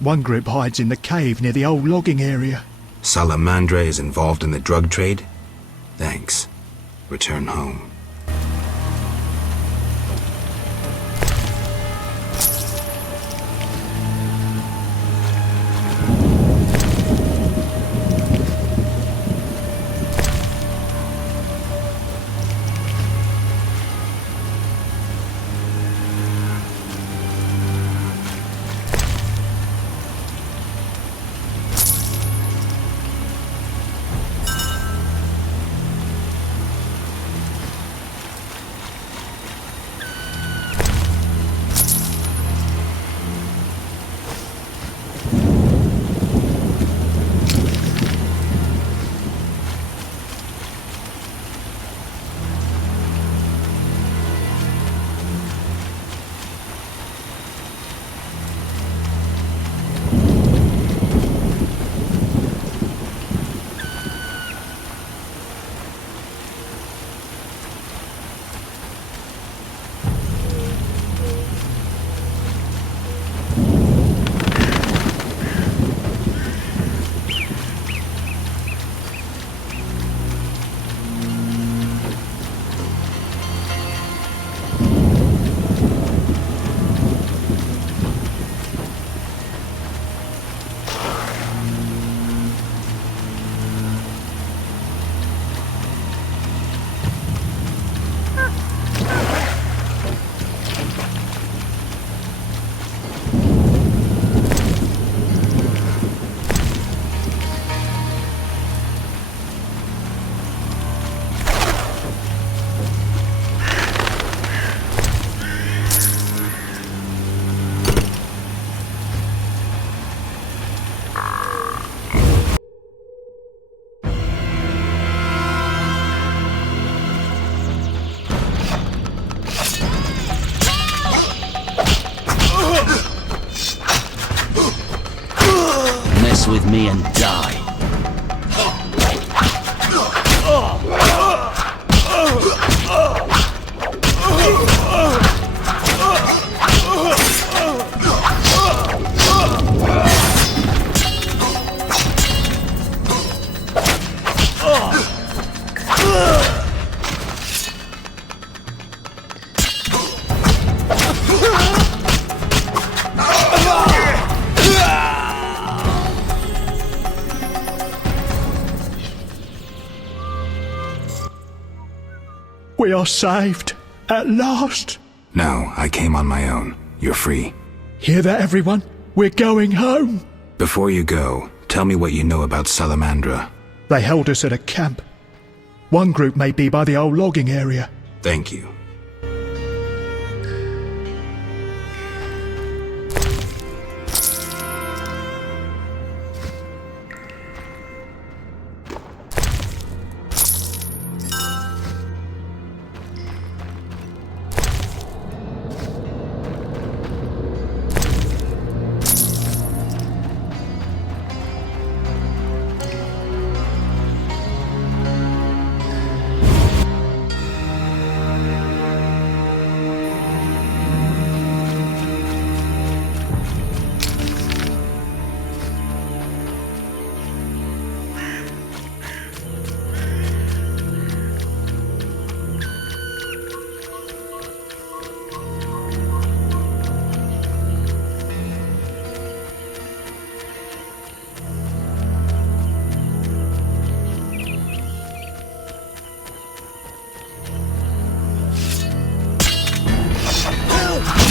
One group hides in the cave near the old logging area. Salamandra is involved in the drug trade? Thanks. Return home. With me and die. We are saved. At last. No, I came on my own. You're free. Hear that, everyone? We're going home. Before you go, tell me what you know about Salamandra. They held us at a camp. One group may be by the old logging area. Thank you.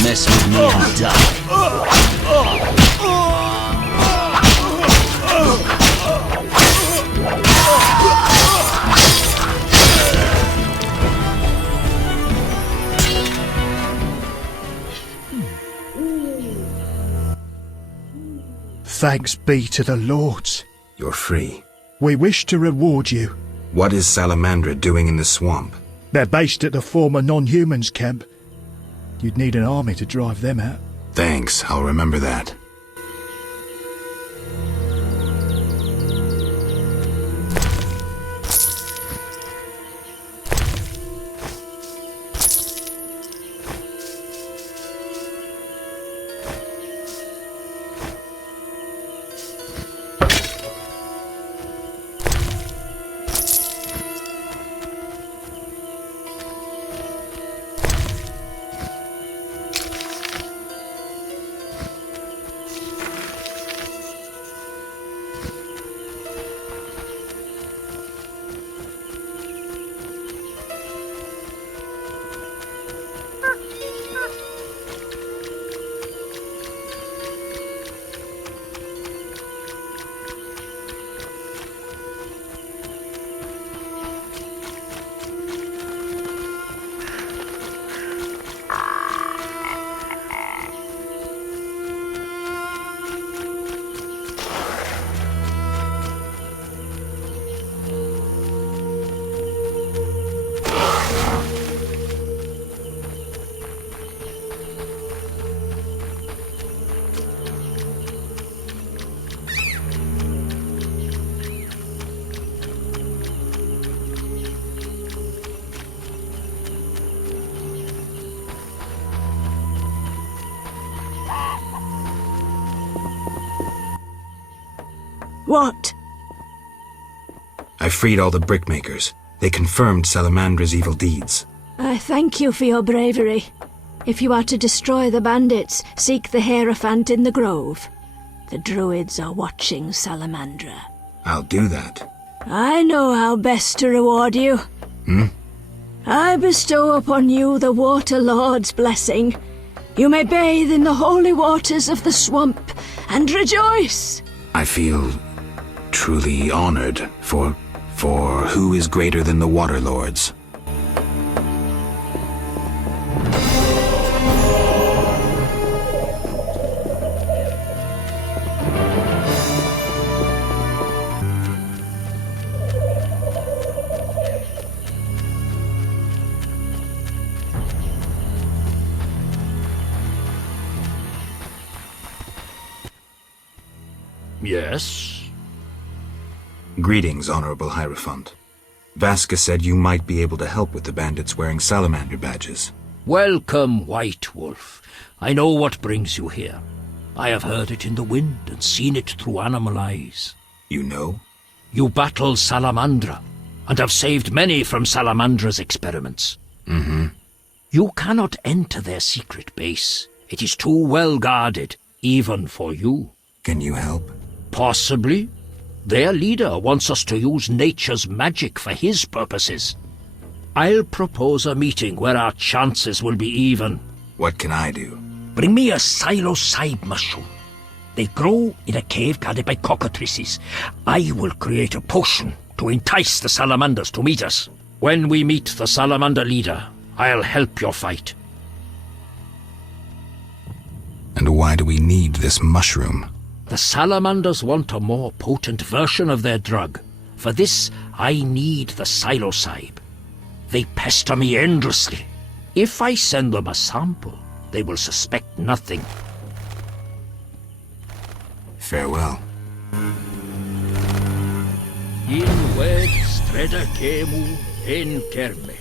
Mess with me and die. Thanks be to the Lords. You're free. We wish to reward you. What is Salamandra doing in the swamp? They're based at the former non-humans camp. You'd need an army to drive them out. Thanks, I'll remember that. What? I freed all the brickmakers. They confirmed Salamandra's evil deeds. I thank you for your bravery. If you are to destroy the bandits, seek the Hierophant in the grove. The druids are watching Salamandra. I'll do that. I know how best to reward you. I bestow upon you the Water Lord's blessing. You may bathe in the holy waters of the swamp and rejoice. I feel truly honored for who is greater than the Water Lords? Yes? Greetings, Honorable Hierophant. Vasca said you might be able to help with the bandits wearing salamander badges. Welcome, White Wolf. I know what brings you here. I have heard it in the wind and seen it through animal eyes. You know? You battle Salamandra, and have saved many from Salamandra's experiments. You cannot enter their secret base. It is too well guarded, even for you. Can you help? Possibly. Their leader wants us to use nature's magic for his purposes. I'll propose a meeting where our chances will be even. What can I do? Bring me a psilocybe mushroom. They grow in a cave guarded by cockatrices. I will create a potion to entice the salamanders to meet us. When we meet the salamander leader, I'll help your fight. And why do we need this mushroom? The salamanders want a more potent version of their drug. For this, I need the psilocybe. They pester me endlessly. If I send them a sample, they will suspect nothing. Farewell. In ved streda kemu en kerme.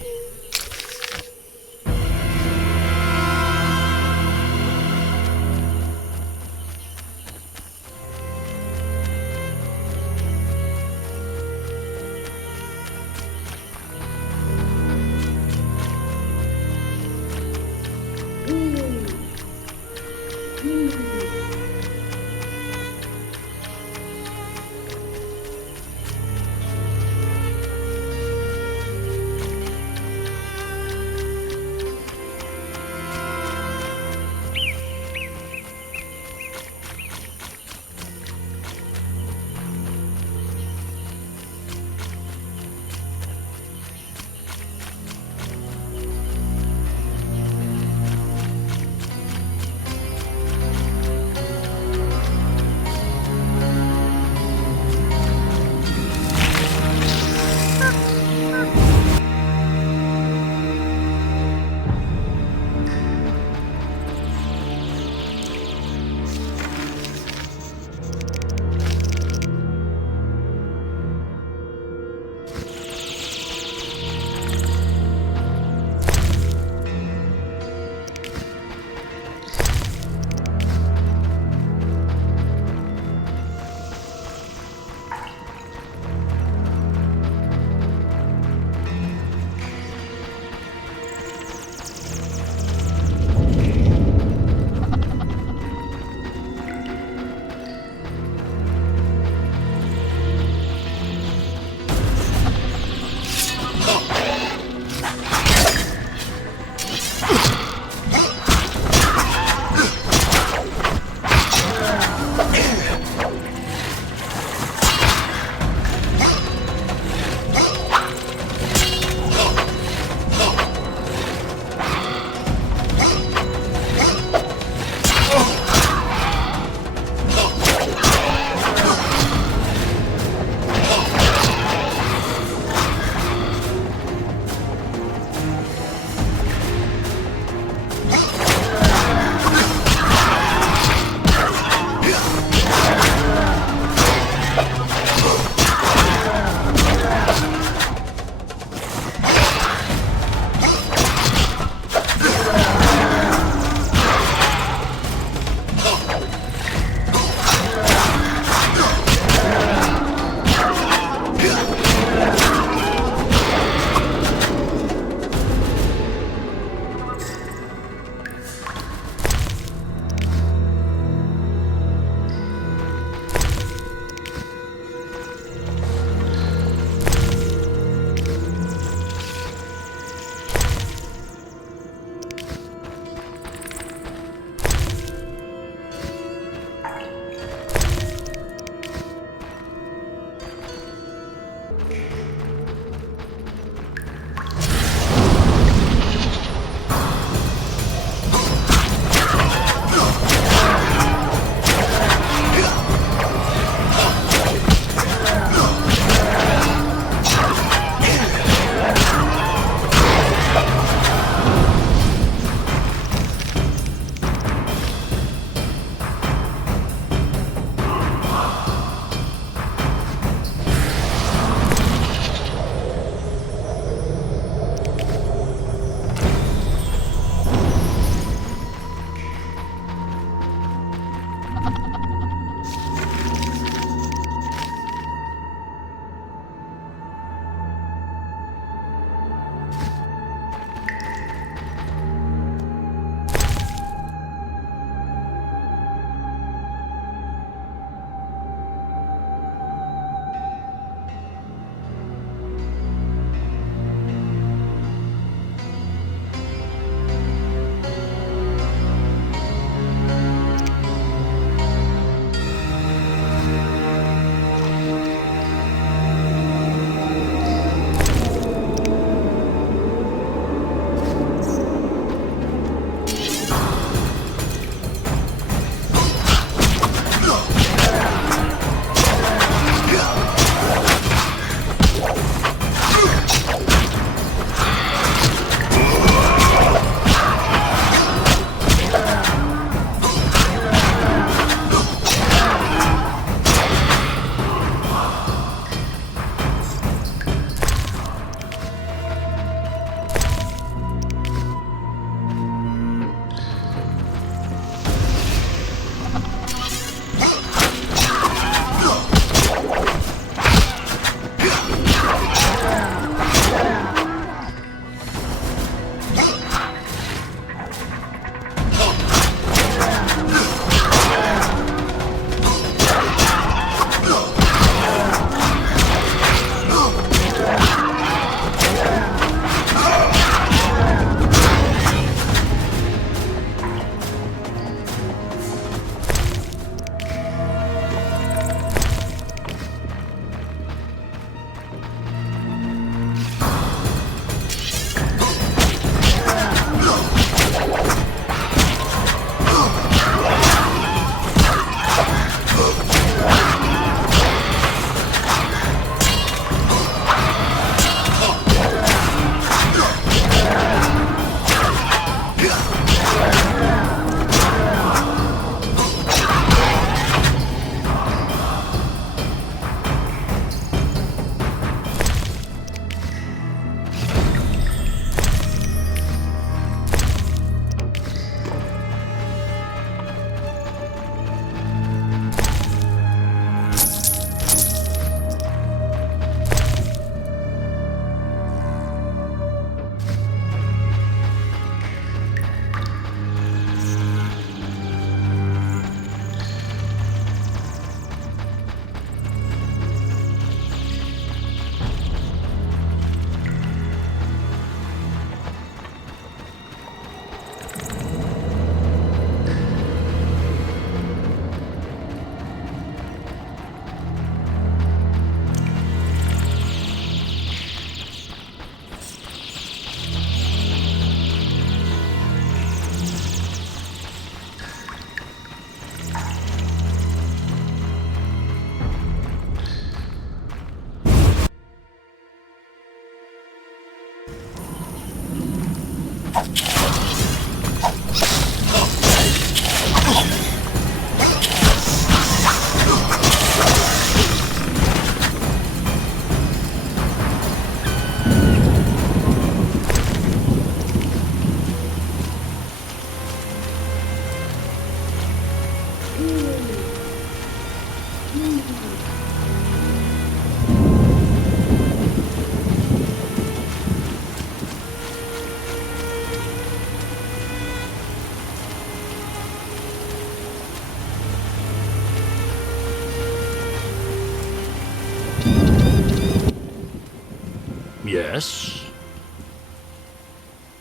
Yes?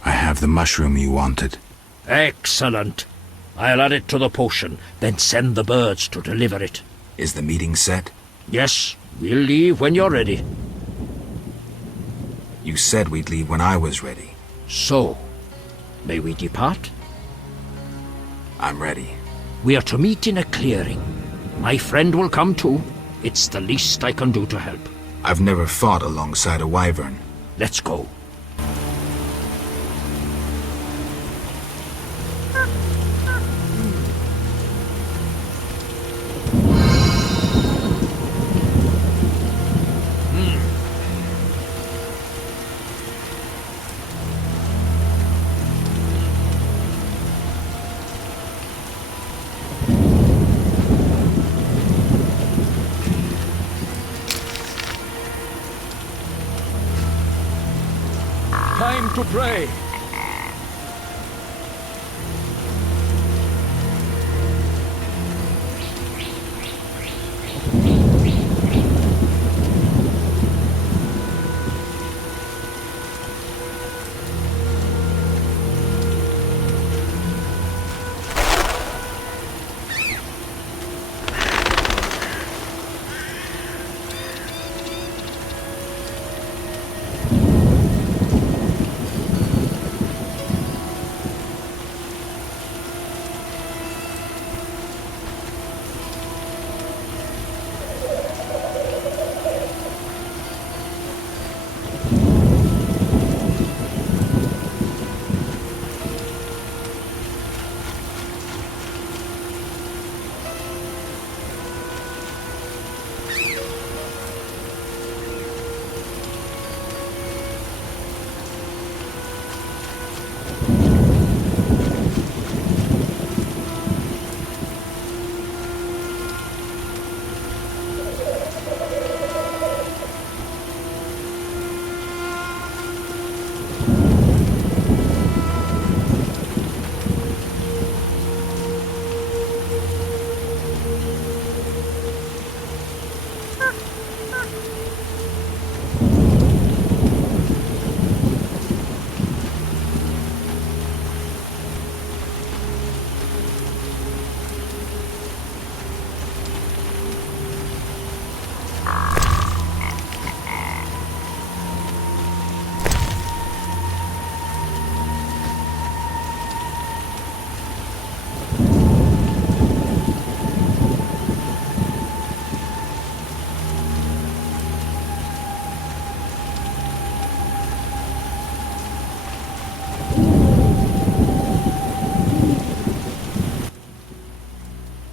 I have the mushroom you wanted. Excellent. I'll add it to the potion, then send the birds to deliver it. Is the meeting set? Yes, we'll leave when you're ready. You said we'd leave when I was ready. So, may we depart? I'm ready. We are to meet in a clearing. My friend will come too. It's the least I can do to help. I've never fought alongside a wyvern. Let's go. Time to pray.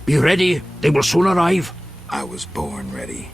Be ready, they will soon arrive. I was born ready.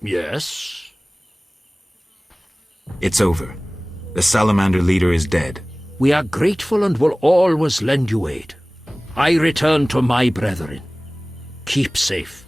Yes? It's over. The Salamander leader is dead. We are grateful and will always lend you aid. I return to my brethren. Keep safe.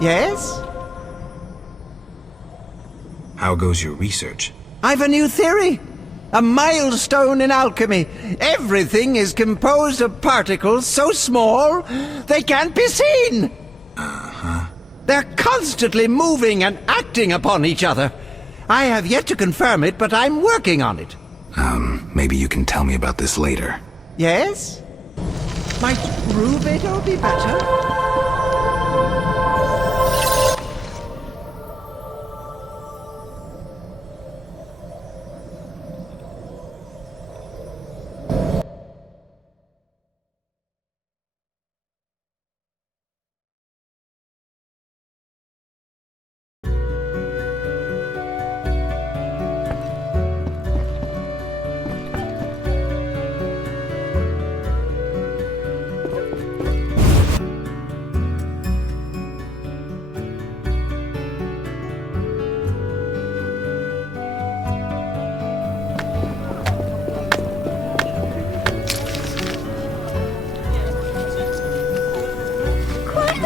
Yes? How goes your research? I've a new theory. A milestone in alchemy. Everything is composed of particles so small they can't be seen. They're constantly moving and acting upon each other. I have yet to confirm it, but I'm working on it. Maybe you can tell me about this later. Yes? Might Rubedo be better?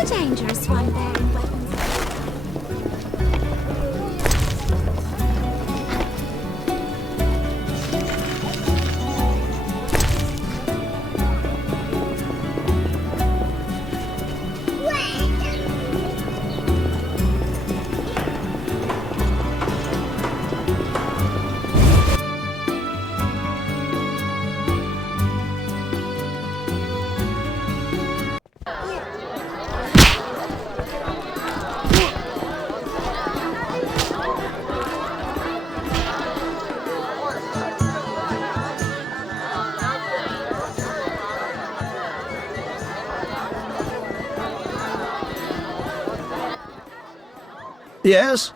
Dangerous one bearing weapons. Yes?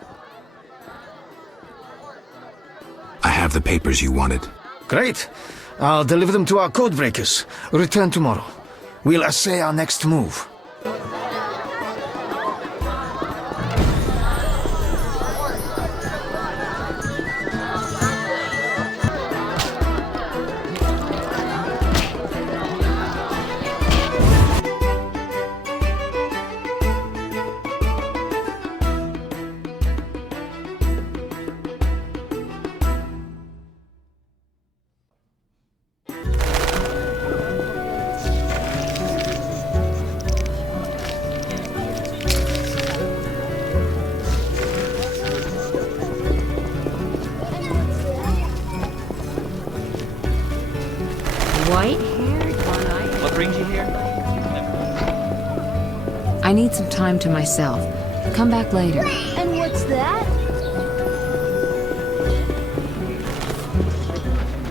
I have the papers you wanted. Great. I'll deliver them to our codebreakers. Return tomorrow. We'll assay our next move. White-haired, one-eyed. What brings you here? I need some time to myself. Come back later. And what's that?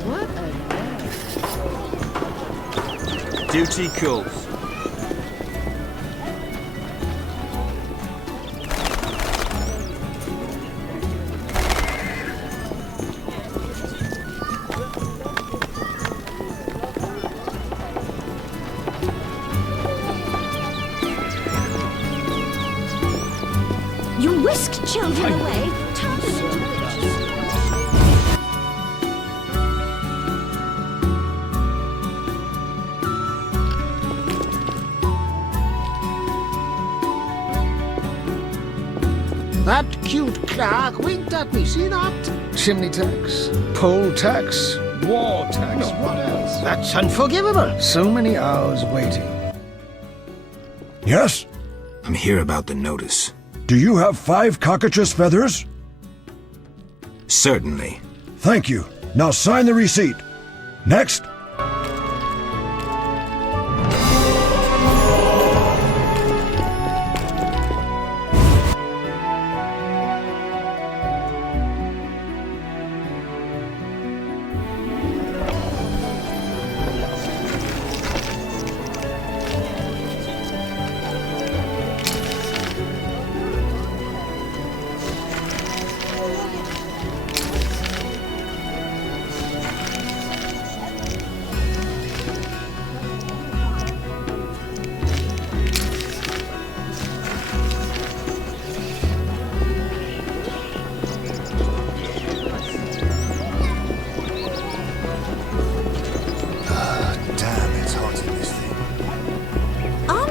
What a duty calls. You whisk children away. Turn them into witches. That cute clerk winked at me, see that? Chimney tax, poll tax, war tax, what else? That's unforgivable. So many hours waiting. Yes? I'm here about the notice. Do you have 5 cockatrice feathers? Certainly. Thank you. Now sign the receipt. Next.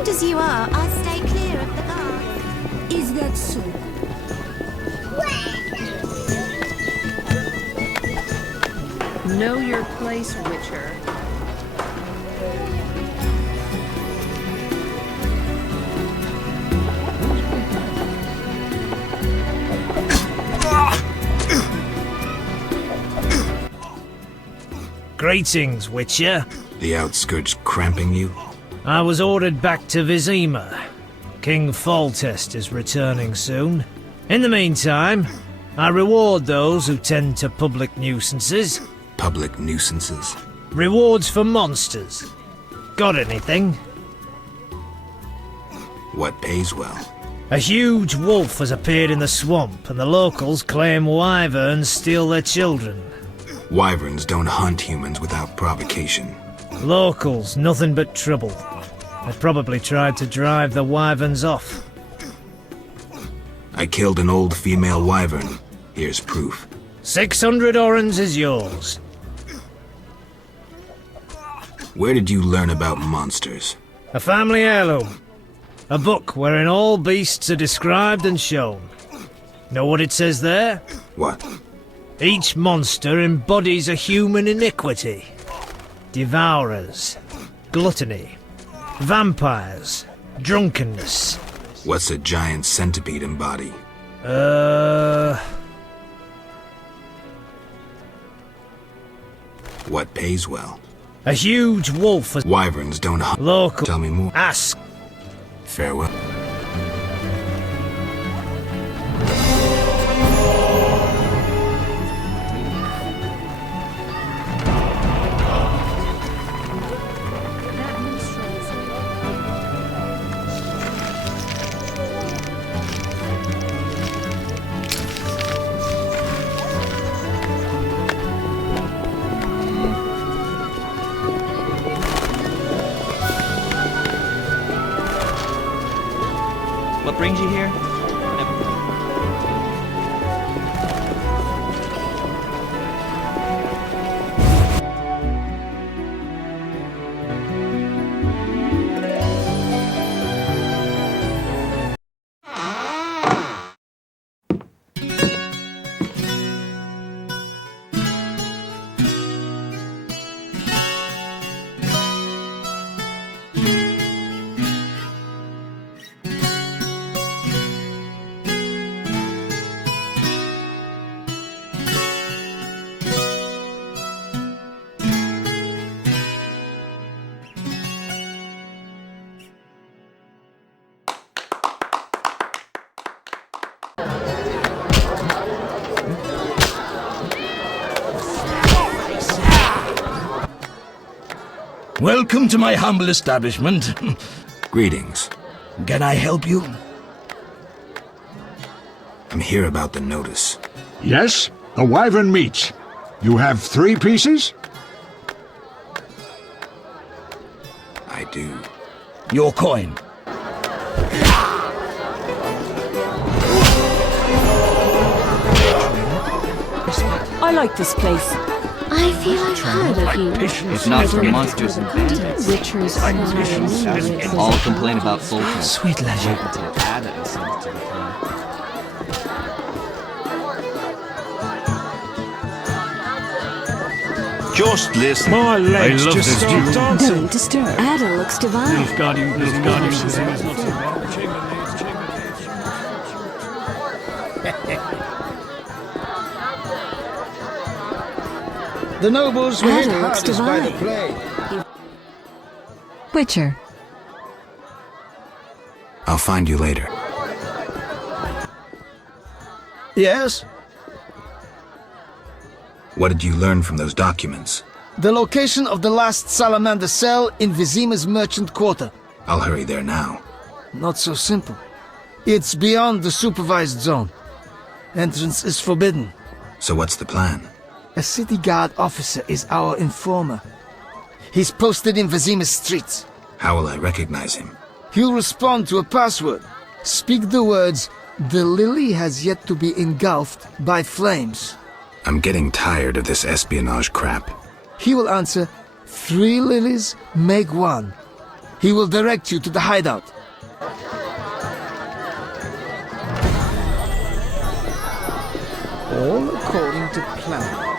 As you are, I stay clear of the guard. Is that so? Know your place, Witcher. Greetings, Witcher. The outskirts cramping you? I was ordered back to Vizima. King Foltest is returning soon. In the meantime, I reward those who tend to public nuisances. Public nuisances? Rewards for monsters. Got anything? What pays well? A huge wolf has appeared in the swamp, and the locals claim wyverns steal their children. Wyverns don't hunt humans without provocation. Locals, nothing but trouble. They probably tried to drive the wyverns off. I killed an old female wyvern. Here's proof. 600 orens is yours. Where did you learn about monsters? A family heirloom. A book wherein all beasts are described and shown. Know what it says there? What? Each monster embodies a human iniquity. Devourers, gluttony, vampires, drunkenness. What's a giant centipede embody? What pays well? A huge wolf. Wyverns don't hunt. Local. Tell me more. Ask. Farewell. What brings you here? Welcome to my humble establishment. Greetings. Can I help you? I'm here about the notice. Yes, the wyvern meats. You have 3 pieces? I do. Your coin. I like this place. I feel I've heard of you. If not for monsters and bandits, Witchers, all complain about Fulton. Sweet leisure. Just listen. My legs just stopped dancing. Don't disturb. Ada looks divine. The nobles were hit Ada looks hardest by the divine. plague. Witcher. I'll find you later. Yes? What did you learn from those documents? The location of the last salamander cell in Vizima's merchant quarter. I'll hurry there now. Not so simple. It's beyond the supervised zone. Entrance is forbidden. So what's the plan? A city guard officer is our informer. He's posted in Vizima's streets. How will I recognize him? He'll respond to a password. Speak the words, "The lily has yet to be engulfed by flames." I'm getting tired of this espionage crap. He will answer, "3 lilies make 1." He will direct you to the hideout. All according to plan.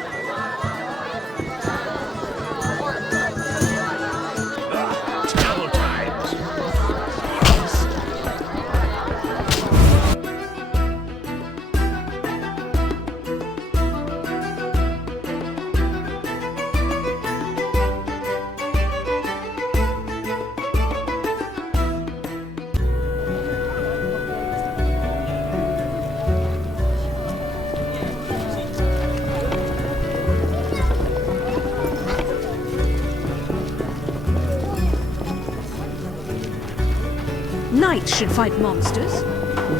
Knights should fight monsters.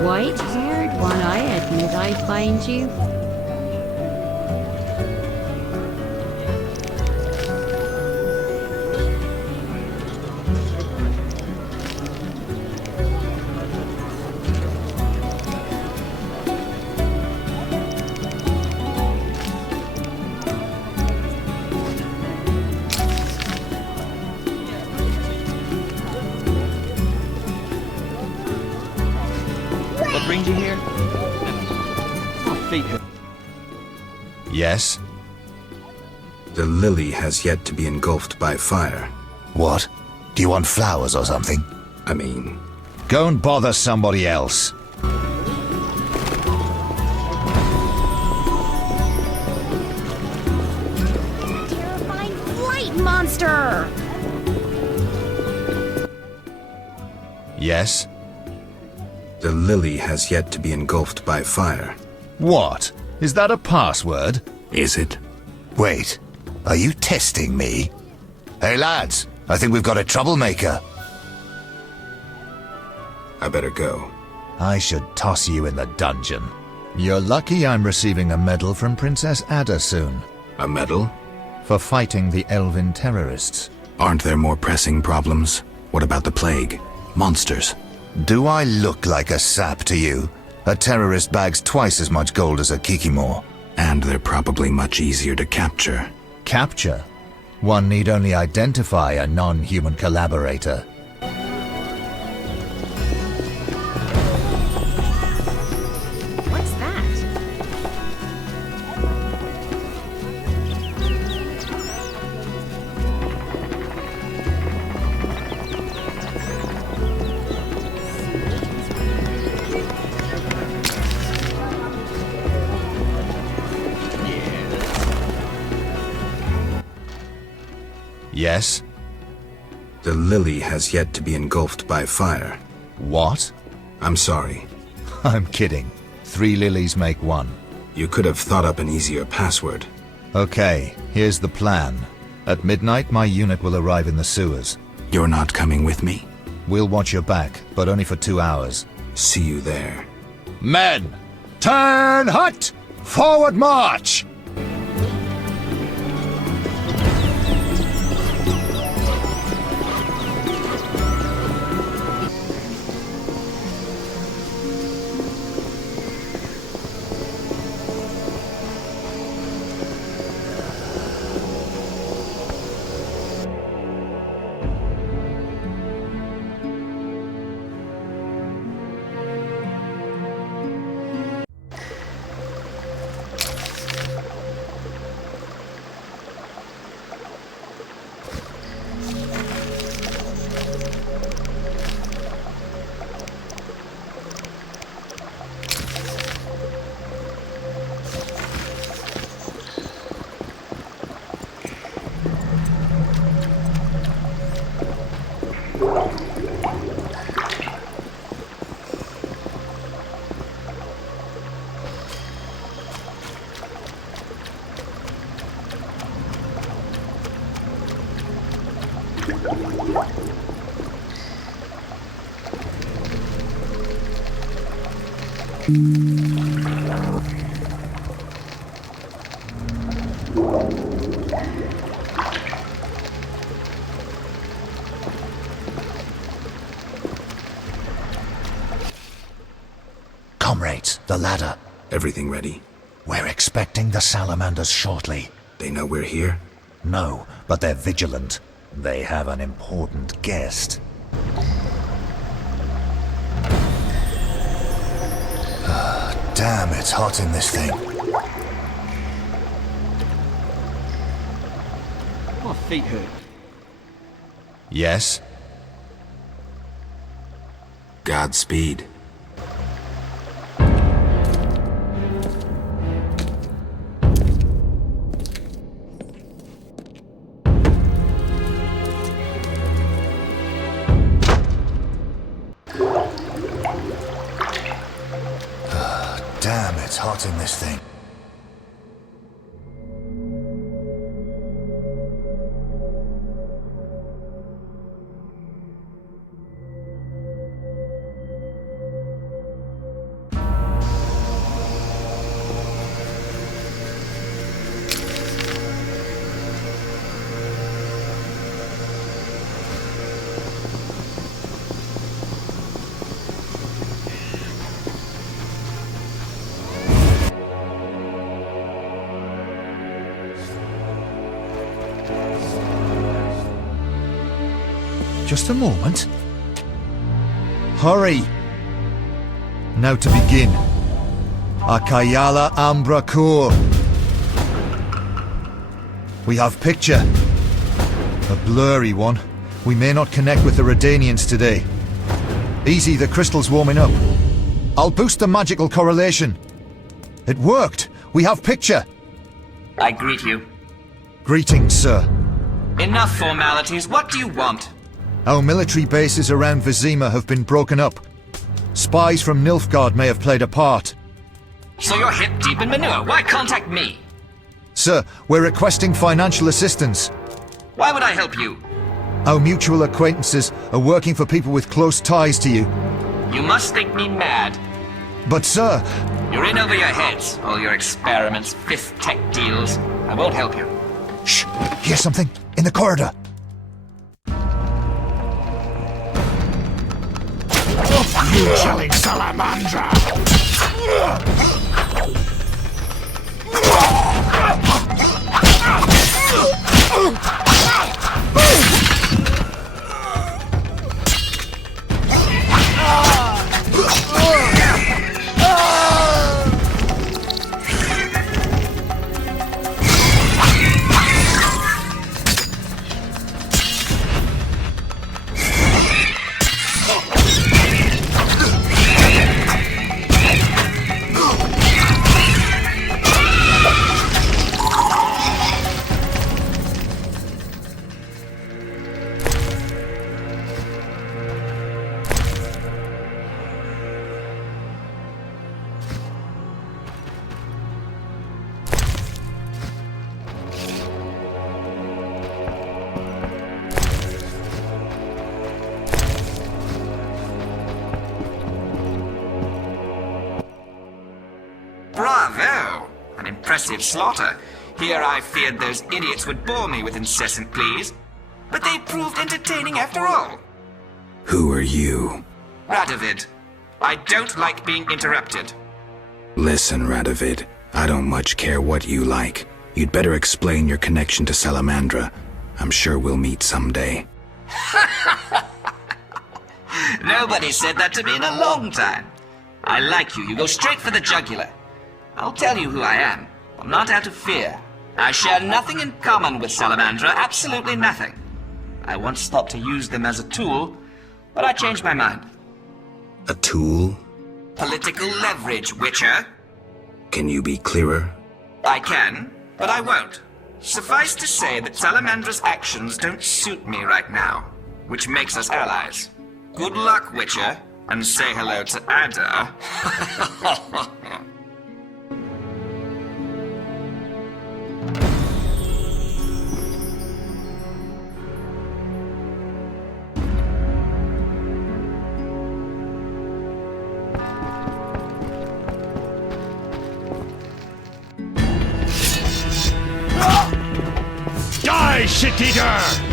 White-haired one, I admit I find you. What brings you here? Oh, fate. Yes? The lily has yet to be engulfed by fire. What? Do you want flowers or something? I mean... Go and bother somebody else. Terrifying flight monster! Yes? The lily has yet to be engulfed by fire. What? Is that a password? Is it? Wait, are you testing me? Hey lads, I think we've got a troublemaker. I better go. I should toss you in the dungeon. You're lucky I'm receiving a medal from Princess Ada soon. A medal? For fighting the elven terrorists. Aren't there more pressing problems? What about the plague? Monsters? Do I look like a sap to you? A terrorist bags twice as much gold as a kikimor. And they're probably much easier to capture. Capture? One need only identify a non-human collaborator. What's that? Yes? The lily has yet to be engulfed by fire. What? I'm sorry. I'm kidding. 3 lilies make 1. You could have thought up an easier password. Okay, here's the plan. At midnight, my unit will arrive in the sewers. You're not coming with me? We'll watch your back, but only for 2 hours. See you there. Men, turn hut! Forward march! Comrades, the ladder. Everything ready? We're expecting the salamanders shortly. They know we're here? No, but they're vigilant. They have an important guest. Damn, it's hot in this thing. My feet hurt. Yes? Godspeed. Damn, it's hot in this thing. Just a moment. Hurry! Now to begin. Akayala Ambra Kur. We have picture. A blurry one. We may not connect with the Redanians today. Easy, the crystal's warming up. I'll boost the magical correlation. It worked! We have picture! I greet you. Greetings, sir. Enough formalities. What do you want? Our military bases around Vizima have been broken up. Spies from Nilfgaard may have played a part. So you're hip deep in manure. Why contact me? Sir, we're requesting financial assistance. Why would I help you? Our mutual acquaintances are working for people with close ties to you. You must think me mad. But sir... You're in over your heads. All your experiments, fifth tech deals. I won't help you. Shh! Hear something? In the corridor! you killing Salamandra! Bravo! An impressive slaughter. Here I feared those idiots would bore me with incessant pleas. But they proved entertaining after all. Who are you? Radovid. I don't like being interrupted. Listen, Radovid, I don't much care what you like. You'd better explain your connection to Salamandra. I'm sure we'll meet someday. Nobody said that to me in a long time. I like you. You go straight for the jugular. I'll tell you who I am. I'm not out of fear. I share nothing in common with Salamandra, absolutely nothing. I once thought to use them as a tool, but I changed my mind. A tool? Political leverage, Witcher. Can you be clearer? I can, but I won't. Suffice to say that Salamandra's actions don't suit me right now, which makes us allies. Good luck, Witcher, and say hello to Ada. Die, shit-eater!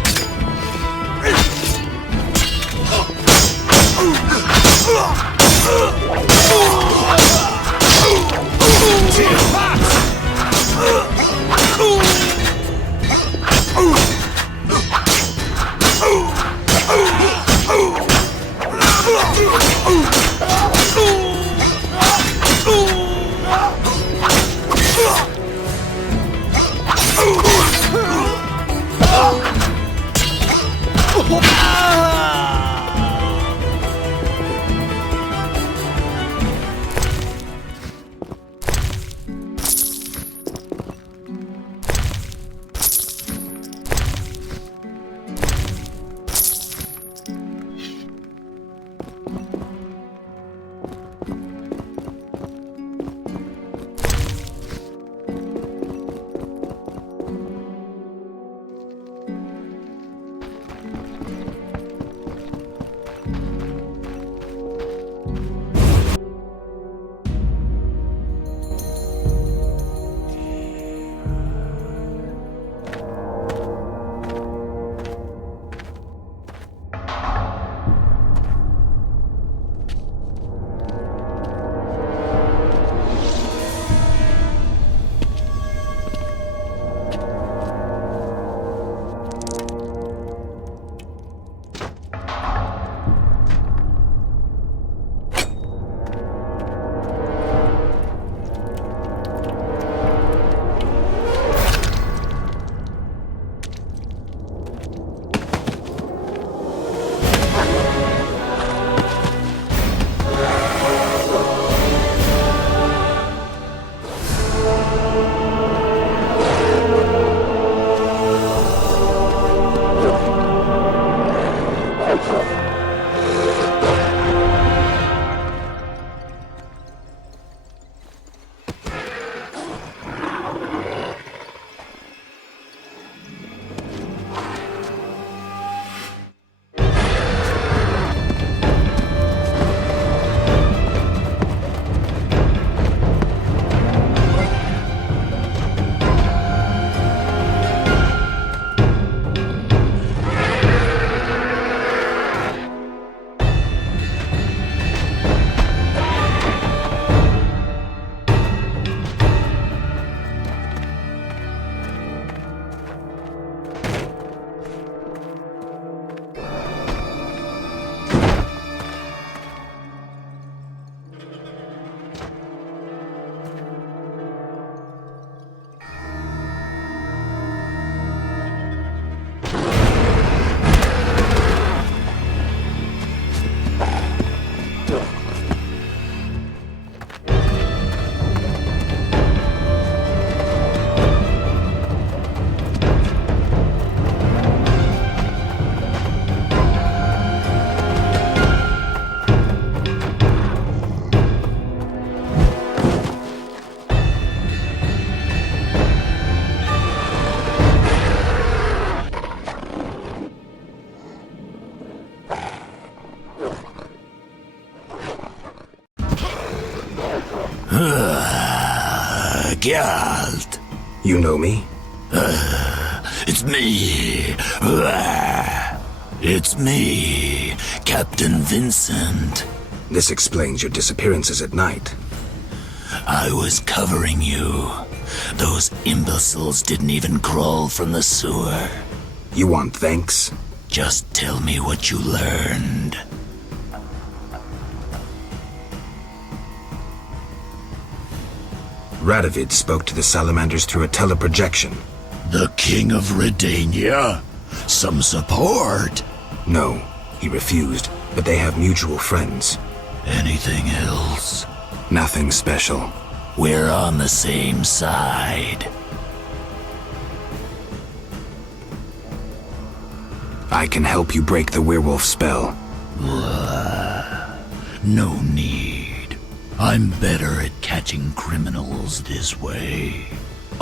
Geralt. You know me? It's me. It's me, Captain Vincent. This explains your disappearances at night. I was covering you. Those imbeciles didn't even crawl from the sewer. You want thanks? Just tell me what you learned. Radovid spoke to the salamanders through a teleprojection. The King of Redania? Some support? No, he refused, but they have mutual friends. Anything else? Nothing special. We're on the same side. I can help you break the werewolf spell. No need. I'm better at catching criminals this way.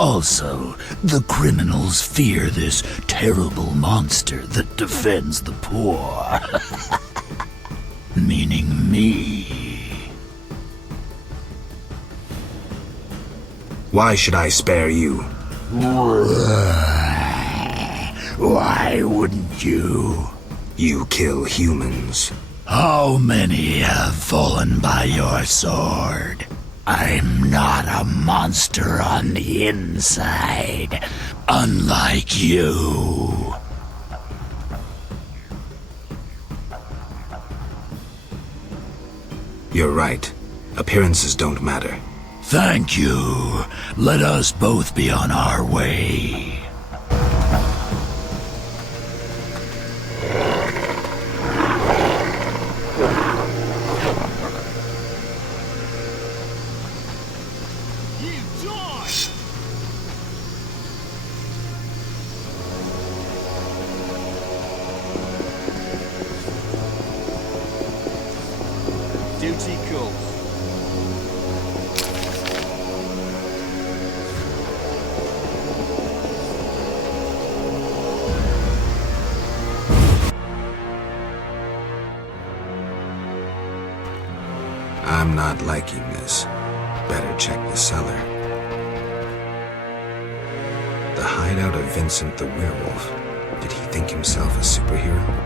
Also, the criminals fear this terrible monster that defends the poor. Meaning me. Why should I spare you? Why wouldn't you? You kill humans. How many have fallen by your sword? I'm not a monster on the inside, unlike you. You're right. Appearances don't matter. Thank you. Let us both be on our way. Duty calls. I'm not liking this. Better check the cellar. The hideout of Vincent the Werewolf. Did he think himself a superhero?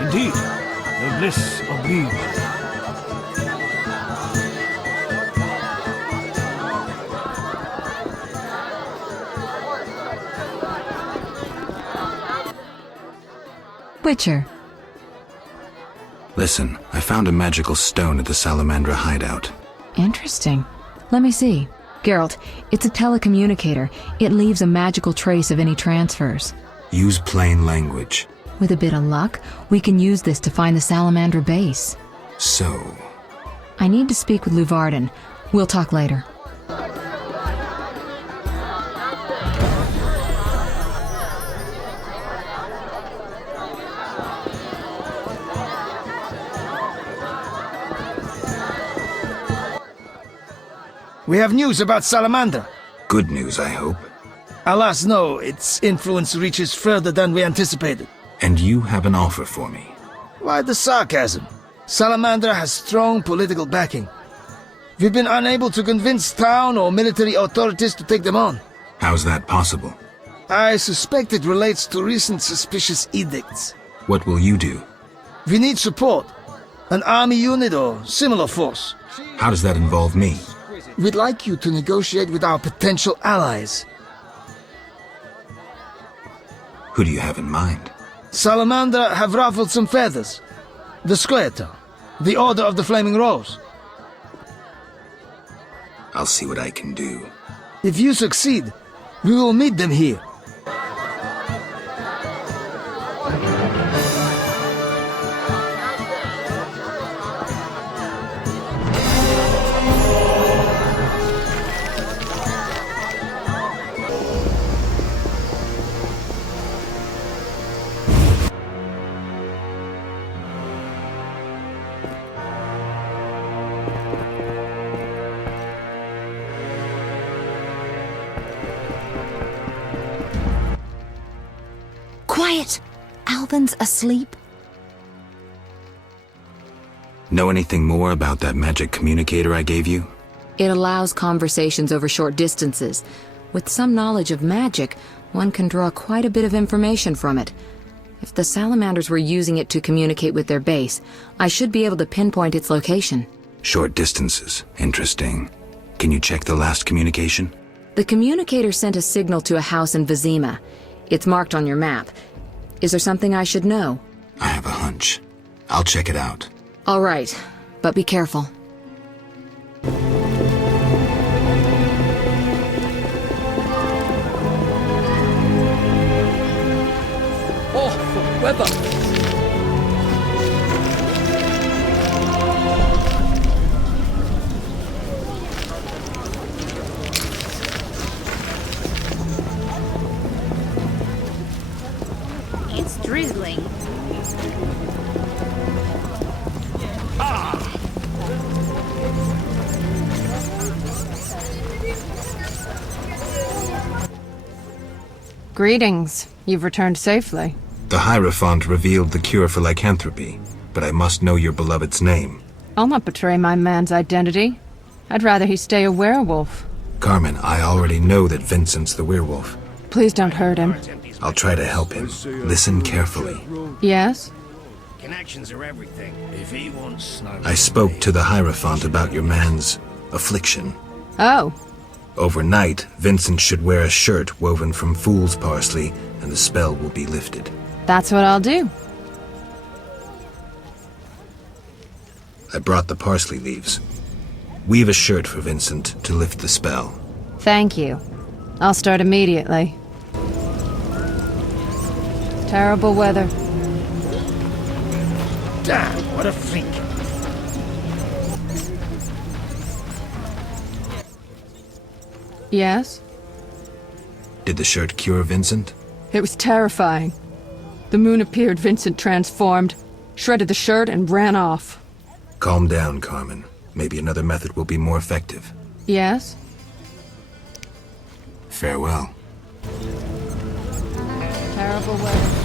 Indeed, the bliss of being. Witcher, Listen, I found a magical stone at the Salamandra hideout. Interesting. Let me see. Geralt, it's a telecommunicator. It leaves a magical trace of any transfers. Use plain language. With a bit of luck, we can use this to find the Salamandra base. So... I need to speak with Luvarden. We'll talk later. We have news about Salamandra. Good news, I hope. Alas, no. Its influence reaches further than we anticipated. And you have an offer for me. Why the sarcasm? Salamandra has strong political backing. We've been unable to convince town or military authorities to take them on. How's that possible? I suspect it relates to recent suspicious edicts. What will you do? We need support. An army unit or similar force. How does that involve me? We'd like you to negotiate with our potential allies. Who do you have in mind? Salamandra have ruffled some feathers. The Squaretor, the Order of the Flaming Rose. I'll see what I can do. If you succeed, we will meet them here. Quiet! Alvin's asleep. Know anything more about that magic communicator I gave you? It allows conversations over short distances. With some knowledge of magic, one can draw quite a bit of information from it. If the salamanders were using it to communicate with their base, I should be able to pinpoint its location. Short distances. Interesting. Can you check the last communication? The communicator sent a signal to a house in Vizima. It's marked on your map. Is there something I should know? I have a hunch. I'll check it out. All right, but be careful. Oh, for weather! It's drizzling. Greetings. You've returned safely. The Hierophant revealed the cure for lycanthropy, but I must know your beloved's name. I'll not betray my man's identity. I'd rather he stay a werewolf. Carmen, I already know that Vincent's the werewolf. Please don't hurt him. I'll try to help him. Listen carefully. Yes? Connections are everything. If he wants snow... I spoke to the Hierophant about your man's affliction. Oh. Overnight, Vincent should wear a shirt woven from fool's parsley, and the spell will be lifted. That's what I'll do. I brought the parsley leaves. Weave a shirt for Vincent to lift the spell. Thank you. I'll start immediately. Terrible weather. Damn, what a freak. Yes? Did the shirt cure Vincent? It was terrifying. The moon appeared, Vincent transformed, shredded the shirt, and ran off. Calm down, Carmen. Maybe another method will be more effective. Yes? Farewell. Terrible weather.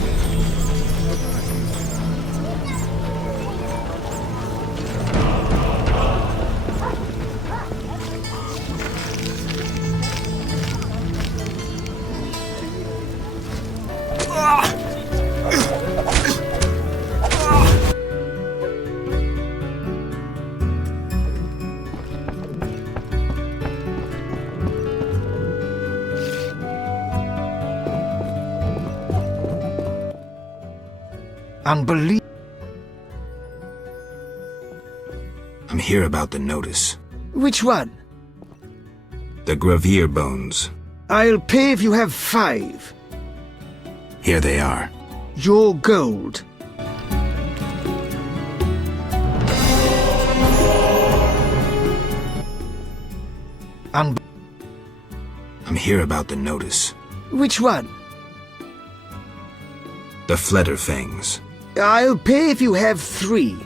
Unbelievable. here about the notice. Which one? The Gravier bones. I'll pay if you have 5. Here they are. Your gold. And I'm here about the notice. which one? The Fledder fangs. I'll pay if you have 3.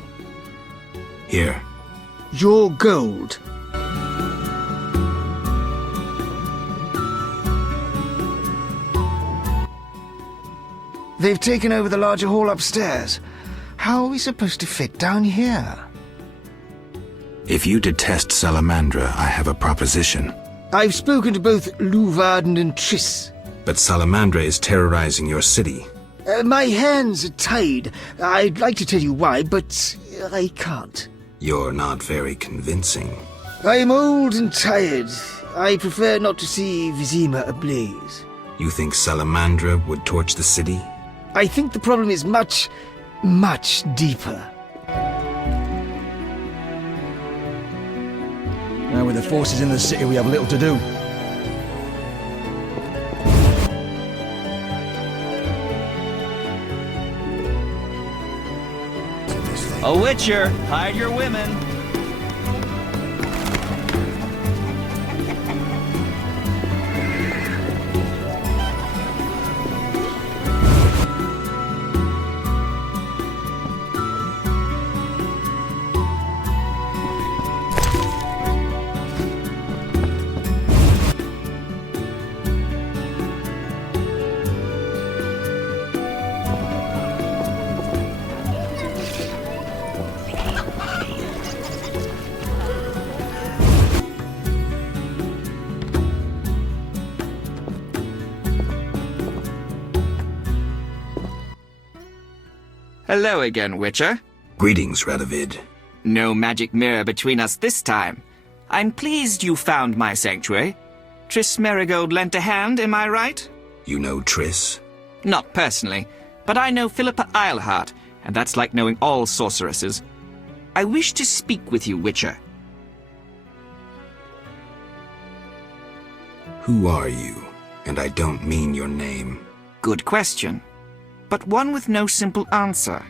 Here. Your gold. They've taken over the larger hall upstairs. How are we supposed to fit down here? If you detest Salamandra, I have a proposition. I've spoken to both Louvarden and Triss. But Salamandra is terrorizing your city. My hands are tied. I'd like to tell you why, but I can't. You're not very convincing. I'm old and tired. I prefer not to see Vizima ablaze. You think Salamandra would torch the city? I think the problem is much, much deeper. Now with the forces in the city, we have little to do. A witcher, hide your women. Hello again, Witcher. Greetings, Radovid. No magic mirror between us this time. I'm pleased you found my sanctuary. Triss Merigold lent a hand, am I right? You know Triss? Not personally, but I know Philippa Eilhart, and that's like knowing all sorceresses. I wish to speak with you, Witcher. Who are you? And I don't mean your name. Good question, but one with no simple answer.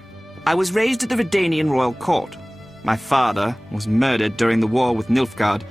I was raised at the Redanian royal court. My father was murdered during the war with Nilfgaard.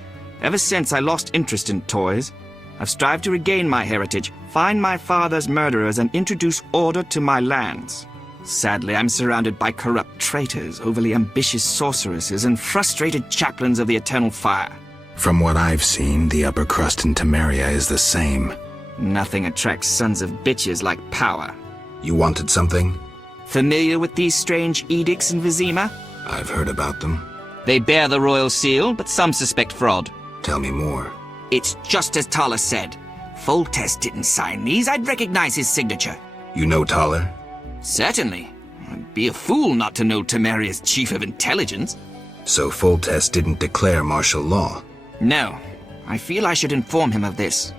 Ever since I lost interest in toys, I've strived to regain my heritage, find my father's murderers, and introduce order to my lands. Sadly, I'm surrounded by corrupt traitors, overly ambitious sorceresses, and frustrated chaplains of the Eternal Fire. From what I've seen, the upper crust in Temeria is the same. Nothing attracts sons of bitches like power. You wanted something? Familiar with these strange edicts in Vizima? I've heard about them. They bear the royal seal, but some suspect fraud. Tell me more. It's just as Thaler said. Foltest didn't sign these. I'd recognize his signature. You know Thaler? Certainly. I'd be a fool not to know Temeria's chief of intelligence. So Foltest didn't declare martial law? No. I feel I should inform him of this.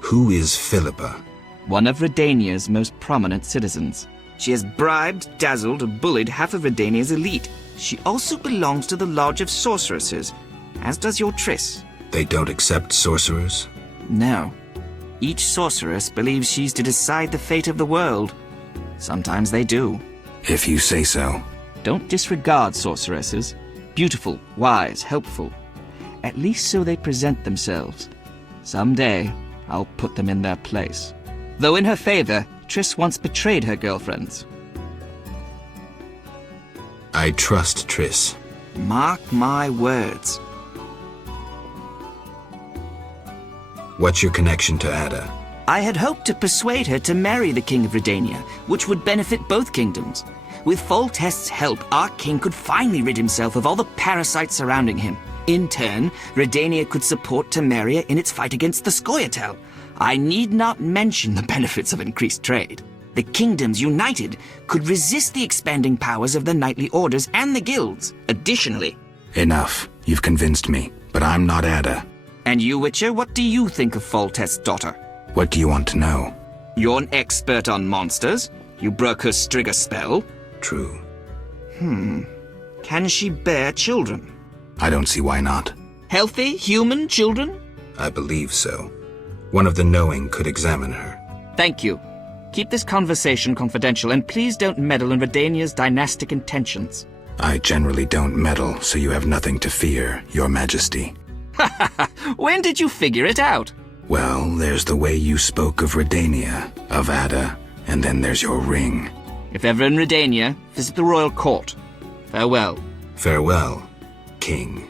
Who is Philippa? One of Redania's most prominent citizens. She has bribed, dazzled, or bullied half of Redania's elite. She also belongs to the Lodge of Sorceresses, as does your Triss. They don't accept sorcerers? No. Each sorceress believes she's to decide the fate of the world. Sometimes they do. If you say so. Don't disregard sorceresses. Beautiful, wise, helpful. At least so they present themselves. Someday, I'll put them in their place. Though in her favor, Triss once betrayed her girlfriends. I trust Triss. Mark my words. What's your connection to Ada? I had hoped to persuade her to marry the King of Redania, which would benefit both kingdoms. With Foltest's help, our king could finally rid himself of all the parasites surrounding him. In turn, Redania could support Temeria in its fight against the Scoia'tael. I need not mention the benefits of increased trade. The kingdoms united could resist the expanding powers of the knightly orders and the guilds. Additionally... Enough. You've convinced me, but I'm not Ada. And you, Witcher, what do you think of Foltest's daughter? What do you want to know? You're an expert on monsters. You broke her striga spell. True. Can she bear children? I don't see why not. Healthy, human children? I believe so. One of the knowing could examine her. Thank you. Keep this conversation confidential, and please don't meddle in Redania's dynastic intentions. I generally don't meddle, so you have nothing to fear, Your Majesty. When did you figure it out? Well, there's the way you spoke of Redania, of Ada, and then there's your ring. If ever in Redania, visit the royal court. Farewell. Farewell, King.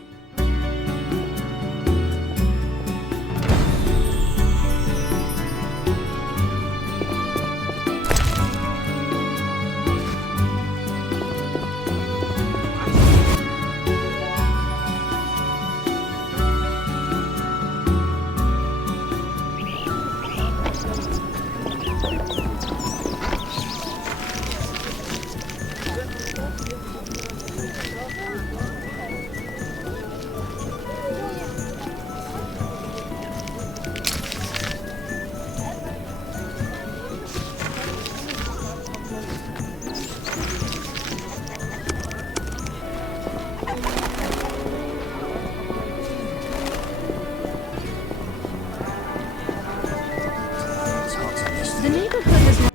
The neighborhood is not...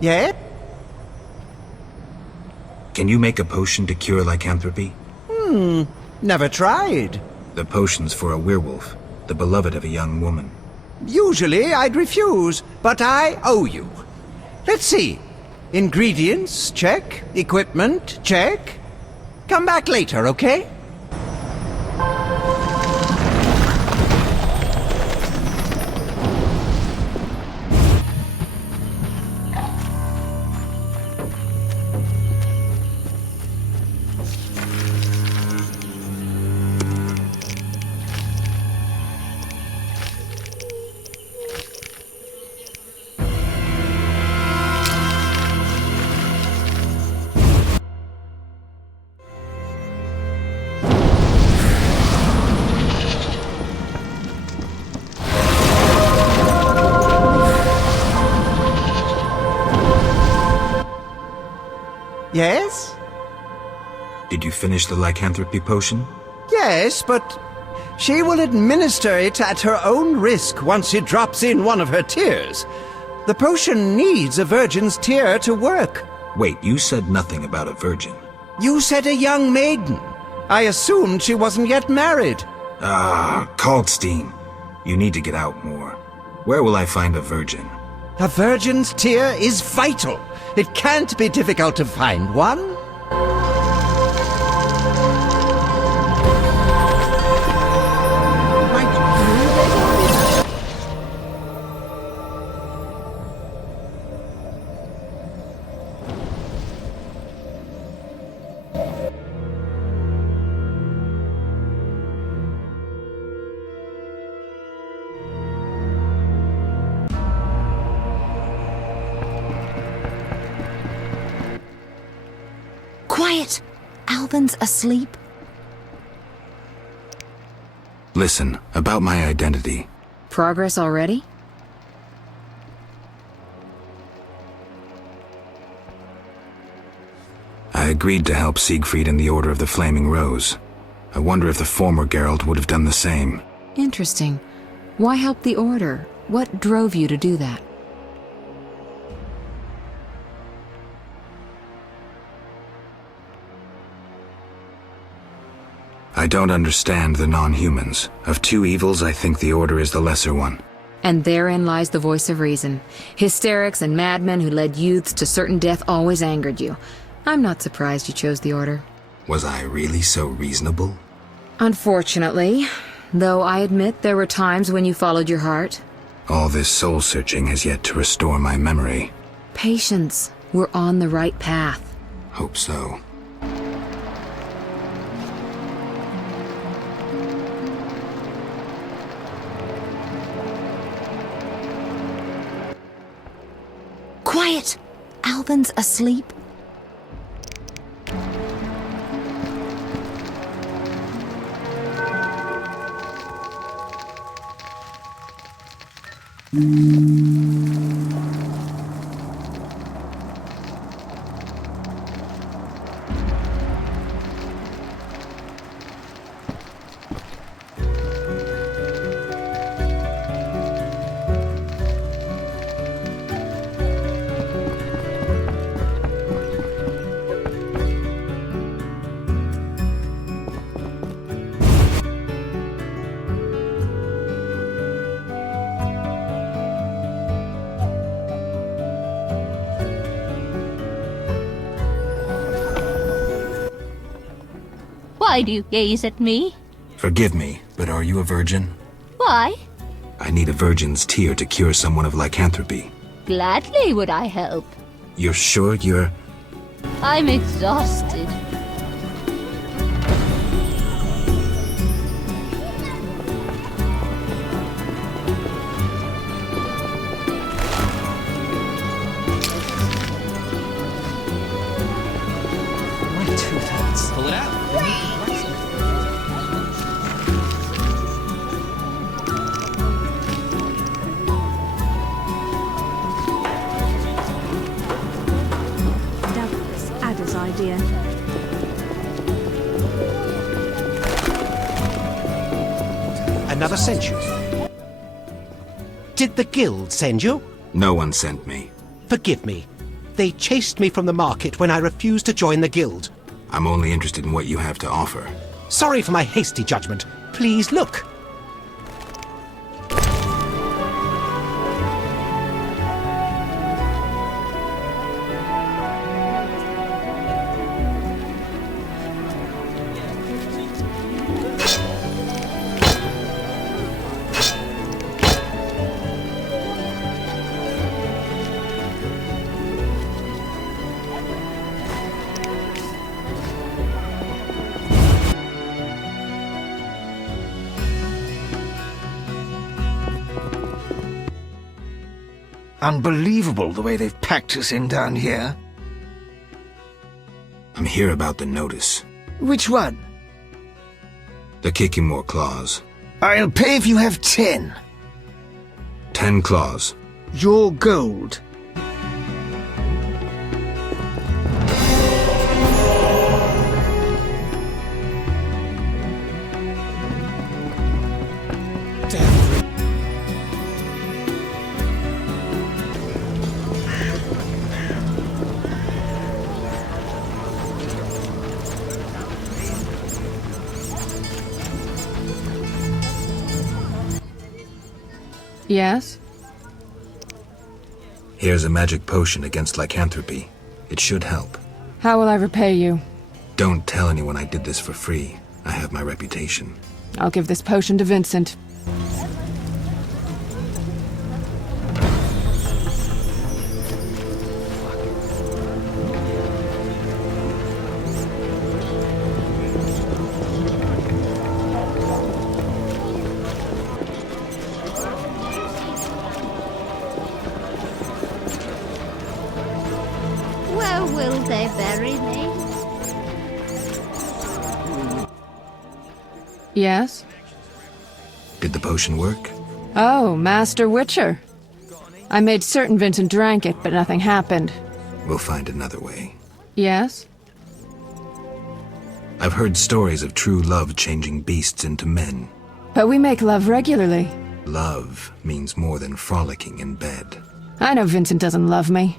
Yeah? Can you make a potion to cure lycanthropy? Never tried. The potion's for a werewolf, the beloved of a young woman. Usually I'd refuse, but I owe you. Let's see. Ingredients, check. Equipment, check. Come back later, okay? Yes? Did you finish the lycanthropy potion? Yes, but she will administer it at her own risk once she drops in one of her tears. The potion needs a virgin's tear to work. Wait, you said nothing about a virgin. You said a young maiden. I assumed she wasn't yet married. Ah, Kalkstein. You need to get out more. Where will I find a virgin? A virgin's tear is vital. It can't be difficult to find one. Quiet! Alvin's asleep. Listen, about my identity. Progress already? I agreed to help Siegfried in the Order of the Flaming Rose. I wonder if the former Geralt would have done the same. Interesting. Why help the Order? What drove you to do that? I don't understand the non-humans. Of two evils, I think the Order is the lesser one. And therein lies the voice of reason. Hysterics and madmen who led youths to certain death always angered you. I'm not surprised you chose the Order. Was I really so reasonable? Unfortunately. Though I admit there were times when you followed your heart. All this soul-searching has yet to restore my memory. Patience. We're on the right path. Hope so. Quiet! Alvin's asleep. Why do you gaze at me? Forgive me, but are you a virgin? Why? I need a virgin's tear to cure someone of lycanthropy. Gladly would I help. You're sure you're... I'm exhausted. My tooth hurts. Pull it out. Doubtless Ada's idea. Another sent you. Did the guild send you? No one sent me. Forgive me. They chased me from the market when I refused to join the guild. I'm only interested in what you have to offer. Sorry for my hasty judgment. Please look. Unbelievable the way they've packed us in down here. I'm here about the notice. Which one? The kicking more clause. I'll pay if you have 10. 10 claws. Your gold. Yes? Here's a magic potion against lycanthropy. It should help. How will I repay you? Don't tell anyone I did this for free. I have my reputation. I'll give this potion to Vincent. Where will they bury me? Yes? Did the potion work? Oh, Master Witcher. I made certain Vincent drank it, but nothing happened. We'll find another way. Yes? I've heard stories of true love changing beasts into men. But we make love regularly. Love means more than frolicking in bed. I know Vincent doesn't love me.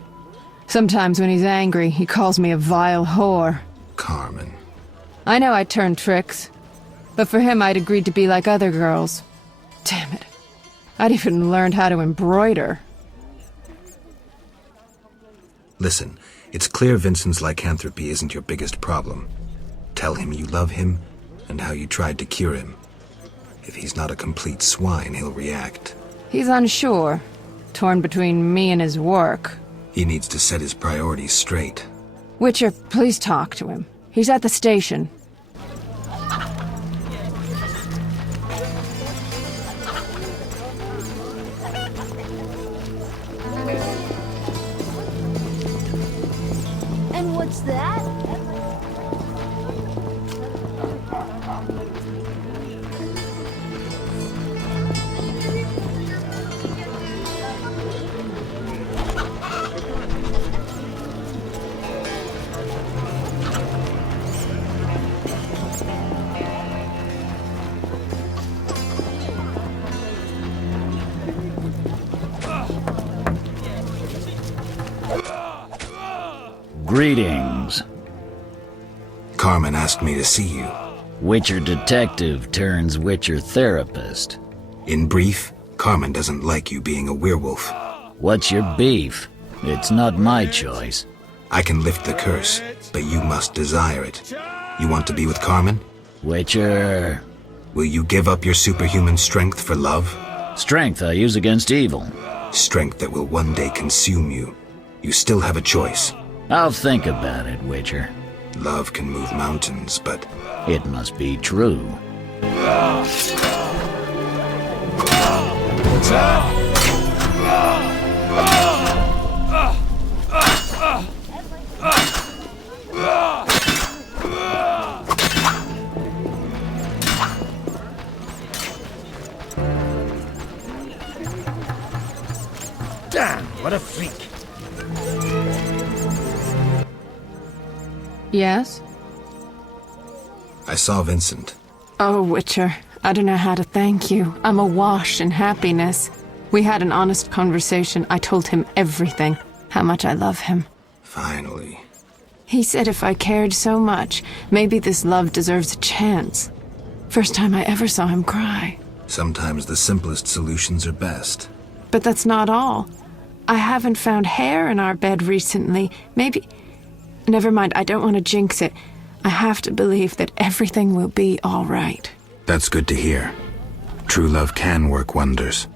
Sometimes when he's angry, he calls me a vile whore. Carmen. I know I turn tricks, but for him I'd agreed to be like other girls. Damn it. I'd even learned how to embroider. Listen, it's clear Vincent's lycanthropy isn't your biggest problem. Tell him you love him and how you tried to cure him. If he's not a complete swine, he'll react. He's unsure, torn between me and his work. He needs to set his priorities straight. Witcher, please talk to him. He's at the station. And what's that? Greetings. Carmen asked me to see you. Witcher detective turns Witcher therapist. In brief, Carmen doesn't like you being a werewolf. What's your beef? It's not my choice. I can lift the curse, but you must desire it. You want to be with Carmen? Witcher... Will you give up your superhuman strength for love? Strength I use against evil. Strength that will one day consume you. You still have a choice. I'll think about it, Witcher. Love can move mountains, but... It must be true. What's that? Damn, what a freak. Yes? I saw Vincent. Oh, Witcher, I don't know how to thank you. I'm awash in happiness. We had an honest conversation. I told him everything, how much I love him. Finally. He said if I cared so much, maybe this love deserves a chance. First time I ever saw him cry. Sometimes the simplest solutions are best. But that's not all. I haven't found hair in our bed recently. Maybe... Never mind, I don't want to jinx it. I have to believe that everything will be all right. That's good to hear. True love can work wonders.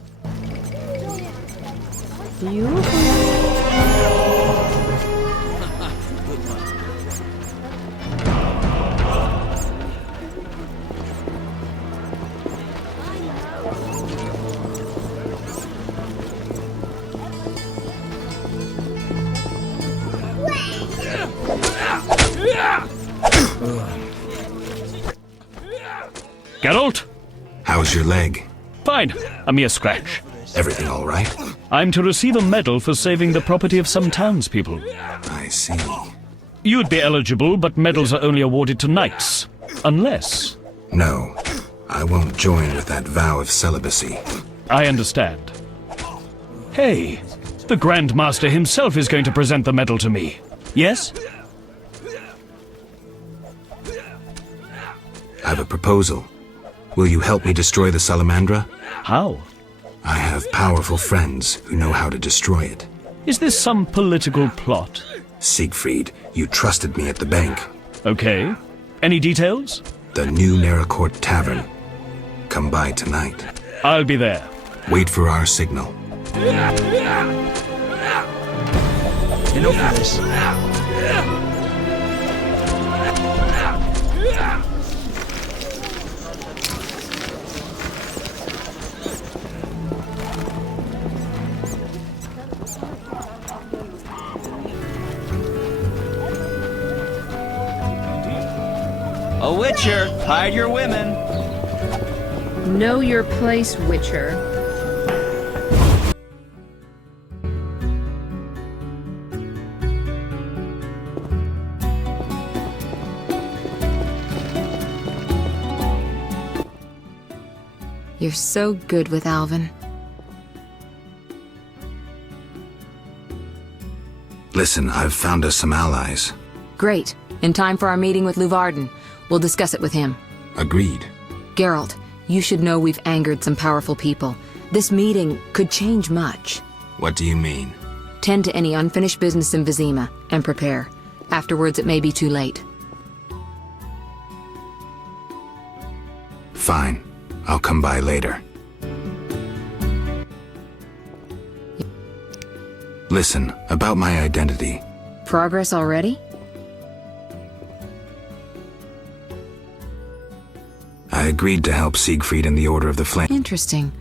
Geralt? How's your leg? Fine. A mere scratch. Everything all right? I'm to receive a medal for saving the property of some townspeople. I see. You'd be eligible, but medals are only awarded to knights. Unless... No. I won't join with that vow of celibacy. I understand. Hey, the Grandmaster himself is going to present the medal to me. Yes? I have a proposal. Will you help me destroy the Salamandra? How? I have powerful friends who know how to destroy it. Is this some political plot? Siegfried, you trusted me at the bank. Okay. Any details? The new Neracourt Tavern. Come by tonight. I'll be there. Wait for our signal. Enough of this. A witcher, hide your women. Know your place, Witcher. You're so good with Alvin. Listen, I've found us some allies. Great. In time for our meeting with Luvarden. We'll discuss it with him. Agreed. Geralt, you should know we've angered some powerful people. This meeting could change much. What do you mean? Tend to any unfinished business in Vizima, and prepare. Afterwards, it may be too late. Fine. I'll come by later. Listen, about my identity. Progress already? I agreed to help Siegfried in the Order of the Flame. Interesting.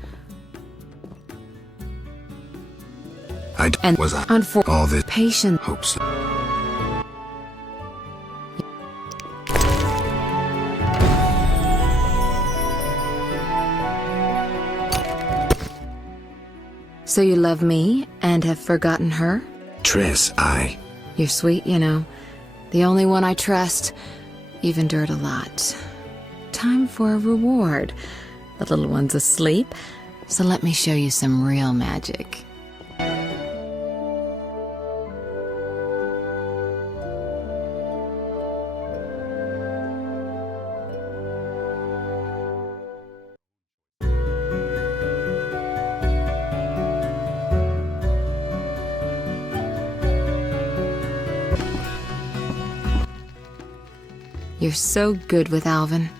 Was I all this patient hopes? So you love me and have forgotten her? Triss, You're sweet, you know. The only one I trust. You've endured a lot. Time for a reward. The little one's asleep, so let me show you some real magic. You're so good with Alvin.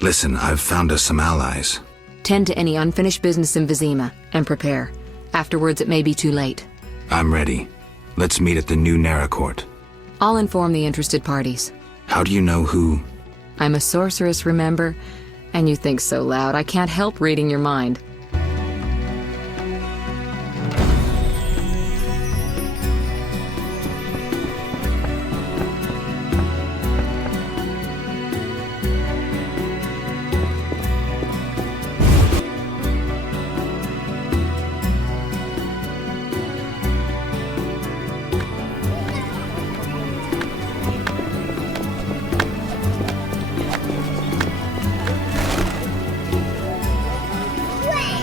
Listen, I've found us some allies. Tend to any unfinished business in Vizima, and prepare. Afterwards, it may be too late. I'm ready. Let's meet at the new Naracourt. I'll inform the interested parties. How do you know who? I'm a sorceress, remember? And you think so loud, I can't help reading your mind.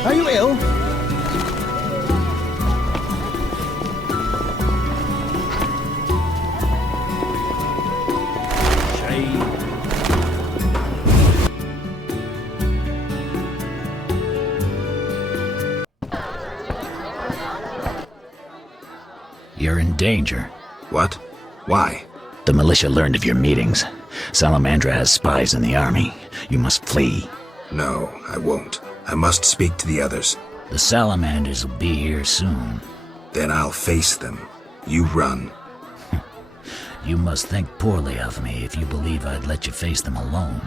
Are you ill? You're in danger. What? Why? The militia learned of your meetings. Salamandra has spies in the army. You must flee. No, I won't. I must speak to the others. The Salamanders will be here soon. Then I'll face them. You run. You must think poorly of me if you believe I'd let you face them alone.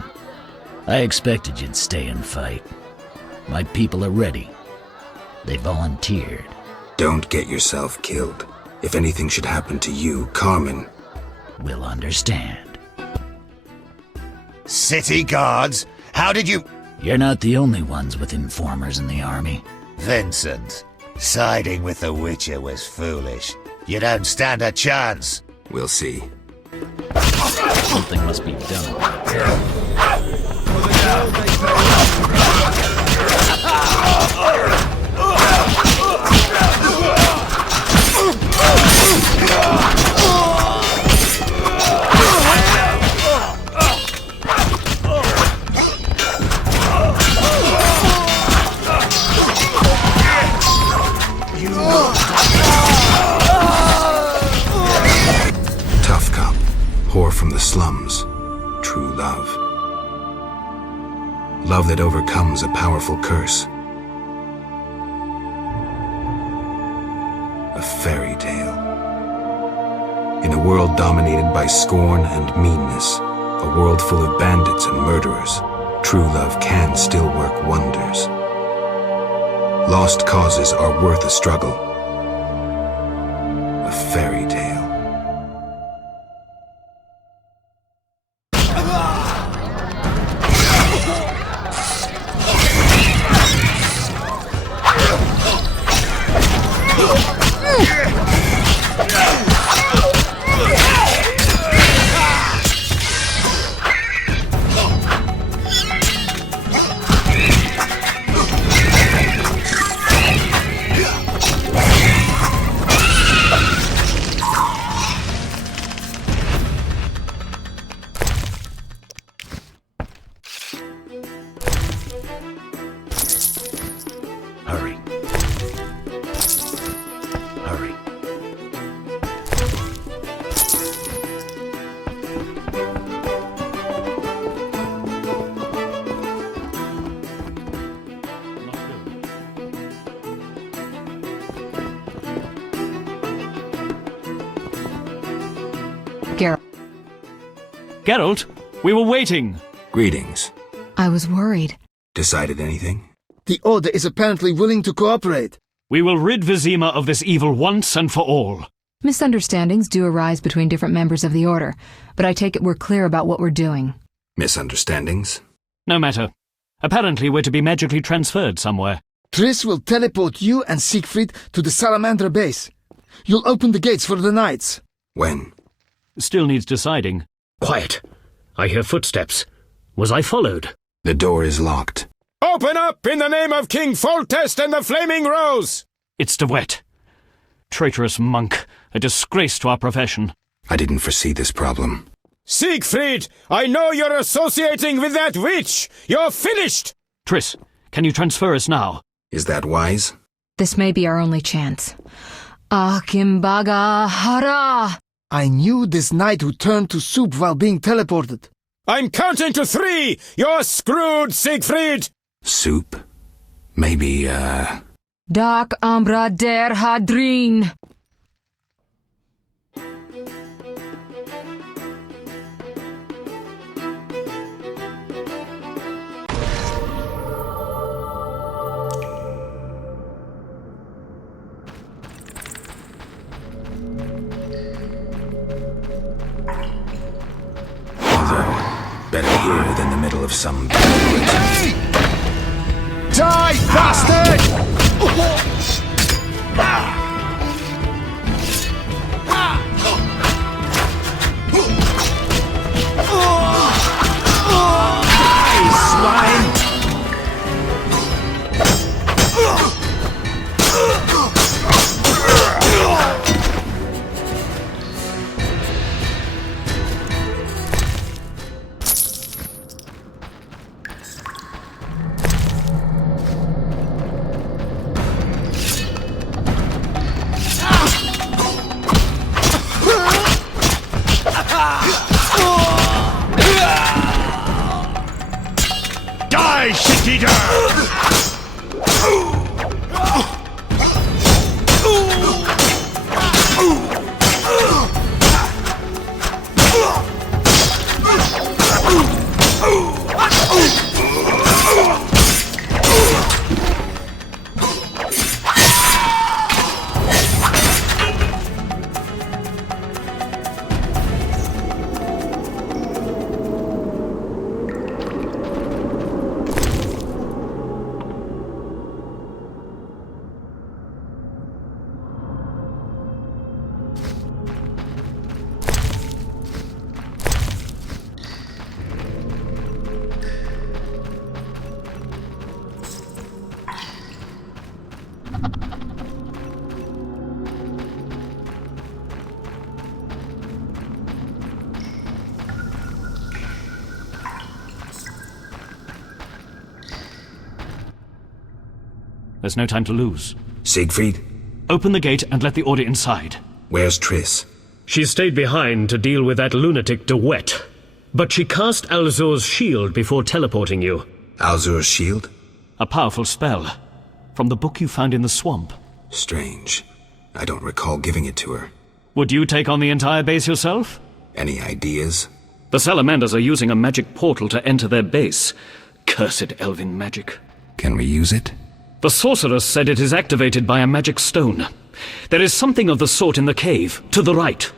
I expected you'd stay and fight. My people are ready. They volunteered. Don't get yourself killed. If anything should happen to you, Carmen will understand. City guards? How did you... You're not the only ones with informers in the army. Vincent, siding with the Witcher was foolish. You don't stand a chance. We'll see. Something must be done. Tough cop, whore from the slums, true love. Love that overcomes a powerful curse. A fairy tale. In a world dominated by scorn and meanness, a world full of bandits and murderers, true love can still work wonders. Lost causes are worth a struggle. A fairy tale. Hurry. Hurry. Geralt, we were waiting. Greetings. I was worried. Decided anything? The Order is apparently willing to cooperate. We will rid Vizima of this evil once and for all. Misunderstandings do arise between different members of the Order, but I take it we're clear about what we're doing. Misunderstandings? No matter. Apparently we're to be magically transferred somewhere. Triss will teleport you and Siegfried to the Salamandra base. You'll open the gates for the knights. When? Still needs deciding. Quiet. I hear footsteps. Was I followed? The door is locked. Open up in the name of King Foltest and the Flaming Rose! It's DeWitt. Traitorous monk, a disgrace to our profession. I didn't foresee this problem. Siegfried, I know you're associating with that witch! You're finished! Triss, can you transfer us now? Is that wise? This may be our only chance. Akimbaga hara! I knew this knight who turned to soup while being teleported. I'm counting to 3! You're screwed, Siegfried! Soup? Maybe, Dark Ambra der Hadrin! better here than the middle of some... Hey! Die, bastard! Swine! Die, shit-eater! There's no time to lose. Siegfried? Open the gate and let the Order inside. Where's Triss? She stayed behind to deal with that lunatic DeWitt. But she cast Alzur's shield before teleporting you. Alzur's shield? A powerful spell. From the book you found in the swamp. Strange. I don't recall giving it to her. Would you take on the entire base yourself? Any ideas? The Salamanders are using a magic portal to enter their base. Cursed elven magic. Can we use it? The sorceress said it is activated by a magic stone. There is something of the sort in the cave, to the right.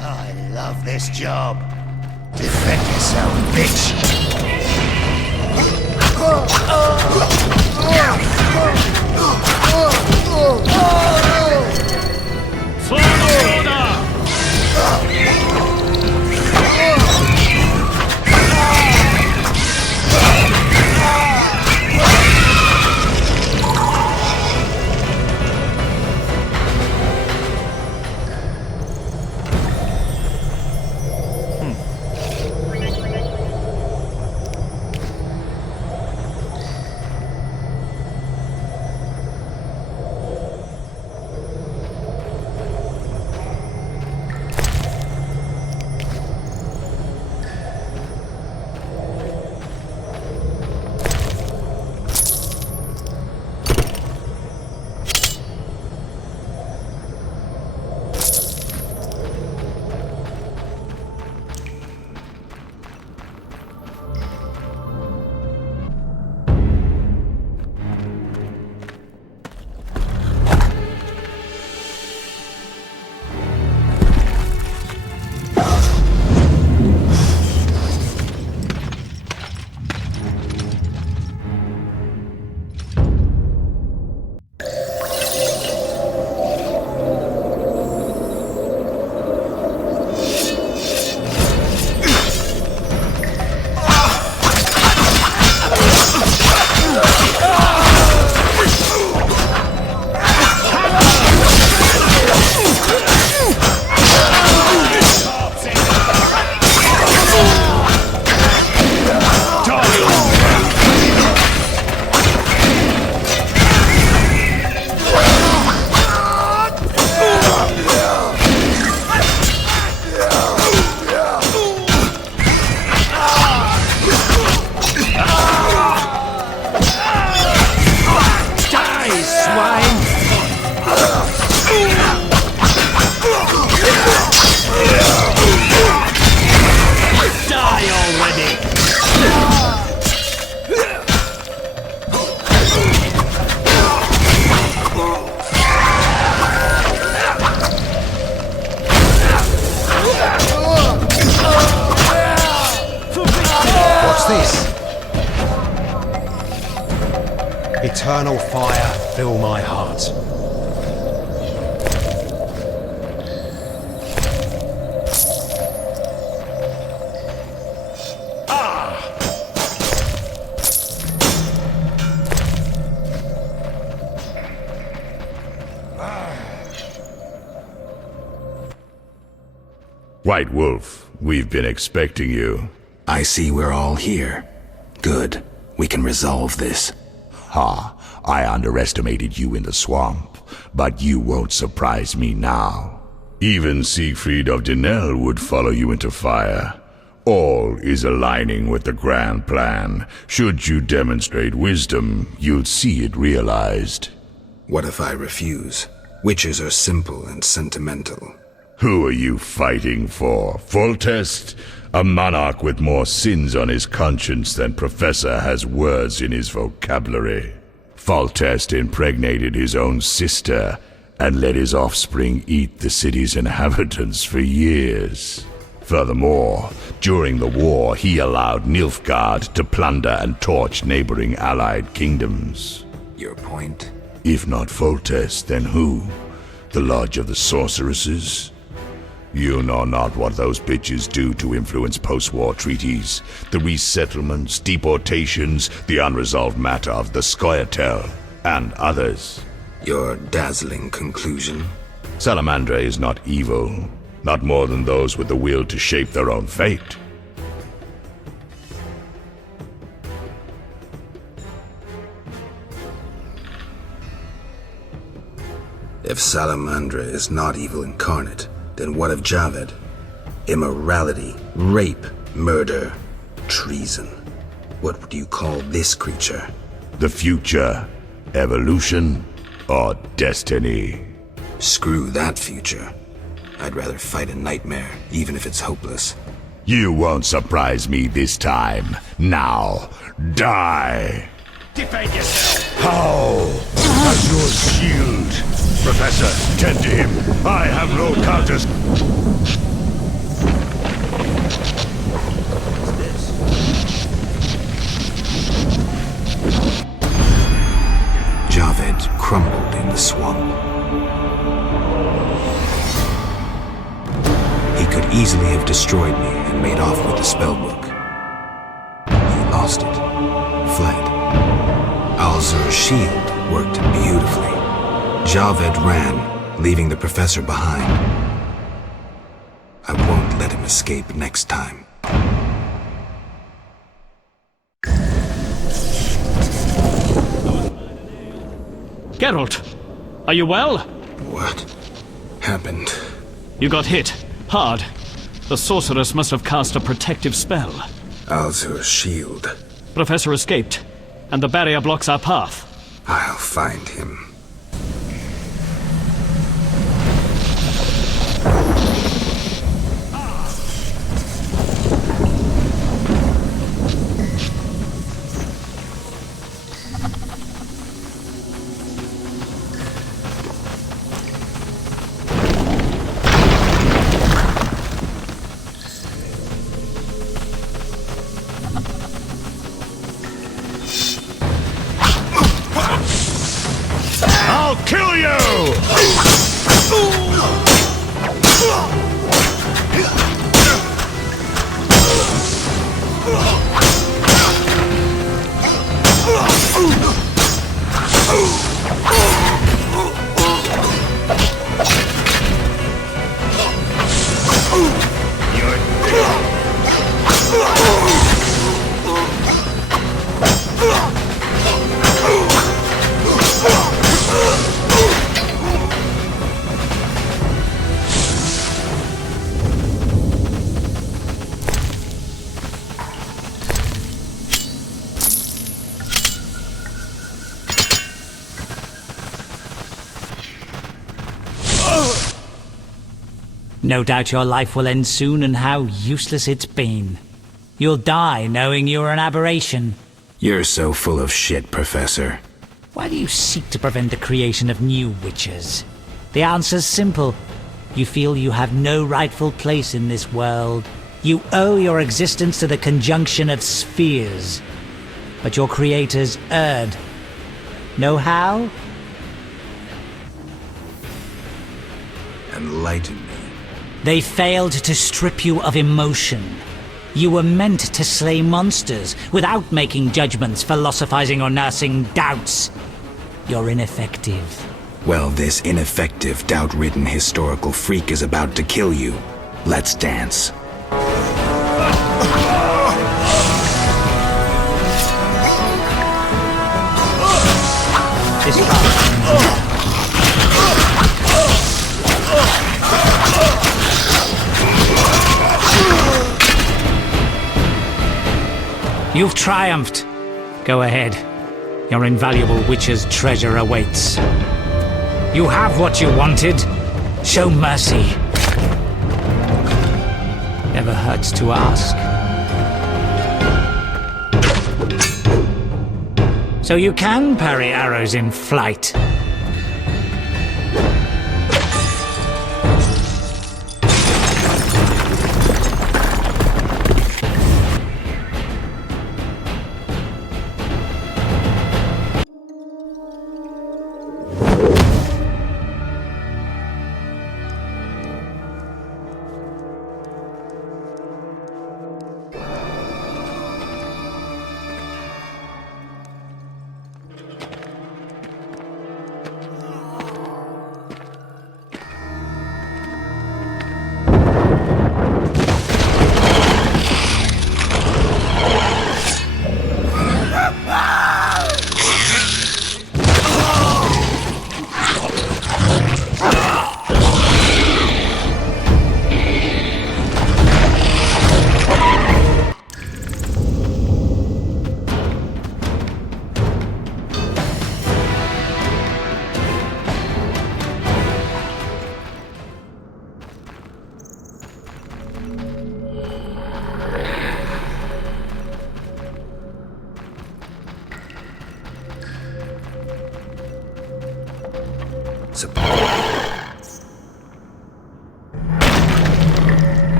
I love this job. Defend yourself, bitch! eternal fire fill my heart. White Wolf, we've been expecting you. I see we're all here. Good. We can resolve this. Ha! I underestimated you in the swamp, but you won't surprise me now. Even Siegfried of Denel would follow you into fire. All is aligning with the grand plan. Should you demonstrate wisdom, you'll see it realized. What if I refuse? Witches are simple and sentimental. Who are you fighting for? Foltest? A monarch with more sins on his conscience than Professor has words in his vocabulary. Foltest impregnated his own sister and let his offspring eat the city's inhabitants for years. Furthermore, during the war, he allowed Nilfgaard to plunder and torch neighboring allied kingdoms. Your point? If not Foltest, then who? The Lodge of the Sorceresses? You know not what those bitches do to influence post-war treaties, the resettlements, deportations, the unresolved matter of the Scoia'tael, and others. Your dazzling conclusion? Salamandra is not evil, not more than those with the will to shape their own fate. If Salamandra is not evil incarnate, then what of Javed? Immorality, rape, murder, treason. What would you call this creature? The future, evolution, or destiny? Screw that future. I'd rather fight a nightmare, even if it's hopeless. You won't surprise me this time. Now, die! Defend yourself! How? As your shield! Professor, tend to him. I have no counters. Javed crumbled in the swamp. He could easily have destroyed me and made off with the spellbook. He lost it, fled. Alzur's shield worked beautifully. Javed ran, leaving the professor behind. I won't let him escape next time. Geralt, are you well? What happened? You got hit, hard. The sorceress must have cast a protective spell. Alzur's shield. Professor escaped, and the barrier blocks our path. I'll find him. I'll kill you! No doubt your life will end soon, and how useless it's been. You'll die knowing you're an aberration. You're so full of shit, Professor. Why do you seek to prevent the creation of new witches? The answer's simple. You feel you have no rightful place in this world. You owe your existence to the conjunction of spheres. But your creators erred. Know how? Enlighten me. They failed to strip you of emotion. You were meant to slay monsters without making judgments, philosophizing, or nursing doubts. You're ineffective. Well, this ineffective, doubt-ridden historical freak is about to kill you. Let's dance. You've triumphed. Go ahead. Your invaluable witch's treasure awaits. You have what you wanted. Show mercy. Never hurts to ask. So you can parry arrows in flight.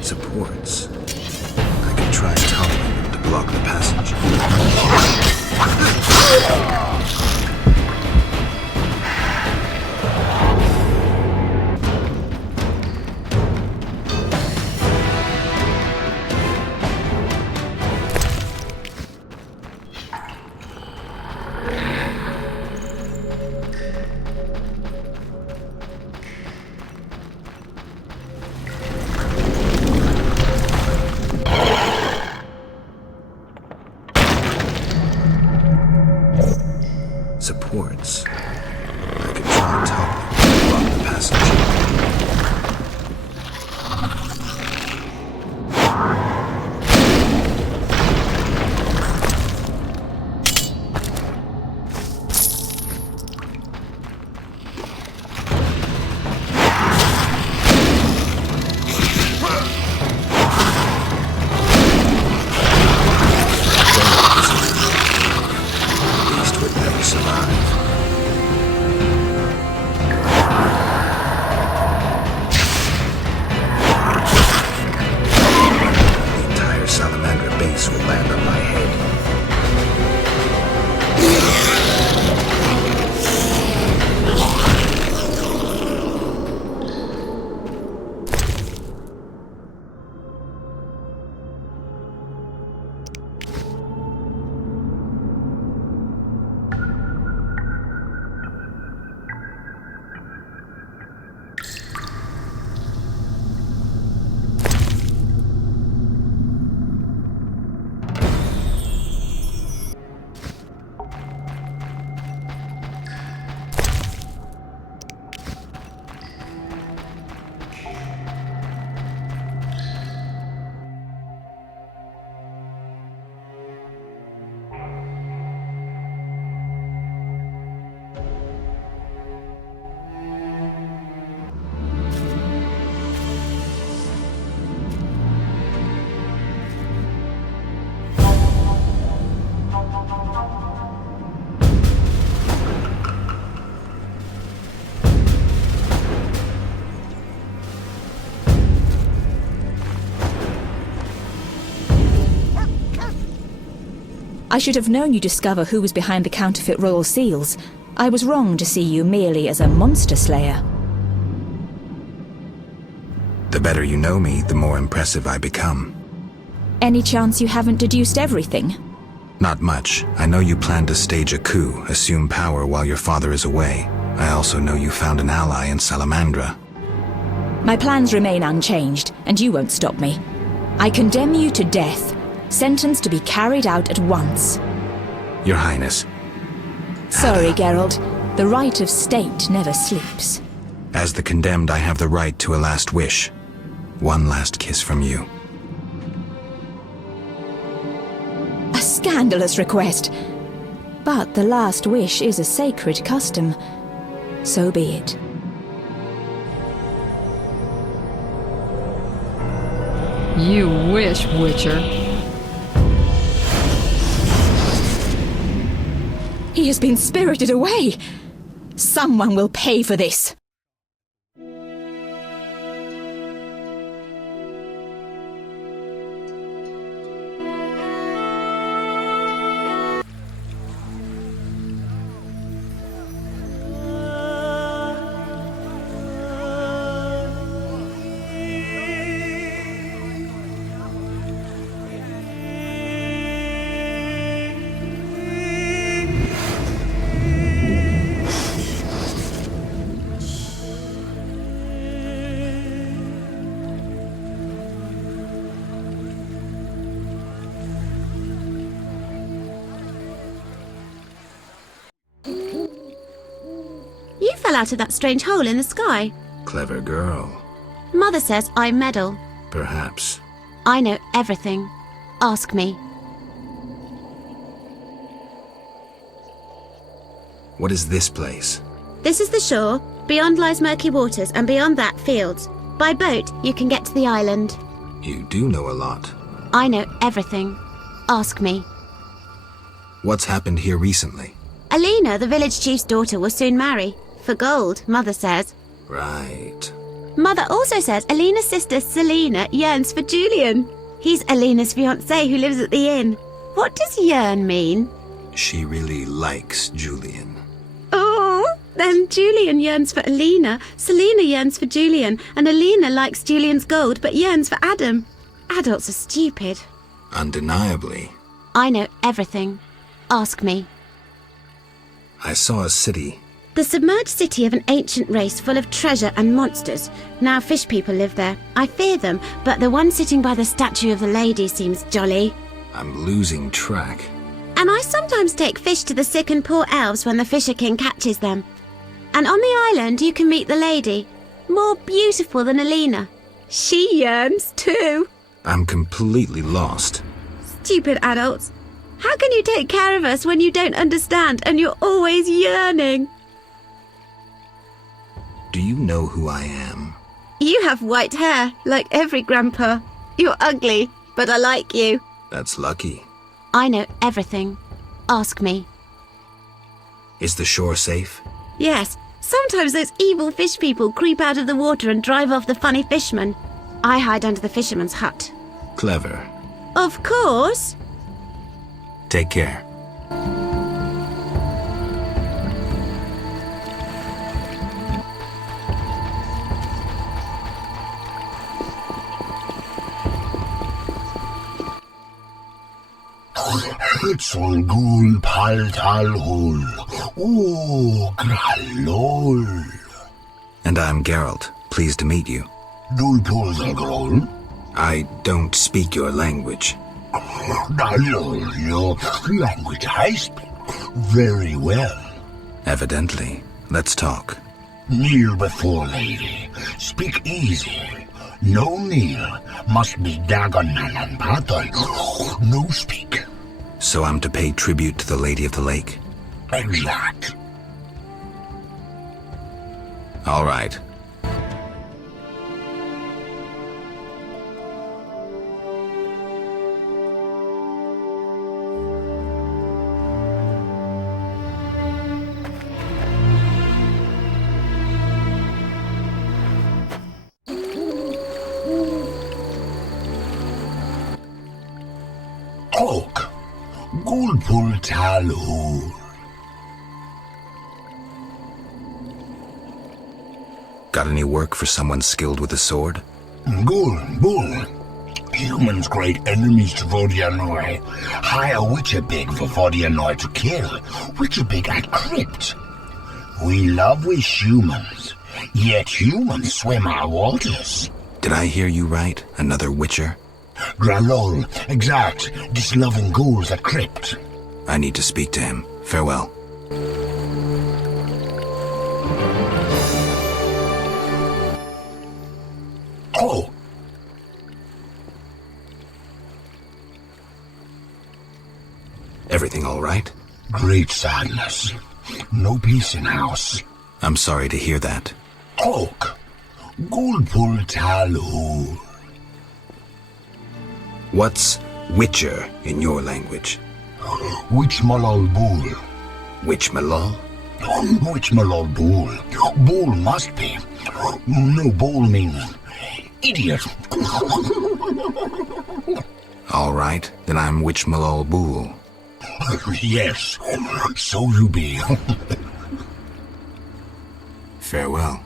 Supports. I could try tunnelling them to block the passage. Supports. I could try tunnelling to block the passage. I should have known you'd discover who was behind the counterfeit royal seals. I was wrong to see you merely as a monster slayer. The better you know me, the more impressive I become. Any chance you haven't deduced everything? Not much. I know you plan to stage a coup, assume power while your father is away. I also know you found an ally in Salamandra. My plans remain unchanged, and you won't stop me. I condemn you to death, sentenced to be carried out at once. Your Highness. Sorry, Geralt. The right of state never sleeps. As the condemned, I have the right to a last wish. One last kiss from you. A scandalous request. But the last wish is a sacred custom. So be it. You wish, Witcher. He has been spirited away. Someone will pay for this. You fell out of that strange hole in the sky. Clever girl. Mother says I meddle. Perhaps. I know everything. Ask me. What is this place? This is the shore. Beyond lies murky waters, and beyond that, fields. By boat, you can get to the island. You do know a lot. I know everything. Ask me. What's happened here recently? Alina, the village chief's daughter, will soon marry. For gold, Mother says. Right. Mother also says Alina's sister Selena yearns for Julian. He's Alina's fiancé who lives at the inn. What does yearn mean? She really likes Julian. Oh, then Julian yearns for Alina, Selena yearns for Julian, and Alina likes Julian's gold but yearns for Adam. Adults are stupid. Undeniably. I know everything. Ask me. I saw a city. The submerged city of an ancient race full of treasure and monsters. Now fish people live there. I fear them, but the one sitting by the statue of the lady seems jolly. I'm losing track. And I sometimes take fish to the sick and poor elves when the Fisher King catches them. And on the island you can meet the lady, more beautiful than Alina. She yearns too. I'm completely lost. Stupid adults. How can you take care of us when you don't understand and you're always yearning? Do you know who I am? You have white hair, like every grandpa. You're ugly, but I like you. That's lucky. I know everything. Ask me. Is the shore safe? Yes, sometimes those evil fish people creep out of the water and drive off the funny fishermen. I hide under the fisherman's hut. Clever. Of course. Take care. Hitzelgul paltalhul. Oh, grallol. And I'm Geralt. Pleased to meet you. Dulpolzagrol? I don't speak your language. Your language I speak very well. Evidently. Let's talk. Kneel before lady. Speak easy. No kneel. Must be Dagonalan Patal. No speak. So I'm to pay tribute to the Lady of the Lake? Exact. All right. Gulpul Talu. Got any work for someone skilled with a sword? Bull. Humans great enemies to Vodianoi. Hire Witcher Big for Vodianoi to kill. Witcher Big at crypt. We love we humans, yet humans swim our waters. Did I hear you right? Another Witcher? Gralol, exact. This loving ghouls at crypt. I need to speak to him. Farewell. Oh. Everything all right? Great sadness. No peace in house. I'm sorry to hear that. Oak. Gulpul Talu. What's Witcher in your language? Witchmalol Bull. Witchmalol? Witchmalol Bull. Bull must be. No, Bull means idiot. All right, then I'm Witchmalol Bull. Yes, so you be. Farewell.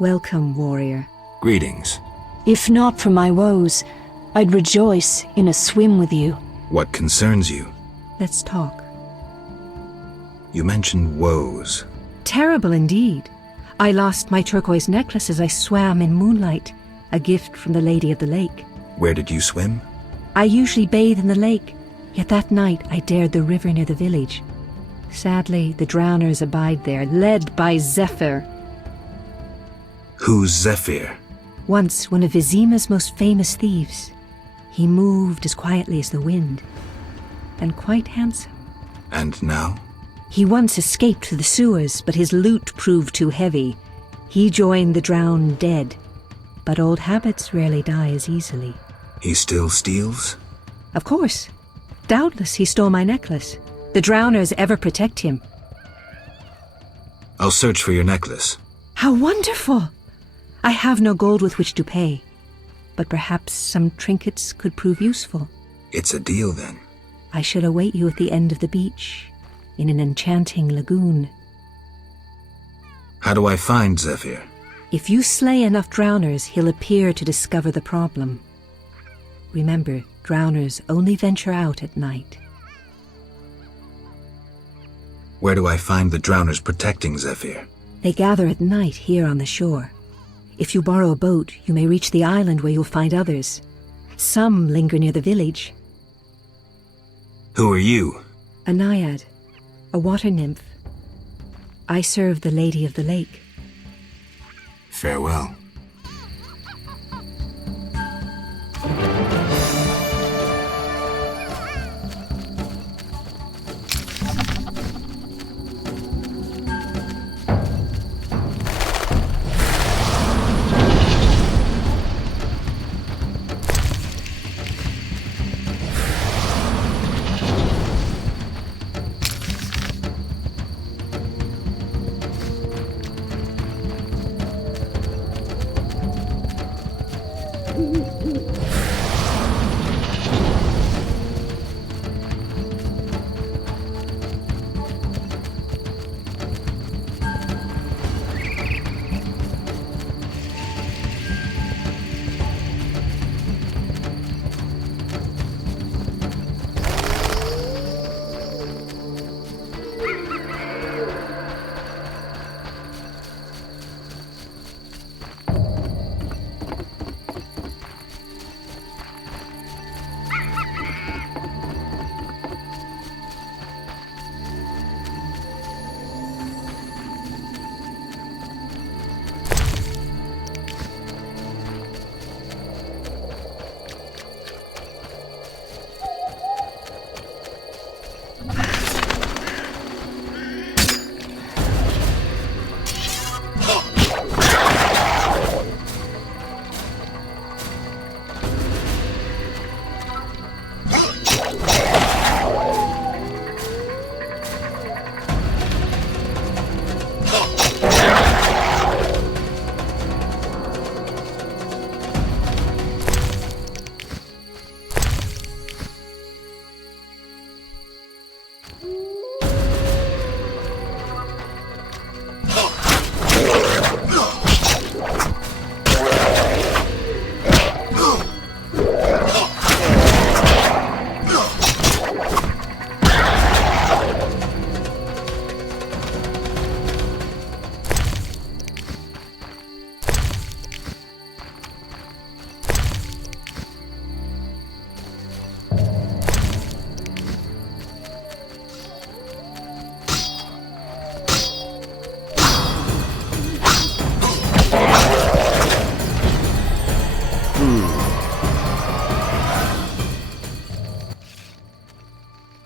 Welcome, warrior. Greetings. If not for my woes, I'd rejoice in a swim with you. What concerns you? Let's talk. You mentioned woes. Terrible indeed. I lost my turquoise necklace as I swam in moonlight, a gift from the Lady of the Lake. Where did you swim? I usually bathe in the lake, yet that night I dared the river near the village. Sadly, the drowners abide there, led by Zephyr. Who's Zephyr? Once one of Vizima's most famous thieves. He moved as quietly as the wind, and quite handsome. And now? He once escaped through the sewers, but his loot proved too heavy. He joined the drowned dead, but old habits rarely die as easily. He still steals? Of course. Doubtless he stole my necklace. The drowners ever protect him. I'll search for your necklace. How wonderful! I have no gold with which to pay, but perhaps some trinkets could prove useful. It's a deal, then. I shall await you at the end of the beach, in an enchanting lagoon. How do I find Zephyr? If you slay enough drowners, he'll appear to discover the problem. Remember, drowners only venture out at night. Where do I find the drowners protecting Zephyr? They gather at night here on the shore. If you borrow a boat, you may reach the island where you'll find others. Some linger near the village. Who are you? A naiad, a water nymph. I serve the Lady of the Lake. Farewell.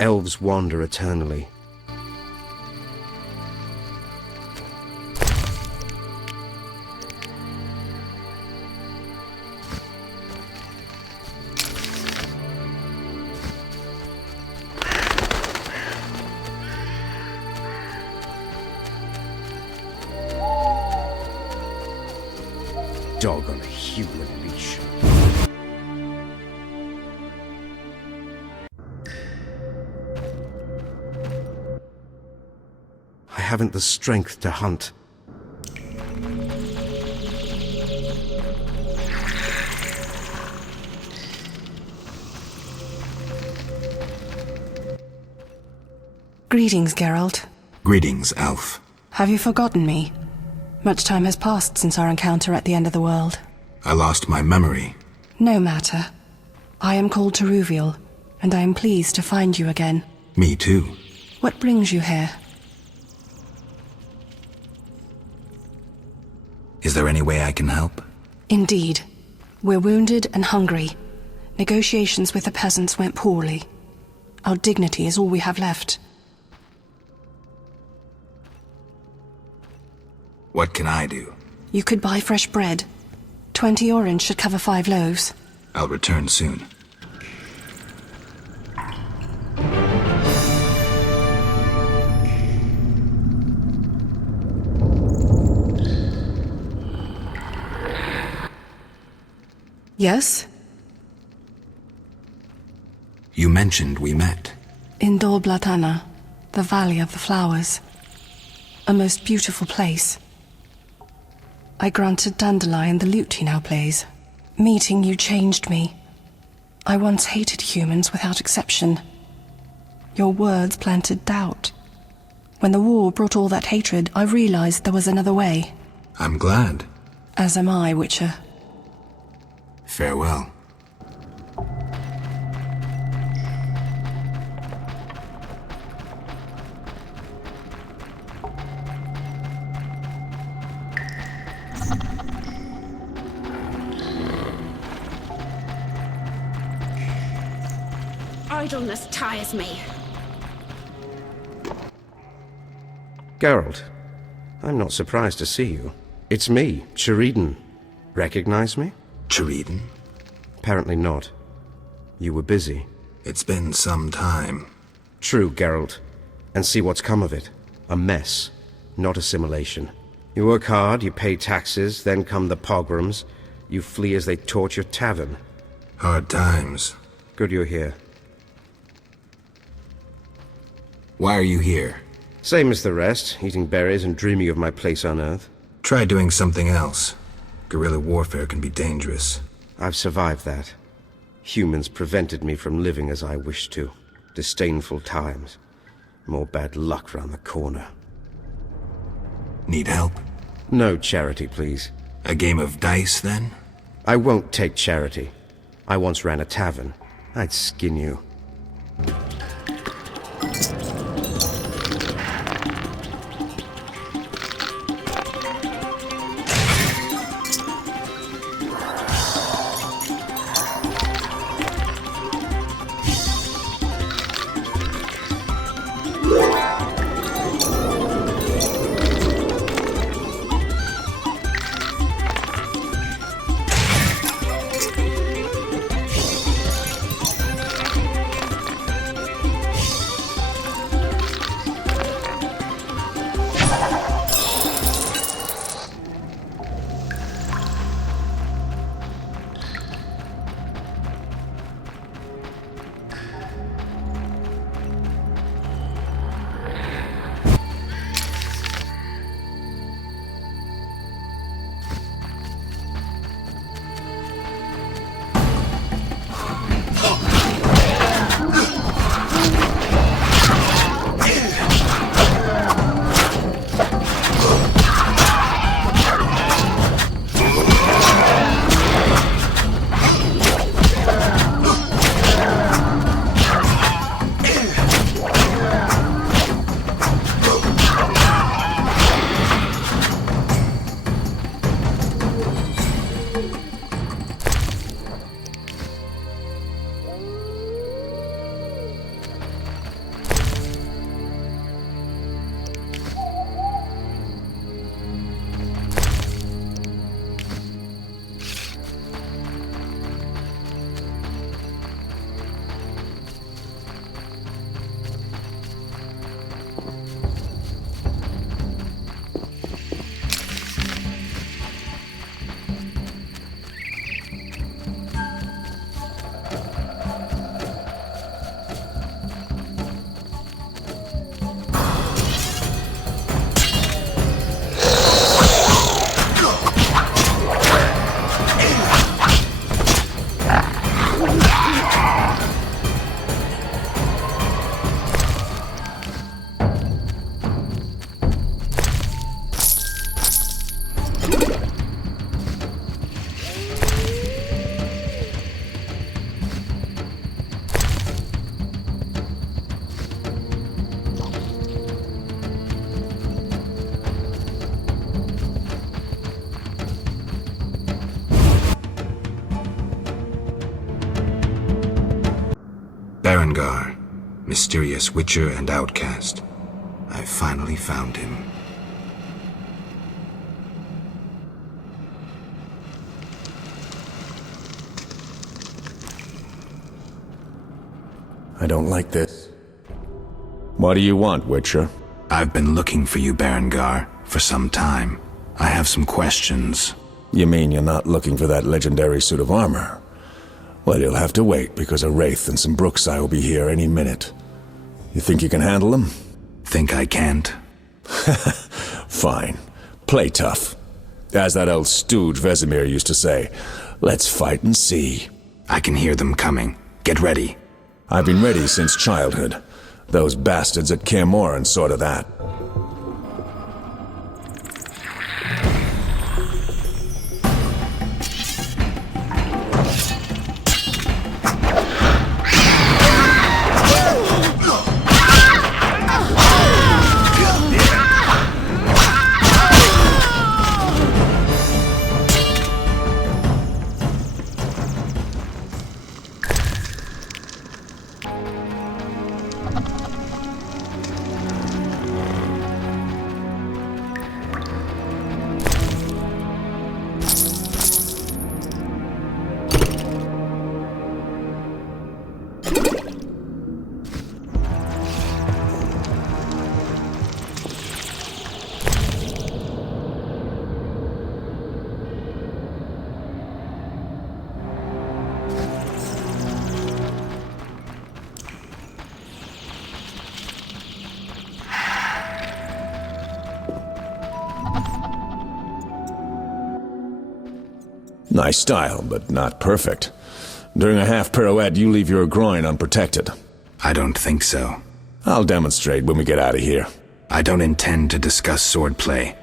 Elves wander eternally. Dog on a human leash. I haven't the strength to hunt. Greetings, Geralt. Greetings, Elf. Have you forgotten me? Much time has passed since our encounter at the end of the world. I lost my memory. No matter. I am called Teruviel, and I am pleased to find you again. Me too. What brings you here? Is there any way I can help? Indeed. We're wounded and hungry. Negotiations with the peasants went poorly. Our dignity is all we have left. What can I do? You could buy fresh bread. 20 orange should cover 5 loaves. I'll return soon. Yes? You mentioned we met. In Dol Blatana, the Valley of the Flowers. A most beautiful place. I granted Dandelion the lute he now plays. Meeting you changed me. I once hated humans without exception. Your words planted doubt. When the war brought all that hatred, I realized there was another way. I'm glad. As am I, Witcher. Farewell. Idleness tires me. Geralt, I'm not surprised to see you. It's me, Sheridan. Recognize me? Sheridan? Apparently not. You were busy. It's been some time. True, Geralt. And see what's come of it. A mess, not assimilation. You work hard, you pay taxes, then come the pogroms. You flee as they torch your tavern. Hard times. Good you're here. Why are you here? Same as the rest, eating berries and dreaming of my place on Earth. Try doing something else. Guerrilla warfare can be dangerous. I've survived that. Humans prevented me from living as I wished to. Disdainful times. More bad luck round the corner. Need help? No charity, please. A game of dice, then? I won't take charity. I once ran a tavern. I'd skin you. Berengar, mysterious witcher and outcast. I've finally found him. I don't like this. What do you want, Witcher? I've been looking for you, Berengar, for some time. I have some questions. You mean you're not looking for that legendary suit of armor? Well, you'll have to wait, because a Wraith and some Brookside will be here any minute. You think you can handle them? Think I can't? Fine. Play tough. As that old stooge Vesemir used to say, let's fight and see. I can hear them coming. Get ready. I've been ready since childhood. Those bastards at Kaer Morhen saw to that. Nice style, but not perfect. During a half pirouette, you leave your groin unprotected. I don't think so. I'll demonstrate when we get out of here. I don't intend to discuss swordplay.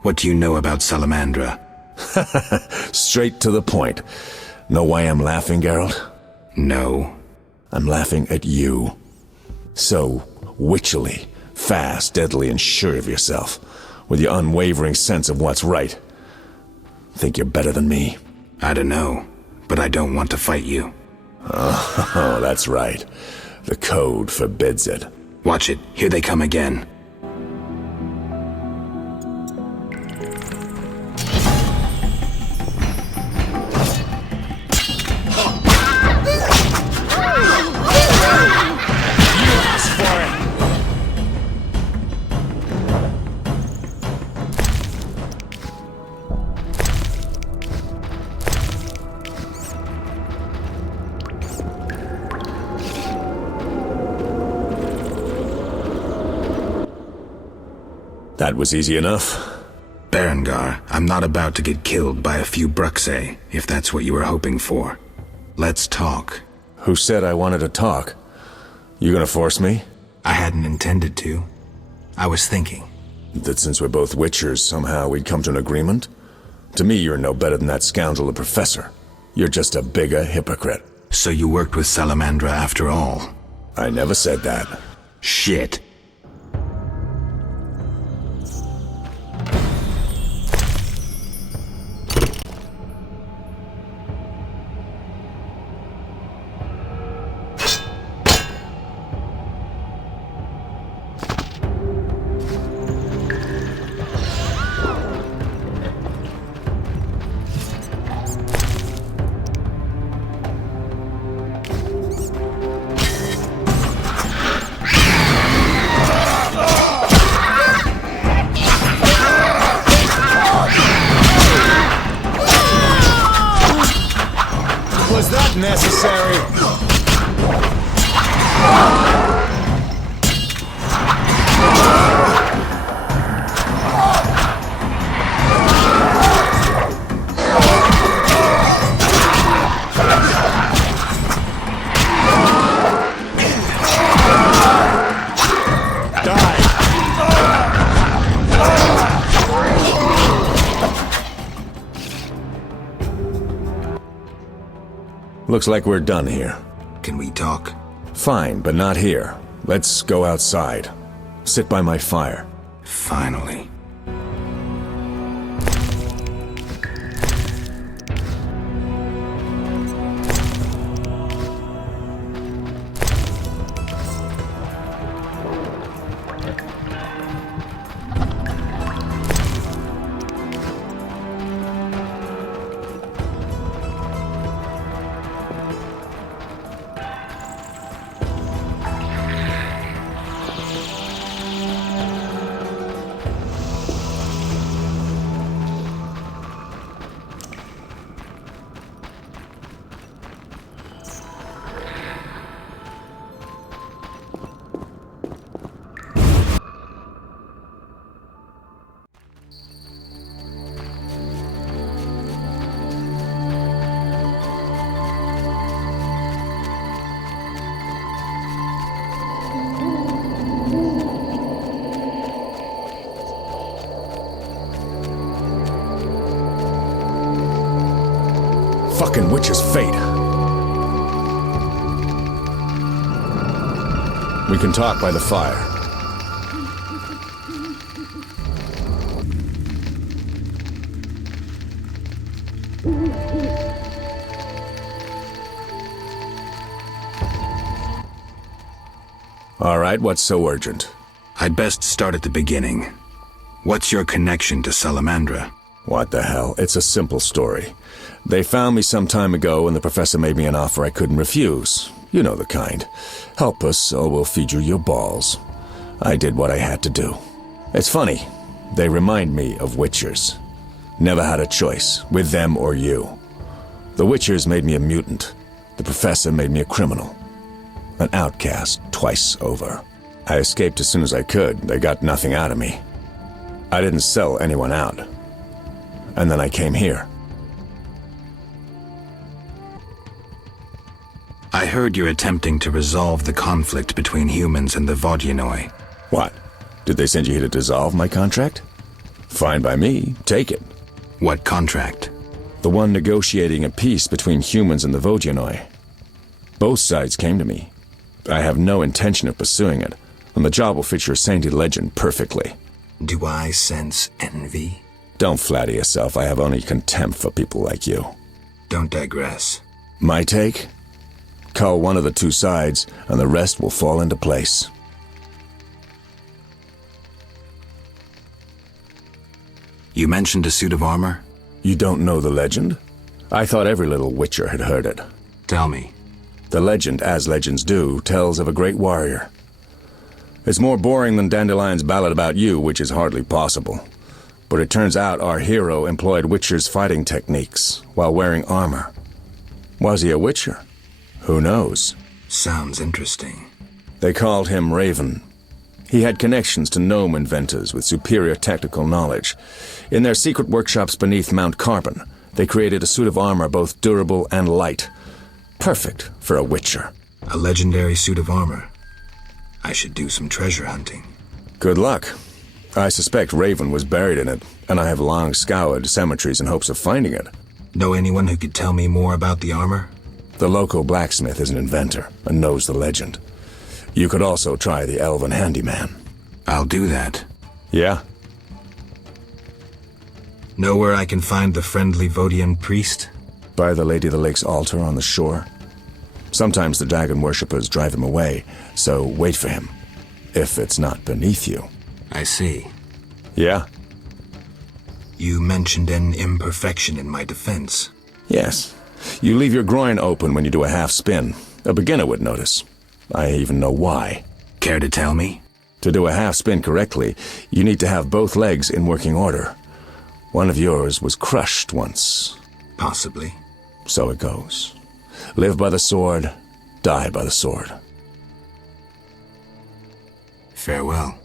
What do you know about Salamandra? Straight to the point. Know why I'm laughing, Geralt? No. I'm laughing at you. So witchily, fast, deadly, and sure of yourself, with your unwavering sense of what's right. Think you're better than me? I don't know, but I don't want to fight you. Oh, that's right. The code forbids it. Watch it. Here they come again. That was easy enough. Berengar, I'm not about to get killed by a few Bruxae, if that's what you were hoping for. Let's talk. Who said I wanted to talk? You gonna force me? I hadn't intended to. I was thinking. That since we're both Witchers, somehow we'd come to an agreement? To me, you're no better than that scoundrel the Professor. You're just a bigger hypocrite. So you worked with Salamandra after all? I never said that. Shit. Necessary. Looks like we're done here. Can we talk? Fine, but not here. Let's go outside. Sit by my fire. Finally. fucking witch's fate. We can talk by the fire. All right, what's so urgent? I'd best start at the beginning. What's your connection to Salamandra? What the hell? It's a simple story. They found me some time ago and the professor made me an offer I couldn't refuse. You know the kind. Help us or we'll feed you your balls. I did what I had to do. It's funny. They remind me of witchers. Never had a choice, with them or you. The witchers made me a mutant. The professor made me a criminal. An outcast twice over. I escaped as soon as I could. They got nothing out of me. I didn't sell anyone out. And then I came here. I heard you're attempting to resolve the conflict between humans and the Vodyanoi. What? Did they send you here to dissolve my contract? Fine by me. Take it. What contract? The one negotiating a peace between humans and the Vodyanoi. Both sides came to me. I have no intention of pursuing it, and the job will fit your sainted legend perfectly. Do I sense envy? Don't flatter yourself. I have only contempt for people like you. Don't digress. My take? Cull one of the two sides, and the rest will fall into place. You mentioned a suit of armor? You don't know the legend? I thought every little witcher had heard it. Tell me. The legend, as legends do, tells of a great warrior. It's more boring than Dandelion's ballad about you, which is hardly possible. But it turns out our hero employed witchers' fighting techniques while wearing armor. Was he a witcher? Who knows? Sounds interesting. They called him Raven. He had connections to gnome inventors with superior technical knowledge. In their secret workshops beneath Mount Carbon, they created a suit of armor both durable and light. Perfect for a witcher. A legendary suit of armor. I should do some treasure hunting. Good luck. I suspect Raven was buried in it, and I have long scoured cemeteries in hopes of finding it. Know anyone who could tell me more about the armor? The local blacksmith is an inventor and knows the legend. You could also try the elven handyman. I'll do that. Yeah? Know where I can find the friendly Vodian priest? By the Lady of the Lake's altar on the shore. Sometimes the dragon worshippers drive him away, so wait for him. If it's not beneath you. I see. Yeah? You mentioned an imperfection in my defense. Yes. You leave your groin open when you do a half spin. A beginner would notice. I even know why. Care to tell me? To do a half spin correctly, you need to have both legs in working order. One of yours was crushed once. Possibly. So it goes. Live by the sword, die by the sword. Farewell.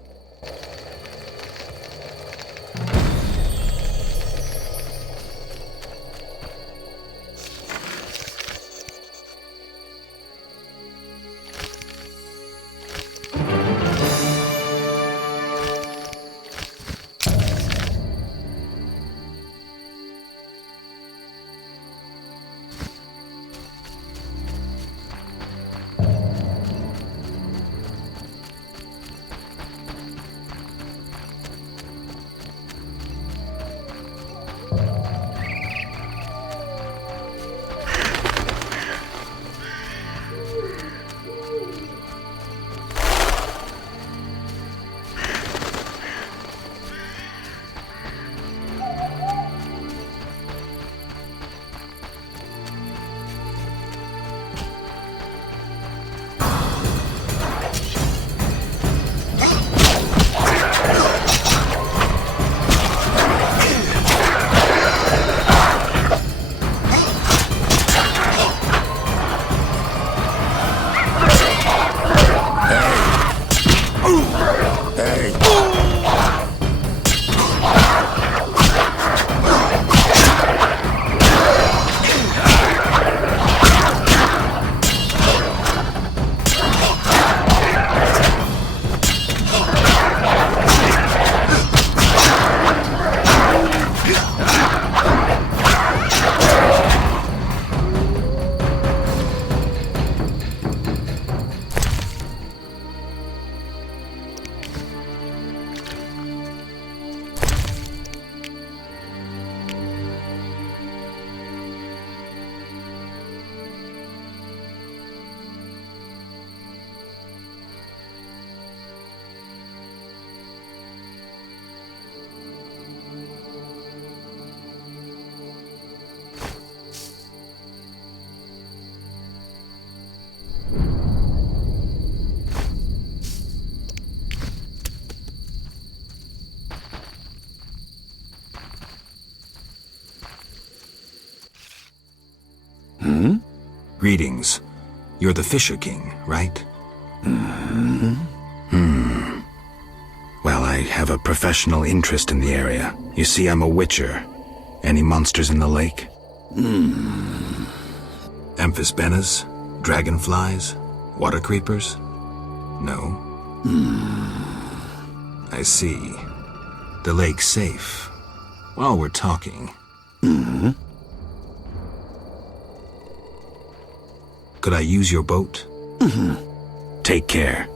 Greetings. You're the Fisher King, right? Well, I have a professional interest in the area. You see, I'm a witcher. Any monsters in the lake? Amphisbenas? Dragonflies? Water creepers? No? I see. The lake's safe. While we're talking. Could I use your boat? Take care.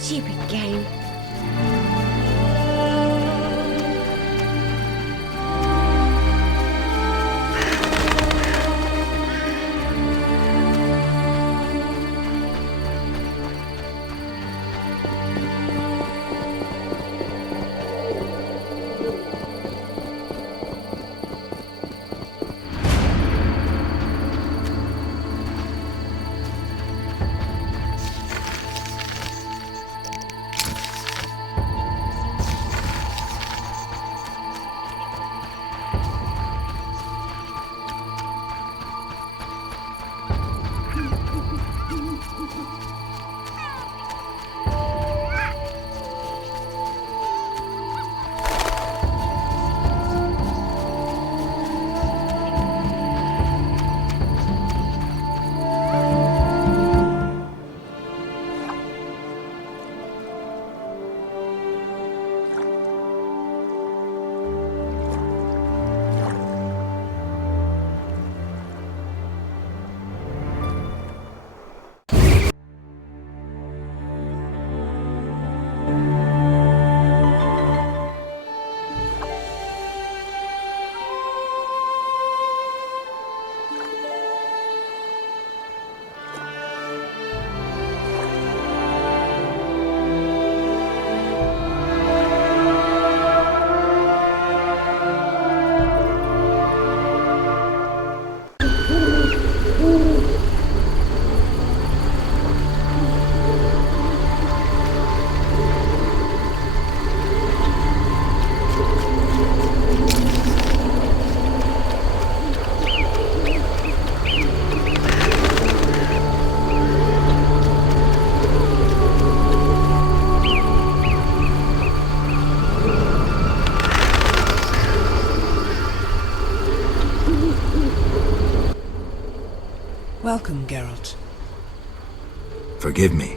Stupid game. Welcome, Geralt. Forgive me.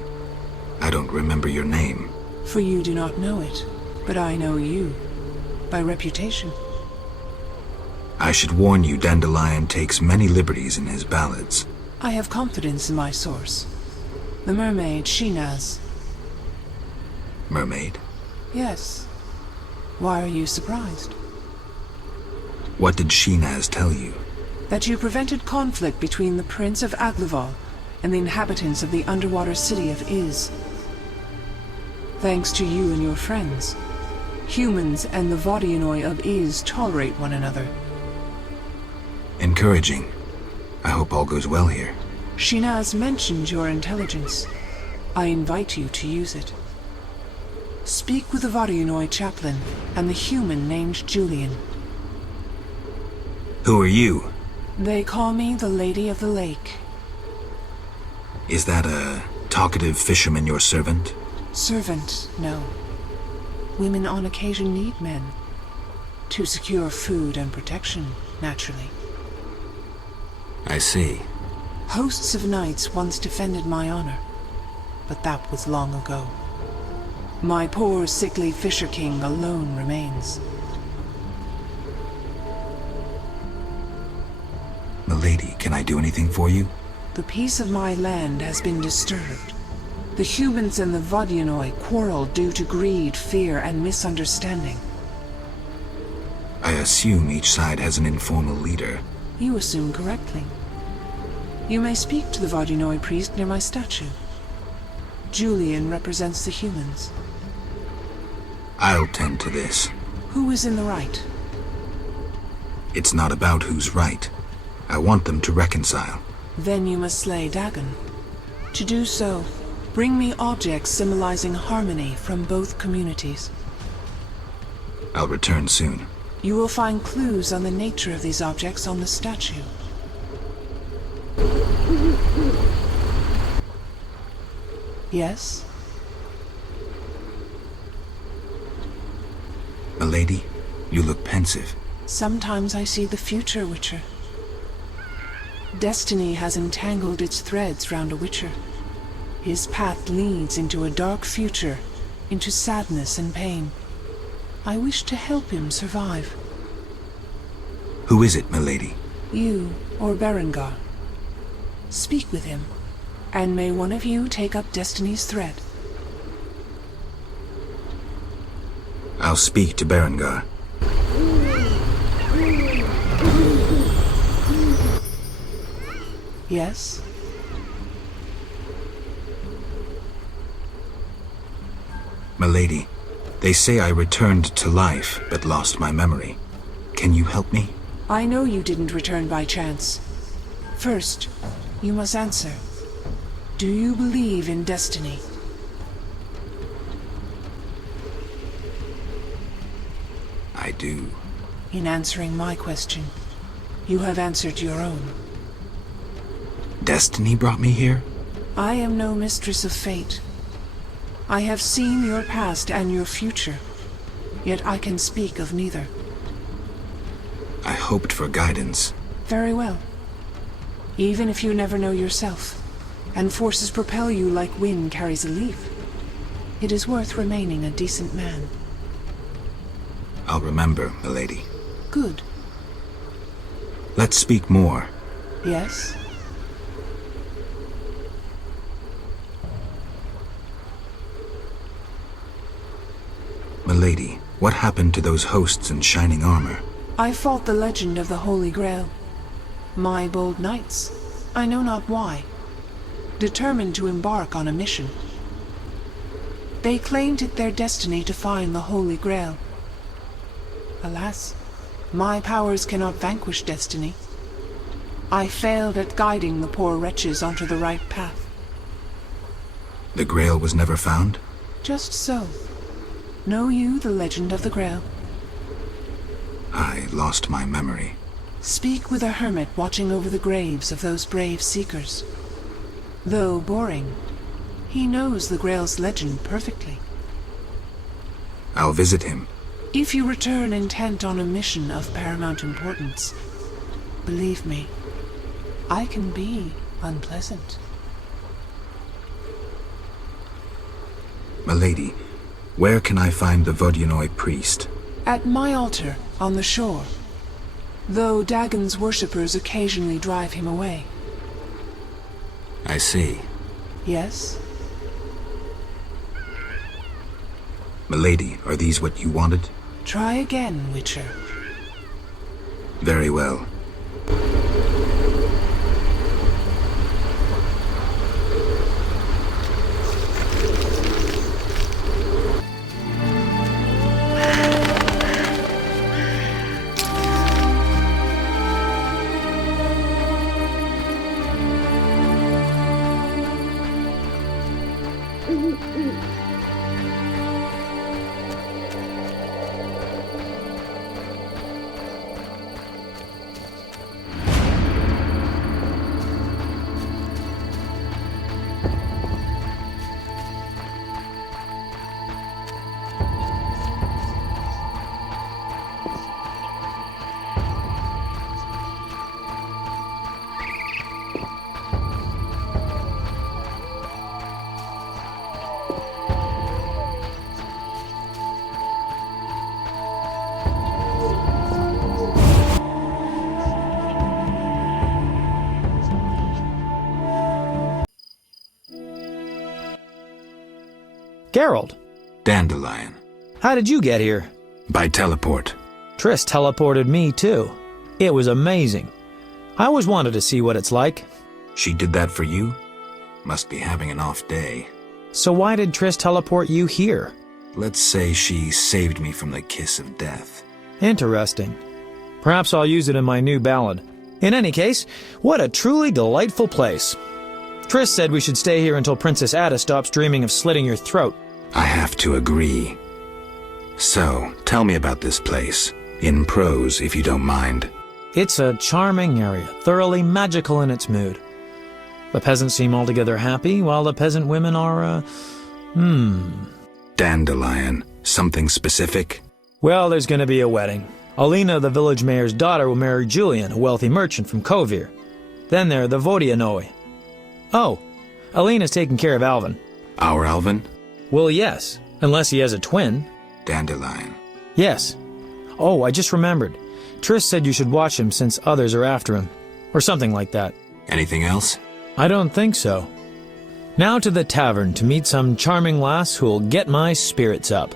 I don't remember your name. For you do not know it, but I know you. By reputation. I should warn you, Dandelion takes many liberties in his ballads. I have confidence in my source. The mermaid, Shinaz. Mermaid? Yes. Why are you surprised? What did Shinaz tell you? That you prevented conflict between the Prince of Aglaval and the inhabitants of the underwater city of Iz. Thanks to you and your friends, humans and the Vodianoi of Iz tolerate one another. Encouraging. I hope all goes well here. Shinaz mentioned your intelligence. I invite you to use it. Speak with the Vodianoi chaplain and the human named Julian. Who are you? They call me the Lady of the Lake. Is that a talkative fisherman your servant? Servant, no. Women on occasion need men. To secure food and protection, naturally. I see. Hosts of knights once defended my honor, but that was long ago. My poor, sickly Fisher King alone remains. Milady, can I do anything for you? The peace of my land has been disturbed. The humans and the Vodianoi quarrel due to greed, fear, and misunderstanding. I assume each side has an informal leader. You assume correctly. You may speak to the Vodianoi priest near my statue. Julian represents the humans. I'll tend to this. Who is in the right? It's not about who's right. I want them to reconcile. Then you must slay Dagon. To do so, bring me objects symbolizing harmony from both communities. I'll return soon. You will find clues on the nature of these objects on the statue. Yes? Milady, you look pensive. Sometimes I see the future, Witcher. Destiny has entangled its threads round a Witcher. His path leads into a dark future, into sadness and pain. I wish to help him survive. Who is it, milady? You or Berengar. Speak with him, and may one of you take up Destiny's thread. I'll speak to Berengar. Yes? Milady, they say I returned to life, but lost my memory. Can you help me? I know you didn't return by chance. First, you must answer. Do you believe in destiny? I do. In answering my question, you have answered your own. Destiny brought me here? I am no mistress of fate. I have seen your past and your future, yet I can speak of neither. I hoped for guidance. Very well. Even if you never know yourself, and forces propel you like wind carries a leaf, it is worth remaining a decent man. I'll remember, milady. Good. Let's speak more. Yes? Milady, what happened to those hosts in shining armor? I fought the legend of the Holy Grail. My bold knights, I know not why, determined to embark on a mission. They claimed it their destiny to find the Holy Grail. Alas, my powers cannot vanquish destiny. I failed at guiding the poor wretches onto the right path. The Grail was never found? Just so. Know you the legend of the Grail? I lost my memory. Speak with a hermit watching over the graves of those brave seekers. Though boring, he knows the Grail's legend perfectly. I'll visit him. If you return intent on a mission of paramount importance, believe me, I can be unpleasant. Milady, where can I find the Vodyanoi priest? At my altar, on the shore. Though Dagon's worshippers occasionally drive him away. I see. Yes? Milady, are these what you wanted? Try again, Witcher. Very well. Geralt. Dandelion. How did you get here? By teleport. Triss teleported me, too. It was amazing. I always wanted to see what it's like. She did that for you? Must be having an off day. So why did Triss teleport you here? Let's say she saved me from the kiss of death. Interesting. Perhaps I'll use it in my new ballad. In any case, what a truly delightful place. Triss said we should stay here until Princess Ada stops dreaming of slitting your throat. I have to agree. So, tell me about this place. In prose, if you don't mind. It's a charming area, thoroughly magical in its mood. The peasants seem altogether happy, while the peasant women are, Dandelion. Something specific? Well, there's going to be a wedding. Alina, the village mayor's daughter, will marry Julian, a wealthy merchant from Kovir. Then there are the Vodianoi. Oh, Alina's taking care of Alvin. Our Alvin? Well, yes, unless he has a twin. Dandelion. Yes. Oh, I just remembered. Triss said you should watch him since others are after him. Or something like that. Anything else? I don't think so. Now to the tavern to meet some charming lass who'll get my spirits up.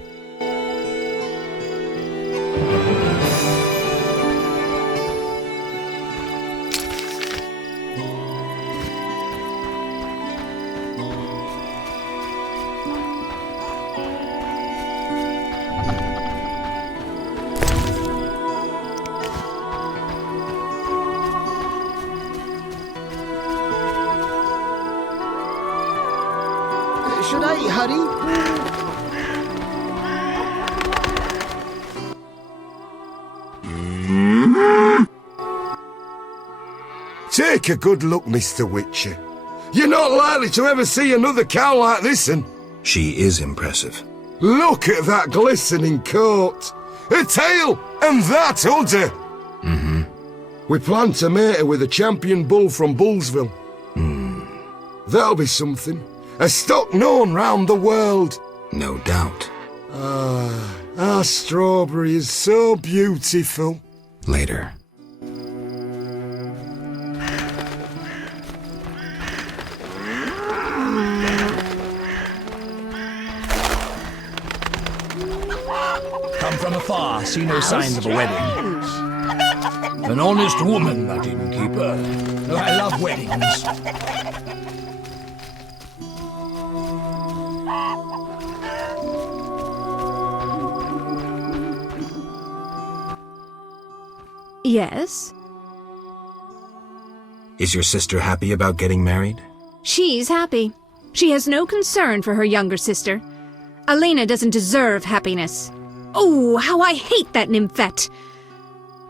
Should I hurry? Take a good look, Mr. Witcher. You're not likely to ever see another cow like this one. She is impressive. Look at that glistening coat. Her tail, and that udder. Mm-hmm. We plan to mate her with a champion bull from Bullsville. That'll be something. A stock known round the world. No doubt. Our strawberry is so beautiful. Later. Come from afar, see no signs of a wedding. An honest woman, that innkeeper. I love weddings. Yes? Is your sister happy about getting married? She's happy. She has no concern for her younger sister. Alina doesn't deserve happiness. Oh, how I hate that nymphette!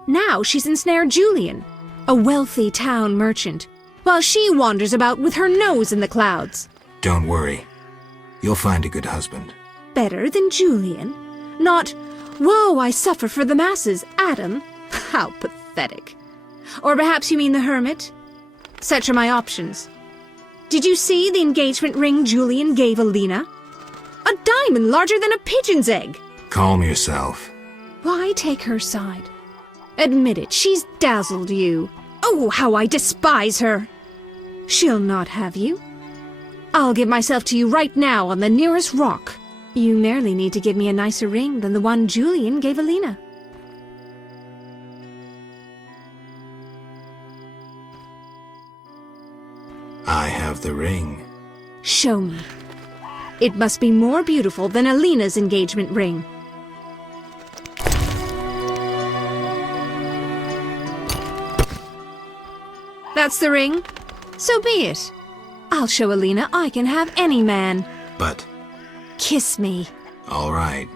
Now she's ensnared Julian, a wealthy town merchant, while she wanders about with her nose in the clouds. Don't worry. You'll find a good husband. Better than Julian? Not, woe, I suffer for the masses, Adam. How pathetic. Or perhaps you mean the hermit? Such are my options. Did you see the engagement ring Julian gave Alina? A diamond larger than a pigeon's egg. Calm yourself. Why take her side? Admit it, she's dazzled you. Oh, how I despise her. She'll not have you. I'll give myself to you right now on the nearest rock. You merely need to give me a nicer ring than the one Julian gave Alina. I have the ring. Show me. It must be more beautiful than Alina's engagement ring. That's the ring? So be it. I'll show Alina I can have any man. But... Kiss me. All right.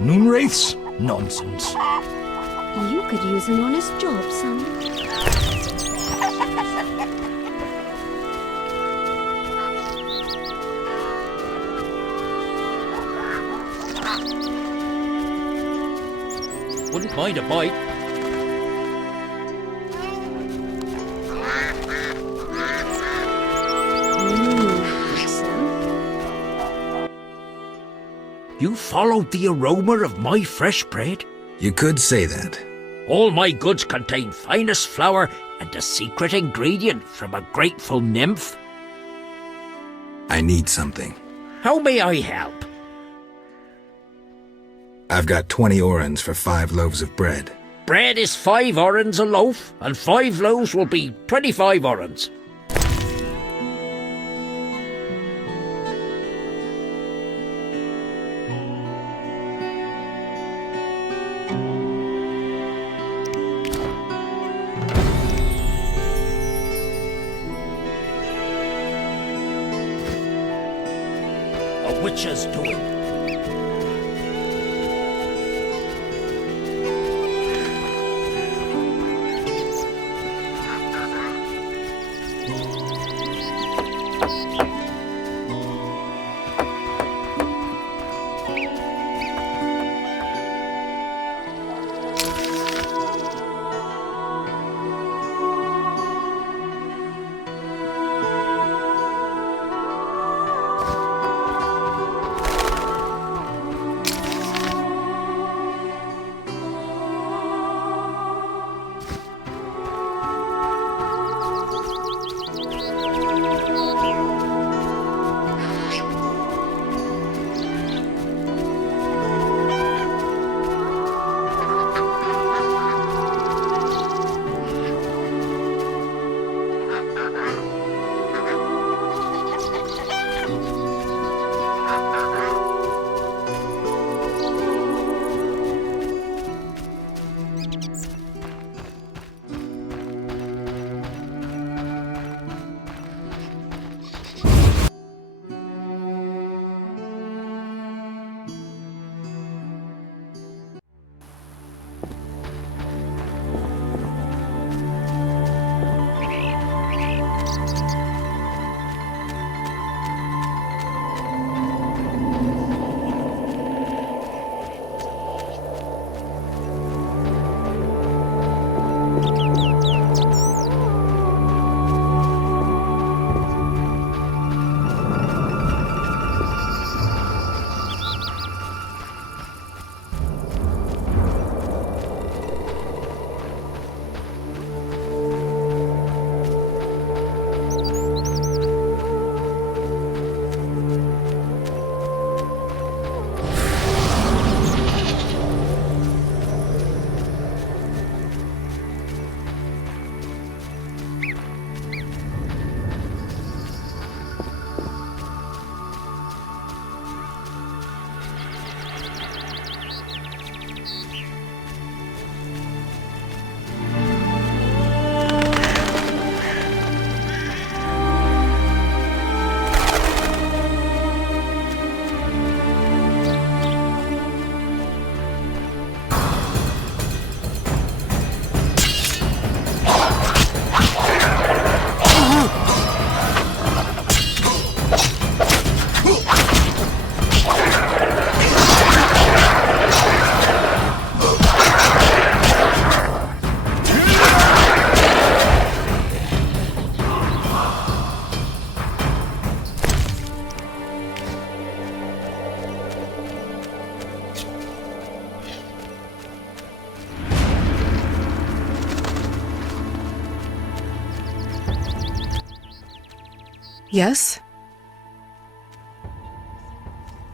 Moonwraiths? Nonsense. You could use an honest job, son. Wouldn't mind a bite. You followed the aroma of my fresh bread? You could say that. All my goods contain finest flour and a secret ingredient from a grateful nymph. I need something. How may I help? I've got 20 orens for 5 loaves of bread. Bread is 5 orens a loaf, and 5 loaves will be 25 orens. A witch's duel. Yes?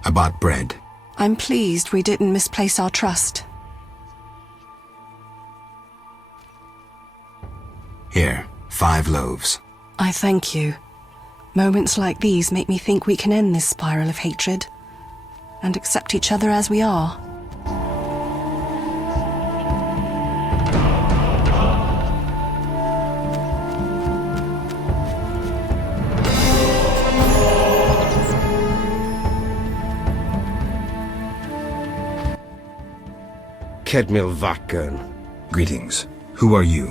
I bought bread. I'm pleased we didn't misplace our trust. Here, 5 loaves. I thank you. Moments like these make me think we can end this spiral of hatred and accept each other as we are. Kedmil Vatgern. Greetings. Who are you?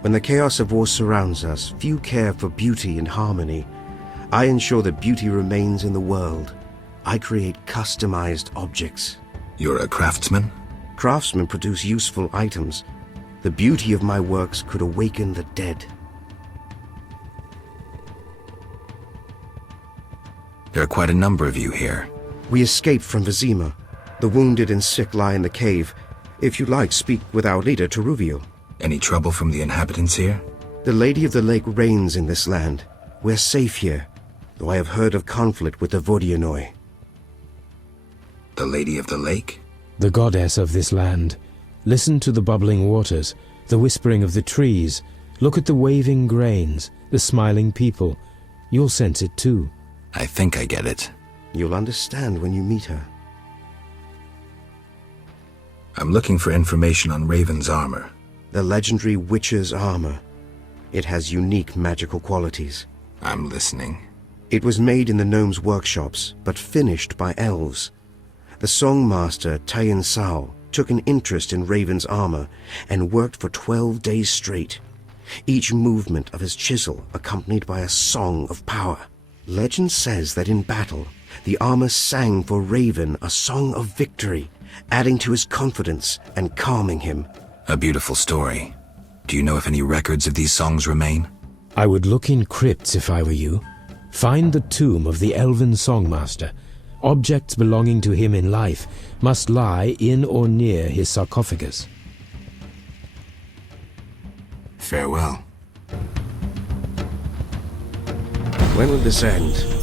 When the chaos of war surrounds us, few care for beauty and harmony. I ensure that beauty remains in the world. I create customized objects. You're a craftsman? Craftsmen produce useful items. The beauty of my works could awaken the dead. There are quite a number of you here. We escaped from Vizima. The wounded and sick lie in the cave. If you like, speak with our leader, Teruvio. Any trouble from the inhabitants here? The Lady of the Lake reigns in this land. We're safe here, though I have heard of conflict with the Vodianoi. The Lady of the Lake? the goddess of this land. Listen to the bubbling waters, the whispering of the trees. Look at the waving grains, the smiling people. You'll sense it too. I think I get it. You'll understand when you meet her. I'm looking for information on Raven's armor. The legendary Witcher's armor. It has unique magical qualities. I'm listening. It was made in the gnomes' workshops, but finished by elves. The songmaster Tayan Sao took an interest in Raven's armor and worked for 12 days straight. Each movement of his chisel accompanied by a song of power. Legend says that in battle, the armor sang for Raven a song of victory, adding to his confidence and calming him. A beautiful story. Do you know if any records of these songs remain? I would look in crypts if I were you. Find the tomb of the elven songmaster. Objects belonging to him in life must lie in or near his sarcophagus. Farewell. When will this end?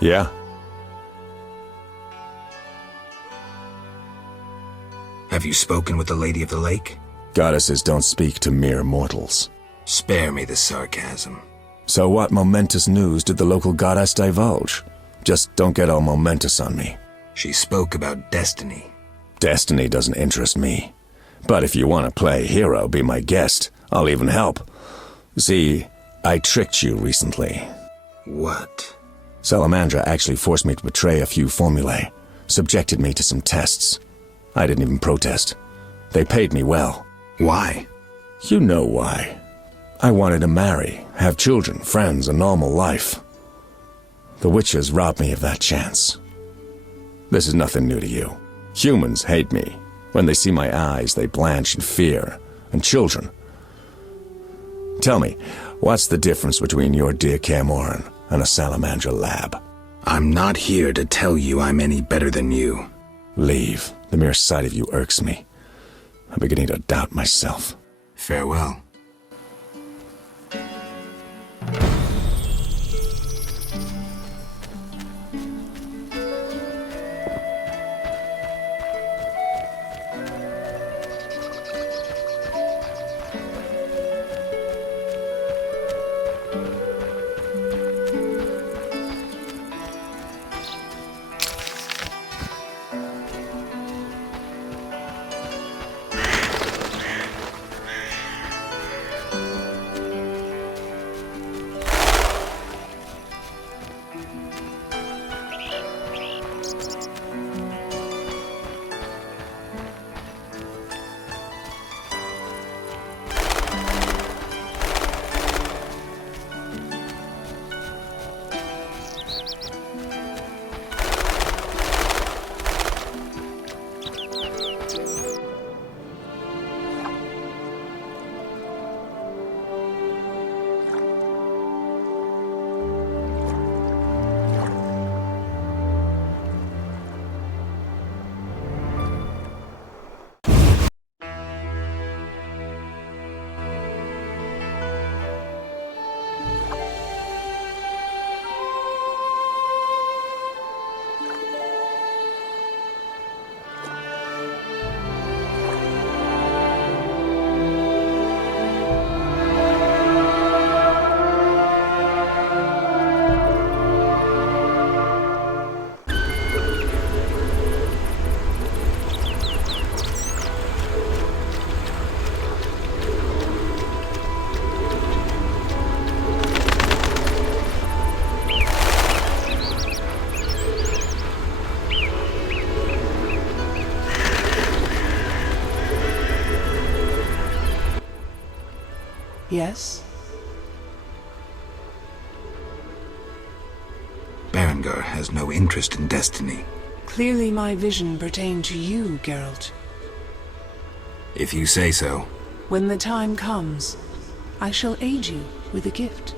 Yeah? Have you spoken with the Lady of the Lake? Goddesses don't speak to mere mortals. Spare me the sarcasm. So what momentous news did the local goddess divulge? Just don't get all momentous on me. She spoke about destiny. Destiny doesn't interest me. But if you want to play hero, be my guest. I'll even help. See, I tricked you recently. What? Salamandra actually forced me to betray a few formulae, subjected me to some tests. I didn't even protest. They paid me well. Why? You know why. I wanted to marry, have children, friends, a normal life. The witches robbed me of that chance. This is nothing new to you. Humans hate me. When they see my eyes, they blanch in fear. And children. Tell me, what's the difference between your dear Kaer Morhen and a Salamandra lab? I'm not here to tell you I'm any better than you. Leave. The mere sight of you irks me. I'm beginning to doubt myself. Farewell. Yes? Berengar has no interest in destiny. Clearly my vision pertained to you, Geralt. If you say so. When the time comes, I shall aid you with a gift.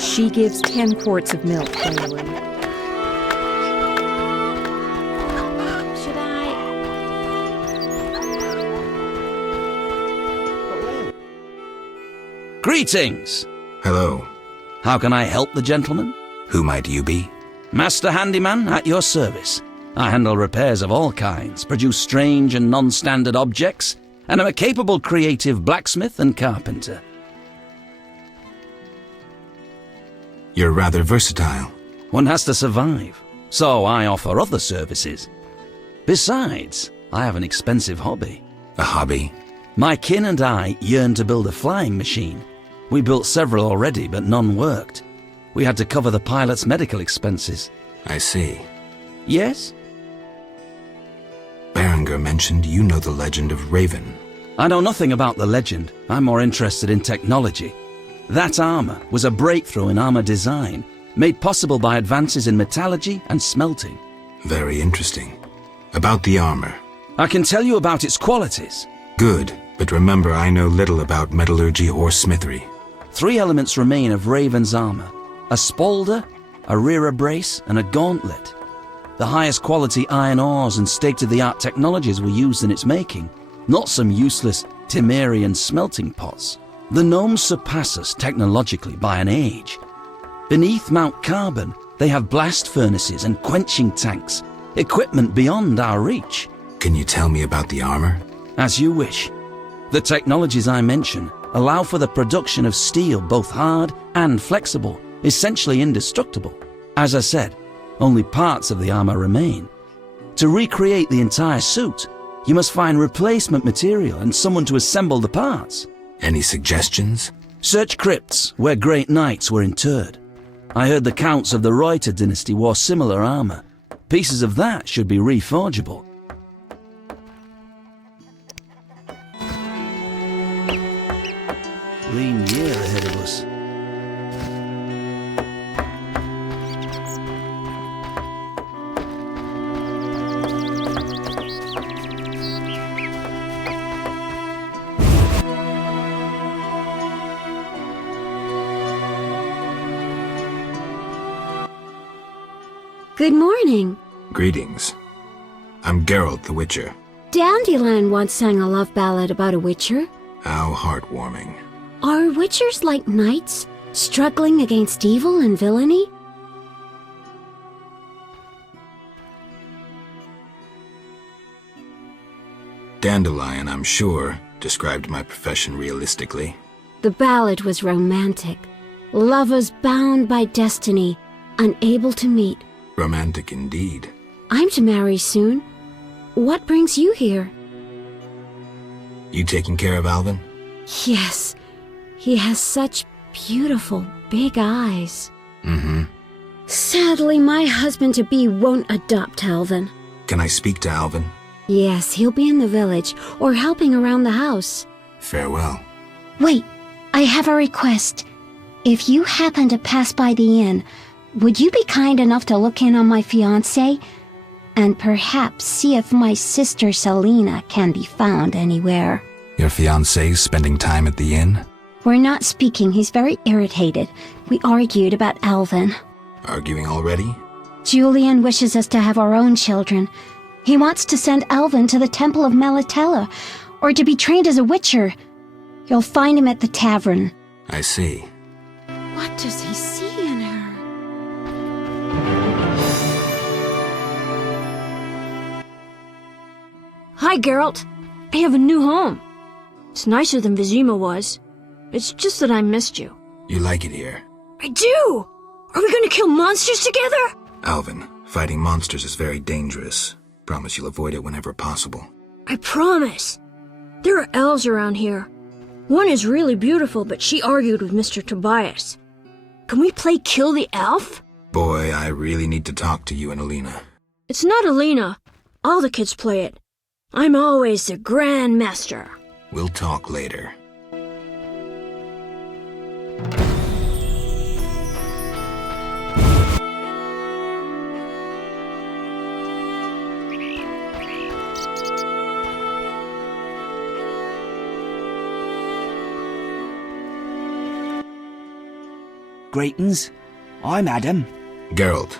She gives 10 quarts of milk daily. Should I? Greetings! Hello. How can I help the gentleman? Who might you be? Master Handyman at your service. I handle repairs of all kinds, produce strange and non-standard objects, and am a capable creative blacksmith and carpenter. You're rather versatile. One has to survive, so I offer other services. Besides, I have an expensive hobby. A hobby? My kin and I yearn to build a flying machine. We built several already, but none worked. We had to cover the pilot's medical expenses. I see. Yes? Berenger mentioned you know the legend of Raven. I know nothing about the legend. I'm more interested in technology. That armor was a breakthrough in armor design, made possible by advances in metallurgy and smelting. Very interesting. About the armor. I can tell you about its qualities. Good, but remember I know little about metallurgy or smithery. 3 elements remain of Raven's armor: a spalder, a rear brace, and a gauntlet. The highest quality iron ores and state-of-the-art technologies were used in its making, not some useless Temerian smelting pots. The gnomes surpass us technologically by an age. Beneath Mount Carbon, they have blast furnaces and quenching tanks, equipment beyond our reach. Can you tell me about the armor? As you wish. The technologies I mention allow for the production of steel both hard and flexible, essentially indestructible. As I said, only parts of the armor remain. To recreate the entire suit, You must find replacement material and someone to assemble the parts. Any suggestions? Search crypts where great knights were interred. I heard the counts of the Reuter dynasty wore similar armor. Pieces of that should be reforgeable. Lean year ahead of us. Good morning. Greetings. I'm Geralt the Witcher. Dandelion once sang a love ballad about a witcher. How heartwarming. Are witchers like knights, struggling against evil and villainy? Dandelion, I'm sure, described my profession realistically. The ballad was romantic. Lovers bound by destiny, unable to meet. Romantic indeed. I'm to marry soon. What brings you here? You taking care of Alvin? Yes. He has such beautiful, big eyes. Mm-hmm. Sadly, my husband-to-be won't adopt Alvin. Can I speak to Alvin? Yes, he'll be in the village, or helping around the house. Farewell. Wait, I have a request. If you happen to pass by the inn, would you be kind enough to look in on my fiancé? And perhaps see if my sister Selena can be found anywhere. Your fiancé's spending time at the inn? We're not speaking. He's very irritated. We argued about Alvin. Arguing already? Julian wishes us to have our own children. He wants to send Alvin to the Temple of Melatella, or to be trained as a witcher. You'll find him at the tavern. I see. What does he see in her? Hi, Geralt. I have a new home. It's nicer than Vizima was. It's just that I missed you. You like it here? I do! Are we gonna kill monsters together? Alvin, fighting monsters is very dangerous. Promise you'll avoid it whenever possible. I promise. There are elves around here. One is really beautiful, but she argued with Mr. Tobias. Can we play Kill the Elf? Boy, I really need to talk to you and Alina. It's not Alina. All the kids play it. I'm always the Grandmaster. We'll talk later. Greetings. I'm Adam. Geralt.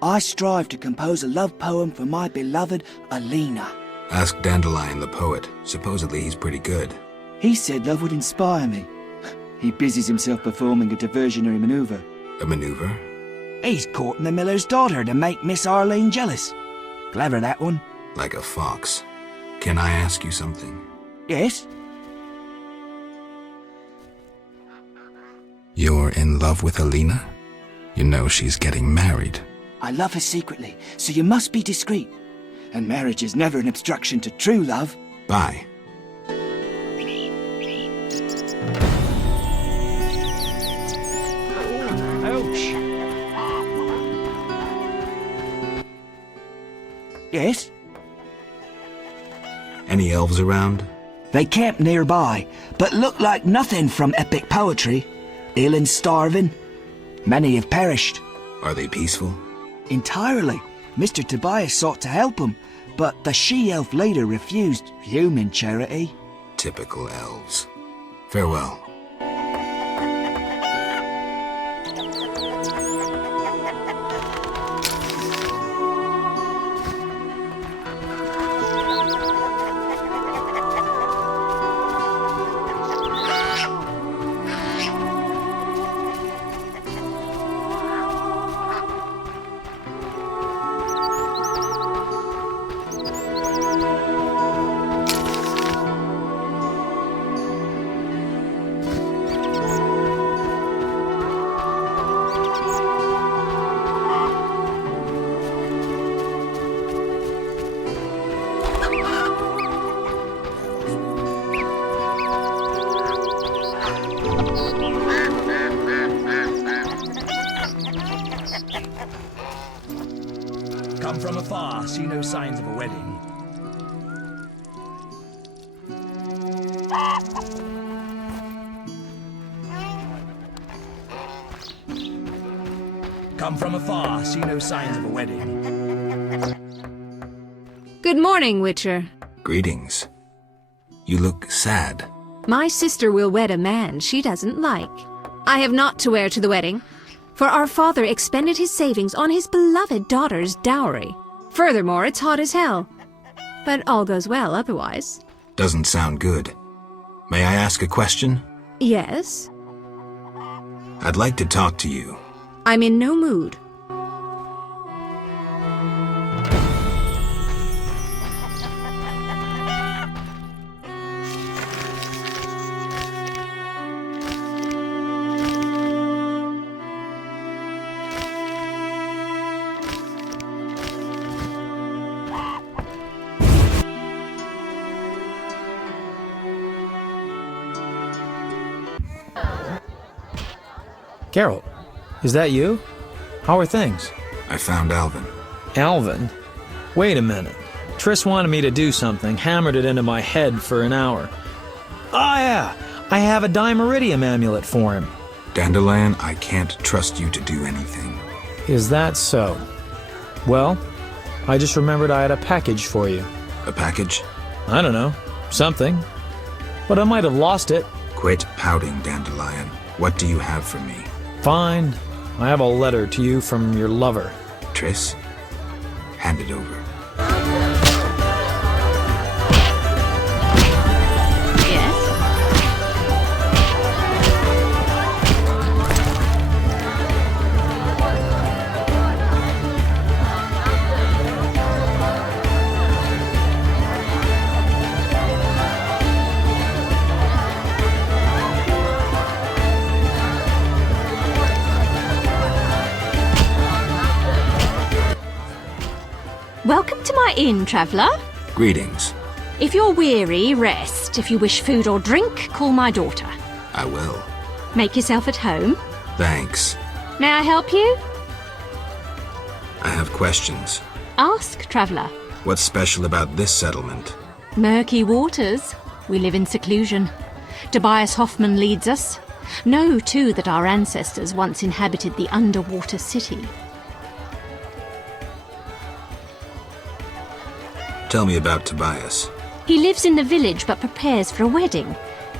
I strive to compose a love poem for my beloved Alina. Ask Dandelion the poet. Supposedly he's pretty good. He said love would inspire me. He busies himself performing a diversionary maneuver. A maneuver? He's courting the miller's daughter to make Miss Arlene jealous. Clever, that one. Like a fox. Can I ask you something? Yes? You're in love with Alina? You know she's getting married. I love her secretly, so you must be discreet. And marriage is never an obstruction to true love. Bye. Ouch. Yes? Any elves around? They camp nearby, but look like nothing from epic poetry. Ill and starving. Many have perished. Are they peaceful? Entirely. Mr. Tobias sought to help him, but the she-elf later refused human charity. Typical elves. Farewell. afar, see no signs of a wedding. Come from afar, see no signs of a wedding. Good morning, Witcher. Greetings. You look sad. My sister will wed a man she doesn't like. I have naught to wear to the wedding, for our father expended his savings on his beloved daughter's dowry. Furthermore, it's hot as hell. But all goes well otherwise. Doesn't sound good. May I ask a question? Yes? I'd like to talk to you. I'm in no mood. Geralt, is that you? How are things? I found Alvin. Alvin? Wait a minute. Triss wanted me to do something, hammered it into my head for an hour. Ah, yeah! I have a Dimeridium amulet for him. Dandelion, I can't trust you to do anything. Is that so? Well, I just remembered I had a package for you. A package? I don't know. Something. But I might have lost it. Quit pouting, Dandelion. What do you have for me? Fine. I have a letter to you from your lover. Triss, hand it over. Welcome to my inn, traveller. Greetings. If you're weary, rest. If you wish food or drink, call my daughter. I will. Make yourself at home. Thanks. May I help you? I have questions. Ask, traveller. What's special about this settlement? Murky waters. We live in seclusion. Tobias Hoffman leads us. Know, too, that our ancestors once inhabited the underwater city. Tell me about Tobias. He lives in the village but prepares for a wedding,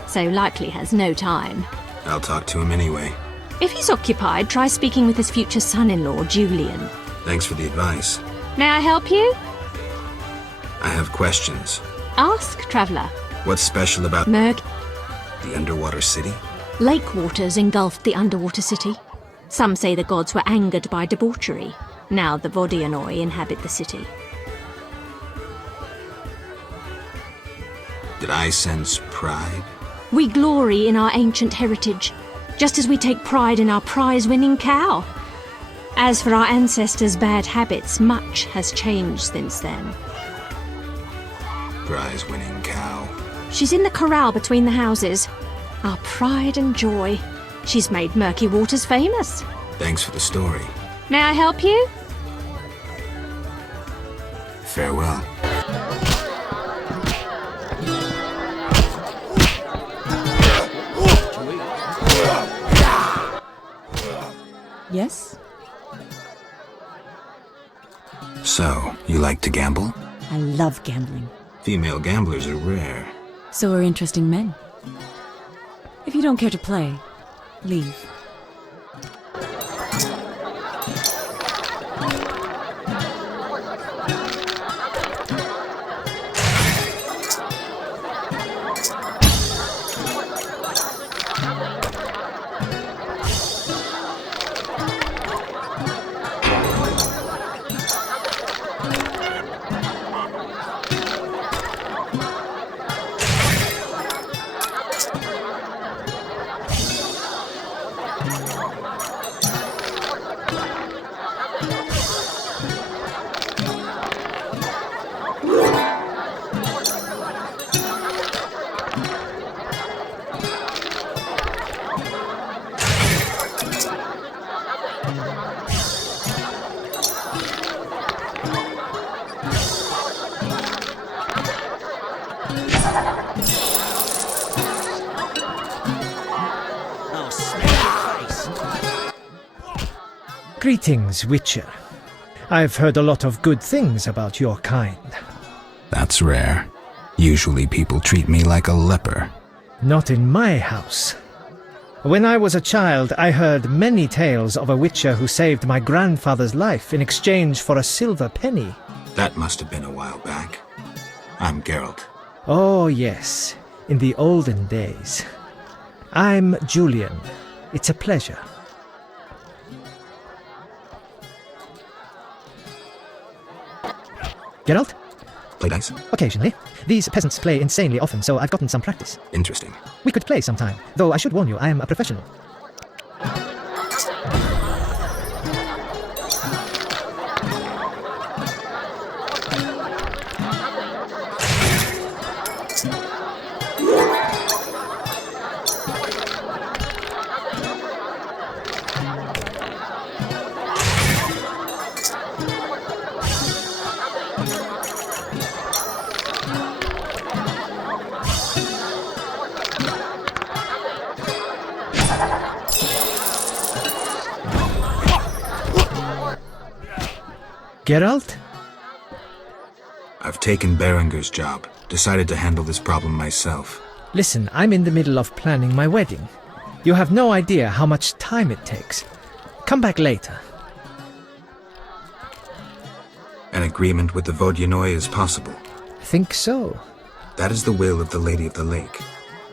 so likely has no time. I'll talk to him anyway. If he's occupied, try speaking with his future son-in-law, Julian. Thanks for the advice. May I help you? I have questions. Ask, traveller. What's special about the underwater city? Lake waters engulfed the underwater city. Some say the gods were angered by debauchery. Now the Vodianoi inhabit the city. Did I sense pride? We glory in our ancient heritage, just as we take pride in our prize-winning cow. As for our ancestors' bad habits, much has changed since then. Prize-winning cow. She's in the corral between the houses. Our pride and joy. She's made Murky Waters famous. Thanks for the story. May I help you? Farewell. Yes? So, you like to gamble? I love gambling. Female gamblers are rare. So are interesting men. If you don't care to play, leave. Greetings, Witcher. I've heard a lot of good things about your kind. That's rare. Usually people treat me like a leper. Not in my house. When I was a child, I heard many tales of a Witcher who saved my grandfather's life in exchange for a silver penny. That must have been a while back. I'm Geralt. Oh, yes. In the olden days. I'm Julian. It's a pleasure. Geralt? Play dice? Occasionally. These peasants play insanely often, so I've gotten some practice. Interesting. We could play sometime, though I should warn you, I am a professional. Geralt? I've taken Berenger's job. Decided to handle this problem myself. Listen, I'm in the middle of planning my wedding. You have no idea how much time it takes. Come back later. An agreement with the Vodyanoi is possible. Think so? That is the will of the Lady of the Lake.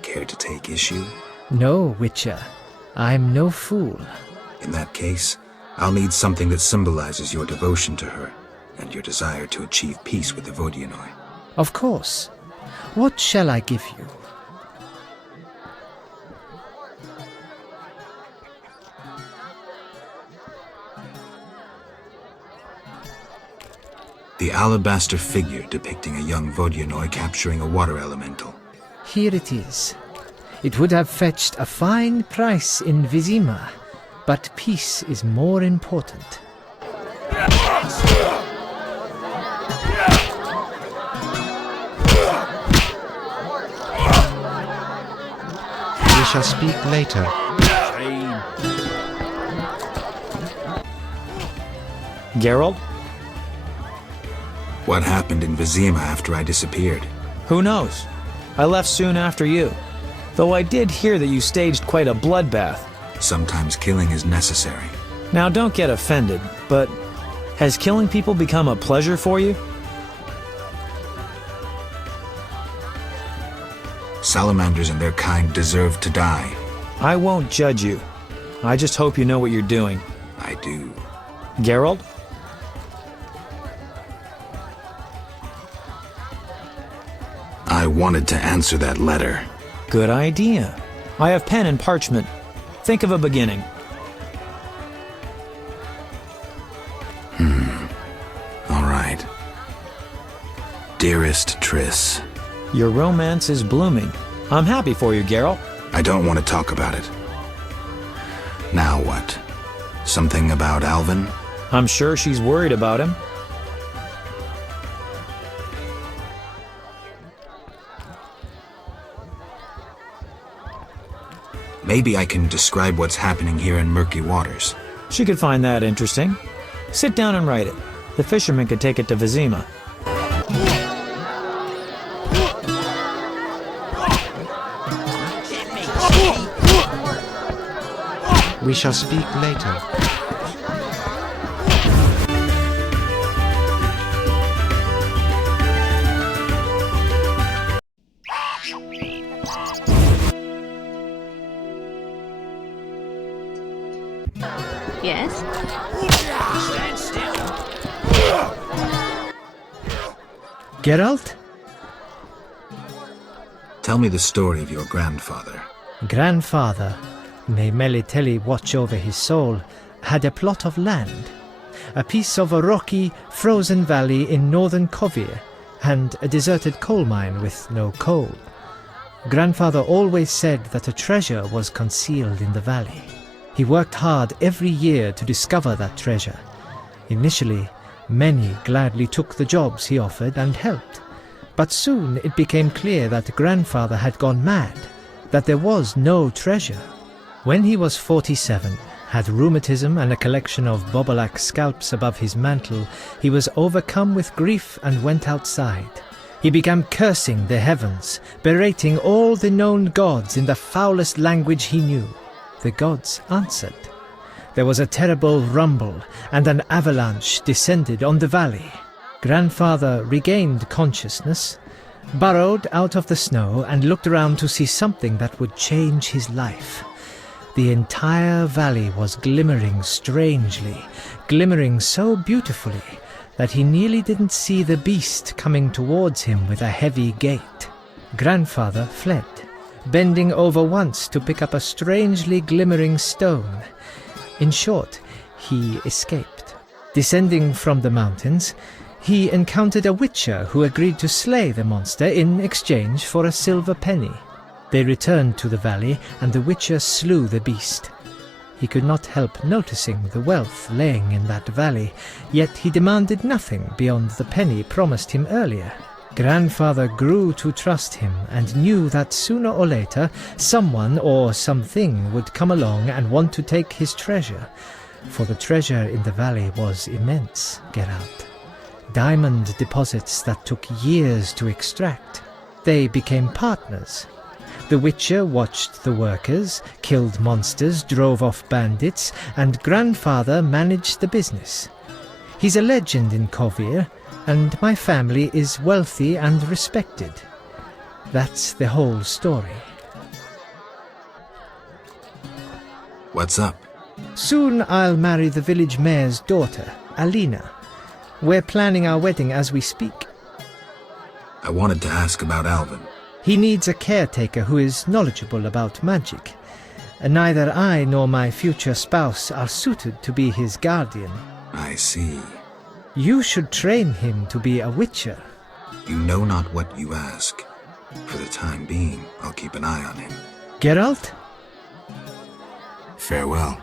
Care to take issue? No, Witcher. I'm no fool. In that case, I'll need something that symbolizes your devotion to her and your desire to achieve peace with the Vodyanoi. Of course. What shall I give you? The alabaster figure depicting a young Vodyanoi capturing a water elemental. Here it is. It would have fetched a fine price in Vizima, but peace is more important. We shall speak later. Geralt? What happened in Vizima after I disappeared? Who knows? I left soon after you. Though I did hear that you staged quite a bloodbath. Sometimes killing is necessary. Now don't get offended, but has killing people become a pleasure for you? Salamanders and their kind deserve to die. I won't judge you. I just hope you know what you're doing. I do. Geralt? I wanted to answer that letter. Good idea. I have pen and parchment. Think of a beginning. All right. Dearest Triss. Your romance is blooming. I'm happy for you, Geralt. I don't want to talk about it. Now what? Something about Alvin? I'm sure she's worried about him. Maybe I can describe what's happening here in Murky Waters. She could find that interesting. Sit down and write it. The fisherman could take it to Vizima. We shall speak later. Yes? Stand still. Geralt? Tell me the story of your grandfather. Grandfather, may Melitele watch over his soul, had a plot of land, a piece of a rocky, frozen valley in northern Kovir, and a deserted coal mine with no coal. Grandfather always said that a treasure was concealed in the valley. He worked hard every year to discover that treasure. Initially, many gladly took the jobs he offered and helped. But soon it became clear that grandfather had gone mad, that there was no treasure. When he was 47, Had rheumatism and a collection of Bobolak scalps above his mantle, he was overcome with grief and went outside. He began cursing the heavens, berating all the known gods in the foulest language he knew. The gods answered. There was a terrible rumble, and an avalanche descended on the valley. Grandfather regained consciousness, burrowed out of the snow, and looked around to see something that would change his life. The entire valley was glimmering strangely, glimmering so beautifully that he nearly didn't see the beast coming towards him with a heavy gait. Grandfather fled, bending over once to pick up a strangely glimmering stone. In short, he escaped. Descending from the mountains, he encountered a witcher who agreed to slay the monster in exchange for a silver penny. They returned to the valley, and the witcher slew the beast. He could not help noticing the wealth laying in that valley, yet he demanded nothing beyond the penny promised him earlier. Grandfather grew to trust him and knew that sooner or later someone or something would come along and want to take his treasure, for the treasure in the valley was immense, Geralt. Diamond deposits that took years to extract. They became partners. The Witcher watched the workers, killed monsters, drove off bandits, and Grandfather managed the business. He's a legend in Kovir, and my family is wealthy and respected. That's the whole story. What's up? Soon I'll marry the village mayor's daughter, Alina. We're planning our wedding as we speak. I wanted to ask about Alvin. He needs a caretaker who is knowledgeable about magic. Neither I nor my future spouse are suited to be his guardian. I see. You should train him to be a witcher. You know not what you ask. For the time being, I'll keep an eye on him. Geralt? Farewell.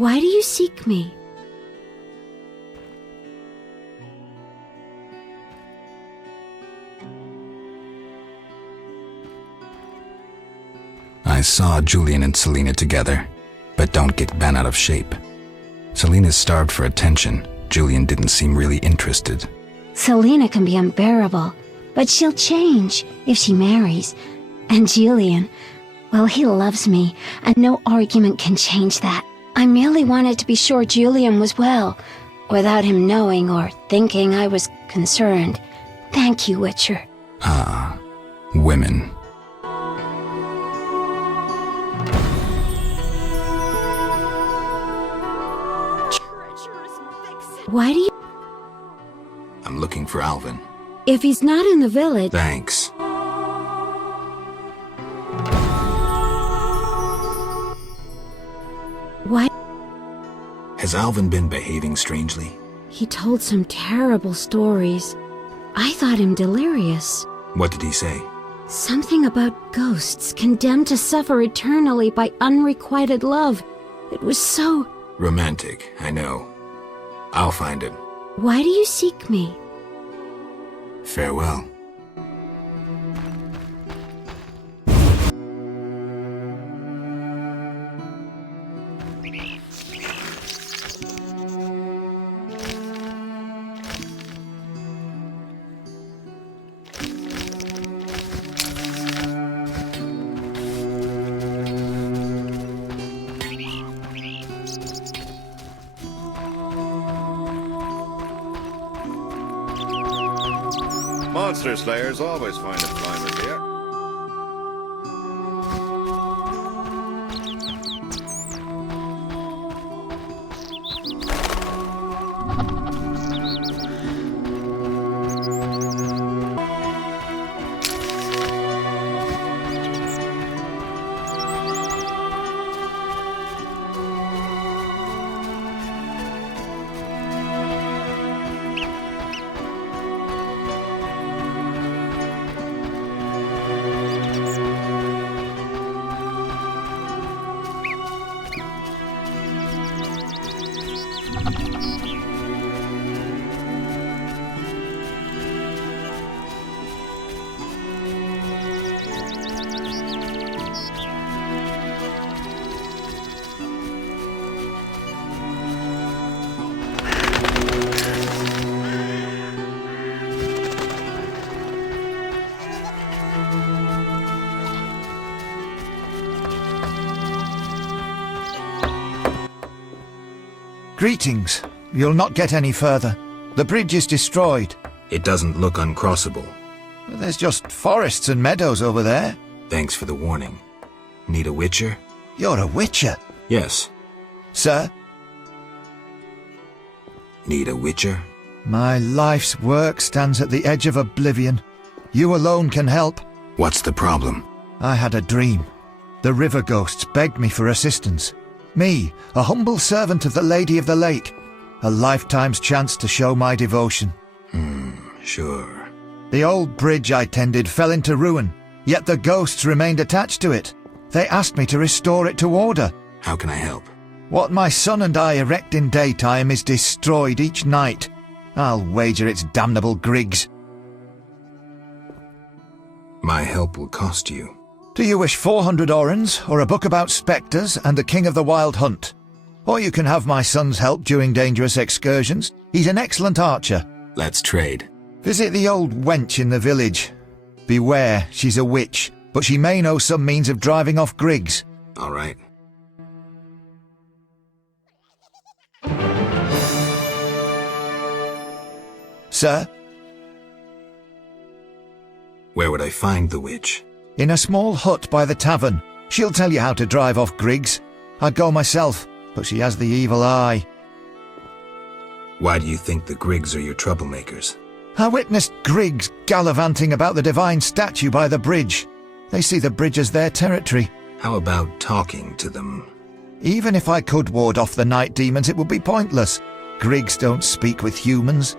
Why do you seek me? I saw Julian and Selena together, but don't get bent out of shape. Selena's starved for attention. Julian didn't seem really interested. Selena can be unbearable, but she'll change if she marries. And Julian, well, he loves me, and no argument can change that. I merely wanted to be sure Julian was well, without him knowing or thinking I was concerned. Thank you, Witcher. Ah, women. Why do you... I'm looking for Alvin. If he's not in the village... Thanks. Why? Has Alvin been behaving strangely? He told some terrible stories. I thought him delirious. What did he say? Something about ghosts condemned to suffer eternally by unrequited love. It was so... Romantic, I know. I'll find him. Why do you seek me? Farewell. monster slayers always find it climbers here. Greetings. You'll not get any further. The bridge is destroyed. It doesn't look uncrossable. There's just forests and meadows over there. Thanks for the warning. Need a witcher? You're a witcher? Yes. Sir? Need a witcher? My life's work stands at the edge of oblivion. You alone can help. What's the problem? I had a dream. The river ghosts begged me for assistance. Me, a humble servant of the Lady of the Lake. A lifetime's chance to show my devotion. Sure. The old bridge I tended fell into ruin, yet the ghosts remained attached to it. They asked me to restore it to order. How can I help? What my son and I erect in daytime is destroyed each night. I'll wager it's damnable Griggs. My help will cost you. Do you wish 400 orens, or a book about spectres and the king of the wild hunt? Or you can have my son's help during dangerous excursions. He's an excellent archer. Let's trade. Visit the old wench in the village. Beware, she's a witch, but she may know some means of driving off Griggs. All right. Sir? Where would I find the witch? In a small hut by the tavern. She'll tell you how to drive off Griggs. I'd go myself, but she has the evil eye. Why do you think the Griggs are your troublemakers? I witnessed Griggs gallivanting about the divine statue by the bridge. They see the bridge as their territory. How about talking to them? Even if I could ward off the night demons, it would be pointless. Griggs don't speak with humans.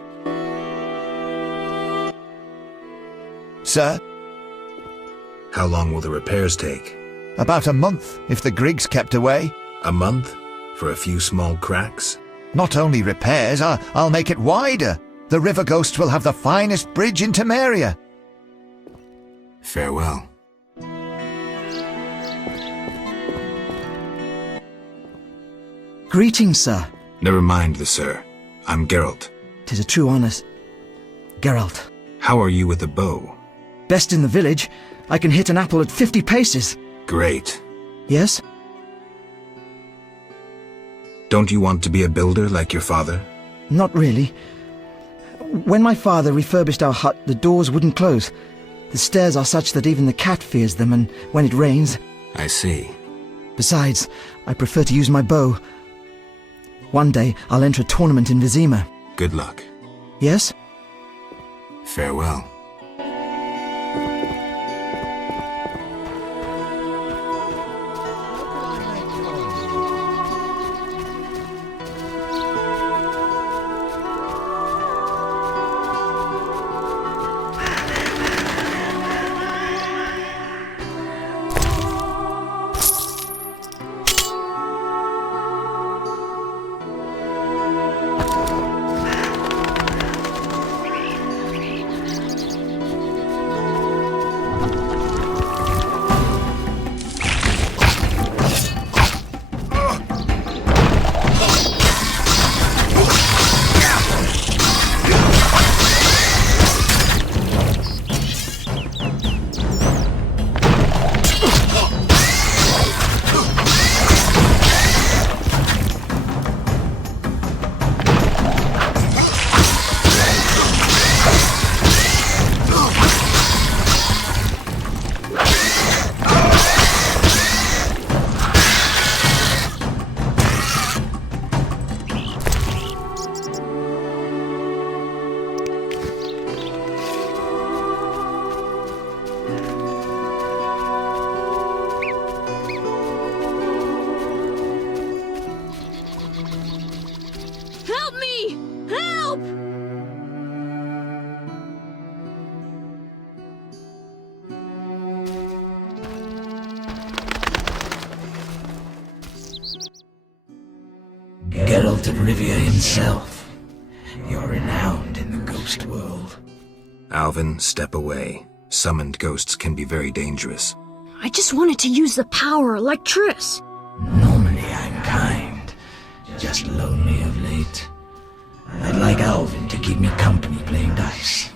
Sir? How long will the repairs take? About a month, if the Griggs kept away. A month? For a few small cracks? Not only repairs, I'll make it wider. The river ghosts will have the finest bridge in Temeria. Farewell. Greetings, sir. Never mind the sir. I'm Geralt. 'Tis a true honour. Geralt. How are you with a bow? Best in the village. I can hit an apple at 50 paces. Great. Yes? Don't you want to be a builder like your father? Not really. When my father refurbished our hut, the doors wouldn't close. The stairs are such that even the cat fears them, and when it rains... I see. Besides, I prefer to use my bow. One day, I'll enter a tournament in Vizima. Good luck. Yes? Farewell. Help me! Help! Geralt of Rivia himself. You're renowned in the ghost world. Alvin, step away. Summoned ghosts can be very dangerous. I just wanted to use the power like Triss. Normally I'm kind, just lonely of late. I'd like Alvin to keep me company playing dice.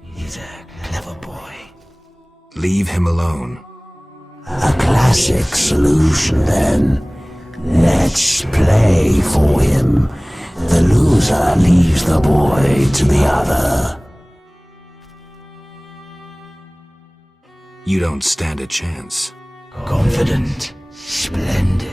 He's a clever boy. Leave him alone. A classic solution, then. Let's play for him. The loser leaves the boy to the other. You don't stand a chance. Confident, splendid.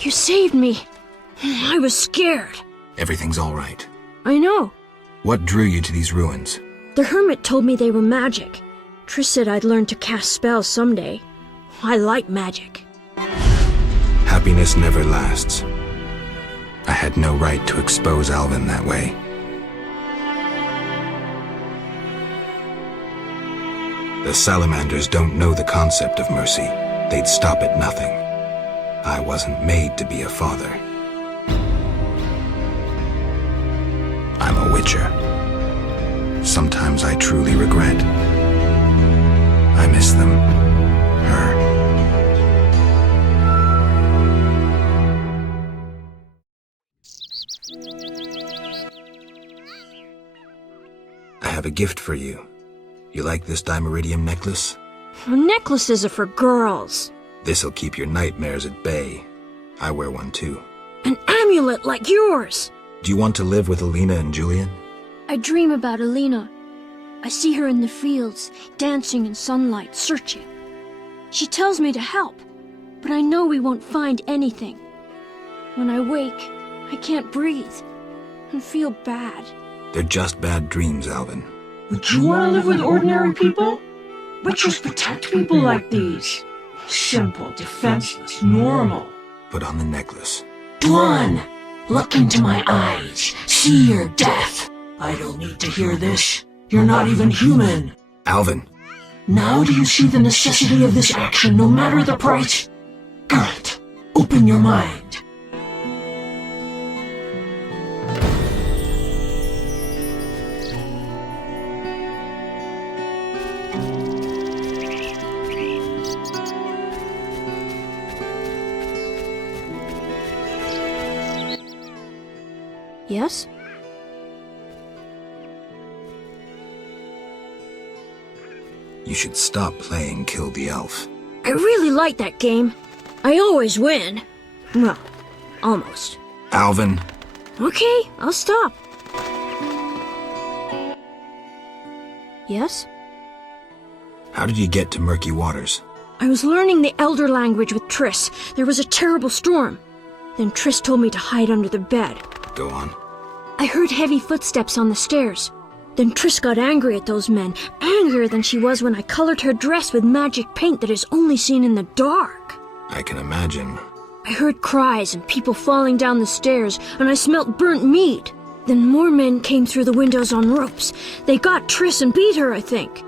You saved me. I was scared. Everything's all right. I know. What drew you to these ruins? The hermit told me they were magic. Triss said I'd learn to cast spells someday. I like magic. Happiness never lasts. I had no right to expose Alvin that way. The salamanders don't know the concept of mercy. They'd stop at nothing. I wasn't made to be a father. I'm a witcher. Sometimes I truly regret. I miss them. Her. I have a gift for you. You like this dimeridium necklace? Necklaces are for girls. This'll keep your nightmares at bay. I wear one too. An amulet like yours. Do you want to live with Alina and Julian? I dream about Alina. I see her in the fields, dancing in sunlight, searching. She tells me to help, but I know we won't find anything. When I wake, I can't breathe and feel bad. They're just bad dreams, Alvin. Would you want to live with ordinary people? Witchers protect people like these. Simple, defenseless, normal. Put on the necklace. Dwan, look into my eyes. See your death. I don't need to hear this. You're not even human. Alvin. Now do you see the necessity of this action, no matter the price? Geralt, open your mind. Yes? You should stop playing Kill the Elf. I really like that game. I always win. Well, almost. Alvin. Okay, I'll stop. Yes? How did you get to Murky Waters? I was learning the Elder language with Triss. There was a terrible storm. Then Triss told me to hide under the bed. Go on. I heard heavy footsteps on the stairs. Then Triss got angry at those men, angrier than she was when I colored her dress with magic paint that is only seen in the dark. I can imagine. I heard cries and people falling down the stairs, and I smelt burnt meat. Then more men came through the windows on ropes. They got Triss and beat her, I think.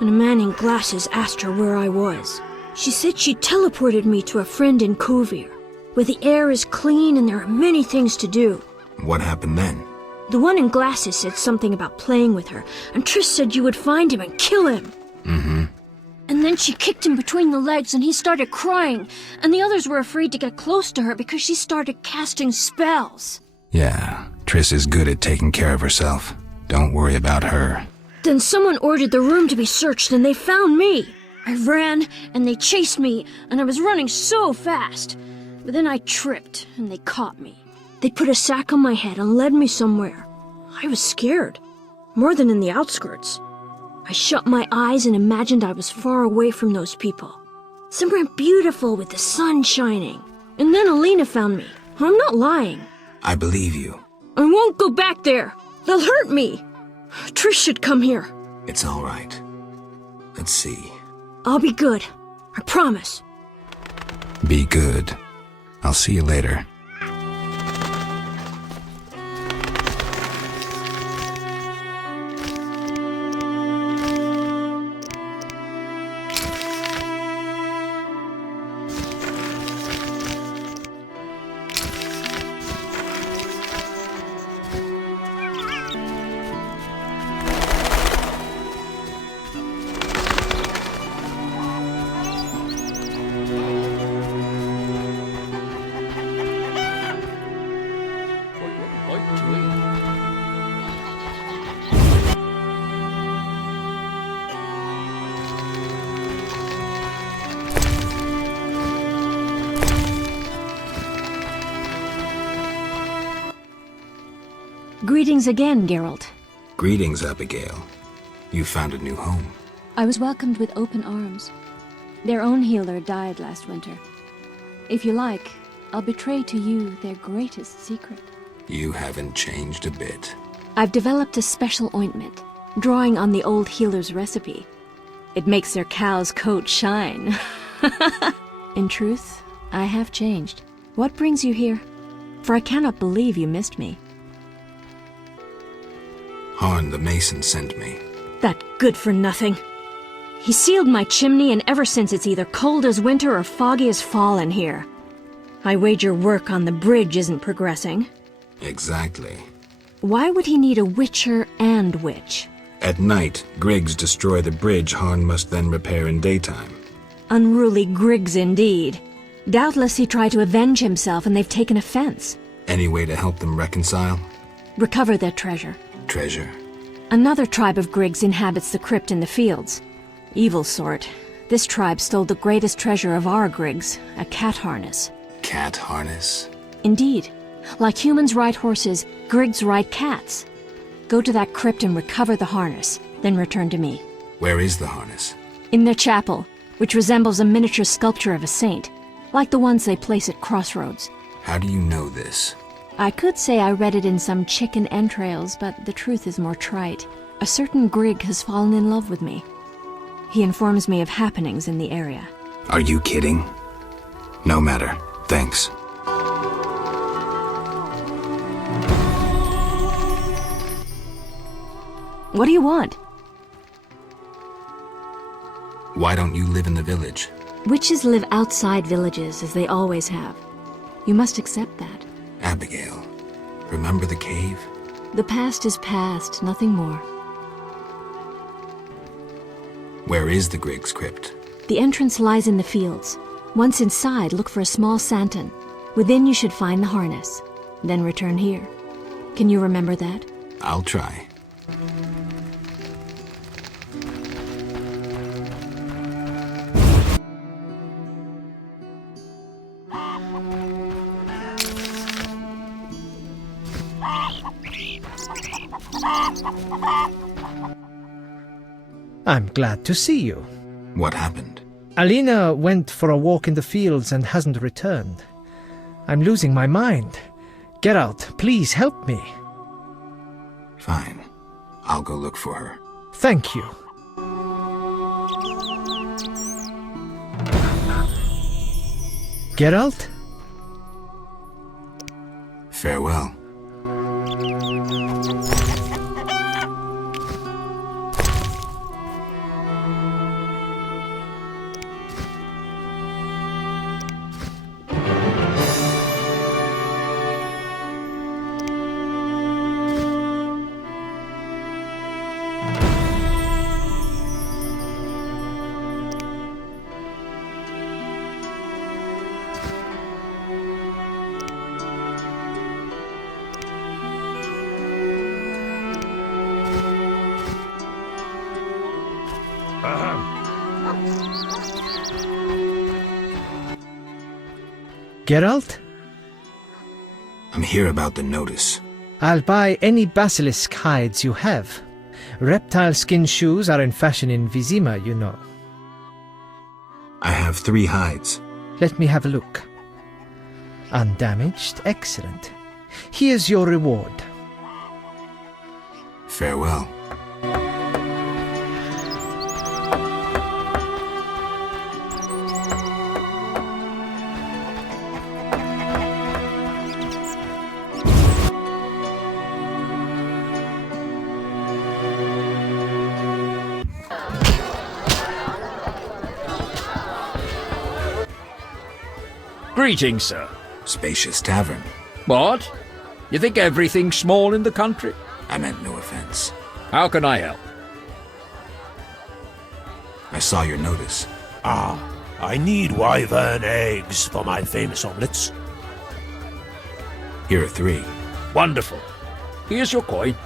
And a man in glasses asked her where I was. She said she teleported me to a friend in Kovir, where the air is clean and there are many things to do. What happened then? The one in glasses said something about playing with her, and Triss said you would find him and kill him. Mm-hmm. And then then she kicked him between the legs and he started crying, and the others were afraid to get close to her because she started casting spells. Yeah, Triss is good at taking care of herself. Don't worry about her. Then someone ordered the room to be searched and they found me. I ran and they chased me and I was running so fast. But then I tripped and they caught me. They put a sack on my head and led me somewhere. I was scared, more than in the outskirts. I shut my eyes and imagined I was far away from those people. Somewhere beautiful with the sun shining. And then Alina found me. I'm not lying. I believe you. I won't go back there. They'll hurt me. Trish should come here. It's all right. Let's see. I'll be good. I promise. Be good. I'll see you later. Greetings again, Geralt. Greetings, Abigail. You found a new home. I was welcomed with open arms. Their own healer died last winter. If you like, I'll betray to you their greatest secret. You haven't changed a bit. I've developed a special ointment, drawing on the old healer's recipe. It makes their cow's coat shine. In truth, I have changed. What brings you here? For I cannot believe you missed me. Harn the Mason sent me. That good-for-nothing. He sealed my chimney, and ever since it's either cold as winter or foggy as fall in here. I wager work on the bridge isn't progressing. Exactly. Why would he need a witcher and witch? At night, Griggs destroy the bridge Harn must then repair in daytime. Unruly Griggs indeed. Doubtless he tried to avenge himself, and they've taken offense. Any way to help them reconcile? Recover their treasure. Treasure? Another tribe of Griggs inhabits the crypt in the fields. Evil sort. This tribe stole the greatest treasure of our Griggs, a cat harness. Cat harness? Indeed. Like humans ride horses, Griggs ride cats. Go to that crypt and recover the harness, then return to me. Where is the harness? In their chapel, which resembles a miniature sculpture of a saint, like the ones they place at crossroads. How do you know this? I could say I read it in some chicken entrails, but the truth is more trite. A certain Grig has fallen in love with me. He informs me of happenings in the area. Are you kidding? No matter. Thanks. What do you want? Why don't you live in the village? Witches live outside villages, as they always have. You must accept that. Abigail, remember the cave? The past is past, nothing more. Where is the Griggs crypt? The entrance lies in the fields. Once inside, look for a small santon. Within you should find the harness. Then return here. Can you remember that? I'll try. I'm glad to see you. What happened? Alina went for a walk in the fields and hasn't returned. I'm losing my mind. Geralt, please help me. Fine. I'll go look for her. Thank you. Geralt? Farewell. Geralt? I'm here about the notice. I'll buy any basilisk hides you have. Reptile skin shoes are in fashion in Vizima, you know. I have 3 hides. Let me have a look. Undamaged? Excellent. Here's your reward. Farewell. Greetings, sir. Spacious tavern. What? You think everything's small in the country? I meant no offense. How can I help? I saw your notice. I need wyvern eggs for my famous omelets. Here are 3. Wonderful. Here's your coin.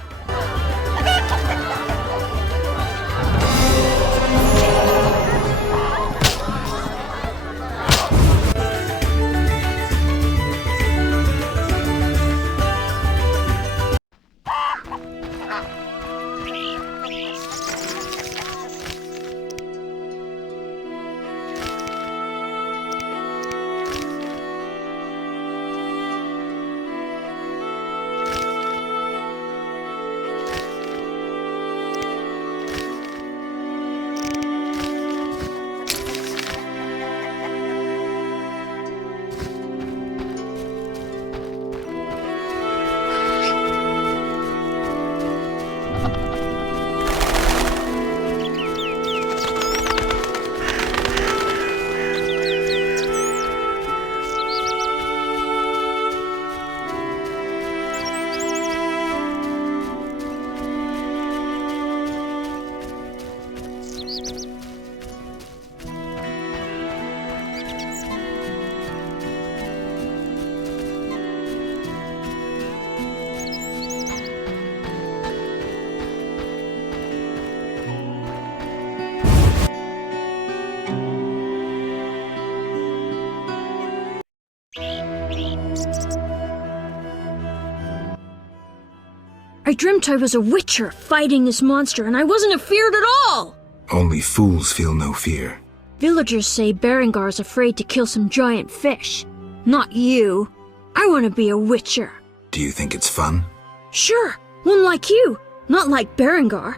I dreamt I was a witcher fighting this monster, and I wasn't afeared at all! Only fools feel no fear. Villagers say Berengar's afraid to kill some giant fish. Not you. I want to be a witcher. Do you think it's fun? Sure, one like you, not like Berengar.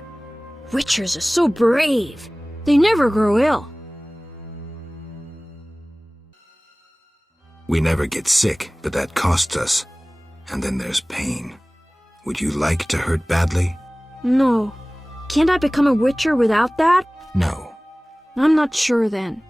Witchers are so brave. They never grow ill. We never get sick, but that costs us. And then there's pain. Would you like to hurt badly? No. Can't I become a witcher without that? No. I'm not sure then.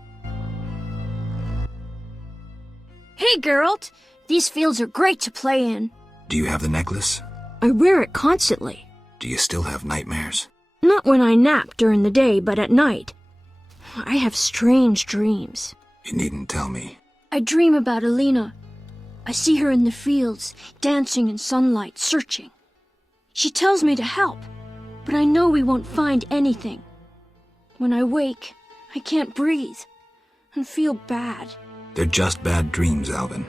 Hey, Geralt! These fields are great to play in. Do you have the necklace? I wear it constantly. Do you still have nightmares? Not when I nap during the day, but at night. I have strange dreams. You needn't tell me. I dream about Alina. I see her in the fields, dancing in sunlight, searching. She tells me to help, but I know we won't find anything. When I wake, I can't breathe and feel bad. They're just bad dreams, Alvin.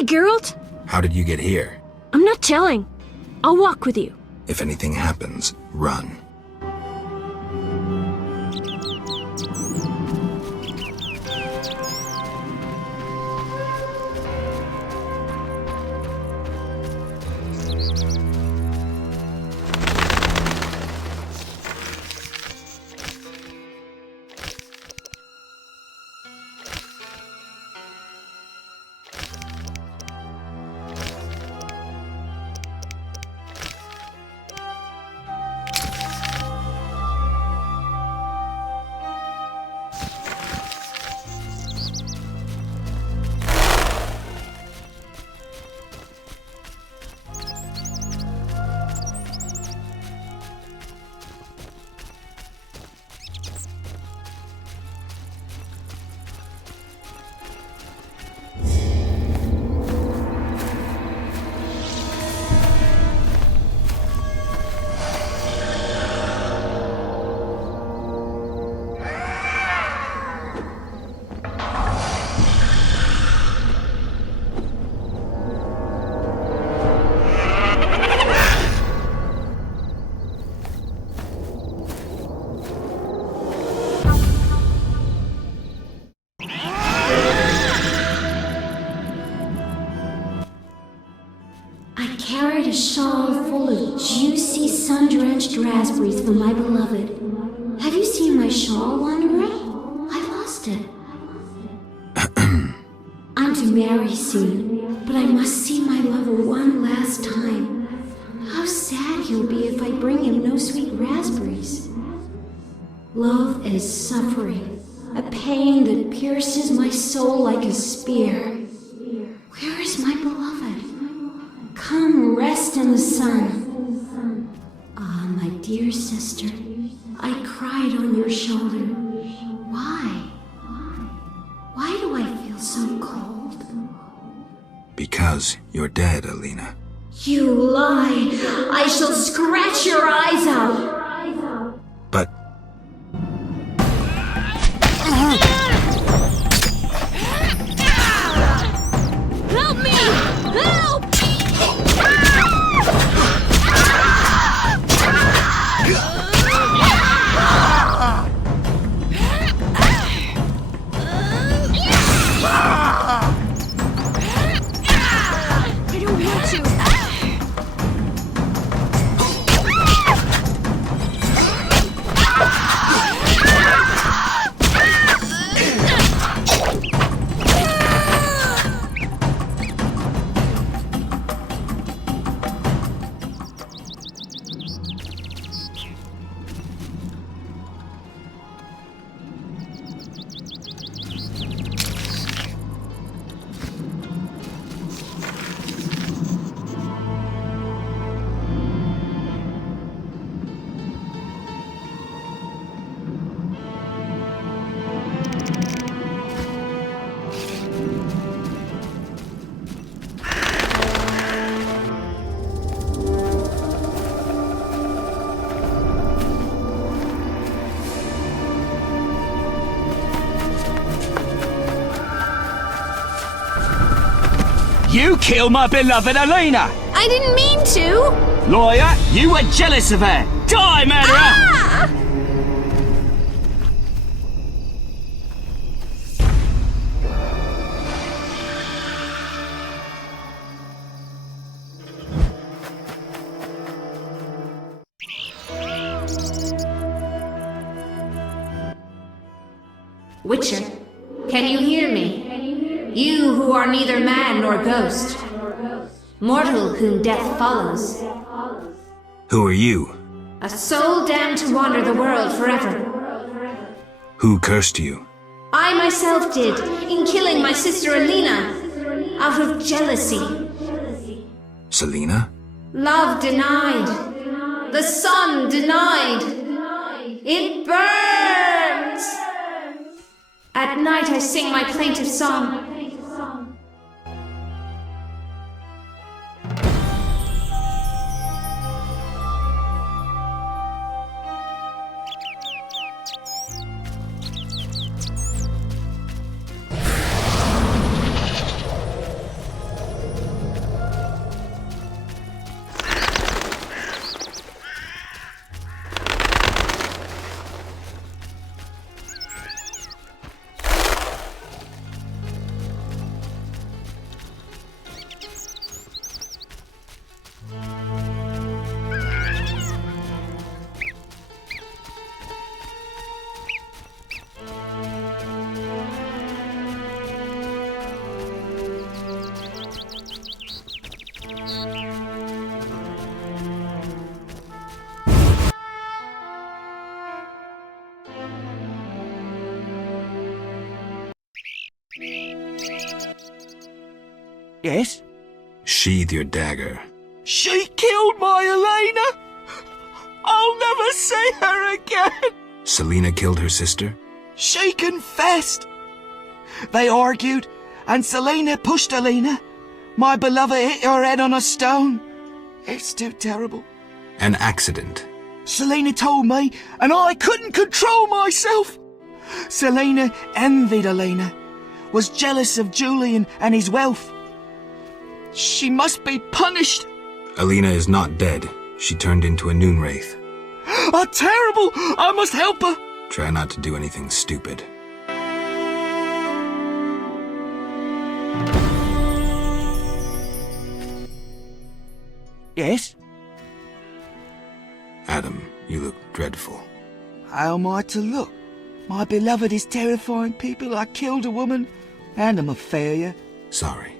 Hi, Geralt. How did you get here? I'm not telling. I'll walk with you. If anything happens, run. A shawl full of juicy, sun-drenched raspberries for my beloved. Have you seen my shawl, Wanderer? I lost it. I'm to marry soon, but I must see my lover one last time. How sad he'll be if I bring him no sweet raspberries. Love is suffering, a pain that pierces my soul like a spear. Where is my beloved? Come rest in the sun. Ah, my dear sister, I cried on your shoulder. Why? Why do I feel so cold? Because you're dead, Alina. You lie! I shall scratch your eyes out! But... Help me! Help! I don't want to. You killed my beloved Alina! I didn't mean to! Lawyer, you were jealous of her! Die, murderer! Ah! Witcher, can you hear me? You who are neither man nor ghost, mortal whom death follows, Who are you? a soul damned to wander the world forever. Who cursed you? I myself did, in killing my sister Alina, out of jealousy. Selena? Love denied. The sun denied. It burns! At night I sing my plaintive song. Yes? Sheathe your dagger. She killed my Elena! I'll never see her again! Selena killed her sister? She confessed! They argued, and Selena pushed Elena. My beloved hit her head on a stone. It's too terrible. An accident. Selena told me, and I couldn't control myself. Selena envied Elena, was jealous of Julian and his wealth. She must be punished. Elena is not dead. She turned into a noon wraith. Terrible! I must help her. Try not to do anything stupid. Yes? Adam, you look dreadful. How am I to look? My beloved is terrifying people. I killed a woman, and I'm a failure. Sorry.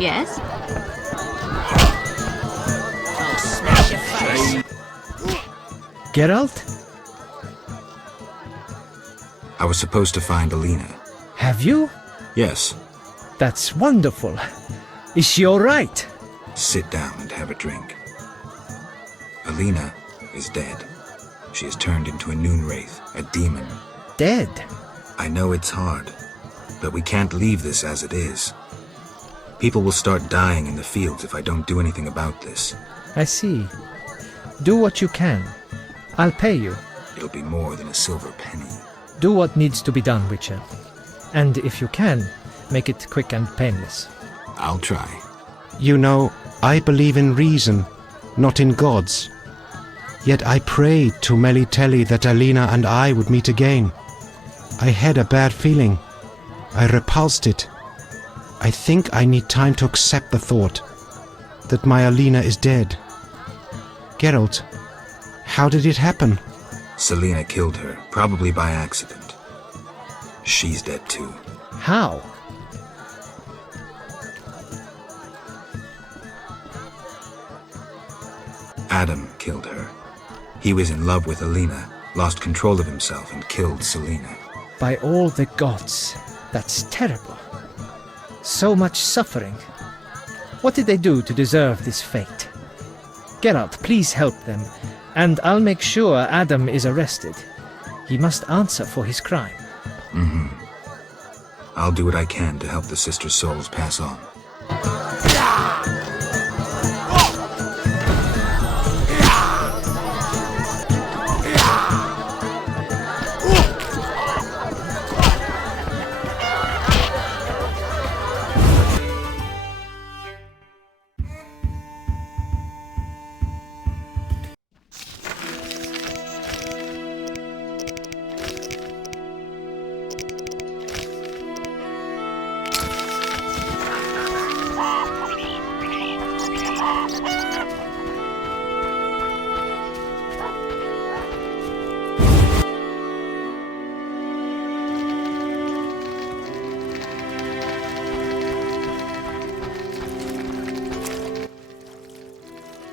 Yes? I'll smash your face. Geralt? I was supposed to find Elena. Have you? Yes. That's wonderful. Is she all right? Sit down and have a drink. Elena is dead. She has turned into a noon wraith, a demon. Dead? I know it's hard, but we can't leave this as it is. People will start dying in the fields if I don't do anything about this. I see. Do what you can. I'll pay you. It'll be more than a silver penny. Do what needs to be done, Witcher. And if you can, make it quick and painless. I'll try. You know, I believe in reason, not in gods. Yet I prayed to Melitele that Alina and I would meet again. I had a bad feeling. I repulsed it. I think I need time to accept the thought that my Alina is dead. Geralt, how did it happen? Selena killed her, probably by accident. She's dead too. How? Adam killed her. He was in love with Elena, lost control of himself and killed Selena. By all the gods, that's terrible. So much suffering. What did they do to deserve this fate? Geralt, please help them, and I'll make sure Adam is arrested. He must answer for his crime. I'll do what I can to help the sister souls pass on.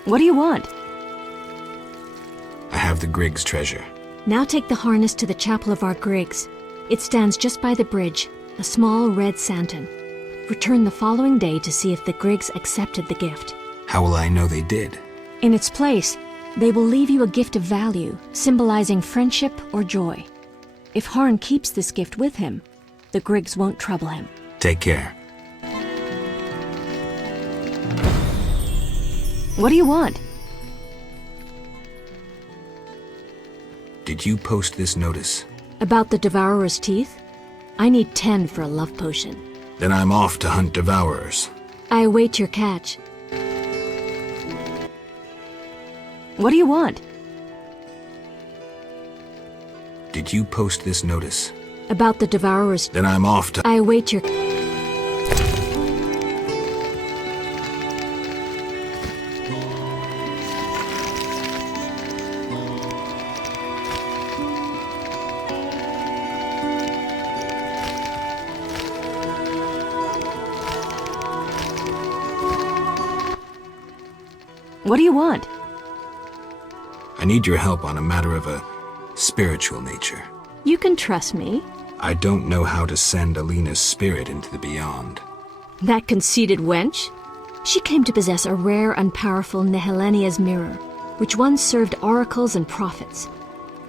What do you want? I have the Griggs treasure. Now take the harness to the chapel of our Griggs. It stands just by the bridge, a small red santon. Return the following day to see if the Griggs accepted the gift. How will I know they did? In its place, they will leave you a gift of value, symbolizing friendship or joy. If Harn keeps this gift with him, the Griggs won't trouble him. Take care. What do you want? Did you post this notice? About the Devourer's teeth? I need 10 for a love potion. Then I'm off to hunt Devourers. I await your catch. What do you want? Did you post this notice? About the Devourers. Then I'm off to... I await your... What do you want? I need your help on a matter of a spiritual nature. You can trust me. I don't know how to send Alina's spirit into the beyond. That conceited wench? She came to possess a rare and powerful Nehelenia's mirror, which once served oracles and prophets.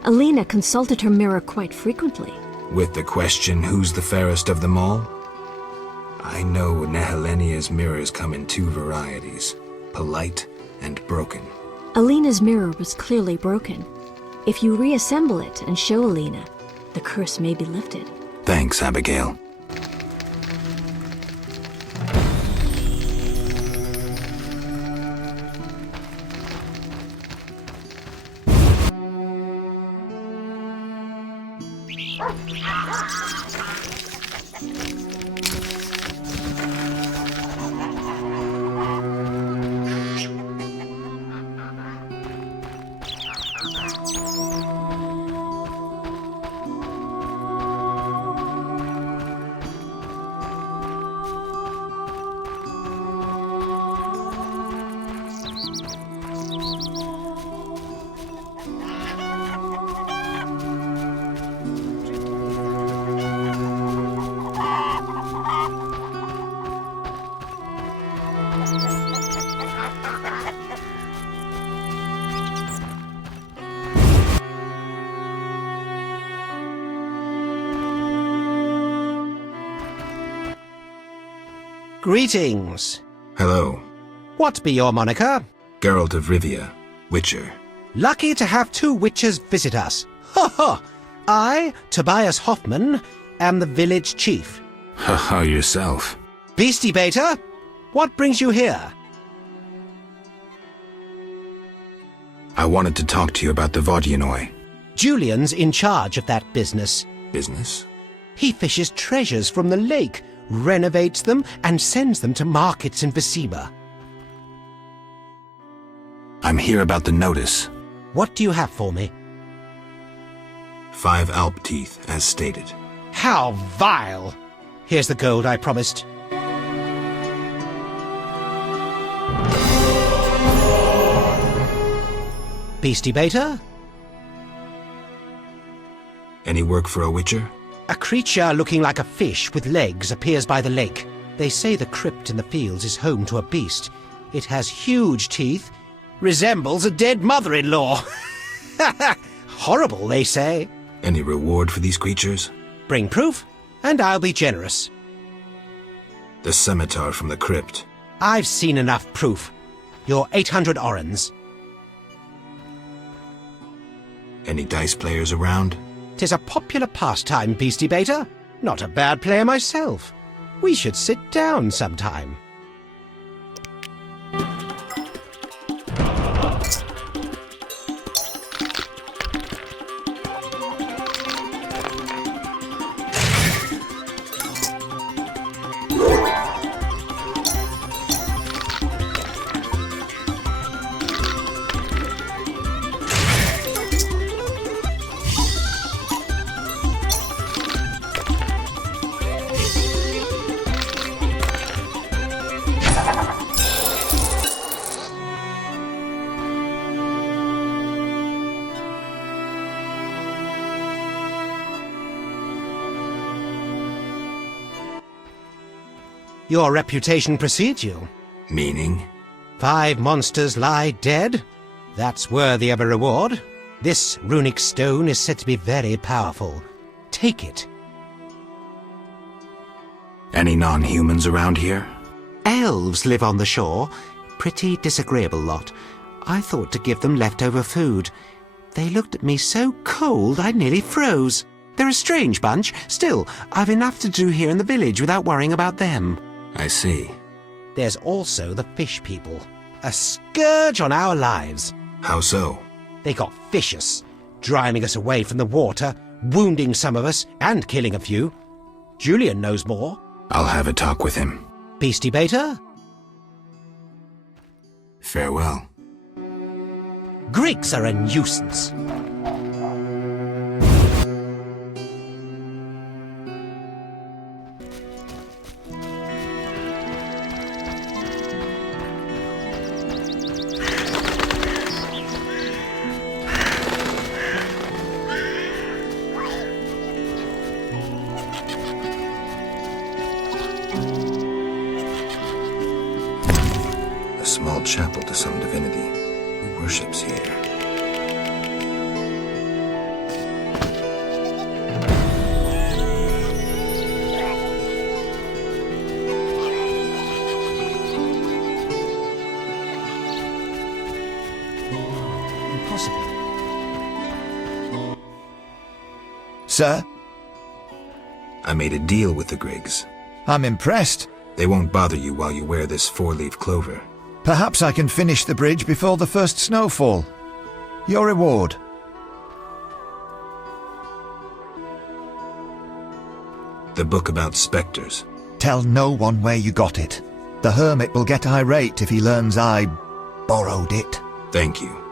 Alina consulted her mirror quite frequently. With the question, who's the fairest of them all? I know Nehelenia's mirrors come in two varieties, polite and broken. Alina's mirror was clearly broken. If you reassemble it and show Alina, the curse may be lifted. Thanks, Abigail. Greetings. Hello. What be your moniker? Geralt of Rivia, Witcher. Lucky to have two witches visit us. Ha ha! I, Tobias Hoffman, am the village chief. Haha, yourself. Beastie Beta, what brings you here? I wanted to talk to you about the Vodyanoi. Julian's in charge of that business. Business? He fishes treasures from the lake, renovates them, and sends them to markets in Vizima. I'm here about the notice. What do you have for me? 5 alp teeth, as stated. How vile! Here's the gold I promised. Beastie Beta? Any work for a witcher? A creature looking like a fish with legs appears by the lake. They say the crypt in the fields is home to a beast. It has huge teeth, resembles a dead mother-in-law. Horrible, they say. Any reward for these creatures? Bring proof, and I'll be generous. The scimitar from the crypt. I've seen enough proof. You're 800 orens. Any dice players around? 'Tis a popular pastime, Beastie Beta. Not a bad player myself. We should sit down sometime. Your reputation precedes you. Meaning? 5 monsters lie dead. That's worthy of a reward. This runic stone is said to be very powerful. Take it. Any non-humans around here? Elves live on the shore. Pretty disagreeable lot. I thought to give them leftover food. They looked at me so cold I nearly froze. They're a strange bunch. Still, I've enough to do here in the village without worrying about them. I see. There's also the fish people. A scourge on our lives. How so? They got vicious, driving us away from the water, wounding some of us, and killing a few. Julian knows more. I'll have a talk with him. Beastie Baiter? Farewell. Griggs are a nuisance. A small chapel to some divinity who worships here. Impossible. Sir? I made a deal with the Griggs. I'm impressed. They won't bother you while you wear this four-leaf clover. Perhaps I can finish the bridge before the first snowfall. Your reward. The book about spectres. Tell no one where you got it. The hermit will get irate if he learns I borrowed it. Thank you.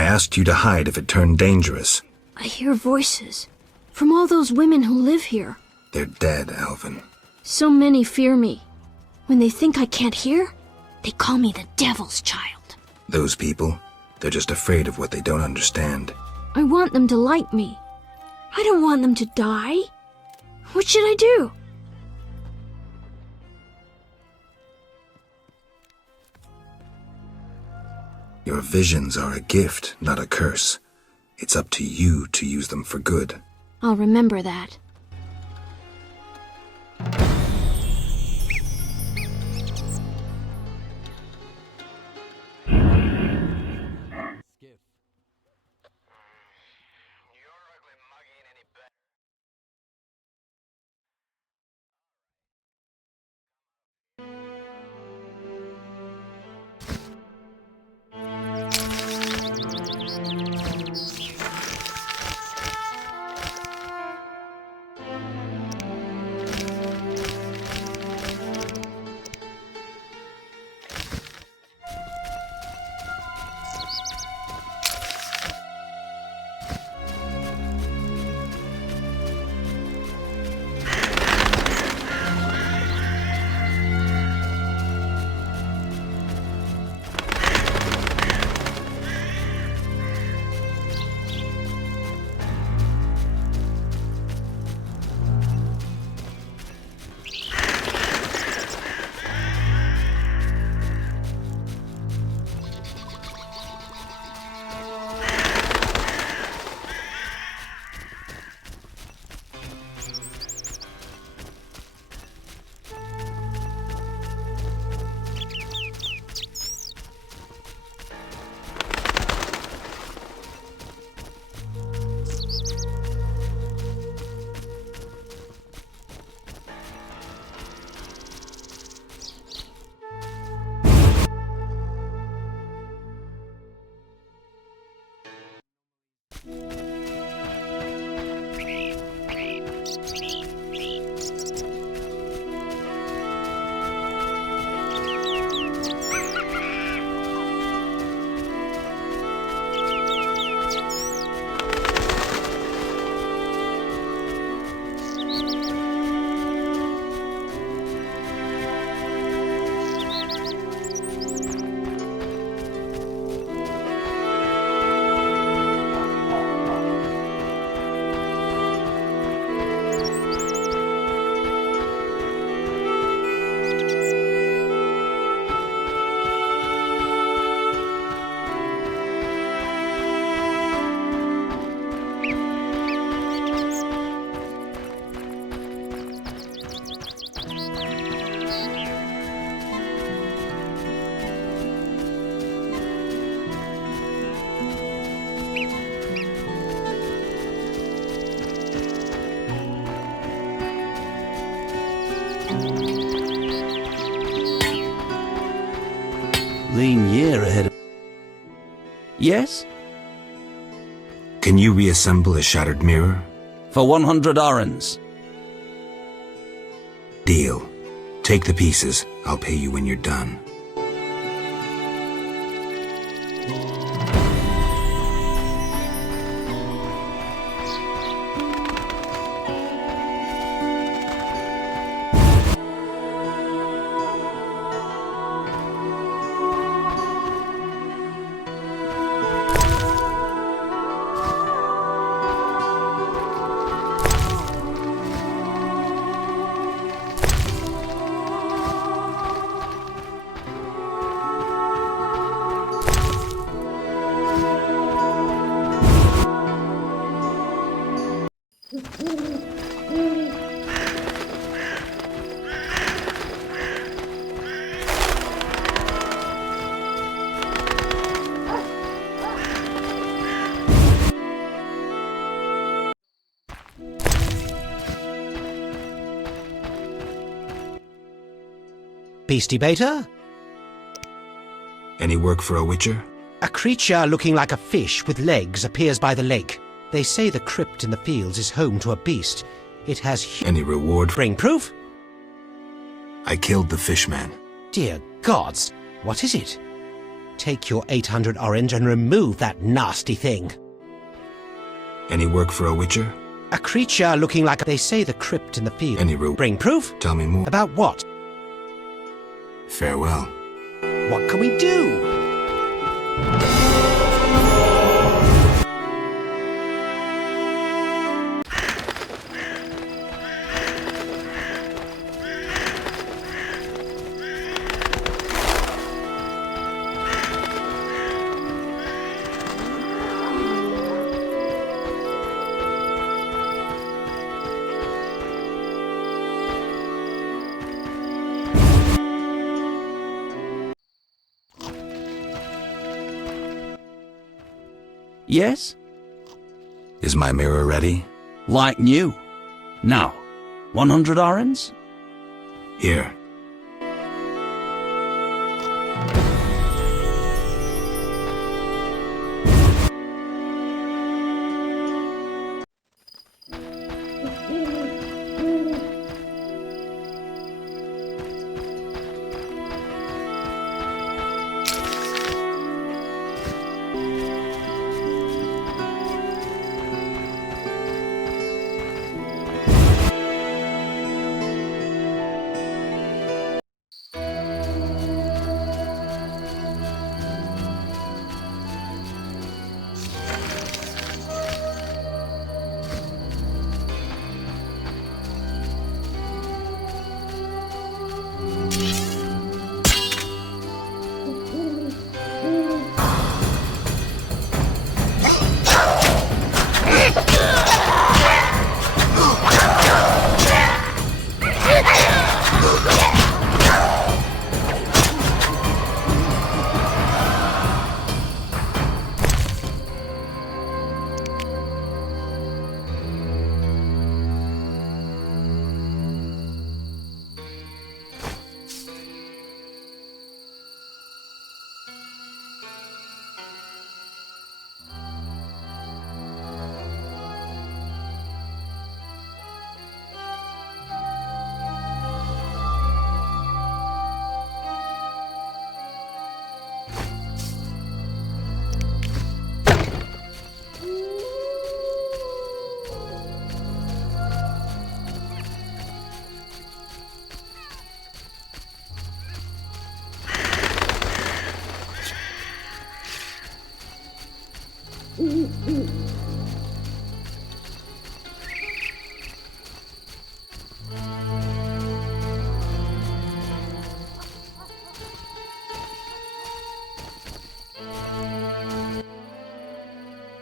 I asked you to hide if it turned dangerous. I hear voices from all those women who live here. They're dead, Elven. So many fear me. When they think I can't hear, they call me the Devil's Child. Those people, they're just afraid of what they don't understand. I want them to like me. I don't want them to die. What should I do? Your visions are a gift, not a curse. It's up to you to use them for good. I'll remember that. Yes? Can you reassemble a shattered mirror? For 100 orens. Deal. Take the pieces. I'll pay you when you're done. Beastie Baiter? Any work for a witcher? A creature looking like a fish with legs appears by the lake. They say the crypt in the fields is home to a beast. It has Any reward? Bring proof? I killed the fishman. Dear gods, what is it? Take your 800 orange and remove that nasty thing. Any work for a witcher? A creature looking like they say the crypt in the field. Any reward? Bring proof? Tell me more. About what? Farewell. What can we do? Yes? Is my mirror ready? Like new. Now, 100 orens? Here.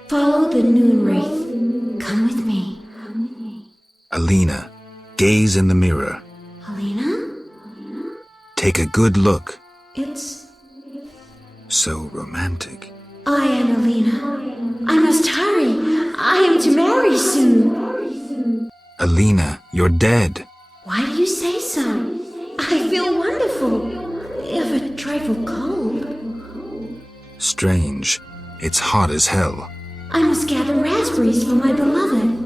Follow the noon wraith. Come with me. Alina, gaze in the mirror. Alina? Take a good look. It's... So romantic. I am Alina. I must hurry. I am to marry soon. Alina, you're dead. Why do you say so? I feel wonderful, if a trifle cold. Strange. It's hot as hell. I must gather raspberries for my beloved.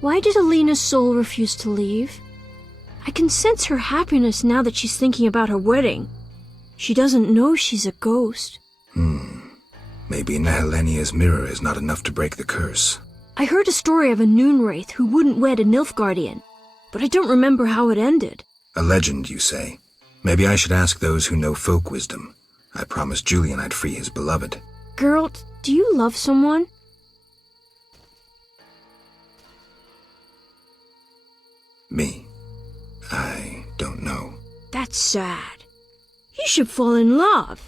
Why did Alina's soul refuse to leave? I can sense her happiness now that she's thinking about her wedding. She doesn't know she's a ghost. Maybe Nehelenia's mirror is not enough to break the curse. I heard a story of a Noonwraith who wouldn't wed a Nilfgaardian, but I don't remember how it ended. A legend, you say? Maybe I should ask those who know folk wisdom. I promised Julian I'd free his beloved. Geralt, do you love someone? Me? I don't know. That's sad. You should fall in love.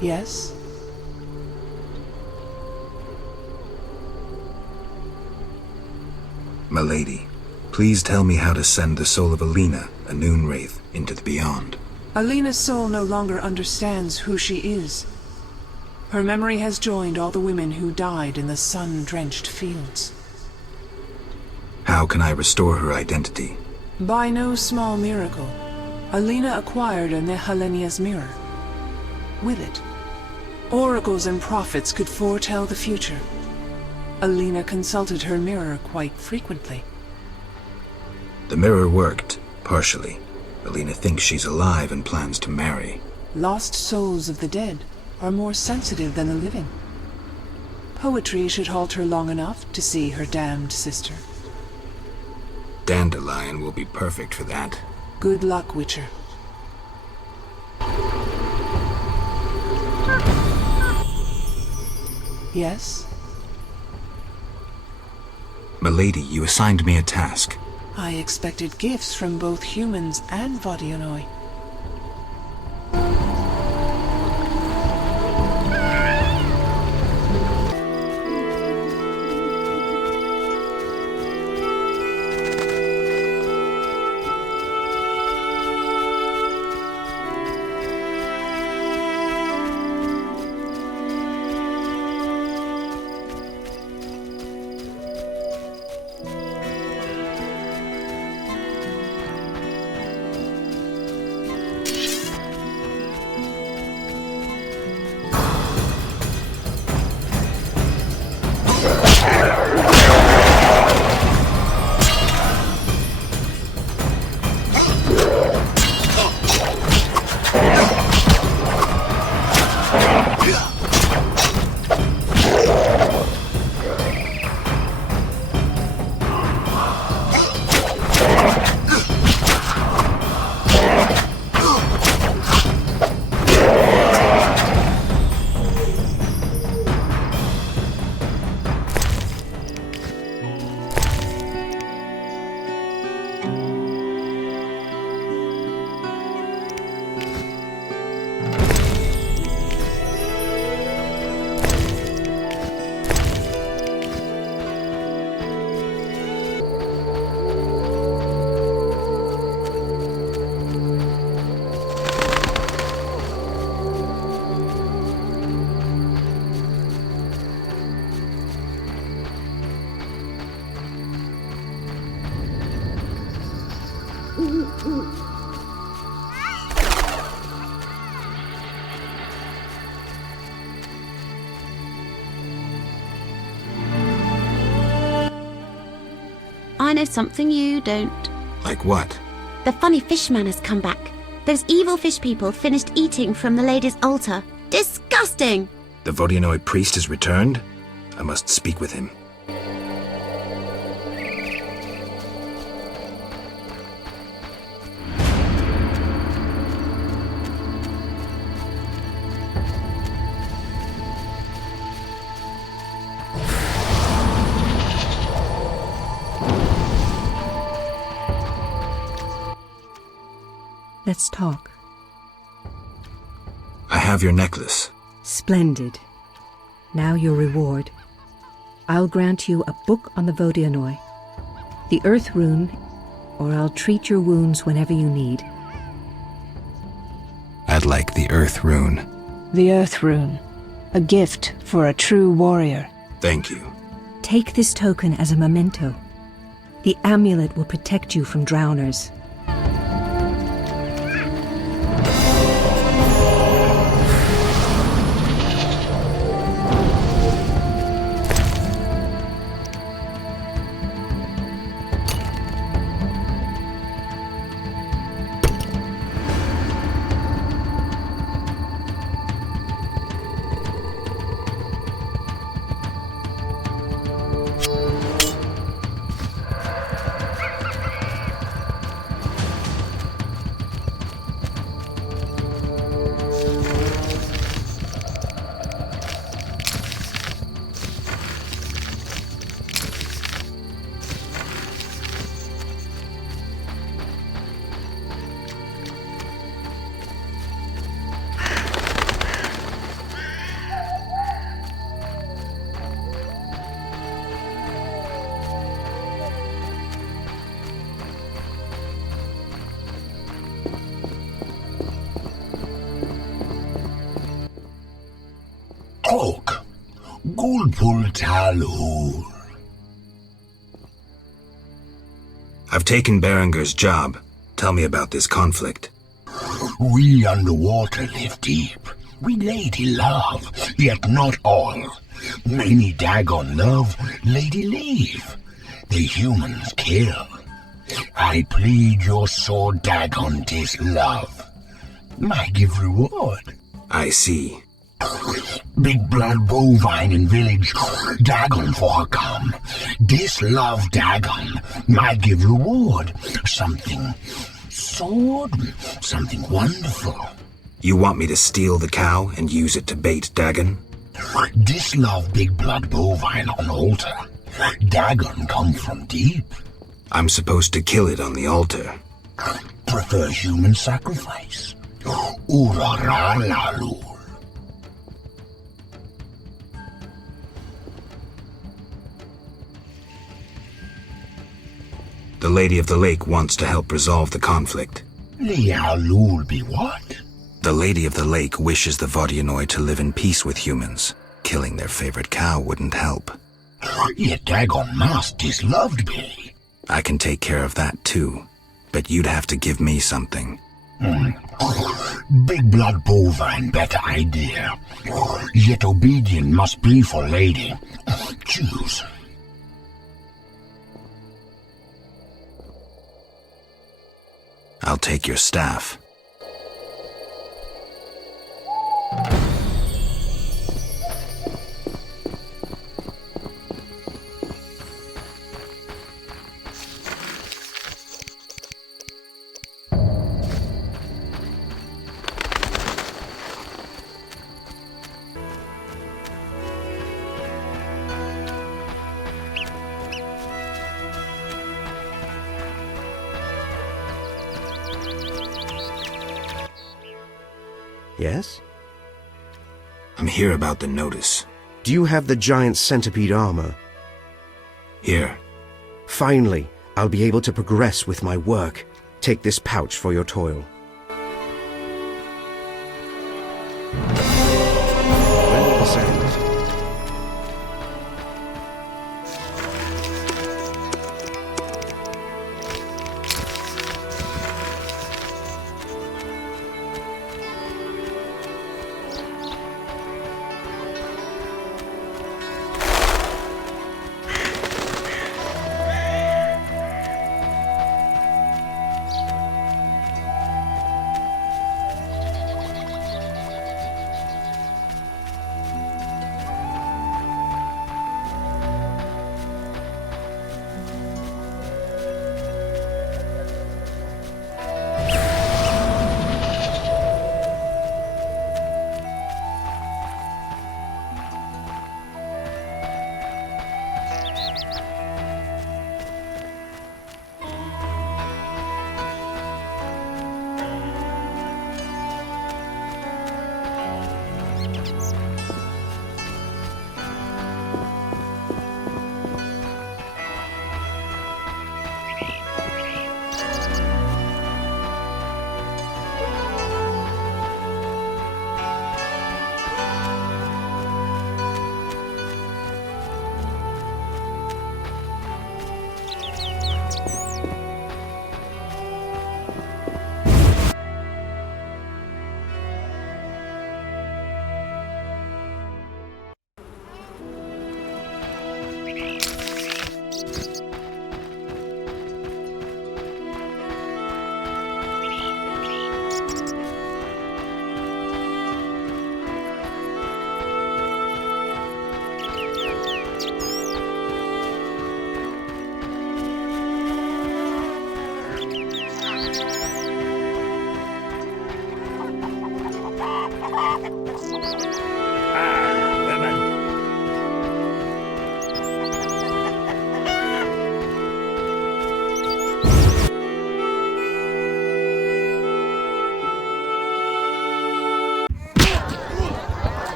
Yes? Milady, please tell me how to send the soul of Alina, a Noonwraith, into the beyond. Alina's soul no longer understands who she is. Her memory has joined all the women who died in the sun-drenched fields. How can I restore her identity? By no small miracle, Alina acquired a Nehelenia's mirror. With it, oracles and prophets could foretell the future. Alina consulted her mirror quite frequently. The mirror worked, partially. Alina thinks she's alive and plans to marry. Lost souls of the dead are more sensitive than the living. Poetry should halt her long enough to see her damned sister. Dandelion will be perfect for that. Good luck, Witcher. Yes? Milady, you assigned me a task. I expected gifts from both humans and Vodionoi. I know something you don't. Like what? The funny fishman has come back. Those evil fish people finished eating from the lady's altar. Disgusting! The Vodyanoi priest has returned? I must speak with him. Let's talk. I have your necklace. Splendid. Now your reward. I'll grant you a book on the Vodyanoi, the Earth Rune, or I'll treat your wounds whenever you need. I'd like the Earth Rune. The Earth Rune. A gift for a true warrior. Thank you. Take this token as a memento. The amulet will protect you from drowners. Talk. Gulpul Talhul. I've taken Berenger's job. Tell me about this conflict. We underwater live deep. We lady love, yet not all. Many Dagon love, lady leave. The humans kill. I plead your sword, Dagon, 'tis love. I give reward. I see. Big blood bovine in village, Dagon for her come. This love Dagon, I give reward. Something sword, something wonderful. You want me to steal the cow and use it to bait Dagon? This love big blood bovine on altar. Dagon come from deep. I'm supposed to kill it on the altar. Prefer human sacrifice. Uraralalu. The Lady of the Lake wants to help resolve the conflict. Lialul be what? The Lady of the Lake wishes the Vodyanoi to live in peace with humans. Killing their favorite cow wouldn't help. Yet Dagon must is loved be. I can take care of that too, but you'd have to give me something. Big blood bovine better idea. Yet obedient must be for lady. Choose. I'll take your staff. Yes? I'm here about the notice. Do you have the giant centipede armor? Here. Finally, I'll be able to progress with my work. Take this pouch for your toil. Well said.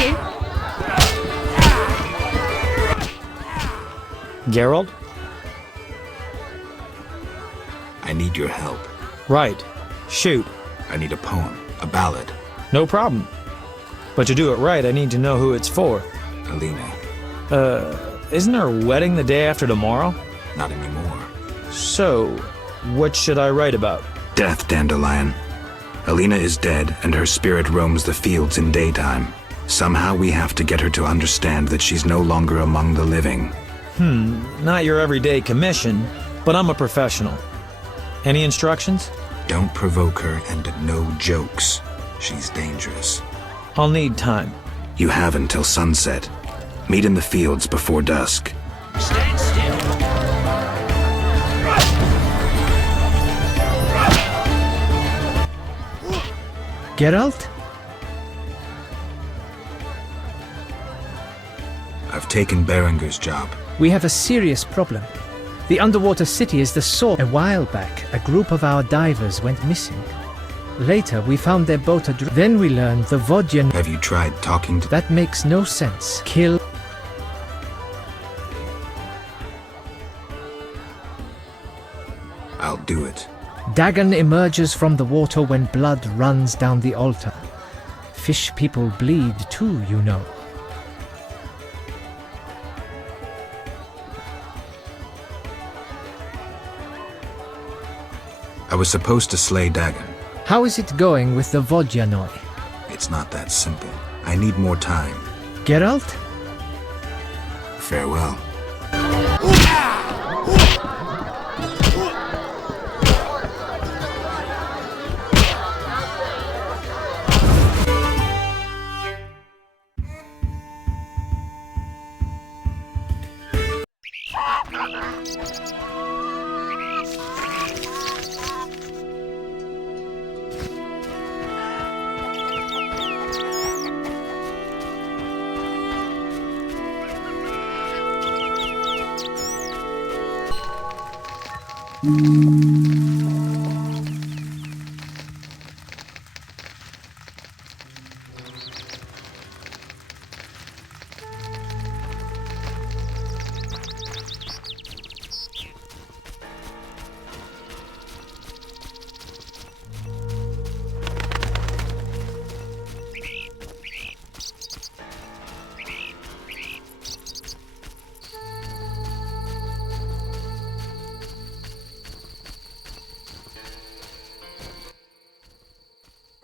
you. Geralt? I need your help. Right. Shoot. I need a poem, a ballad. No problem. But to do it right, I need to know who it's for. Alina. Isn't her wedding the day after tomorrow? Not anymore. So, what should I write about? Death, Dandelion. Alina is dead, and her spirit roams the fields in daytime. Somehow we have to get her to understand that she's no longer among the living. Not your everyday commission, but I'm a professional. Any instructions? Don't provoke her, and no jokes. She's dangerous. I'll need time. You have until sunset. Meet in the fields before dusk. Stand still. Geralt? I've taken Berenger's job. We have a serious problem. The underwater city is the source. A while back, a group of our divers went missing. Later, we found their boat adrift. Then we learned the Vodyan... Have you tried talking to... That makes no sense. Kill... I'll do it. Dagon emerges from the water when blood runs down the altar. Fish people bleed too, you know. I was supposed to slay Dagon. How is it going with the Vodyanoi? It's not that simple. I need more time. Geralt? Farewell.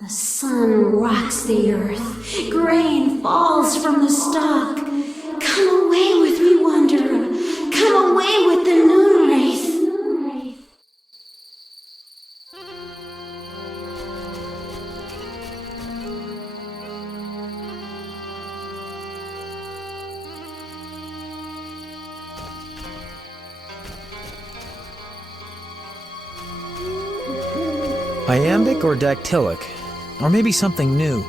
The sun rocks the earth, grain falls from the stalk. Come away with me, wanderer. Come away with the moon wraith. Iambic or dactylic? Or maybe something new.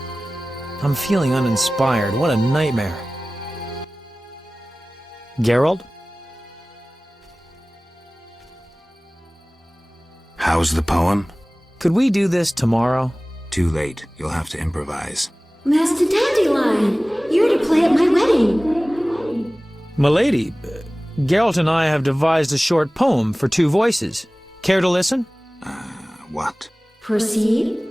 I'm feeling uninspired. What a nightmare. Geralt? How's the poem? Could we do this tomorrow? Too late. You'll have to improvise. Master Dandelion, you're to play at my wedding. Milady, Geralt and I have devised a short poem for 2 voices. Care to listen? What? Proceed.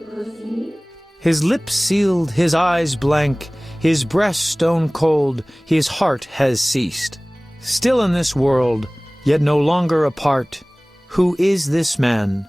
His lips sealed, his eyes blank, his breast stone cold, his heart has ceased. Still in this world, yet no longer apart. Who is this man?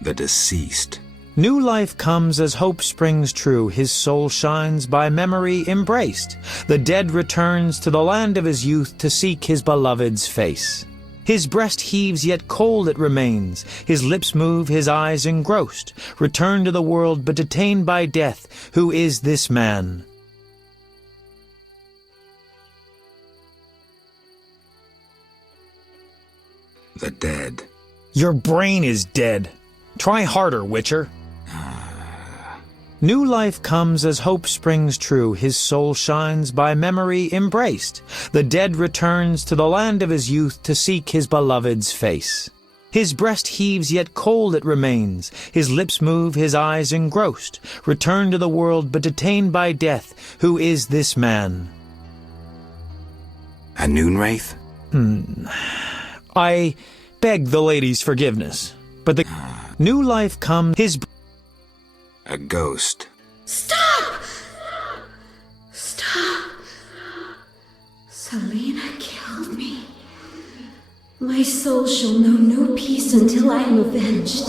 The deceased. New life comes as hope springs true. His soul shines by memory embraced. The dead returns to the land of his youth to seek his beloved's face. His breast heaves, yet cold it remains. His lips move, his eyes engrossed. Returned to the world, but detained by death. Who is this man? The dead. Your brain is dead. Try harder, Witcher. New life comes as hope springs true. His soul shines by memory embraced. The dead returns to the land of his youth to seek his beloved's face. His breast heaves, yet cold it remains. His lips move, his eyes engrossed. Returned to the world, but detained by death. Who is this man? A Noonwraith? I beg the lady's forgiveness, but the new life comes. A ghost. Stop! Stop! Selena killed me. My soul shall know no peace until I am avenged.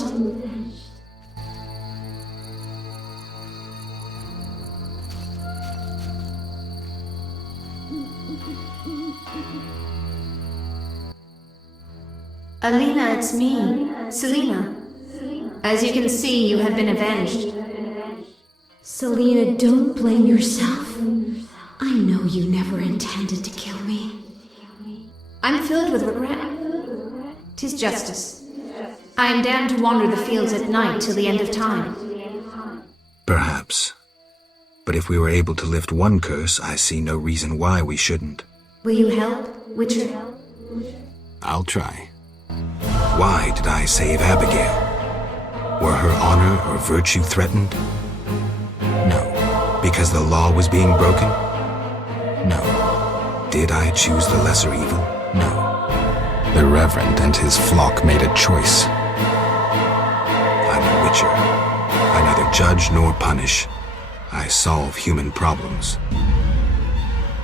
Alina, it's me, Selena. As you can see, you have been avenged. Selena, don't blame yourself. I know you never intended to kill me. I'm filled with regret. 'Tis justice. I am damned to wander the fields at night till the end of time. Perhaps. But if we were able to lift one curse, I see no reason why we shouldn't. Will you help, Witcher? I'll try. Why did I save Abigail? Were her honor or virtue threatened? No. Because the law was being broken? No. Did I choose the lesser evil? No. The Reverend and his flock made a choice. I'm a Witcher. I neither judge nor punish. I solve human problems.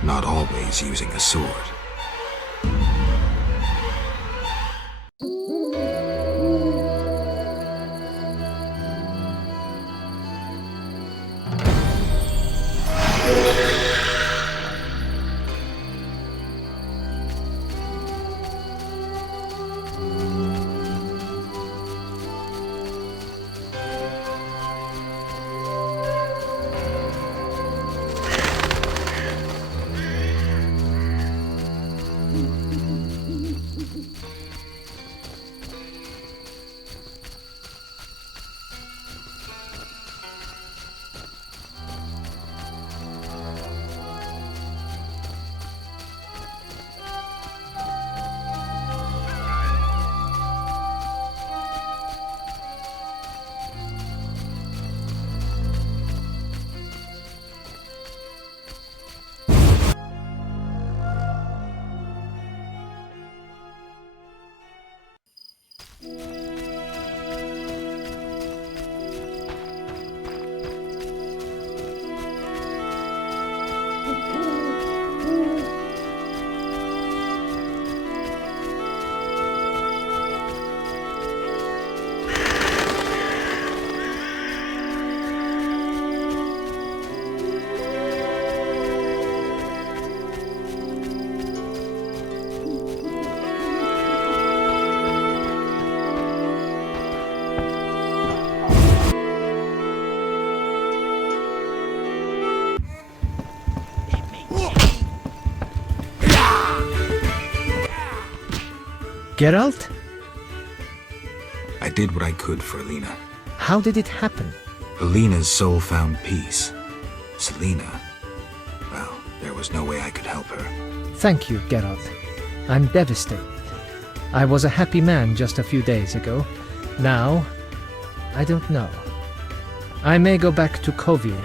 Not always using a sword. Geralt? I did what I could for Alina. How did it happen? Alina's soul found peace. Selena, well, there was no way I could help her. Thank you, Geralt. I'm devastated. I was a happy man just a few days ago. Now, I don't know. I may go back to Kovir.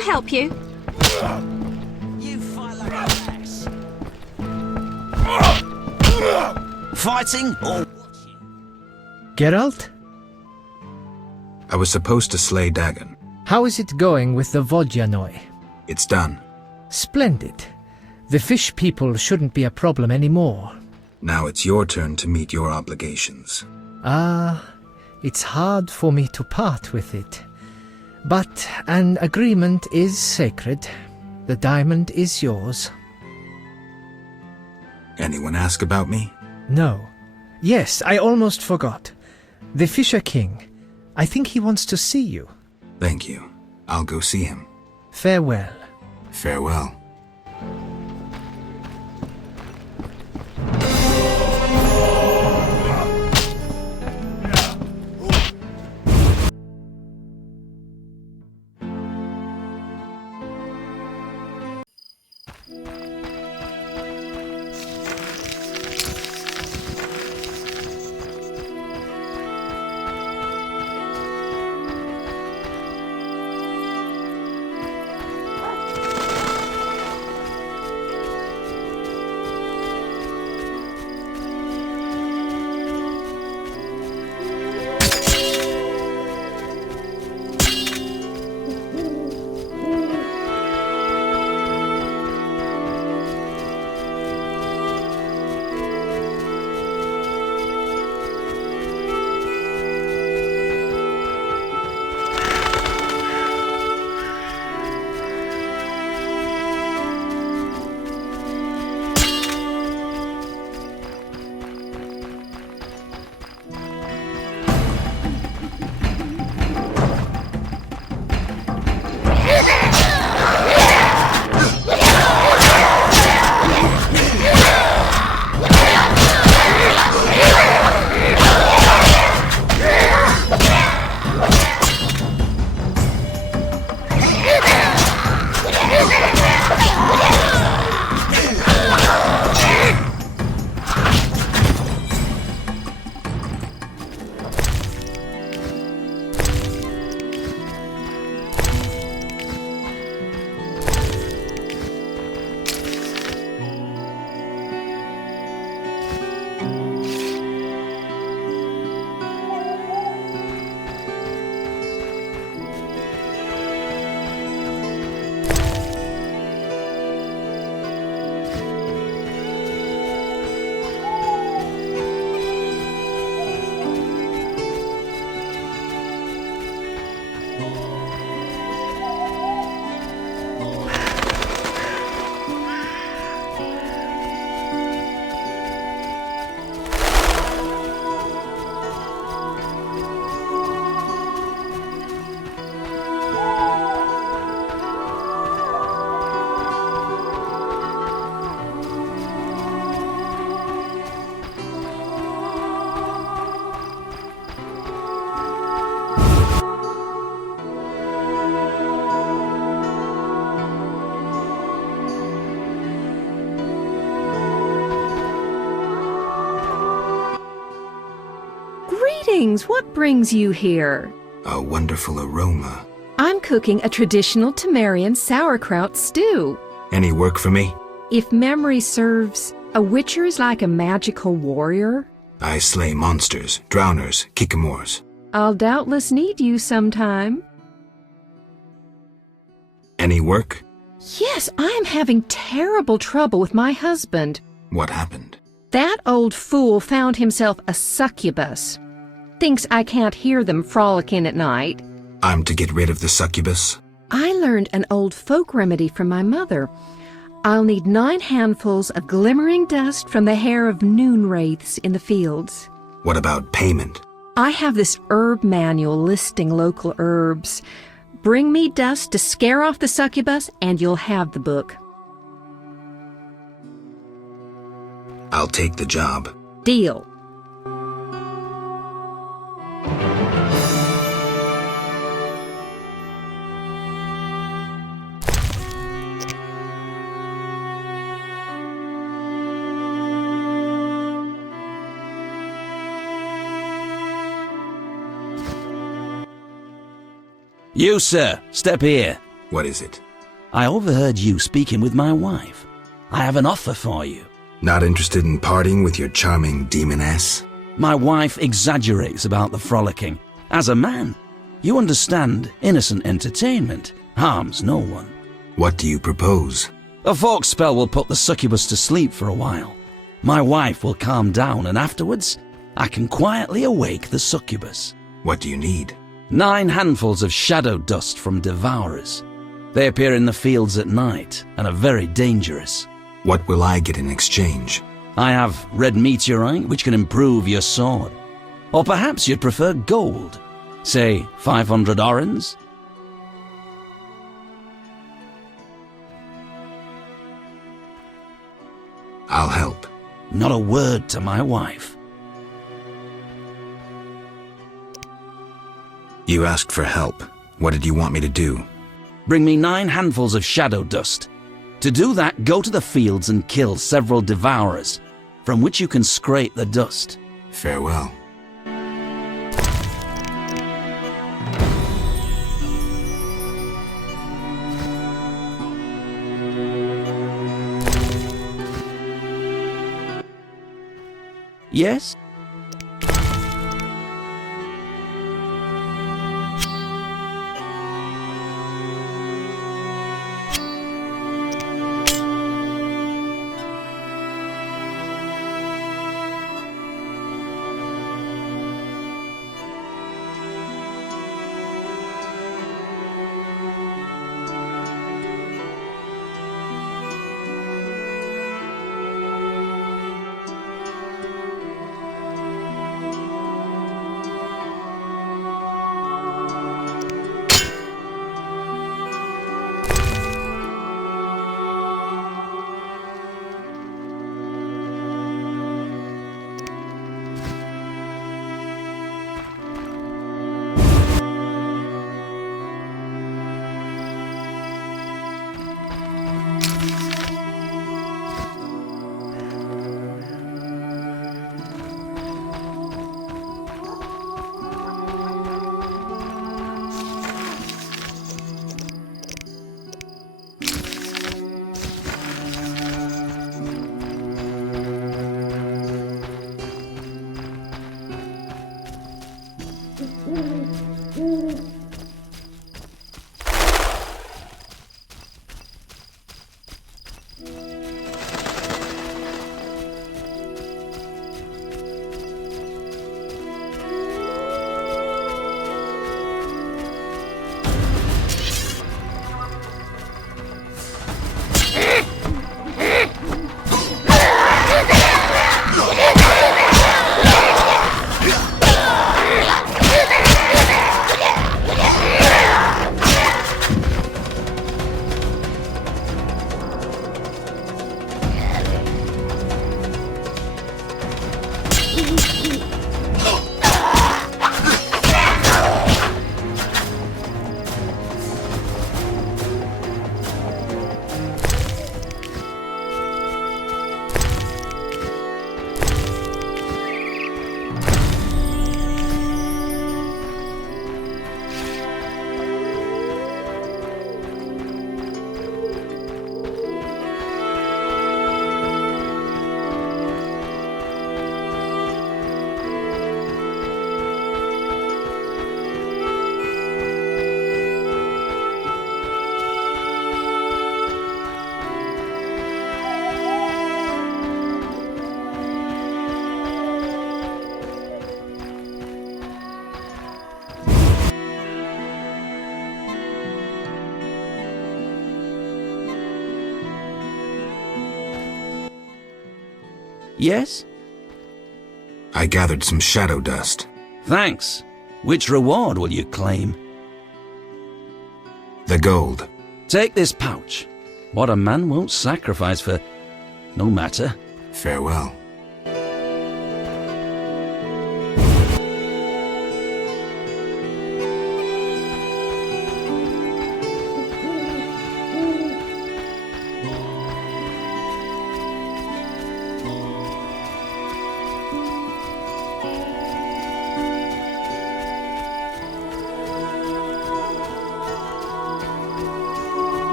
I help you? You fight like a ass. Fighting or Geralt? I was supposed to slay Dagon. How is it going with the Vodyanoi? It's done. Splendid. The fish people shouldn't be a problem anymore. Now it's your turn to meet your obligations. It's hard for me to part with it. But an agreement is sacred. The diamond is yours. Anyone ask about me? No. Yes, I almost forgot. The Fisher King. I think he wants to see you. Thank you. I'll go see him. Farewell. Farewell. Greetings! What brings you here? A wonderful aroma. I'm cooking a traditional Temerian sauerkraut stew. Any work for me? If memory serves, a witcher is like a magical warrior. I slay monsters, drowners, kikamors. I'll doubtless need you sometime. Any work? Yes, I am having terrible trouble with my husband. What happened? That old fool found himself a succubus. Thinks I can't hear them frolicking at night. I'm to get rid of the succubus? I learned an old folk remedy from my mother. I'll need 9 handfuls of glimmering dust from the hair of noon wraiths in the fields. What about payment? I have this herb manual listing local herbs. Bring me dust to scare off the succubus, and you'll have the book. I'll take the job. Deal. You, sir, step here. What is it? I overheard you speaking with my wife. I have an offer for you. Not interested in partying with your charming demoness? My wife exaggerates about the frolicking. As a man, you understand innocent entertainment harms no one. What do you propose? A fork spell will put the succubus to sleep for a while. My wife will calm down, and afterwards, I can quietly awake the succubus. What do you need? 9 handfuls of shadow dust from devourers. They appear in the fields at night and are very dangerous. What will I get in exchange? I have red meteorite, which can improve your sword. Or perhaps you'd prefer gold. Say 500 orens? I'll help. Not a word to my wife. You asked for help. What did you want me to do? Bring me 9 handfuls of shadow dust. To do that, go to the fields and kill several devourers, from which you can scrape the dust. Farewell. Yes? Yes? I gathered some shadow dust. Thanks. Which reward will you claim? The gold. Take this pouch. What a man won't sacrifice for... no matter. Farewell.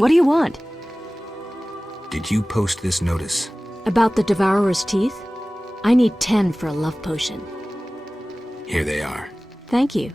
What do you want? Did you post this notice? About the Devourer's teeth? I need 10 for a love potion. Here they are. Thank you.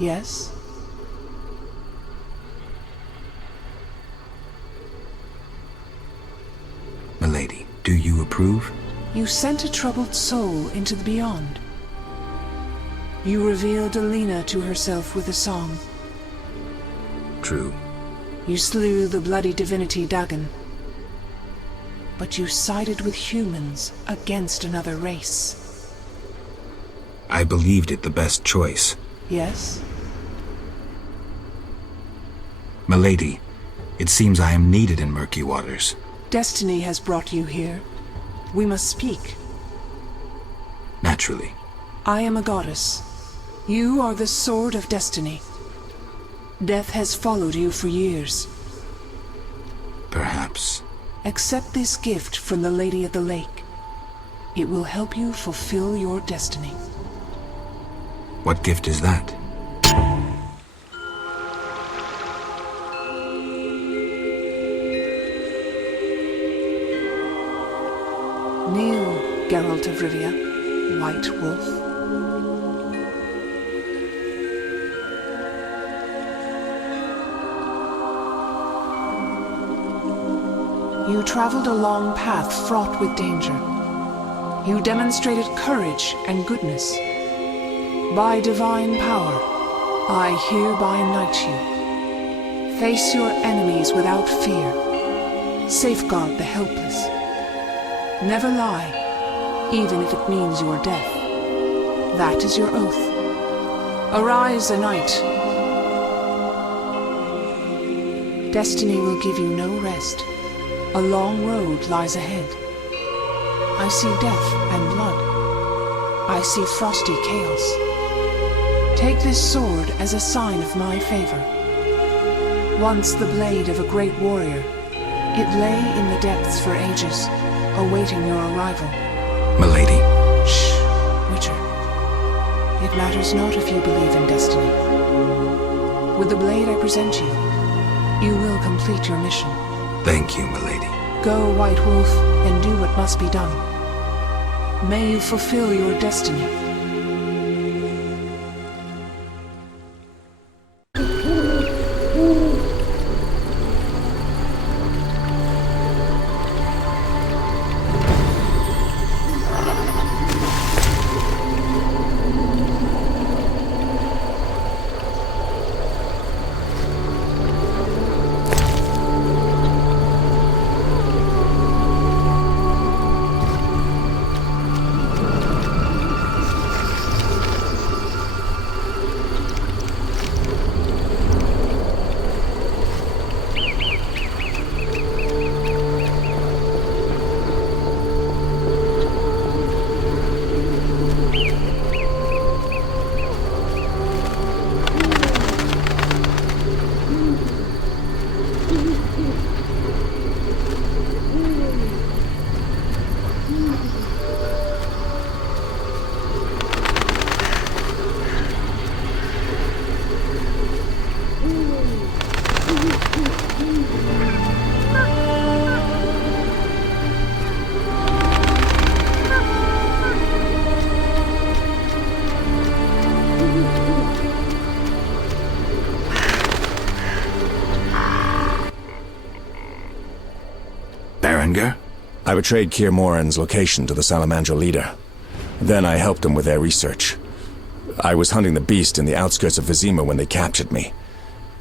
Yes? Milady, do you approve? You sent a troubled soul into the beyond. You revealed Alina to herself with a song. True. You slew the bloody divinity Dagon. But you sided with humans against another race. I believed it the best choice. Yes? Milady, it seems I am needed in murky waters. Destiny has brought you here. We must speak. Naturally. I am a goddess. You are the sword of destiny. Death has followed you for years. Perhaps. Accept this gift from the Lady of the Lake. It will help you fulfill your destiny. What gift is that? Kneel, Geralt of Rivia, White Wolf. You traveled a long path fraught with danger. You demonstrated courage and goodness. By divine power, I hereby knight you. Face your enemies without fear. Safeguard the helpless. Never lie, even if it means your death. That is your oath. Arise a knight. Destiny will give you no rest. A long road lies ahead. I see death and blood. I see frosty chaos. Take this sword as a sign of my favor. Once the blade of a great warrior, it lay in the depths for ages, awaiting your arrival. Milady. Shh, Witcher. It matters not if you believe in destiny. With the blade I present you, you will complete your mission. Thank you, Milady. Go, White Wolf, and do what must be done. May you fulfill your destiny. I betrayed Kaer Morhen's location to the Salamandra leader. Then I helped them with their research. I was hunting the beast in the outskirts of Vizima when they captured me.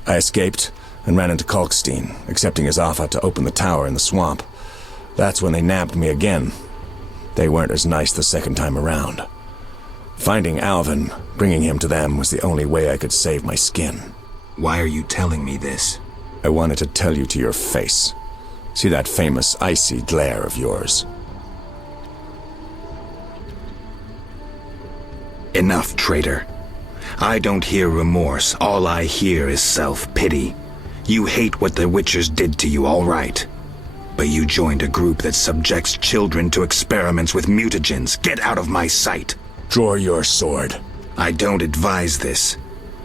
I escaped and ran into Kalkstein, accepting his offer to open the tower in the swamp. That's when they nabbed me again. They weren't as nice the second time around. Finding Alvin, bringing him to them, was the only way I could save my skin. Why are you telling me this? I wanted to tell you to your face. See that famous icy glare of yours. Enough, traitor. I don't hear remorse. All I hear is self-pity. You hate what the Witchers did to you, all right. But you joined a group that subjects children to experiments with mutagens. Get out of my sight. Draw your sword. I don't advise this.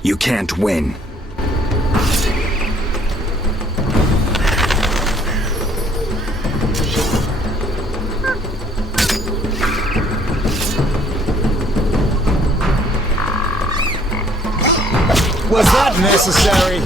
You can't win. Was that necessary?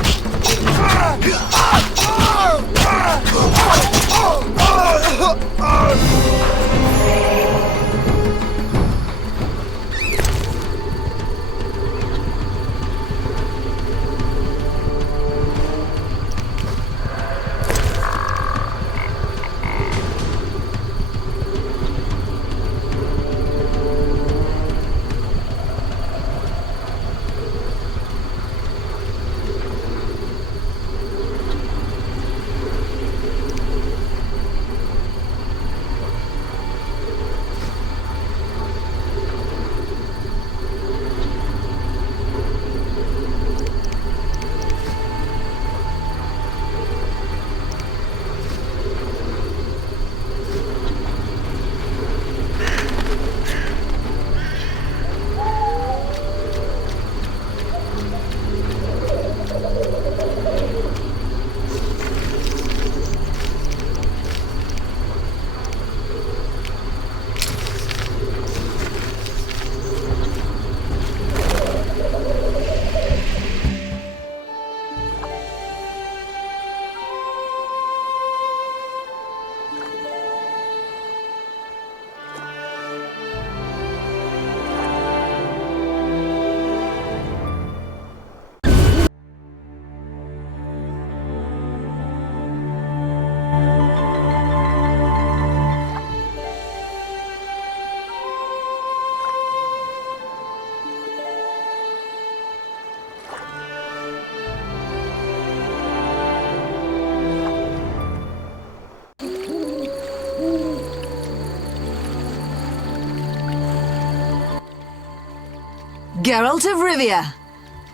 Geralt of Rivia,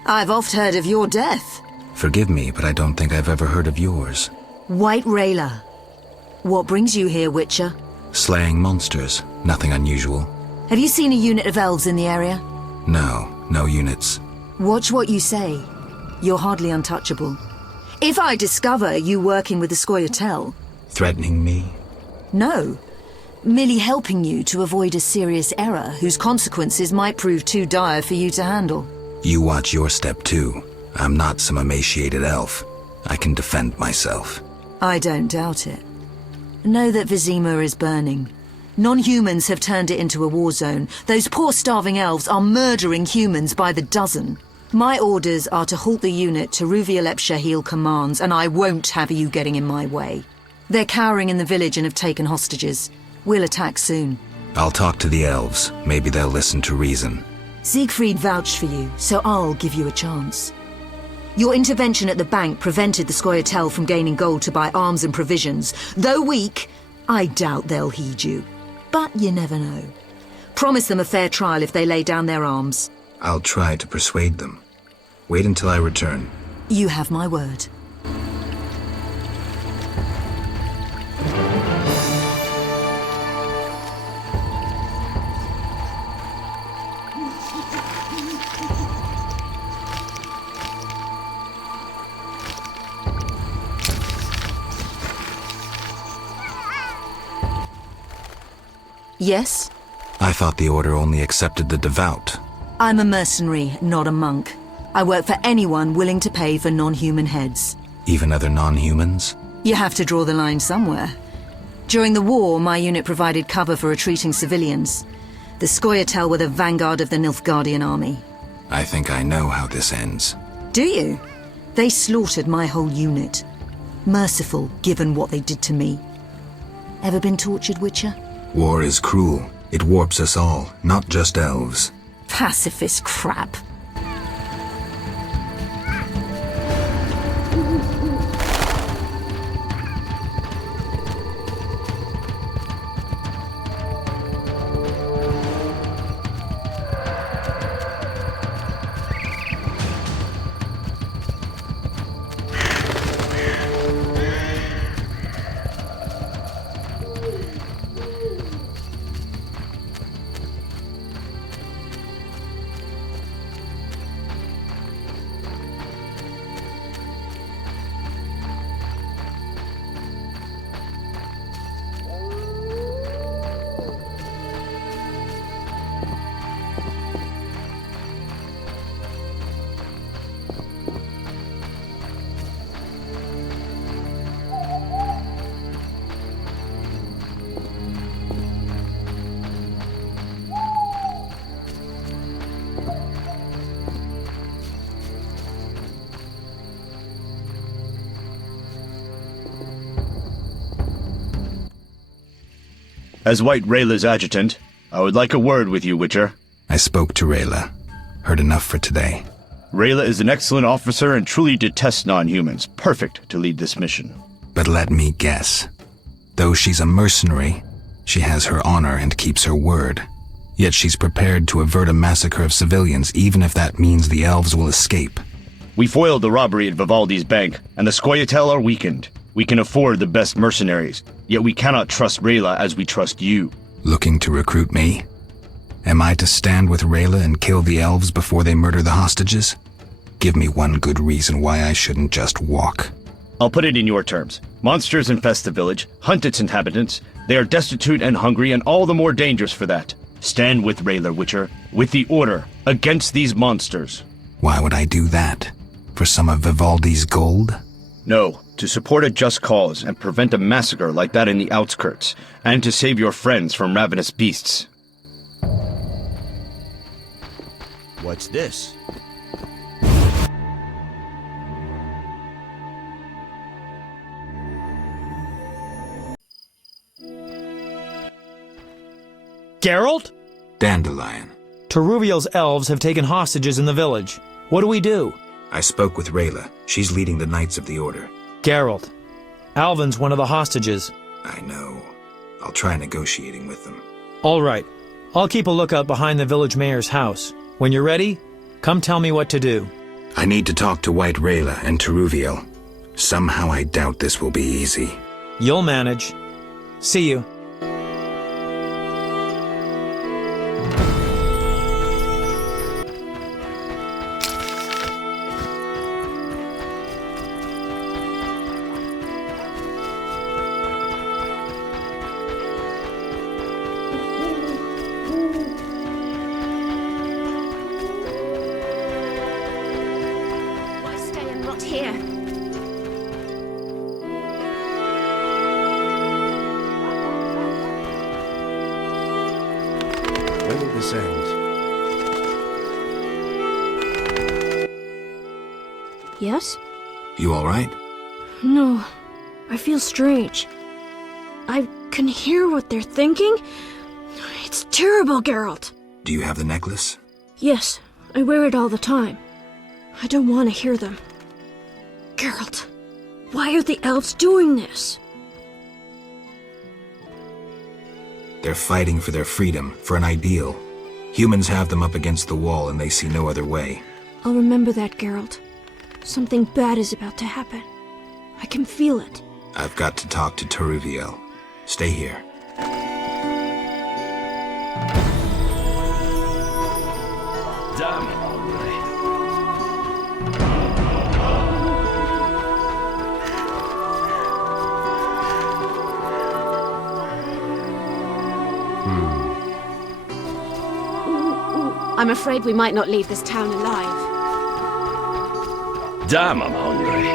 I've oft heard of your death. Forgive me, but I don't think I've ever heard of yours. White Rayla. What brings you here, Witcher? Slaying monsters. Nothing unusual. Have you seen a unit of elves in the area? No units. Watch what you say. You're hardly untouchable. If I discover you working with the Scoia'tael... Threatening me? No. Merely helping you to avoid a serious error whose consequences might prove too dire for you to handle. You watch your step too. I'm not some emaciated elf. I can defend myself. I don't doubt it. Know that Vizima is burning. Non-humans have turned it into a war zone. Those poor starving elves are murdering humans by the dozen. My orders are to halt the unit to Ruvialep Shahil commands, and I won't have you getting in my way. They're cowering in the village and have taken hostages. We'll attack soon. I'll talk to the elves. Maybe they'll listen to reason. Siegfried vouched for you, so I'll give you a chance. Your intervention at the bank prevented the Scoia'tael from gaining gold to buy arms and provisions. Though weak, I doubt they'll heed you. But you never know. Promise them a fair trial if they lay down their arms. I'll try to persuade them. Wait until I return. You have my word. Yes? I thought the Order only accepted the devout. I'm a mercenary, not a monk. I work for anyone willing to pay for non-human heads. Even other non-humans? You have to draw the line somewhere. During the war, my unit provided cover for retreating civilians. The Scoia'tael were the vanguard of the Nilfgaardian army. I think I know how this ends. Do you? They slaughtered my whole unit. Merciful, given what they did to me. Ever been tortured, Witcher? War is cruel. It warps us all, not just elves. Pacifist crap. As White Rayla's adjutant, I would like a word with you, Witcher. I spoke to Rayla. Heard enough for today. Rayla is an excellent officer and truly detests non-humans. Perfect to lead this mission. But let me guess. Though she's a mercenary, she has her honor and keeps her word. Yet she's prepared to avert a massacre of civilians, even if that means the elves will escape. We foiled the robbery at Vivaldi's bank, and the Scoia'tael are weakened. We can afford the best mercenaries, yet we cannot trust Rayla as we trust you. Looking to recruit me? Am I to stand with Rayla and kill the elves before they murder the hostages? Give me one good reason why I shouldn't just walk. I'll put it in your terms. Monsters infest the village, hunt its inhabitants. They are destitute and hungry, and all the more dangerous for that. Stand with Rayla, Witcher, with the Order, against these monsters. Why would I do that? For some of Vivaldi's gold? No, to support a just cause and prevent a massacre like that in the Outskirts, and to save your friends from ravenous beasts. What's this? Geralt? Dandelion. Teruviel's elves have taken hostages in the village. What do we do? I spoke with Rayla. She's leading the Knights of the Order. Geralt. Alvin's one of the hostages. I know. I'll try negotiating with them. All right. I'll keep a lookout behind the village mayor's house. When you're ready, come tell me what to do. I need to talk to White Rayla and Teruviel. Somehow I doubt this will be easy. You'll manage. See you. When will this end? Yes? You all right? No, I feel strange. I can hear what they're thinking. It's terrible, Geralt. Do you have the necklace? Yes, I wear it all the time. I don't want to hear them. Geralt, why are the elves doing this? They're fighting for their freedom, for an ideal. Humans have them up against the wall and they see no other way. I'll remember that, Geralt. Something bad is about to happen. I can feel it. I've got to talk to Teruviel. Stay here. I'm afraid we might not leave this town alive. Damn, I'm hungry.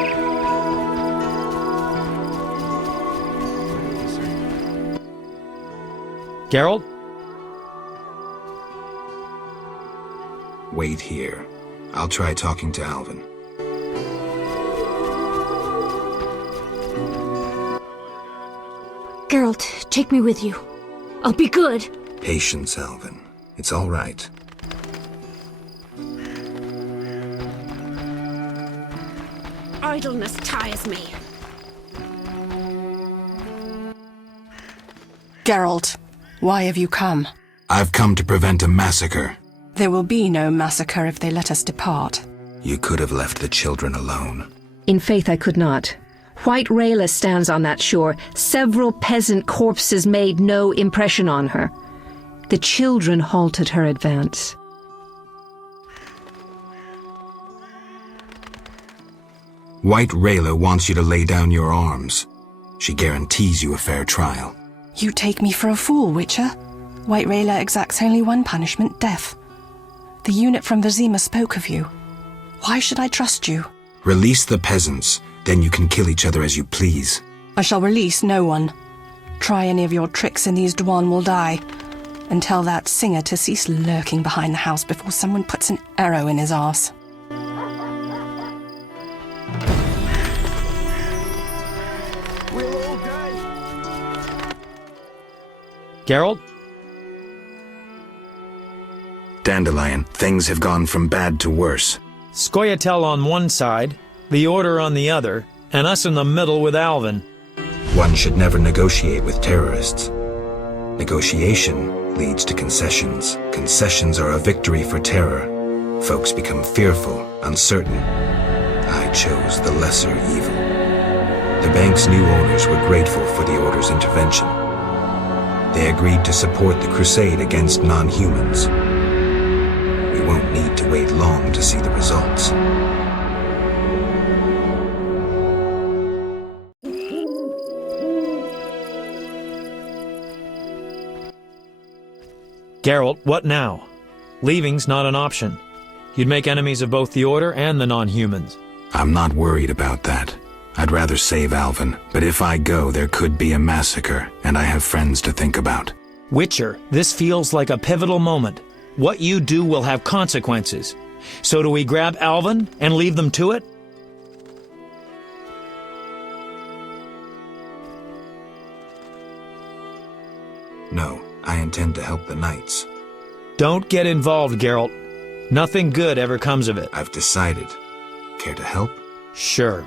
Geralt? Wait here. I'll try talking to Alvin. Geralt, take me with you. I'll be good. Patience, Alvin. It's all right. Idleness tires me. Geralt, why have you come? I've come to prevent a massacre. There will be no massacre if they let us depart. You could have left the children alone. In faith I could not. White Rayla stands on that shore. Several peasant corpses made no impression on her. The children halted her advance. White Rayla wants you to lay down your arms. She guarantees you a fair trial. You take me for a fool, Witcher. White Rayla exacts only one punishment, death. The unit from Vizima spoke of you. Why should I trust you? Release the peasants, then you can kill each other as you please. I shall release no one. Try any of your tricks and these Dwan will die. And tell that singer to cease lurking behind the house before someone puts an arrow in his arse. Geralt? Dandelion, things have gone from bad to worse. Scoia'tael on one side, the Order on the other, and us in the middle with Alvin. One should never negotiate with terrorists. Negotiation leads to concessions. Concessions are a victory for terror. Folks become fearful, uncertain. I chose the lesser evil. The bank's new owners were grateful for the Order's intervention. They agreed to support the crusade against non-humans. We won't need to wait long to see the results. Geralt, what now? Leaving's not an option. You'd make enemies of both the Order and the non-humans. I'm not worried about that. I'd rather save Alvin, but if I go, there could be a massacre, and I have friends to think about. Witcher, this feels like a pivotal moment. What you do will have consequences. So do we grab Alvin and leave them to it? No, I intend to help the knights. Don't get involved, Geralt. Nothing good ever comes of it. I've decided. Care to help? Sure.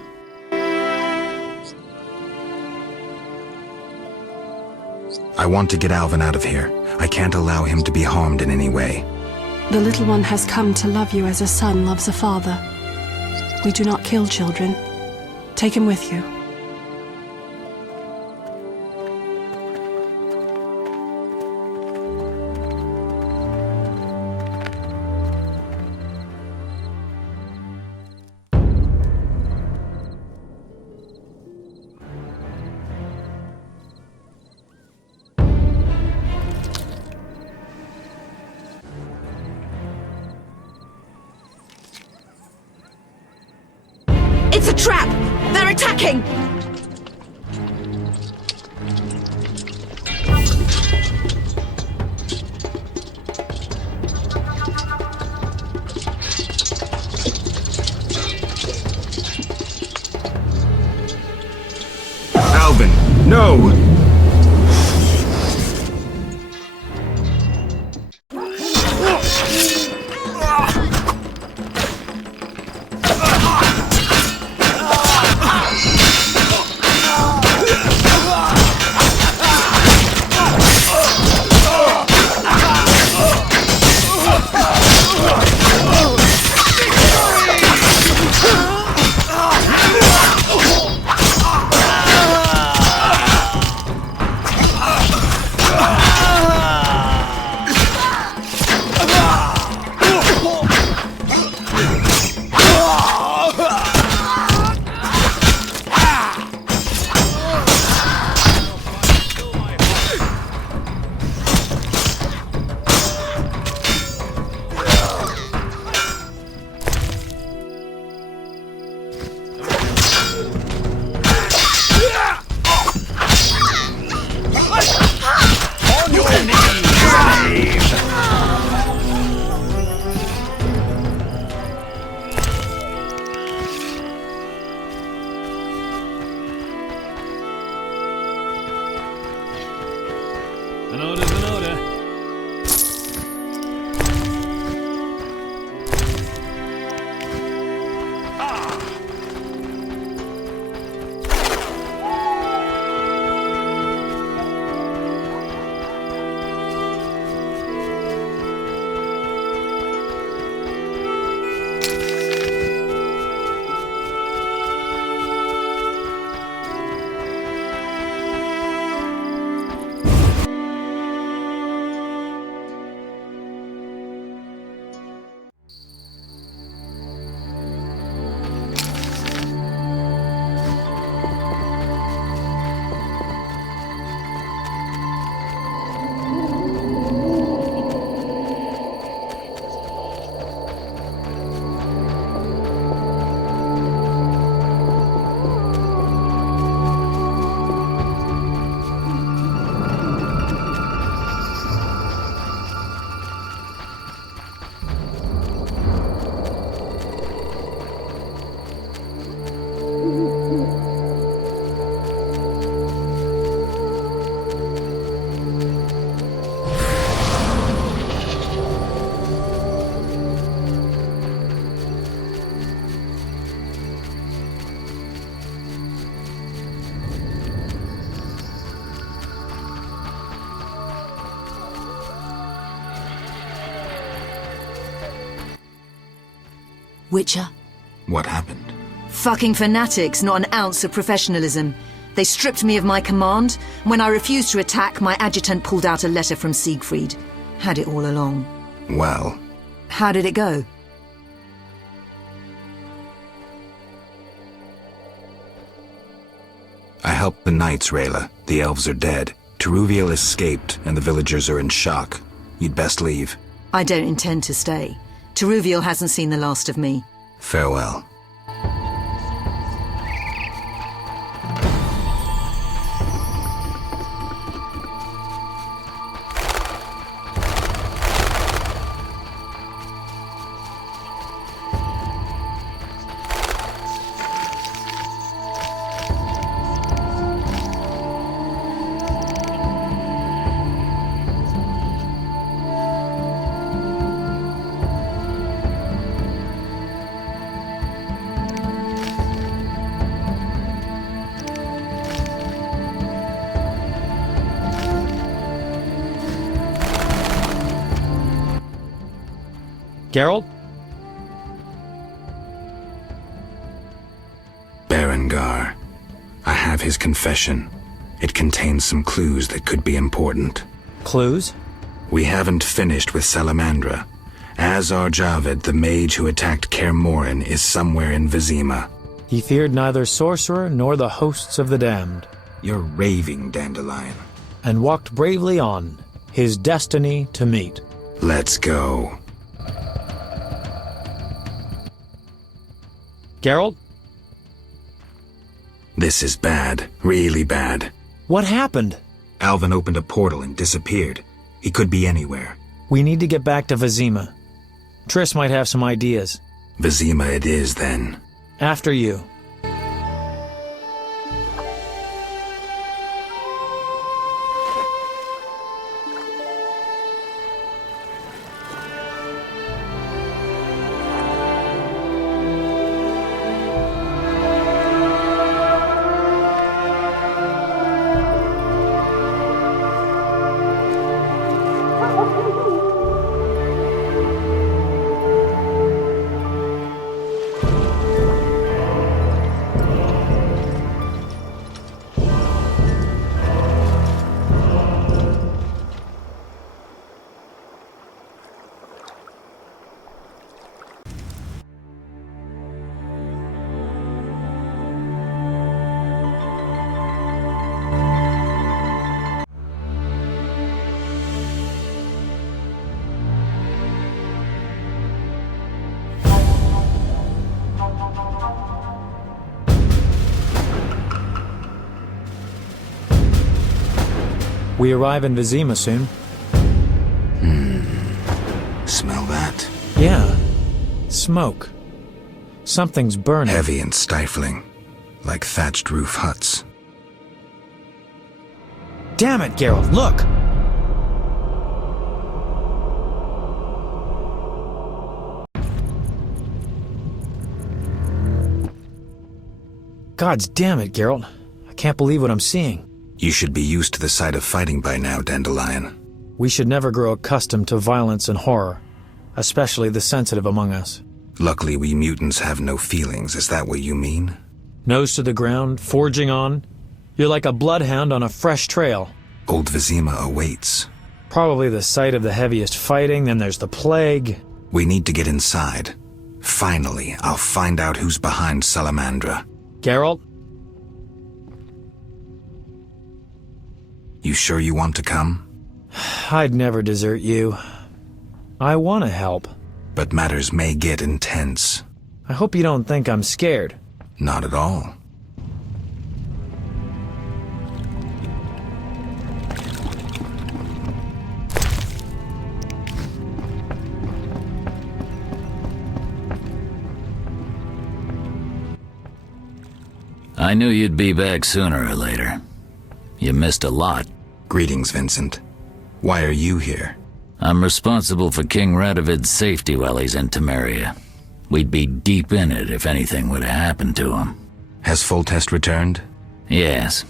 I want to get Alvin out of here. I can't allow him to be harmed in any way. The little one has come to love you as a son loves a father. We do not kill children. Take him with you. It's a trap! They're attacking! Alvin, no! Witcher? What happened? Fucking fanatics, not an ounce of professionalism. They stripped me of my command. When I refused to attack, my adjutant pulled out a letter from Siegfried. Had it all along. Well... How did it go? I helped the knights, Rayla. The elves are dead. Teruviel escaped, and the villagers are in shock. You'd best leave. I don't intend to stay. Teruviel hasn't seen the last of me. Farewell. Geralt? Berengar. I have his confession. It contains some clues that could be important. Clues? We haven't finished with Salamandra. Azar Javed, the mage who attacked Kaer Morhen, is somewhere in Vizima. He feared neither sorcerer nor the hosts of the damned. You're raving, Dandelion. And walked bravely on, his destiny to meet. Let's go. Geralt? This is bad. Really bad. What happened? Alvin opened a portal and disappeared. He could be anywhere. We need to get back to Vizima. Triss might have some ideas. Vizima it is, then. After you. We arrive in Vizima soon. Smell that? Yeah. Smoke. Something's burning. Heavy and stifling. Like thatched roof huts. Damn it, Geralt, look! Gods damn it, Geralt. I can't believe what I'm seeing. You should be used to the sight of fighting by now, Dandelion. We should never grow accustomed to violence and horror, especially the sensitive among us. Luckily, we mutants have no feelings. Is that what you mean? Nose to the ground, forging on. You're like a bloodhound on a fresh trail. Old Vizima awaits. Probably the site of the heaviest fighting, then there's the plague. We need to get inside. Finally, I'll find out who's behind Salamandra. Geralt? You sure you want to come? I'd never desert you. I want to help. But matters may get intense. I hope you don't think I'm scared. Not at all. I knew you'd be back sooner or later. You missed a lot. Greetings, Vincent. Why are you here? I'm responsible for King Radovid's safety while he's in Temeria. We'd be deep in it if anything would have happened to him. Has Foltest returned? Yes.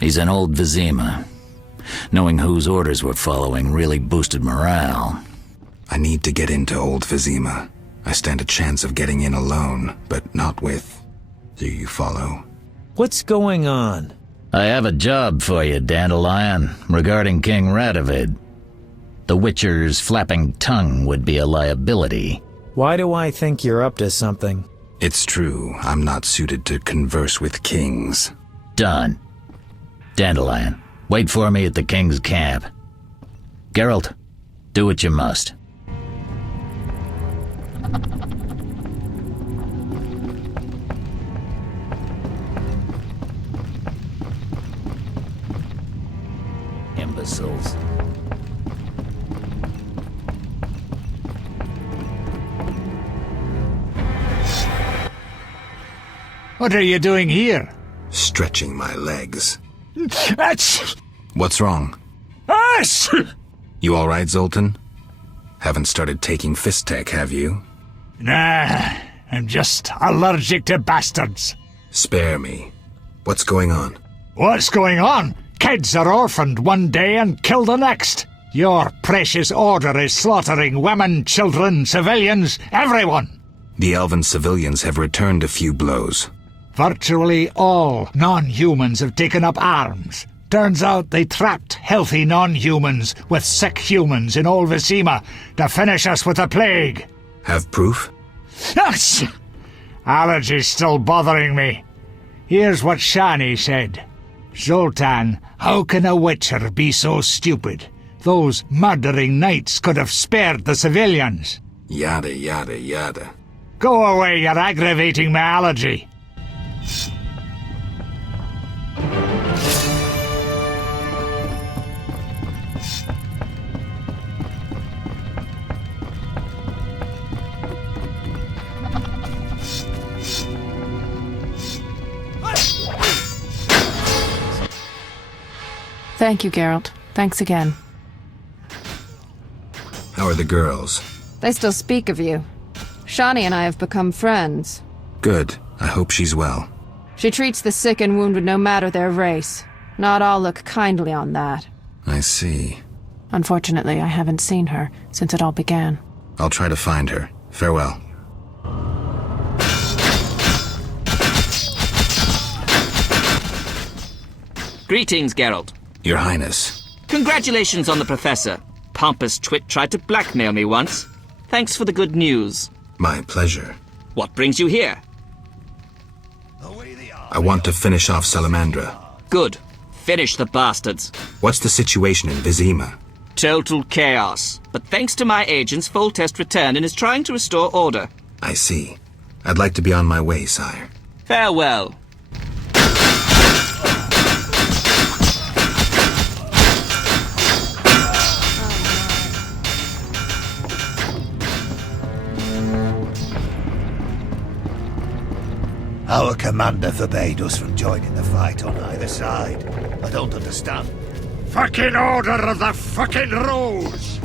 He's in old Vizima. Knowing whose orders we're following really boosted morale. I need to get into old Vizima. I stand a chance of getting in alone, but not with... Do you follow? What's going on? I have a job for you, Dandelion, regarding King Radovid. The Witcher's flapping tongue would be a liability. Why do I think you're up to something? It's true, I'm not suited to converse with kings. Done. Dandelion, wait for me at the king's camp. Geralt, do what you must. Imbeciles. What are you doing here? Stretching my legs. That's... What's wrong? Us! You alright, Zoltan? Haven't started taking fist tech, have you? Nah, I'm just allergic to bastards. Spare me. What's going on? What's going on? Kids are orphaned one day and killed the next. Your precious order is slaughtering women, children, civilians, everyone. The elven civilians have returned a few blows. Virtually all non-humans have taken up arms. Turns out they trapped healthy non-humans with sick humans in old Vizima to finish us with the plague. Have proof? Yes! Allergy's still bothering me. Here's what Shani said. Zoltan, how can a witcher be so stupid? Those murdering knights could have spared the civilians. Yada, yada, yada. Go away, you're aggravating my allergy. Thank you, Geralt. Thanks again. How are the girls? They still speak of you. Shani and I have become friends. Good. I hope she's well. She treats the sick and wounded no matter their race. Not all look kindly on that. I see. Unfortunately, I haven't seen her since it all began. I'll try to find her. Farewell. Greetings, Geralt. Your Highness. Congratulations on the Professor. Pompous twit tried to blackmail me once. Thanks for the good news. My pleasure. What brings you here? I want to finish off Salamandra. Good. Finish the bastards. What's the situation in Vizima? Total chaos. But thanks to my agents, Foltest returned and is trying to restore order. I see. I'd like to be on my way, sire. Farewell. Our commander forbade us from joining the fight on either side. I don't understand. Fucking Order of the fucking Rose!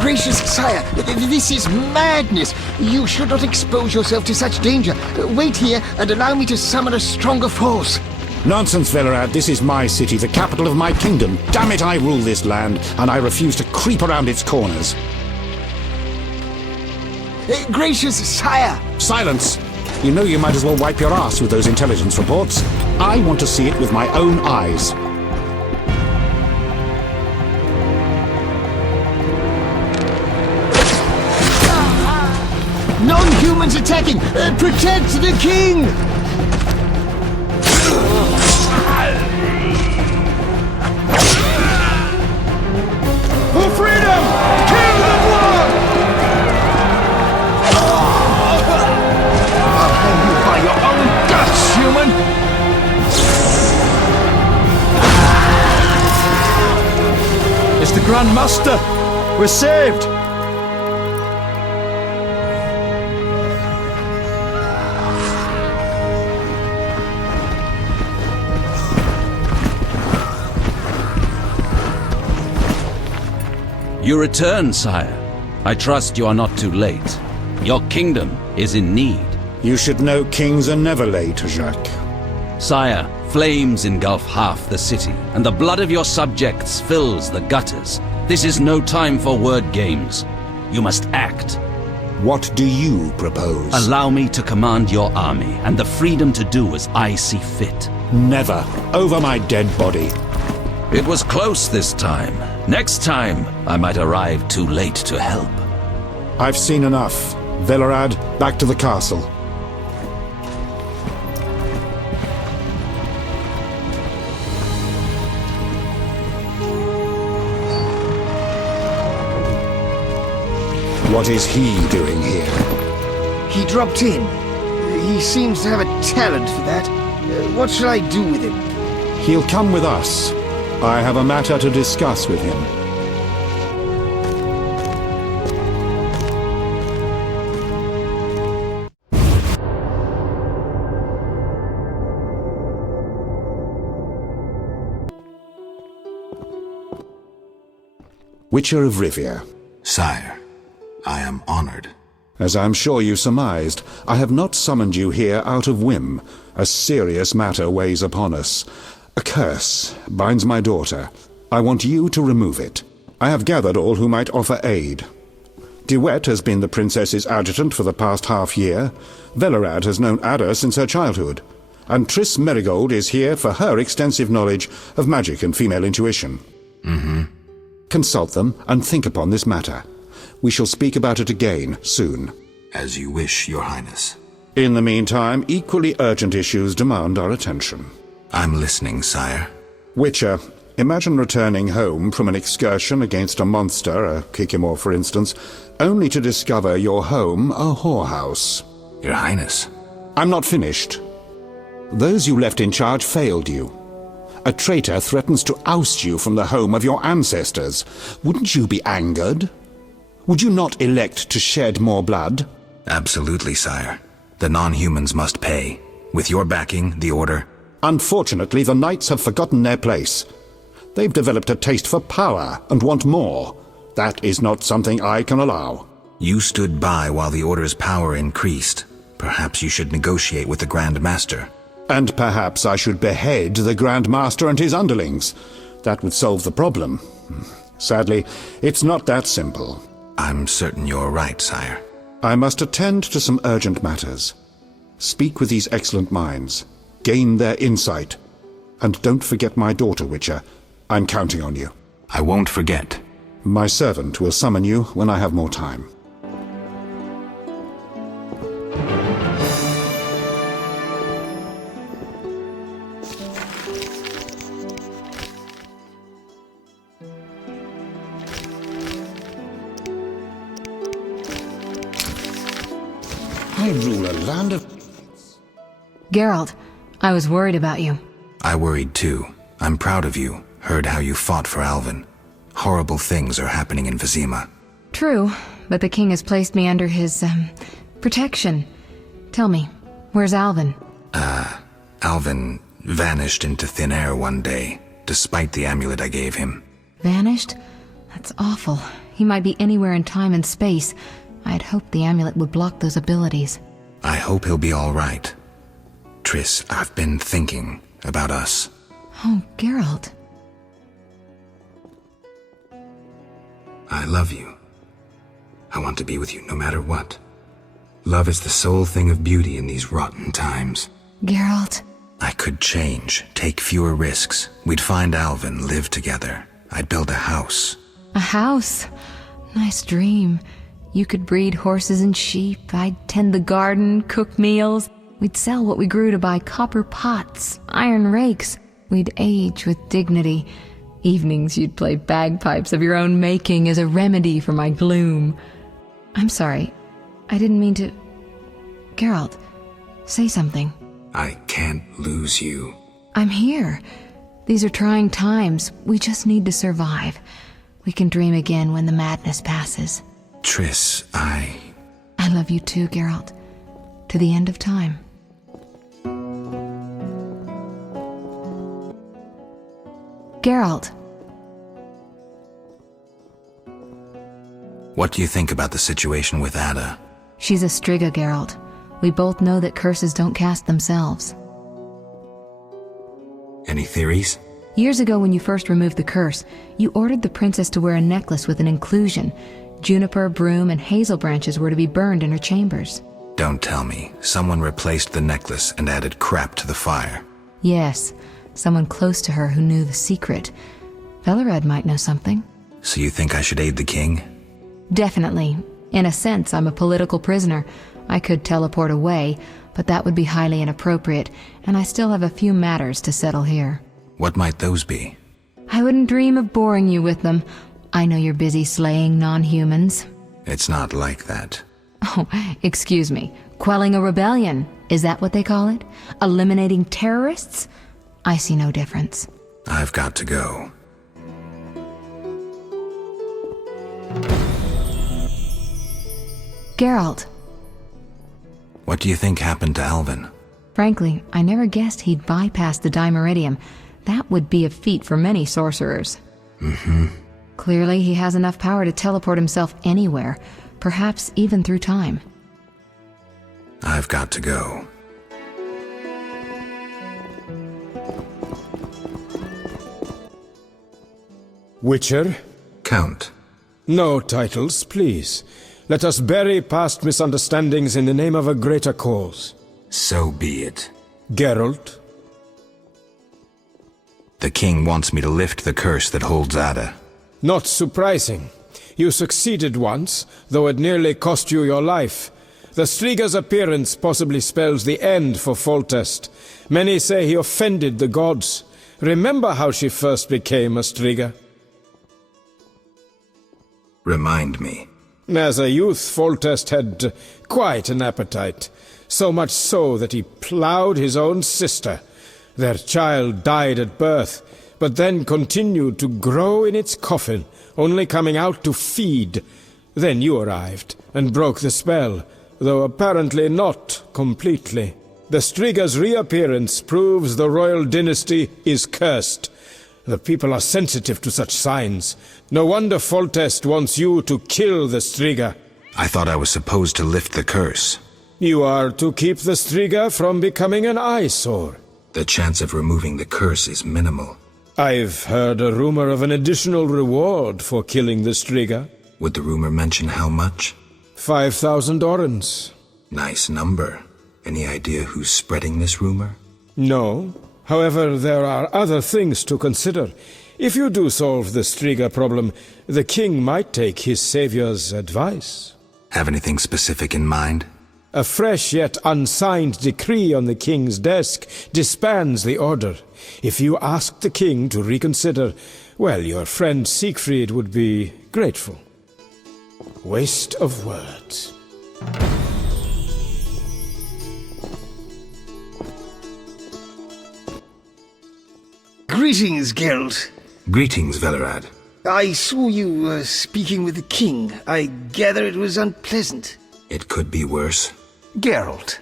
Gracious sire, this is madness. You should not expose yourself to such danger. Wait here and allow me to summon a stronger force. Nonsense, Velerad. This is my city, the capital of my kingdom. Damn it, I rule this land, and I refuse to creep around its corners. Gracious sire! Silence! You know you might as well wipe your ass with those intelligence reports. I want to see it with my own eyes. Non-humans attacking! Protect the king! For freedom! Kill the blood! Master! We're saved! You return, sire. I trust you are not too late. Your kingdom is in need. You should know kings are never late, Jacques. Sire, flames engulf half the city, and the blood of your subjects fills the gutters. This is no time for word games. You must act. What do you propose? Allow me to command your army, and the freedom to do as I see fit. Never. Over my dead body. It was close this time. Next time, I might arrive too late to help. I've seen enough. Velerad, back to the castle. What is he doing here? He dropped in. He seems to have a talent for that. What shall I do with him? He'll come with us. I have a matter to discuss with him. Witcher of Rivia. Sire, I am honored. As I'm sure you surmised, I have not summoned you here out of whim. A serious matter weighs upon us. A curse binds my daughter. I want you to remove it. I have gathered all who might offer aid. DeWitt has been the princess's adjutant for the past half-year. Velerad has known Ada since her childhood. And Triss Merigold is here for her extensive knowledge of magic and female intuition. Consult them and think upon this matter. We shall speak about it again soon. As you wish, Your Highness. In the meantime, equally urgent issues demand our attention. I'm listening, sire. Witcher, imagine returning home from an excursion against a monster, a Kaer Morhen for instance, only to discover your home a whorehouse. Your Highness. I'm not finished. Those you left in charge failed you. A traitor threatens to oust you from the home of your ancestors. Wouldn't you be angered? Would you not elect to shed more blood? Absolutely, sire. The non-humans must pay. With your backing, the Order... Unfortunately, the knights have forgotten their place. They've developed a taste for power and want more. That is not something I can allow. You stood by while the Order's power increased. Perhaps you should negotiate with the Grandmaster. And perhaps I should behead the Grandmaster and his underlings. That would solve the problem. Sadly, it's not that simple. I'm certain you're right, sire. I must attend to some urgent matters. Speak with these excellent minds. Gain their insight. And don't forget my daughter, Witcher. I'm counting on you. I won't forget. My servant will summon you when I have more time. I rule a land of... Geralt, I was worried about you. I worried too. I'm proud of you. Heard how you fought for Alvin. Horrible things are happening in Vizima. True, but the king has placed me under his, protection. Tell me, where's Alvin? Alvin vanished into thin air one day, despite the amulet I gave him. Vanished? That's awful. He might be anywhere in time and space. I'd hoped the amulet would block those abilities. I hope he'll be all right. Triss, I've been thinking about us. Oh, Geralt. I love you. I want to be with you no matter what. Love is the sole thing of beauty in these rotten times. Geralt. I could change, take fewer risks. We'd find Alvin, live together. I'd build a house. A house? Nice dream. You could breed horses and sheep. I'd tend the garden, cook meals. We'd sell what we grew to buy copper pots, iron rakes. We'd age with dignity. Evenings you'd play bagpipes of your own making as a remedy for my gloom. I'm sorry. I didn't mean to... Geralt, say something. I can't lose you. I'm here. These are trying times. We just need to survive. We can dream again when the madness passes. Triss, I love you too, Geralt. To the end of time. Geralt. What do you think about the situation with Ada? She's a striga, Geralt. We both know that curses don't cast themselves. Any theories? Years ago when you first removed the curse, you ordered the princess to wear a necklace with an inclusion. Juniper, broom, and hazel branches were to be burned in her chambers. Don't tell me. Someone replaced the necklace and added crap to the fire. Yes, someone close to her who knew the secret. Velorad might know something. So you think I should aid the king? Definitely. In a sense, I'm a political prisoner. I could teleport away, but that would be highly inappropriate, and I still have a few matters to settle here. What might those be? I wouldn't dream of boring you with them. I know you're busy slaying non-humans. It's not like that. Oh, excuse me. Quelling a rebellion. Is that what they call it? Eliminating terrorists? I see no difference. I've got to go. Geralt. What do you think happened to Alvin? Frankly, I never guessed he'd bypass the Dimeridium. That would be a feat for many sorcerers. Mm-hmm. Clearly, he has enough power to teleport himself anywhere, perhaps even through time. I've got to go. Witcher? Count. No titles, please. Let us bury past misunderstandings in the name of a greater cause. So be it. Geralt? The king wants me to lift the curse that holds Ada. Not surprising. You succeeded once, though it nearly cost you your life. The striga's appearance possibly spells the end for Foltest. Many say he offended the gods. Remember how she first became a striga? Remind me. As a youth, Foltest had quite an appetite. So much so that he ploughed his own sister. Their child died at birth, but then continued to grow in its coffin, only coming out to feed. Then you arrived, and broke the spell, though apparently not completely. The striga's reappearance proves the royal dynasty is cursed. The people are sensitive to such signs. No wonder Foltest wants you to kill the striga. I thought I was supposed to lift the curse. You are to keep the striga from becoming an eyesore. The chance of removing the curse is minimal. I've heard a rumor of an additional reward for killing the striga. Would the rumor mention how much? 5,000 orens. Nice number. Any idea who's spreading this rumor? No. However, there are other things to consider. If you do solve the striga problem, the king might take his savior's advice. Have anything specific in mind? A fresh yet unsigned decree on the king's desk disbands the order. If you ask the king to reconsider, well, your friend Siegfried would be grateful. Waste of words. Greetings, Geralt. Greetings, Velorad. I saw you speaking with the king. I gather it was unpleasant. It could be worse. Geralt.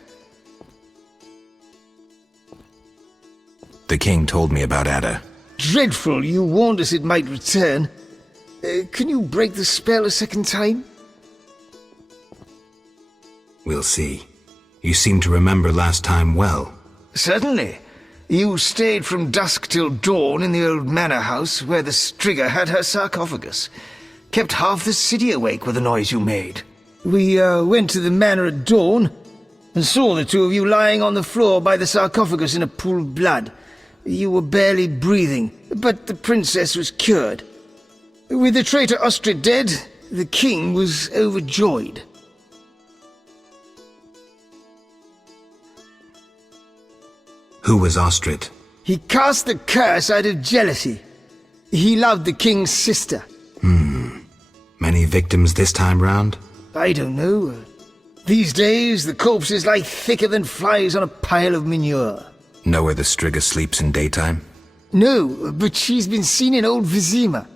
The king told me about Ada. Dreadful, you warned us it might return. Can you break the spell a second time? We'll see. You seem to remember last time well. Certainly. You stayed from dusk till dawn in the old manor house where the striga had her sarcophagus. Kept half the city awake with the noise you made. We went to the manor at dawn and saw the two of you lying on the floor by the sarcophagus in a pool of blood. You were barely breathing, but the princess was cured. With the traitor Ostrid dead, the king was overjoyed. Who was Ostrid? He cast the curse out of jealousy. He loved the king's sister. Many victims this time round? I don't know. These days, the corpses lie thicker than flies on a pile of manure. Know where the striga sleeps in daytime? No, but she's been seen in old Vizima.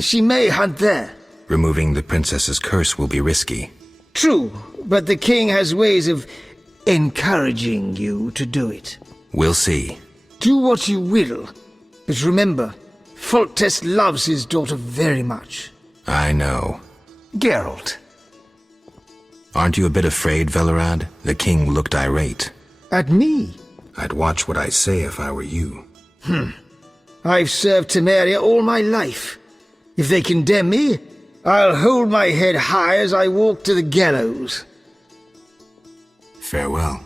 She may hunt there. Removing the princess's curse will be risky. True, but the king has ways of encouraging you to do it. We'll see. Do what you will, but remember, Foltest loves his daughter very much. I know. Geralt. Aren't you a bit afraid, Velerad? The king looked irate. At me? I'd watch what I say if I were you. I've served Temeria all my life. If they condemn me, I'll hold my head high as I walk to the gallows. Farewell.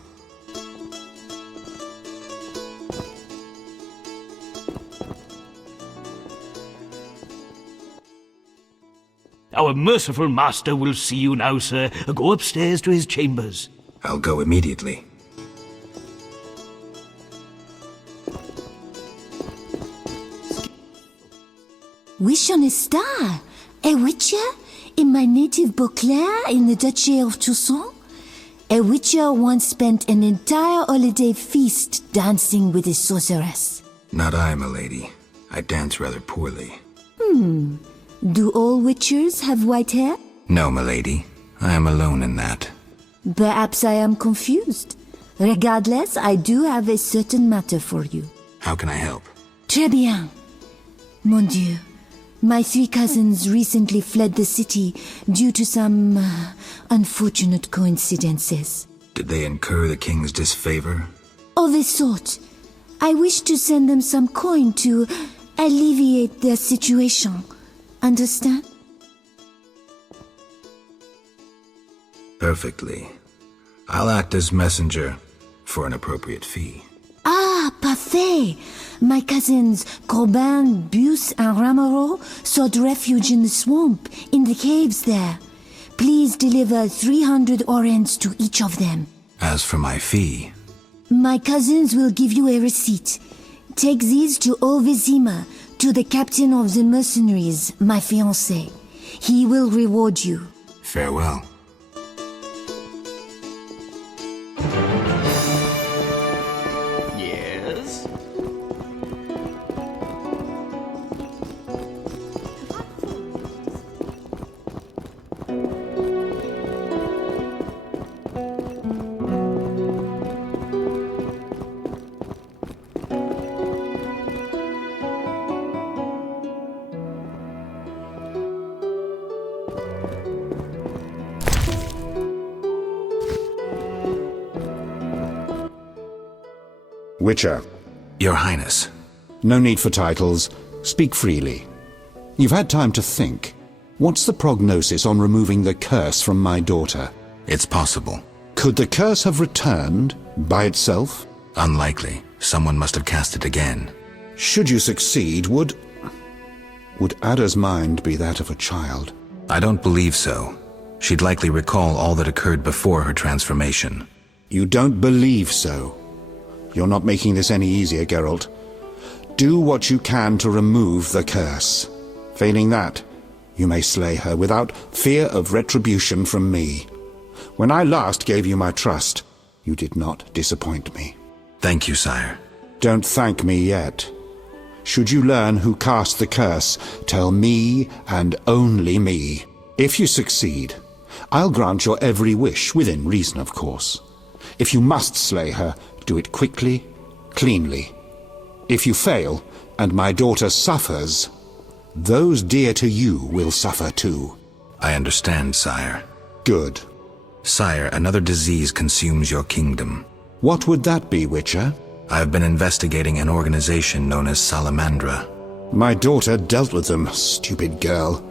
Our merciful master will see you now, sir. Go upstairs to his chambers. I'll go immediately. Wish on a star? A witcher? In my native Beauclair in the Duchy of Toussaint? A witcher once spent an entire holiday feast dancing with a sorceress. Not I, milady. I dance rather poorly. Do all witchers have white hair? No, milady. I am alone in that. Perhaps I am confused. Regardless, I do have a certain matter for you. How can I help? Très bien. Mon Dieu. My 3 cousins recently fled the city due to some unfortunate coincidences. Did they incur the king's disfavor? Of a sort. I wish to send them some coin to alleviate their situation. Understand? Perfectly. I'll act as messenger for an appropriate fee. Ah, parfait! My cousins Corbin, Buse, and Ramiro sought refuge in the swamp, in the caves there. Please deliver 300 orens to each of them. As for my fee... My cousins will give you a receipt. Take these to old Vizima, to the captain of the mercenaries, my fiancé. He will reward you. Farewell. Yes? Witcher. Your Highness. No need for titles. Speak freely. You've had time to think. What's the prognosis on removing the curse from my daughter? It's possible. Could the curse have returned by itself? Unlikely. Someone must have cast it again. Should you succeed, would Ada's mind be that of a child? I don't believe so. She'd likely recall all that occurred before her transformation. You don't believe so? You're not making this any easier, Geralt. Do what you can to remove the curse. Failing that, you may slay her without fear of retribution from me. When I last gave you my trust, you did not disappoint me. Thank you, sire. Don't thank me yet. Should you learn who cast the curse, tell me and only me. If you succeed, I'll grant your every wish, within reason, of course. If you must slay her, do it quickly, cleanly. If you fail, and my daughter suffers, those dear to you will suffer too. I understand, sire. Good. Sire, another disease consumes your kingdom. What would that be, Witcher? I have been investigating an organization known as Salamandra. My daughter dealt with them, stupid girl.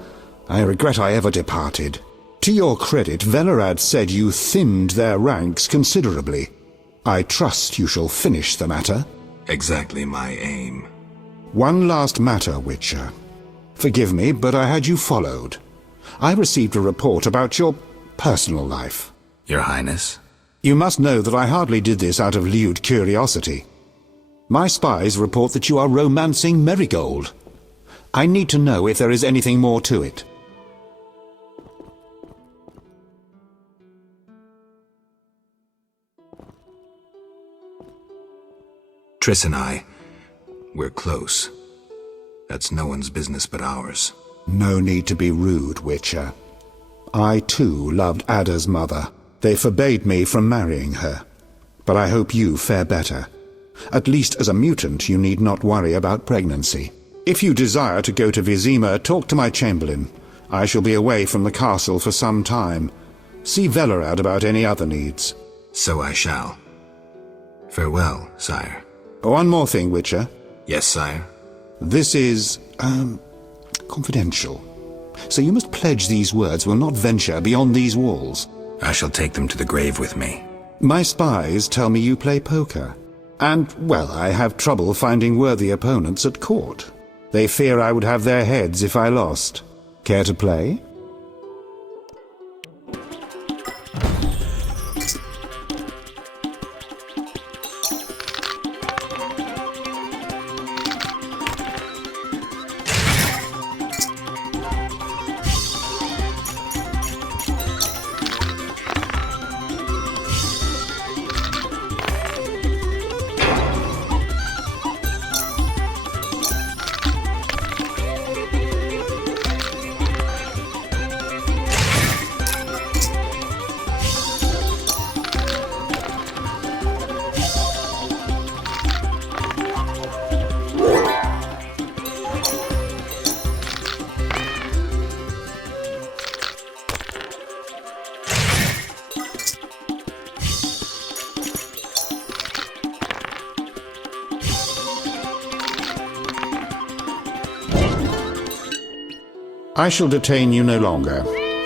I regret I ever departed. To your credit, Velerad said you thinned their ranks considerably. I trust you shall finish the matter. Exactly my aim. One last matter, Witcher. Forgive me, but I had you followed. I received a report about your personal life. Your Highness? You must know that I hardly did this out of lewd curiosity. My spies report that you are romancing Marigold. I need to know if there is anything more to it. Triss and I, we're close. That's no one's business but ours. No need to be rude, Witcher. I, too, loved Ada's mother. They forbade me from marrying her. But I hope you fare better. At least as a mutant, you need not worry about pregnancy. If you desire to go to Vizima, talk to my chamberlain. I shall be away from the castle for some time. See Velerad about any other needs. So I shall. Farewell, sire. One more thing, Witcher. Yes, sire. This is, confidential. So you must pledge these words will not venture beyond these walls. I shall take them to the grave with me. My spies tell me you play poker. And, well, I have trouble finding worthy opponents at court. They fear I would have their heads if I lost. Care to play? I shall detain you no longer.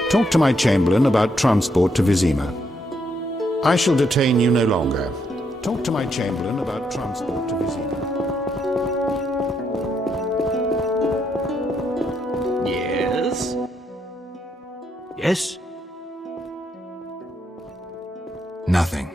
Talk to my chamberlain about transport to Vizima. I shall detain you no longer. Talk to my chamberlain about transport to Vizima. Yes? Yes? Nothing.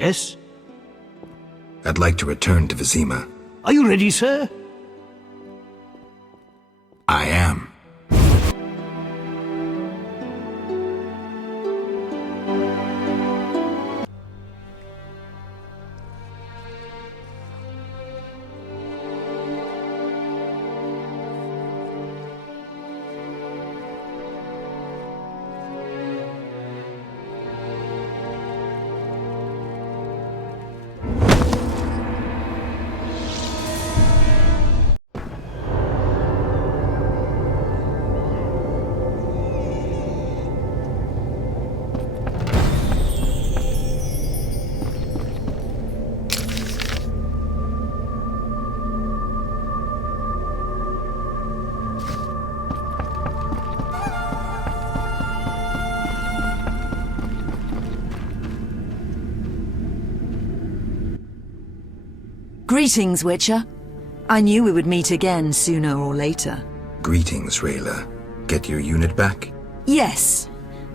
Yes? I'd like to return to Vizima. Are you ready, sir? I am. Greetings, Witcher. I knew we would meet again sooner or later. Greetings, Rayla. Get your unit back? Yes.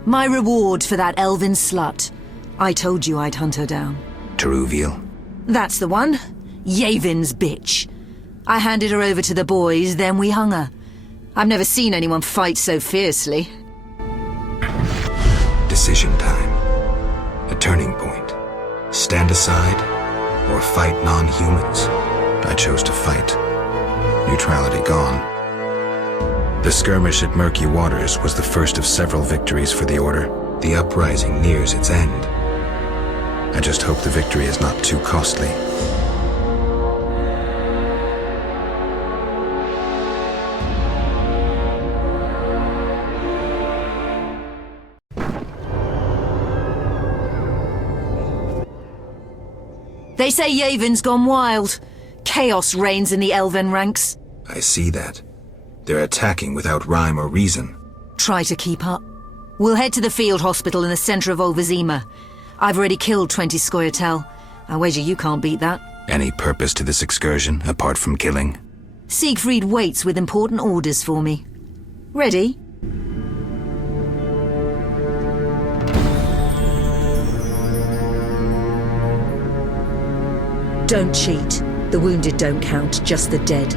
My reward for that elven slut. I told you I'd hunt her down. Teruviel? That's the one. Yavin's bitch. I handed her over to the boys, then we hung her. I've never seen anyone fight so fiercely. Decision time. A turning point. Stand aside or fight non-humans. I chose to fight. Neutrality gone. The skirmish at Murky Waters was the first of several victories for the Order. The uprising nears its end. I just hope the victory is not too costly. They say Yavin's gone wild. Chaos reigns in the elven ranks. I see that. They're attacking without rhyme or reason. Try to keep up. We'll head to the field hospital in the center of Old Vizima. I've already killed 20 Scoia'tael. I wager you can't beat that. Any purpose to this excursion, apart from killing? Siegfried waits with important orders for me. Ready? Don't cheat. The wounded don't count, just the dead.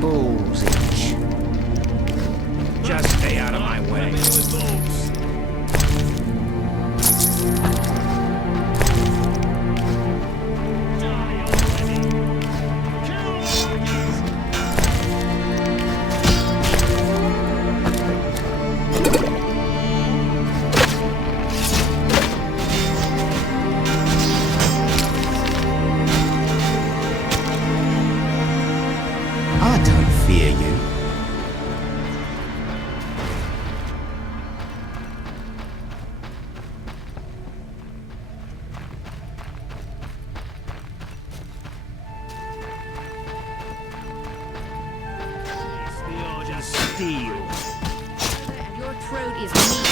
balls itch. Just stay out of my way. I don't fear you. Steal. Your throat is meat.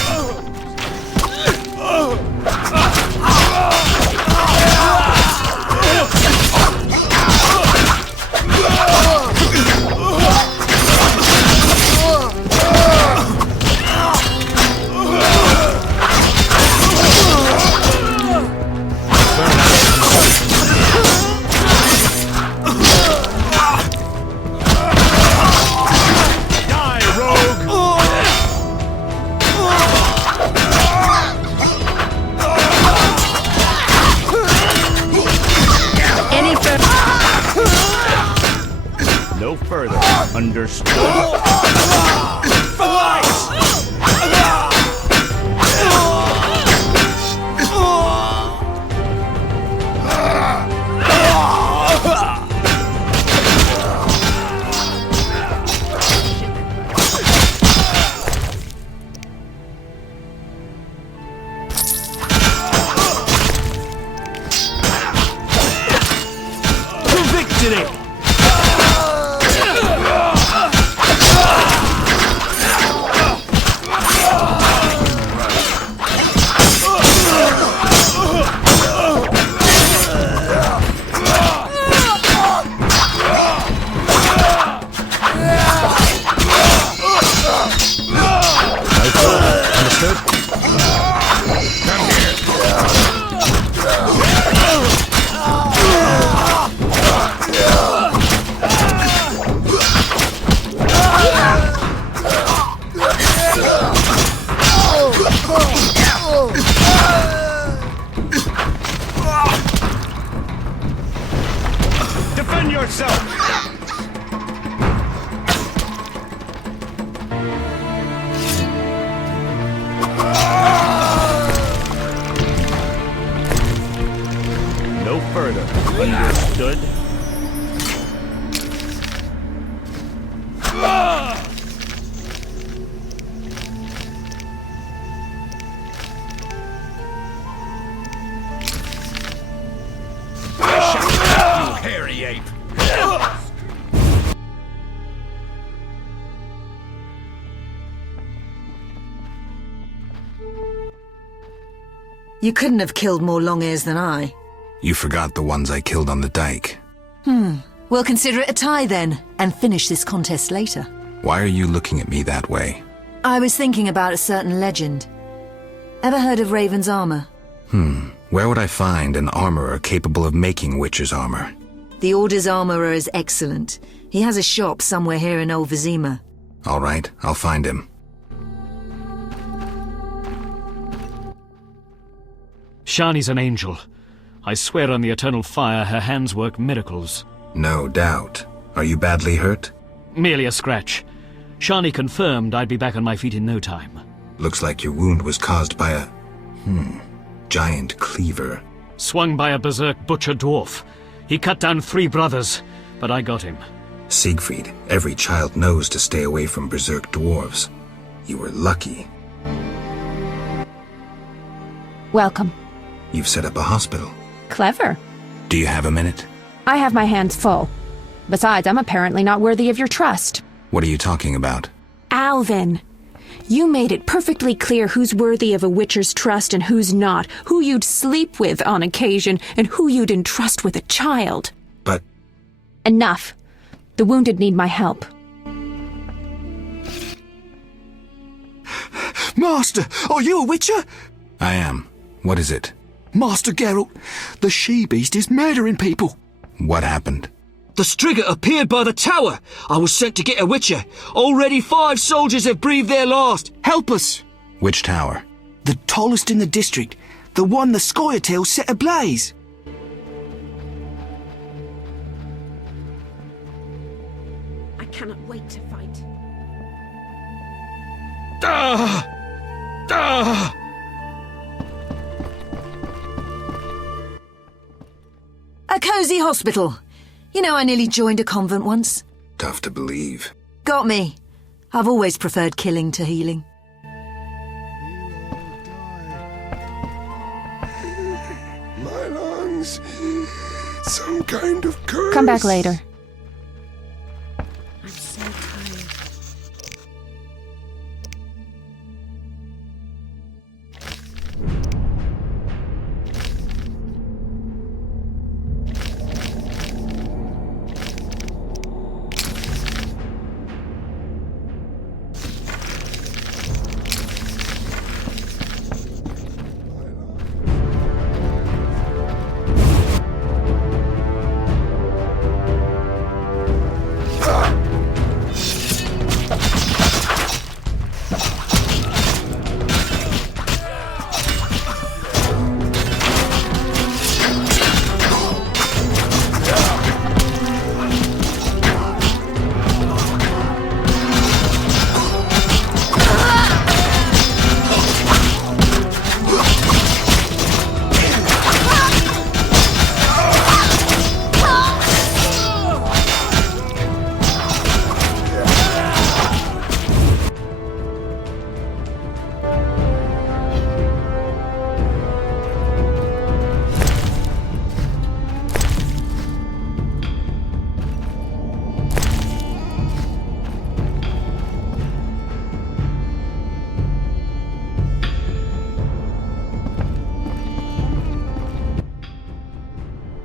No further. Understood? Victory! Defend yourself! No further. Understood? You hairy ape! You couldn't have killed more long-ears than I. You forgot the ones I killed on the dike. We'll consider it a tie then, and finish this contest later. Why are you looking at me that way? I was thinking about a certain legend. Ever heard of Raven's armor? Where would I find an armorer capable of making Witcher's armor? The Order's armorer is excellent. He has a shop somewhere here in Old Vizima. All right, I'll find him. Shani's an angel. I swear on the eternal fire her hands work miracles. No doubt. Are you badly hurt? Merely a scratch. Shani confirmed I'd be back on my feet in no time. Looks like your wound was caused by a... giant cleaver. Swung by a berserk butcher dwarf. He cut down 3 brothers, but I got him. Siegfried, every child knows to stay away from berserk dwarves. You were lucky. Welcome. You've set up a hospital. Clever. Do you have a minute? I have my hands full. Besides, I'm apparently not worthy of your trust. What are you talking about? Alvin, you made it perfectly clear who's worthy of a Witcher's trust and who's not, who you'd sleep with on occasion, and who you'd entrust with a child. But... Enough. The wounded need my help. Master, are you a Witcher? I am. What is it? Master Geralt, the she-beast is murdering people. What happened? The striga appeared by the tower. I was sent to get a witcher. Already 5 soldiers have breathed their last. Help us. Which tower? The tallest in the district. The one the Scoia'tail set ablaze. I cannot wait to fight. A cozy hospital. You know, I nearly joined a convent once. Tough to believe. Got me. I've always preferred killing to healing. My lungs. Some kind of curse. Come back later. I'm so tired.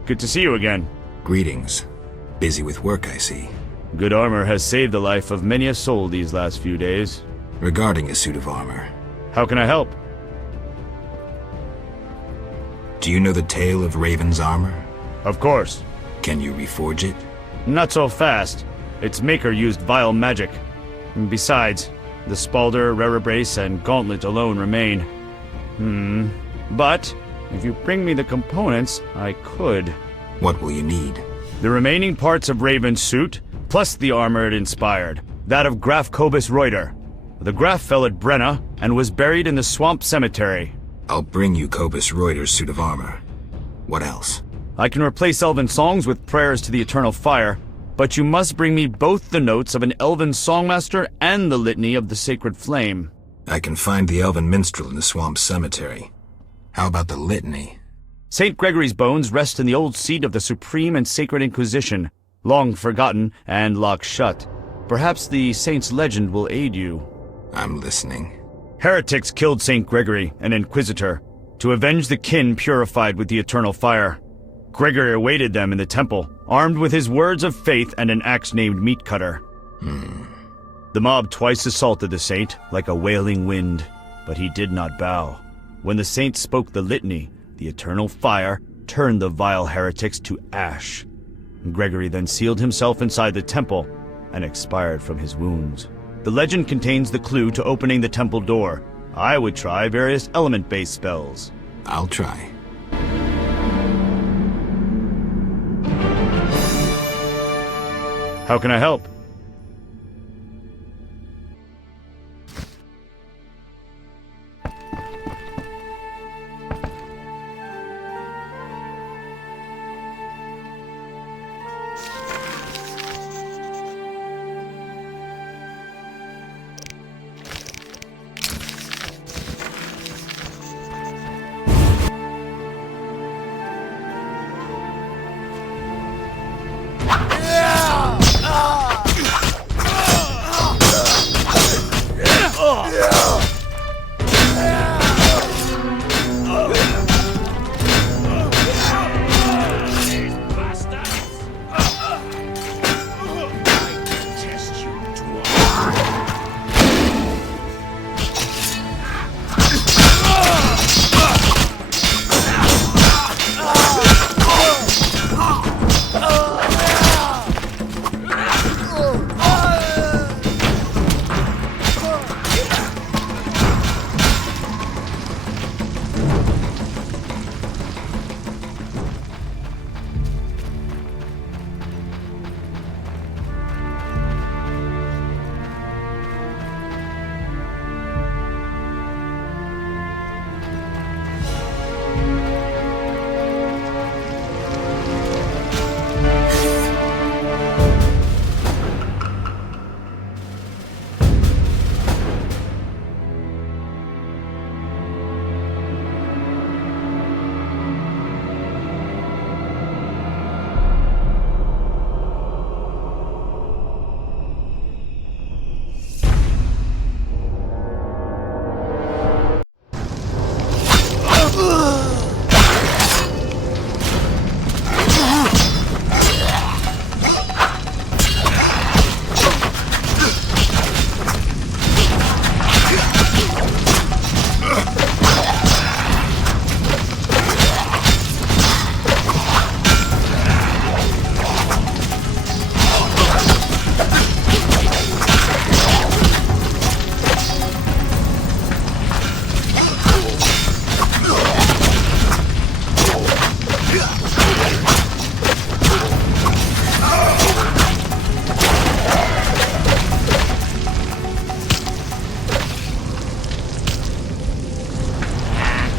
Good to see you again. Greetings. Busy with work, I see. Good armor has saved the life of many a soul these last few days. Regarding a suit of armor. How can I help? Do you know the tale of Raven's armor? Of course. Can you reforge it? Not so fast. Its maker used vile magic. Besides, the spalder, rerebrace, and gauntlet alone remain. But if you bring me the components, I could. What will you need? The remaining parts of Raven's suit, plus the armor it inspired. That of Graf Cobus Reuter. The Graf fell at Brenna and was buried in the swamp cemetery. I'll bring you Cobus Reuter's suit of armor. What else? I can replace elven songs with prayers to the eternal fire, but you must bring me both the notes of an elven songmaster and the litany of the sacred flame. I can find the elven minstrel in the swamp cemetery. How about the litany? St. Gregory's bones rest in the old seat of the Supreme and Sacred Inquisition, long forgotten and locked shut. Perhaps the saint's legend will aid you. I'm listening. Heretics killed St. Gregory, an inquisitor, to avenge the kin purified with the eternal fire. Gregory awaited them in the temple, armed with his words of faith and an axe named Meat Cutter. The mob twice assaulted the saint, like a wailing wind, but he did not bow. When the saint spoke the litany, the eternal fire turned the vile heretics to ash. Gregory then sealed himself inside the temple and expired from his wounds. The legend contains the clue to opening the temple door. I would try various element-based spells. I'll try. How can I help?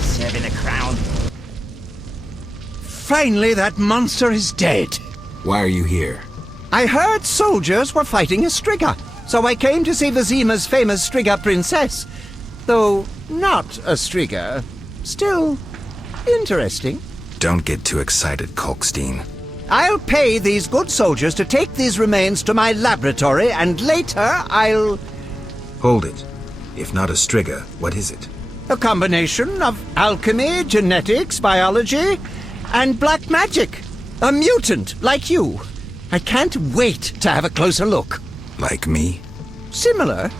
Serving a crown. Finally, that monster is dead. Why are you here? I heard soldiers were fighting a striga, so I came to see Vizima's famous striga princess. Though not a striga, still interesting. Don't get too excited, Kalkstein. I'll pay these good soldiers to take these remains to my laboratory, and later I'll... Hold it. If not a striga, what is it? A combination of alchemy, genetics, biology, and black magic. A mutant, like you. I can't wait to have a closer look. Like me? Similar.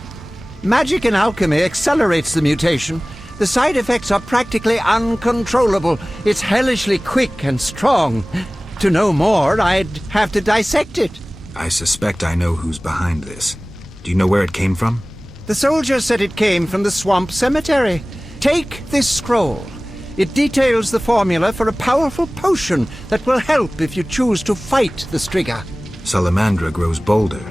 Magic and alchemy accelerates the mutation. The side effects are practically uncontrollable. It's hellishly quick and strong. To know more, I'd have to dissect it. I suspect I know who's behind this. Do you know where it came from? The soldier said it came from the swamp cemetery. Take this scroll. It details the formula for a powerful potion that will help if you choose to fight the striga. Salamandra grows bolder.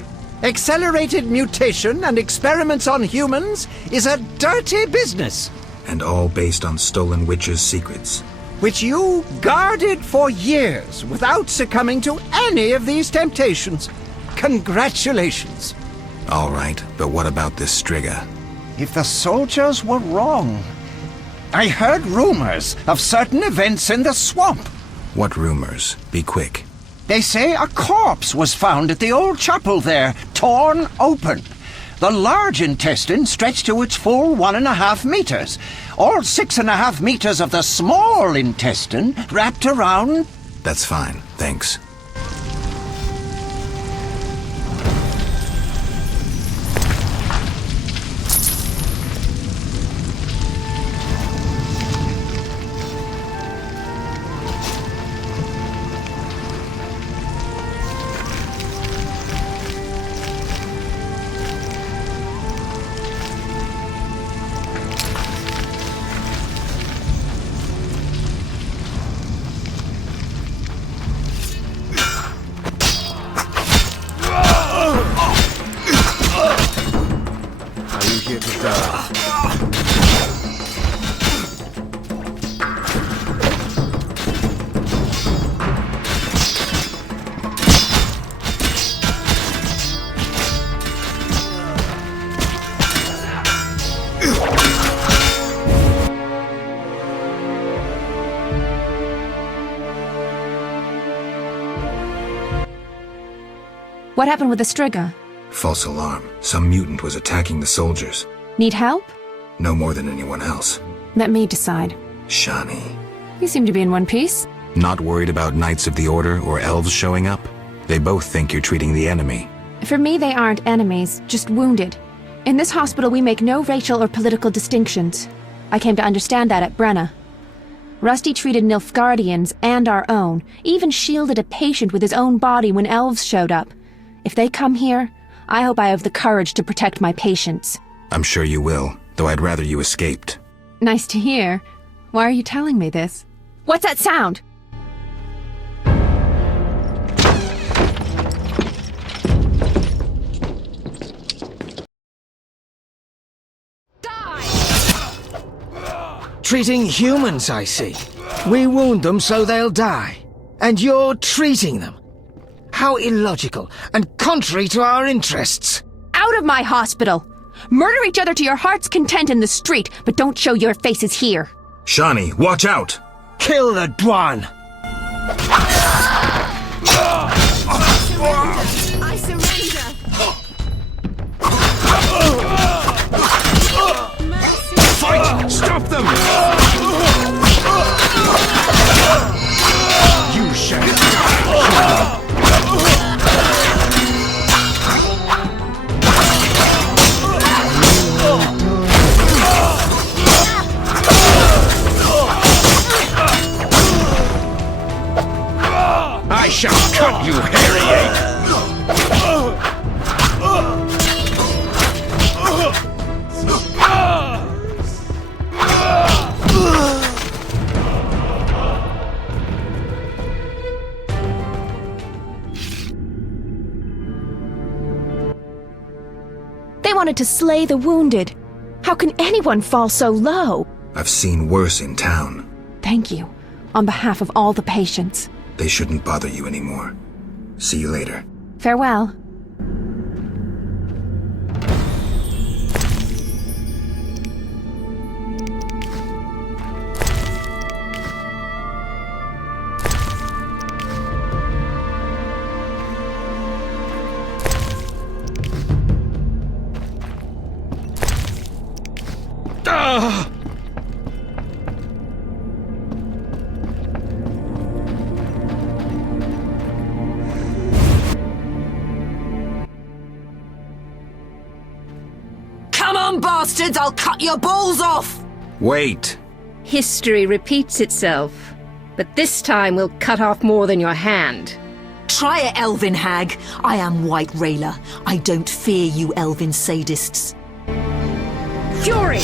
Accelerated mutation and experiments on humans is a dirty business. And all based on stolen witches' secrets. Which you guarded for years without succumbing to any of these temptations. Congratulations. All right, but what about this striga? If the soldiers were wrong... I heard rumors of certain events in the swamp. What rumors? Be quick. They say a corpse was found at the old chapel there, torn open. The large intestine stretched to its full 1.5 meters. All 6.5 meters of the small intestine wrapped around... That's fine, thanks. What happened with the striga? False alarm. Some mutant was attacking the soldiers. Need help? No more than anyone else. Let me decide. Shani. You seem to be in one piece. Not worried about Knights of the Order or elves showing up? They both think you're treating the enemy. For me, they aren't enemies, just wounded. In this hospital, we make no racial or political distinctions. I came to understand that at Brenna. Rusty treated Nilfgaardians and our own, even shielded a patient with his own body when elves showed up. If they come here, I hope I have the courage to protect my patients. I'm sure you will, though I'd rather you escaped. Nice to hear. Why are you telling me this? What's that sound? Treating humans, I see. We wound them so they'll die. And you're treating them. How illogical and contrary to our interests. Out of my hospital! Murder each other to your heart's content in the street, but don't show your faces here. Shani, watch out! Kill the Dwan! I surrender! Fight! Stop them! You shall die! I shall cut you, hairy ape! wanted to slay the wounded. How can anyone fall so low? I've seen worse in town. Thank you, on behalf of all the patients. They shouldn't bother you anymore. See you later. Farewell. Come on, bastards! I'll cut your balls off! Wait! History repeats itself, but this time we'll cut off more than your hand. Try it, elven hag. I am White Rayla. I don't fear you elven sadists. Fury!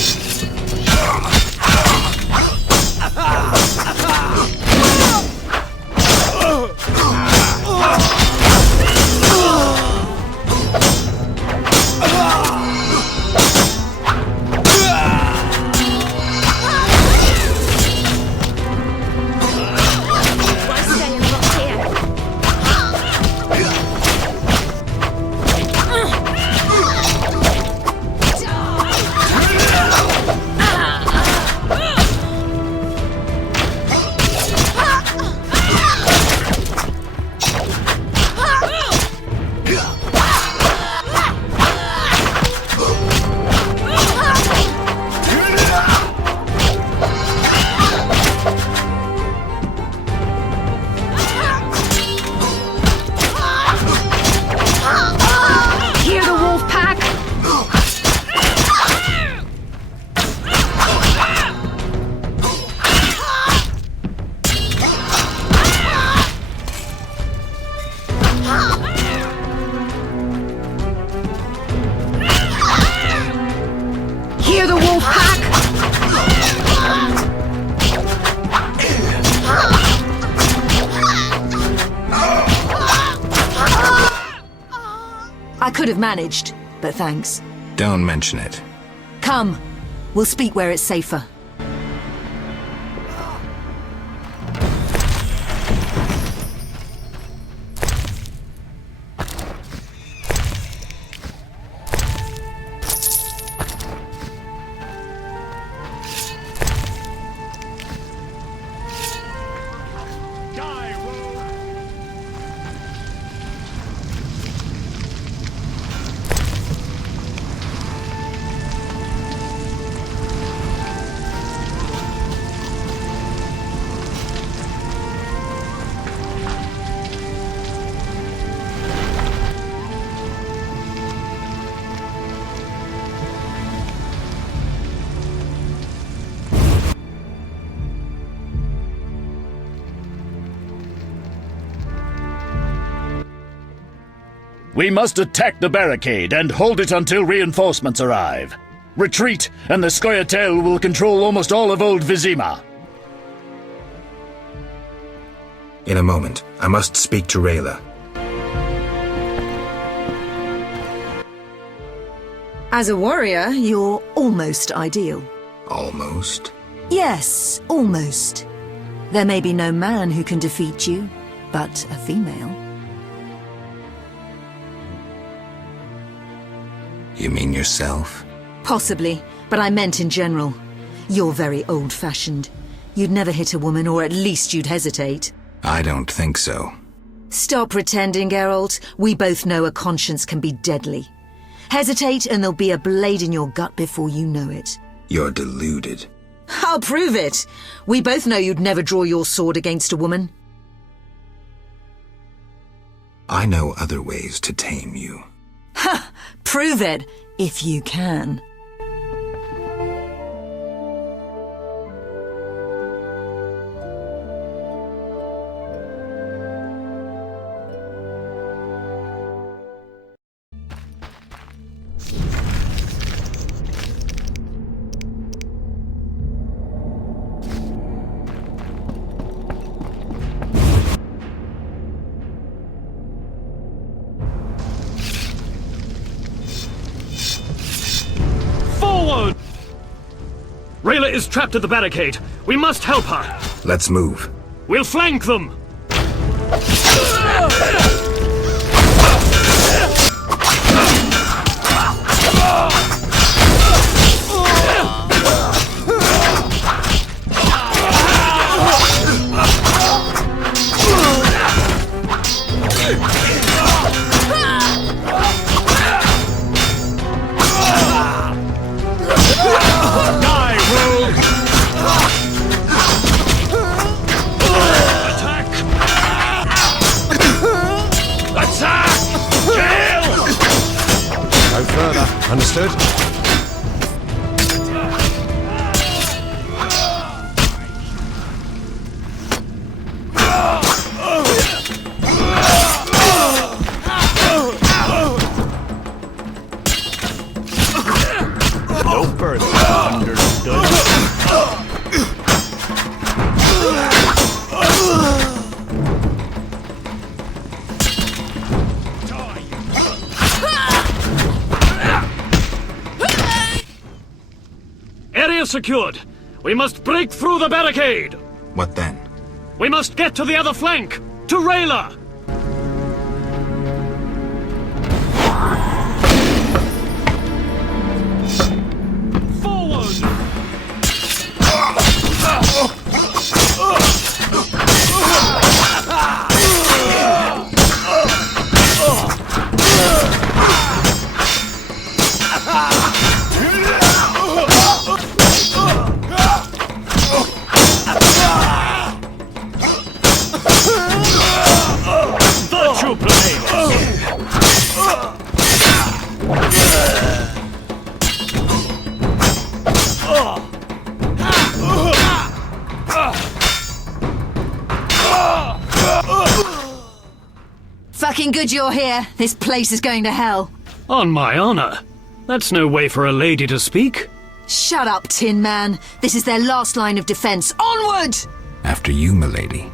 I could have managed, but thanks. Don't mention it. Come, we'll speak where it's safer. We must attack the barricade and hold it until reinforcements arrive. Retreat, and the Scoia'tael will control almost all of old Vizima. In a moment, I must speak to Rayla. As a warrior, you're almost ideal. Almost? Yes, almost. There may be no man who can defeat you, but a female. You mean yourself? Possibly, but I meant in general. You're very old-fashioned. You'd never hit a woman, or at least you'd hesitate. I don't think so. Stop pretending, Geralt. We both know a conscience can be deadly. Hesitate and there'll be a blade in your gut before you know it. You're deluded. I'll prove it. We both know you'd never draw your sword against a woman. I know other ways to tame you. Ha! Prove it, if you can. Rayla is trapped at the barricade. We must help her. Let's move. We'll flank them. Understood? No further. Understood. Area secured. We must break through the barricade. What then? We must get to the other flank. To Rayla. Fucking good you're here. This place is going to hell. On my honor. That's no way for a lady to speak. Shut up, Tin Man. This is their last line of defense. Onward! After you, milady.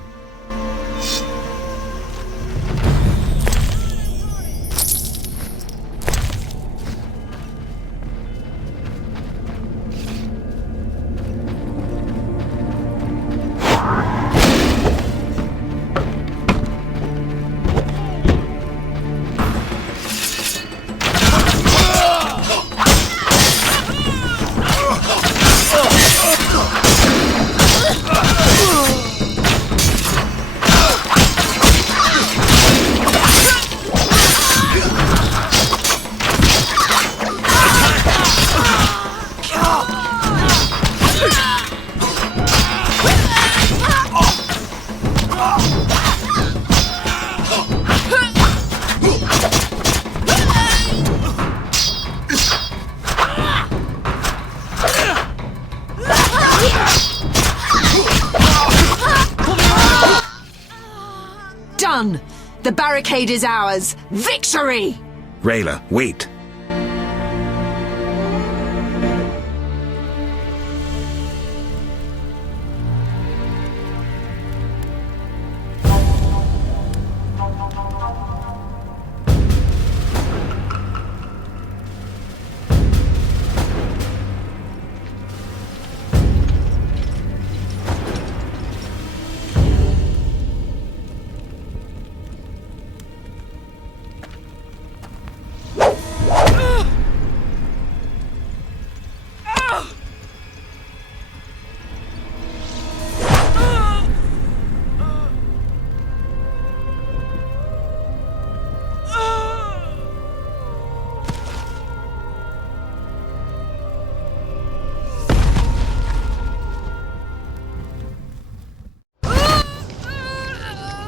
Done! The barricade is ours! Victory! Rayla, wait.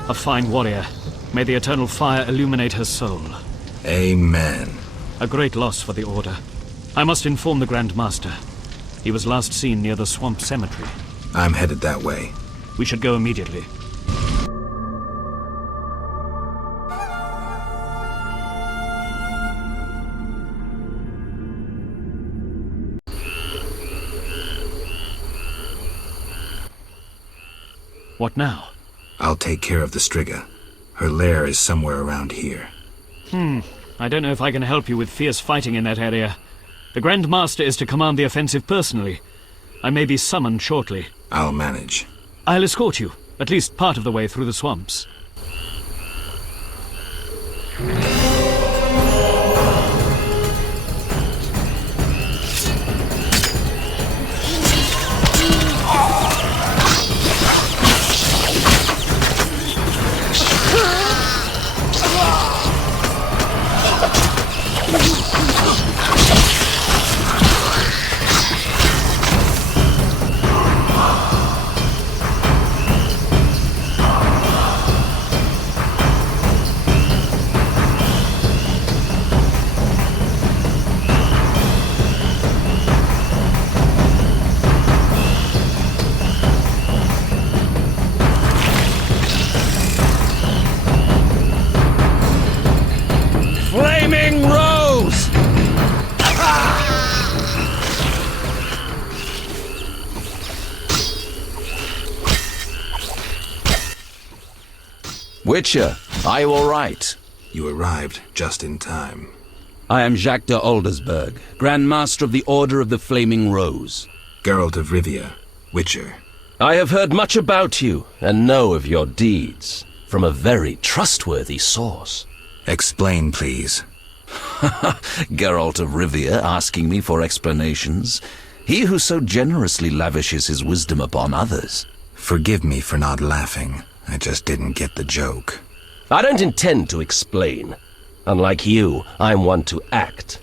A fine warrior. May the eternal fire illuminate her soul. Amen. A great loss for the Order. I must inform the Grandmaster. He was last seen near the swamp cemetery. I'm headed that way. We should go immediately. What now? I'll take care of the striga. Her lair is somewhere around here. I don't know if I can help you with fierce fighting in that area. The Grandmaster is to command the offensive personally. I may be summoned shortly. I'll manage. I'll escort you, at least part of the way through the swamps. Witcher, are you all right? You arrived just in time. I am Jacques de Aldersberg, Grandmaster of the Order of the Flaming Rose. Geralt of Rivia, Witcher. I have heard much about you, and know of your deeds, from a very trustworthy source. Explain, please. Geralt of Rivia asking me for explanations. He who so generously lavishes his wisdom upon others. Forgive me for not laughing. I just didn't get the joke. I don't intend to explain. Unlike you, I'm one to act.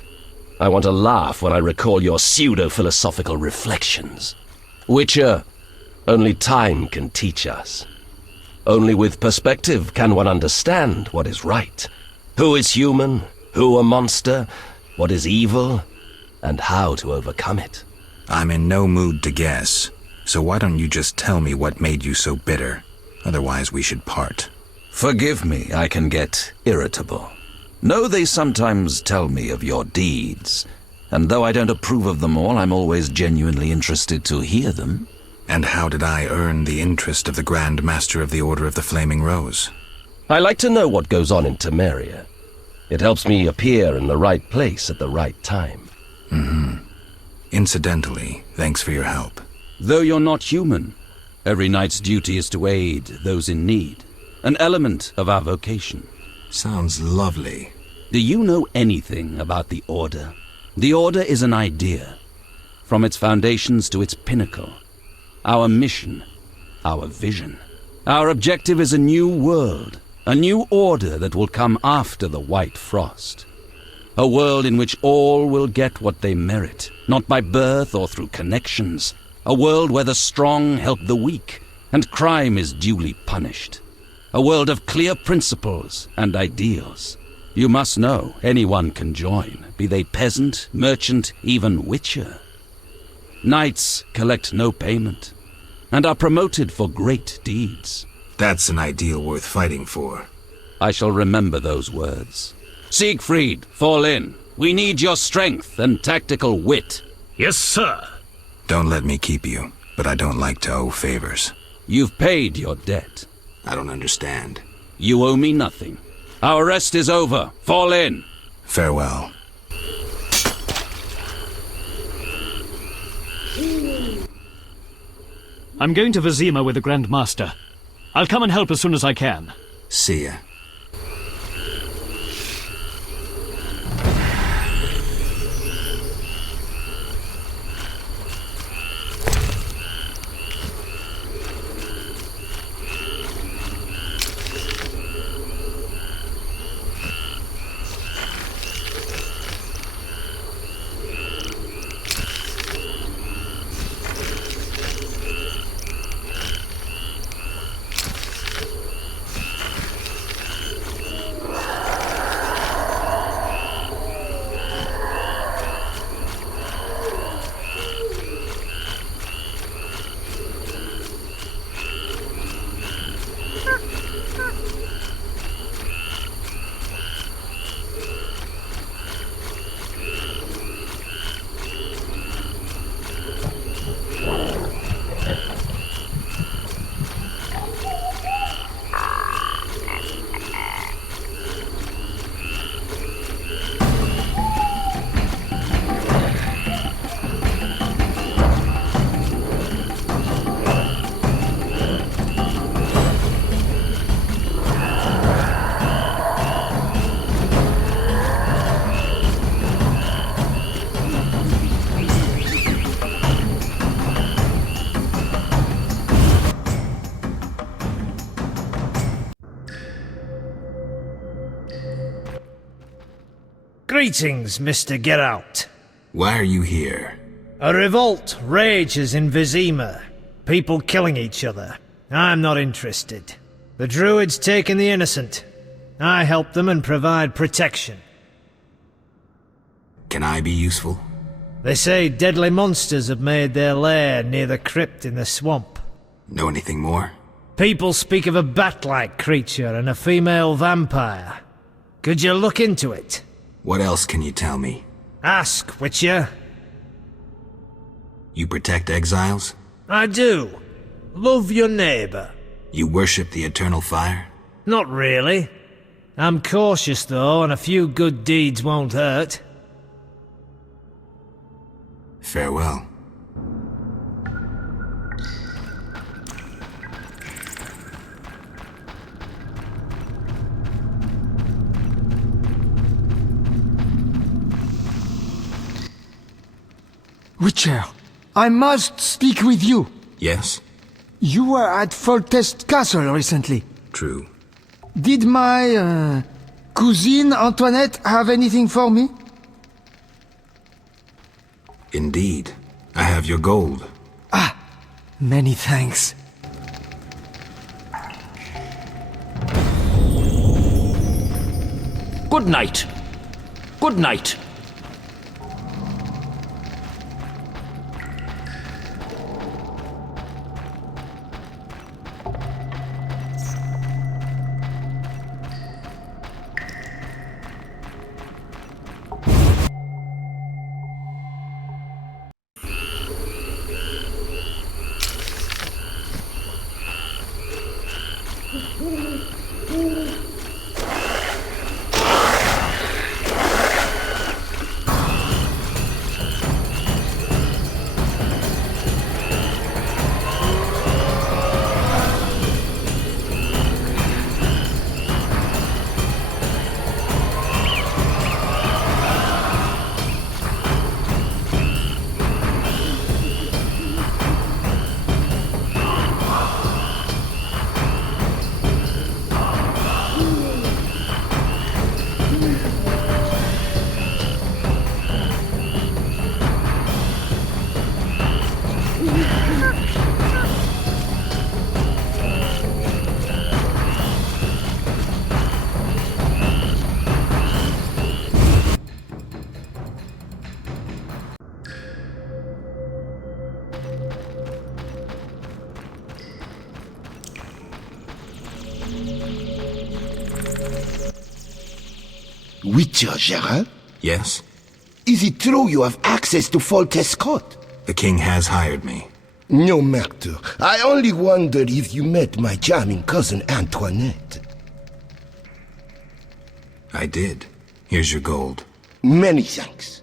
I want to laugh when I recall your pseudo-philosophical reflections. Witcher, only time can teach us. Only with perspective can one understand what is right. Who is human, who a monster, what is evil, and how to overcome it. I'm in no mood to guess, so why don't you just tell me what made you so bitter? Otherwise we should part. Forgive me, I can get irritable. Know they sometimes tell me of your deeds, and though I don't approve of them all, I'm always genuinely interested to hear them. And how did I earn the interest of the Grandmaster of the Order of the Flaming Rose? I like to know what goes on in Temeria. It helps me appear in the right place at the right time. Incidentally, thanks for your help. Though you're not human, every knight's duty is to aid those in need. An element of our vocation. Sounds lovely. Do you know anything about the Order? The Order is an idea. From its foundations to its pinnacle. Our mission. Our vision. Our objective is a new world. A new order that will come after the White Frost. A world in which all will get what they merit, not by birth or through connections. A world where the strong help the weak, and crime is duly punished. A world of clear principles and ideals. You must know anyone can join, be they peasant, merchant, even witcher. Knights collect no payment, and are promoted for great deeds. That's an ideal worth fighting for. I shall remember those words. Siegfried, fall in. We need your strength and tactical wit. Yes, sir. Don't let me keep you, but I don't like to owe favors. You've paid your debt. I don't understand. You owe me nothing. Our rest is over. Fall in. Farewell. I'm going to Vizima with the Grandmaster. I'll come and help as soon as I can. See ya. Greetings, Mr. Geralt. Why are you here? A revolt rages in Vizima. People killing each other. I'm not interested. The druids taking the innocent. I help them and provide protection. Can I be useful? They say deadly monsters have made their lair near the crypt in the swamp. Know anything more? People speak of a bat-like creature and a female vampire. Could you look into it? What else can you tell me? Ask, Witcher. You protect exiles? I do. Love your neighbor. You worship the eternal fire? Not really. I'm cautious, though, and a few good deeds won't hurt. Farewell. Witcher, I must speak with you. Yes? You were at Foltest Castle recently. True. Did my, cousine Antoinette have anything for me? Indeed. I have your gold. Ah, many thanks. Good night. Good night. Witcher Geralt? Yes? Is it true you have access to Foltest Court? The king has hired me. No matter. I only wondered if you met my charming cousin Antoinette. I did. Here's your gold. Many thanks.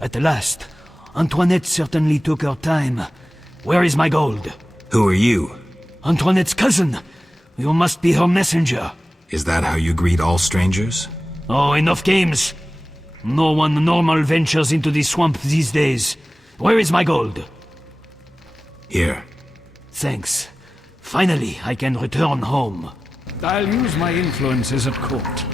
At last. Antoinette certainly took her time. Where is my gold? Who are you? Antoinette's cousin. You must be her messenger. Is that how you greet all strangers? Oh, enough games. No one normal ventures into the swamp these days. Where is my gold? Here. Thanks. Finally, I can return home. I'll use my influences at court.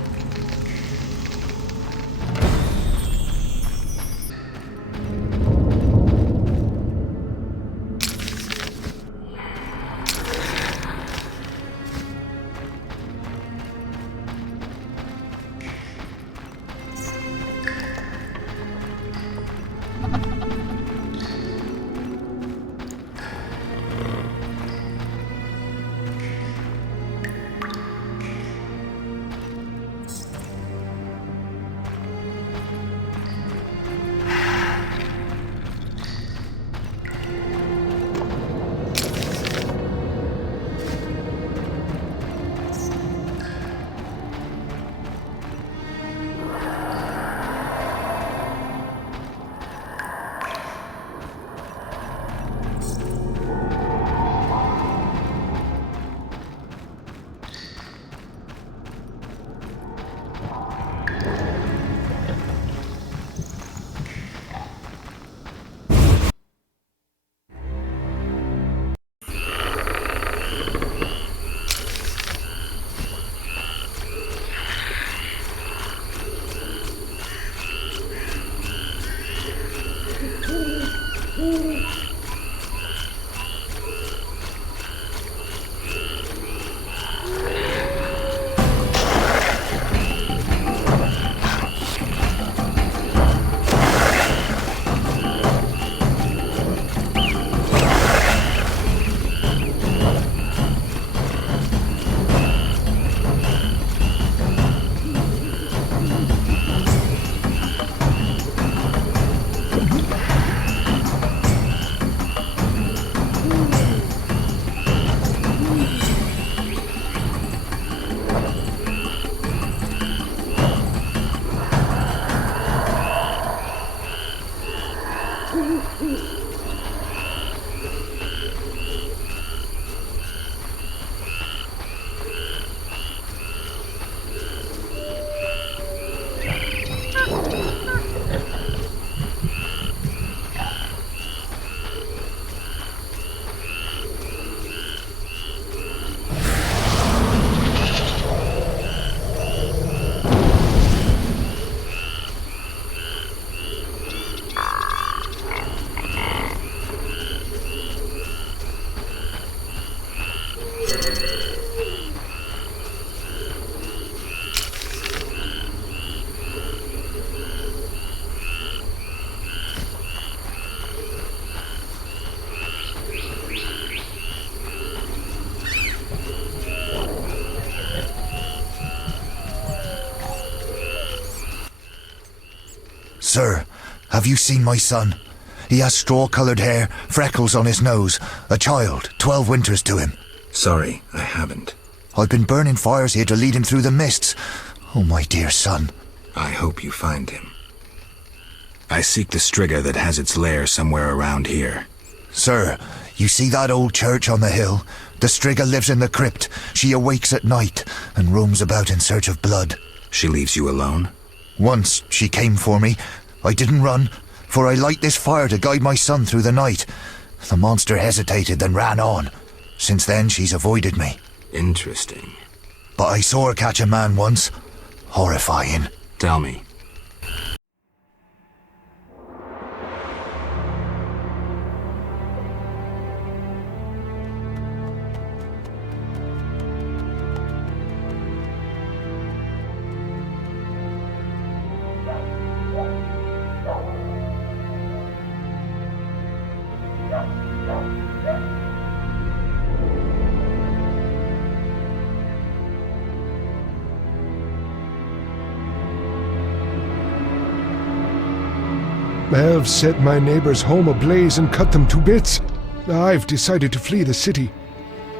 Sir, have you seen my son? He has straw-coloured hair, freckles on his nose, a child, 12 winters to him. Sorry, I haven't. I've been burning fires here to lead him through the mists. Oh, my dear son. I hope you find him. I seek the striga that has its lair somewhere around here. Sir, you see that old church on the hill? The striga lives in the crypt. She awakes at night and roams about in search of blood. She leaves you alone? Once she came for me. I didn't run, for I light this fire to guide my son through the night. The monster hesitated, then ran on. Since then, she's avoided me. Interesting. But I saw her catch a man once. Horrifying. Tell me. Elves set my neighbor's home ablaze and cut them to bits. I've decided to flee the city.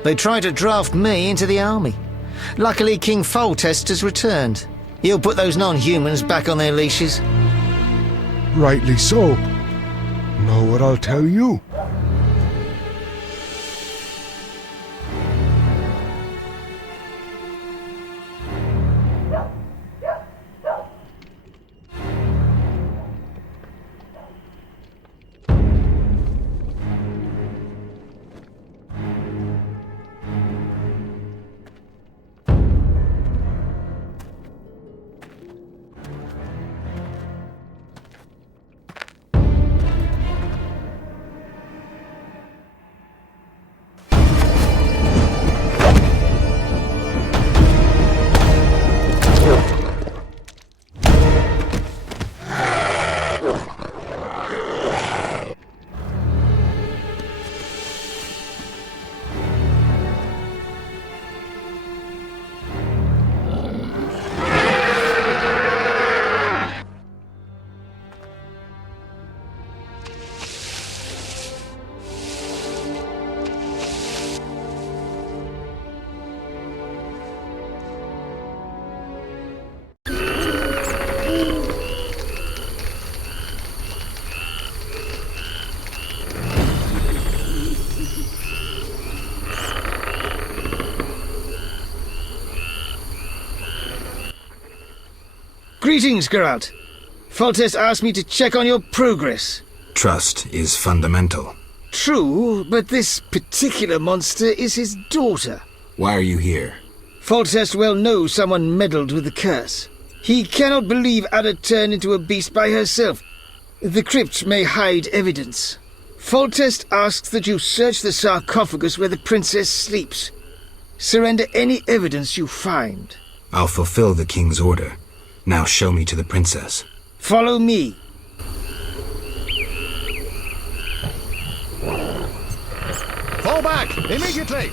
They tried to draft me into the army. Luckily, King Foltest has returned. He'll put those non-humans back on their leashes. Rightly so. Know what I'll tell you? Greetings, Geralt. Foltest asked me to check on your progress. Trust is fundamental. True, but this particular monster is his daughter. Why are you here? Foltest well knows someone meddled with the curse. He cannot believe Ada turned into a beast by herself. The crypt may hide evidence. Foltest asks that you search the sarcophagus where the princess sleeps. Surrender any evidence you find. I'll fulfill the king's order. Now show me to the princess. Follow me. Fall back! Immediately!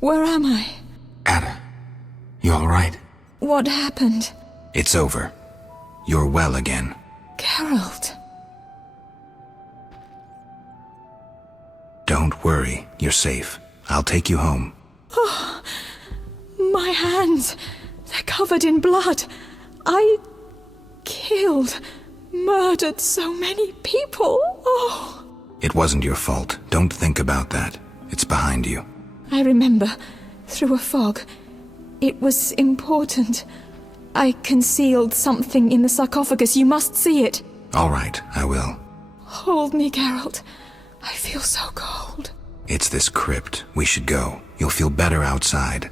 Where am I? Ada, you alright? What happened? It's over. You're well again. Geralt. Don't worry, you're safe. I'll take you home. Oh, my hands. They're covered in blood. I killed, murdered so many people. Oh. It wasn't your fault. Don't think about that. It's behind you. I remember, through a fog. It was important. I concealed something in the sarcophagus. You must see it. All right, I will. Hold me, Geralt. I feel so cold. It's this crypt. We should go. You'll feel better outside.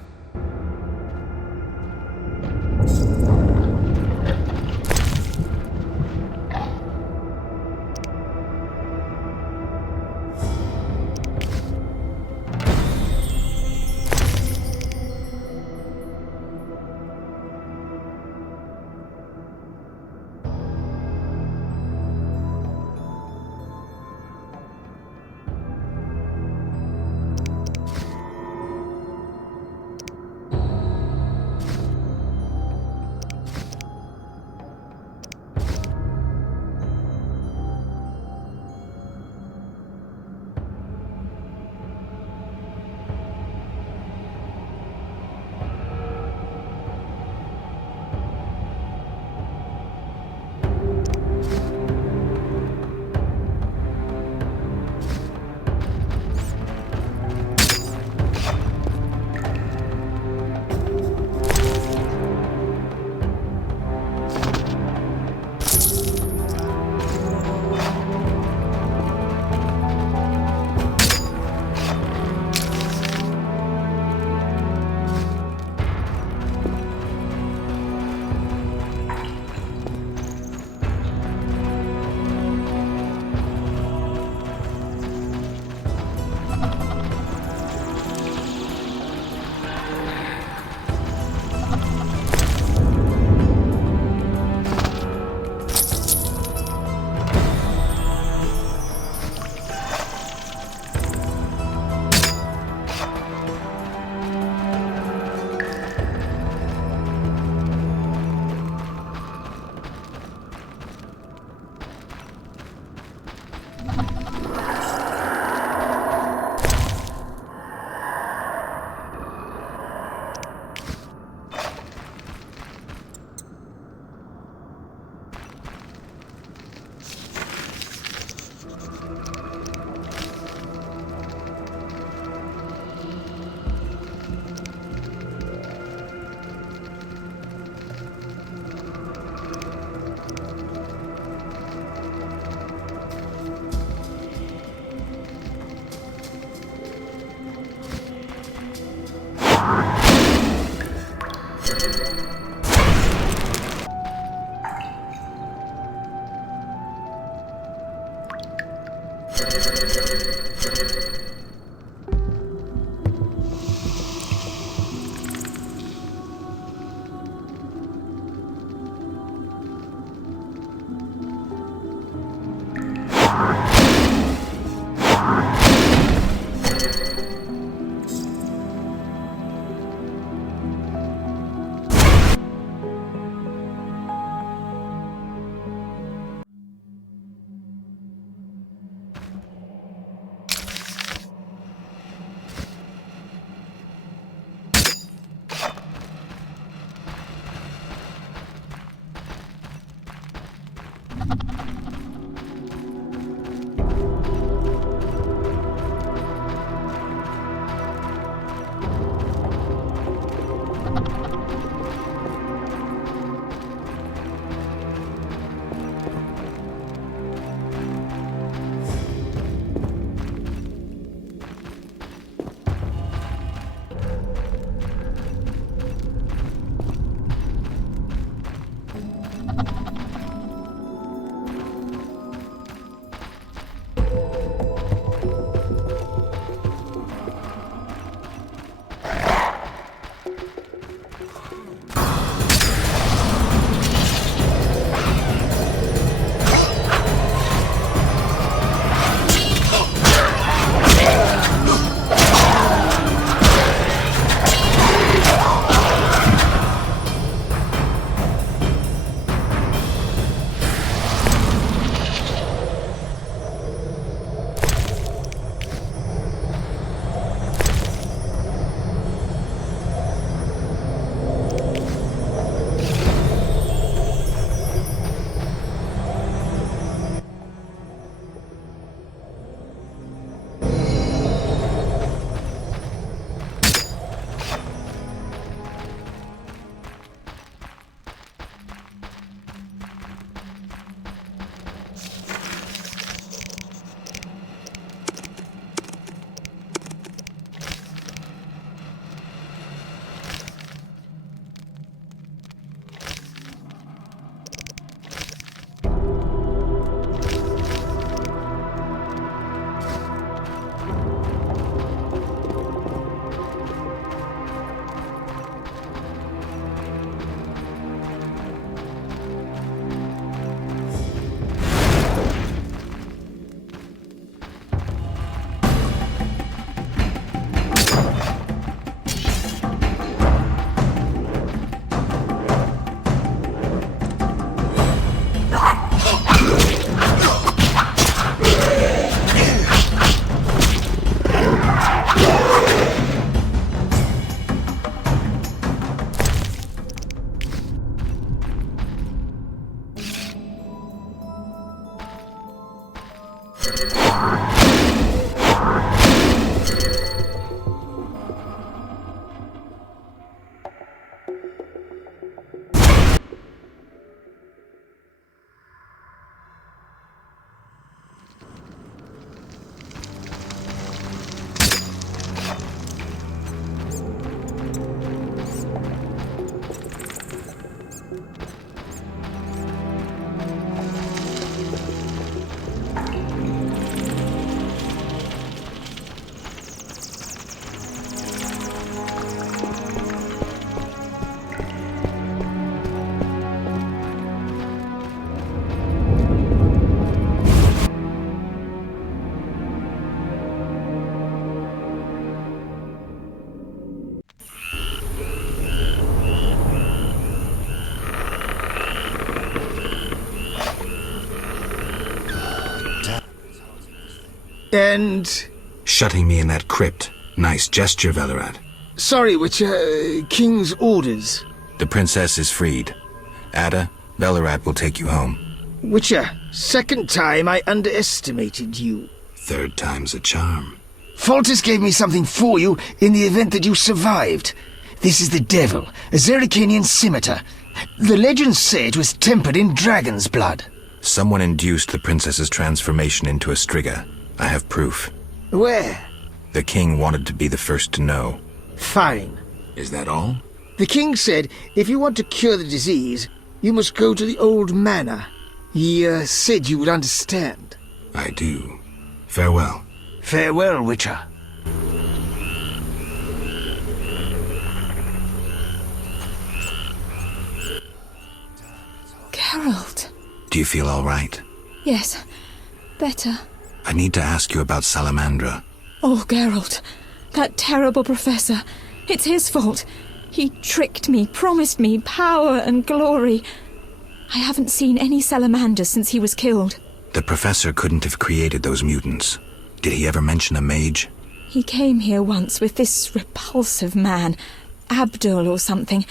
And... Shutting me in that crypt. Nice gesture, Velerad. Sorry, Witcher. King's orders. The princess is freed. Ada, Velerad will take you home. Witcher, second time I underestimated you. Third time's a charm. Foltest gave me something for you in the event that you survived. This is the devil, a Zerrikanian scimitar. The legends say it was tempered in dragon's blood. Someone induced the princess's transformation into a striga. I have proof. Where? The king wanted to be the first to know. Fine. Is that all? The king said if you want to cure the disease, you must go to the old manor. He said you would understand. I do. Farewell. Farewell, Witcher. Geralt. Do you feel all right? Yes, better. I need to ask you about Salamandra. Oh, Geralt. That terrible professor. It's his fault. He tricked me, promised me power and glory. I haven't seen any salamanders since he was killed. The professor couldn't have created those mutants. Did he ever mention a mage? He came here once with this repulsive man, Abdul or something.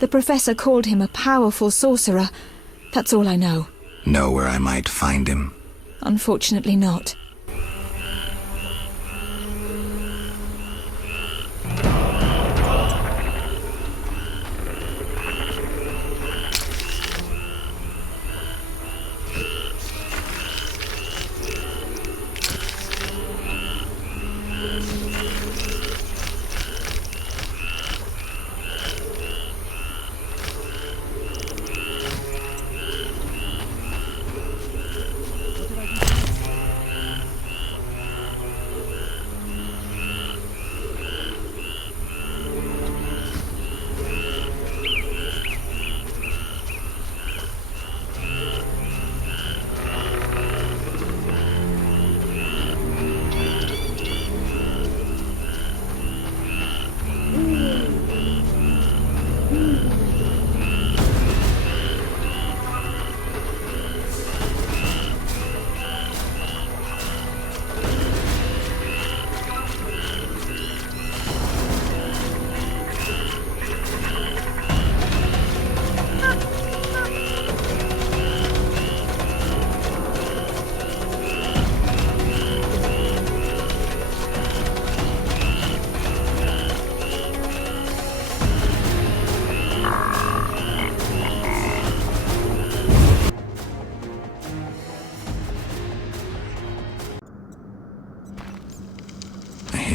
The professor called him a powerful sorcerer. That's all I know. Know where I might find him? Unfortunately not.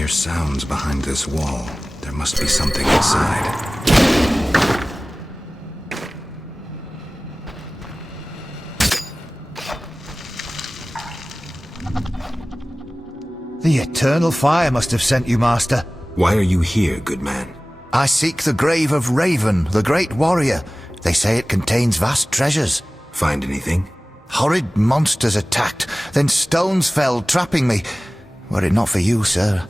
Sounds behind this wall. There must be something inside. The eternal fire must have sent you, Master. Why are you here, good man? I seek the grave of Raven, the great warrior. They say it contains vast treasures. Find anything? Horrid monsters attacked, then stones fell, trapping me. Were it not for you, sir.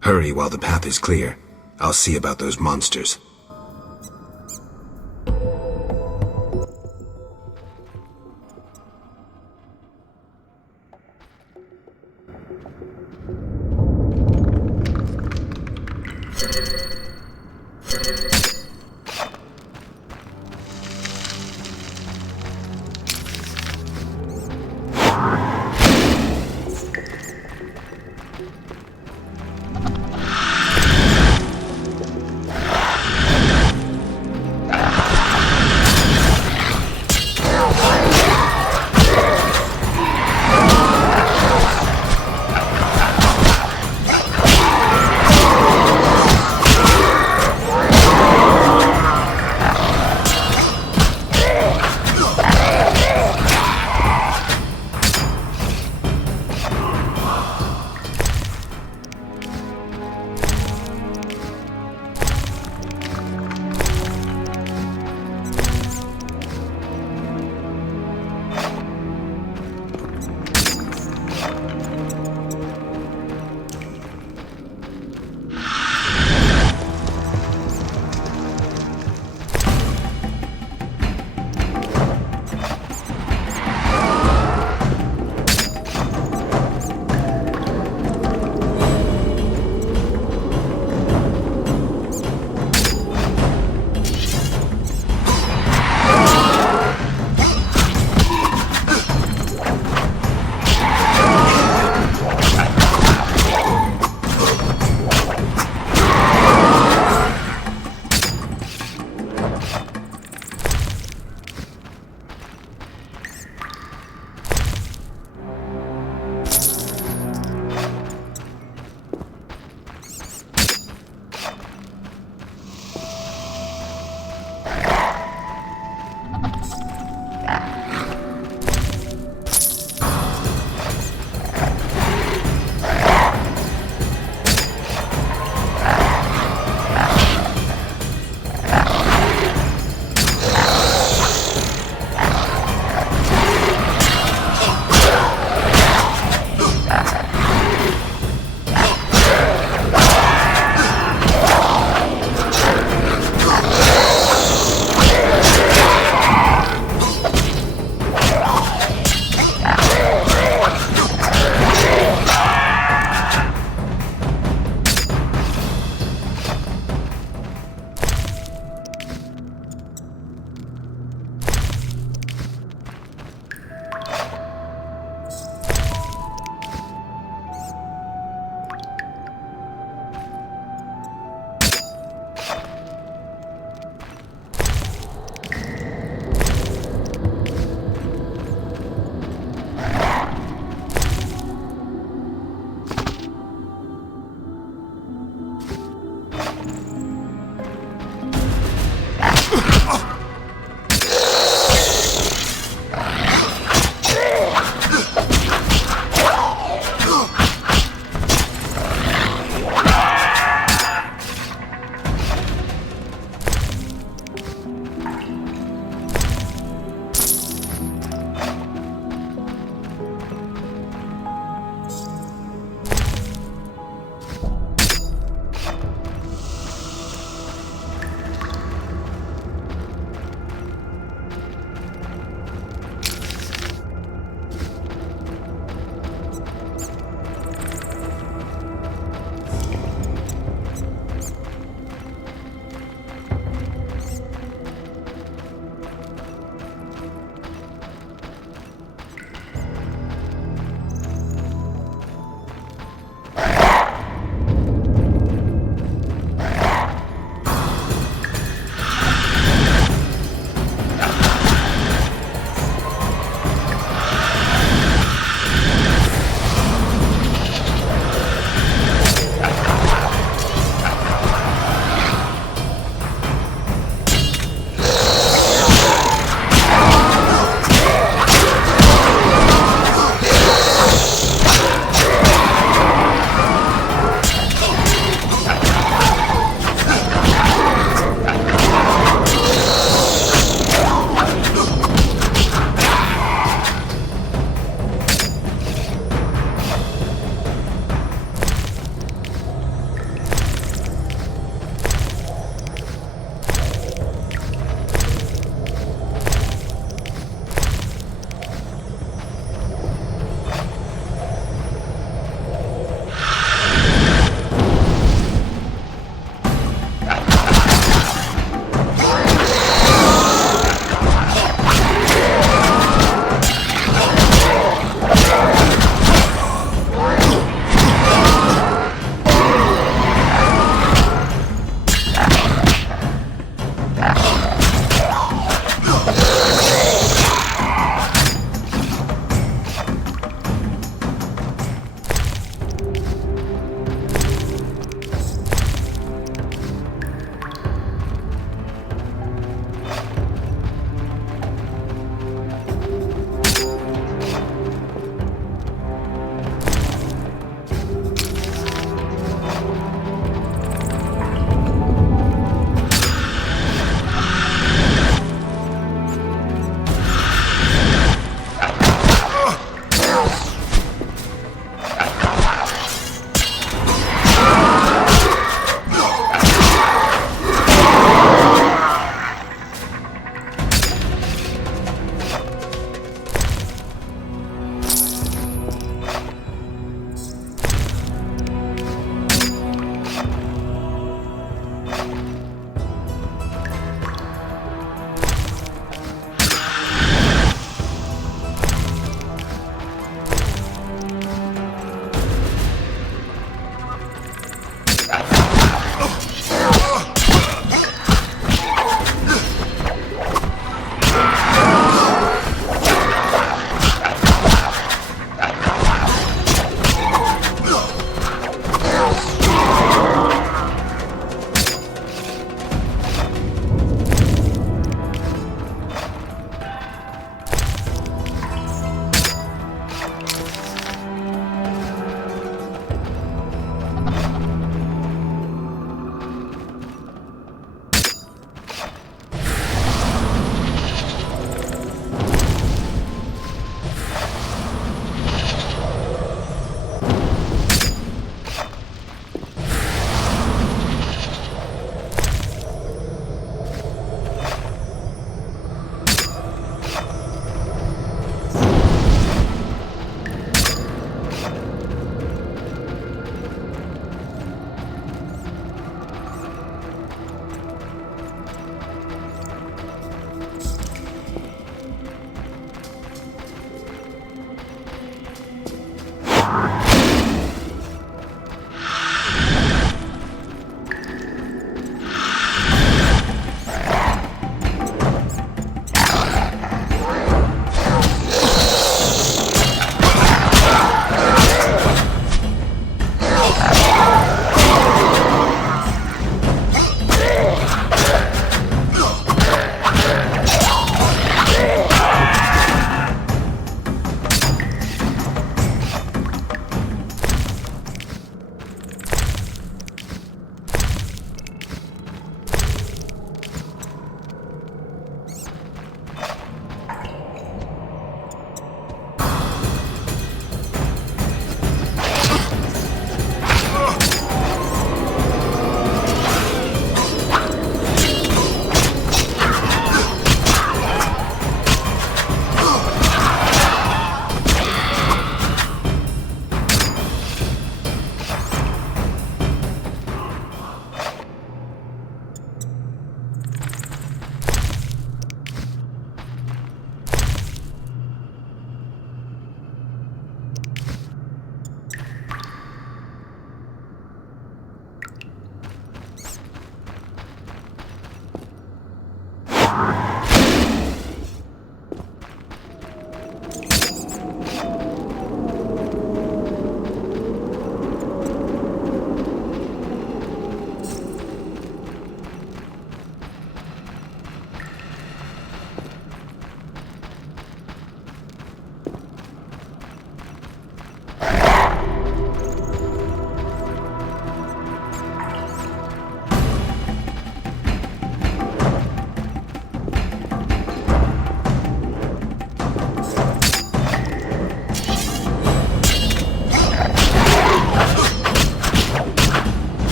Hurry while the path is clear. I'll see about those monsters.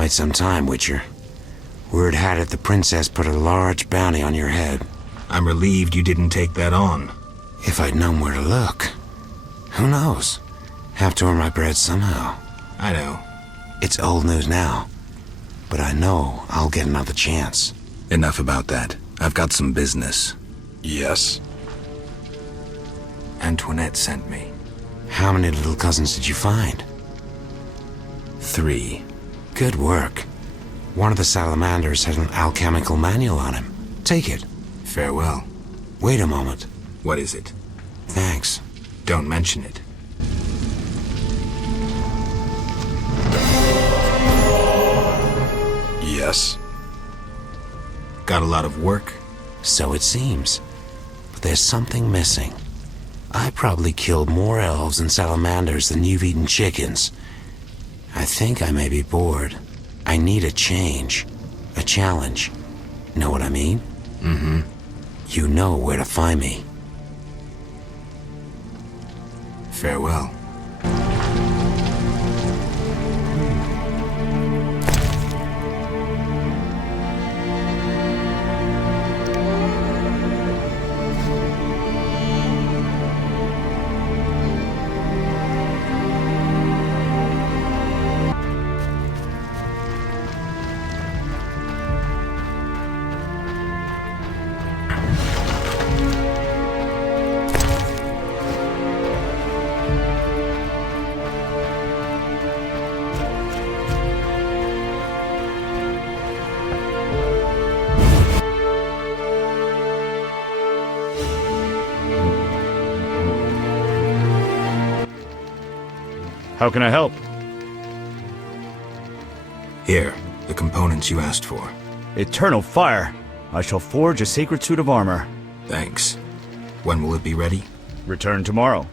Quite some time, Witcher. Word had it the princess put a large bounty on your head. I'm relieved you didn't take that on. If I'd known where to look. Who knows? Have to earn my bread somehow. I know. It's old news now. But I know I'll get another chance. Enough about that. I've got some business. Yes? Antoinette sent me. How many little cousins did you find? 3. Good work. One of the salamanders had an alchemical manual on him. Take it. Farewell. Wait a moment. What is it? Thanks. Don't mention it. Yes. Got a lot of work? So it seems. But there's something missing. I probably killed more elves and salamanders than you've eaten chickens. I think I may be bored. I need a change. A challenge. Know what I mean? Mm-hmm. You know where to find me. Farewell. How can I help? Here, the components you asked for. Eternal fire! I shall forge a sacred suit of armor. Thanks. When will it be ready? Return tomorrow.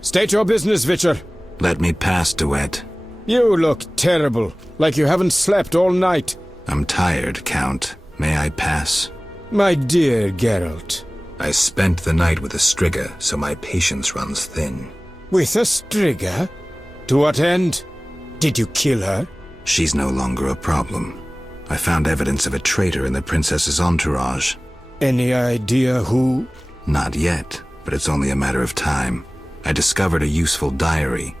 State your business, Witcher. Let me pass, Duet. You look terrible, like you haven't slept all night. I'm tired, Count. May I pass? My dear Geralt. I spent the night with a striga, so my patience runs thin. With a striga? To what end? Did you kill her? She's no longer a problem. I found evidence of a traitor in the princess's entourage. Any idea who? Not yet, but it's only a matter of time. I discovered a useful diary.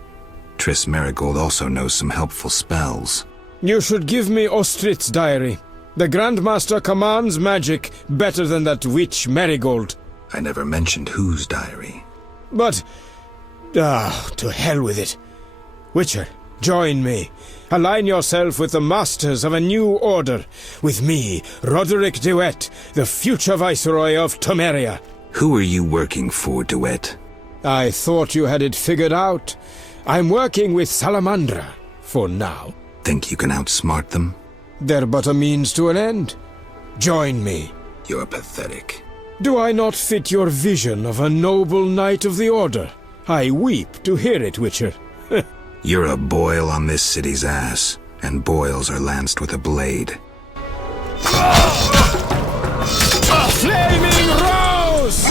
Triss Merigold also knows some helpful spells. You should give me Ostrit's diary. The Grandmaster commands magic better than that witch Merigold. I never mentioned whose diary. But... to hell with it. Witcher, join me. Align yourself with the masters of a new order. With me, Roderick Duet, the future Viceroy of Temeria. Who are you working for, Duet? I thought you had it figured out. I'm working with Salamandra, for now. Think you can outsmart them? They're but a means to an end. Join me. You're pathetic. Do I not fit your vision of a noble knight of the Order? I weep to hear it, Witcher. You're a boil on this city's ass, and boils are lanced with a blade. Flaming Rose!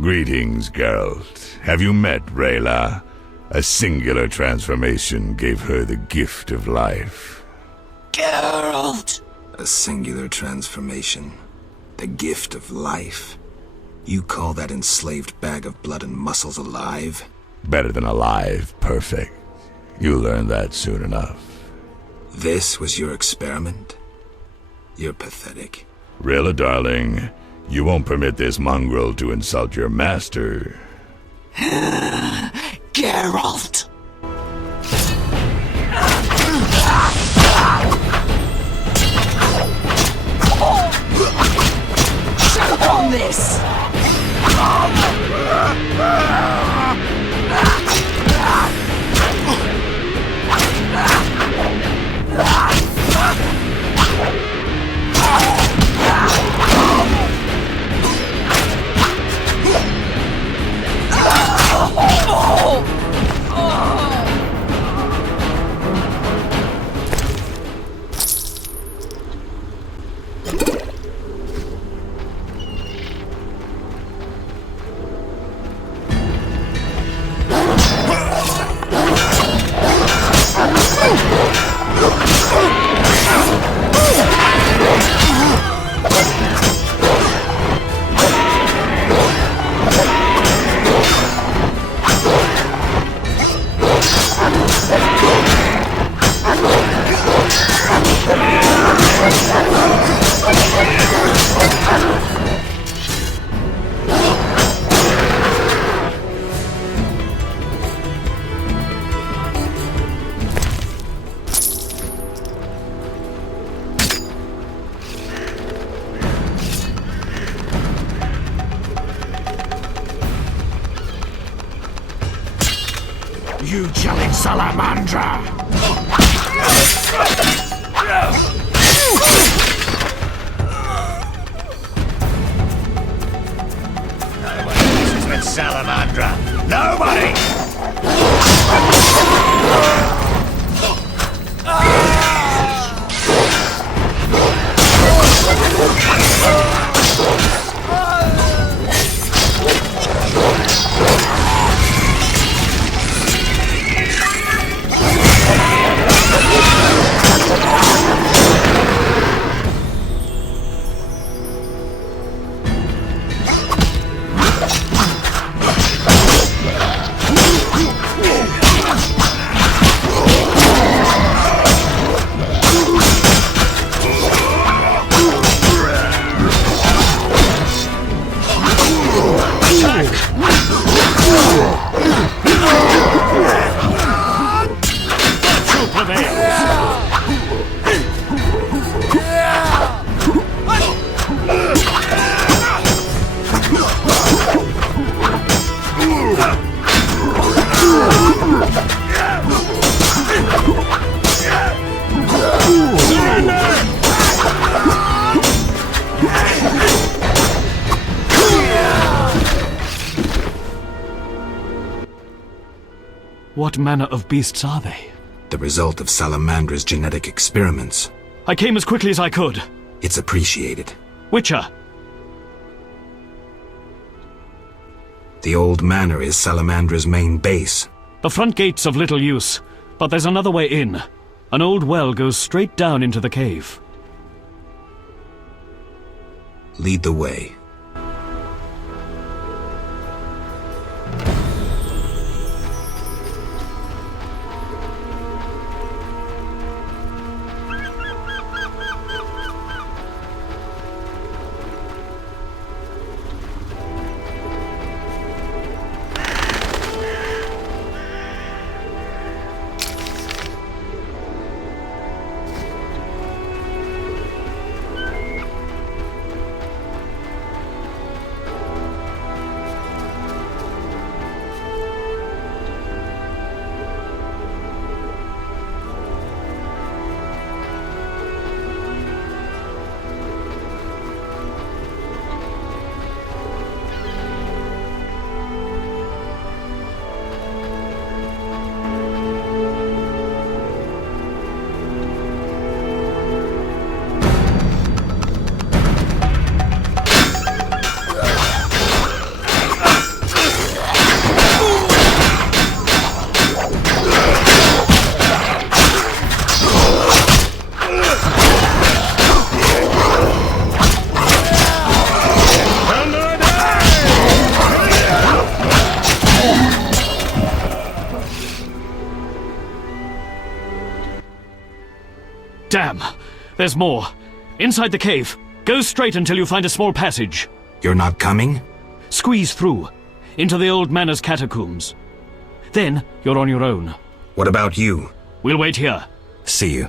Greetings, Geralt. Have you met Rayla? A singular transformation gave her the gift of life. Geralt! A singular transformation. The gift of life. You call that enslaved bag of blood and muscles alive? Better than alive, perfect. You'll learn that soon enough. This was your experiment? You're pathetic. Rayla, darling, you won't permit this mongrel to insult your master. Geralt! Choke on this! You jellied salamandra! With Salamandra. Nobody! What manner of beasts are they? The result of Salamandra's genetic experiments. I came as quickly as I could. It's appreciated. Witcher! The old manor is Salamandra's main base. The front gate's of little use, but there's another way in. An old well goes straight down into the cave. Lead the way. Damn! There's more. Inside the cave. Go straight until you find a small passage. You're not coming? Squeeze through. Into the old manor's catacombs. Then you're on your own. What about you? We'll wait here. See you.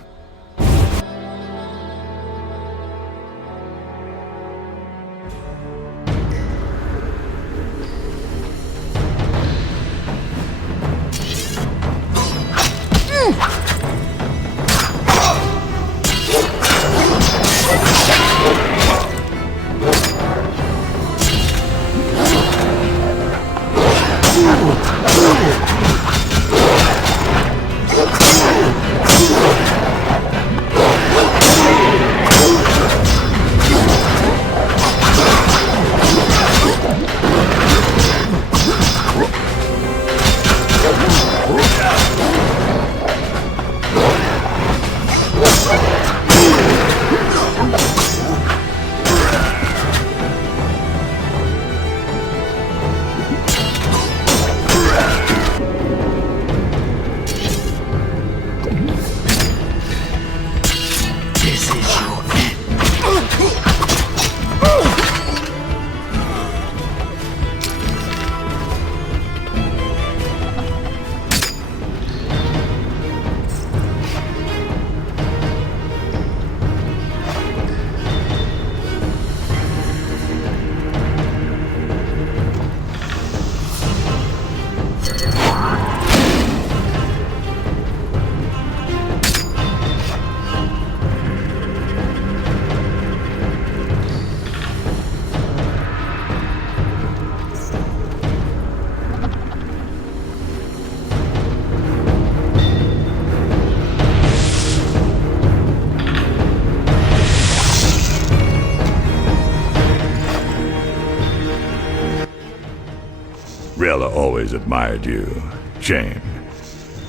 Rella always admired you. Shame.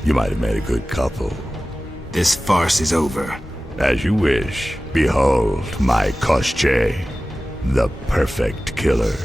You might have made a good couple. This farce is over. As you wish. Behold my Koschei, the perfect killer.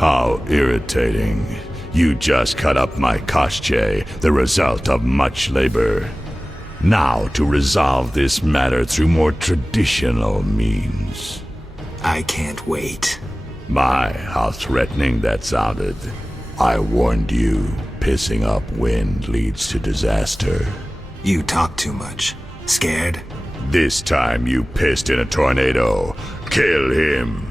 How irritating. You just cut up my koshche, the result of much labor. Now to resolve this matter through more traditional means. I can't wait. My, how threatening that sounded. I warned you, pissing up wind leads to disaster. You talk too much. Scared? This time you pissed in a tornado. Kill him.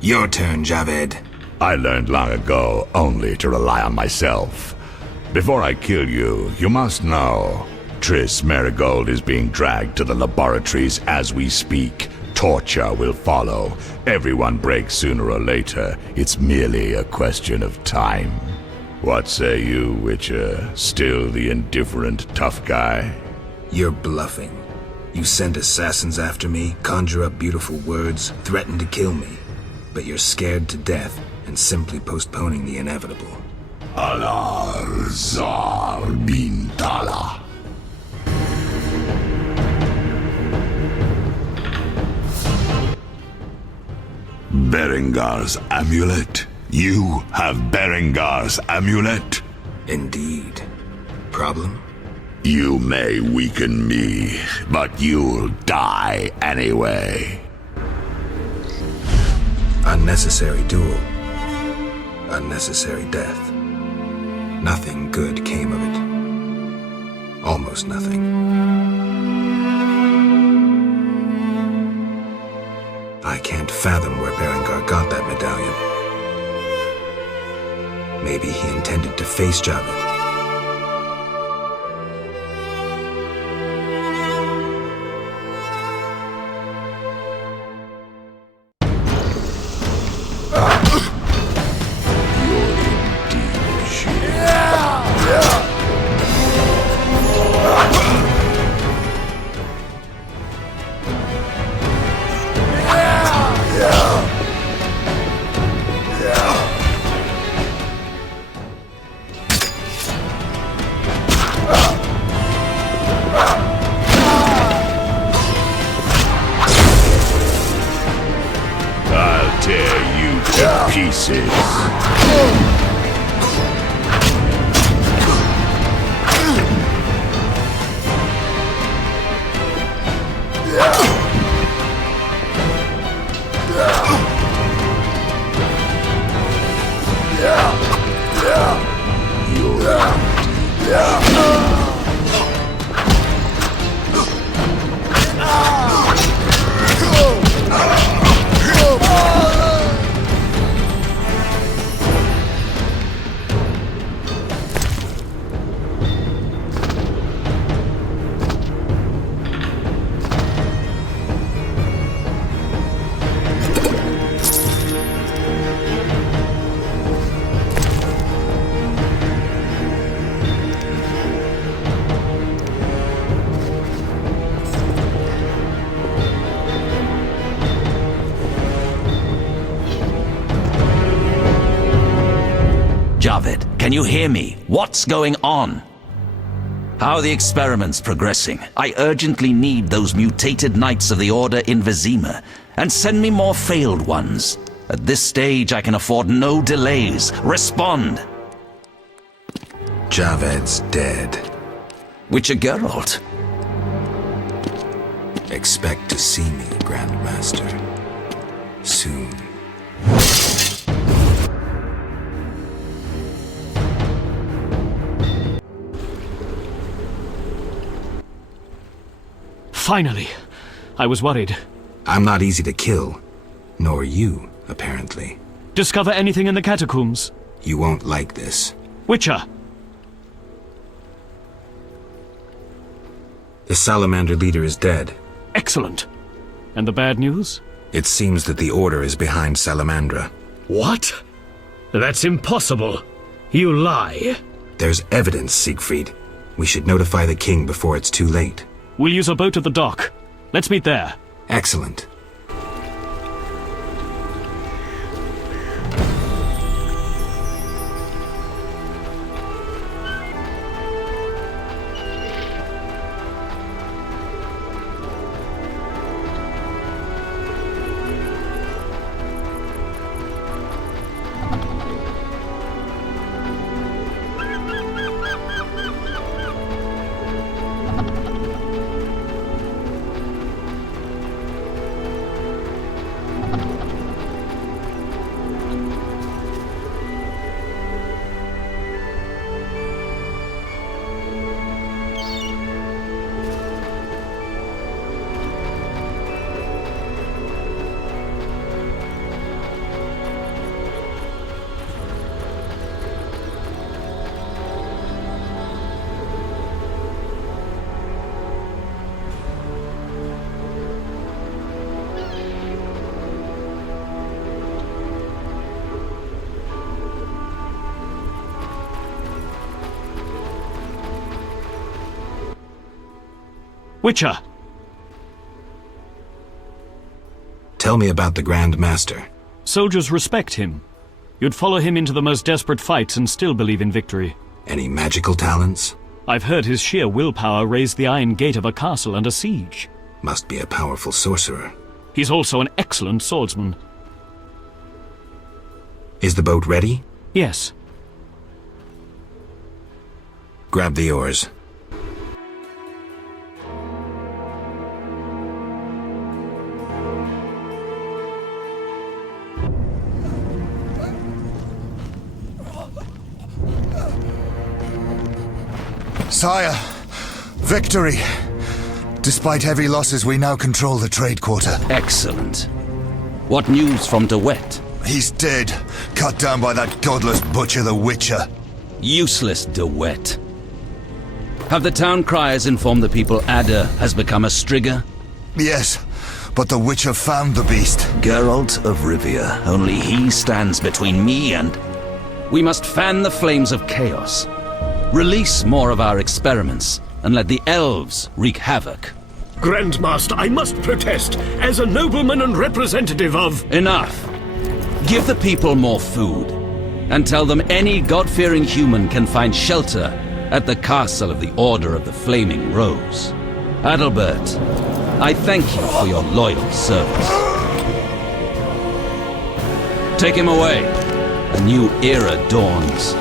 Your turn, Javed. I learned long ago only to rely on myself. Before I kill you, you must know. Triss Marigold is being dragged to the laboratories as we speak. Torture will follow. Everyone breaks sooner or later. It's merely a question of time. What say you, Witcher? Still the indifferent tough guy? You're bluffing. You send assassins after me, conjure up beautiful words, threaten to kill me. But you're scared to death and simply postponing the inevitable. Alar Zar Bintala. Berengar's amulet? You have Berengar's amulet? Indeed. Problem? You may weaken me, but you'll die anyway. Unnecessary duel. Unnecessary death. Nothing good came of it. Almost nothing. I can't fathom where Berengar got that medallion. Maybe he intended to face Javed. Javed, can you hear me? What's going on? How are the experiments progressing? I urgently need those mutated knights of the Order in Vizima. and send me more failed ones. At this stage, I can afford no delays. Respond! Javed's dead. Witcher Geralt. Expect to see me, Grandmaster. Soon. Finally. I was worried. I'm not easy to kill. Nor you, apparently. Discover anything in the catacombs? You won't like this. Witcher! The Salamander leader is dead. Excellent. And the bad news? It seems that the Order is behind Salamandra. What? That's impossible. You lie. There's evidence, Siegfried. We should notify the king before it's too late. We'll use a boat at the dock. Let's meet there. Excellent. Witcher! Tell me about the Grandmaster. Soldiers respect him. You'd follow him into the most desperate fights and still believe in victory. Any magical talents? I've heard his sheer willpower raised the iron gate of a castle under siege. Must be a powerful sorcerer. He's also an excellent swordsman. Is the boat ready? Yes. Grab the oars. Sire, victory! Despite heavy losses, we now control the trade quarter. Excellent. What news from De Wet? He's dead, cut down by that godless butcher, the Witcher. Useless De Wet. Have the town criers informed the people Ada has become a striga? Yes, but the Witcher found the beast. Geralt of Rivia. Only he stands between me and... We must fan the flames of chaos. Release more of our experiments, and let the elves wreak havoc. Grandmaster, I must protest, as a nobleman and representative of... Enough! Give the people more food, and tell them any God-fearing human can find shelter at the castle of the Order of the Flaming Rose. Adalbert, I thank you for your loyal service. Take him away. A new era dawns.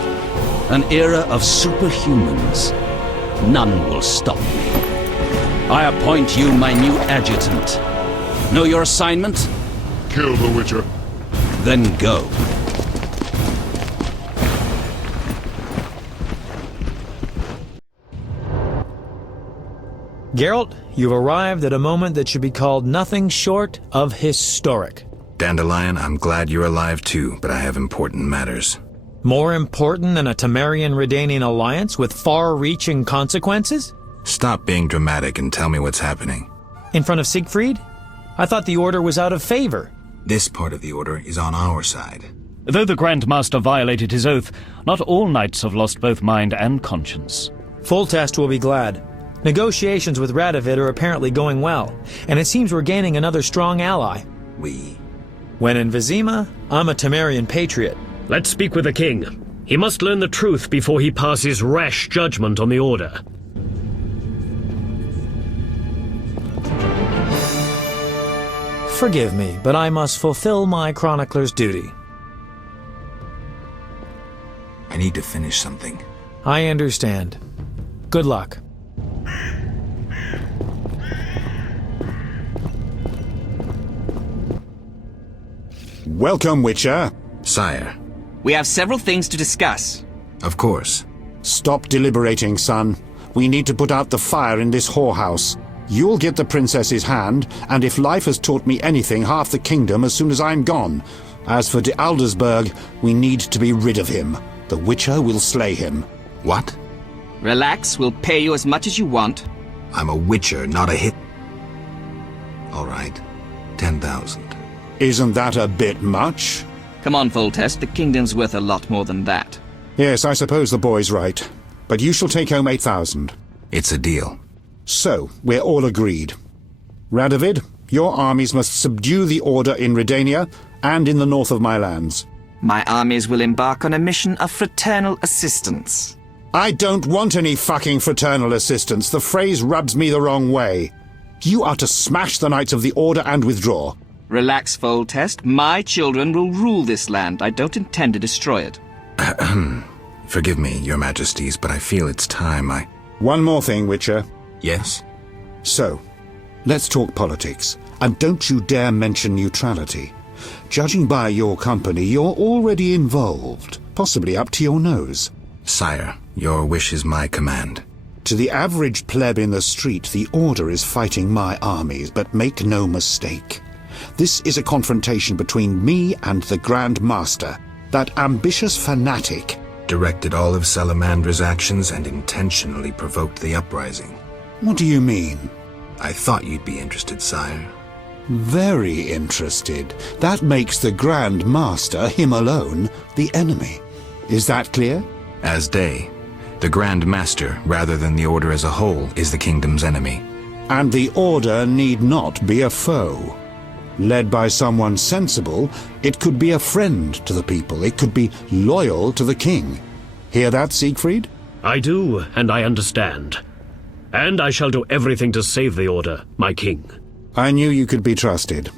An era of superhumans. None will stop me. I appoint you my new adjutant. Know your assignment? Kill the Witcher. Then go. Geralt, you've arrived at a moment that should be called nothing short of historic. Dandelion, I'm glad you're alive too, but I have important matters. More important than a Temerian-Redanian alliance with far-reaching consequences? Stop being dramatic and tell me what's happening. In front of Siegfried? I thought the Order was out of favor. This part of the Order is on our side. Though the Grandmaster violated his oath, not all knights have lost both mind and conscience. Foltest will be glad. Negotiations with Radovid are apparently going well, and it seems we're gaining another strong ally. When in Vizima, I'm a Temerian patriot. Let's speak with the king. He must learn the truth before he passes rash judgment on the Order. Forgive me, but I must fulfill my chronicler's duty. I need to finish something. I understand. Good luck. Welcome, Witcher. Sire. We have several things to discuss. Of course. Stop deliberating, son. We need to put out the fire in this whorehouse. You'll get the princess's hand, and if life has taught me anything, half the kingdom as soon as I'm gone. As for de Aldersberg, we need to be rid of him. The Witcher will slay him. What? Relax, we'll pay you as much as you want. I'm a Witcher, not a hit. All right. 10,000. Isn't that a bit much? Come on, Foltest, the kingdom's worth a lot more than that. Yes, I suppose the boy's right. But you shall take home 8,000. It's a deal. So, we're all agreed. Radovid, your armies must subdue the Order in Redania and in the north of my lands. My armies will embark on a mission of fraternal assistance. I don't want any fucking fraternal assistance. The phrase rubs me the wrong way. You are to smash the Knights of the Order and withdraw. Relax, Foltest. My children will rule this land. I don't intend to destroy it. Forgive me, your majesties, but I feel it's time I... One more thing, Witcher. Yes? So, let's talk politics. And don't you dare mention neutrality. Judging by your company, you're already involved, possibly up to your nose. Sire, your wish is my command. To the average pleb in the street, the Order is fighting my armies, but make no mistake. This is a confrontation between me and the Grandmaster, that ambitious fanatic. Directed all of Salamandra's actions and intentionally provoked the uprising. What do you mean? I thought you'd be interested, sire. Very interested. That makes the Grandmaster, him alone, the enemy. Is that clear? As day. The Grandmaster, rather than the Order as a whole, is the kingdom's enemy. And the Order need not be a foe. Led by someone sensible, it could be a friend to the people. It could be loyal to the king. Hear that, Siegfried? I do, and I understand. And I shall do everything to save the Order, my king. I knew you could be trusted.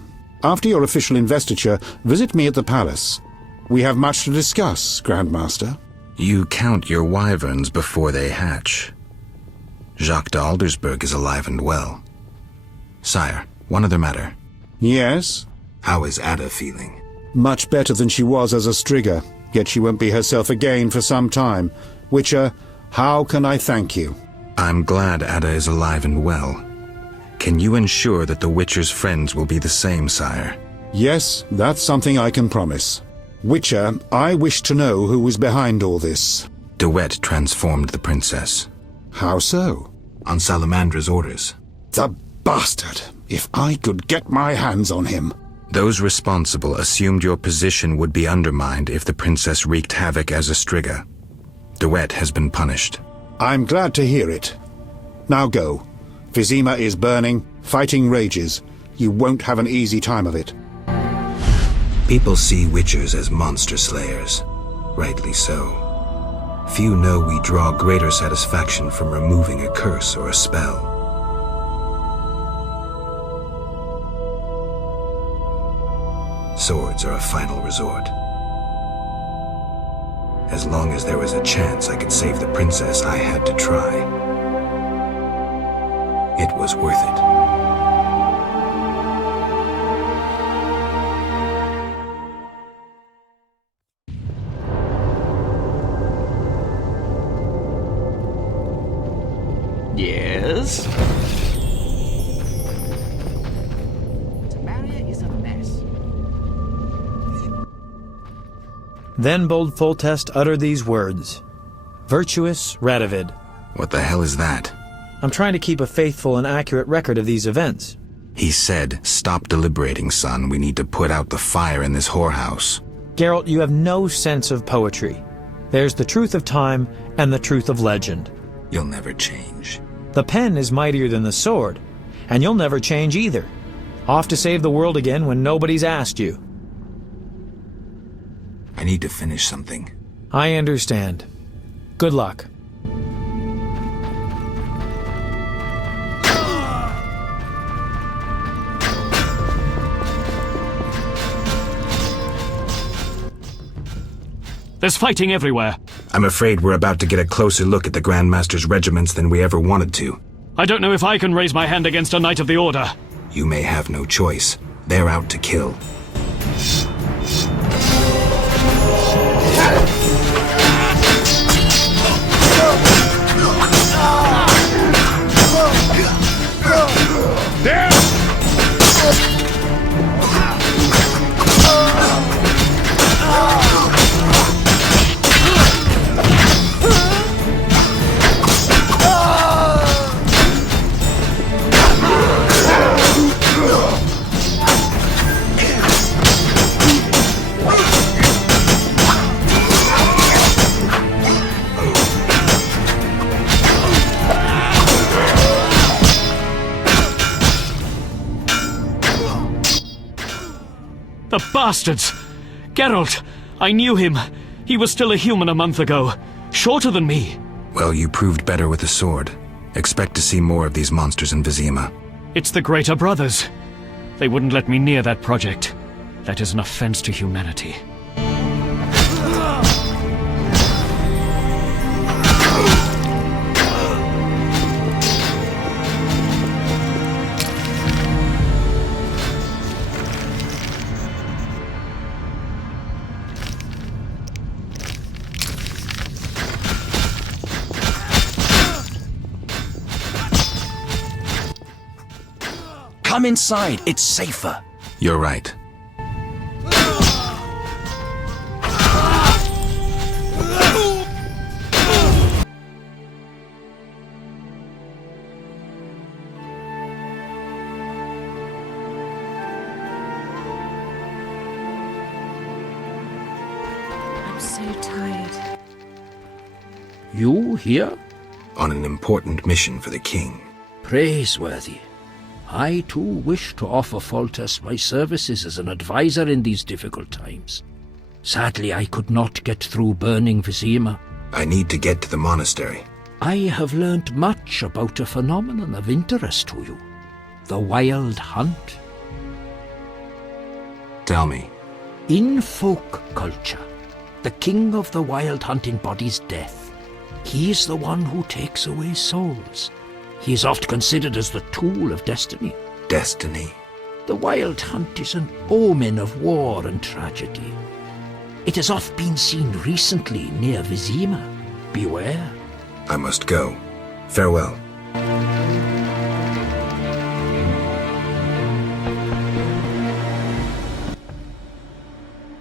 After your official investiture, visit me at the palace. We have much to discuss, Grandmaster. You count your wyverns before they hatch. Jacques de Aldersberg is alive and well. Sire, one other matter. Yes? How is Ada feeling? Much better than she was as a striga, yet she won't be herself again for some time. Witcher, how can I thank you? I'm glad Ada is alive and well. Can you ensure that the Witcher's friends will be the same, sire? Yes, that's something I can promise. Witcher, I wish to know who was behind all this. De Wet transformed the princess. How so? On Salamandra's orders. The bastard! If I could get my hands on him. Those responsible assumed your position would be undermined if the princess wreaked havoc as a striga. De Wet has been punished. I'm glad to hear it. Now go. Vizima is burning, fighting rages. You won't have an easy time of it. People see Witchers as monster slayers. Rightly so. Few know we draw greater satisfaction from removing a curse or a spell. Swords are a final resort. As long as there was a chance I could save the princess, I had to try. It was worth it. Yes? Tamaria is a mess. Then bold Foltest uttered these words. Virtuous Radovid. What the hell is that? I'm trying to keep a faithful and accurate record of these events. He said, "Stop deliberating, son. We need to put out the fire in this whorehouse." Geralt, you have no sense of poetry. There's the truth of time and the truth of legend. You'll never change. The pen is mightier than the sword, and you'll never change either. Off to save the world again when nobody's asked you. I need to finish something. I understand. Good luck. There's fighting everywhere. I'm afraid we're about to get a closer look at the Grandmaster's regiments than we ever wanted to. I don't know if I can raise my hand against a Knight of the Order. You may have no choice. They're out to kill. There! The bastards! Geralt! I knew him. He was still a human a month ago. Shorter than me. Well, you proved better with the sword. Expect to see more of these monsters in Vizima. It's the Greater Brothers. They wouldn't let me near that project. That is an offense to humanity. Come inside, it's safer. You're right. I'm so tired. You here? On an important mission for the king. Praiseworthy. I too wish to offer Foltest my services as an advisor in these difficult times. Sadly, I could not get through burning Vizima. I need to get to the monastery. I have learnt much about a phenomenon of interest to you. The Wild Hunt. Tell me. In folk culture, the king of the Wild Hunt embodies death. He is the one who takes away souls. He is oft considered as the tool of destiny. Destiny? The Wild Hunt is an omen of war and tragedy. It has oft been seen recently near Vizima. Beware. I must go. Farewell.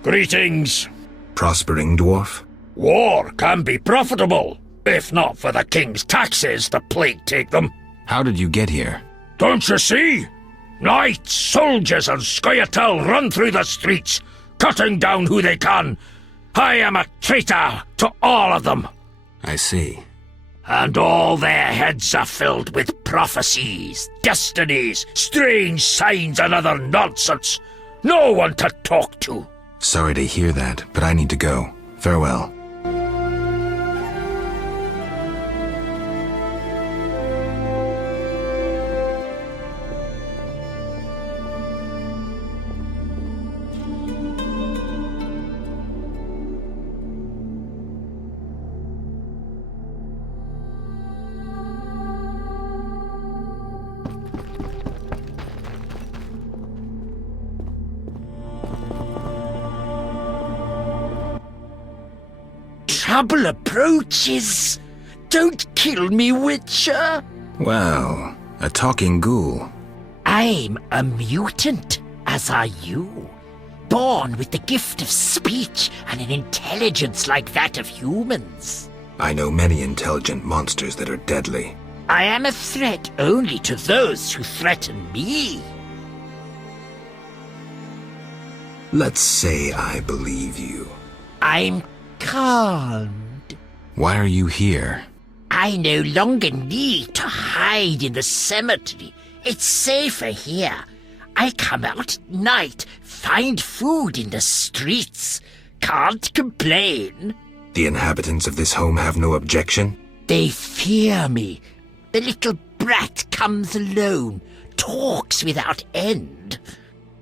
Greetings. Prospering dwarf? War can be profitable. If not for the king's taxes, the plague take them. How did you get here? Don't you see? Knights, soldiers, and Scoia'tael run through the streets, cutting down who they can. I am a traitor to all of them. I see. And all their heads are filled with prophecies, destinies, strange signs, and other nonsense. No one to talk to. Sorry to hear that, but I need to go. Farewell. Trouble approaches. Don't kill me, Witcher. Well, a talking ghoul. I'm a mutant, as are you. Born with the gift of speech and an intelligence like that of humans. I know many intelligent monsters that are deadly. I am a threat only to those who threaten me. Let's say I believe you. I'm calmed. Why are you here? I no longer need to hide in the cemetery. It's safer here. I come out at night, find food in the streets. Can't complain. The inhabitants of this home have no objection? They fear me. The little brat comes alone, talks without end.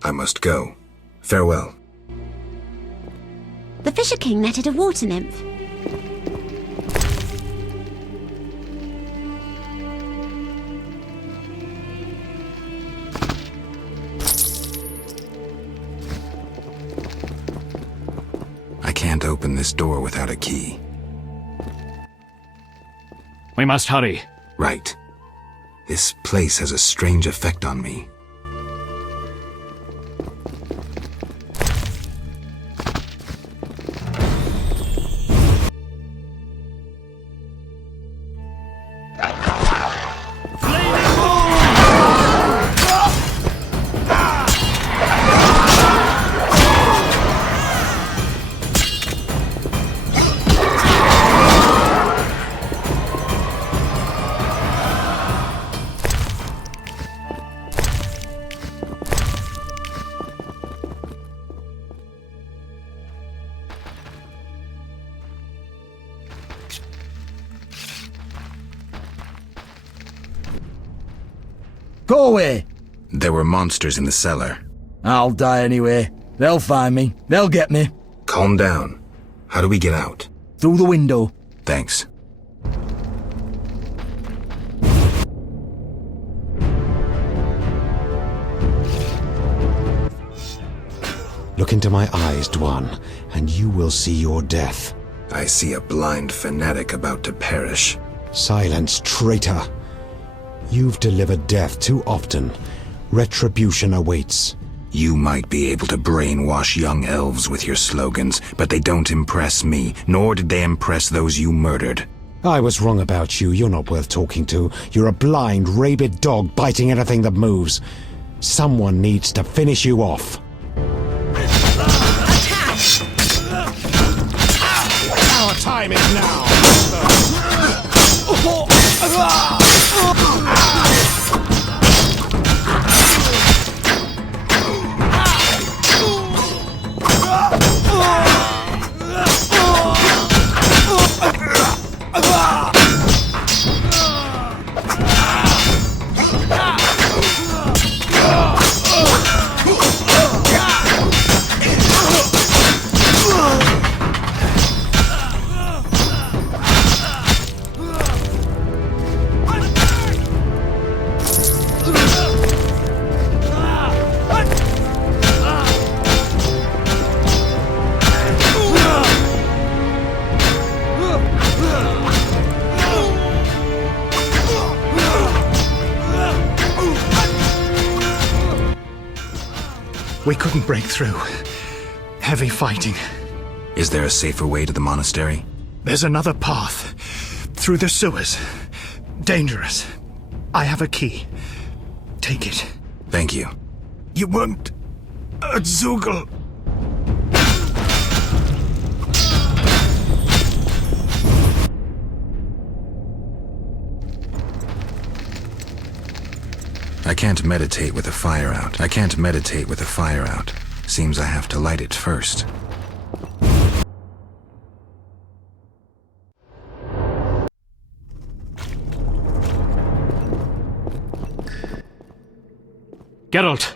I must go. Farewell. The Fisher King netted a water nymph. I can't open this door without a key. We must hurry. Right. This place has a strange effect on me. Go away! There were monsters in the cellar. I'll die anyway. They'll find me. They'll get me. Calm down. How do we get out? Through the window. Thanks. Look into my eyes, Dwan, and you will see your death. I see a blind fanatic about to perish. Silence, traitor! You've delivered death too often. Retribution awaits. You might be able to brainwash young elves with your slogans, but they don't impress me, nor did they impress those you murdered. I was wrong about you. You're not worth talking to. You're a blind, rabid dog biting anything that moves. Someone needs to finish you off. Our time is now! We couldn't break through. Heavy fighting. Is there a safer way to the monastery? There's another path. Through the sewers. Dangerous. I have a key. Take it. Thank you. You weren't a Zugel. I can't meditate with a fire out. Seems I have to light it first. Geralt,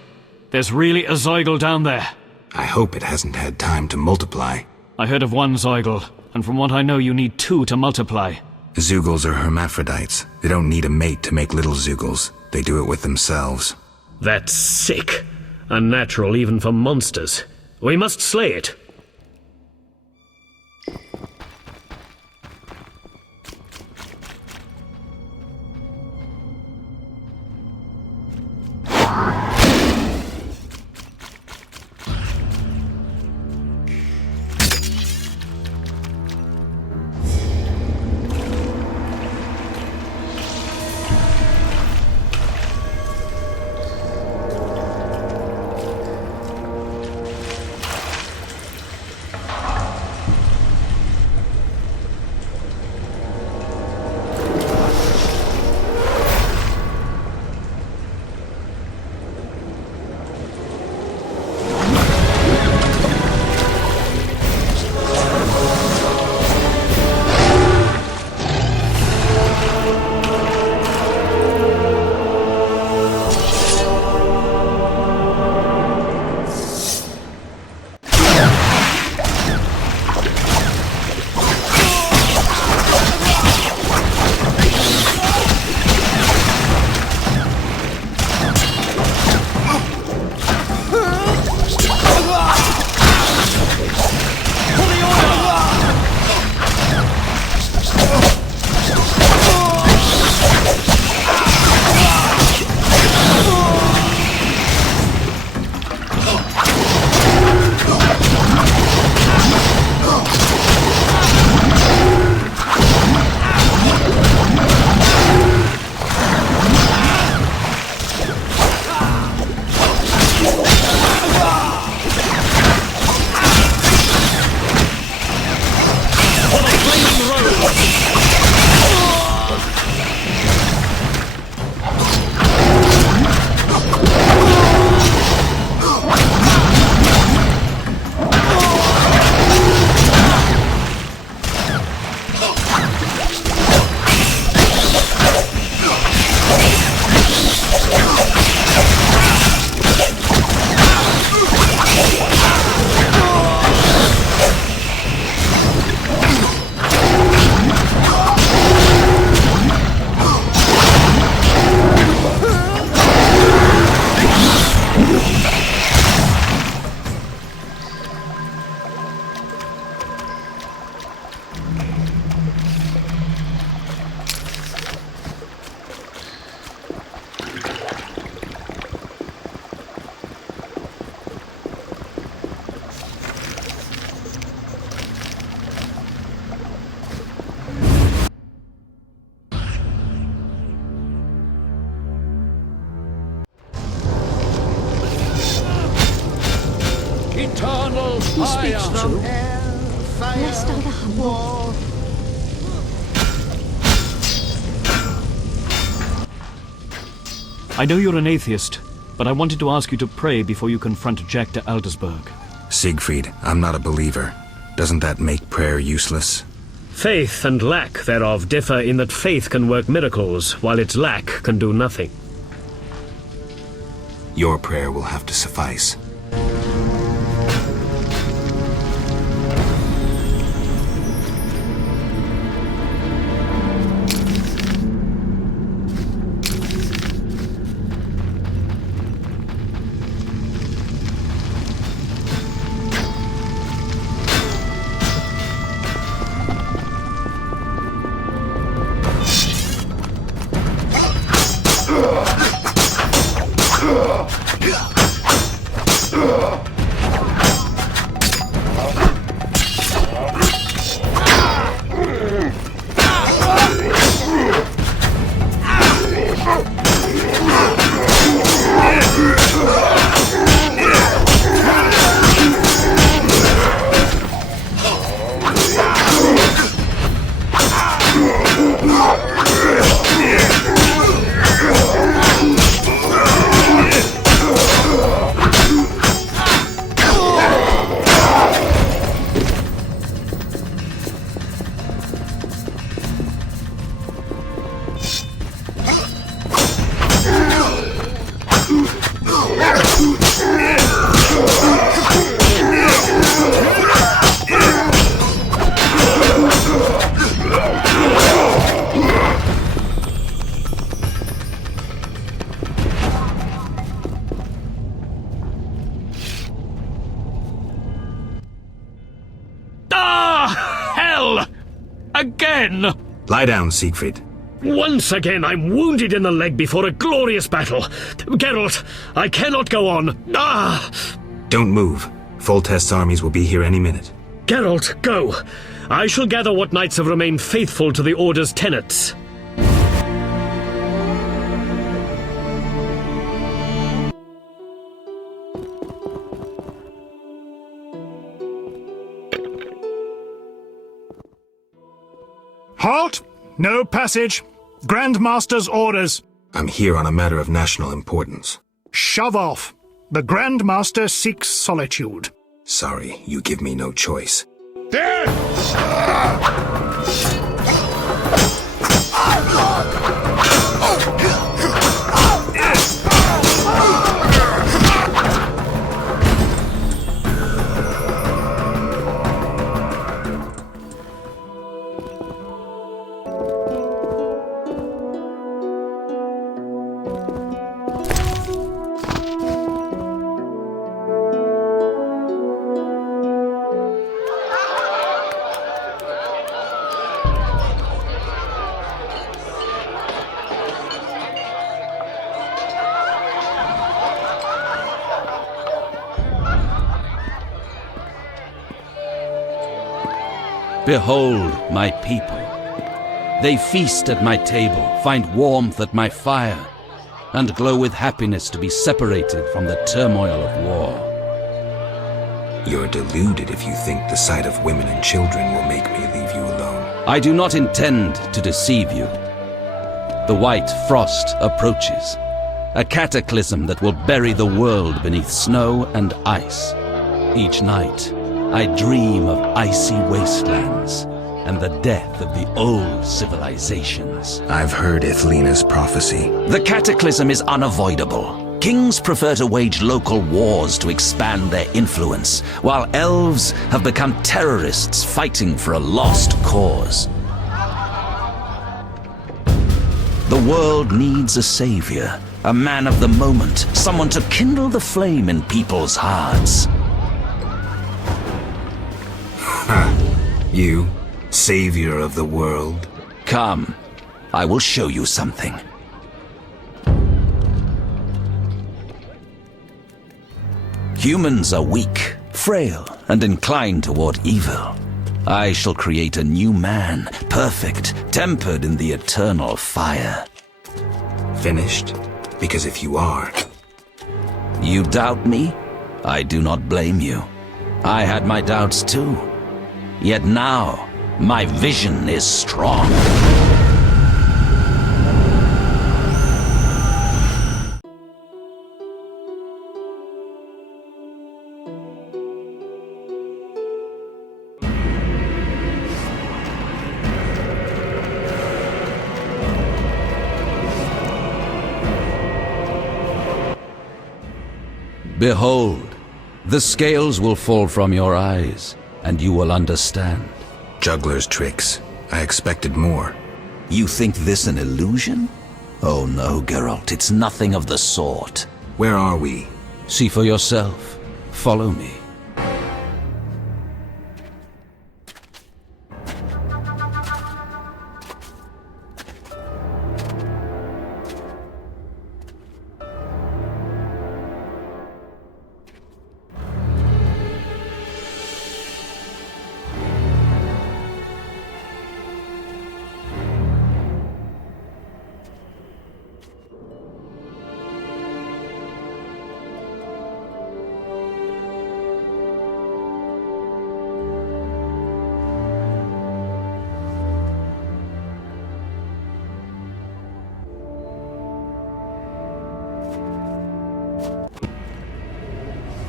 there's really a Zeugel down there. I hope it hasn't had time to multiply. I heard of one Zeugel, and from what I know you need 2 to multiply. Zeugels are hermaphrodites. They don't need a mate to make little Zeugels. They do it with themselves. That's sick. Unnatural even for monsters. We must slay it. Eternal He speaks fire. true. Blessed are the humble. I know you're an atheist, but I wanted to ask you to pray before you confront Jack de Aldersberg. Siegfried, I'm not a believer. Doesn't that make prayer useless? Faith and lack thereof differ in that faith can work miracles, while its lack can do nothing. Your prayer will have to suffice. Again! Lie down, Siegfried. Once again I'm wounded in the leg before a glorious battle. Geralt, I cannot go on. Don't move. Foltest's armies will be here any minute. Geralt, go. I shall gather what knights have remained faithful to the Order's tenets. Halt! No passage. Grandmaster's orders. I'm here on a matter of national importance. Shove off. The Grandmaster seeks solitude. Sorry, you give me no choice. Behold my people. They feast at my table, find warmth at my fire, and glow with happiness to be separated from the turmoil of war. You're deluded if you think the sight of women and children will make me leave you alone. I do not intend to deceive you. The white frost approaches, a cataclysm that will bury the world beneath snow and ice. Each night, I dream of icy wastelands and the death of the old civilizations. I've heard Ithlena's prophecy. The cataclysm is unavoidable. Kings prefer to wage local wars to expand their influence, while elves have become terrorists fighting for a lost cause. The world needs a savior, a man of the moment, someone to kindle the flame in people's hearts. You, savior of the world? Come, I will show you something. Humans are weak, frail, and inclined toward evil. I shall create a new man, perfect, tempered in the eternal fire. Finished? Because if you are... You doubt me? I do not blame you. I had my doubts too. Yet now, my vision is strong. Behold, the scales will fall from your eyes, and you will understand. Juggler's tricks. I expected more. You think this an illusion? Oh no, Geralt, it's nothing of the sort. Where are we? See for yourself. Follow me.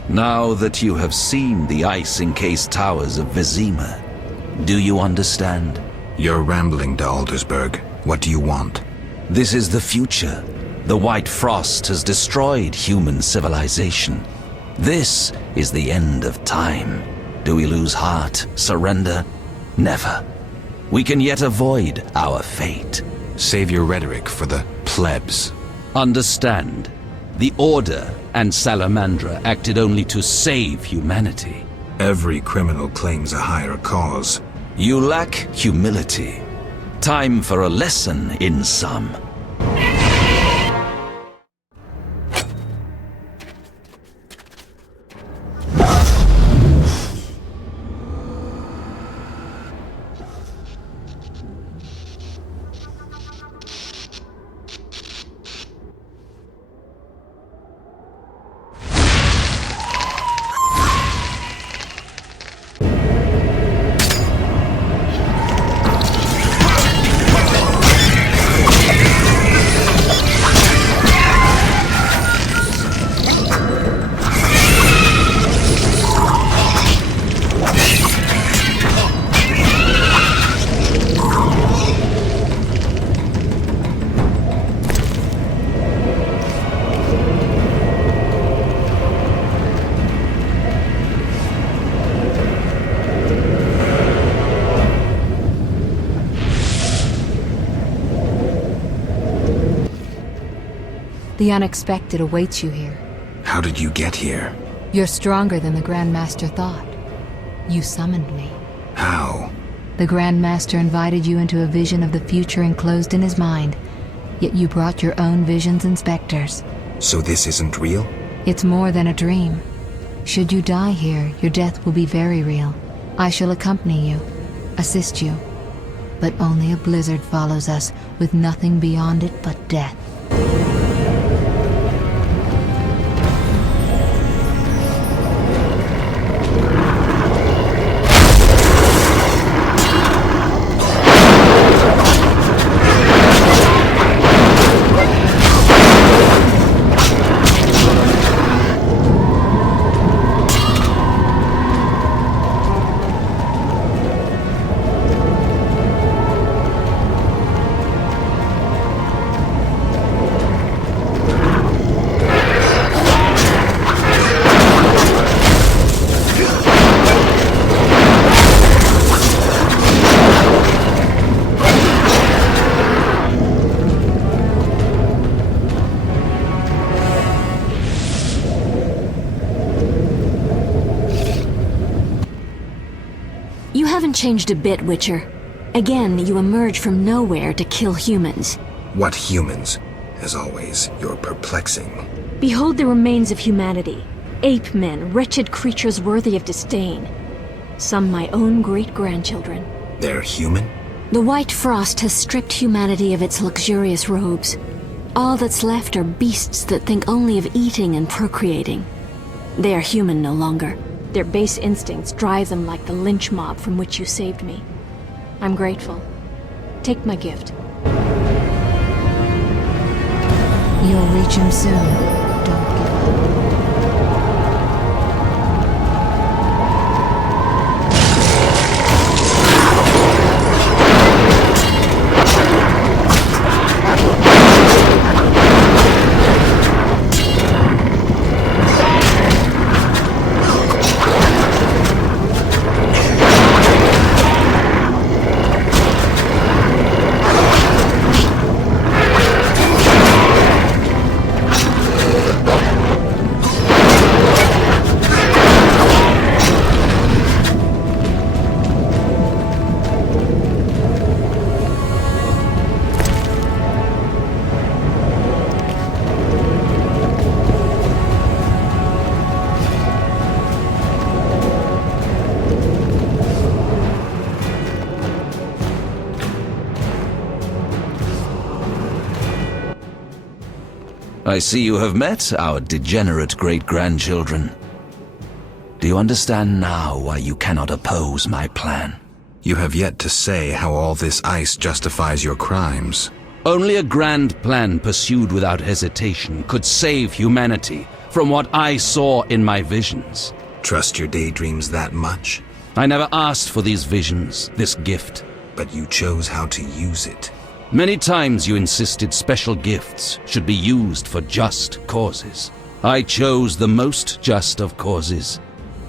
Now that you have seen the ice-encased towers of Vizima, do you understand? You're rambling to Aldersburg. What do you want? This is the future. The White Frost has destroyed human civilization. This is the end of time. Do we lose heart, surrender? Never. We can yet avoid our fate. Save your rhetoric for the plebs. Understand. The Order and Salamandra acted only to save humanity. Every criminal claims a higher cause. You lack humility. Time for a lesson in some. The unexpected awaits you here. How did you get here? You're stronger than the Grandmaster thought. You summoned me. How? The Grandmaster invited you into a vision of the future enclosed in his mind, yet you brought your own visions and specters. So this isn't real? It's more than a dream. Should you die here, your death will be very real. I shall accompany you, assist you. But only a blizzard follows us, with nothing beyond it but death. Changed a bit, Witcher. Again, you emerge from nowhere to kill humans. What humans? As always, you're perplexing. Behold the remains of humanity. Ape men, wretched creatures worthy of disdain. Some my own great-grandchildren. They're human? The White Frost has stripped humanity of its luxurious robes. All that's left are beasts that think only of eating and procreating. They are human no longer. Their base instincts drive them like the lynch mob from which you saved me. I'm grateful. Take my gift. You'll reach him soon. Don't give up. I see you have met our degenerate great-grandchildren. Do you understand now why you cannot oppose my plan? You have yet to say how all this ice justifies your crimes. Only a grand plan pursued without hesitation could save humanity from what I saw in my visions. Trust your daydreams that much? I never asked for these visions, this gift. But you chose how to use it. Many times you insisted special gifts should be used for just causes. I chose the most just of causes,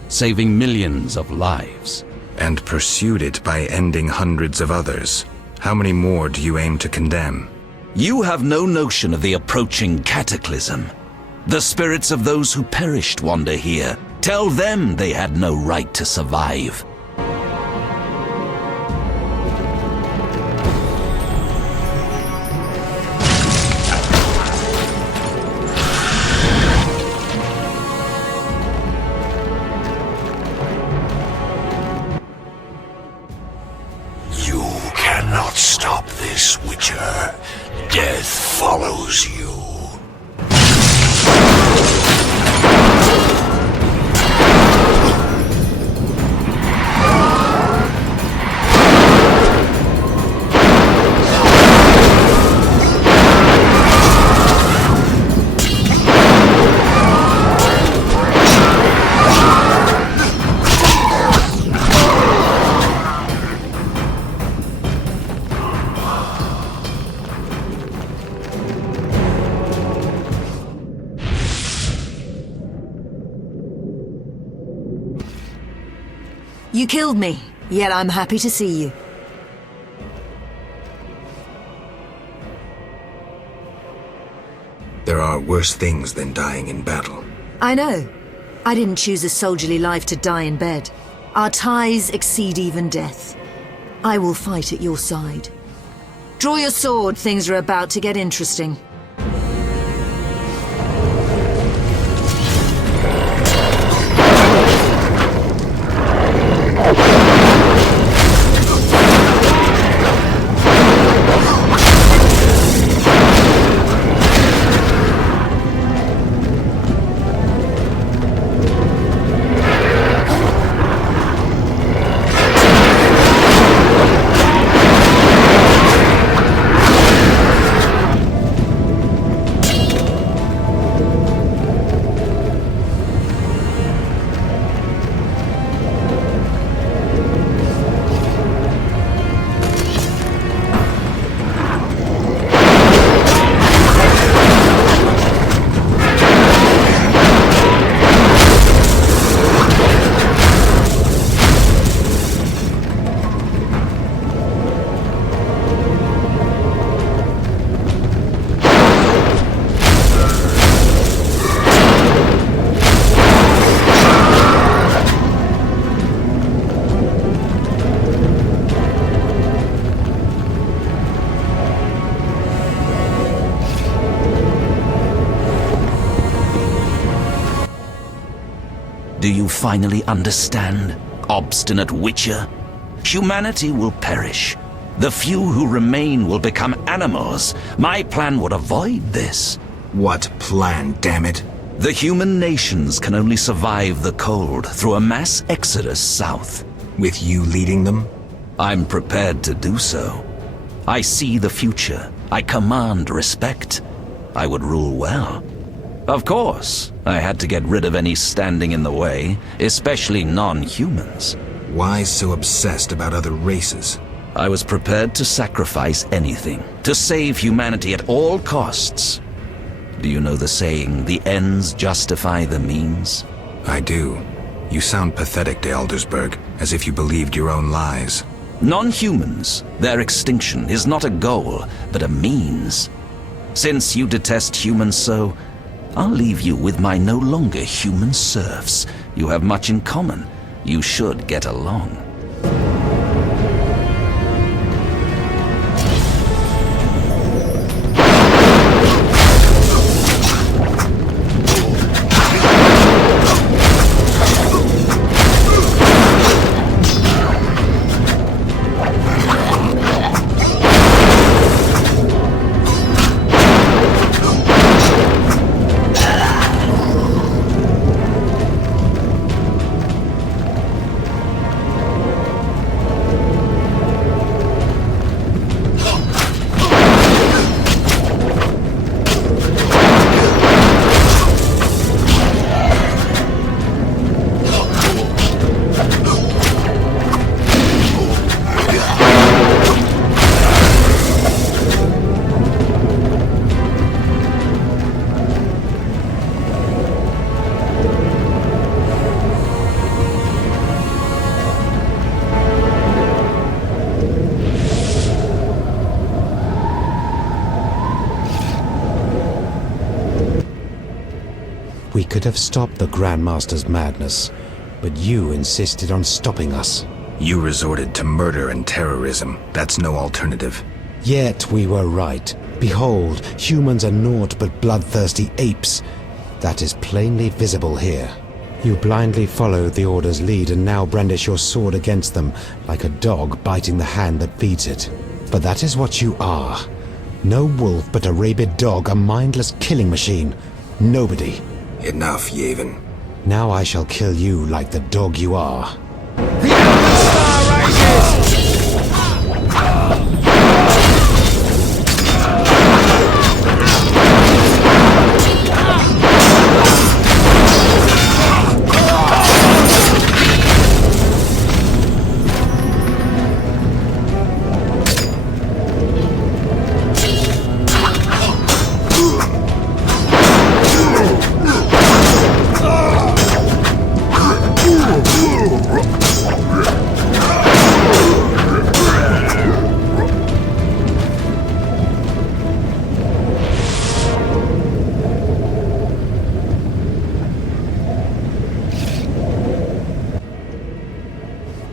saving millions of lives. And pursued it by ending hundreds of others. How many more do you aim to condemn? You have no notion of the approaching cataclysm. The spirits of those who perished wander here. Tell them they had no right to survive. Stop this, Witcher. Death follows you. You killed me, yet I'm happy to see you. There are worse things than dying in battle. I know. I didn't choose a soldierly life to die in bed. Our ties exceed even death. I will fight at your side. Draw your sword, things are about to get interesting. Do you finally understand, obstinate Witcher? Humanity will perish. The few who remain will become animals. My plan would avoid this. What plan, damn it? The human nations can only survive the cold through a mass exodus south. With you leading them? I'm prepared to do so. I see the future. I command respect. I would rule well. Of course, I had to get rid of any standing in the way, especially non-humans. Why so obsessed about other races? I was prepared to sacrifice anything, to save humanity at all costs. Do you know the saying, the ends justify the means? I do. You sound pathetic de Aldersberg, as if you believed your own lies. Non-humans, their extinction is not a goal, but a means. Since you detest humans so, I'll leave you with my no longer human serfs. You have much in common. You should get along. We could have stopped the Grandmaster's madness, but you insisted on stopping us. You resorted to murder and terrorism. That's no alternative. Yet we were right. Behold, humans are naught but bloodthirsty apes. That is plainly visible here. You blindly followed the Order's lead and now brandish your sword against them, like a dog biting the hand that feeds it. But that is what you are. No wolf but a rabid dog, a mindless killing machine. Nobody. Enough, Yavin. Now I shall kill you like the dog you are. The elven star rises!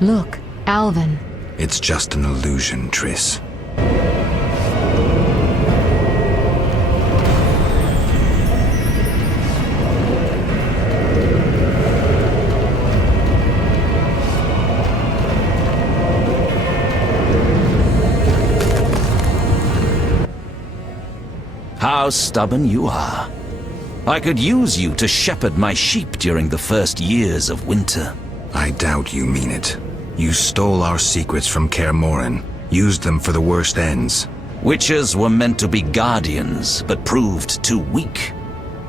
Look, Alvin. It's just an illusion, Triss. How stubborn you are. I could use you to shepherd my sheep during the first years of winter. I doubt you mean it. You stole our secrets from Kaer Morhen, used them for the worst ends. Witches were meant to be guardians, but proved too weak.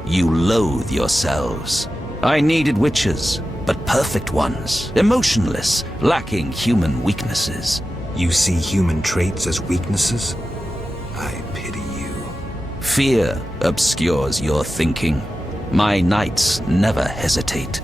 You loathe yourselves. I needed witches, but perfect ones, emotionless, lacking human weaknesses. You see human traits as weaknesses? I pity you. Fear obscures your thinking. My knights never hesitate.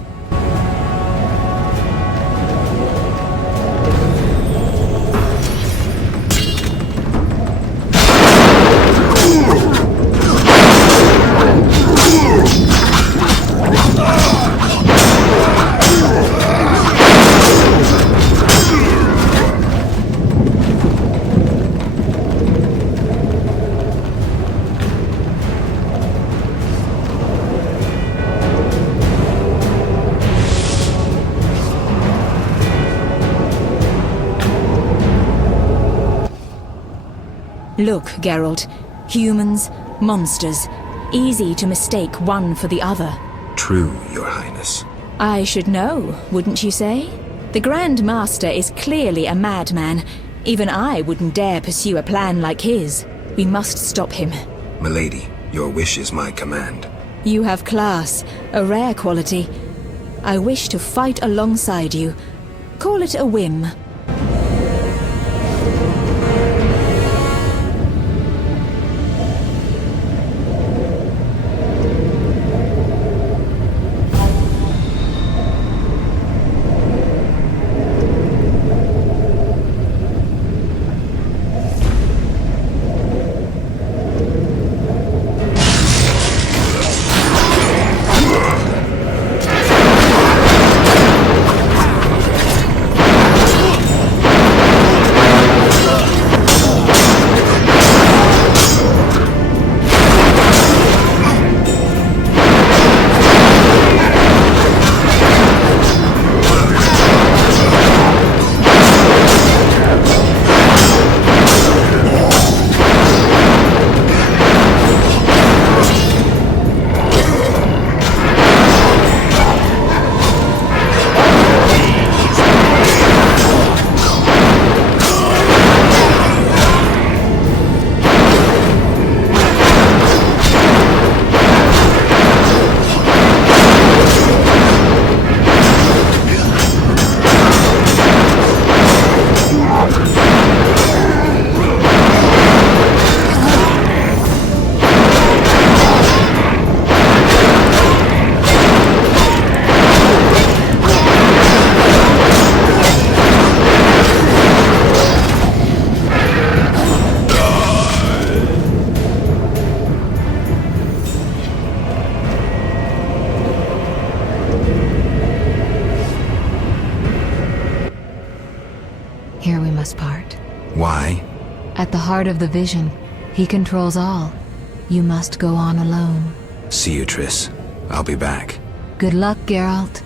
Look, Geralt. Humans, monsters. Easy to mistake one for the other. True, Your Highness. I should know, wouldn't you say? The Grandmaster is clearly a madman. Even I wouldn't dare pursue a plan like his. We must stop him. Milady, your wish is my command. You have class, a rare quality. I wish to fight alongside you. Call it a whim. Here we must part. Why? At the heart of the vision, he controls all. You must go on alone. See you, Triss. I'll be back. Good luck, Geralt.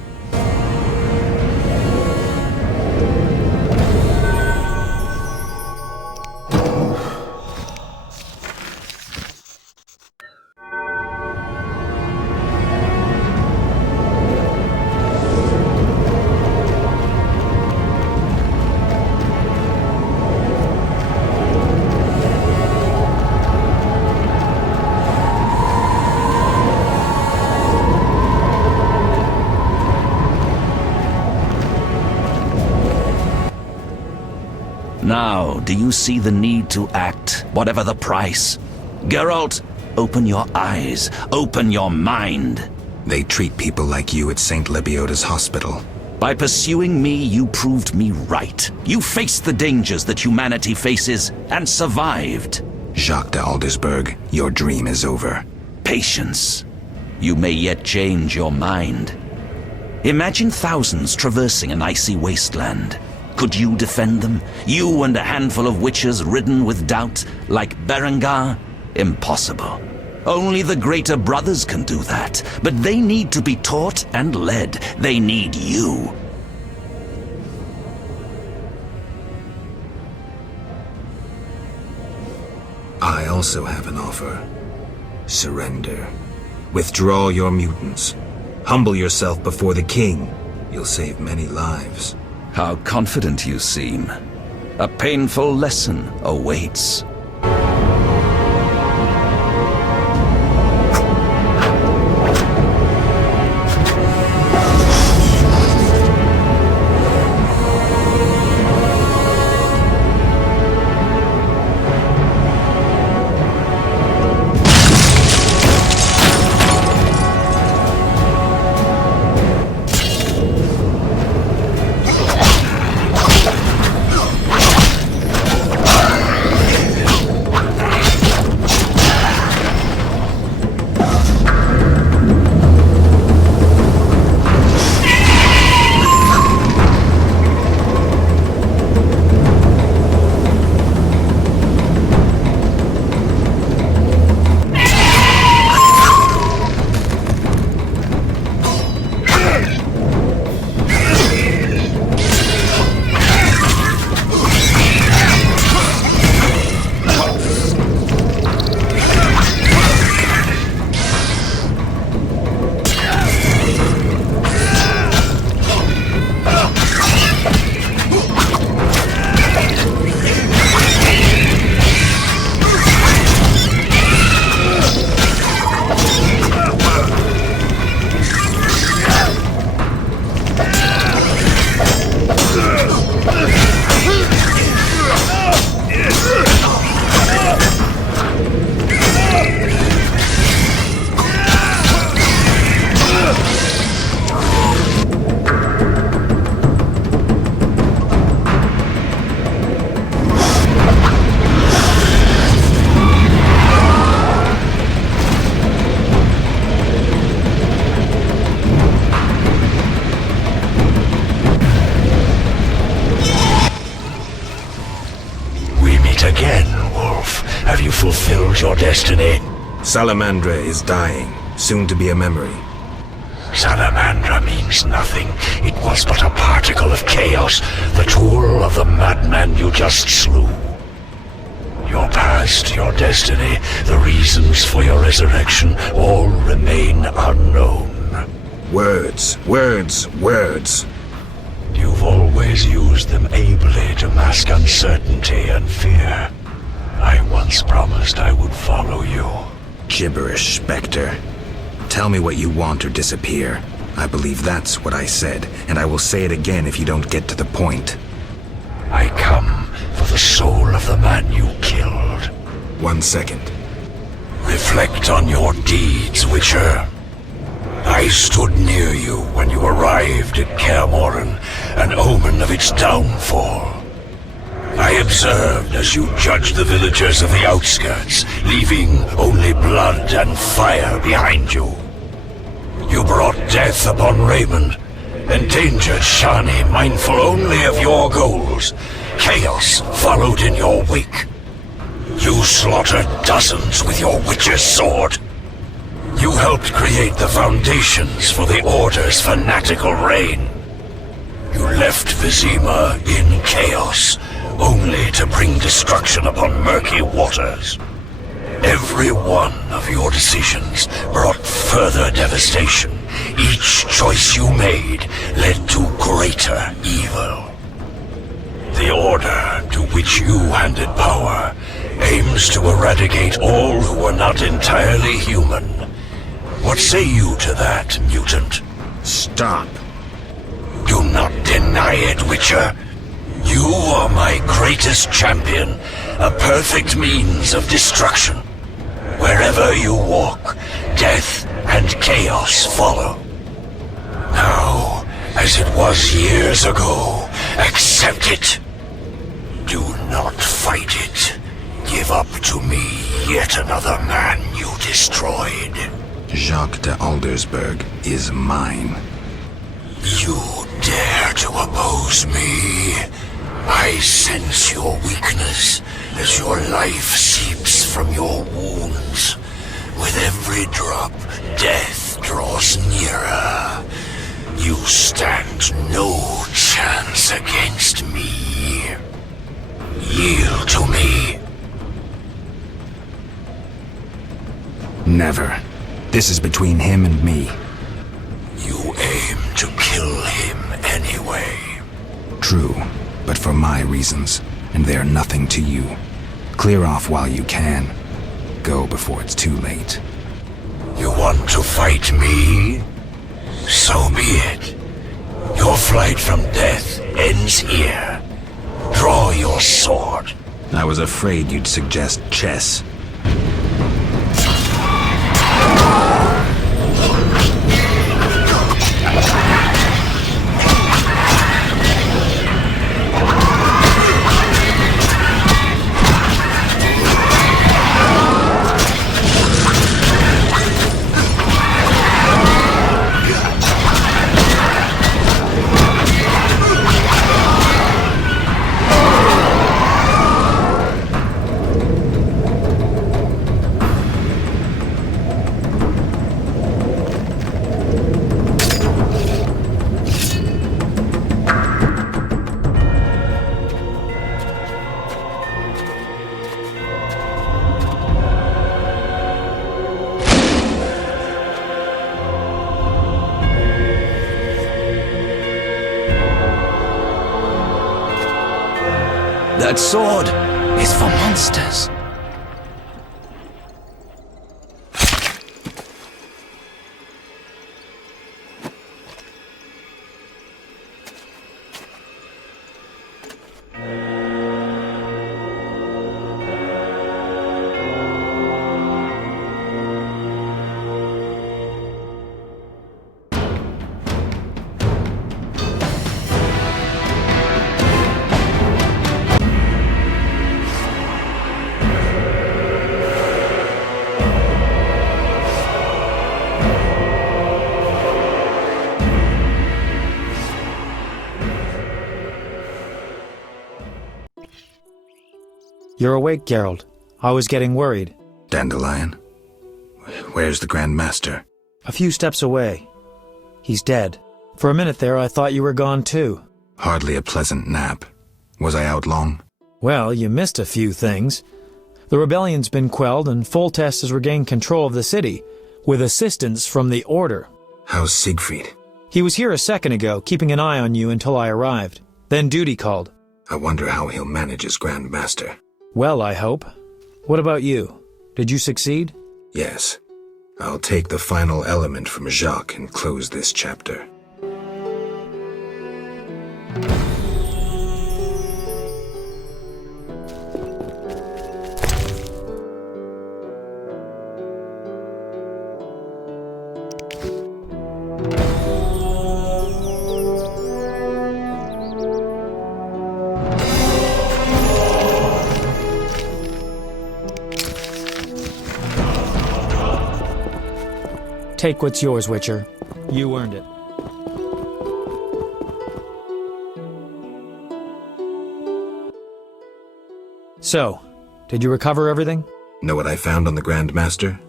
Now, do you see the need to act, whatever the price? Geralt, open your eyes, open your mind. They treat people like you at St. Lebioda's hospital. By pursuing me, you proved me right. You faced the dangers that humanity faces and survived. Jacques de Aldersberg, your dream is over. Patience. You may yet change your mind. Imagine thousands traversing an icy wasteland. Could you defend them? You and a handful of witches ridden with doubt, like Berengar? Impossible. Only the greater brothers can do that, but they need to be taught and led. They need you. I also have an offer. Surrender. Withdraw your mutants. Humble yourself before the king. You'll save many lives. How confident you seem. A painful lesson awaits. fulfilled your destiny. Salamandra is dying, soon to be a memory. Salamandra means nothing. It was but a particle of chaos, the tool of the madman you just slew. Your past, your destiny, the reasons for your resurrection, all remain unknown. Words, words, words. You've always used them ably to mask uncertainty and fear. I once promised I would follow you. Gibberish, Spectre. Tell me what you want or disappear. I believe that's what I said, and I will say it again if you don't get to the point. I come for the soul of the man you killed. 1 second. Reflect on your deeds, Witcher. I stood near you when you arrived at Kaer Morhen, an omen of its downfall. I observed as you judged the villagers of the Outskirts, leaving only blood and fire behind you. You brought death upon Raymond, endangered Shani, mindful only of your goals. Chaos followed in your wake. You slaughtered dozens with your witcher's sword. You helped create the foundations for the Order's fanatical reign. You left Vizima in chaos, only to bring destruction upon murky waters. Every one of your decisions brought further devastation. Each choice you made led to greater evil. The Order, to which you handed power, aims to eradicate all who are not entirely human. What say you to that, mutant? Stop. Do not deny it, Witcher. You are my greatest champion, a perfect means of destruction. Wherever you walk, death and chaos follow. Now, as it was years ago, accept it. Do not fight it. Give up to me yet another man you destroyed. Jacques de Aldersberg is mine. You dare to oppose me? I sense your weakness as your life seeps from your wounds. With every drop, death draws nearer. You stand no chance against me. Yield to me. Never. This is between him and me. You aim to kill him anyway. True, but for my reasons, and they are nothing to you. Clear off while you can. Go before it's too late. You want to fight me? So be it. Your flight from death ends here. Draw your sword. I was afraid you'd suggest chess. That sword is for monsters. You're awake, Geralt. I was getting worried. Dandelion? Where's the Grandmaster? A few steps away. He's dead. For a minute there, I thought you were gone too. Hardly a pleasant nap. Was I out long? Well, you missed a few things. The rebellion's been quelled and Foltest has regained control of the city, with assistance from the Order. How's Siegfried? He was here a second ago, keeping an eye on you until I arrived. Then duty called. I wonder how he'll manage as Grandmaster. Well, I hope. What about you? Did you succeed? Yes. I'll take the final element from Jacques and close this chapter. Take what's yours, Witcher. You earned it. So, did you recover everything? Know what I found on the Grandmaster?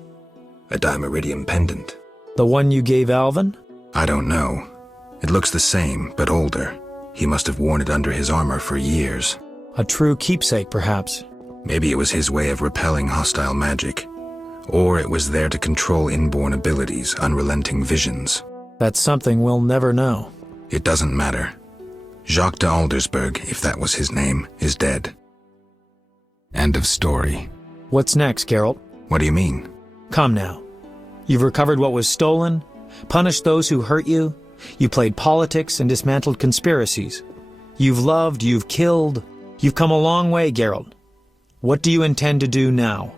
A dimeridium pendant. The one you gave Alvin? I don't know. It looks the same, but older. He must have worn it under his armor for years. A true keepsake, perhaps. Maybe it was his way of repelling hostile magic. Or it was there to control inborn abilities, unrelenting visions. That's something we'll never know. It doesn't matter. Jacques de Aldersberg, if that was his name, is dead. End of story. What's next, Geralt? What do you mean? Come now. You've recovered what was stolen, punished those who hurt you, you played politics and dismantled conspiracies. You've loved, you've killed. You've come a long way, Geralt. What do you intend to do now?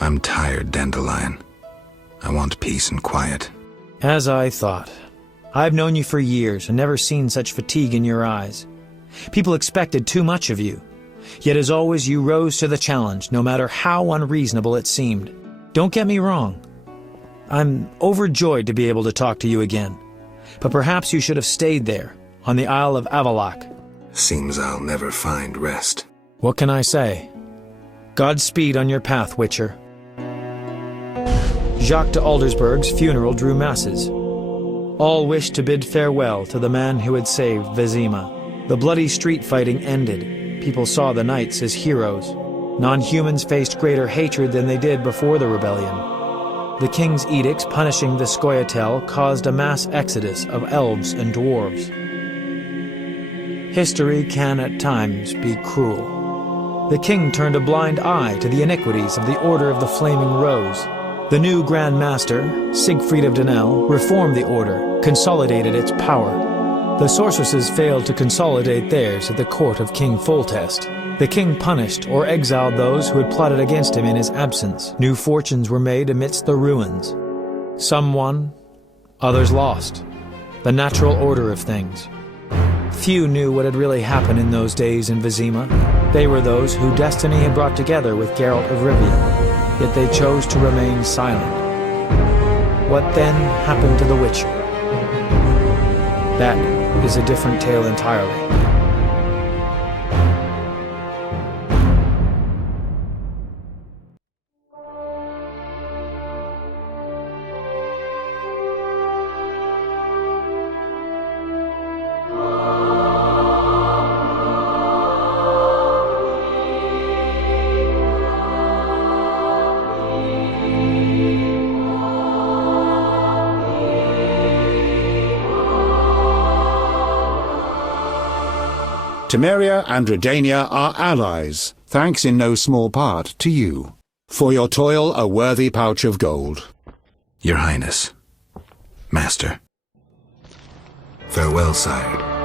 I'm tired, Dandelion. I want peace and quiet. As I thought. I've known you for years and never seen such fatigue in your eyes. People expected too much of you. Yet as always, you rose to the challenge, no matter how unreasonable it seemed. Don't get me wrong. I'm overjoyed to be able to talk to you again. But perhaps you should have stayed there, on the Isle of Avallac'h. Seems I'll never find rest. What can I say? Godspeed on your path, Witcher. Jacques de Aldersberg's funeral drew masses. All wished to bid farewell to the man who had saved Vizima. The bloody street fighting ended. People saw the knights as heroes. Non-humans faced greater hatred than they did before the rebellion. The king's edicts punishing the Scoia'tael caused a mass exodus of elves and dwarves. History can at times be cruel. The king turned a blind eye to the iniquities of the Order of the Flaming Rose. The new Grandmaster, Siegfried of Dunel, reformed the Order, consolidated its power. The sorceresses failed to consolidate theirs at the court of King Foltest. The king punished or exiled those who had plotted against him in his absence. New fortunes were made amidst the ruins. Some won, others lost. The natural order of things. Few knew what had really happened in those days in Vizima. They were those who destiny had brought together with Geralt of Rivia, yet they chose to remain silent. What then happened to the Witcher? That is a different tale entirely. Temeria and Redania are allies, thanks in no small part to you. For your toil, a worthy pouch of gold. Your Highness. Master. Farewell, sire.